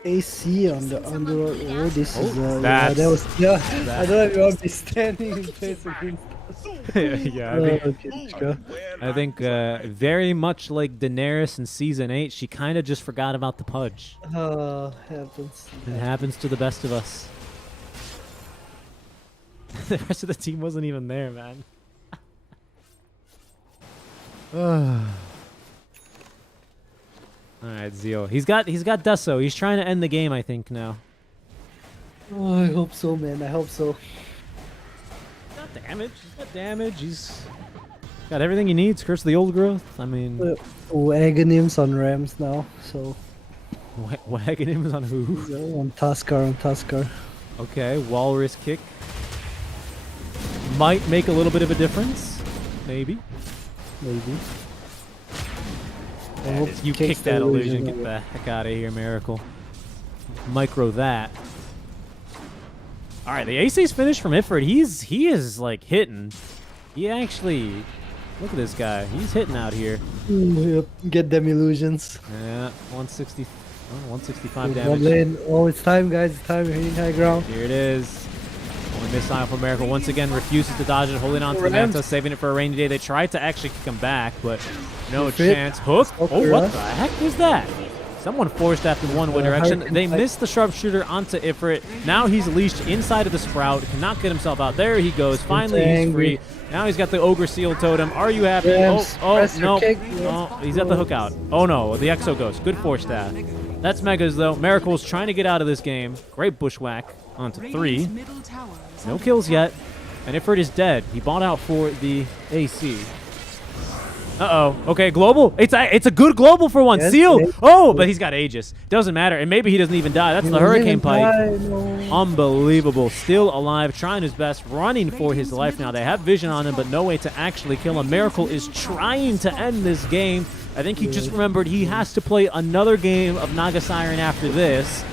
AC on the under. Oh, this is. Yeah, that's- that was. Yeah, I don't know if you want to be standing in place against. Yeah, Okay, let's go. I think very much like Daenerys in Season 8, she kind of just forgot about the Pudge. Happens. It happens to the best of us. The rest of the team wasn't even there, man. Alright, Zeal. He's got Deso. He's trying to end the game, I think, now. Oh, I hope so, man. I hope so. Got damage. He's got damage. He's got everything he needs. Curse of the Old Growth. I mean, Oh, Aghanims on Rams now. So wagging him on who? on Tuskar. Okay, Walrus kick. Might make a little bit of a difference. Maybe. Maybe. I hope You kicks kick the that illusion. away. Get the heck out of here, Miracle. Micro that. All right, the AC's finished from Ifrit. He is like hitting. He actually, look at this guy. He's hitting out here. Yep. Get them illusions. Yeah, 160. Oh, 165 One damage. lane. Oh, it's time, guys. It's time. We're hitting high ground. Here it is. Only missile from Miracle once again refuses to dodge it, holding on to the Manta, saving it for a rainy day. They tried to actually kick him back, but no chance. Hook. Oh, what the heck was that? Someone forced after one direction. They missed the sharpshooter onto Ifrit. Now he's leashed inside of the Sprout. Cannot get himself out. There he goes. Finally, he's free. Now he's got the Ogre Seal Totem. Are you happy? Oh, no. Oh, he's got the hook out. Oh, no. The Exo Ghost. Good Force Staff. That's Megas, though. Miracle's trying to get out of this game. Great Bushwhack onto 3. No kills yet. And Ifrit is dead. He bought out for the AC. Uh-oh. Okay, global. It's a good global for one. Seal. Oh, but he's got Aegis. Doesn't matter. And maybe he doesn't even die. That's the Hurricane Pike. Unbelievable. Still alive, trying his best, running for his life now. They have vision on him, but no way to actually kill him. Miracle is trying to end this game. I think he just remembered he has to play another game of Naga Siren after this.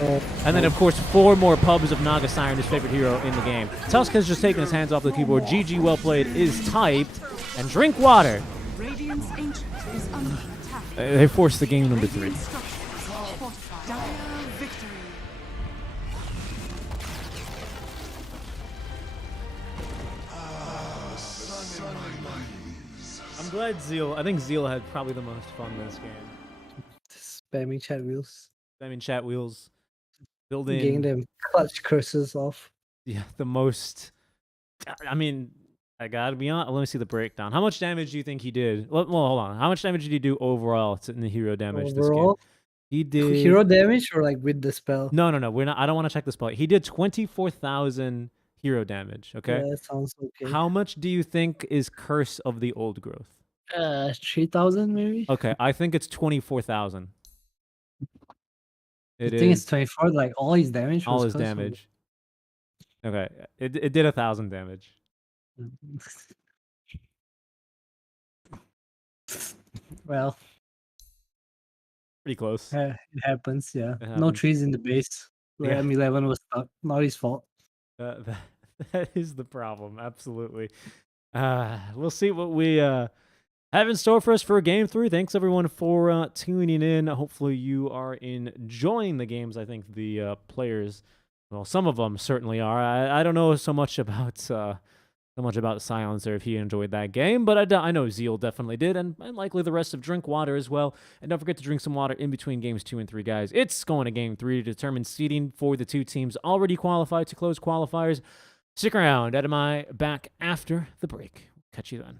And then, of course, 4 more pubs of Naga Siren, his favorite hero in the game. Tusk has just taken his hands off the keyboard. GG, well played, is typed. And drink water. Radiant's Ancient is under attack. They forced the game number 3. Radiant structures are fortified. Dire victory. I'm glad Zeal. I think Zeal had probably the most fun this game. Spamming chat wheels. I mean, chat wheels. Building. Getting them clutch curses off. Yeah, the most. I mean, I gotta be honest. Let me see the breakdown. How much damage do you think he did? Well, hold on. How much damage did he do overall in the hero damage Overall? this game? He did Hero damage or like with the spell? No. We're not. I don't want to check the spell. He did 24,000 hero damage. Okay. Yeah, that sounds okay. How much do you think is Curse of the Old Growth? 3,000 maybe. Okay, I think it's 24,000. I think it's 24. Like all his damage. All was his close to damage. Okay, it did 1,000 damage. Well, Pretty close. it happens. Yeah. It No happens. trees in the base. Yeah. M11 was stuck. Not his fault. That is the problem. Absolutely. We'll see what we have in store for us for game 3. Thanks everyone for tuning in. Hopefully you are enjoying the games. I think the players, well, some of them certainly are. I don't know so much about Silencer if he enjoyed that game, but I know Zeal definitely did, and likely the rest of Drink Water as well. And don't forget to drink some water in between games 2 and 3, guys. It's going to game 3 to determine seeding for the 2 teams already qualified to close qualifiers. Stick around. Ed and I back after the break. Catch you then.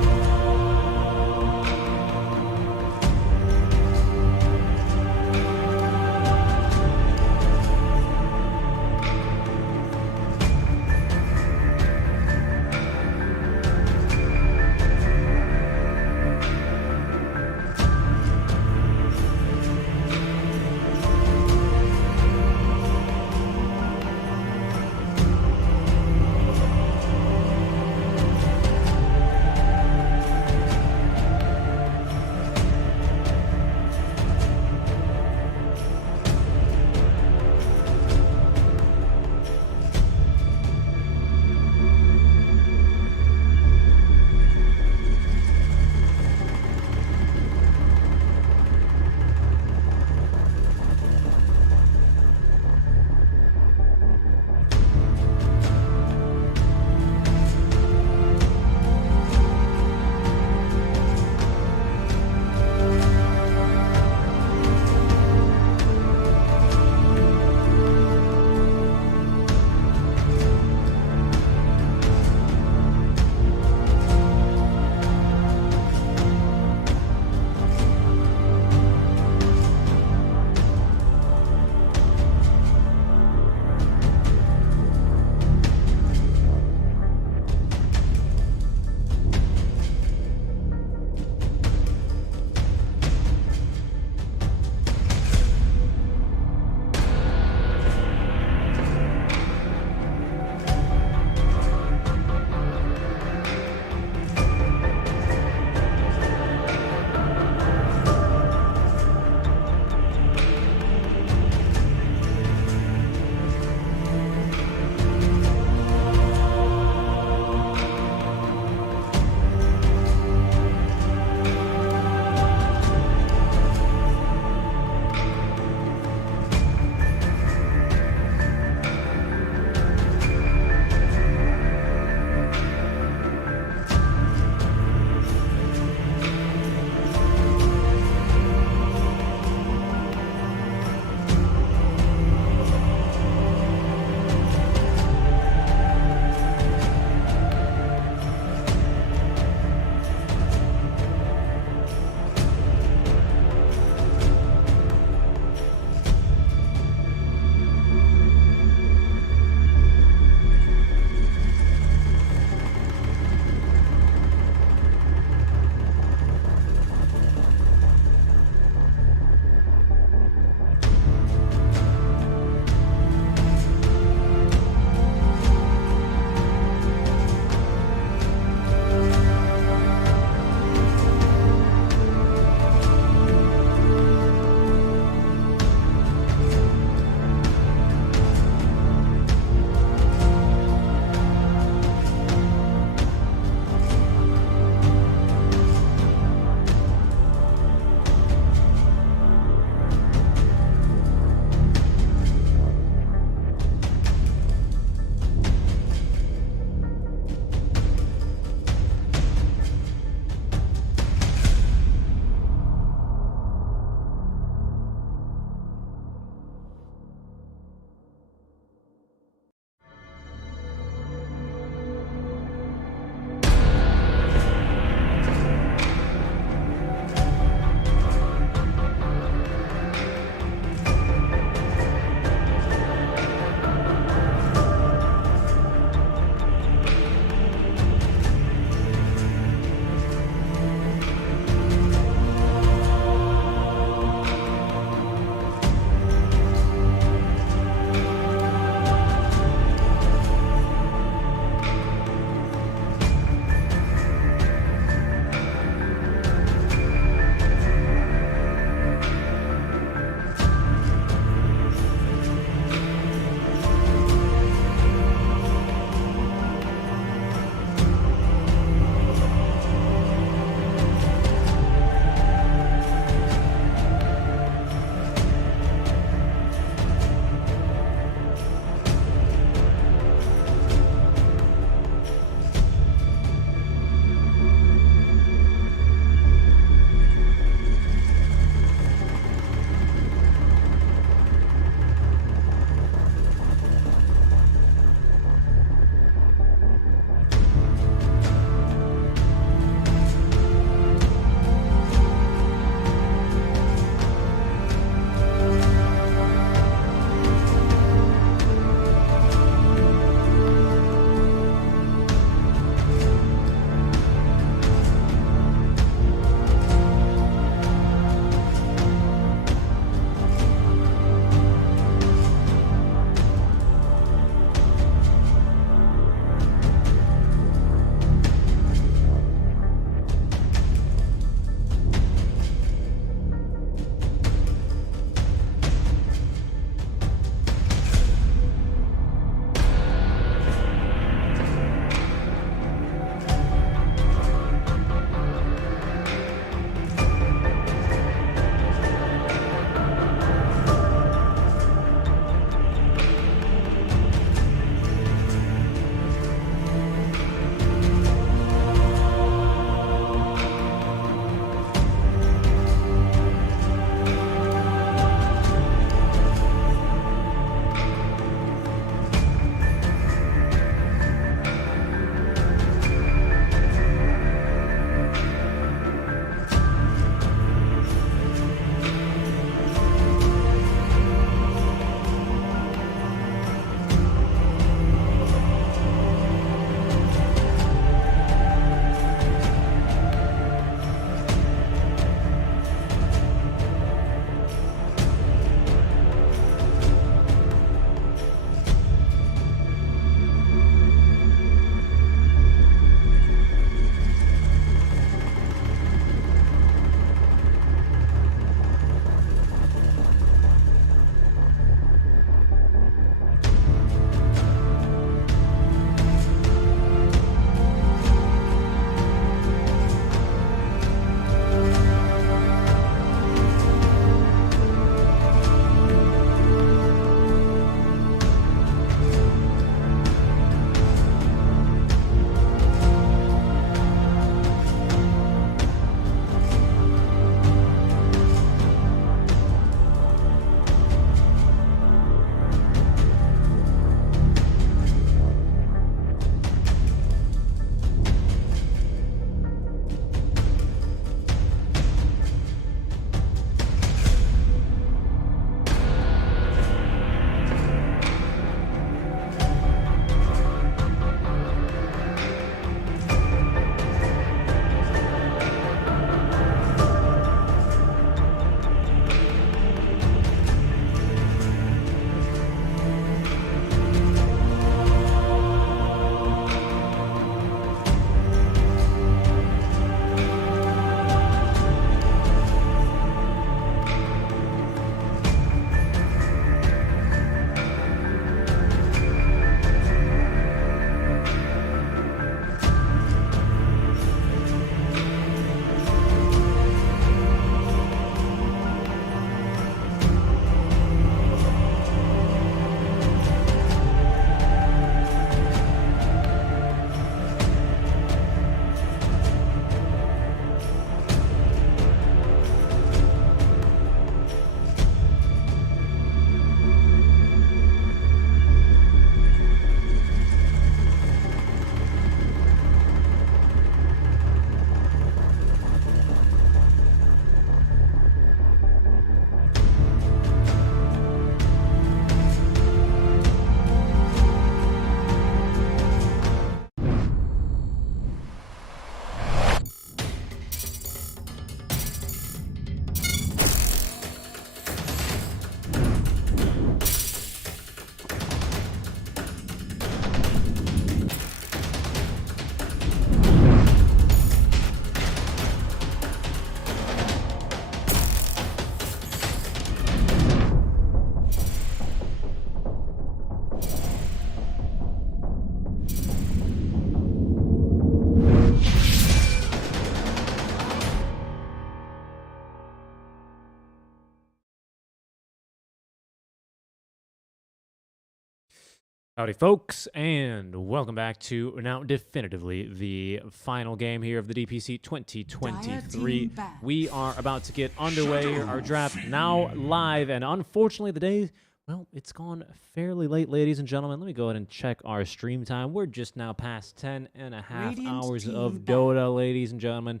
Howdy, folks, and welcome back to now definitively the final game here of the DPC 2023. We are about to get underway. Our draft now live, and unfortunately, the day, well, it's gone fairly late, ladies and gentlemen. Let me go ahead and check our stream time. We're just now past 10.5 hours of Dota, ladies and gentlemen.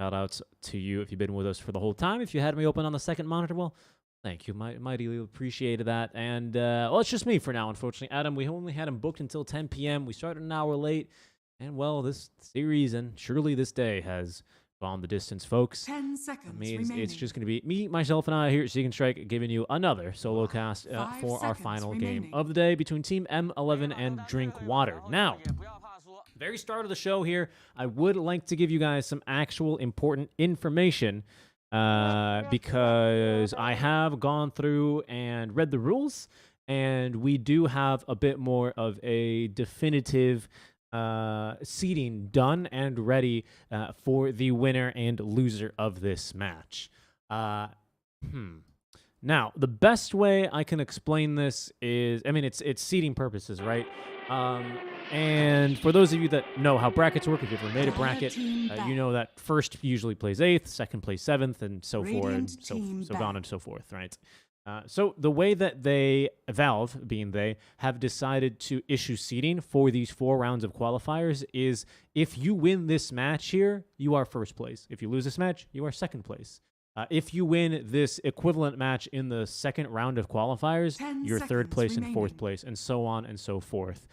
Shout outs to you if you've been with us for the whole time. If you had me open on the second monitor, well, thank you. Mightily appreciated that. And, well, it's just me for now, unfortunately. Adam, we only had him booked until 10 p.m. We started an hour late. And, well, this series and surely this day has gone the distance, folks. 10 seconds That means remaining. it's just going to be me, myself, and I here at SeekNStrike giving you another solo cast for our final game of the day between Team M11 and Drinkwater. Now, very start of the show here, I would like to give you guys some actual important information because I have gone through and read the rules, and we do have a bit more of a definitive seeding done and ready for the winner and loser of this match. Now, the best way I can explain this is, I mean, it's seeding purposes, right? And for those of you that know how brackets work, if you've ever made a bracket, you know that first usually plays 8th, second plays 7th, and so forth, and so on and so forth, right? So the way that Valve, being they, have decided to issue seeding for these 4 rounds of qualifiers is if you win this match here, you are first place. If you lose this match, you are second place. If you win this equivalent match in the second round of qualifiers, you're third place and fourth place, and so on and so forth.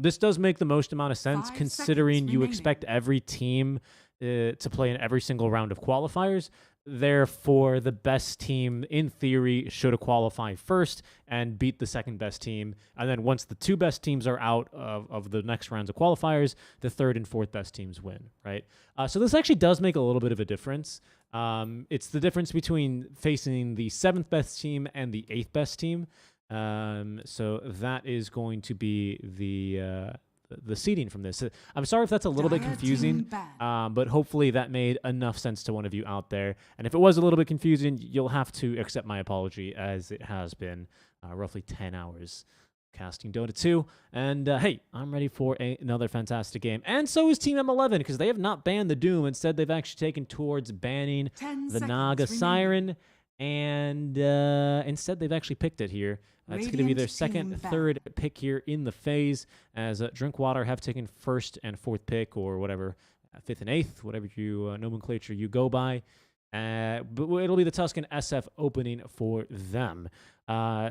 This does make the most amount of sense considering you expect every team to play in every single round of qualifiers. Therefore, the best team, in theory, should qualify first and beat the second best team. And then once the 2 best teams are out of the next rounds of qualifiers, the 3rd and 4th best teams win, right? So this actually does make a little bit of a difference. It's the difference between facing the 7th best team and the 8th best team. So that is going to be the seeding from this. I'm sorry if that's a little bit confusing, but hopefully that made enough sense to one of you out there. And if it was a little bit confusing, you'll have to accept my apology, as it has been roughly 10 hours casting Dota 2. And hey, I'm ready for another fantastic game. And so is Team M11, because they have not banned the Doom. Instead, they've actually taken towards banning the Naga Siren. And instead, they've actually picked it here. It's going to be their second, third pick here in the phase, as Drinkwater have taken 1st and 4th pick, or whatever, 5th and 8th, whatever you nomenclature you go by. But it'll be the Tuscan SF opening for them.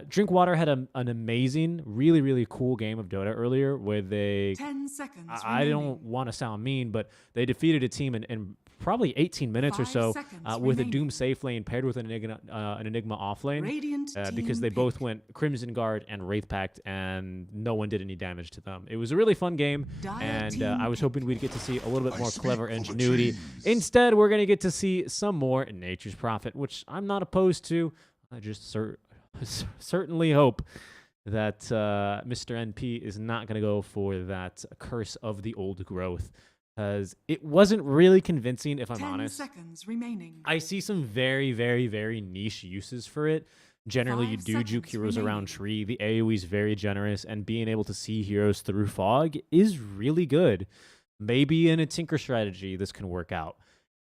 Drinkwater had an amazing, really, really cool game of Dota earlier, where they, 10 seconds I don't want to sound mean, but they defeated a team in probably 18 minutes or so with a Doom safe lane paired with an Enigma off lane, because they both went Crimson Guard and Wraith Pact, and no one did any damage to them. It was a really fun game, and I was hoping we'd get to see a little bit more clever ingenuity. Instead, we're going to get to see some more Nature's Prophet, which I'm not opposed to. I just certainly hope that Mr. NP is not going to go for that Curse of the Old Growth, because it wasn't really convincing, if I'm honest. 10 seconds remaining. I see some very, very, very niche uses for it. Generally, you do juke heroes around tree. The AoE is very generous, and being able to see heroes through fog is really good. Maybe in a Tinker strategy, this can work out.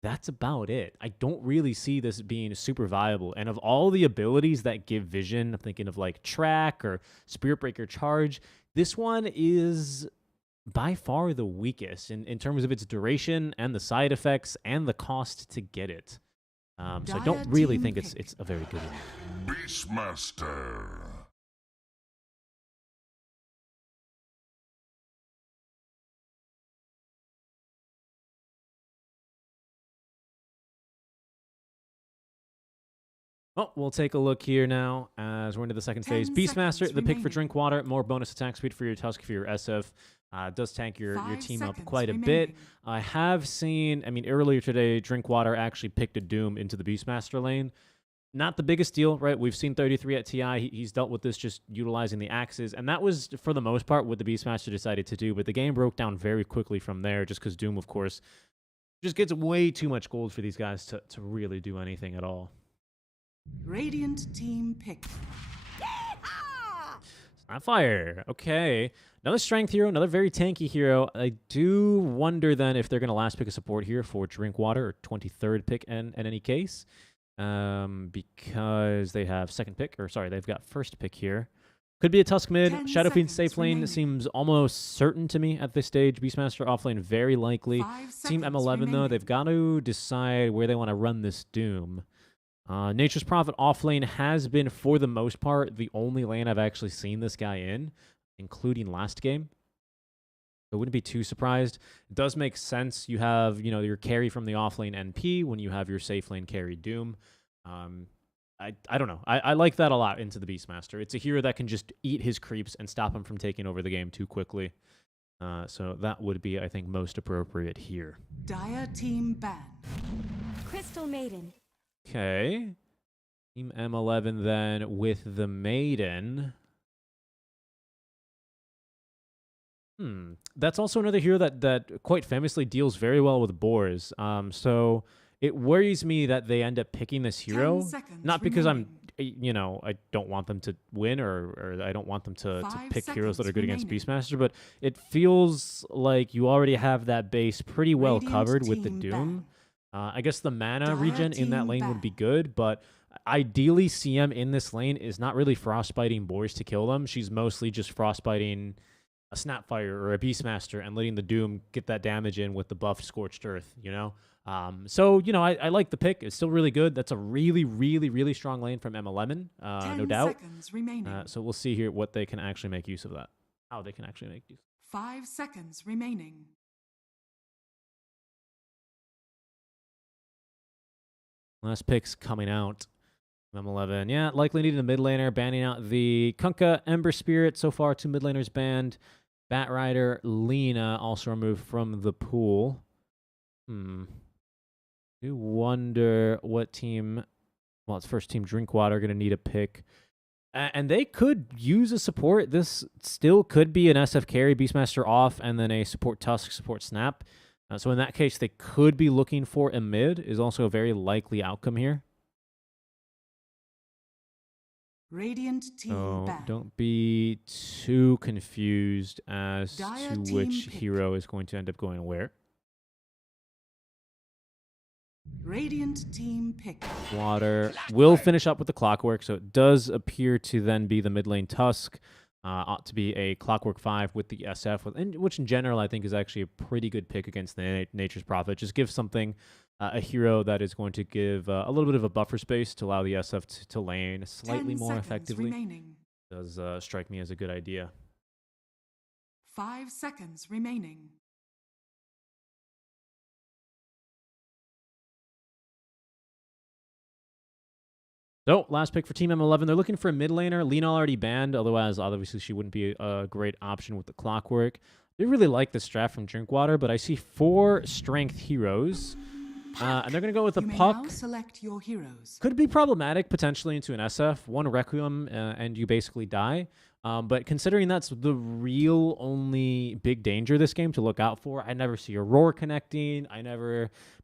That's about it. I don't really see this being super viable. And of all the abilities that give vision, I'm thinking of like Track or Spirit Breaker Charge, this one is by far the weakest in terms of its duration and the side effects and the cost to get it. So I don't really think it's a very good one. Beastmaster. Well, we'll take a look here now as we're into the second phase. Beastmaster, the pick for Drinkwater, more bonus attack speed for your Tusk, for your SF. Does tank your team up quite a bit. I have seen, I mean, earlier today, Drinkwater actually picked a Doom into the Beastmaster lane. Not the biggest deal, right? We've seen 33 at TI. He's dealt with this just utilizing the axes, and that was, for the most part, what the Beastmaster decided to do, but the game broke down very quickly from there, just because Doom, of course, just gets way too much gold for these guys to really do anything at all. Radiant team pick. Fire. Okay. Another strength hero, another very tanky hero. I do wonder then if they're going to last pick a support here for Drinkwater, or 23rd pick in any case. Because they have second pick, or sorry, they've got first pick here. Could be a Tusk mid. 10 Shadow Fiend seconds safe lane remaining. seems almost certain to me at this stage. Beastmaster off lane, very likely. 5 Team seconds M11, though, remaining. they've got to decide where they want to run this Doom. Nature's Prophet off lane has been, for the most part, the only lane I've actually seen this guy in, including last game. I wouldn't be too surprised. It does make sense. You have, your carry from the off lane NP when you have your safe lane carry Doom. I don't know. I like that a lot into the Beastmaster. It's a hero that can just eat his creeps and stop him from taking over the game too quickly. So that would be, I think, most appropriate here. Dire team ban. Crystal Maiden. Okay. Team M11 then with the Maiden. That's also another hero that quite famously deals very well with boars. So it worries me that they end up picking this hero. 10 seconds Not because remaining. I don't want them to win, or I don't want them to 5 pick heroes that are good seconds against remaining. Beastmaster, but it feels like you already have that base pretty well Radiant covered with the team Doom. I guess the mana Dire regen in that team lane would be ban. good, but ideally CM in this lane is not really frostbiting boars to kill them. She's mostly just frostbiting a Snapfire or a Beastmaster and letting the Doom get that damage in with the buff Scorched Earth, So, I like the pick. It's still really good. That's a really, really, really strong lane from M11, 10 no doubt. seconds remaining. So we'll see here what they can actually make use of that. How they can actually make use. 5 seconds remaining. Last picks coming out. M11, yeah, likely needing a mid laner, banning out the Kunkka, Ember Spirit, so far 2 mid laners banned. Bat Rider, Lena, also removed from the pool. Do wonder what team, well, it's first team Drinkwater, going to need a pick. And they could use a support. This still could be an SF carry, Beastmaster off, and then a support Tusk, support Snap. So in that case, they could be looking for a mid, is also a very likely outcome here. Radiant team So ban. don't be too confused as Dire to team which pick. hero is going to end up going where. Radiant team pick. Water will finish up with the Clockwork, so it does appear to then be the mid lane Tusk. Ought to be a Clockwork 5 with the SF, which in general I think is actually a pretty good pick against the Nature's Prophet. Just give something, a hero that is going to give a little bit of a buffer space to allow the SF to lane slightly 10 more seconds effectively. remaining. Does strike me as a good idea. 5 seconds remaining. So, last pick for Team M11. They're looking for a mid laner. Lena already banned, otherwise, obviously, she wouldn't be a great option with the Clockwork. They really like this draft from Drinkwater, but I see 4 strength heroes. And they're going to go with a You may Puck. now select your heroes. Could be problematic, potentially, into an SF. 1 Requiem, and you basically die. But considering that's the real only big danger this game to look out for, I never see a Roar connecting.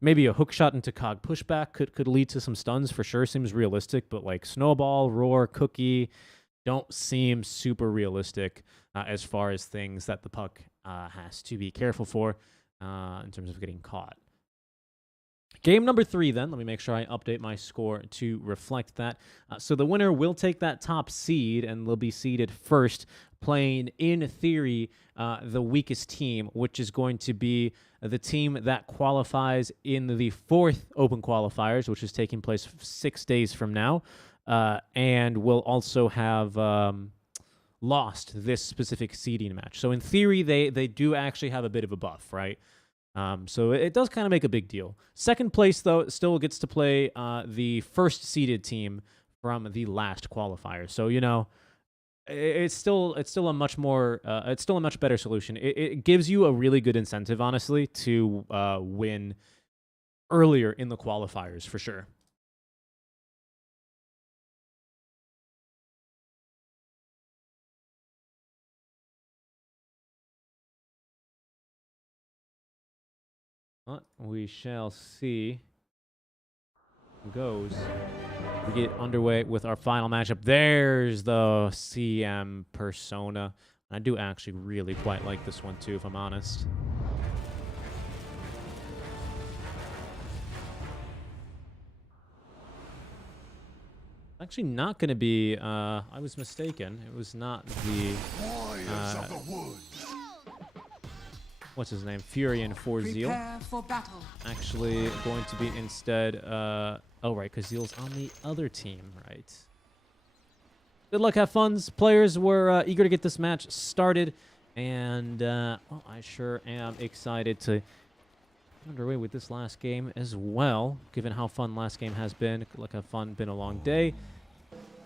Maybe a hook shot into Cog pushback could lead to some stuns for sure. Seems realistic, but like Snowball, Roar, Cookie don't seem super realistic as far as things that the Puck has to be careful for in terms of getting caught. Game number 3, then. Let me make sure I update my score to reflect that. So the winner will take that top seed, and they'll be seeded first, playing, in theory, the weakest team, which is going to be the team that qualifies in the 4th Open Qualifiers, which is taking place 6 days from now, and will also have lost this specific seeding match. So in theory, they do actually have a bit of a buff, right? So it does kind of make a big deal. Second place, though, still gets to play the first seeded team from the last qualifier. So, it's still a much better solution. It gives you a really good incentive, honestly, to win earlier in the qualifiers for sure. But we shall see how it goes. We get underway with our final matchup. There's the CM Persona. I do actually really quite like this one too, if I'm honest. Actually not going to be, I was mistaken. It was not the, what's his name? Furion for Zeal. Prepare for battle. Actually going to be instead, oh right, because Zeal's on the other team, right? Good luck, have fun. Players were eager to get this match started, and well, I sure am excited to underway with this last game as well, given how fun last game has been. Good luck, have fun. Been a long day.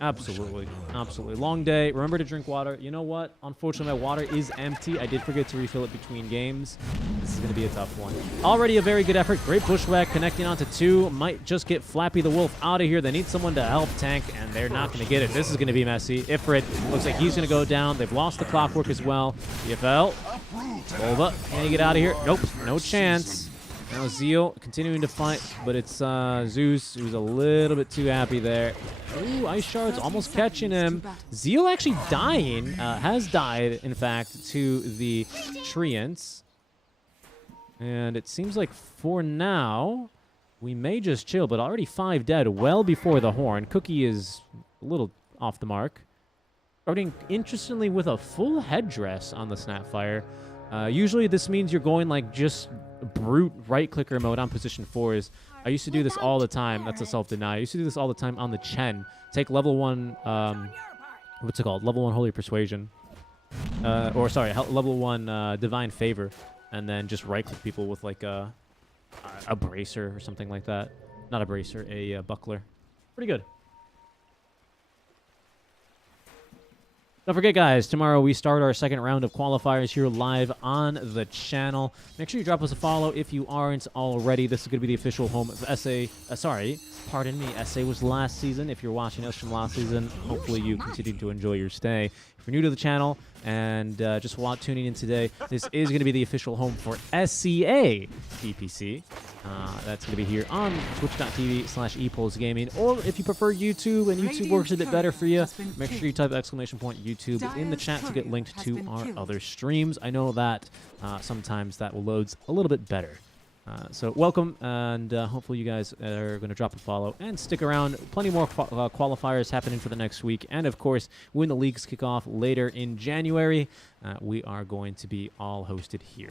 Absolutely. Absolutely. Long day. Remember to drink water. You know what? Unfortunately, my water is empty. I did forget to refill it between games. This is going to be a tough one. Already a very good effort. Great bushwhack connecting onto 2. Might just get Flappy the Wolf out of here. They need someone to help tank, and they're not going to get it. This is going to be messy. Ifrit looks like he's going to go down. They've lost the clockwork as well. EFL. Volva. Can you get out of here? Nope. No chance. Now Zeal continuing to fight, but it's Zeus who's a little bit too happy there. Ooh, Ice Shard's almost catching him. Zeal actually dying, has died, in fact, to the Treants. And it seems like for now, we may just chill, but already 5 dead well before the horn. Cookie is a little off the mark. Starting, interestingly, with a full headdress on the Snapfire. Usually this means you're going like just brute right-clicker mode on position 4s. I used to do this all the time. That's a self-deny. I used to do this all the time on the Chen. Take level 1, what's it called? Level 1 Holy Persuasion. Or sorry, level 1 Divine Favor. And then just right-click people with like a bracer or something like that. Not a bracer, a buckler. Pretty good. Don't forget, guys, tomorrow we start our second round of qualifiers here live on the channel. Make sure you drop us a follow if you aren't already. This is going to be the official home of SA. Sorry, pardon me. SA was last season. If you're watching us from last season, hopefully you continue to enjoy your stay. If you're new to the channel and just tuning in today, this is going to be the official home for SCA DPC. That's going to be here on twitch.tv/ePulseGaming. Or if you prefer YouTube and YouTube works a bit better for you, make sure you type !YouTube in the chat to get linked to our other streams. I know that sometimes that will load a little bit better. So welcome, and hopefully you guys are going to drop a follow and stick around. Plenty more qualifiers happening for the next week. And, of course, when the leagues kick off later in January, we are going to be all hosted here.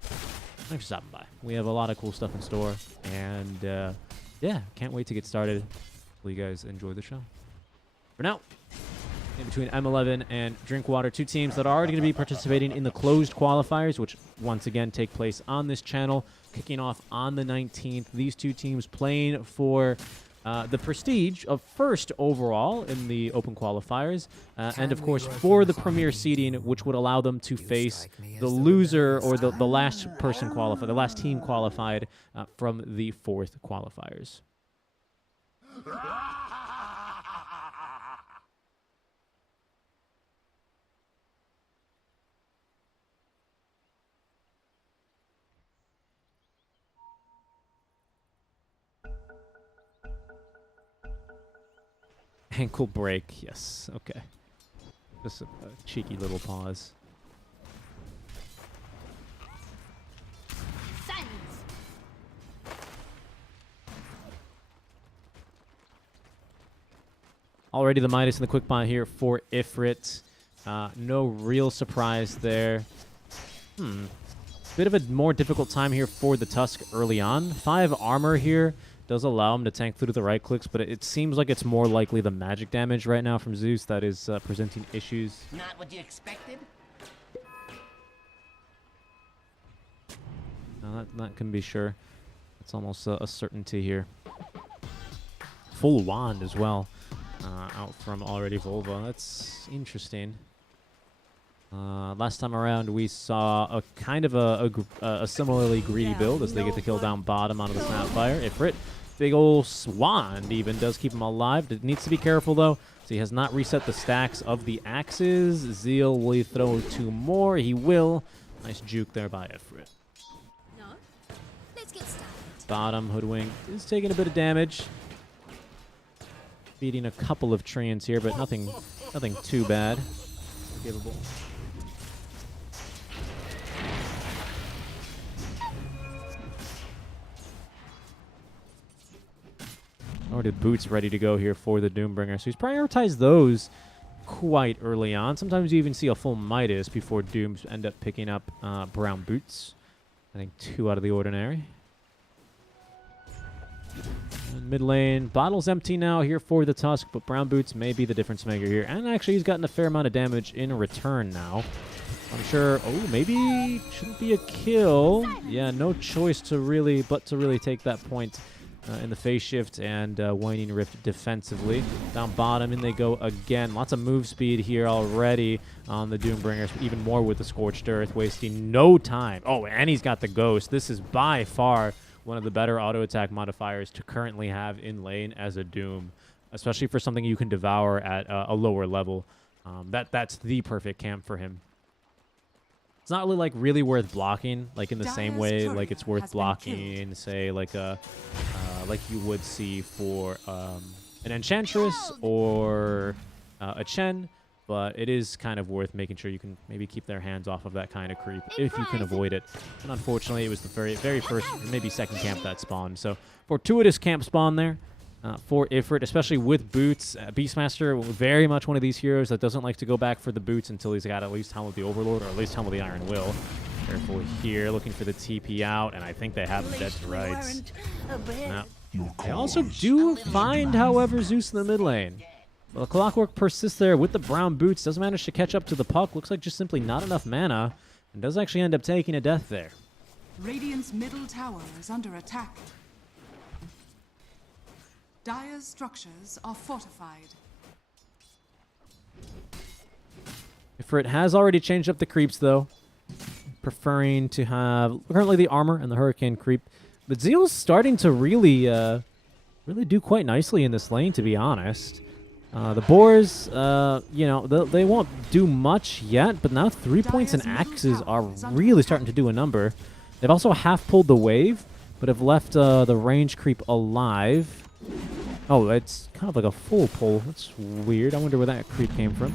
Thanks for stopping by. We have a lot of cool stuff in store. And, yeah, can't wait to get started. Hopefully you guys enjoy the show. For now, in between M11 and Drinkwater, 2 teams that are already going to be participating in the closed qualifiers, which once again take place on this channel, kicking off on the 19th. These 2 teams playing for the prestige of first overall in the open qualifiers, and of course for the premier seeding, which would allow them to face the loser or the last person qualified, the last team qualified from the 4th qualifiers. Ankle break, yes, okay. Just a cheeky little pause. Silence. Already the Midas and the quick buy here for Ifrit. No real surprise there. Bit of a more difficult time here for the Tusk early on. 5 armor here does allow him to tank through to the right clicks, but it seems like it's more likely the magic damage right now from Zeus that is presenting issues. Not what you expected? That can be sure. It's almost a certainty here. Full wand as well, out from already Volva. That's interesting. Last time around, we saw a kind of a similarly greedy build as they get the kill down bottom onto the Snapfire. Ifrit, big ol' wand even does keep him alive. It needs to be careful though, so he has not reset the stacks of the axes. Zeal, will he throw 2 more? He will. Nice juke there by Ifrit. No. Let's get started. Bottom hoodwink is taking a bit of damage. Beating a couple of Treants here, but nothing too bad. Forgivable. Already boots ready to go here for the Doombringer. So he's prioritized those quite early on. Sometimes you even see a full Midas before Dooms end up picking up brown boots. I think 2 out of the ordinary. And mid lane, bottle's empty now here for the Tusk, but brown boots may be the difference maker here. And actually he's gotten a fair amount of damage in return now. I'm sure, oh, maybe shouldn't be a kill. Yeah, no choice to really take that point in the phase shift and Waning Rift defensively. Down bottom, in they go again. Lots of move speed here already on the Doombringers, even more with the Scorched Earth, wasting no time. Oh, and he's got the Ghost. This is by far one of the better auto attack modifiers to currently have in lane as a Doom, especially for something you can devour at a lower level. That's the perfect camp for him. It's not really really worth blocking, like in the same way like it's worth blocking, say like you would see for an Enchantress or a Chen, but it is kind of worth making sure you can maybe keep their hands off of that kind of creep if you can avoid it. And unfortunately, it was the very first, maybe second camp that spawned. So fortuitous camp spawn there for Ifrit, especially with boots. Beastmaster, very much one of these heroes that doesn't like to go back for the boots until he's got at least Helm of the Overlord or at least Helm of the Iron Will. Careful here, looking for the TP out, and I think they have him dead to rights. They also do find, however, Zeus in the mid lane. Well, the Clockwork persists there with the brown boots, doesn't manage to catch up to the puck. Looks like just simply not enough mana, and does actually end up taking a death there. Radiant's middle tower is under attack. Dire's structures are fortified. Ifrit has already changed up the creeps, though, preferring to have currently the armor and the hurricane creep. But Zeal's starting to really do quite nicely in this lane, to be honest. The Boars, you know, they won't do much yet, but now 3 points and axes are really starting to do a number. They've also half pulled the wave, but have left the range creep alive. Oh, it's kind of like a full pull. That's weird. I wonder where that creep came from.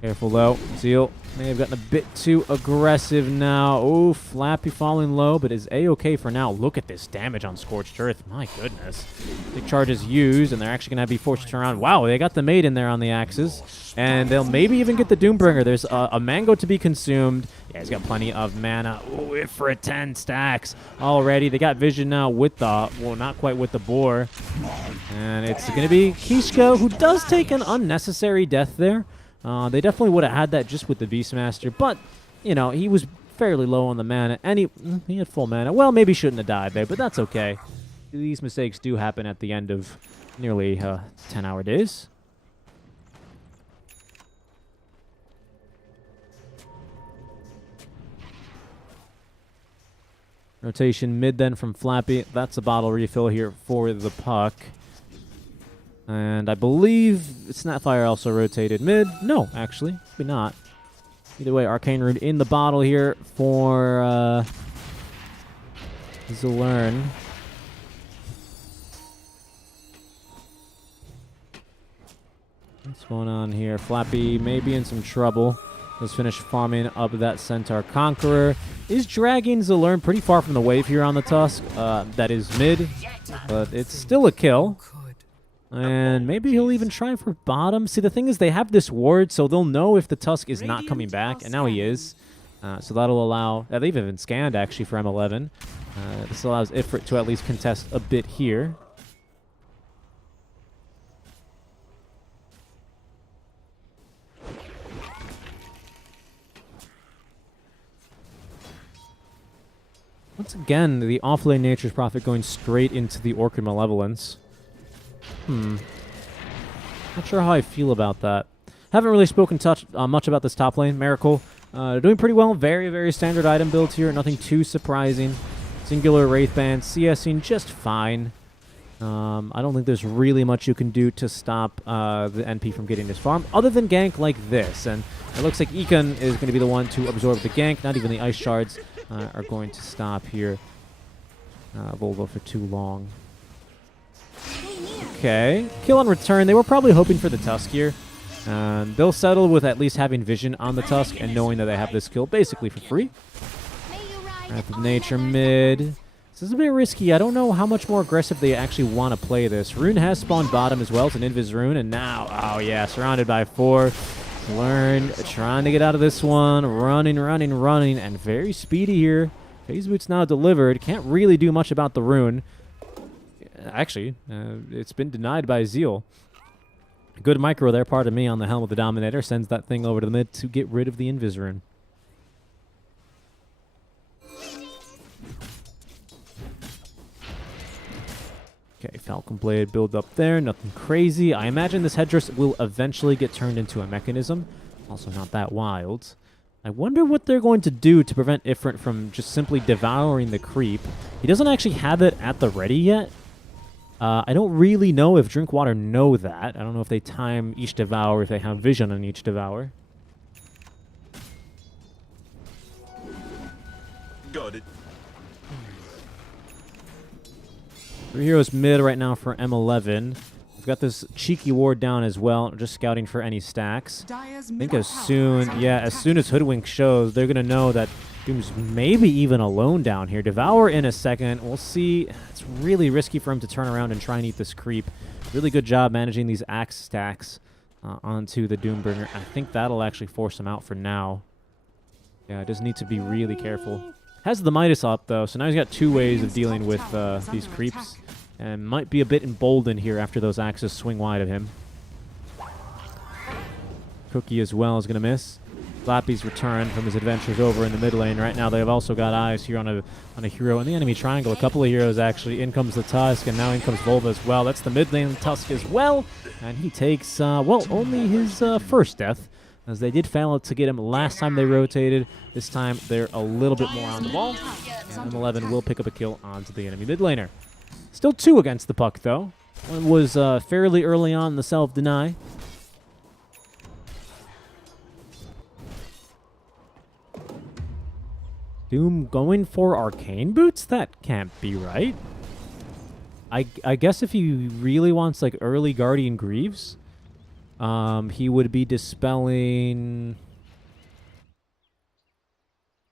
Careful, though. Zeal may have gotten a bit too aggressive now. Oh, Flappy falling low, but is A-okay for now. Look at this damage on Scorched Earth. My goodness. Big charge is used, and they're actually going to be forced to turn around. Wow, they got the Maid in there on the axes. And they'll maybe even get the Doombringer. There's a Mango to be consumed. Yeah, he's got plenty of mana. Oh, Ifrit 10 stacks already. They got vision now with the, well, not quite with the Boar. And it's going to be Kishka, who does take an unnecessary death there. They definitely would have had that just with the Beastmaster, but, you know, he was fairly low on the mana, and he had full mana. Well, maybe shouldn't have died there, but that's okay. These mistakes do happen at the end of nearly 10-hour days. Rotation mid then from Flappy. That's a bottle refill here for the puck. And I believe Snapfire also rotated mid. No, actually, maybe not. Either way, Arcane Rune in the bottle here for Zalern. What's going on here? Flappy may be in some trouble. Let's finish farming up that Centaur Conqueror. Is dragging Zalern pretty far from the wave here on the Tusk. That is mid, but it's still a kill. And maybe he'll even try for bottom. See, the thing is they have this ward, so they'll know if the Tusk is not coming back, and now he is. So that'll allow... they've even scanned, actually, for M11. This allows Ifrit to at least contest a bit here. Once again, the off-lane Nature's Prophet going straight into the Orchid Malevolence. Not sure how I feel about that. Haven't really spoken much about this top lane. Miracle doing pretty well. Very, very standard item build here. Nothing too surprising. Singular Wraith Band. CSing just fine. I don't think there's really much you can do to stop the NP from getting this farm, other than gank like this. And it looks like Econ is going to be the one to absorb the gank. Not even the Ice Shards are going to stop here. Volvo for too long. Okay, kill on return. They were probably hoping for the Tusk here. They'll settle with at least having vision on the Tusk and knowing that they have this kill basically for free. Wrath of Nature mid. This is a bit risky. I don't know how much more aggressive they actually want to play this. Rune has spawned bottom as well. It's an Invis Rune, and now, oh yeah, surrounded by 4. Learn, trying to get out of this one. Running, and very speedy here. Phase Boot's now delivered. Can't really do much about the Rune. Actually, it's been denied by Zeal. Good micro there, pardon me, on the helm of the Dominator. Sends that thing over to the mid to get rid of the Invis Rune. Okay, Falcon Blade build up there. Nothing crazy. I imagine this headdress will eventually get turned into a mechanism. Also not that wild. I wonder what they're going to do to prevent Ifrit from just simply devouring the creep. He doesn't actually have it at the ready yet. I don't really know if Drinkwater know that. I don't know if they time each devour, if they have vision on each devour. Got it. 3 heroes mid right now for M11. We've got this cheeky ward down as well, just scouting for any stacks. I think as soon as Hoodwink shows, they're going to know that Doom's maybe even alone down here. Devour in a second. We'll see. It's really risky for him to turn around and try and eat this creep. Really good job managing these axe stacks onto the Doombringer. I think that'll actually force him out for now. Yeah, just need to be really careful. Has the Midas up, though, so now he's got 2 ways of dealing with these creeps. And might be a bit emboldened here after those axes swing wide of him. Cookie as well is going to miss. Flappy's returned from his adventures over in the mid lane. Right now they've also got eyes here on a hero in the enemy triangle. A couple of heroes actually. In comes the Tusk, and now in comes Volva as well. That's the mid lane Tusk as well. And he takes, well, only his first death, as they did fail to get him last time they rotated. This time they're a little bit more on the ball. And M11 will pick up a kill onto the enemy mid laner. Still 2 against the puck, though. One was fairly early on the self-deny. Doom going for Arcane Boots? That can't be right. I guess if he really wants, like, early Guardian Greaves, he would be dispelling...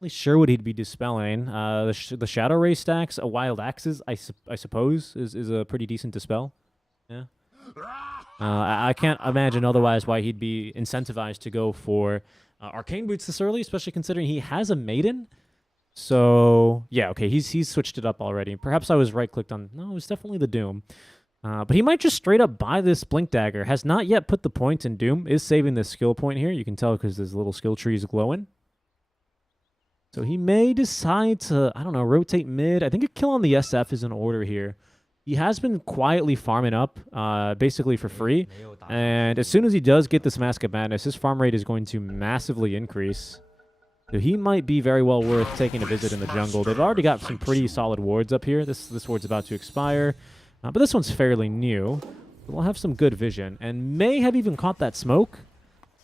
Not really sure what he'd be dispelling. The Shadow Ray stacks, a Wild Axes, I suppose, is a pretty decent dispel. Yeah. I can't imagine otherwise why he'd be incentivized to go for Arcane Boots this early, especially considering he has a Maiden. So, yeah, okay, he's switched it up already. Perhaps I was right-clicked on... No, it was definitely the Doom. But he might just straight up buy this Blink Dagger. Has not yet put the point in Doom. Is saving this skill point here. You can tell because his little skill tree is glowing. So he may decide to, I don't know, rotate mid. I think a kill on the SF is in order here. He has been quietly farming up, basically for free. And as soon as he does get this Mask of Madness, his farm rate is going to massively increase. So he might be very well worth taking a visit in the jungle. They've already got some pretty solid wards up here. This ward's about to expire. But this one's fairly new. We'll have some good vision. And may have even caught that smoke.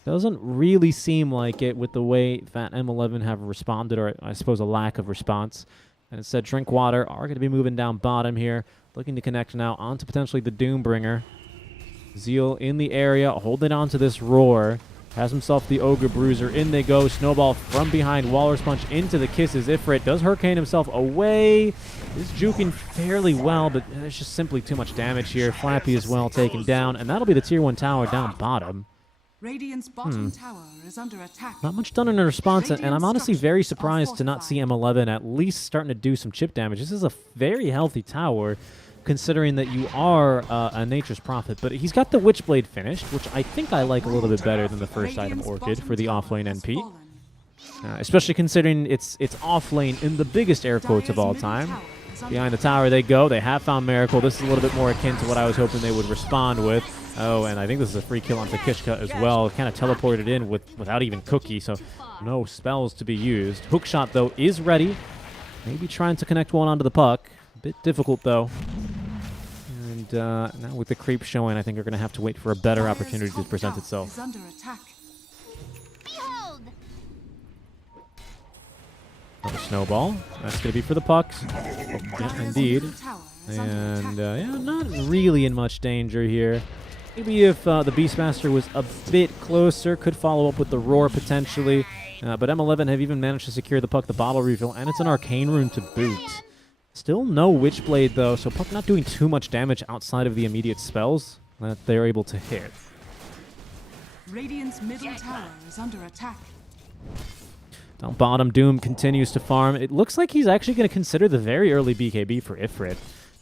Doesn't really seem like it with the way that M11 have responded, or I suppose a lack of response. And instead, Drinkwater are going to be moving down bottom here. Looking to connect now onto potentially the Doombringer. Zeal in the area, holding on to this Roar. Has himself the Ogre Bruiser. In they go. Snowball from behind. Walrus Punch into the Kisses. Ifrit does Hurricane himself away. Is juking fairly well, but there's just simply too much damage here. Flappy as well taken down. And that'll be the Tier 1 tower down bottom. Radiant's bottom tower is under attack. Not much done in a response, and I'm honestly very surprised to not see M11 at least starting to do some chip damage. This is a very healthy tower, considering that you are a Nature's Prophet. But he's got the Witchblade finished, which I think I like a little bit better than the first item Orchid for the offlane NP. Especially considering it's offlane in the biggest air quotes of all time. Behind the tower they go. They have found Miracle. This is a little bit more akin to what I was hoping they would respond with. Oh, and I think this is a free kill on Takishka as well. Kind of teleported in without even Cookie, so no spells to be used. Hookshot, though, is ready. Maybe trying to connect one onto the puck. A bit difficult, though. And now with the creep showing, I think we're going to have to wait for a better opportunity to present itself. Another snowball. That's going to be for the pucks. Oh, yeah, Dire's indeed. middle tower is under And attack. yeah, not really in much danger here. Maybe if the Beastmaster was a bit closer, could follow up with the Roar potentially. But M11 have even managed to secure the puck, the bottle refill, and it's an Arcane Rune to boot. Still no Witchblade though, so puck not doing too much damage outside of the immediate spells that they're able to hit. Radiant's middle tower is under attack. Down bottom, Doom continues to farm. It looks like he's actually going to consider the very early BKB for Ifrit.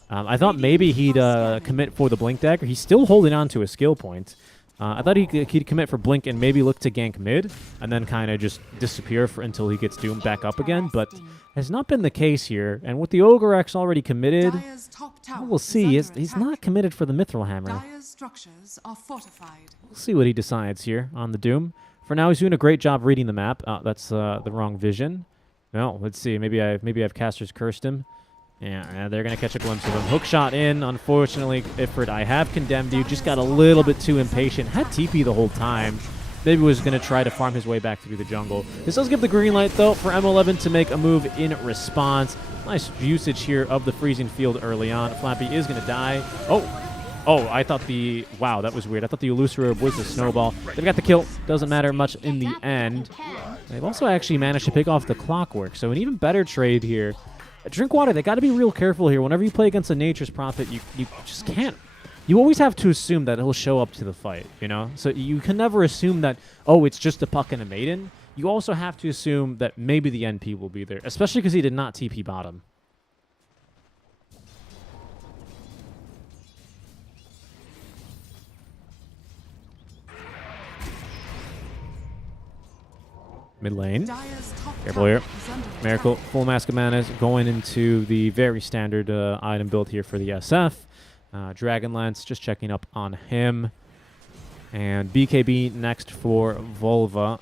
I thought maybe he'd commit for the Blink Dagger. He's still holding on to a skill point. I thought he'd commit for Blink and maybe look to gank mid and then kind of just disappear until he gets Doom back up again, but has not been the case here. And with the Ogrex already committed, Dire's top tower we'll is see. under He's attack. not committed for the Mithril Hammer. Dire's structures are fortified. We'll see what he decides here on the Doom. For now, he's doing a great job reading the map. That's the wrong vision. No, let's see. Maybe I've Caster's cursed him. Yeah, they're going to catch a glimpse of him. Hook shot in. Unfortunately, Ifrit, I have condemned you. Just got a little bit too impatient. Had TP the whole time. Maybe was going to try to farm his way back through the jungle. This does give the green light, though, for M11 to make a move in response. Nice usage here of the freezing field early on. Flappy is going to die. Oh, I thought the... Wow, that was weird. I thought the Illusory Orb was the snowball. They've got the kill. Doesn't matter much in the end. They've also actually managed to pick off the Clockwork, so an even better trade here. Drinkwater, they got to be real careful here. Whenever you play against a Nature's Prophet, you just can't. You always have to assume that he'll show up to the fight, you know? So you can never assume that, oh, it's just a puck and a maiden. You also have to assume that maybe the NP will be there, especially because he did not TP bottom. Mid lane. Dire's top Careful tower here. is under Miracle, attack. full Mask of Madness, going into the very standard item build here for the SF. Dragonlance, just checking up on him. And BKB next for Volva.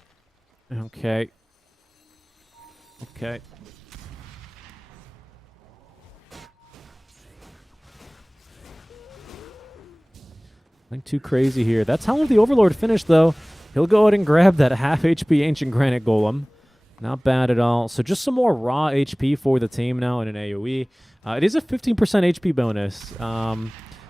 Okay. Okay. Nothing too crazy here. That's how the Overlord finished, though. He'll go ahead and grab that half HP Ancient Granite Golem. Not bad at all. So just some more raw HP for the team now in an AoE. It is a 15% HP bonus.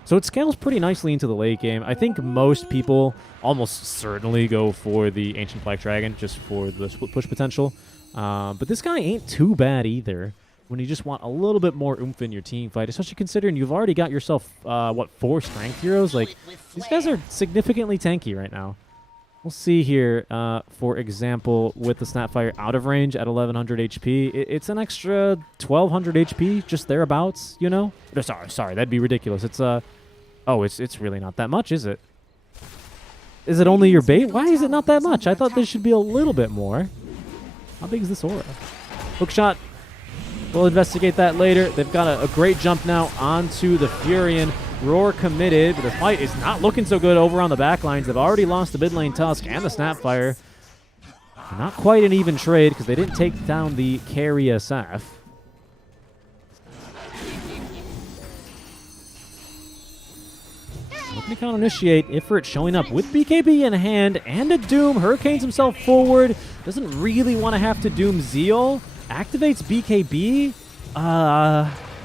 So it scales pretty nicely into the late game. I think most people almost certainly go for the Ancient Black Dragon just for the split push potential. But this guy ain't too bad either when you just want a little bit more oomph in your team fight, especially considering you've already got yourself, 4 strength heroes? Like, these guys are significantly tanky right now. We'll see here, for example, with the Snapfire out of range at 1100 HP. It's an extra 1200 HP, just thereabouts, you know? Sorry, that'd be ridiculous. It's, it's really not that much, is it? Is it only your bait? Why is it not that much? I thought there should be a little bit more. How big is this aura? Hookshot. We'll investigate that later. They've got a great jump now onto the Furion. Roar committed, but the fight is not looking so good over on the back lines. They've already lost the mid lane Tusk and the Snapfire. Not quite an even trade because they didn't take down the carry SF. Looking to counter initiate. Ifrit showing up with BKB in hand and a Doom. Hurricanes himself forward. Doesn't really want to have to Doom Zeal. Activates BKB.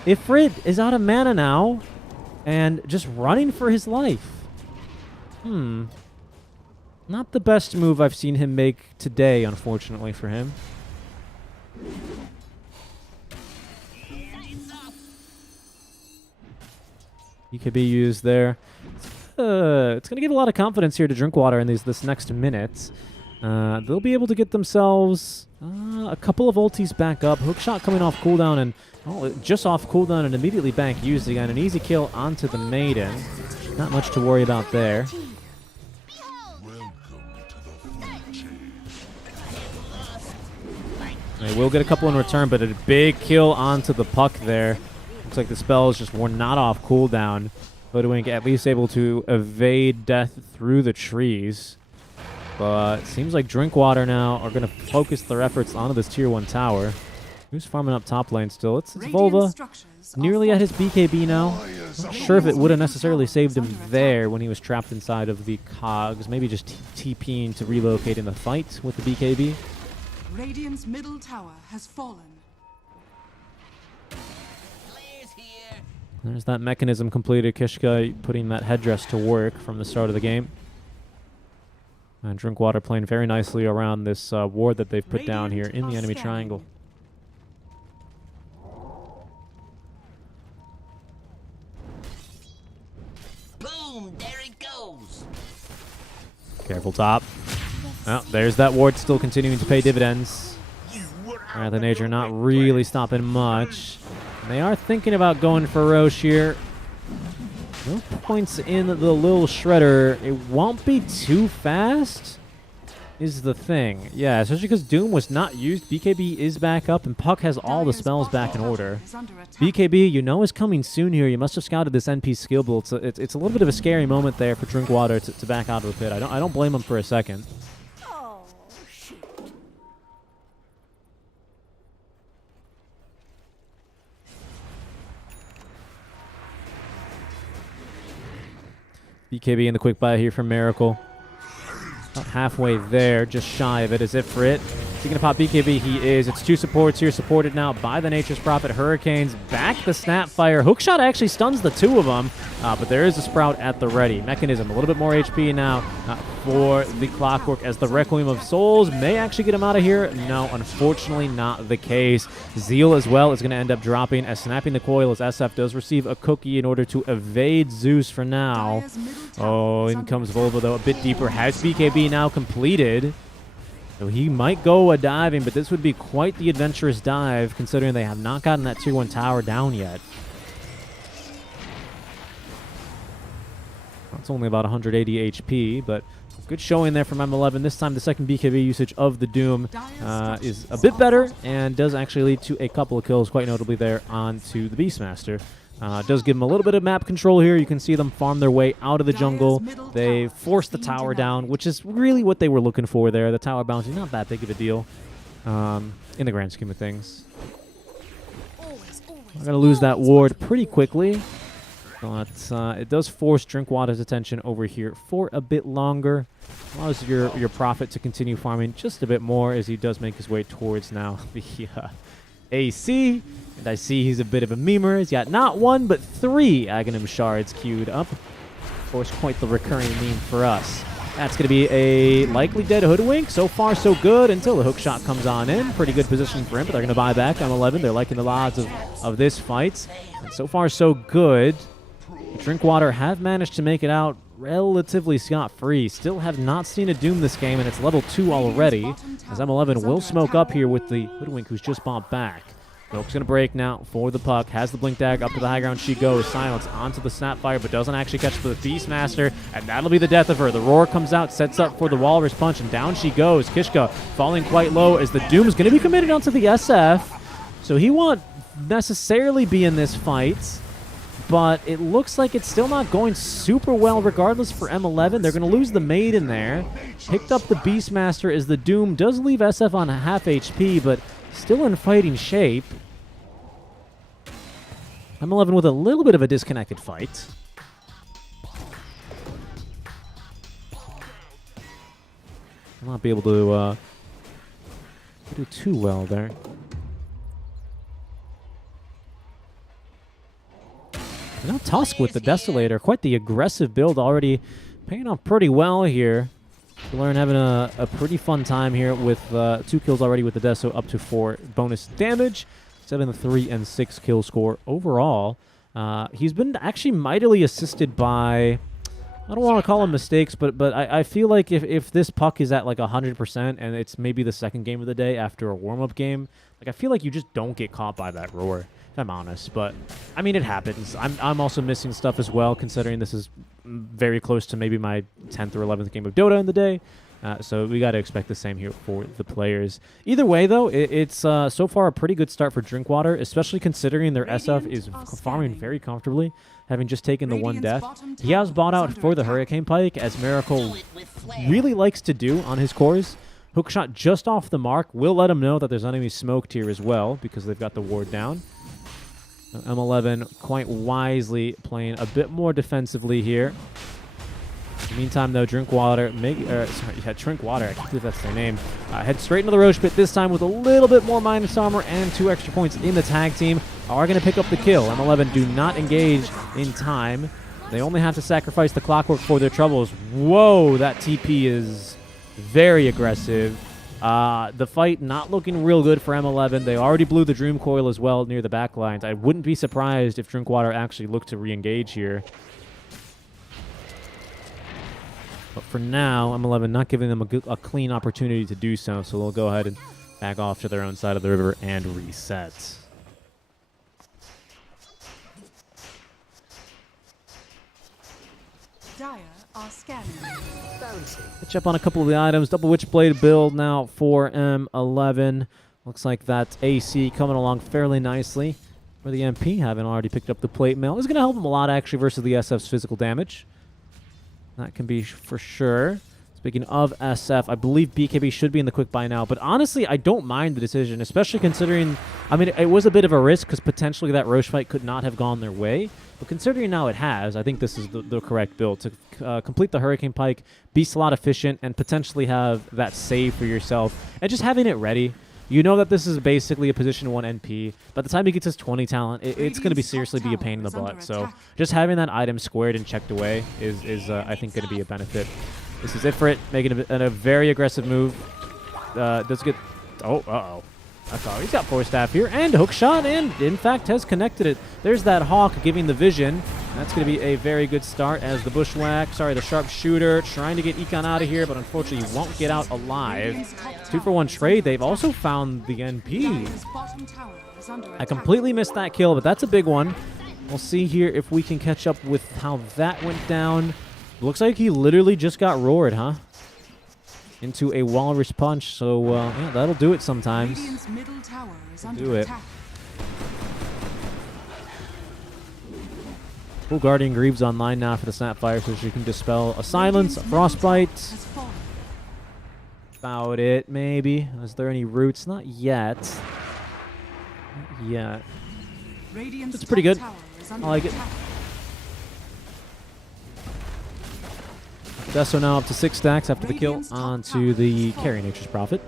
Ifrit is out of mana now and just running for his life. Not the best move I've seen him make today, unfortunately for him. BKB used there. It's going to give a lot of confidence here to Drinkwater in this next minute. They'll be able to get themselves a couple of ultis back up. Hookshot coming off cooldown and just off cooldown and immediately back used again. An easy kill onto the Maiden. Not much to worry about there. They will get a couple in return, but a big kill onto the puck there. Looks like the spells just were not off cooldown. Hoodwink at least able to evade death through the trees. But it seems like Drinkwater now are going to focus their efforts onto this tier 1 tower. Who's farming up top lane still? It's Volva. Nearly at his BKB now. Not sure if it would have necessarily saved him there when he was trapped inside of the cogs. Maybe just TPing to relocate in the fight with the BKB. Radiant's middle tower has fallen. There's that mechanism completed. Kishka putting that headdress to work from the start of the game. And Drinkwater playing very nicely around this ward that they've put down here in the enemy triangle. Boom! There it goes. Careful top. Oh, there's that ward still continuing to pay dividends. The Nature not really stopping much. They are thinking about going for Roche here. No points in the little shredder. It won't be too fast, is the thing. Yeah, especially because Doom was not used. BKB is back up, and Puck has all the spells back in order. BKB, you know, is coming soon here. You must have scouted this NP skill build. It's a little bit of a scary moment there for Drinkwater to back out of the pit. I don't blame him for a second. BKB in the quick buy here from Miracle. About halfway there, just shy of it. As if for it. Is he going to pop BKB? He is. It's two supports here, supported now by the Nature's Prophet. Hurricanes back the Snapfire. Hookshot actually stuns the two of them, but there is a Sprout at the ready. Mechanism, a little bit more HP now for the Clockwork, as the Requiem of Souls may actually get him out of here. No, unfortunately not the case. Zeal as well is going to end up dropping, as snapping the coil as SF does receive a cookie in order to evade Zeus for now. Oh, in comes Volva though, a bit deeper. Has BKB now completed? So he might go a diving, but this would be quite the adventurous dive, considering they have not gotten that tier 1 tower down yet. It's only about 180 HP, but good showing there from M11. This time the second BKB usage of the Doom is a bit better, and does actually lead to a couple of kills, quite notably there onto the Beastmaster. Does give them a little bit of map control here. You can see them farm their way out of the jungle. They force the tower down, which is really what they were looking for there. The tower bounty, not that big of a deal in the grand scheme of things. I'm going to lose that ward pretty quickly, but it does force Drinkwater's attention over here for a bit longer. Allows your Prophet to continue farming just a bit more as he does make his way towards now the AC. And I see he's a bit of a memer. He's got not one, but 3 Aghanim shards queued up. Of course, quite the recurring meme for us. That's going to be a likely dead Hoodwink. So far, so good until the hook shot comes on in. Pretty good position for him, but they're going to buy back M11. They're liking the odds of this fight. And so far, so good. Drinkwater have managed to make it out relatively scot-free. Still have not seen a Doom this game, and it's level 2 already, as M11 will smoke up here with the Hoodwink, who's just bought back. Milk's going to break now for the Puck. Has the Blink Dag up to the high ground. She goes. Silence onto the Snapfire, but doesn't actually catch the Beastmaster, and that'll be the death of her. The Roar comes out, sets up for the Walrus Punch, and down she goes. Kishka falling quite low as the Doom is going to be committed onto the SF, so he won't necessarily be in this fight, but it looks like it's still not going super well regardless for M11. They're going to lose the Maiden there. Picked up the Beastmaster as the Doom does leave SF on half HP, but still in fighting shape. M11 with a little bit of a disconnected fight. Will not be able to do too well there. Now Tusk with the Desolator, quite the aggressive build already, paying off pretty well here. Learn having a pretty fun time here with 2 kills already with the Deso, up to 4 bonus damage, 7, 3, and 6 kill score overall. He's been actually mightily assisted by, I don't want to call them mistakes, but I feel like if this Puck is at like 100% and it's maybe the second game of the day after a warm-up game, like I feel like you just don't get caught by that Roar, if I'm honest. But I mean, it happens. I'm also missing stuff as well, considering this is very close to maybe my 10th or 11th game of Dota in the day. So we got to expect the same here for the players. Either way, though, it's so far a pretty good start for Drinkwater, especially considering their SF is farming very comfortably, having just taken the 1 death. He has bought out for the Hurricane Pike, as Miracle really likes to do on his cores. Hookshot just off the mark will let him know that there's enemy smoked here as well, because they've got the ward down. M11 quite wisely playing a bit more defensively here. In the meantime, though, Drinkwater, Drinkwater, I can't believe that's their name, head straight into the Roche Pit, this time with a little bit more minus armor and 2 extra points in the tag team. Are going to pick up the kill. M11 do not engage in time. They only have to sacrifice the clockwork for their troubles. Whoa, that TP is very aggressive. The fight not looking real good for M11. They already blew the Dream Coil as well near the back lines. I wouldn't be surprised if Drinkwater actually looked to re-engage here. But for now, M11 not giving them a clean opportunity to do so, so they'll go ahead and back off to their own side of the river and reset. Dire are scanning. Catch up on a couple of the items. Double Witchblade build now for M11. Looks like that AC coming along fairly nicely for the MP, having already picked up the plate mail. This is going to help him a lot, actually, versus the SF's physical damage. That can be for sure. Speaking of SF, I believe BKB should be in the quick buy now. But honestly, I don't mind the decision, especially considering, I mean, it was a bit of a risk because potentially that Roche fight could not have gone their way. But considering now it has, I think this is the correct build to complete the Hurricane Pike, be slot efficient, and potentially have that save for yourself. And just having it ready. You know that this is basically a position 1 NP. By the time he gets his 20 talent, it's going to be seriously be a pain in the butt. So just having that item squared and checked away is I think, going to be a benefit. This is Ifrit making a very aggressive move. Does get... Oh, uh-oh. That's all. He's got Force Staff here and Hook Shot, and in fact has connected it. There's that Hawk giving the vision. That's going to be a very good start as the the Sharpshooter trying to get Econ out of here, but unfortunately he won't get out alive. 2-for-1 trade. They've also found the NP. I completely missed that kill, but that's a big one. We'll see here if we can catch up with how that went down. Looks like he literally just got roared, huh? Into a Walrus Punch, so yeah, that'll do it sometimes. Do it. Full Guardian Greaves online now for the Snapfire, so she can dispel a Silence, a Frostbite. About it, maybe. Is there any roots? Not yet. Not yet. It's pretty good. I like it. Deso now up to 6 stacks after the kill onto the Carry Nature's Prophet.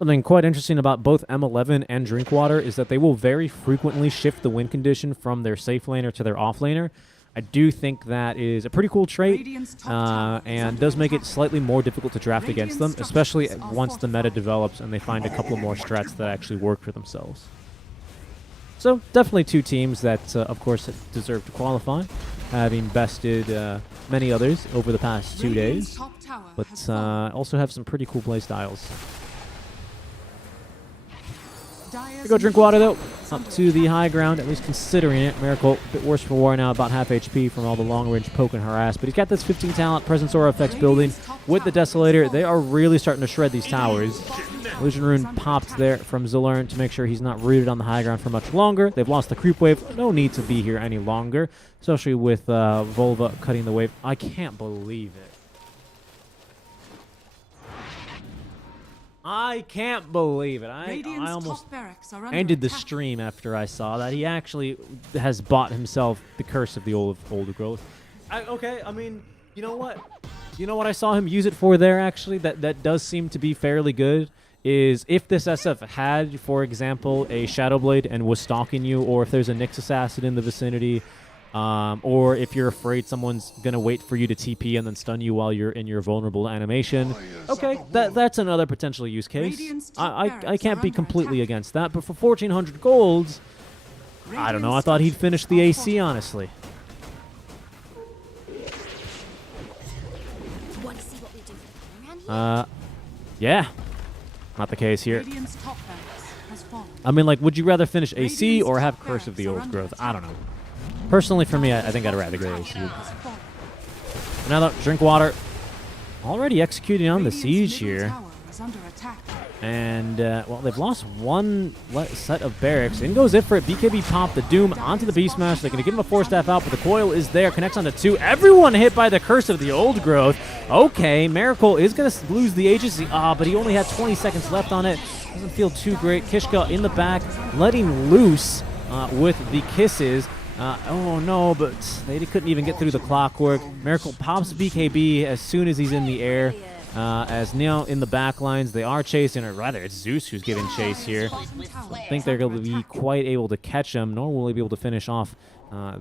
Something quite interesting about both M11 and Drinkwater is that they will very frequently shift the win condition from their safe laner to their off laner. I do think that is a pretty cool trait and does make it slightly more difficult to draft against them, especially once the meta develops and they find a couple more strats that actually work for themselves. So definitely 2 teams that, of course, deserve to qualify, having bested many others over the past 2 days, but also have some pretty cool play styles. Here we go Drinkwater, though, up to the high ground, at least considering it. Miracle, a bit worse for war now, about half HP from all the long-range poke and harass, but he's got this 15 talent, Presence Aura effects building with the Desolator. They are really starting to shred these towers. Illusion Rune popped there from Zilern to make sure he's not rooted on the high ground for much longer. They've lost the creep wave. No need to be here any longer, especially with Volva cutting the wave. I can't believe it. I can't believe it. I almost ended the stream after I saw that. He actually has bought himself the Curse of the Old Growth. Okay, I mean, you know what? You know what I saw him use it for there, actually? That does seem to be fairly good. Is if this SF had, for example, a Shadow Blade and was stalking you, or if there's a Nyx Assassin in the vicinity, or if you're afraid someone's going to wait for you to TP and then stun you while you're in your vulnerable animation. Okay, that's another potential use case. I can't be completely against that, but for 1,400 golds, I don't know. I thought he'd finish the AC, honestly. Yeah. Not the case here. I mean, like, would you rather finish AC or have Curse of the Old Growth? I don't know. Personally, for me, I think I'd rather go AC. Now that Drinkwater already executing on the siege here. And, well, they've lost one set of barracks. In goes Ifrit. BKB popped the Doom onto the Beastmaster. They're going to give him a Force Staff out, but the coil is there. Connects onto 2. Everyone hit by the Curse of the Old Growth. Okay, Miracle is going to lose the agency. But he only had 20 seconds left on it. Doesn't feel too great. Kishka in the back, letting loose with the kisses. Oh no, but they couldn't even get through the clockwork. Miracle pops BKB as soon as he's in the air. As now in the back lines, they are chasing, or rather, it's Zeus who's giving chase here. I think they're going to be quite able to catch him, nor will they be able to finish off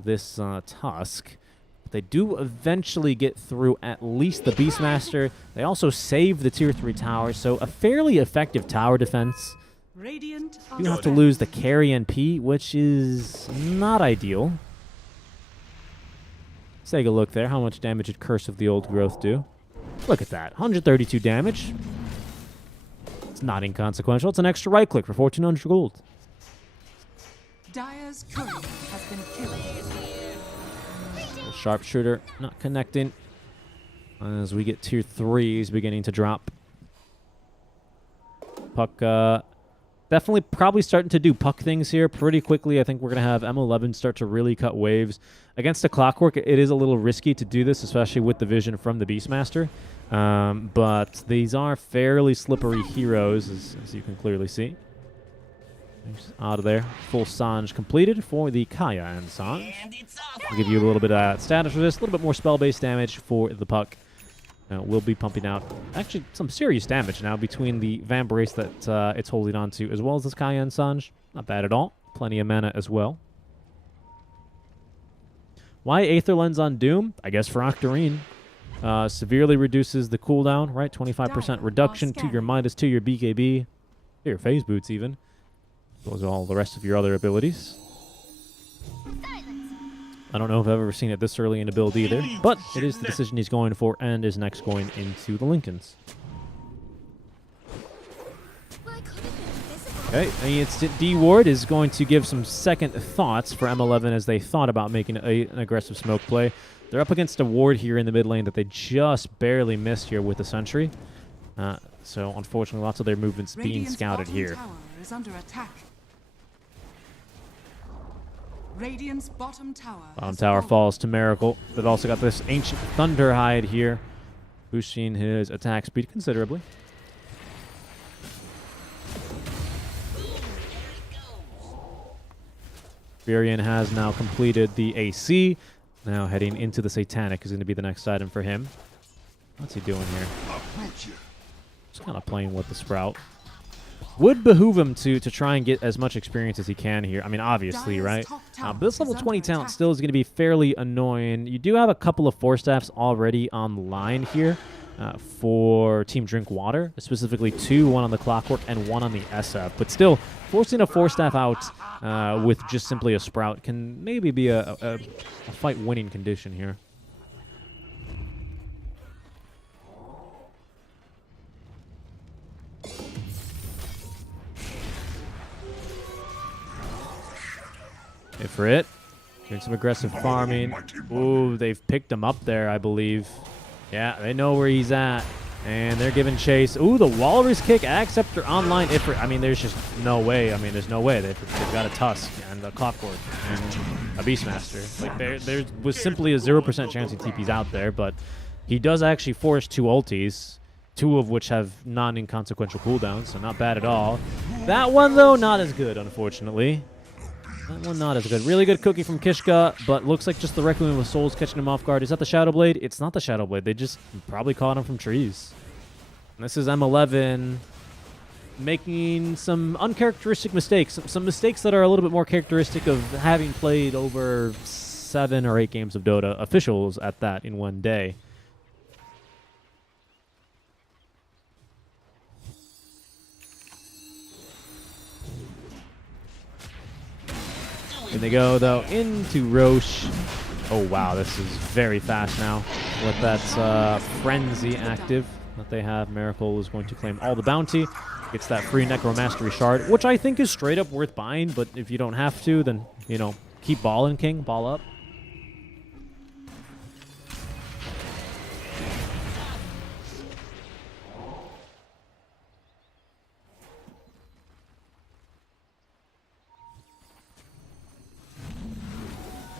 this Tusk. But they do eventually get through at least the Beastmaster. They also save the Tier 3 tower, so a fairly effective tower defense. Radiant You have to lose the carry NP, which is not ideal. Let's take a look there. How much damage did Curse of the Old Growth do? Look at that. 132 damage. It's not inconsequential. It's an extra right click for 1,400 gold. Dire's courier has been killed. Sharpshooter not connecting. As we get Tier 3s beginning to drop. Puck definitely probably starting to do puck things here pretty quickly. I think we're going to have M11 start to really cut waves. Against the Clockwork, it is a little risky to do this, especially with the vision from the Beastmaster. But these are fairly slippery heroes, as you can clearly see. Out of there. Full Sange completed for the Kaya and Sange. I'll give you a little bit of status for this, a little bit more spell-based damage for the Puck. We'll be pumping out actually some serious damage now between the Vambrace that it's holding on to, as well as this Kaya and Sange. Not bad at all. Plenty of mana as well. Why Aether Lens on Doom? I guess for Octarine. Severely reduces the cooldown, right? 25% reduction to your Midas, to your BKB, to your Phase Boots even. Those are all the rest of your other abilities. I don't know if I've ever seen it this early in a build either, but it is the decision he's going for and is next going into the Lincolns. Okay, the instant D Ward is going to give some second thoughts for M11 as they thought about making an aggressive smoke play. They're up against a ward here in the mid lane that they just barely missed here with the Sentry. So unfortunately, lots of their movements being scouted here. Tower is under attack. Radiant's bottom tower. Bottom tower falls to Miracle. They've also got this Ancient Thunderhide here, boosting his attack speed considerably. Furion has now completed the AC. Now heading into the Satanic is going to be the next item for him. What's he doing here? Just kind of playing with the Sprout. Would behoove him to try and get as much experience as he can here. I mean, obviously, right? But this level 20 talent still is going to be fairly annoying. You do have a couple of 4-staffs already on the line here for Team Drink Water, specifically 2, one on the Clockwork and 1 on the SF. But still, forcing a 4-staff out with just simply a Sprout can maybe be a fight-winning condition here. For it. Doing some aggressive farming. Ooh, they've picked him up there, I believe. Yeah, they know where he's at. And they're giving chase. Ooh, the Walrus kick. Acceptor online. I mean, there's just no way. I mean, there's no way. They've got a Tusk and a Clockwork and a Beastmaster. Like, there was simply a 0% chance he TP's out there, but he does actually force 2 ultis, 2 of which have non-inconsequential cooldowns, so not bad at all. That one, though, not as good, unfortunately. That one not as good. Really good cookie from Kishka, but looks like just the Requiem of Souls catching him off guard. Is that the Shadow Blade? It's not the Shadow Blade. They just probably caught him from trees. And this is M11 making some uncharacteristic mistakes. Some mistakes that are a little bit more characteristic of having played over 7 or 8 games of Dota, officials at that, in one day. And they go, though, into Roche. Oh, wow, this is very fast now with that Frenzy active that they have. Miracle is going to claim all the bounty. Gets that free Necromastery Shard, which I think is straight up worth buying, but if you don't have to, then, you know, keep balling, King. Ball up.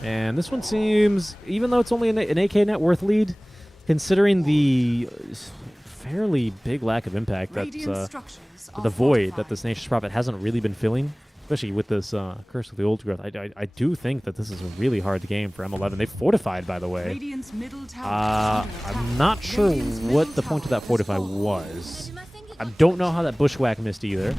And this one seems, even though it's only an AK net worth lead, considering the fairly big lack of impact that the void that this Nature's Prophet hasn't really been filling, especially with this Curse of the Old Growth. I do think that this is a really hard game for M11. They've fortified, by the way. Radiant's middle tower is under I'm attack. not sure Radiant's what middle the point of tower that fortify has fallen. was. I don't know how that bushwhack missed either.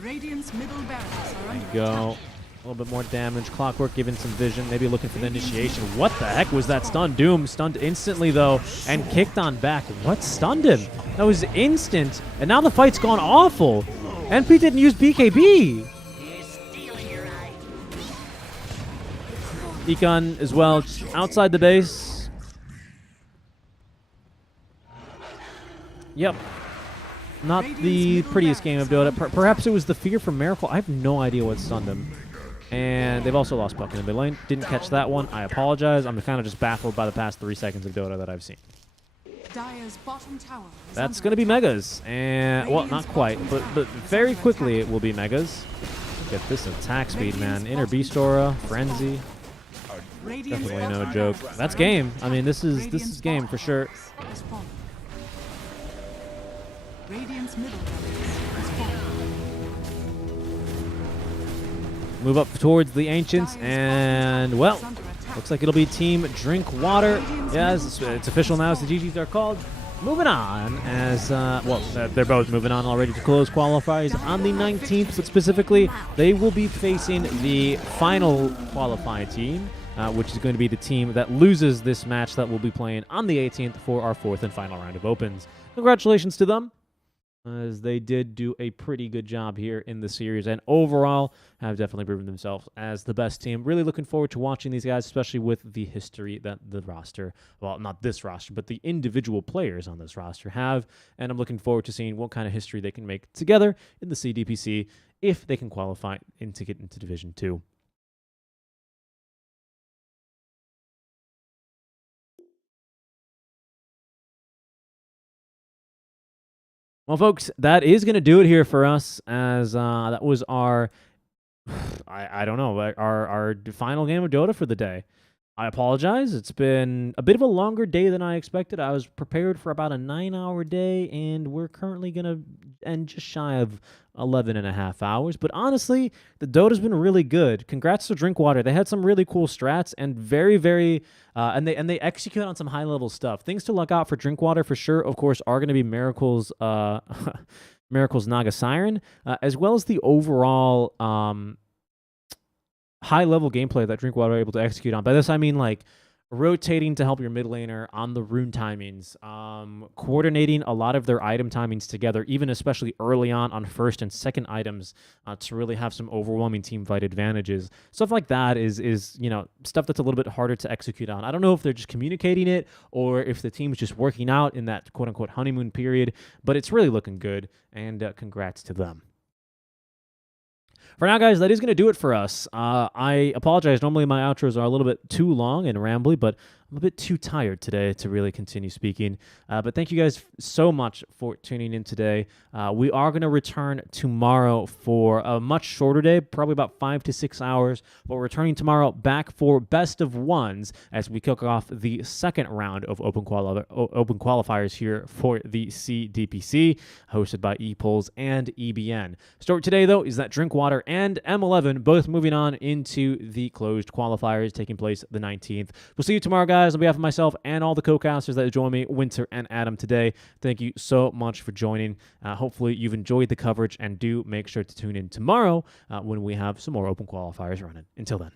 Radiant's middle barracks are under Go. attack. A little bit more damage. Clockwork giving some vision. Maybe looking for the initiation. What the heck was that stun? Doom stunned instantly, though, and kicked on back. What stunned him? That was instant, and now the fight's gone awful. NP didn't use BKB. Econ as well, outside the base. Yep. Not the prettiest game of Dota. Perhaps it was the fear from Miracle. I have no idea what stunned him. And they've also lost puck in the mid lane. Didn't catch that one. I apologize. I'm kind of just baffled by the past 3 seconds of Dota that I've seen. Dire's bottom tower is That's under going to be attack. Megas. And, well, not quite, but very quickly it will be Megas. Get this attack speed, man. Inner Beast Aura, Frenzy. Radiant's Definitely no bottom joke. barracks That's are game. under I mean, this is Radiant's game bottom for sure. barracks has fallen. Radiant's middle barracks has fallen. Move up towards the Ancients, Dire's and, bottom well, tower is under attack. looks like it'll be Team Drink Water. Yes, it's official now as the GGs are called. Moving on as, they're both moving on already to close qualifiers on the 19th, but specifically, they will be facing the final qualified team, which is going to be the team that loses this match that we'll be playing on the 18th for our 4th and final round of opens. Congratulations to them, as they did do a pretty good job here in the series, and overall have definitely proven themselves as the best team. Really looking forward to watching these guys, especially with the history that the roster, well, not this roster, but the individual players on this roster have, and I'm looking forward to seeing what kind of history they can make together in the CDPC if they can qualify to get into Division 2. Well, folks, that is going to do it here for us, as that was our, I don't know, our final game of Dota for the day. I apologize. It's been a bit of a longer day than I expected. I was prepared for about a 9-hour day, and we're currently going to end just shy of 11 and a half hours. But honestly, the Dota's been really good. Congrats to Drinkwater. They had some really cool strats and very, very, and they execute on some high-level stuff. Things to look out for Drinkwater for sure, of course, are going to be Miracle's, Miracle's Naga Siren, as well as the overall, high-level gameplay that Drinkwater are able to execute on. By this, I mean, like, rotating to help your mid laner on the rune timings, coordinating a lot of their item timings together, even especially early on first and second items, to really have some overwhelming team fight advantages. Stuff like that is stuff that's a little bit harder to execute on. I don't know if they're just communicating it or if the team's just working out in that quote-unquote honeymoon period, but it's really looking good, and congrats to them. For now, guys, that is going to do it for us. I apologize. Normally, my outros are a little bit too long and rambly, but I'm a bit too tired today to really continue speaking. But thank you guys so much for tuning in today. We are going to return tomorrow for a much shorter day, probably about 5 to 6 hours. But we're returning tomorrow back for best of ones as we kick off the second round of open qualifiers here for the CDPC, hosted by ePolls and EBN. Story today, though, is that Drinkwater and M11 both moving on into the closed qualifiers taking place the 19th. We'll see you tomorrow, guys. On behalf of myself and all the co-casters that join me, Winter and Adam, today, thank you so much for joining. Hopefully you've enjoyed the coverage, and do make sure to tune in tomorrow when we have some more open qualifiers running. Until then.